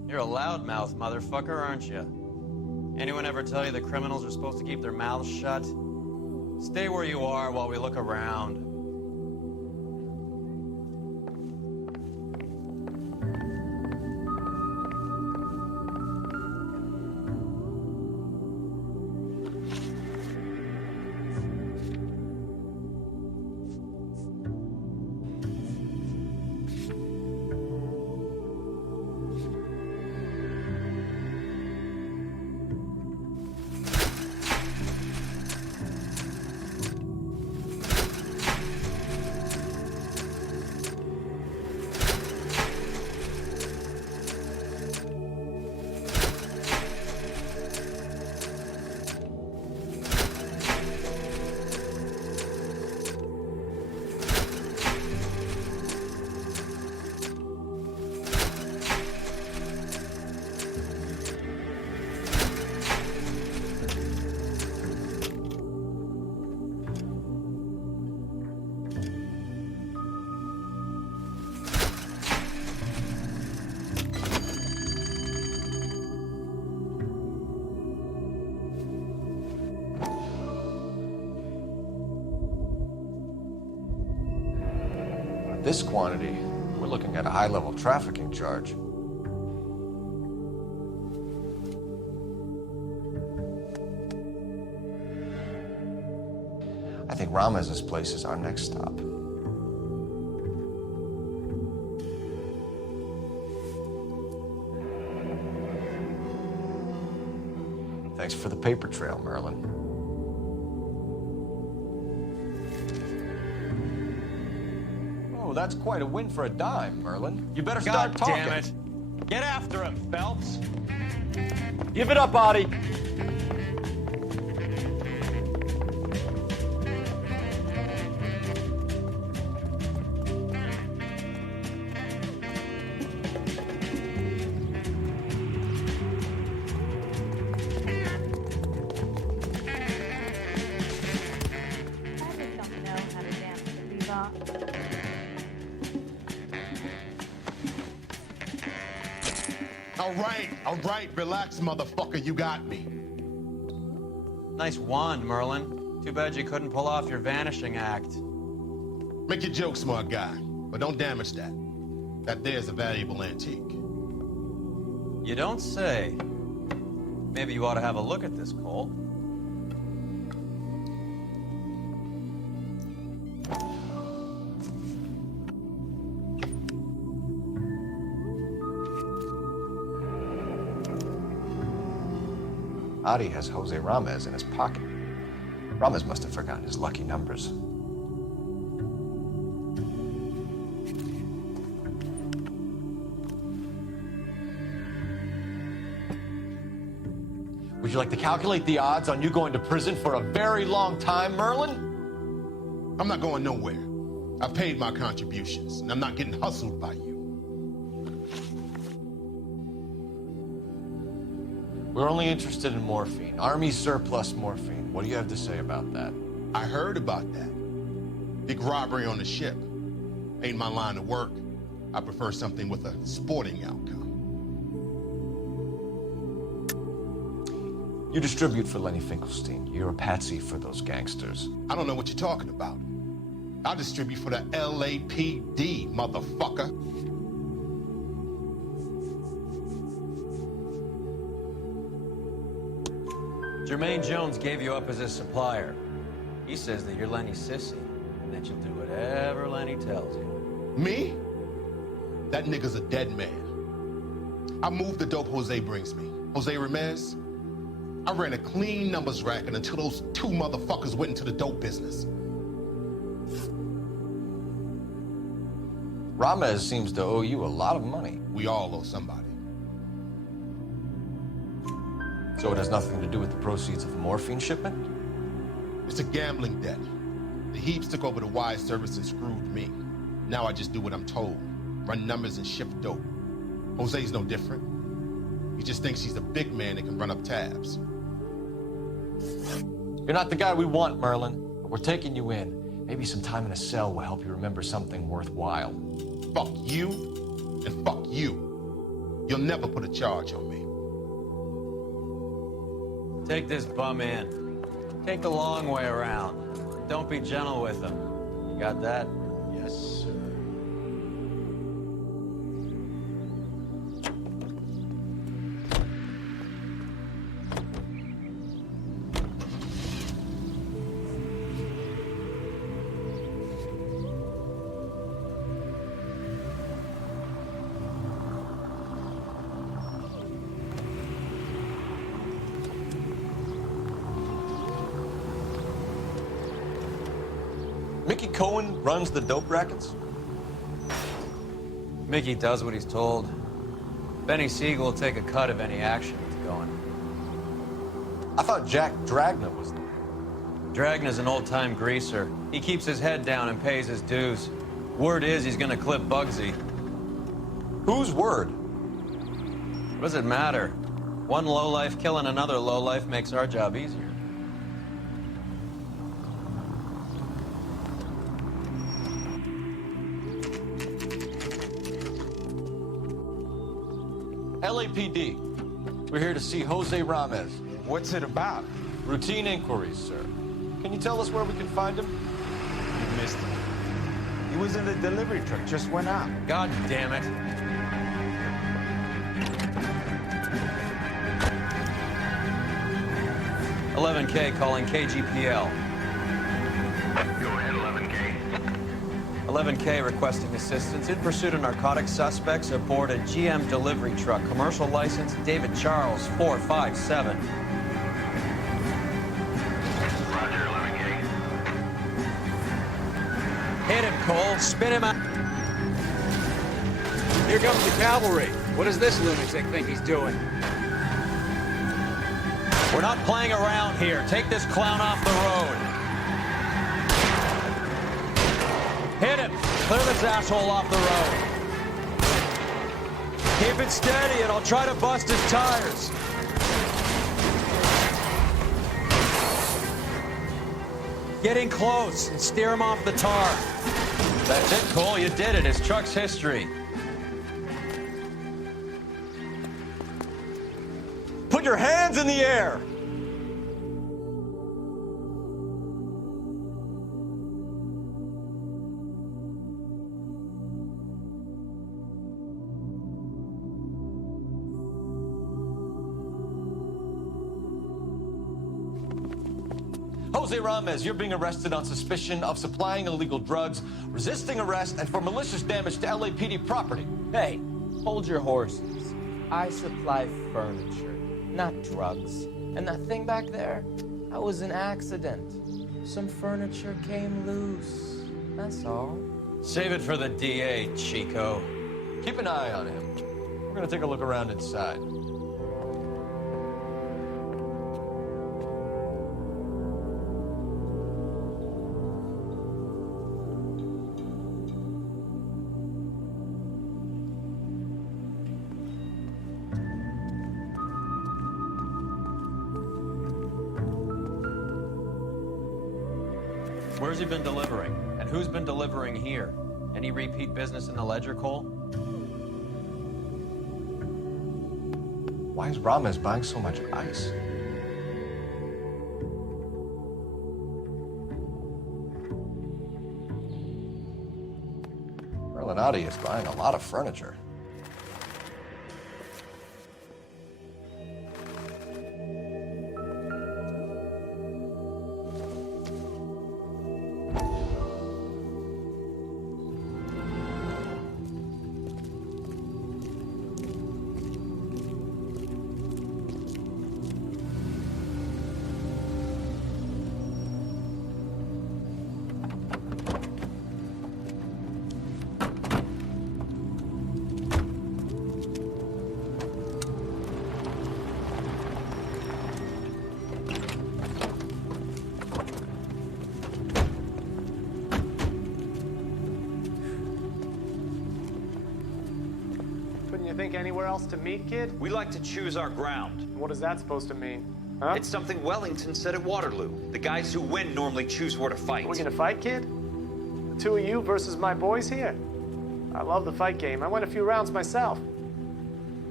You're a loudmouth motherfucker, aren't you? Anyone ever tell you that criminals are supposed to keep their mouths shut? Stay where you are while we look around. This quantity, we're looking at a high-level trafficking charge. I think Ramez's place is our next stop. Thanks for the paper trail, Merlin. Oh, that's quite a win for a dime, Merlin. You better start talking. God damn it. Get after him, Phelps. Give it up, Audie. All right, relax, motherfucker, you got me. Nice wand, Merlin. Too bad you couldn't pull off your vanishing act. Make your joke, smart guy, but don't damage that. That there's a valuable antique. You don't say. Maybe you ought to have a look at this, Cole. Audie has Jose Ramez in his pocket. Ramez must have forgotten his lucky numbers. Would you like to calculate the odds on you going to prison for a very long time, Merlin? I'm not going nowhere. I've paid my contributions, and I'm not getting hustled by you. We're only interested in morphine. Army surplus morphine. What do you have to say about that? I heard about that. Big robbery on the ship. Ain't my line of work. I prefer something with a sporting outcome. You distribute for Lenny Finkelstein. You're a patsy for those gangsters. I don't know what you're talking about. I'll distribute for the LAPD, motherfucker. Jermaine Jones gave you up as his supplier. He says that you're Lenny's sissy, and that you'll do whatever Lenny tells you. Me? That nigga's a dead man. I move the dope Jose brings me. Jose Ramez? I ran a clean numbers racket until those two motherfuckers went into the dope business. Ramez seems to owe you a lot of money. We all owe somebody. So it has nothing to do with the proceeds of the morphine shipment? It's a gambling debt. The Heaps took over the wire service and screwed me. Now I just do what I'm told. Run numbers and ship dope. Jose's no different. He just thinks he's the big man that can run up tabs. You're not the guy we want, Merlin. But we're taking you in. Maybe some time in a cell will help you remember something worthwhile. Fuck you, and fuck you. You'll never put a charge on me. Take this bum in. Take the long way around. Don't be gentle with him. You got that? Yes, sir. Mickey Cohen runs the dope rackets? Mickey does what he's told. Benny Siegel will take a cut of any action that's going. I thought Jack Dragna was the... Dragna's an old-time greaser. He keeps his head down and pays his dues. Word is he's gonna clip Bugsy. Whose word? What does it matter? One lowlife killing another lowlife makes our job easier. LAPD. We're here to see Jose Ramez. What's it about? Routine inquiries, sir. Can you tell us where we can find him? You missed him. He was in the delivery truck, just went out. God damn it. $11K calling KGPL. Go ahead, 11K. 11K requesting assistance in pursuit of narcotic suspects aboard a GM delivery truck. Commercial license, David Charles, 457. Roger, 11K. Hit him, Cole. Spin him out. Here comes the cavalry. What does this lunatic think he's doing? We're not playing around here. Take this clown off the road. Hit him. Clear this asshole off the road. Keep it steady and I'll try to bust his tires. Get in close and steer him off the tar. That's it, Cole. You did it. It's Chuck's history. Put your hands in the air! Jose Ramez, you're being arrested on suspicion of supplying illegal drugs, resisting arrest, and for malicious damage to LAPD property. Hey, hold your horses. I supply furniture, not drugs. And that thing back there, that was an accident. Some furniture came loose. That's all. Save it for the DA, Chico. Keep an eye on him. We're gonna take a look around inside. Where's he been delivering? And who's been delivering here? Any repeat business in the ledger, Cole? Why is Ramez buying so much ice? Merlinati is buying a lot of furniture. Couldn't you think anywhere else to meet, kid? We like to choose our ground. What is that supposed to mean? Huh? It's something Wellington said at Waterloo. The guys who win normally choose where to fight. We're gonna fight, kid? The two of you versus my boys here? I love the fight game. I went a few rounds myself.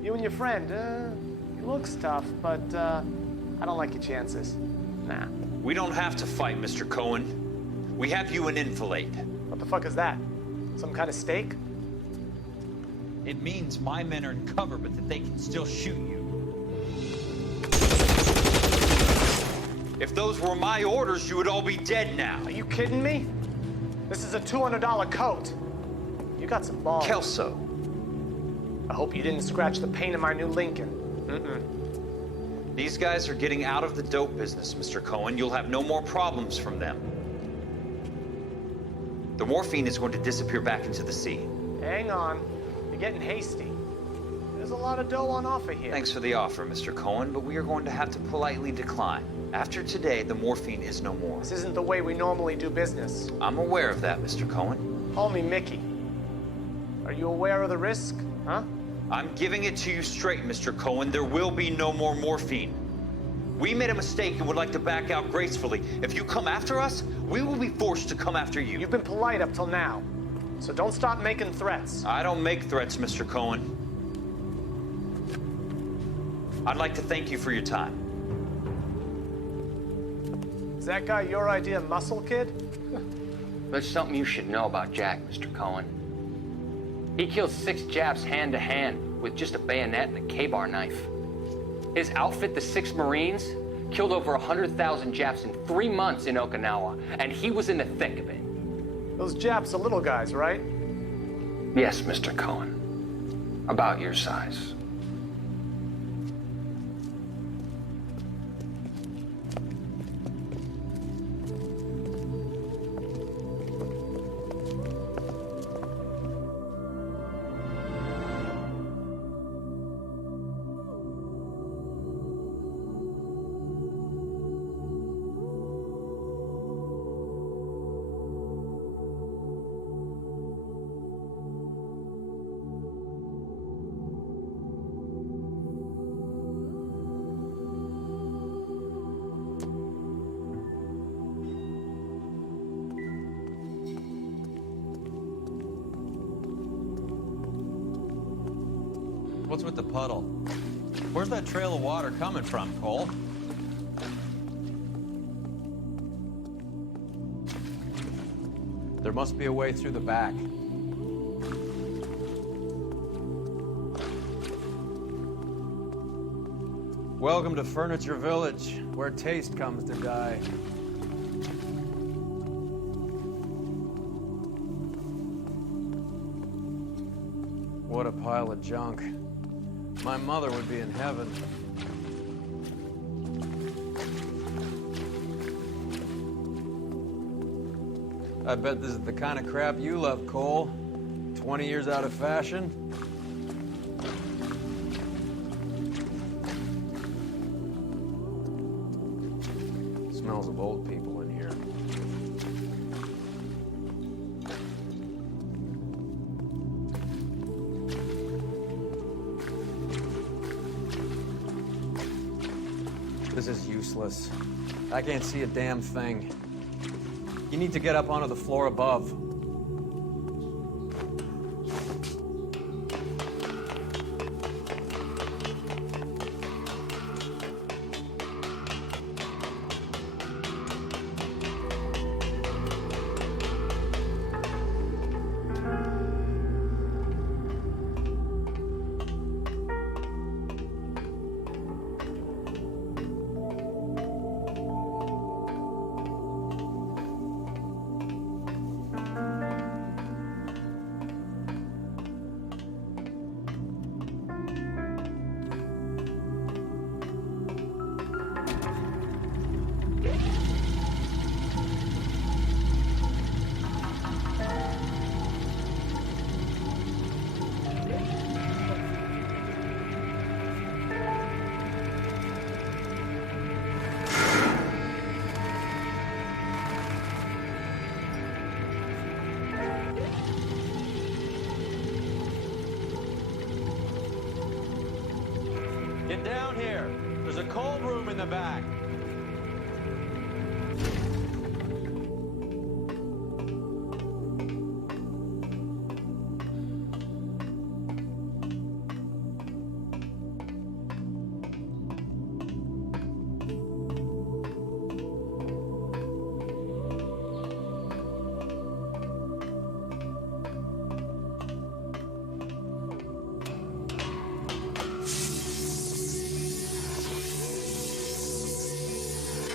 You and your friend, he looks tough, but I don't like your chances. Nah. We don't have to fight, Mr. Cohen. We have you in enfilade. What the fuck is that? Some kind of stake? It means my men are in cover, but that they can still shoot you. If those were my orders, you would all be dead now. Are you kidding me? This is a $200 coat. You got some balls. Kelso. I hope you didn't scratch the paint of my new Lincoln. These guys are getting out of the dope business, Mr. Cohen. You'll have no more problems from them. The morphine is going to disappear back into the sea. Hang on. You're getting hasty. There's a lot of dough on offer here. Thanks for the offer, Mr. Cohen, but we are going to have to politely decline. After today, the morphine is no more. This isn't the way we normally do business. I'm aware of that, Mr. Cohen. Call me Mickey. Are you aware of the risk, huh? I'm giving it to you straight, Mr. Cohen. There will be no more morphine. We made a mistake and would like to back out gracefully. If you come after us, we will be forced to come after you. You've been polite up till now, so don't stop making threats. I don't make threats, Mr. Cohen. I'd like to thank you for your time. Is that guy your idea, Muscle Kid? There's something you should know about Jack, Mr. Cohen. He killed 6 Japs hand-to-hand with just a bayonet and a K-bar knife. His outfit, the 6 Marines, killed over 100,000 Japs in 3 months in Okinawa, and he was in the thick of it. Those Japs are little guys, right? Yes, Mr. Cohen. About your size. What's with the puddle? Where's that trail of water coming from, Cole? There must be a way through the back. Welcome to Furniture Village, where taste comes to die. What a pile of junk. My mother would be in heaven. I bet this is the kind of crap you love, Cole. 20 years out of fashion. Smells of old people in here. This is useless. I can't see a damn thing. You need to get up onto the floor above. Get down here. There's a cold room in the back.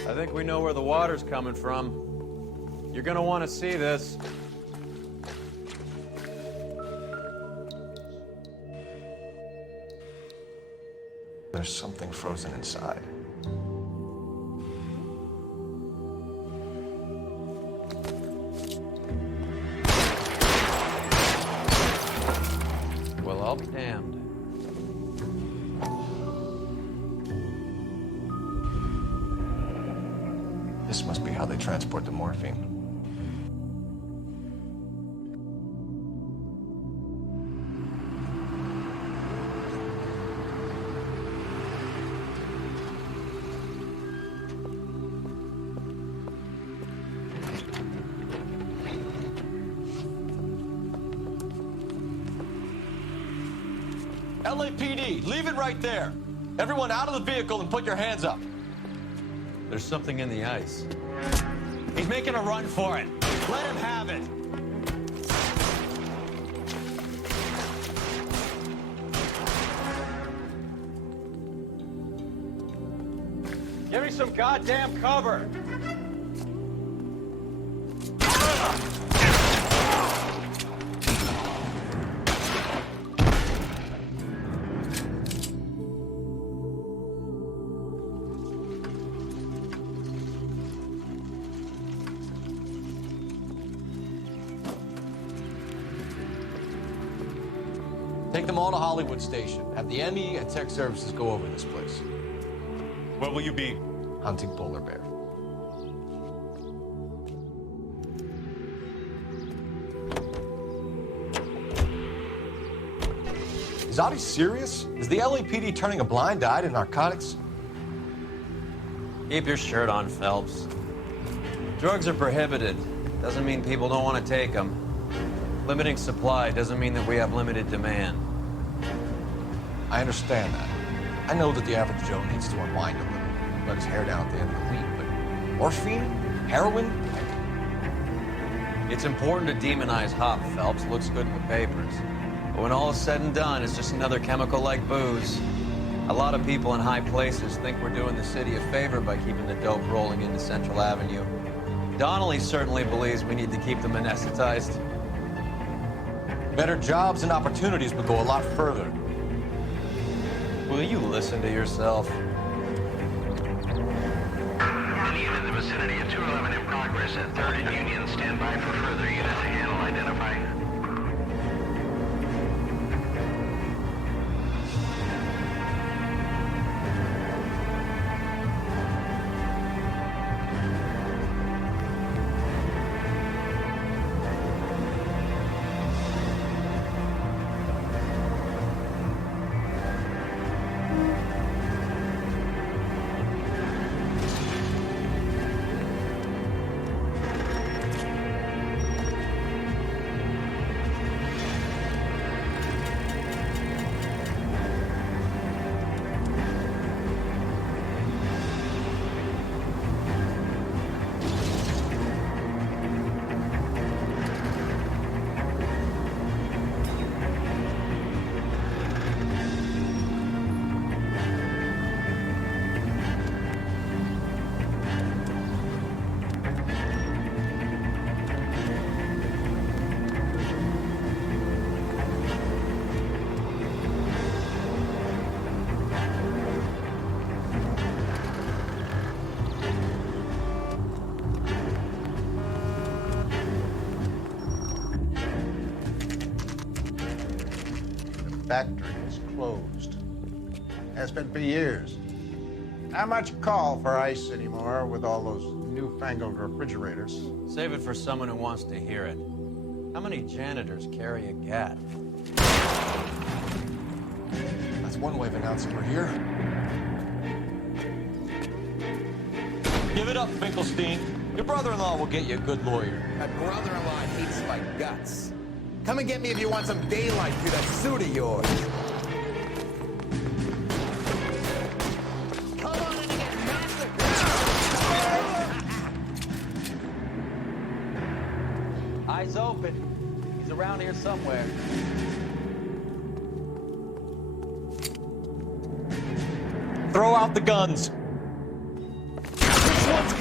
I think we know where the water's coming from. You're gonna want to see this. There's something frozen inside. Well, I'll be damned. This must be how they transport the morphine. LAPD, leave it right there. Everyone out of the vehicle and put your hands up. There's something in the ice. He's making a run for it. Let him have it. Give me some goddamn cover! Take them all to Hollywood Station. Have the ME and tech services go over this place. Where will you be? Hunting polar bear. Is Audie serious? Is the LAPD turning a blind eye to narcotics? Keep your shirt on, Phelps. Drugs are prohibited. Doesn't mean people don't want to take them. Limiting supply doesn't mean that we have limited demand. I understand that. I know that the average Joe needs to unwind a little, let his hair down at the end of the week, but morphine? Heroin? It's important to demonize hop, Phelps. Looks good in the papers. But when all is said and done, it's just another chemical like booze. A lot of people in high places think we're doing the city a favor by keeping the dope rolling into Central Avenue. Donnelly certainly believes we need to keep them anesthetized. Better jobs and opportunities would go a lot further. Will you listen to yourself? Any in the vicinity of 211 in progress at 3rd and Union. Stand by for further unit to handle identify. Factory is closed. Has been for years. Not much call for ice anymore with all those newfangled refrigerators. Save it for someone who wants to hear it. How many janitors carry a gat? That's one way of announcing we're here. Give it up, Finkelstein. Your brother-in-law will get you a good lawyer. My brother-in-law hates my guts. Come and get me if you want some daylight through that suit of yours. Come on and get massacred! Eyes open. He's around here somewhere. Throw out the guns. Which one's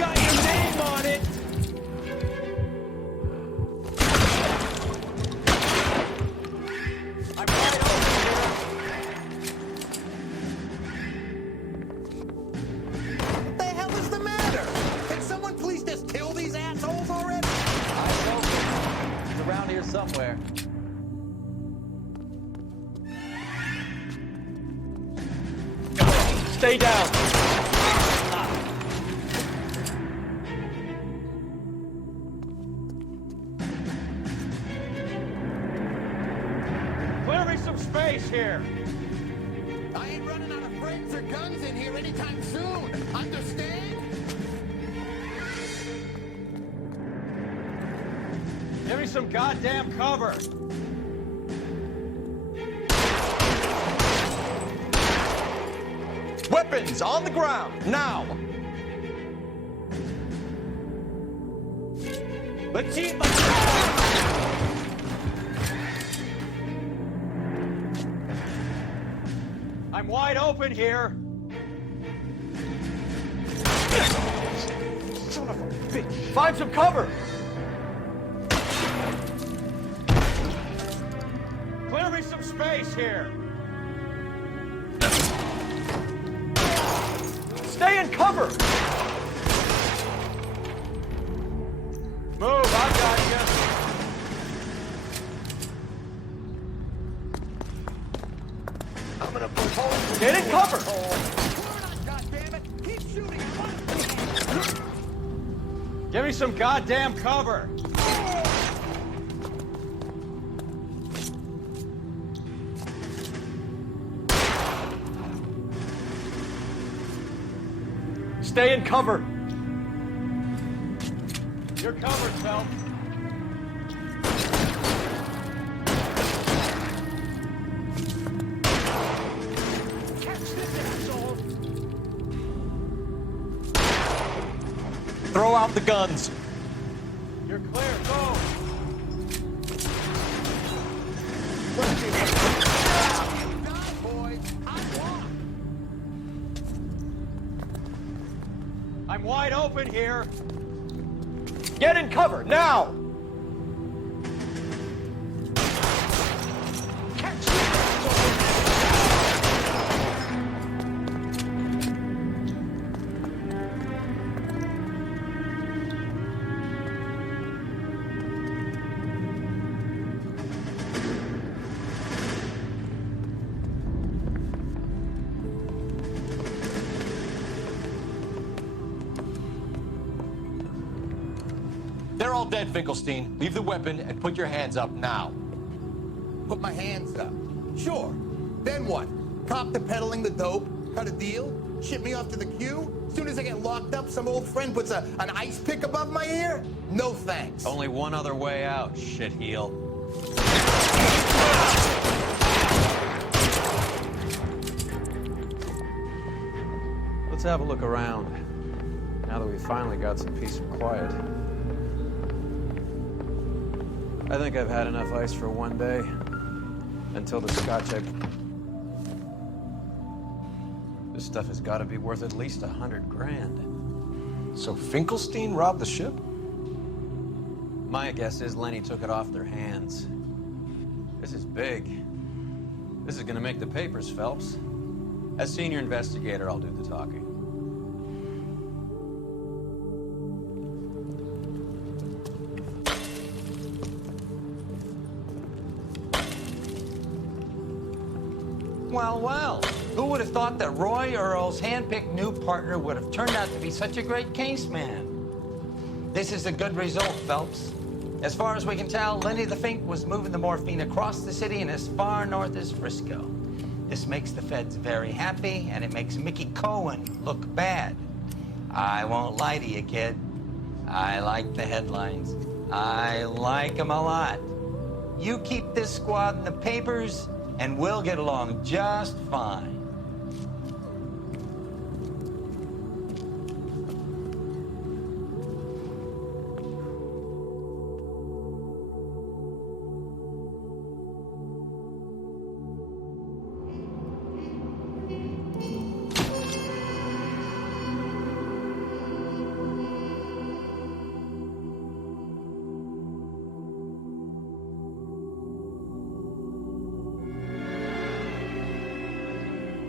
nowhere. Stay down. Clear me some space here. I ain't running out of friends or guns in here anytime soon. Understand? Give me some goddamn cover. Weapons on the ground, now! Let's eat I'm wide open here. Son of a bitch! Find some cover! Clear me some space here. Stay in cover! Move, I got you. I'm gonna put holes in Get in cover! God damn it! Keep shooting! Give me some goddamn cover. Stay in cover! You're covered, Phelps. Catch this asshole! Throw out the guns! You're clear, go! I'm wide open here. Get in cover, now! They're all dead, Finkelstein. Leave the weapon and put your hands up now. Put my hands up. Sure. Then what? Cop to peddling the dope? Cut a deal? Ship me off to the queue? Soon as I get locked up, some old friend puts an ice pick above my ear? No thanks. Only one other way out, shitheel. Let's have a look around, now that we finally got some peace and quiet. I think I've had enough ice for one day, until the scotch This stuff has got to be worth at least $100 grand. So Finkelstein robbed the ship? My guess is Lenny took it off their hands. This is big. This is gonna make the papers, Phelps. As senior investigator, I'll do the talking. Well, well. Who would have thought that Roy Earl's handpicked new partner would have turned out to be such a great case man? This is a good result, Phelps. As far as we can tell, Lenny the Fink was moving the morphine across the city and as far north as Frisco. This makes the feds very happy, and it makes Mickey Cohen look bad. I won't lie to you, kid. I like the headlines. I like them a lot. You keep this squad in the papers, and we'll get along just fine.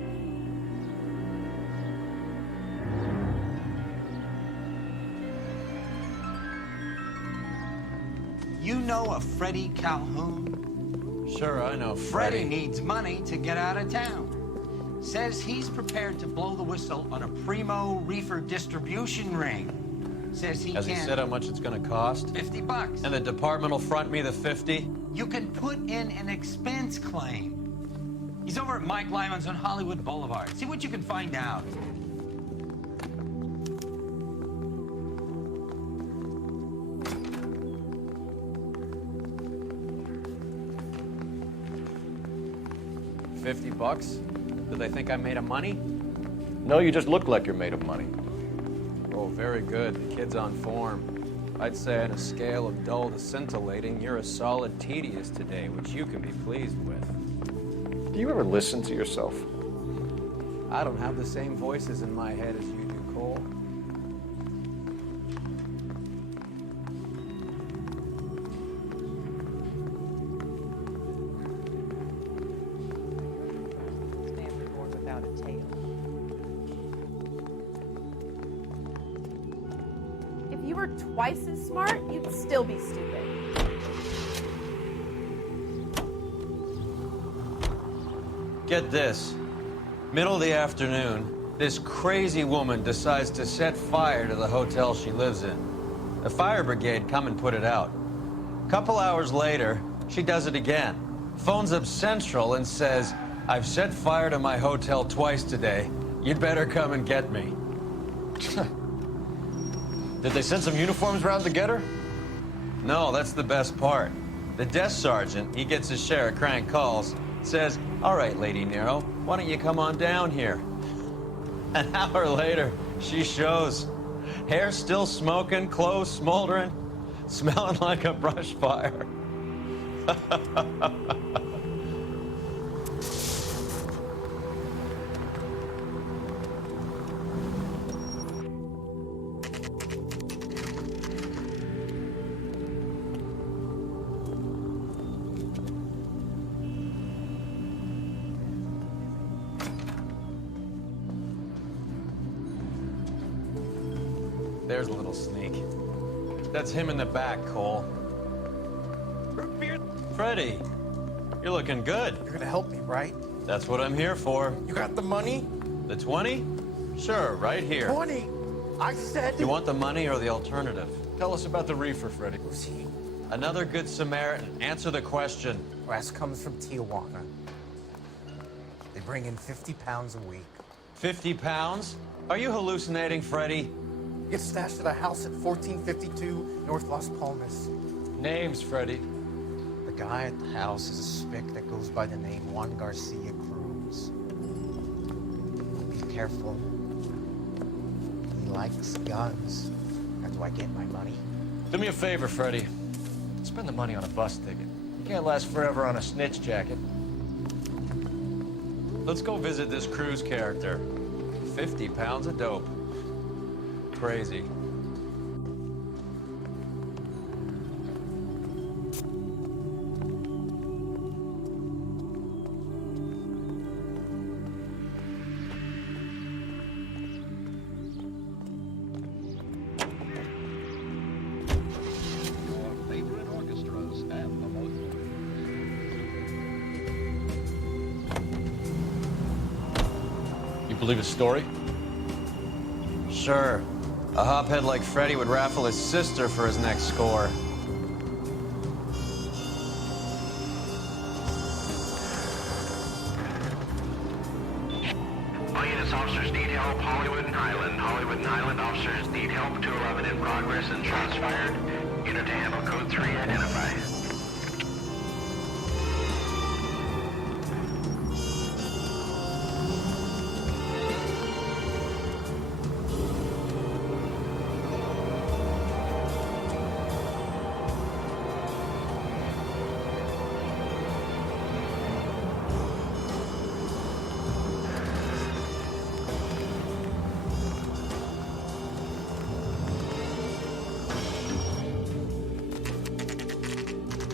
know a Freddie Calhoun? Sure, I know Freddie needs money to get out of town. Says he's prepared to blow the whistle on a primo reefer distribution ring. Says he Has he can... said how much it's gonna cost? $50. And the department will front me the 50? You can put in an expense claim. He's over at Mike Lyman's on Hollywood Boulevard. See what you can find out. $50? Do they think I'm made of money? No, you just look like you're made of money. Oh, very good. The kid's on form. I'd say on a scale of dull to scintillating, you're a solid tedious today, which you can be pleased with. Do you ever listen to yourself? I don't have the same voices in my head as you do, Cole. Stanley born without a tail. If you were twice as smart, you'd still be stupid. Get this. Middle of the afternoon, this crazy woman decides to set fire to the hotel she lives in. The fire brigade come and put it out. A couple hours later, she does it again. Phones up Central and says, "I've set fire to my hotel twice today. You'd better come and get me." Did they send some uniforms around to get her? No, that's the best part. The desk sergeant, he gets his share of crank calls, says, "All right, Lady Nero, why don't you come on down here?" An hour later, she shows. Hair still smoking, clothes smoldering, smelling like a brush fire. There's a little sneak. That's him in the back, Cole. Freddie, you're looking good. You're gonna help me, right? That's what I'm here for. You got the money? The 20? Sure, right here. 20? I said... You want the money or the alternative? Tell us about the reefer, Freddie. Who's he? Another good Samaritan. Answer the question. Wes comes from Tijuana. They bring in 50 pounds a week. 50 pounds? Are you hallucinating, Freddie? Gets stashed at a house at 1452 North Las Palmas. Names, Freddie. The guy at the house is a spick that goes by the name Juan Garcia Cruz. Be careful. He likes guns. How do I get my money? Do me a favor, Freddie. Spend the money on a bus ticket. You can't last forever on a snitch jacket. Let's go visit this Cruz character. 50 pounds of dope. Crazy. You believe his story? Sure. A hophead like Freddie would raffle his sister for his next score. All units, officers need help. Hollywood and Highland. Hollywood and Highland officers need help. 211 in progress and shots fired. Unit to handle code 3, identify.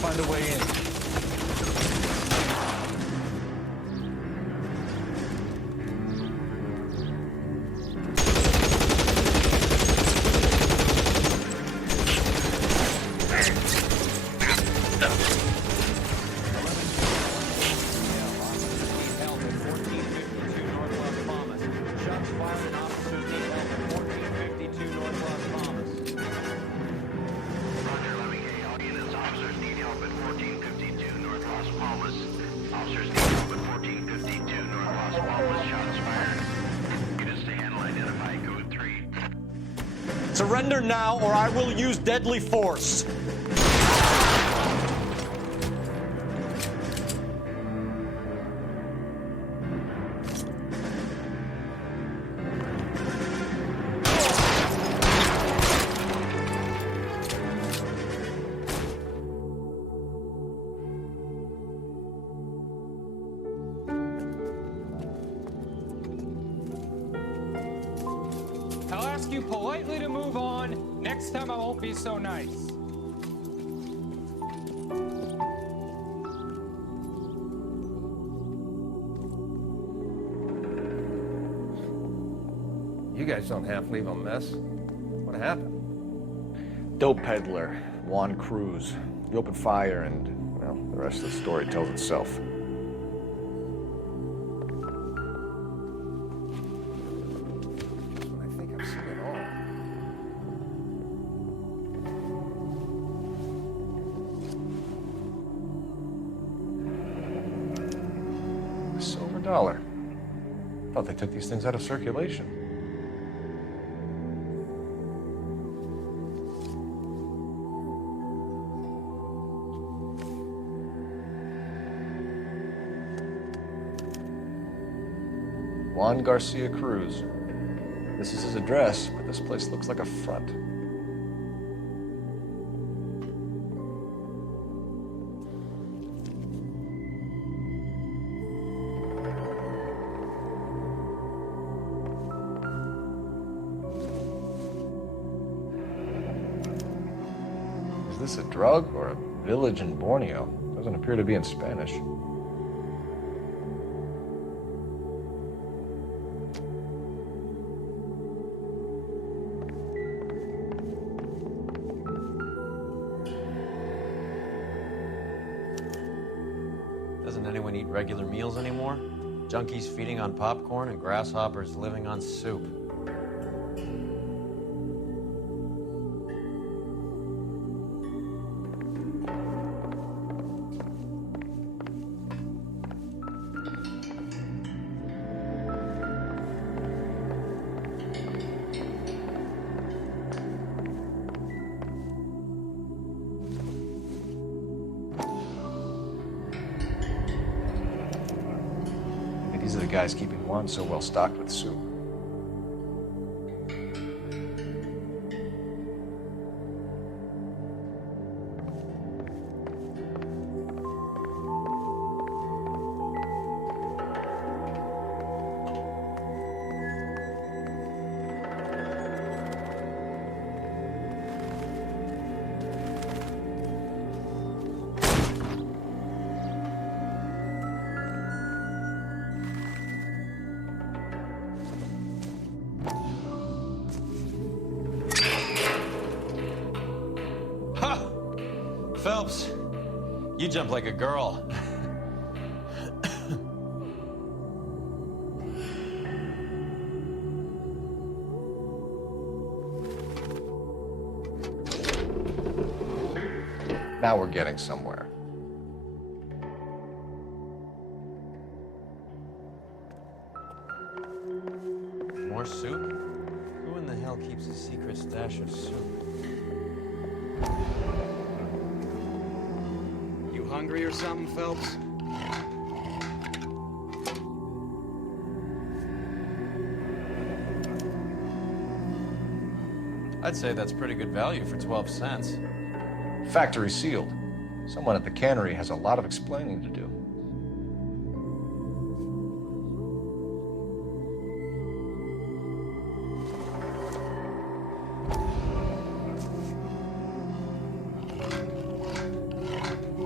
find a way in. Surrender now, or I will use deadly force. I'll ask you politely to move on. Next time I won't be so nice. You guys don't half leave a mess. What happened? Dope peddler, Juan Cruz. You opened fire and, well, the rest of the story tells itself. I think I've seen it all. A silver dollar. Thought they took these things out of circulation. Juan Garcia Cruz. This is his address, but this place looks like a front. Is this a drug or a village in Borneo? Doesn't appear to be in Spanish. Doesn't anyone eat regular meals anymore? Junkies feeding on popcorn and grasshoppers living on soup. These are the guys keeping Juan so well stocked with soup. Phelps, you jump like a girl. Now we're getting somewhere. More soup? Who in the hell keeps a secret stash of soup? You hungry or something, Phelps? I'd say that's pretty good value for 12 cents. Factory sealed. Someone at the cannery has a lot of explaining to do.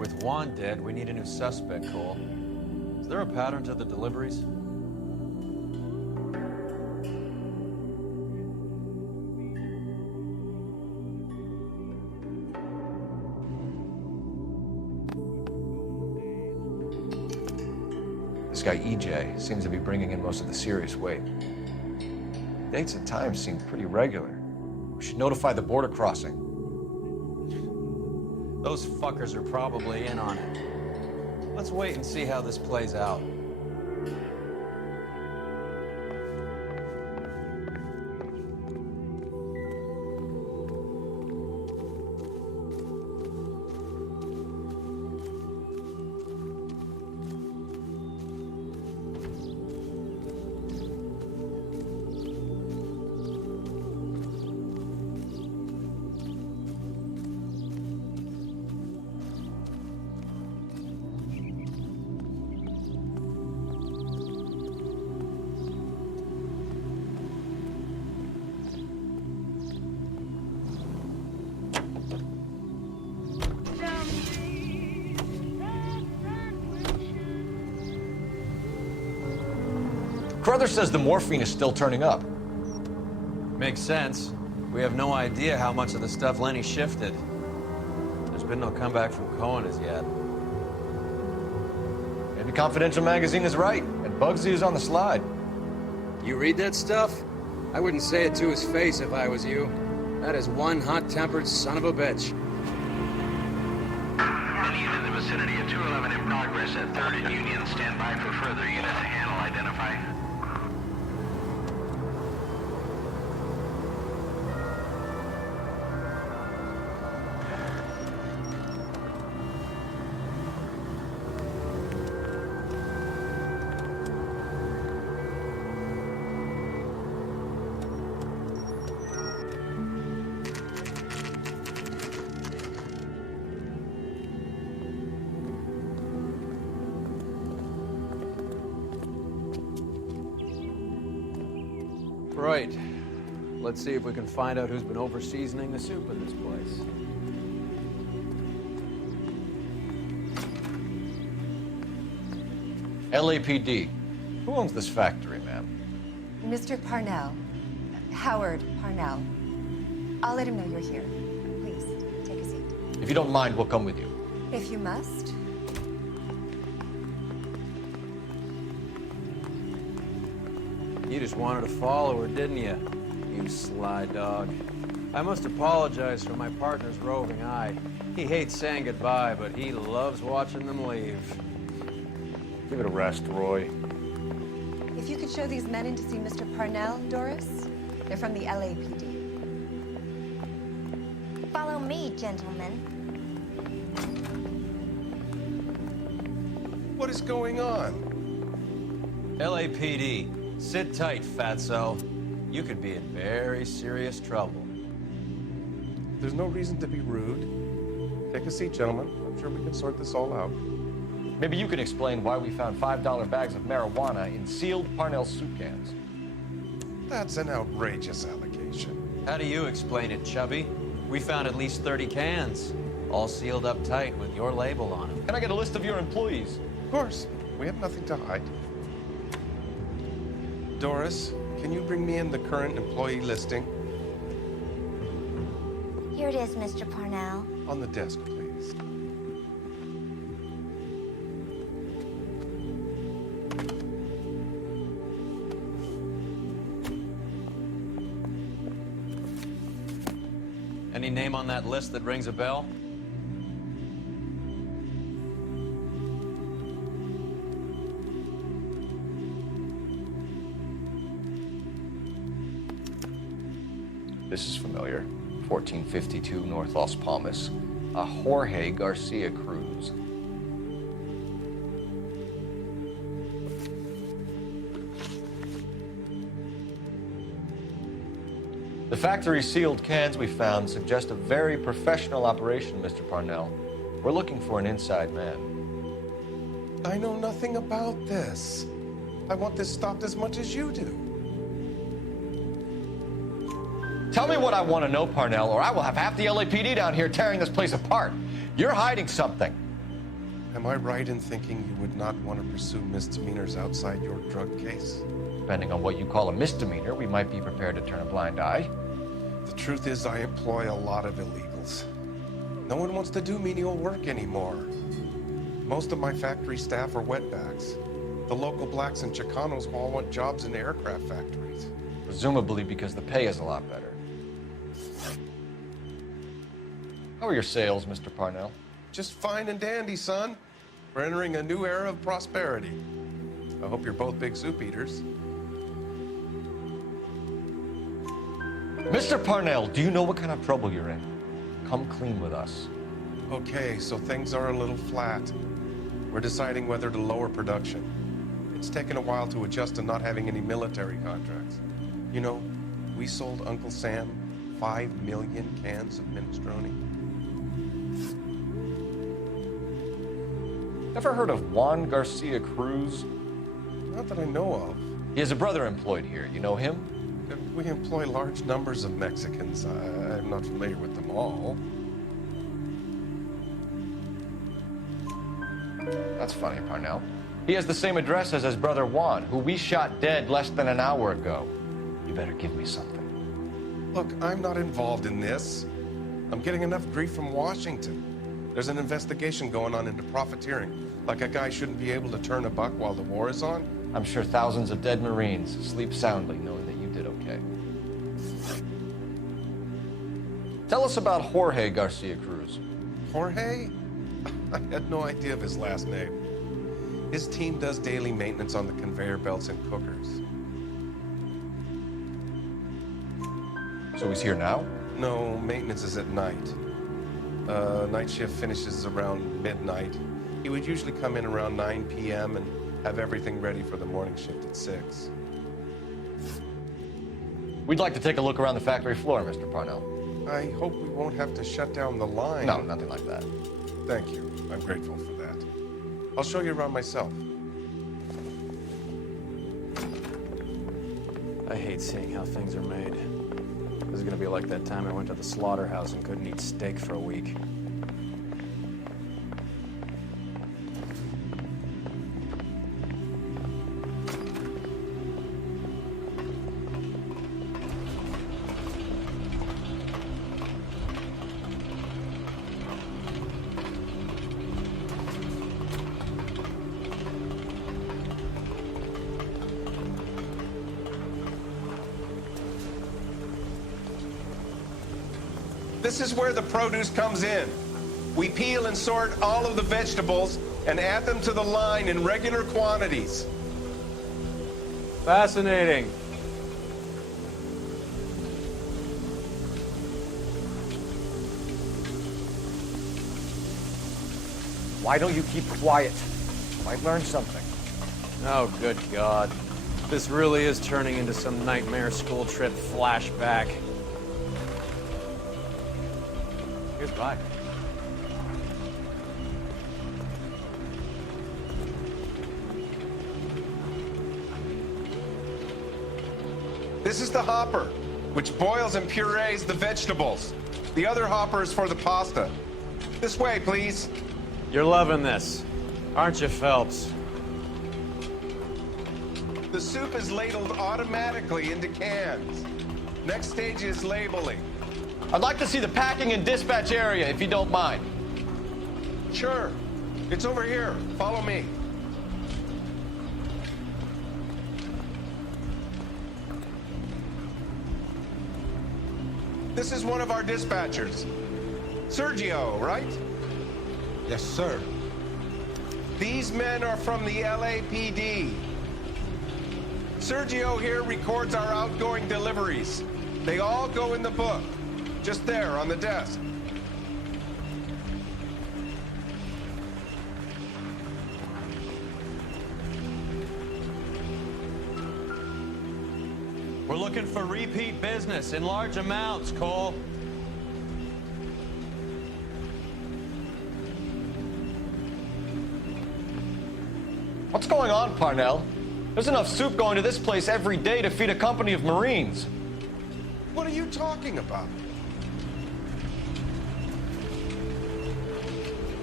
With Juan dead, we need a new suspect, Cole. Is there a pattern to the deliveries? This guy, EJ, seems to be bringing in most of the serious weight. Dates and times seem pretty regular. We should notify the border crossing. Those fuckers are probably in on it. Let's wait and see how this plays out. Carruthers says the morphine is still turning up. Makes sense. We have no idea how much of the stuff Lenny shifted. There's been no comeback from Cohen as yet. Maybe Confidential Magazine is right, and Bugsy is on the slide. You read that stuff? I wouldn't say it to his face if I was you. That is one hot-tempered son of a bitch. Any unit in the vicinity of 211 in progress at 3rd and Union. Stand by for further unit to handle identify. Right. Let's see if we can find out who's been over-seasoning the soup in this place. LAPD. Who owns this factory, ma'am? Mr. Parnell. Howard Parnell. I'll let him know you're here. Please, take a seat. If you don't mind, we'll come with you. If you must. You just wanted to follow her, didn't you? You sly dog. I must apologize for my partner's roving eye. He hates saying goodbye, but he loves watching them leave. Give it a rest, Roy. If you could show these men in to see Mr. Parnell, Doris. They're from the LAPD. Follow me, gentlemen. What is going on? LAPD. Sit tight, fatso. You could be in very serious trouble. There's no reason to be rude. Take a seat, gentlemen. I'm sure we can sort this all out. Maybe you can explain why we found $5 bags of marijuana in sealed Parnell soup cans. That's an outrageous allegation. How do you explain it, Chubby? We found at least 30 cans, all sealed up tight with your label on them. Can I get a list of your employees? Of course. We have nothing to hide. Doris, can you bring me in the current employee listing? Here it is, Mr. Parnell. On the desk, please. Any name on that list that rings a bell? This is familiar. 1452 North Las Palmas. A Jorge Garcia Cruz. The factory sealed cans we found suggest a very professional operation, Mr. Parnell. We're looking for an inside man. I know nothing about this. I want this stopped as much as you do. Tell me what I want to know, Parnell, or I will have half the LAPD down here tearing this place apart. You're hiding something. Am I right in thinking you would not want to pursue misdemeanors outside your drug case? Depending on what you call a misdemeanor, we might be prepared to turn a blind eye. The truth is, I employ a lot of illegals. No one wants to do menial work anymore. Most of my factory staff are wetbacks. The local blacks and Chicanos all want jobs in aircraft factories. Presumably because the pay is a lot better. How are your sales, Mr. Parnell? Just fine and dandy, son. We're entering a new era of prosperity. I hope you're both big soup eaters. Mr. Parnell, do you know what kind of trouble you're in? Come clean with us. Okay, so things are a little flat. We're deciding whether to lower production. It's taken a while to adjust to not having any military contracts. You know, we sold Uncle Sam 5 million cans of minestrone. Ever heard of Juan Garcia Cruz? Not that I know of. He has a brother employed here. You know him? We employ large numbers of Mexicans. I'm not familiar with them all. That's funny, Parnell. He has the same address as his brother Juan, who we shot dead less than an hour ago. You better give me something. Look, I'm not involved in this. I'm getting enough grief from Washington. There's an investigation going on into profiteering. Like a guy shouldn't be able to turn a buck while the war is on. I'm sure thousands of dead Marines sleep soundly knowing that you did okay. Tell us about Jorge Garcia Cruz. Jorge? I had no idea of his last name. His team does daily maintenance on the conveyor belts and cookers. So he's here now? No, maintenance is at night. Night shift finishes around midnight. He would usually come in around 9 p.m. and have everything ready for the morning shift at 6. We'd like to take a look around the factory floor, Mr. Parnell. I hope we won't have to shut down the line. No, nothing like that. Thank you. I'm grateful for that. I'll show you around myself. I hate seeing how things are made. This is gonna be like that time I went to the slaughterhouse and couldn't eat steak for a week. This is where the produce comes in. We peel and sort all of the vegetables and add them to the line in regular quantities. Fascinating. Why don't you keep quiet? Might learn something. Oh, good God. This really is turning into some nightmare school trip flashback. Goodbye. This is the hopper, which boils and purees the vegetables. The other hopper is for the pasta. This way, please. You're loving this, aren't you, Phelps? The soup is ladled automatically into cans. Next stage is labeling. I'd like to see the packing and dispatch area, if you don't mind. Sure. It's over here. Follow me. This is one of our dispatchers. Sergio, right? Yes, sir. These men are from the LAPD. Sergio here records our outgoing deliveries. They all go in the book. Just there, on the desk. We're looking for repeat business in large amounts, Cole. What's going on, Parnell? There's enough soup going to this place every day to feed a company of Marines. What are you talking about?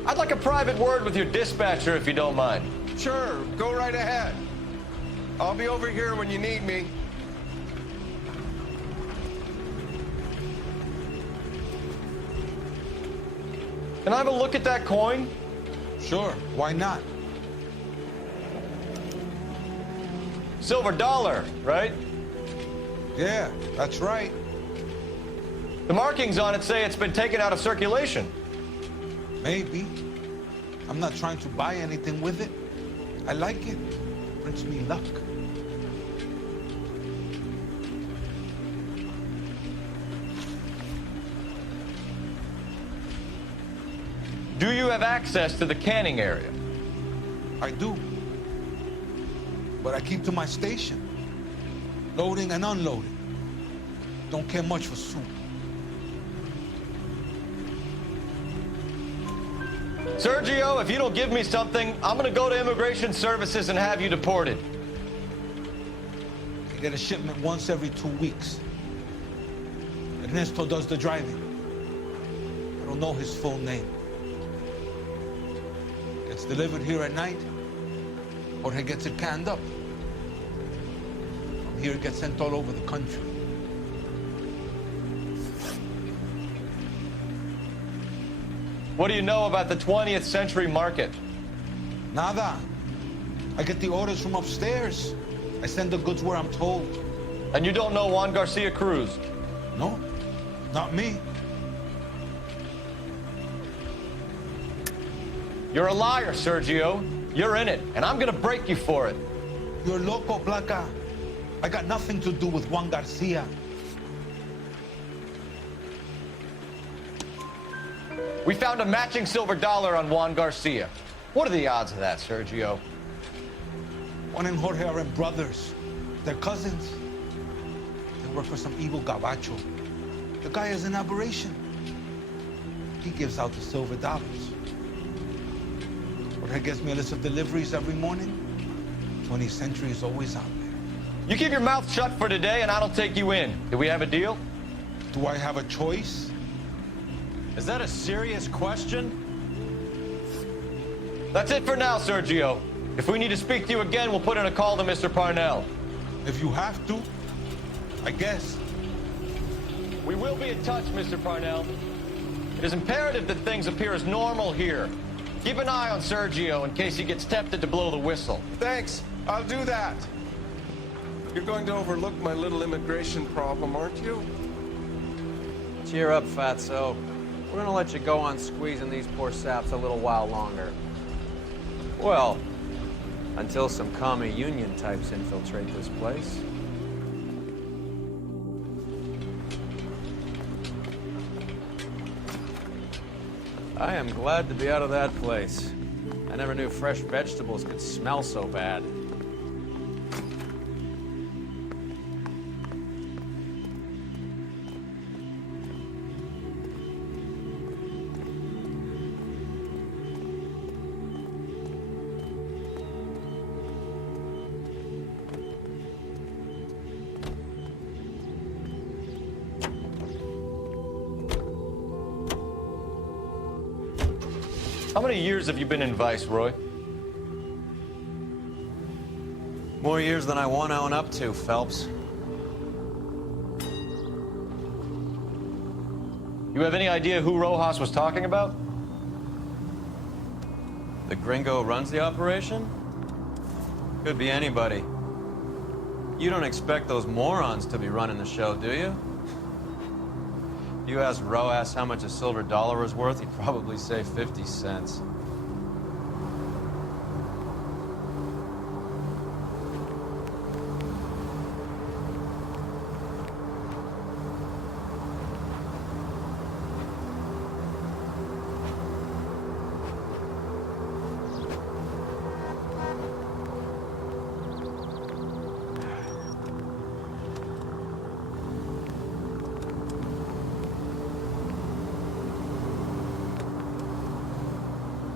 I'd like a private word with your dispatcher, if you don't mind. Sure, go right ahead. I'll be over here when you need me. Can I have a look at that coin? Sure, why not? Silver dollar, right? Yeah, that's right. The markings on it say it's been taken out of circulation. Maybe. I'm not trying to buy anything with it. I like it. Brings me luck. Do you have access to the canning area? I do. But I keep to my station. Loading and unloading. Don't care much for soup. Sergio, if you don't give me something, I'm gonna go to Immigration Services and have you deported. I get a shipment once every 2 weeks. Ernesto does the driving. I don't know his full name. Gets delivered here at night, Jorge gets it canned up. From here it gets sent all over the country. What do you know about the 20th century market? Nada. I get the orders from upstairs. I send the goods where I'm told. And you don't know Juan Garcia Cruz? No, not me. You're a liar, Sergio. You're in it, and I'm gonna break you for it. You're loco, Blanca. I got nothing to do with Juan Garcia. We found a matching silver dollar on Juan Garcia. What are the odds of that, Sergio? Juan and Jorge are brothers. They're cousins. They work for some evil gabacho. The guy is an aberration. He gives out the silver dollars. Jorge gives me a list of deliveries every morning. 20th Century is always out there. You keep your mouth shut for today, and I don't take you in. Do we have a deal? Do I have a choice? Is that a serious question? That's it for now, Sergio. If we need to speak to you again, we'll put in a call to Mr. Parnell. If you have to, I guess. We will be in touch, Mr. Parnell. It is imperative that things appear as normal here. Keep an eye on Sergio in case he gets tempted to blow the whistle. Thanks, I'll do that. You're going to overlook my little immigration problem, aren't you? Cheer up, fatso. We're gonna let you go on squeezing these poor saps a little while longer. Well, until some commie union types infiltrate this place. I am glad to be out of that place. I never knew fresh vegetables could smell so bad. How many years have you been in Vice, Roy? More years than I want to own up to, Phelps. You have any idea who Rojas was talking about? The gringo who runs the operation? Could be anybody. You don't expect those morons to be running the show, do you? You asked Rojas how much a silver dollar was worth, he'd probably say 50 cents.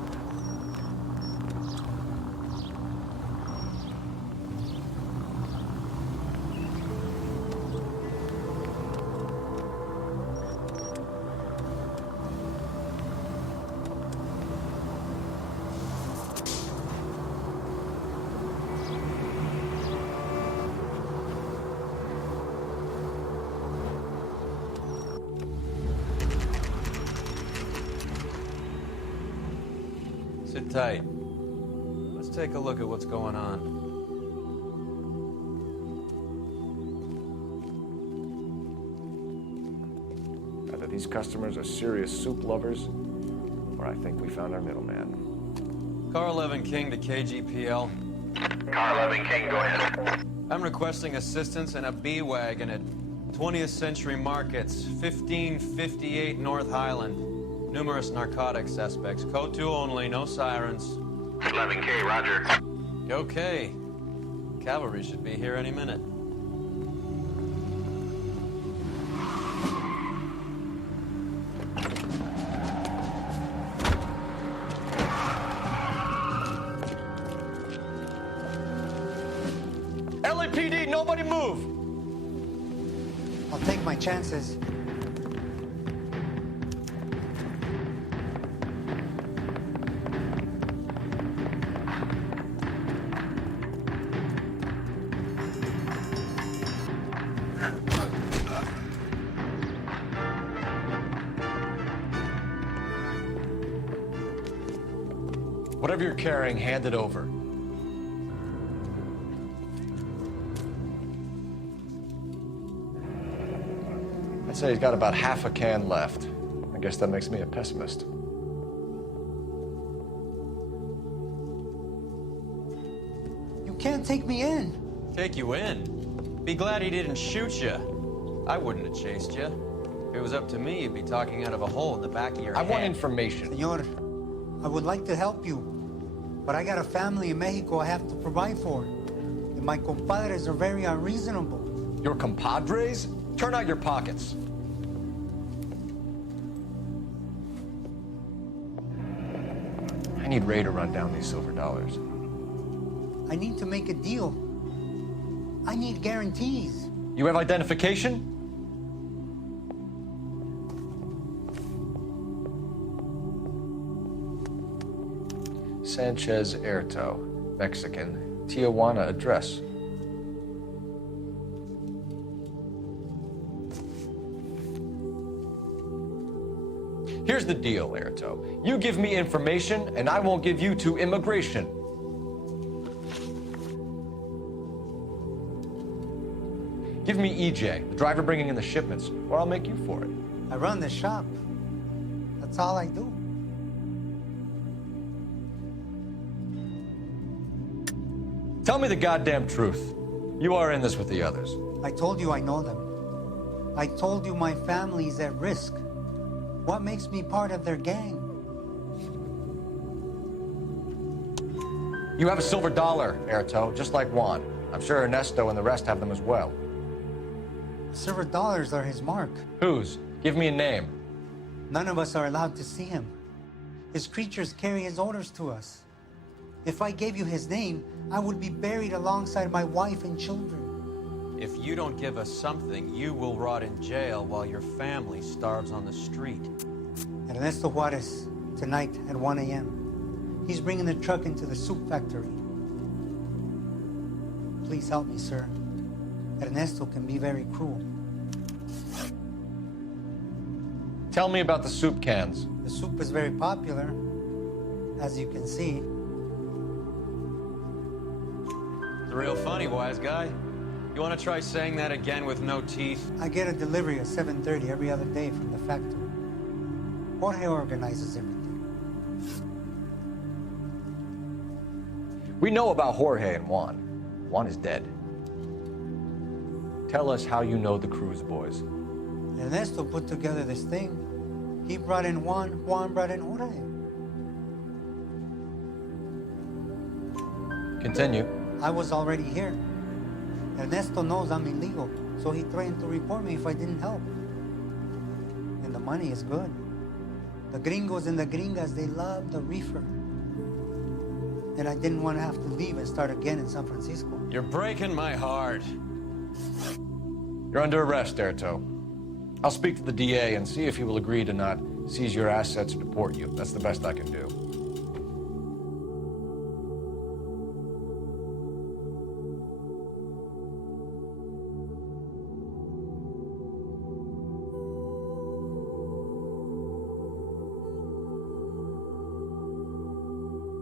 Sit tight. Let's take a look at what's going on. Either these customers are serious soup lovers, or I think we found our middleman. Car 11 King to KGPL. Car 11 King, go ahead. I'm requesting assistance in a B-Wagon at 20th Century Markets, 1558 North Highland. Numerous narcotic suspects. Code 2 only, no sirens. 11K, roger. Okay. Cavalry should be here any minute. LAPD, nobody move! I'll take my chances. Whatever you're carrying, hand it over. I'd say he's got about half a can left. I guess that makes me a pessimist. You can't take me in. Take you in? Be glad he didn't shoot you. I wouldn't have chased you. If it was up to me, you'd be talking out of a hole in the back of your head. I want information. Senor, I would like to help you, but I got a family in Mexico I have to provide for. And my compadres are very unreasonable. Your compadres? Turn out your pockets. I need Ray to run down these silver dollars. I need to make a deal. I need guarantees. You have identification? Sanchez Erto, Mexican, Tijuana address. Here's the deal, Erto. You give me information, and I won't give you to immigration. Give me EJ, the driver bringing in the shipments, or I'll make you for it. I run the shop. That's all I do. Tell me the goddamn truth. You are in this with the others. I told you I know them. I told you my family is at risk. What makes me part of their gang? You have a silver dollar, Erto, just like Juan. I'm sure Ernesto and the rest have them as well. Silver dollars are his mark. Whose? Give me a name. None of us are allowed to see him. His creatures carry his orders to us. If I gave you his name, I would be buried alongside my wife and children. If you don't give us something, you will rot in jail while your family starves on the street. Ernesto Juarez, tonight at 1 a.m. He's bringing the truck into the soup factory. Please help me, sir. Ernesto can be very cruel. Tell me about the soup cans. The soup is very popular, as you can see. It's real funny, wise guy. You want to try saying that again with no teeth? I get a delivery at 7:30 every other day from the factory. Jorge organizes everything. We know about Jorge and Juan. Juan is dead. Tell us how you know the Cruz boys. Ernesto put together this thing. He brought in Juan, Juan brought in Jorge. Continue. I was already here. Ernesto knows I'm illegal, so he threatened to report me if I didn't help. And the money is good. The gringos and the gringas, they love the reefer. And I didn't want to have to leave and start again in San Francisco. You're breaking my heart. You're under arrest, Erto. I'll speak to the DA and see if he will agree to not seize your assets or deport you. That's the best I can do.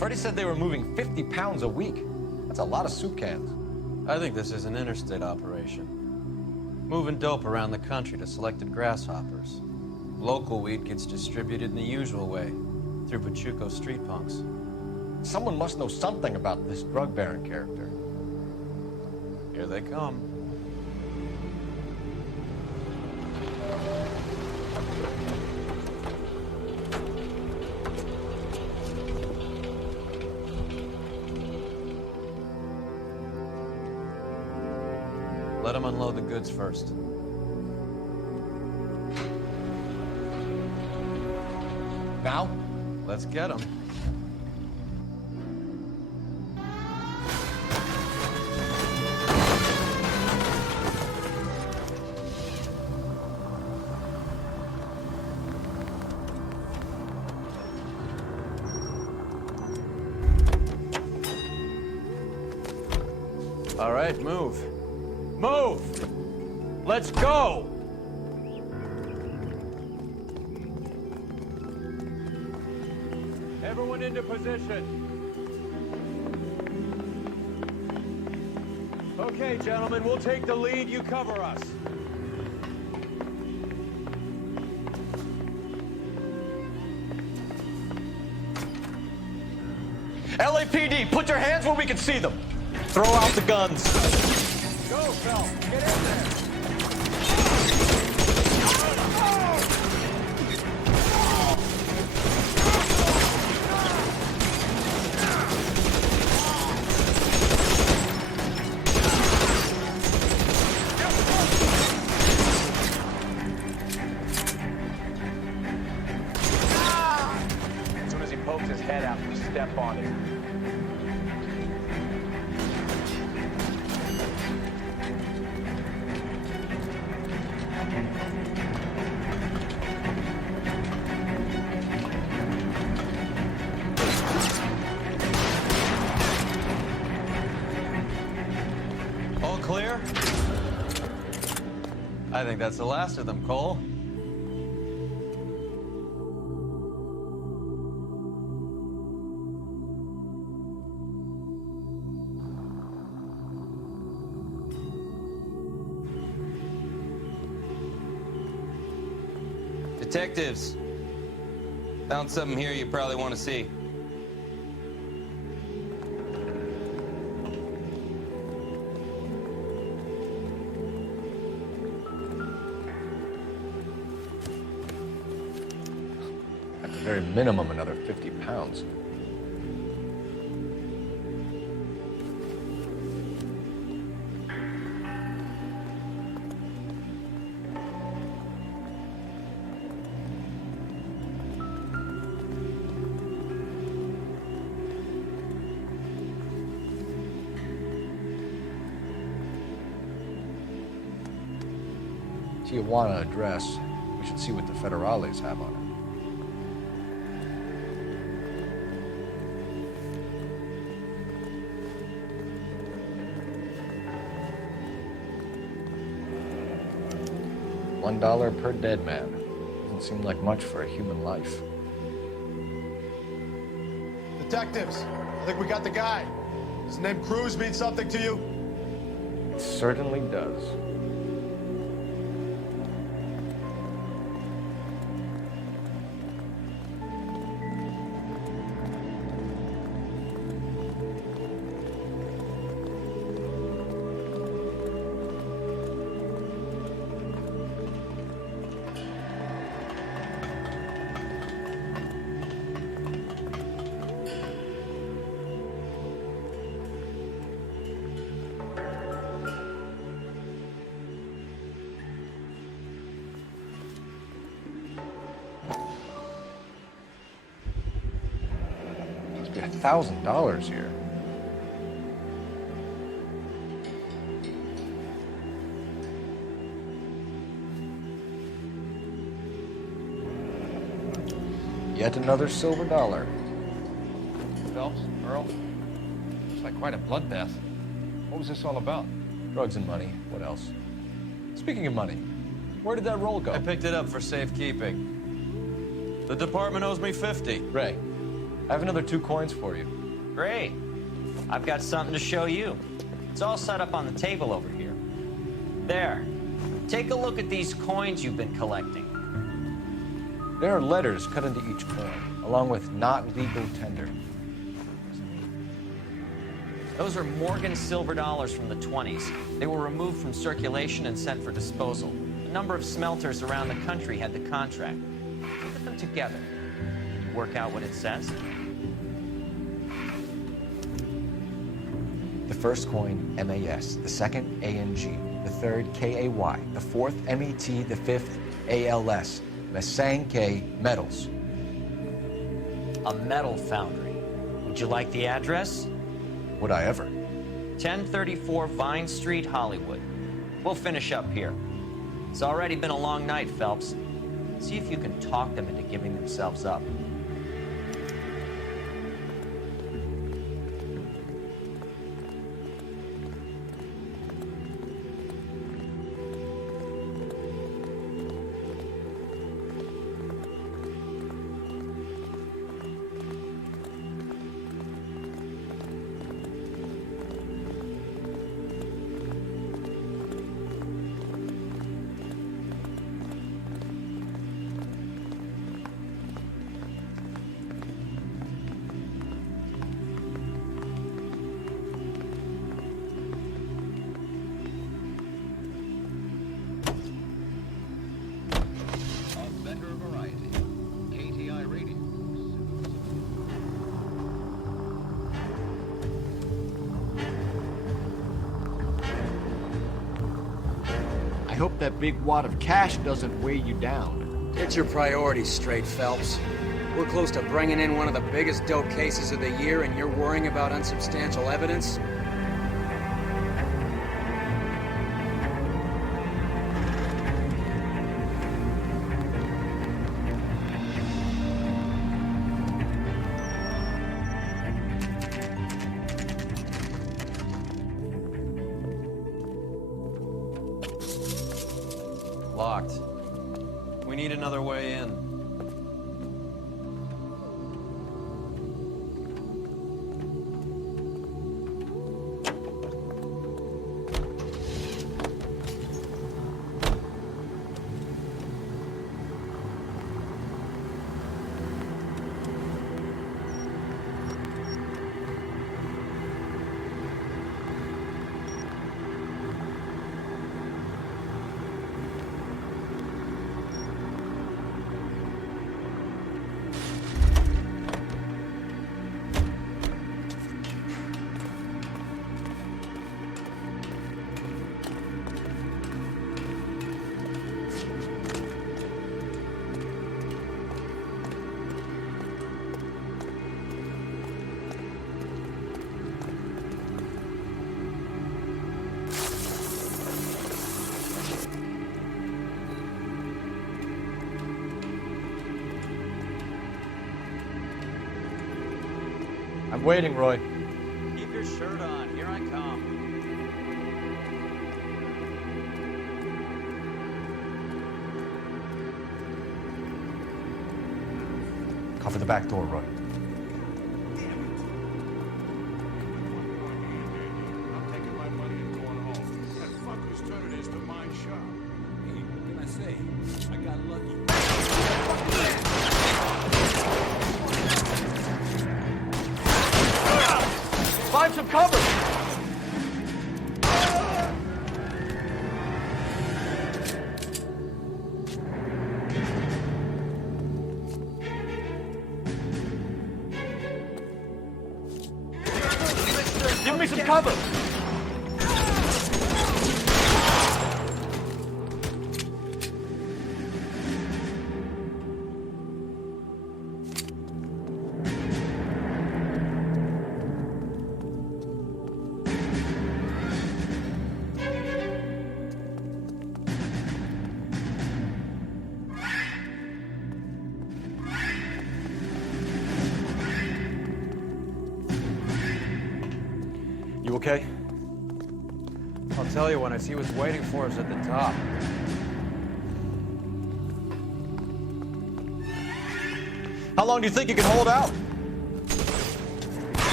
Freddie said they were moving 50 pounds a week. That's a lot of soup cans. I think this is an interstate operation. Moving dope around the country to selected grasshoppers. Local weed gets distributed in the usual way, through Pachuco street punks. Someone must know something about this drug baron character. Here they come. Let them unload the goods first. Now? Let's get them. All right, move. Move! Let's go! Everyone into position. Okay, gentlemen, we'll take the lead. You cover us. LAPD, put your hands where we can see them. Throw out the guns. Go, Phil. Get in there. As soon as he pokes his head out, we step on it. All clear? I think that's the last of them, Cole. Detectives, found something here you probably want to see. At the very minimum, another 50 pounds. Tijuana address. We should see what the federales have on it. $1 per dead man. Doesn't seem like much for a human life. Detectives, I think we got the guy. Does the name Cruz mean something to you? It certainly does. Must be $1,000 here. Yet another silver dollar. Phelps, Earl, looks like quite a bloodbath. What was this all about? Drugs and money. What else? Speaking of money, where did that roll go? I picked it up for safekeeping. The department owes me 50. Ray, I have another 2 coins for you. Great. I've got something to show you. It's all set up on the table over here. There. Take a look at these coins you've been collecting. There are letters cut into each coin, along with not legal tender. Those are Morgan silver dollars from the 20s. They were removed from circulation and sent for disposal. A number of smelters around the country had the contract. Look at them together. Can you work out what it says? The first coin, MAS. The second, ANG. The third, KAY. The fourth, MET. The fifth, ALS. Masanke Metals. A metal foundry. Would you like the address? Would I ever? 1034 Vine Street, Hollywood. We'll finish up here. It's already been a long night, Phelps. See if you can talk them into giving themselves up. I hope that big wad of cash doesn't weigh you down. Get your priorities straight, Phelps. We're close to bringing in one of the biggest dope cases of the year, and you're worrying about unsubstantial evidence? Locked. We need another way in. I'm waiting, Roy. Keep your shirt on. Here I come. Cover the back door, Roy. Find some cover! Give me some cover! You okay? I'll tell you when I see what's waiting for us at the top. How long do you think you can hold out?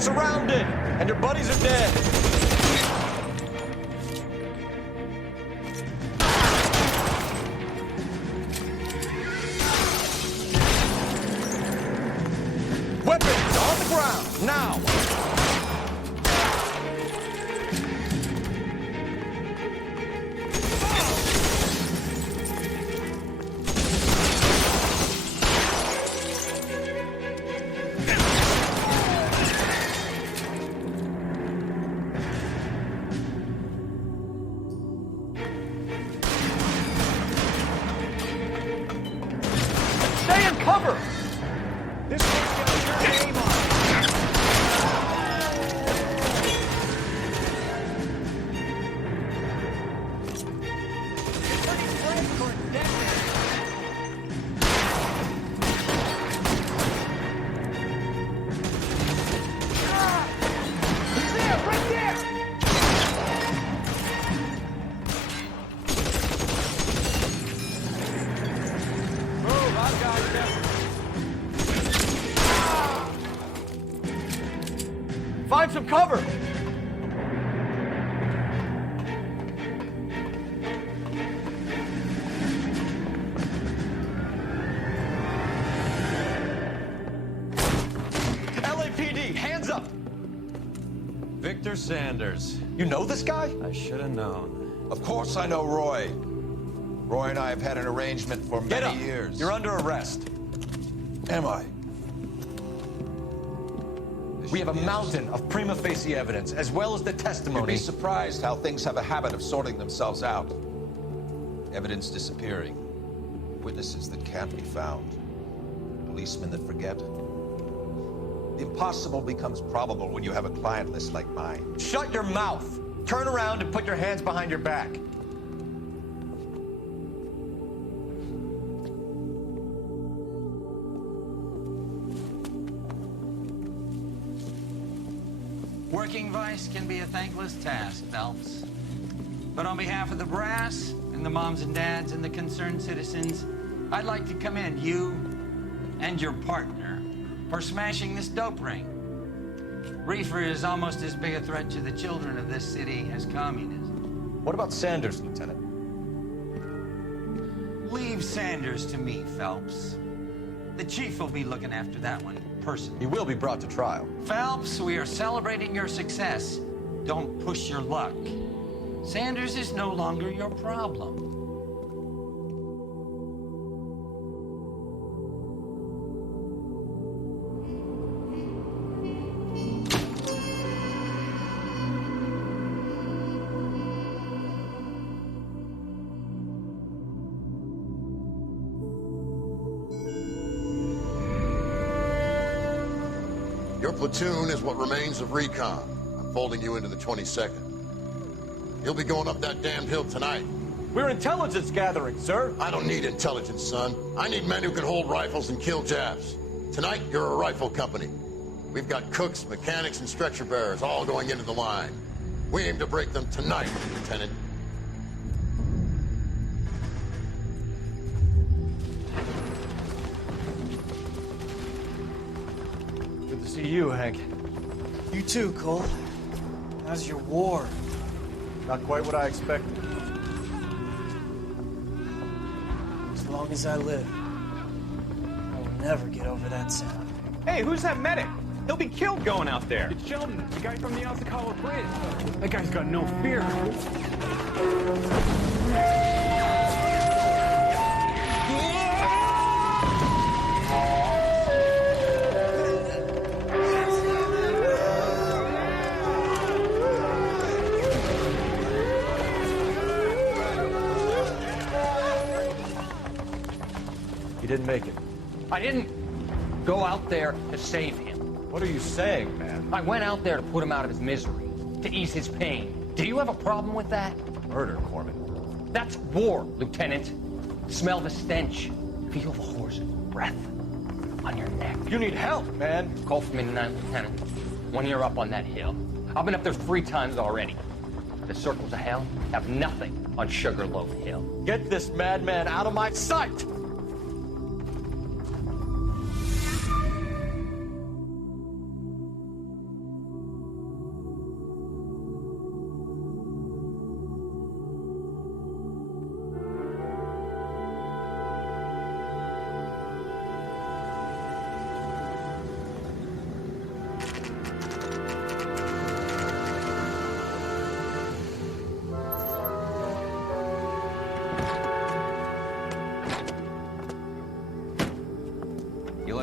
surrounded, and your buddies are dead. Weapons on the ground, now! Stay in cover! This one's gonna turn aim on. He's there, right there! Move, I've got you. Find some cover! LAPD, hands up! Victor Sanders. You know this guy? I should have known. Of course I know Roy. Roy and I have had an arrangement for Get many up. years. You're under arrest. Am I? We have a mountain of prima facie evidence, as well as the You'd testimony. be surprised how things have a habit of sorting themselves out. Evidence disappearing. Witnesses that can't be found. Policemen that forget. The impossible becomes probable when you have a client list like mine. Shut your mouth. Turn around and put your hands behind your back. Working vice can be a thankless task, Phelps. But on behalf of the brass and the moms and dads and the concerned citizens, I'd like to commend you and your partner for smashing this dope ring. Reefer is almost as big a threat to the children of this city as communism. What about Sanders, Lieutenant? Leave Sanders to me, Phelps. The chief will be looking after that one personally. He will be brought to trial. Phelps, we are celebrating your success. Don't push your luck. Sanders is no longer your problem. Your platoon is what remains of recon. I'm folding you into the 22nd. You'll be going up that damned hill tonight. We're intelligence gathering, sir. I don't need intelligence, son. I need men who can hold rifles and kill Japs. Tonight, you're a rifle company. We've got cooks, mechanics, and stretcher bearers all going into the line. We aim to break them tonight, Lieutenant. Good to see you, Hank. You too, Cole. How's your war? Not quite what I expected. As long as I live, I will never get over that sound. Hey, who's that medic? He'll be killed going out there. It's Sheldon, the guy from the Osakawa Bridge. That guy's got no fear. He didn't make it. I didn't go out there to save him. What are you saying, man? I went out there to put him out of his misery, to ease his pain. Do you have a problem with that? Murder, Corman. That's war, Lieutenant. Smell the stench. Feel the horse's breath on your neck. You need help, man. Call for me tonight, Lieutenant. When you're up on that hill. I've been up there 3 times already. The circles of hell have nothing on Sugarloaf Hill. Get this madman out of my sight!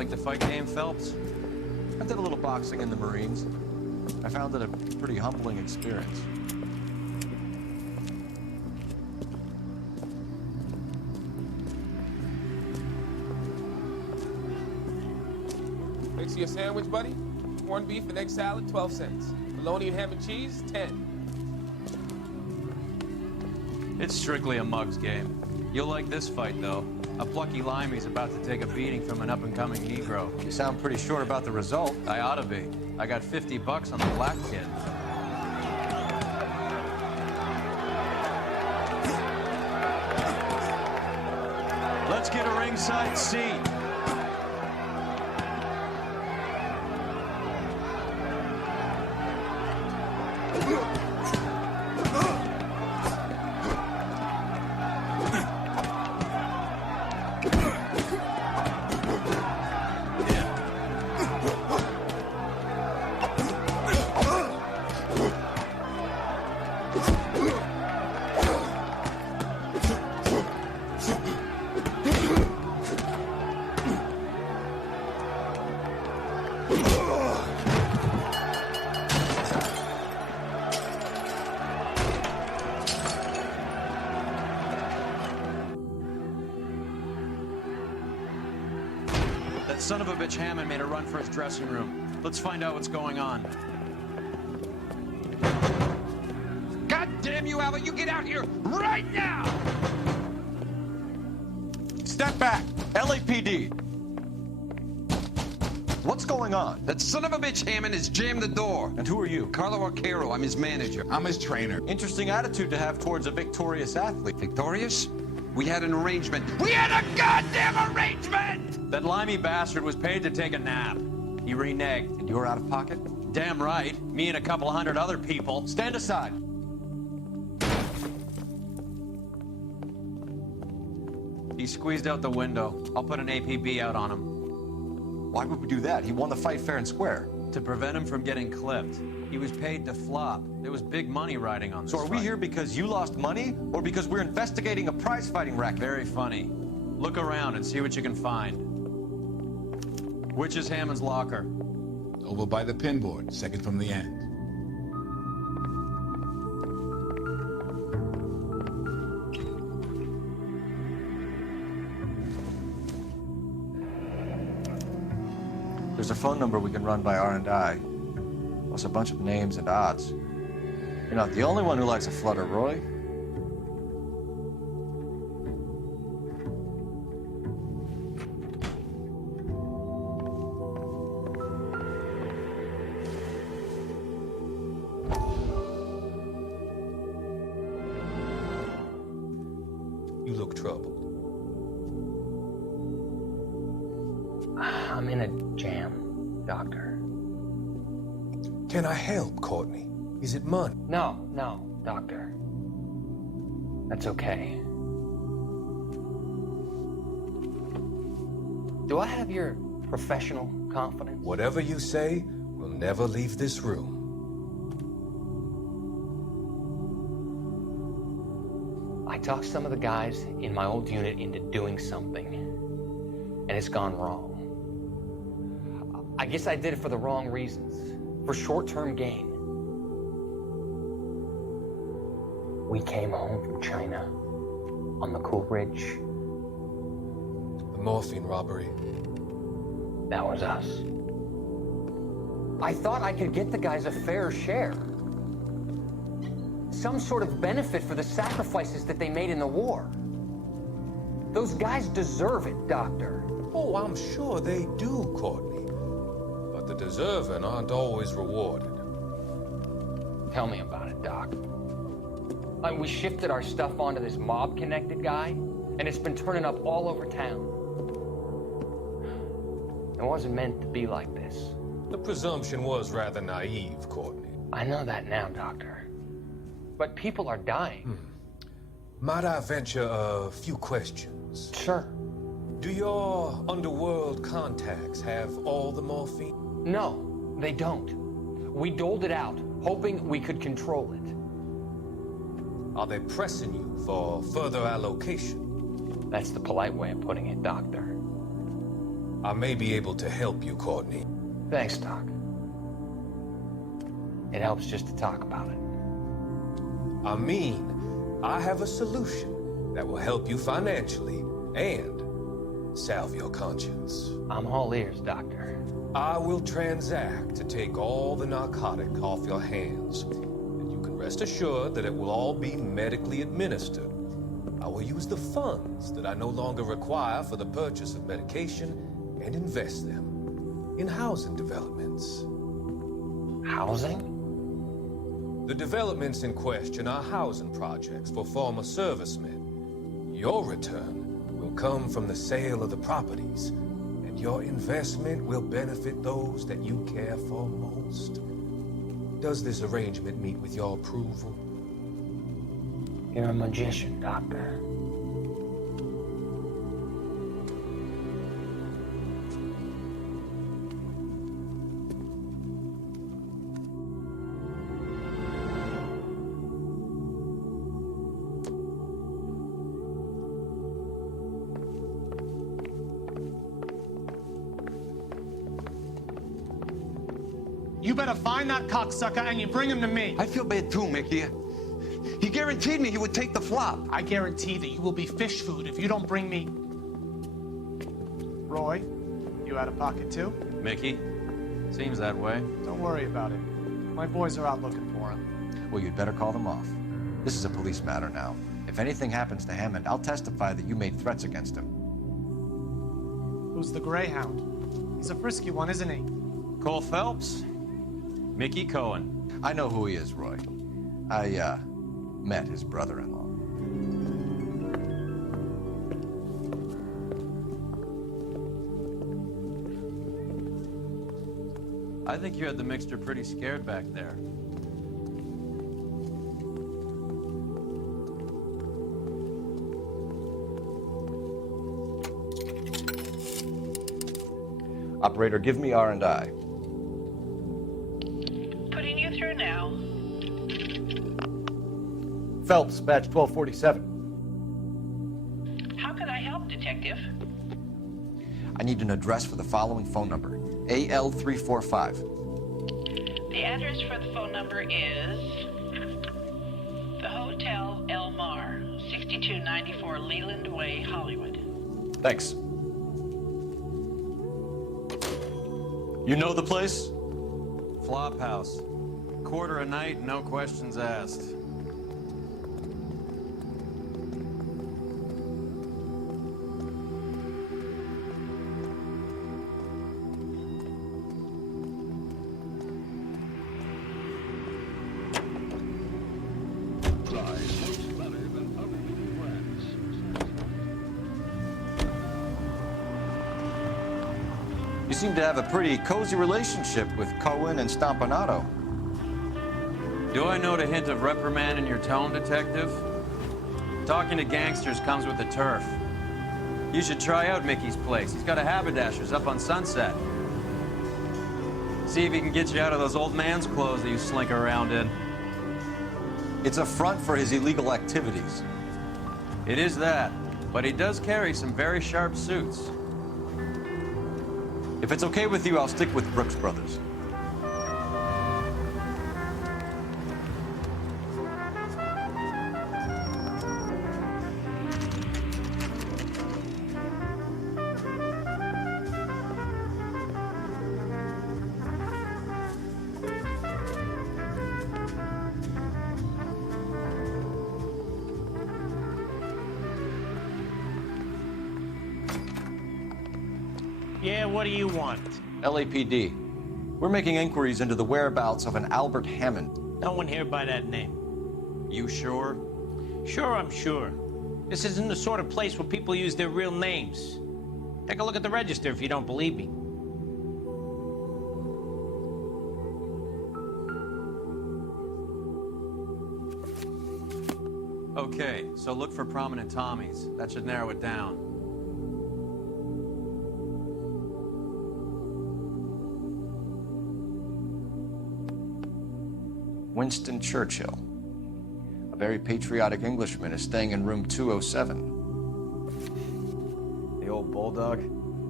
think the fight game, Phelps? I did a little boxing in the Marines. I found it a pretty humbling experience. Mix you a sandwich, buddy? Corned beef and egg salad, 12 cents. Bologna and ham and cheese, 10. It's strictly a mug's game. You'll like this fight, though. A plucky limey's about to take a beating from an up-and-coming Negro. You sound pretty sure about the result. I ought to be. I got $50 on the black kid. Let's get a ringside seat. That son of a bitch Hammond made a run for his dressing room. Let's find out what's going on. God damn you, Albert! You get out here right now! Step back! LAPD! What's going on? That son of a bitch Hammond has jammed the door. And who are you? Carlo Arcaro. I'm his manager. I'm his trainer. Interesting attitude to have towards a victorious athlete. Victorious? We had an arrangement. We had a goddamn arrangement! That limey bastard was paid to take a nap. He reneged. And you were out of pocket? Damn right. Me and a couple hundred other people. Stand aside. He squeezed out the window. I'll put an APB out on him. Why would we do that? He won the fight fair and square. To prevent him from getting clipped. He was paid to flop. There was big money riding on this So are we fight. here because you lost money, or because we're investigating a prize-fighting racket? Very funny. Look around and see what you can find. Which is Hammond's locker? Over by the pinboard, second from the end. There's a phone number we can run by R&I, plus a bunch of names and odds. You're not the only one who likes a flutter, Roy. You look troubled. I'm in a jam, Doctor. Can I help, Courtney? Is it money? No, Doctor. That's okay. Do I have your professional confidence? Whatever you say, we'll never leave this room. I talked some of the guys in my old unit into doing something, and it's gone wrong. I guess I did it for the wrong reasons, for short-term gain. We came home from China on the Cool Ridge. The morphine robbery. That was us. I thought I could get the guys a fair share. Some sort of benefit for the sacrifices that they made in the war. Those guys deserve it, Doctor. Oh, I'm sure they do, Courtney. But the deserving aren't always rewarded. Tell me about it, Doc. We shifted our stuff onto this mob-connected guy, and it's been turning up all over town. It wasn't meant to be like this. The presumption was rather naive, Courtney. I know that now, Doctor. But people are dying. Might I venture a few questions? Sure. Do your underworld contacts have all the morphine? No, they don't. We doled it out, hoping we could control it. Are they pressing you for further allocation? That's the polite way of putting it, Doctor. I may be able to help you, Courtney. Thanks, Doc. It helps just to talk about it. I mean, I have a solution that will help you financially and salve your conscience. I'm all ears, Doctor. I will transact to take all the narcotic off your hands, and you can rest assured that it will all be medically administered. I will use the funds that I no longer require for the purchase of medication and invest them in housing developments. Housing? The developments in question are housing projects for former servicemen. Your return will come from the sale of the properties, and your investment will benefit those that you care for most. Does this arrangement meet with your approval? You're a magician, Doctor. You better find that cocksucker and you bring him to me. I feel bad too, Mickey. He guaranteed me he would take the flop. I guarantee that you will be fish food if you don't bring me... Roy, you out of pocket too? Mickey, seems that way. Don't worry about it. My boys are out looking for him. Well, you'd better call them off. This is a police matter now. If anything happens to Hammond, I'll testify that you made threats against him. Who's the Greyhound? He's a frisky one, isn't he? Cole Phelps? Mickey Cohen. I know who he is, Roy. I, met his brother-in-law. I think you had the mixture pretty scared back there. Operator, give me R&I. Putting you through now. Phelps, badge 1247. How can I help, Detective? I need an address for the following phone number. AL345. The address for the phone number is the Hotel El Mar, 6294 Leland Way, Hollywood. Thanks. You know the place? Flophouse. Quarter a night, no questions asked. You seem to have a pretty cozy relationship with Cohen and Stompanato. Do I note a hint of reprimand in your tone, Detective? Talking to gangsters comes with the turf. You should try out Mickey's place. He's got a haberdasher's up on Sunset. See if he can get you out of those old man's clothes that you slink around in. It's a front for his illegal activities. It is that, but he does carry some very sharp suits. If it's okay with you, I'll stick with Brooks Brothers. Yeah, what do you want? LAPD. We're making inquiries into the whereabouts of an Albert Hammond. No one here by that name. You sure? Sure, I'm sure. This isn't the sort of place where people use their real names. Take a look at the register if you don't believe me. Okay, so look for prominent Tommies. That should narrow it down. Winston Churchill. A very patriotic Englishman is staying in room 207. The old bulldog?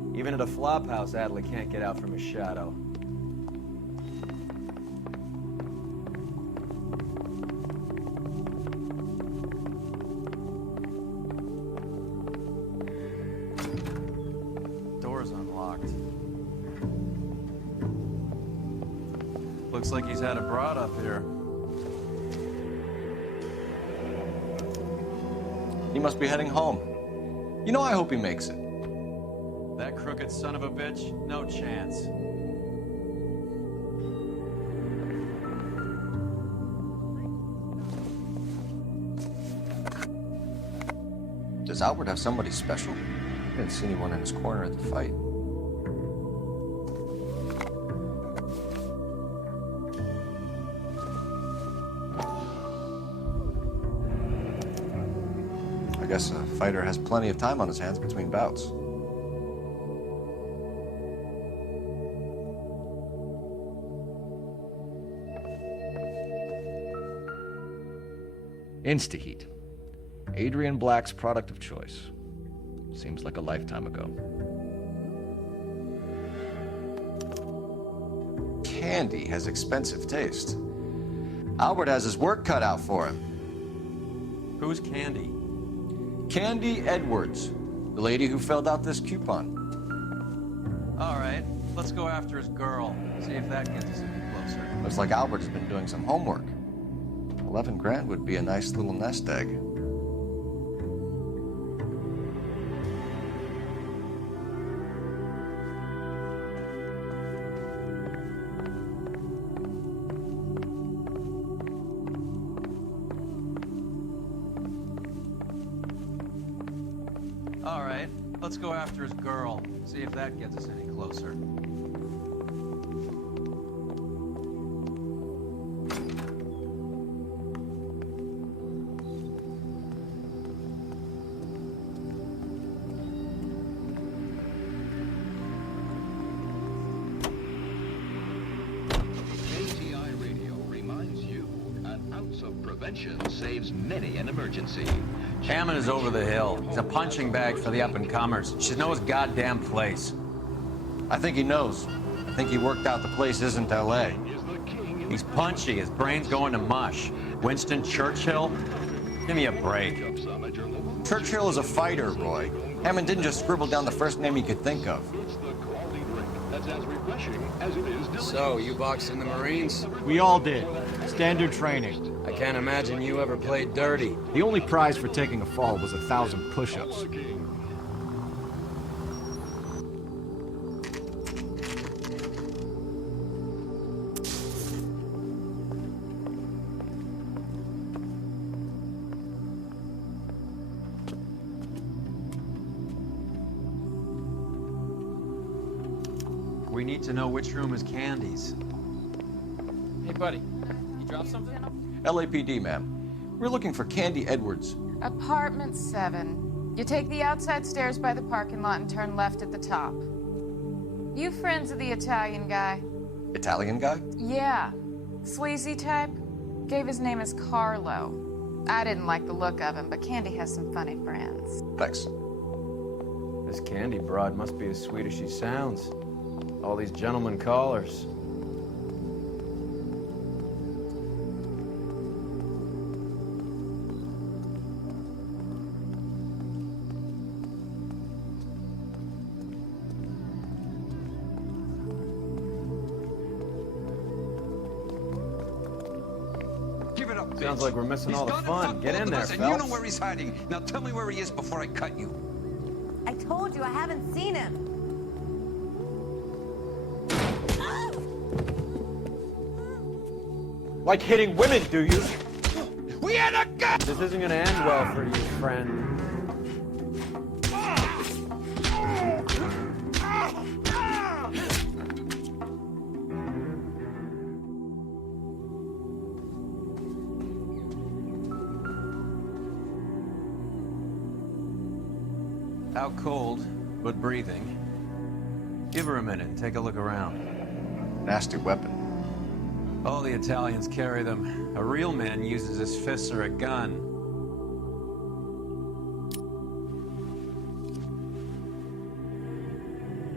Even at a flop house, Adley can't get out from his shadow. Door's unlocked. Looks like he's had a broad up here. He must be heading home. You know, I hope he makes it. That crooked son of a bitch? No chance. Does Albert have somebody special? I didn't see anyone in his corner at the fight. I guess a fighter has plenty of time on his hands between bouts. Instaheat. Adrian Black's product of choice. Seems like a lifetime ago. Candy has expensive taste. Albert has his work cut out for him. Who's Candy? Candy Edwards, the lady who filled out this coupon. All right, let's go after his girl. See if that gets us any closer. Looks like Albert has been doing some homework. 11 grand would be a nice little nest egg. All right, let's go after his girl. See if that gets us any closer. Saves many an emergency. Hammond is over the hill. He's a punching bag for the up-and-comers. He should know his goddamn place. I think he knows. I think he worked out the place isn't L.A. He's punchy. His brain's going to mush. Winston Churchill? Give me a break. Churchill is a fighter, Roy. Hammond didn't just scribble down the first name he could think of. So, you boxed in the Marines? We all did. Standard training. I can't imagine you ever played dirty. The only prize for taking a fall was 1,000 push-ups. We need to know which room is Candy's. Hey, buddy. You dropped something? LAPD, ma'am. We're looking for Candy Edwards. Apartment 7. You take the outside stairs by the parking lot and turn left at the top. You friends of the Italian guy? Italian guy? Yeah. Sleazy type? Gave his name as Carlo. I didn't like the look of him, but Candy has some funny friends. Thanks. This Candy broad must be as sweet as she sounds. All these gentlemen callers. Give it up, Sounds bitch. like we're missing all the He's fun. done it, Get in both of there, us, and you know Phelps. where he's hiding. Now tell me where he is before I cut you. I told you I haven't seen him. Like hitting women, do you? We had a gun! This isn't gonna end well for you, friend. Out cold, but breathing. Give her a minute and take a look around. Nasty weapon. All the Italians carry them. A real man uses his fists or a gun.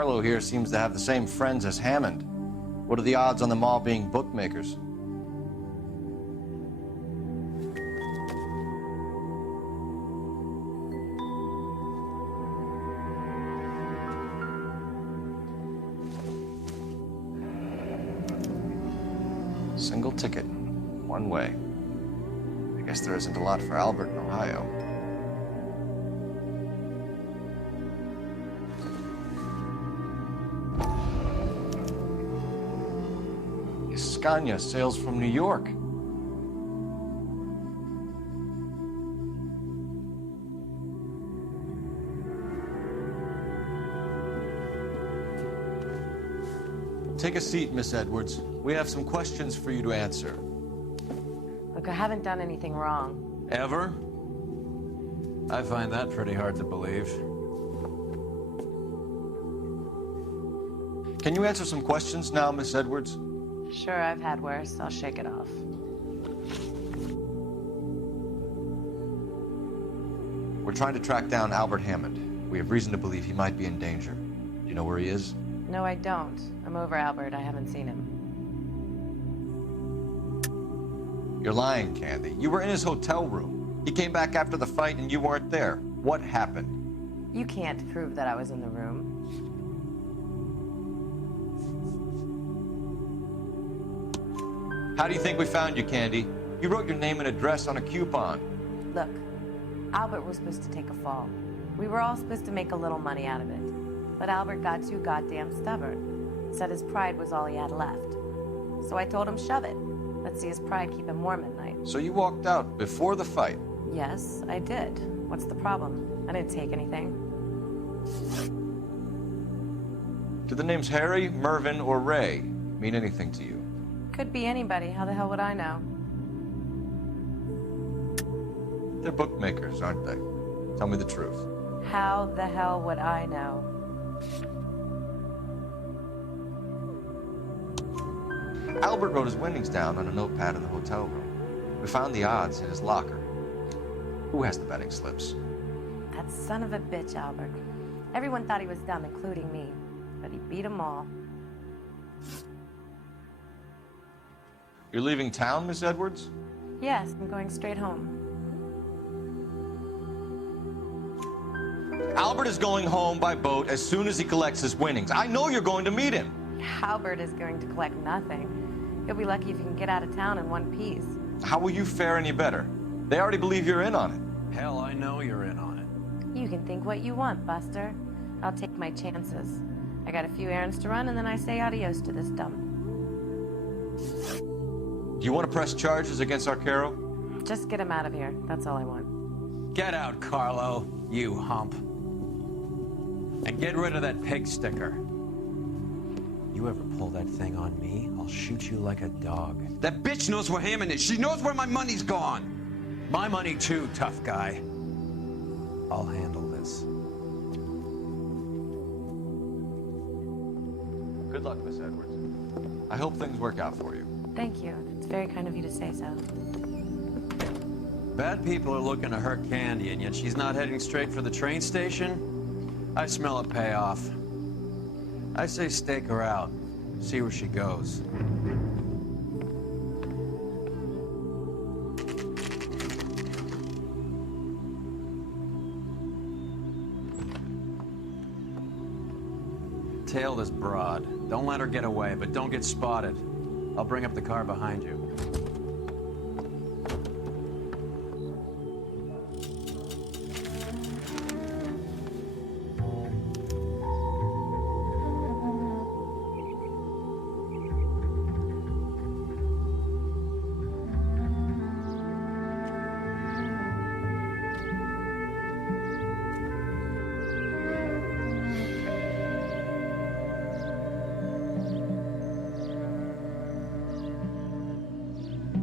Carlo here seems to have the same friends as Hammond. What are the odds on them all being bookmakers? Single ticket, one way. I guess there isn't a lot for Albert in Ohio. Scania sails from New York. Take a seat, Miss Edwards. We have some questions for you to answer. Look, I haven't done anything wrong. Ever? I find that pretty hard to believe. Can you answer some questions now, Miss Edwards? Sure, I've had worse. I'll shake it off. We're trying to track down Albert Hammond. We have reason to believe he might be in danger. Do you know where he is? No, I don't. I'm over Albert. I haven't seen him. You're lying, Candy. You were in his hotel room. He came back after the fight and you weren't there. What happened? You can't prove that I was in the room. How do you think we found you, Candy? You wrote your name and address on a coupon. Look, Albert was supposed to take a fall. We were all supposed to make a little money out of it. But Albert got too goddamn stubborn. Said his pride was all he had left. So I told him, shove it. Let's see his pride keep him warm at night. So you walked out before the fight? Yes, I did. What's the problem? I didn't take anything. Do the names Harry, Mervyn, or Ray mean anything to you? Could be anybody. How the hell would I know? They're bookmakers, aren't they? Tell me the truth. How the hell would I know? Albert wrote his winnings down on a notepad in the hotel room. We found the odds in his locker. Who has the betting slips? That son of a bitch, Albert. Everyone thought he was dumb, including me. But he beat them all. You're leaving town, Miss Edwards? Yes, I'm going straight home. Albert is going home by boat as soon as he collects his winnings. I know you're going to meet him. Albert is going to collect nothing. He'll be lucky if he can get out of town in one piece. How will you fare any better? They already believe you're in on it. Hell, I know you're in on it. You can think what you want, Buster. I'll take my chances. I got a few errands to run, and then I say adios to this dump. Do you want to press charges against Arcaro? Just get him out of here. That's all I want. Get out, Carlo, you hump. And get rid of that pig sticker. You ever pull that thing on me, I'll shoot you like a dog. That bitch knows where Hammond is. She knows where my money's gone. My money too, tough guy. I'll handle this. Good luck, Miss Edwards. I hope things work out for you. Thank you. It's very kind of you to say so. Bad people are looking to hurt Candy, and yet she's not heading straight for the train station? I smell a payoff. I say stake her out. See where she goes. Tail this broad. Don't let her get away, but don't get spotted. I'll bring up the car behind you.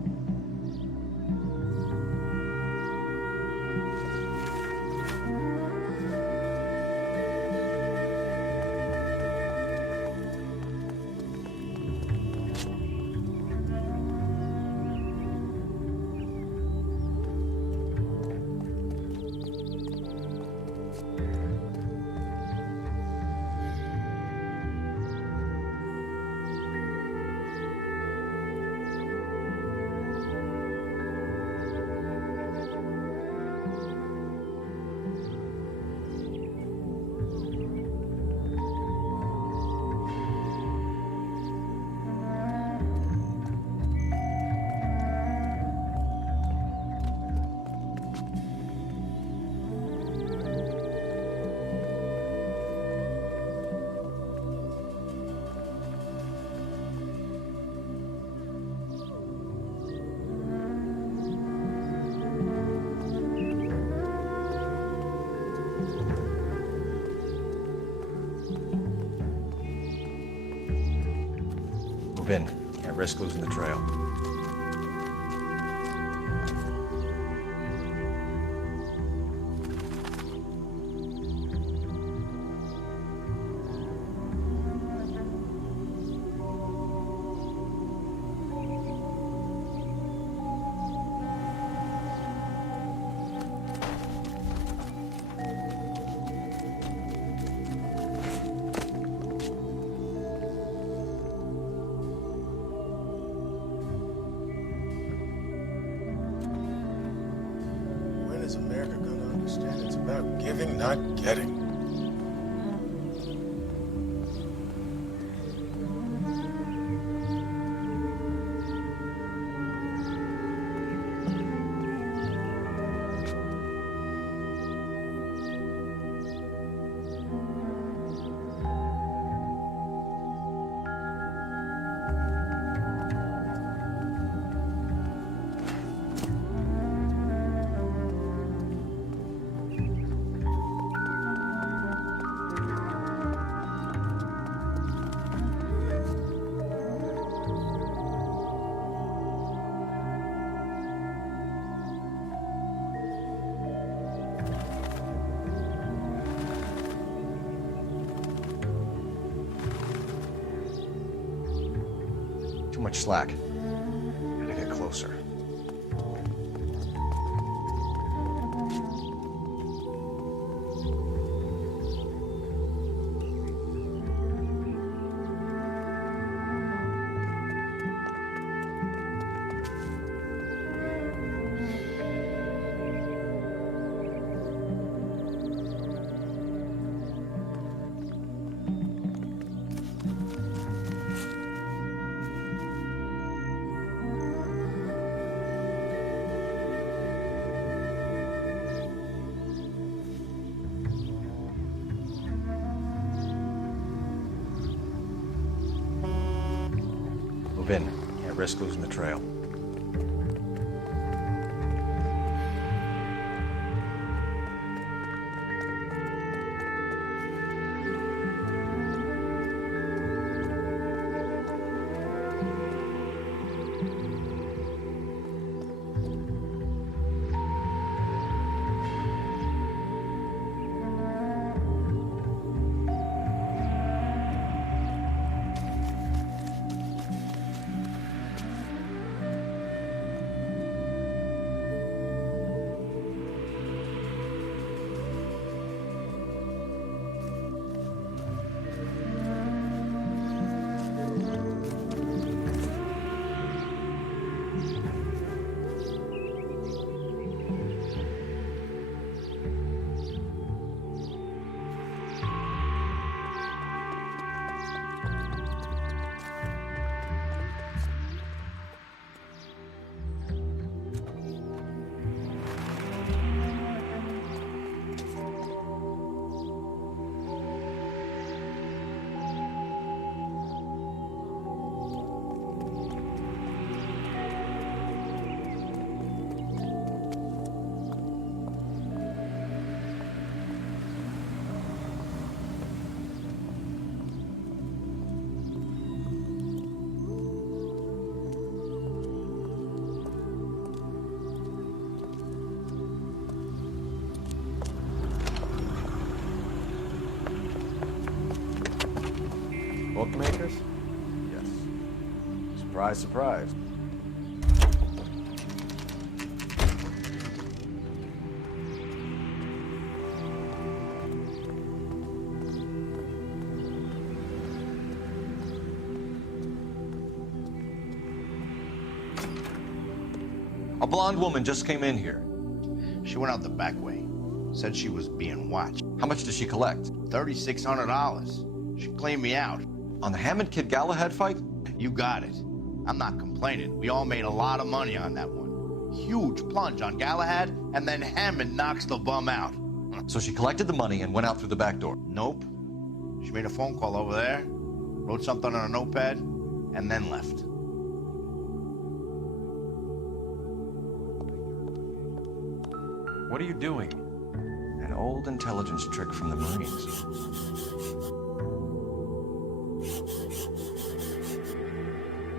Move in. Can't risk losing the trail. When is America gonna understand it's about giving, not getting? Too much slack. Gotta get closer. Move in. Can't risk losing the trail. Bookmakers? Yes. Surprise, surprise. A blonde woman just came in here. She went out the back way. Said she was being watched. How much did she collect? $3,600. She cleaned me out. On the Hammond Kid Galahad fight? You got it. I'm not complaining. We all made a lot of money on that one. Huge plunge on Galahad, and then Hammond knocks the bum out. So she collected the money and went out through the back door? Nope. She made a phone call over there, wrote something on a notepad, and then left. What are you doing? An old intelligence trick from the Marines.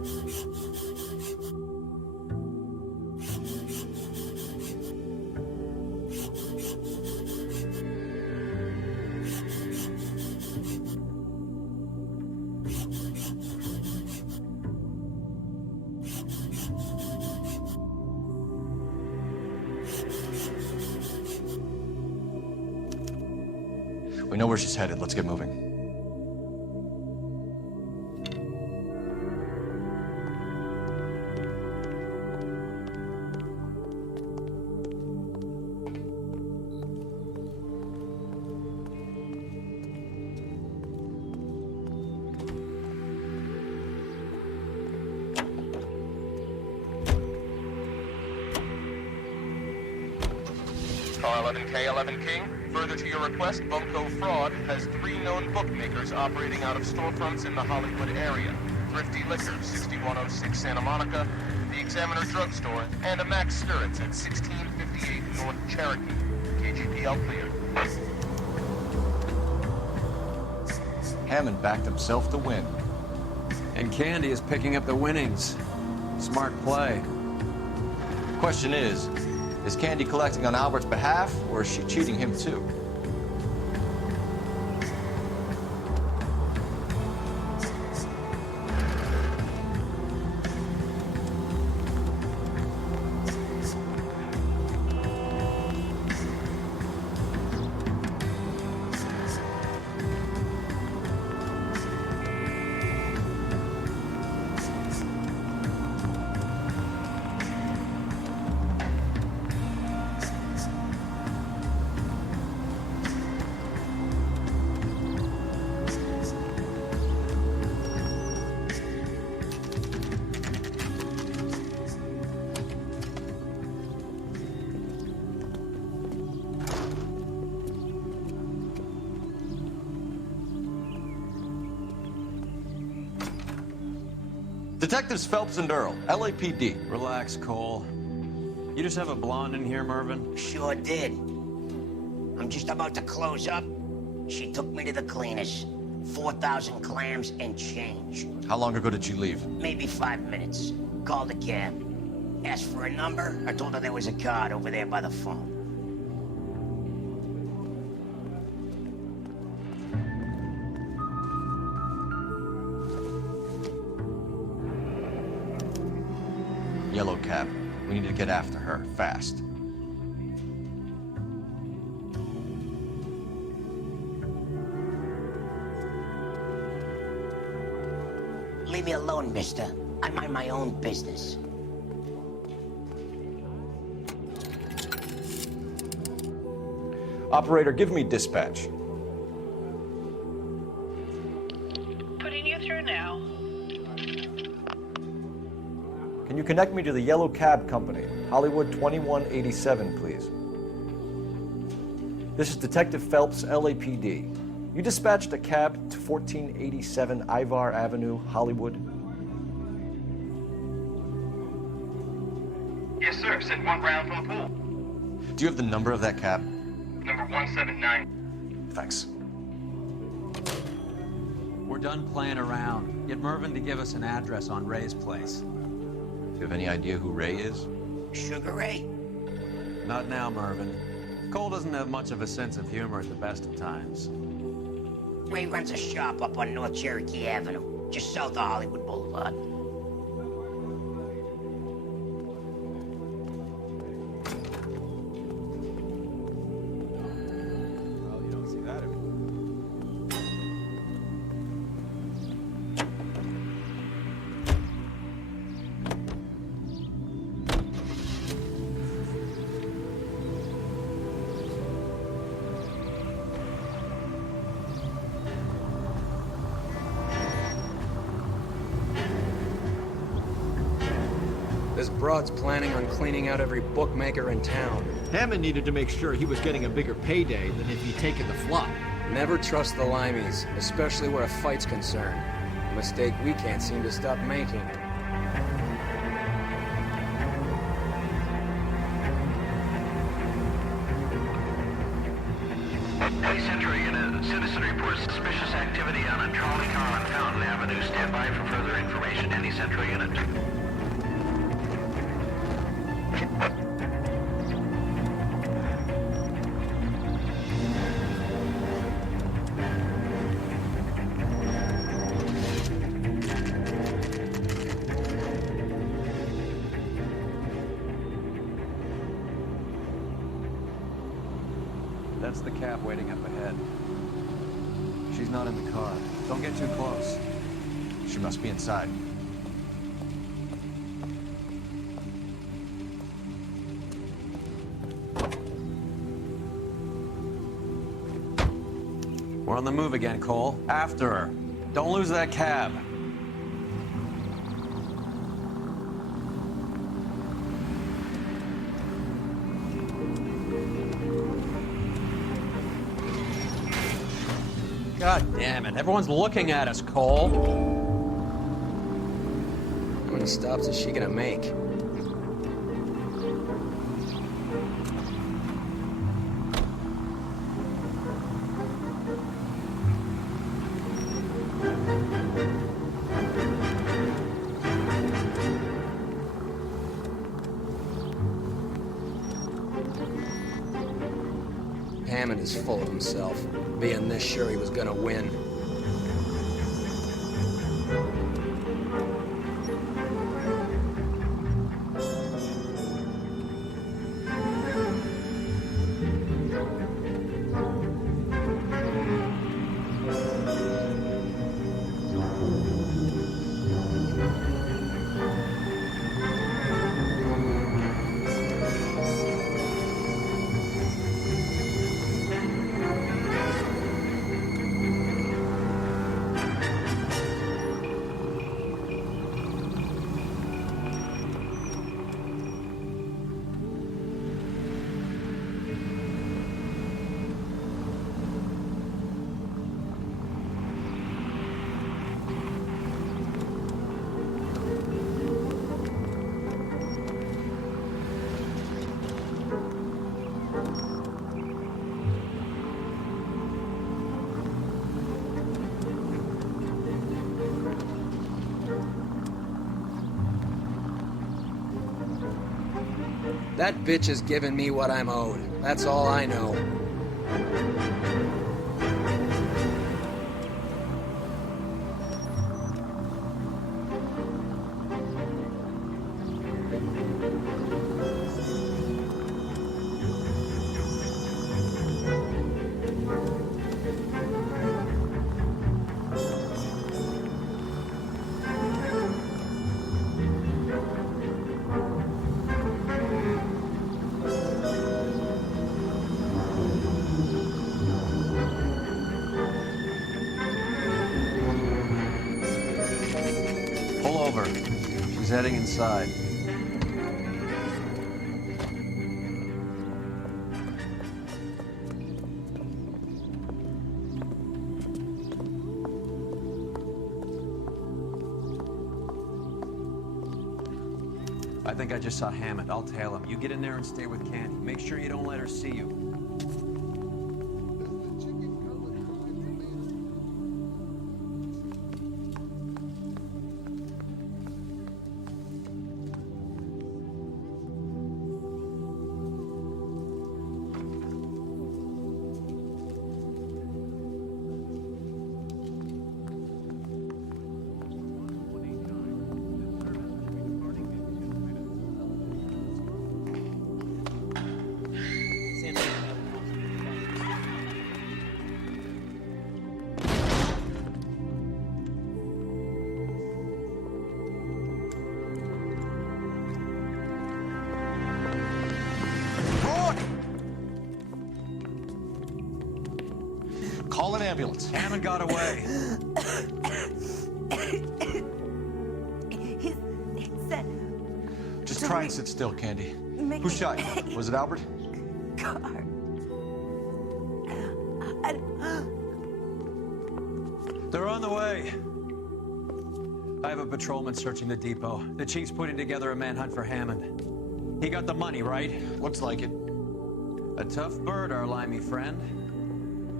We know where she's headed. Let's get moving. Car 11K, 11 King. Further to your request, Bunko Fraud has 3 known bookmakers operating out of storefronts in the Hollywood area. Thrifty Liquor, 6106 Santa Monica, the Examiner Drugstore, and a Max Spirits at 1658 North Cherokee. KGPL clear. Hammond backed himself to win. And Candy is picking up the winnings. Smart play. Question is Candy collecting on Albert's behalf, or is she cheating him too? Detectives Phelps and Earl, LAPD. Relax, Cole. You just have a blonde in here, Mervyn? Sure did. I'm just about to close up. She took me to the cleaners. 4,000 clams and change. How long ago did she leave? Maybe 5 minutes. Called a cab. Asked for a number. I told her there was a card over there by the phone. Yellow cab. We need to get after her, fast. Leave me alone, mister. I mind my own business. Operator, give me dispatch. Putting you through now. Can you connect me to the Yellow Cab Company, Hollywood 2187, please? This is Detective Phelps, LAPD. You dispatched a cab to 1487 Ivar Avenue, Hollywood? Yes, sir. Sent 1 round from the pool. Do you have the number of that cab? Number 179. Thanks. We're done playing around. Get Mervyn to give us an address on Ray's place. Do you have any idea who Ray is? Sugar Ray? Not now, Mervyn. Cole doesn't have much of a sense of humor at the best of times. Ray runs a shop up on North Cherokee Avenue, just south of Hollywood Boulevard. Well, you don't see that every This broad's planning on cleaning out every bookmaker in town. Hammond needed to make sure he was getting a bigger payday than if he'd taken the flop. Never trust the limeys, especially where a fight's concerned. A mistake we can't seem to stop making. Hey, Sentry, in a Citizen reports suspicious activity on a trolley car on Fountain Avenue. Stand by for further information. Any Central unit. That's the cab waiting up ahead. She's not in the car. Don't get too close. She must be inside. We're on the move again, Cole. After her. Don't lose that cab. God damn it. Everyone's looking at us, Cole. How many stops is she gonna make? Hammond is full of himself, being this sure he was gonna win. That bitch is giving me what I'm owed. That's all I know. Pull over. She's heading inside. I think I just saw Hammond. I'll tail him. You get in there and stay with Candy. Make sure you don't let her see you. Call an ambulance. Hammond got away. He said... Just try and sit still, Candy. Who shot you? Was it Albert? Car. They're on the way. I have a patrolman searching the depot. The chief's putting together a manhunt for Hammond. He got the money, right? Looks like it. A tough bird, our limey friend.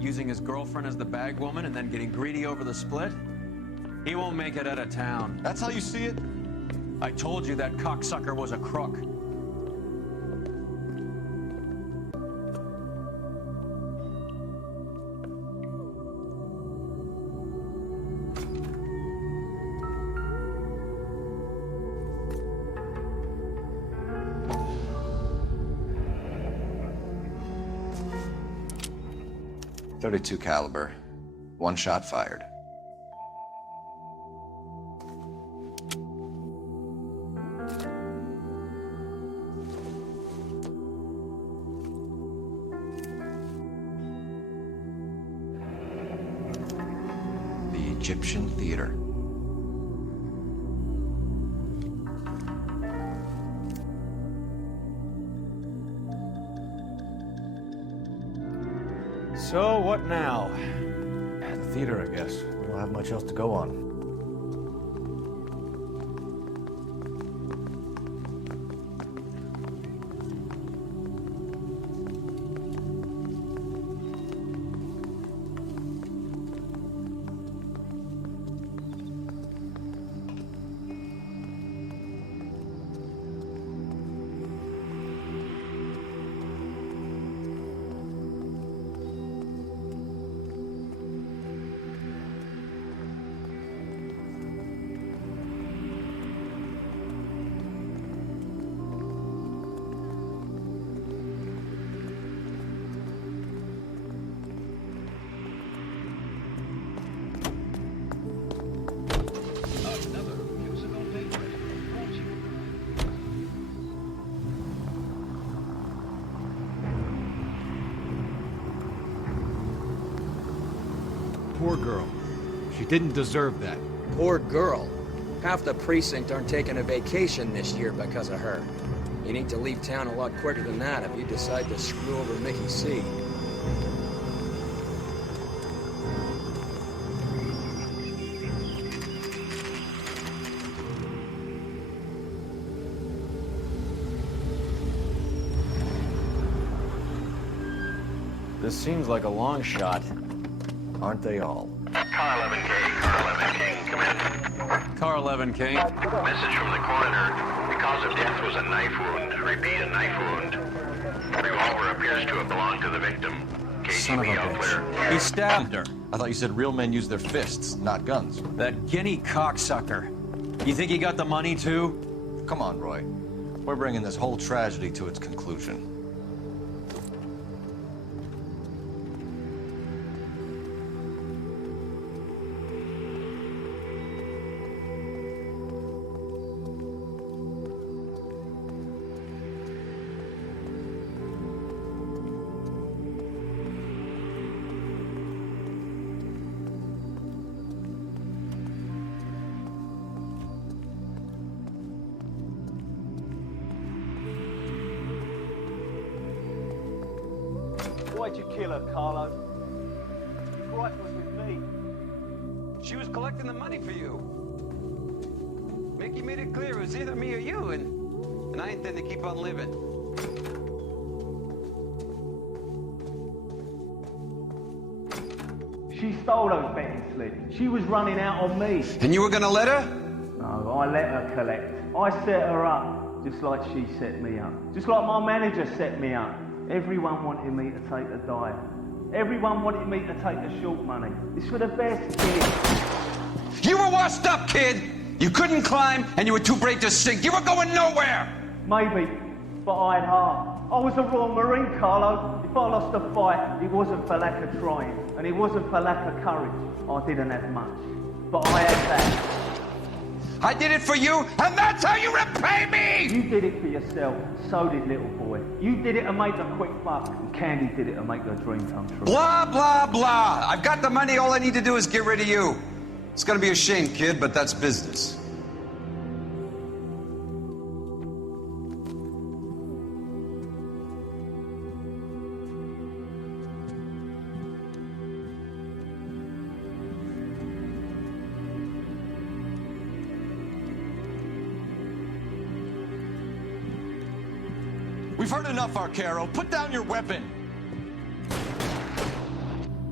Using his girlfriend as the bag woman and then getting greedy over the split? He won't make it out of town. That's how you see it? I told you that cocksucker was a crook. .32 caliber. One shot fired. The Egyptian Theater. So, what now? The theater, I guess. We don't have much else to go on. Poor girl. She didn't deserve that. Poor girl. Half the precinct aren't taking a vacation this year because of her. You need to leave town a lot quicker than that if you decide to screw over Mickey C. This seems like a long shot. Aren't they all? Car 11K, Car 11K, come in. Car 11K. Message from the coroner. The cause of death was a knife wound. Repeat, a knife wound. Revolver appears to have belonged to the victim. Son of a KGB all clear. bitch. He stabbed her. I thought you said real men use their fists, not guns. That guinea cocksucker. You think he got the money too? Come on, Roy. We're bringing this whole tragedy to its conclusion. Why'd you kill her, Carlo? Bright was with me. She was collecting the money for you. Mickey made it clear it was either me or you, and I intend to keep on living. She stole those betting slips. She was running out on me. And you were gonna let her? No, I let her collect. I set her up, just like she set me up. Just like my manager set me up. Everyone wanted me to take the dive. Everyone wanted me to take the short money. It's for the best, kid. You were washed up, kid! You couldn't climb, and you were too brave to sink. You were going nowhere! Maybe, but I had heart. I was a Royal Marine, Carlo. If I lost a fight, it wasn't for lack of trying, and it wasn't for lack of courage. I didn't have much, but I had that. I did it for you, and that's how you repay me! You did it for yourself, so did little boy. You did it to make a quick buck, and Candy did it to make her dream come true. Blah, blah, blah. I've got the money, all I need to do is get rid of you. It's gonna be a shame, kid, but that's business. We've heard enough, Arcaro. Put down your weapon.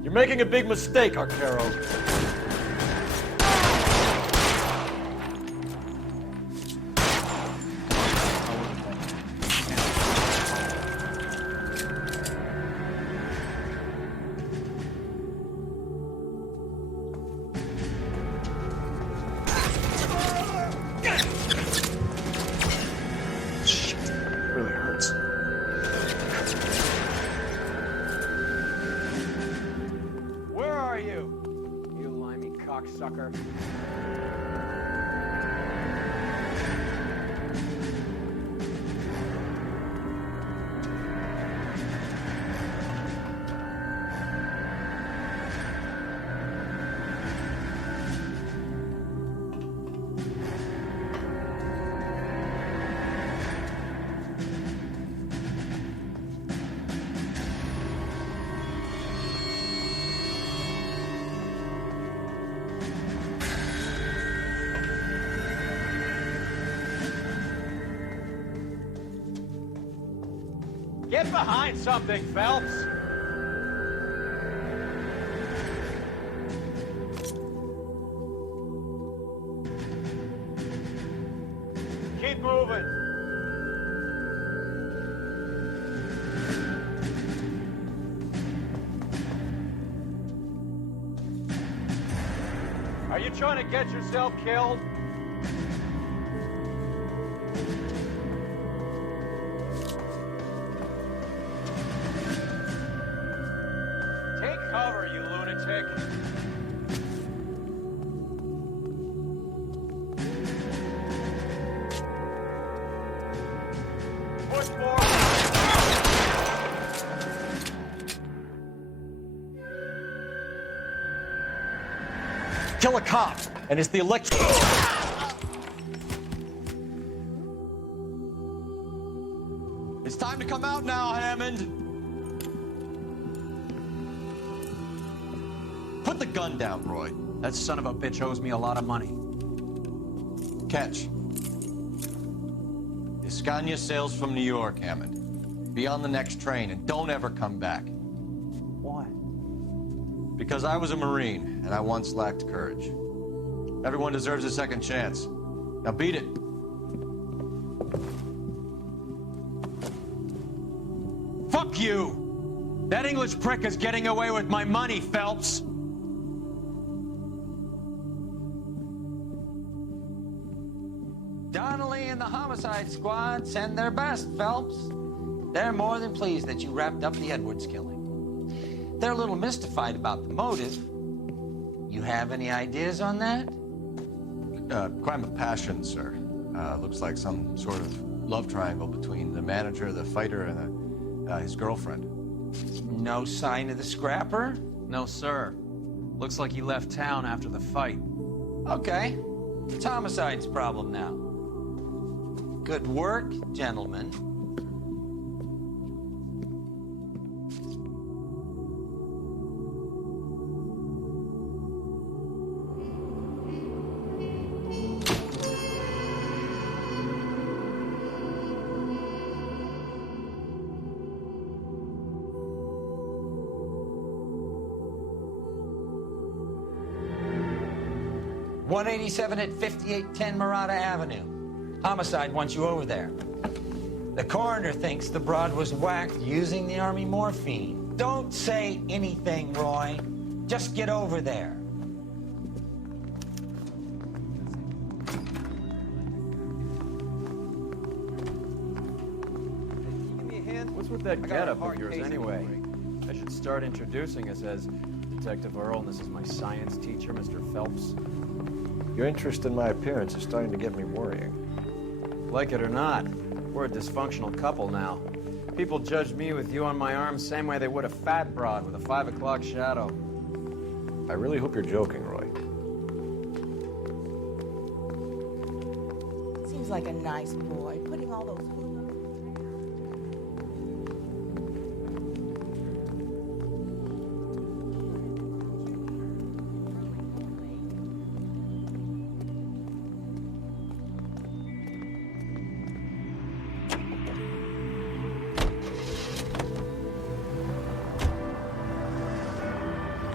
You're making a big mistake, Arcaro. Really hurts. Where are you? You limey cocksucker. Get behind something, Phelps! Keep moving! Are you trying to get yourself killed? Take cover, you lunatic. Push forward. Kill a cop, and it's the electric. It's time to come out now, Hammond. Put the gun down, Roy. That son of a bitch owes me a lot of money. Catch. Escania sails from New York, Hammond. Be on the next train and don't ever come back. Why? Because I was a Marine and I once lacked courage. Everyone deserves a second chance. Now beat it. Fuck you! That English prick is getting away with my money, Phelps! Donnelly and the homicide squad send their best, Phelps. They're more than pleased that you wrapped up the Edwards killing. They're a little mystified about the motive. You have any ideas on that? Crime of passion, sir. Looks like some sort of love triangle between the manager, the fighter, and his girlfriend. No sign of the scrapper? No, sir. Looks like he left town after the fight. Okay. It's homicide's problem now. Good work, gentlemen. .187 at 5810 Murata Avenue. Homicide wants you over there. The coroner thinks the broad was whacked using the Army morphine. Don't say anything, Roy. Just get over there. What's with that getup of yours anyway? I should start introducing us as Detective Earl, and this is my science teacher, Mr. Phelps. Your interest in my appearance is starting to get me worrying. Like it or not, we're a dysfunctional couple now. People judged me with you on my arm same way they would a fat broad with a 5 o'clock shadow. I really hope you're joking, Roy. Seems like a nice boy, putting all those...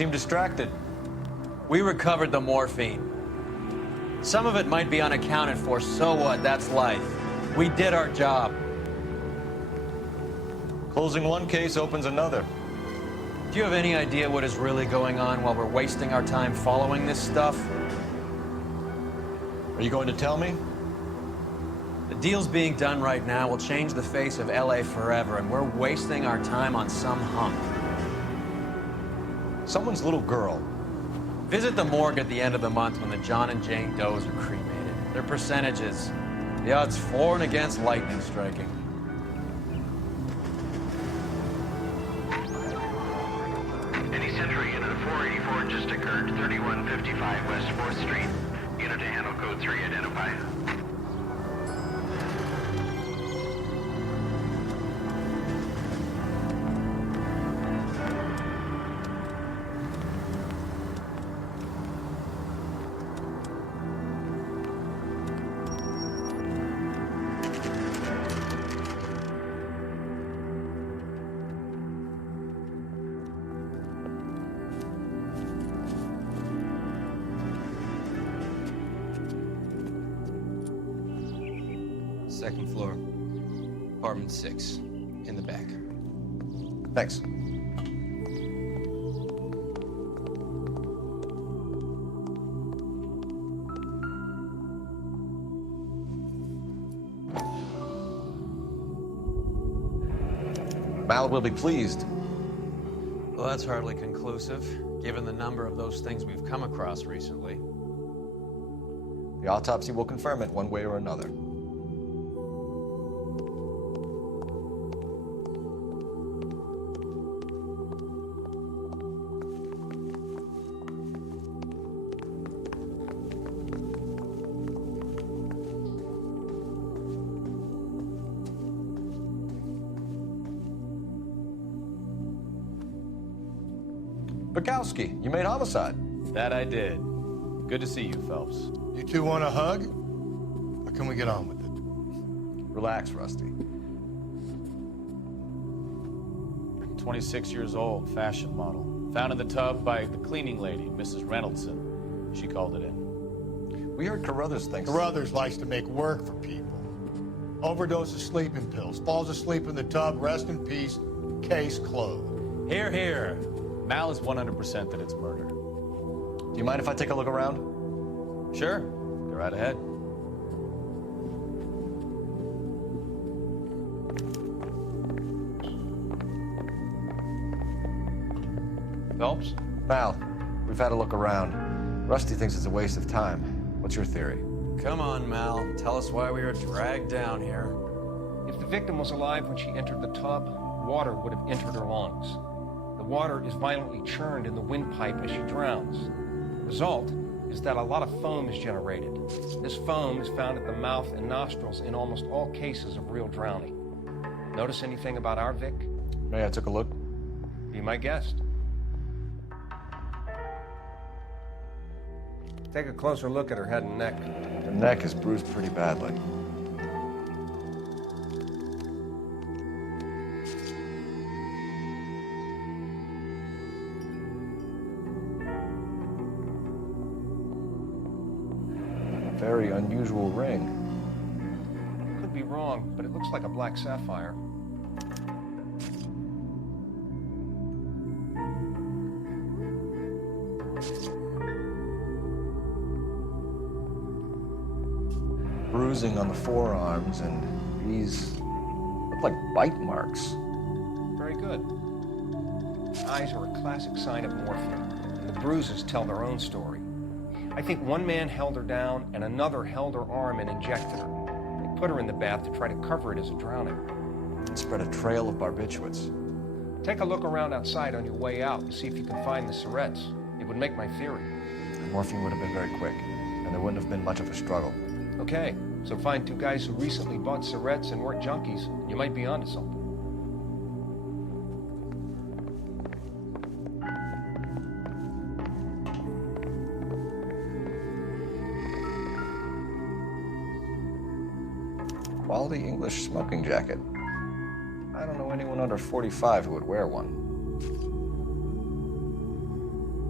seem distracted. We recovered the morphine. Some of it might be unaccounted for, so what? That's life. We did our job. Closing one case opens another. Do you have any idea what is really going on while we're wasting our time following this stuff? Are you going to tell me? The deals being done right now will change the face of LA forever, and we're wasting our time on some hunk. Someone's little girl. Visit the morgue at the end of the month when the John and Jane Does are cremated. Their percentages. The odds for and against lightning striking. Any Century Unit 484 just occurred, 3155 West 4th Street. Unit to handle code 3, identify. Second floor. Apartment 6. In the back. Thanks. Mal will be pleased. Well, that's hardly conclusive, given the number of those things we've come across recently. The autopsy will confirm it one way or another. Bukowski, you made homicide. That I did. Good to see you, Phelps. You two want a hug? Or can we get on with it? Relax, Rusty. 26 years old, fashion model. Found in the tub by the cleaning lady, Mrs. Reynoldson. She called it in. We heard Carruthers thinks... Carruthers likes to make work for people. Overdose of sleeping pills. Falls asleep in the tub. Rest in peace. Case closed. Here, here. Mal is 100% that it's murder. Do you mind if I take a look around? Sure. Go right ahead. Phelps? Mal, we've had a look around. Rusty thinks it's a waste of time. What's your theory? Come on, Mal. Tell us why we were dragged down here. If the victim was alive when she entered the tub, water would have entered her lungs. The water is violently churned in the windpipe as she drowns. The result is that a lot of foam is generated. This foam is found at the mouth and nostrils in almost all cases of real drowning. Notice anything about our Vic? Yeah, I took a look. Be my guest. Take a closer look at her head and neck. Her neck is bruised pretty badly. Very unusual ring. Could be wrong, but it looks like a black sapphire. Bruising on the forearms, and these look like bite marks. Very good. Eyes are a classic sign of morphine, and the bruises tell their own story. I think one man held her down and another held her arm and injected her. They put her in the bath to try to cover it as a drowning. And spread a trail of barbiturates. Take a look around outside on your way out and see if you can find the syrettes. It would make my theory. The morphine would have been very quick, and there wouldn't have been much of a struggle. Okay, so find two guys who recently bought syrettes and weren't junkies. You might be onto something. Quality English smoking jacket. I don't know anyone under 45 who would wear one.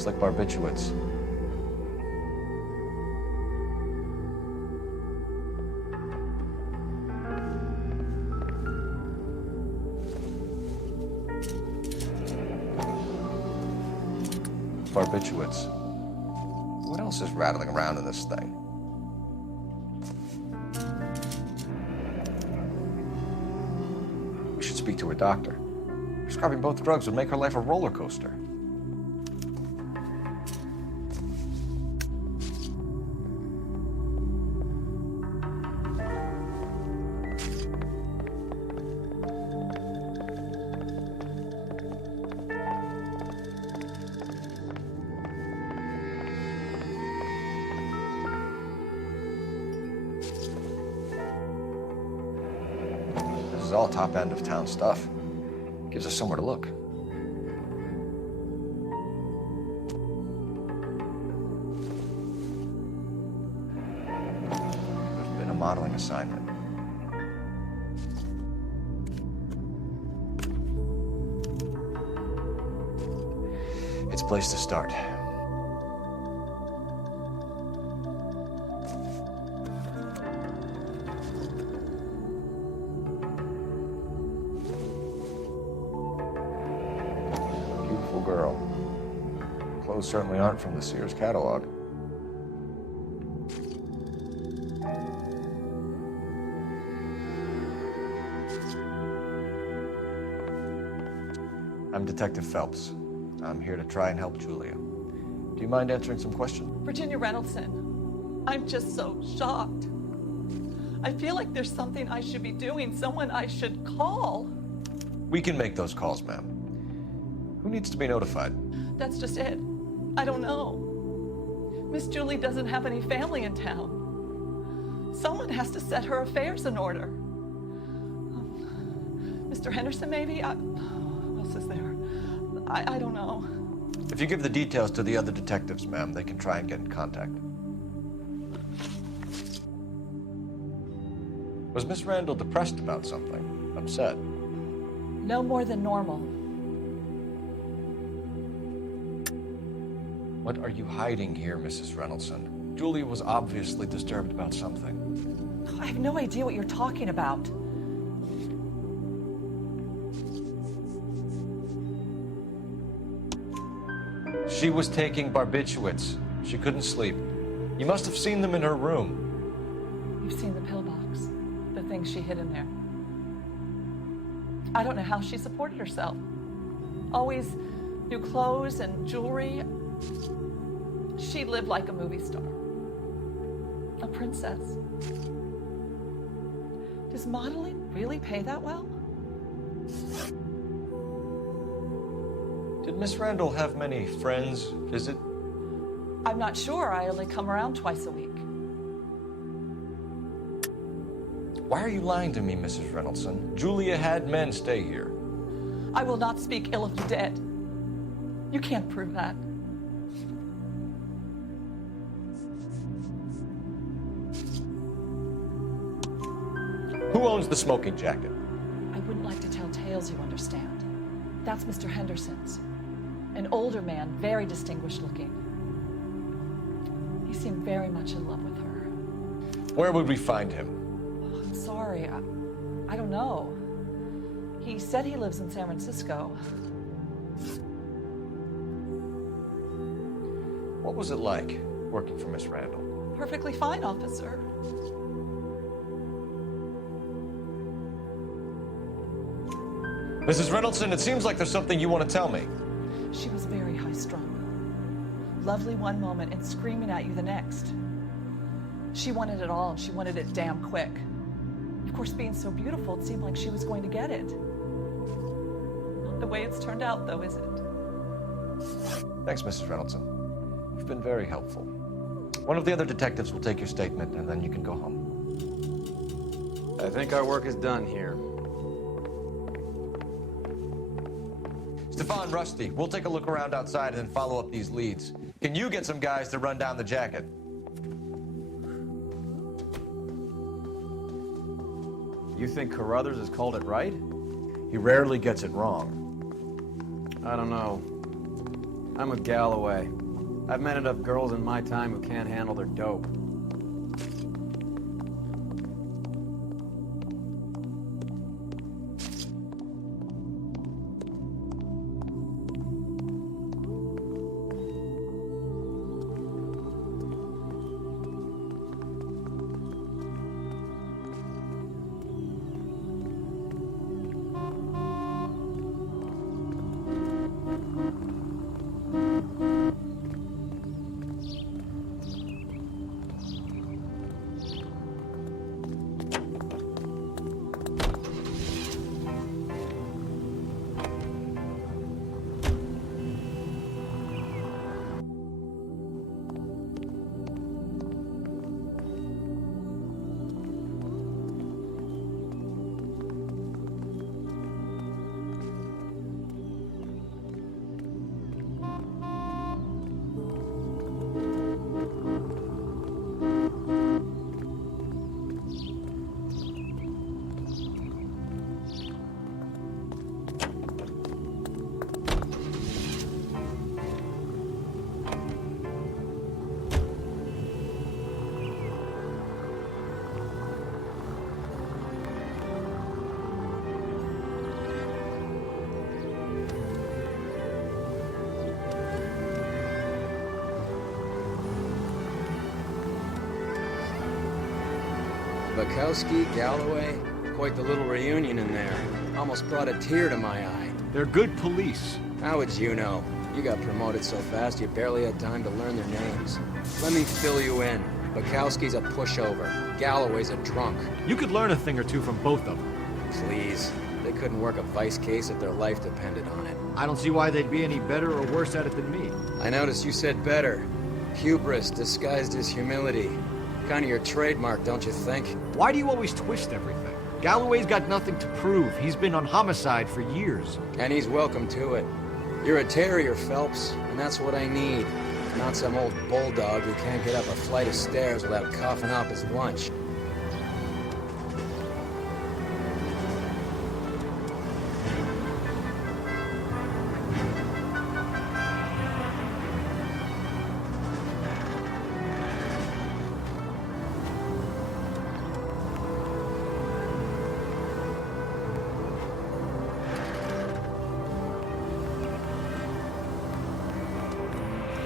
Looks like barbiturates. Barbiturates. What else is rattling around in this thing? We should speak to a doctor. Prescribing both drugs would make her life a roller coaster. This is all top end of town stuff. Gives us somewhere to look. There's been a modeling assignment. It's a place to start. Girl. Clothes certainly aren't from the Sears catalog. I'm Detective Phelps. I'm here to try and help Julia. Do you mind answering some questions? Virginia Reynoldson, I'm just so shocked. I feel like there's something I should be doing, someone I should call. We can make those calls, ma'am. Who needs to be notified? That's just it. I don't know. Miss Julie doesn't have any family in town. Someone has to set her affairs in order. Mr. Henderson, maybe? Who else is there? I don't know. If you give the details to the other detectives, ma'am, they can try and get in contact. Was Miss Randall depressed about something? Upset? No more than normal. What are you hiding here, Mrs. Reynoldson? Julia was obviously disturbed about something. I have no idea what you're talking about. She was taking barbiturates. She couldn't sleep. You must have seen them in her room. You've seen the pillbox, the things she hid in there. I don't know how she supported herself. Always new clothes and jewelry. She lived like a movie star. A princess. Does modeling really pay that well? Did Miss Randall have many friends visit? I'm not sure. I only come around twice a week. Why are you lying to me, Mrs. Reynoldson? Julia had men stay here. I will not speak ill of the dead. You can't prove that. Who owns the smoking jacket? I wouldn't like to tell tales, you understand. That's Mr. Henderson's. An older man, very distinguished looking. He seemed very much in love with her. Where would we find him? Oh, I'm sorry. I don't know. He said he lives in San Francisco. What was it like working for Miss Randall? Perfectly fine, officer. Mrs. Reynoldson, it seems like there's something you want to tell me. She was very high-strung. Lovely one moment and screaming at you the next. She wanted it all, and she wanted it damn quick. Of course, being so beautiful, it seemed like she was going to get it. Not the way it's turned out, though, is it? Thanks, Mrs. Reynoldson. You've been very helpful. One of the other detectives will take your statement, and then you can go home. I think our work is done here. Stefan, Rusty, we'll take a look around outside and then follow up these leads. Can you get some guys to run down the jacket? You think Carruthers has called it right? He rarely gets it wrong. I don't know. I'm with Galloway. I've met enough girls in my time who can't handle their dope. Bukowski, Galloway, quite the little reunion in there. Almost brought a tear to my eye. They're good police. How would you know? You got promoted so fast you barely had time to learn their names. Let me fill you in. Bukowski's a pushover. Galloway's a drunk. You could learn a thing or two from both of them. Please. They couldn't work a vice case if their life depended on it. I don't see why they'd be any better or worse at it than me. I noticed you said better. Hubris disguised as humility. Kind of your trademark, don't you think? Why do you always twist everything? Galloway's got nothing to prove. He's been on homicide for years. And he's welcome to it. You're a terrier, Phelps, and that's what I need. Not some old bulldog who can't get up a flight of stairs without coughing up his lunch.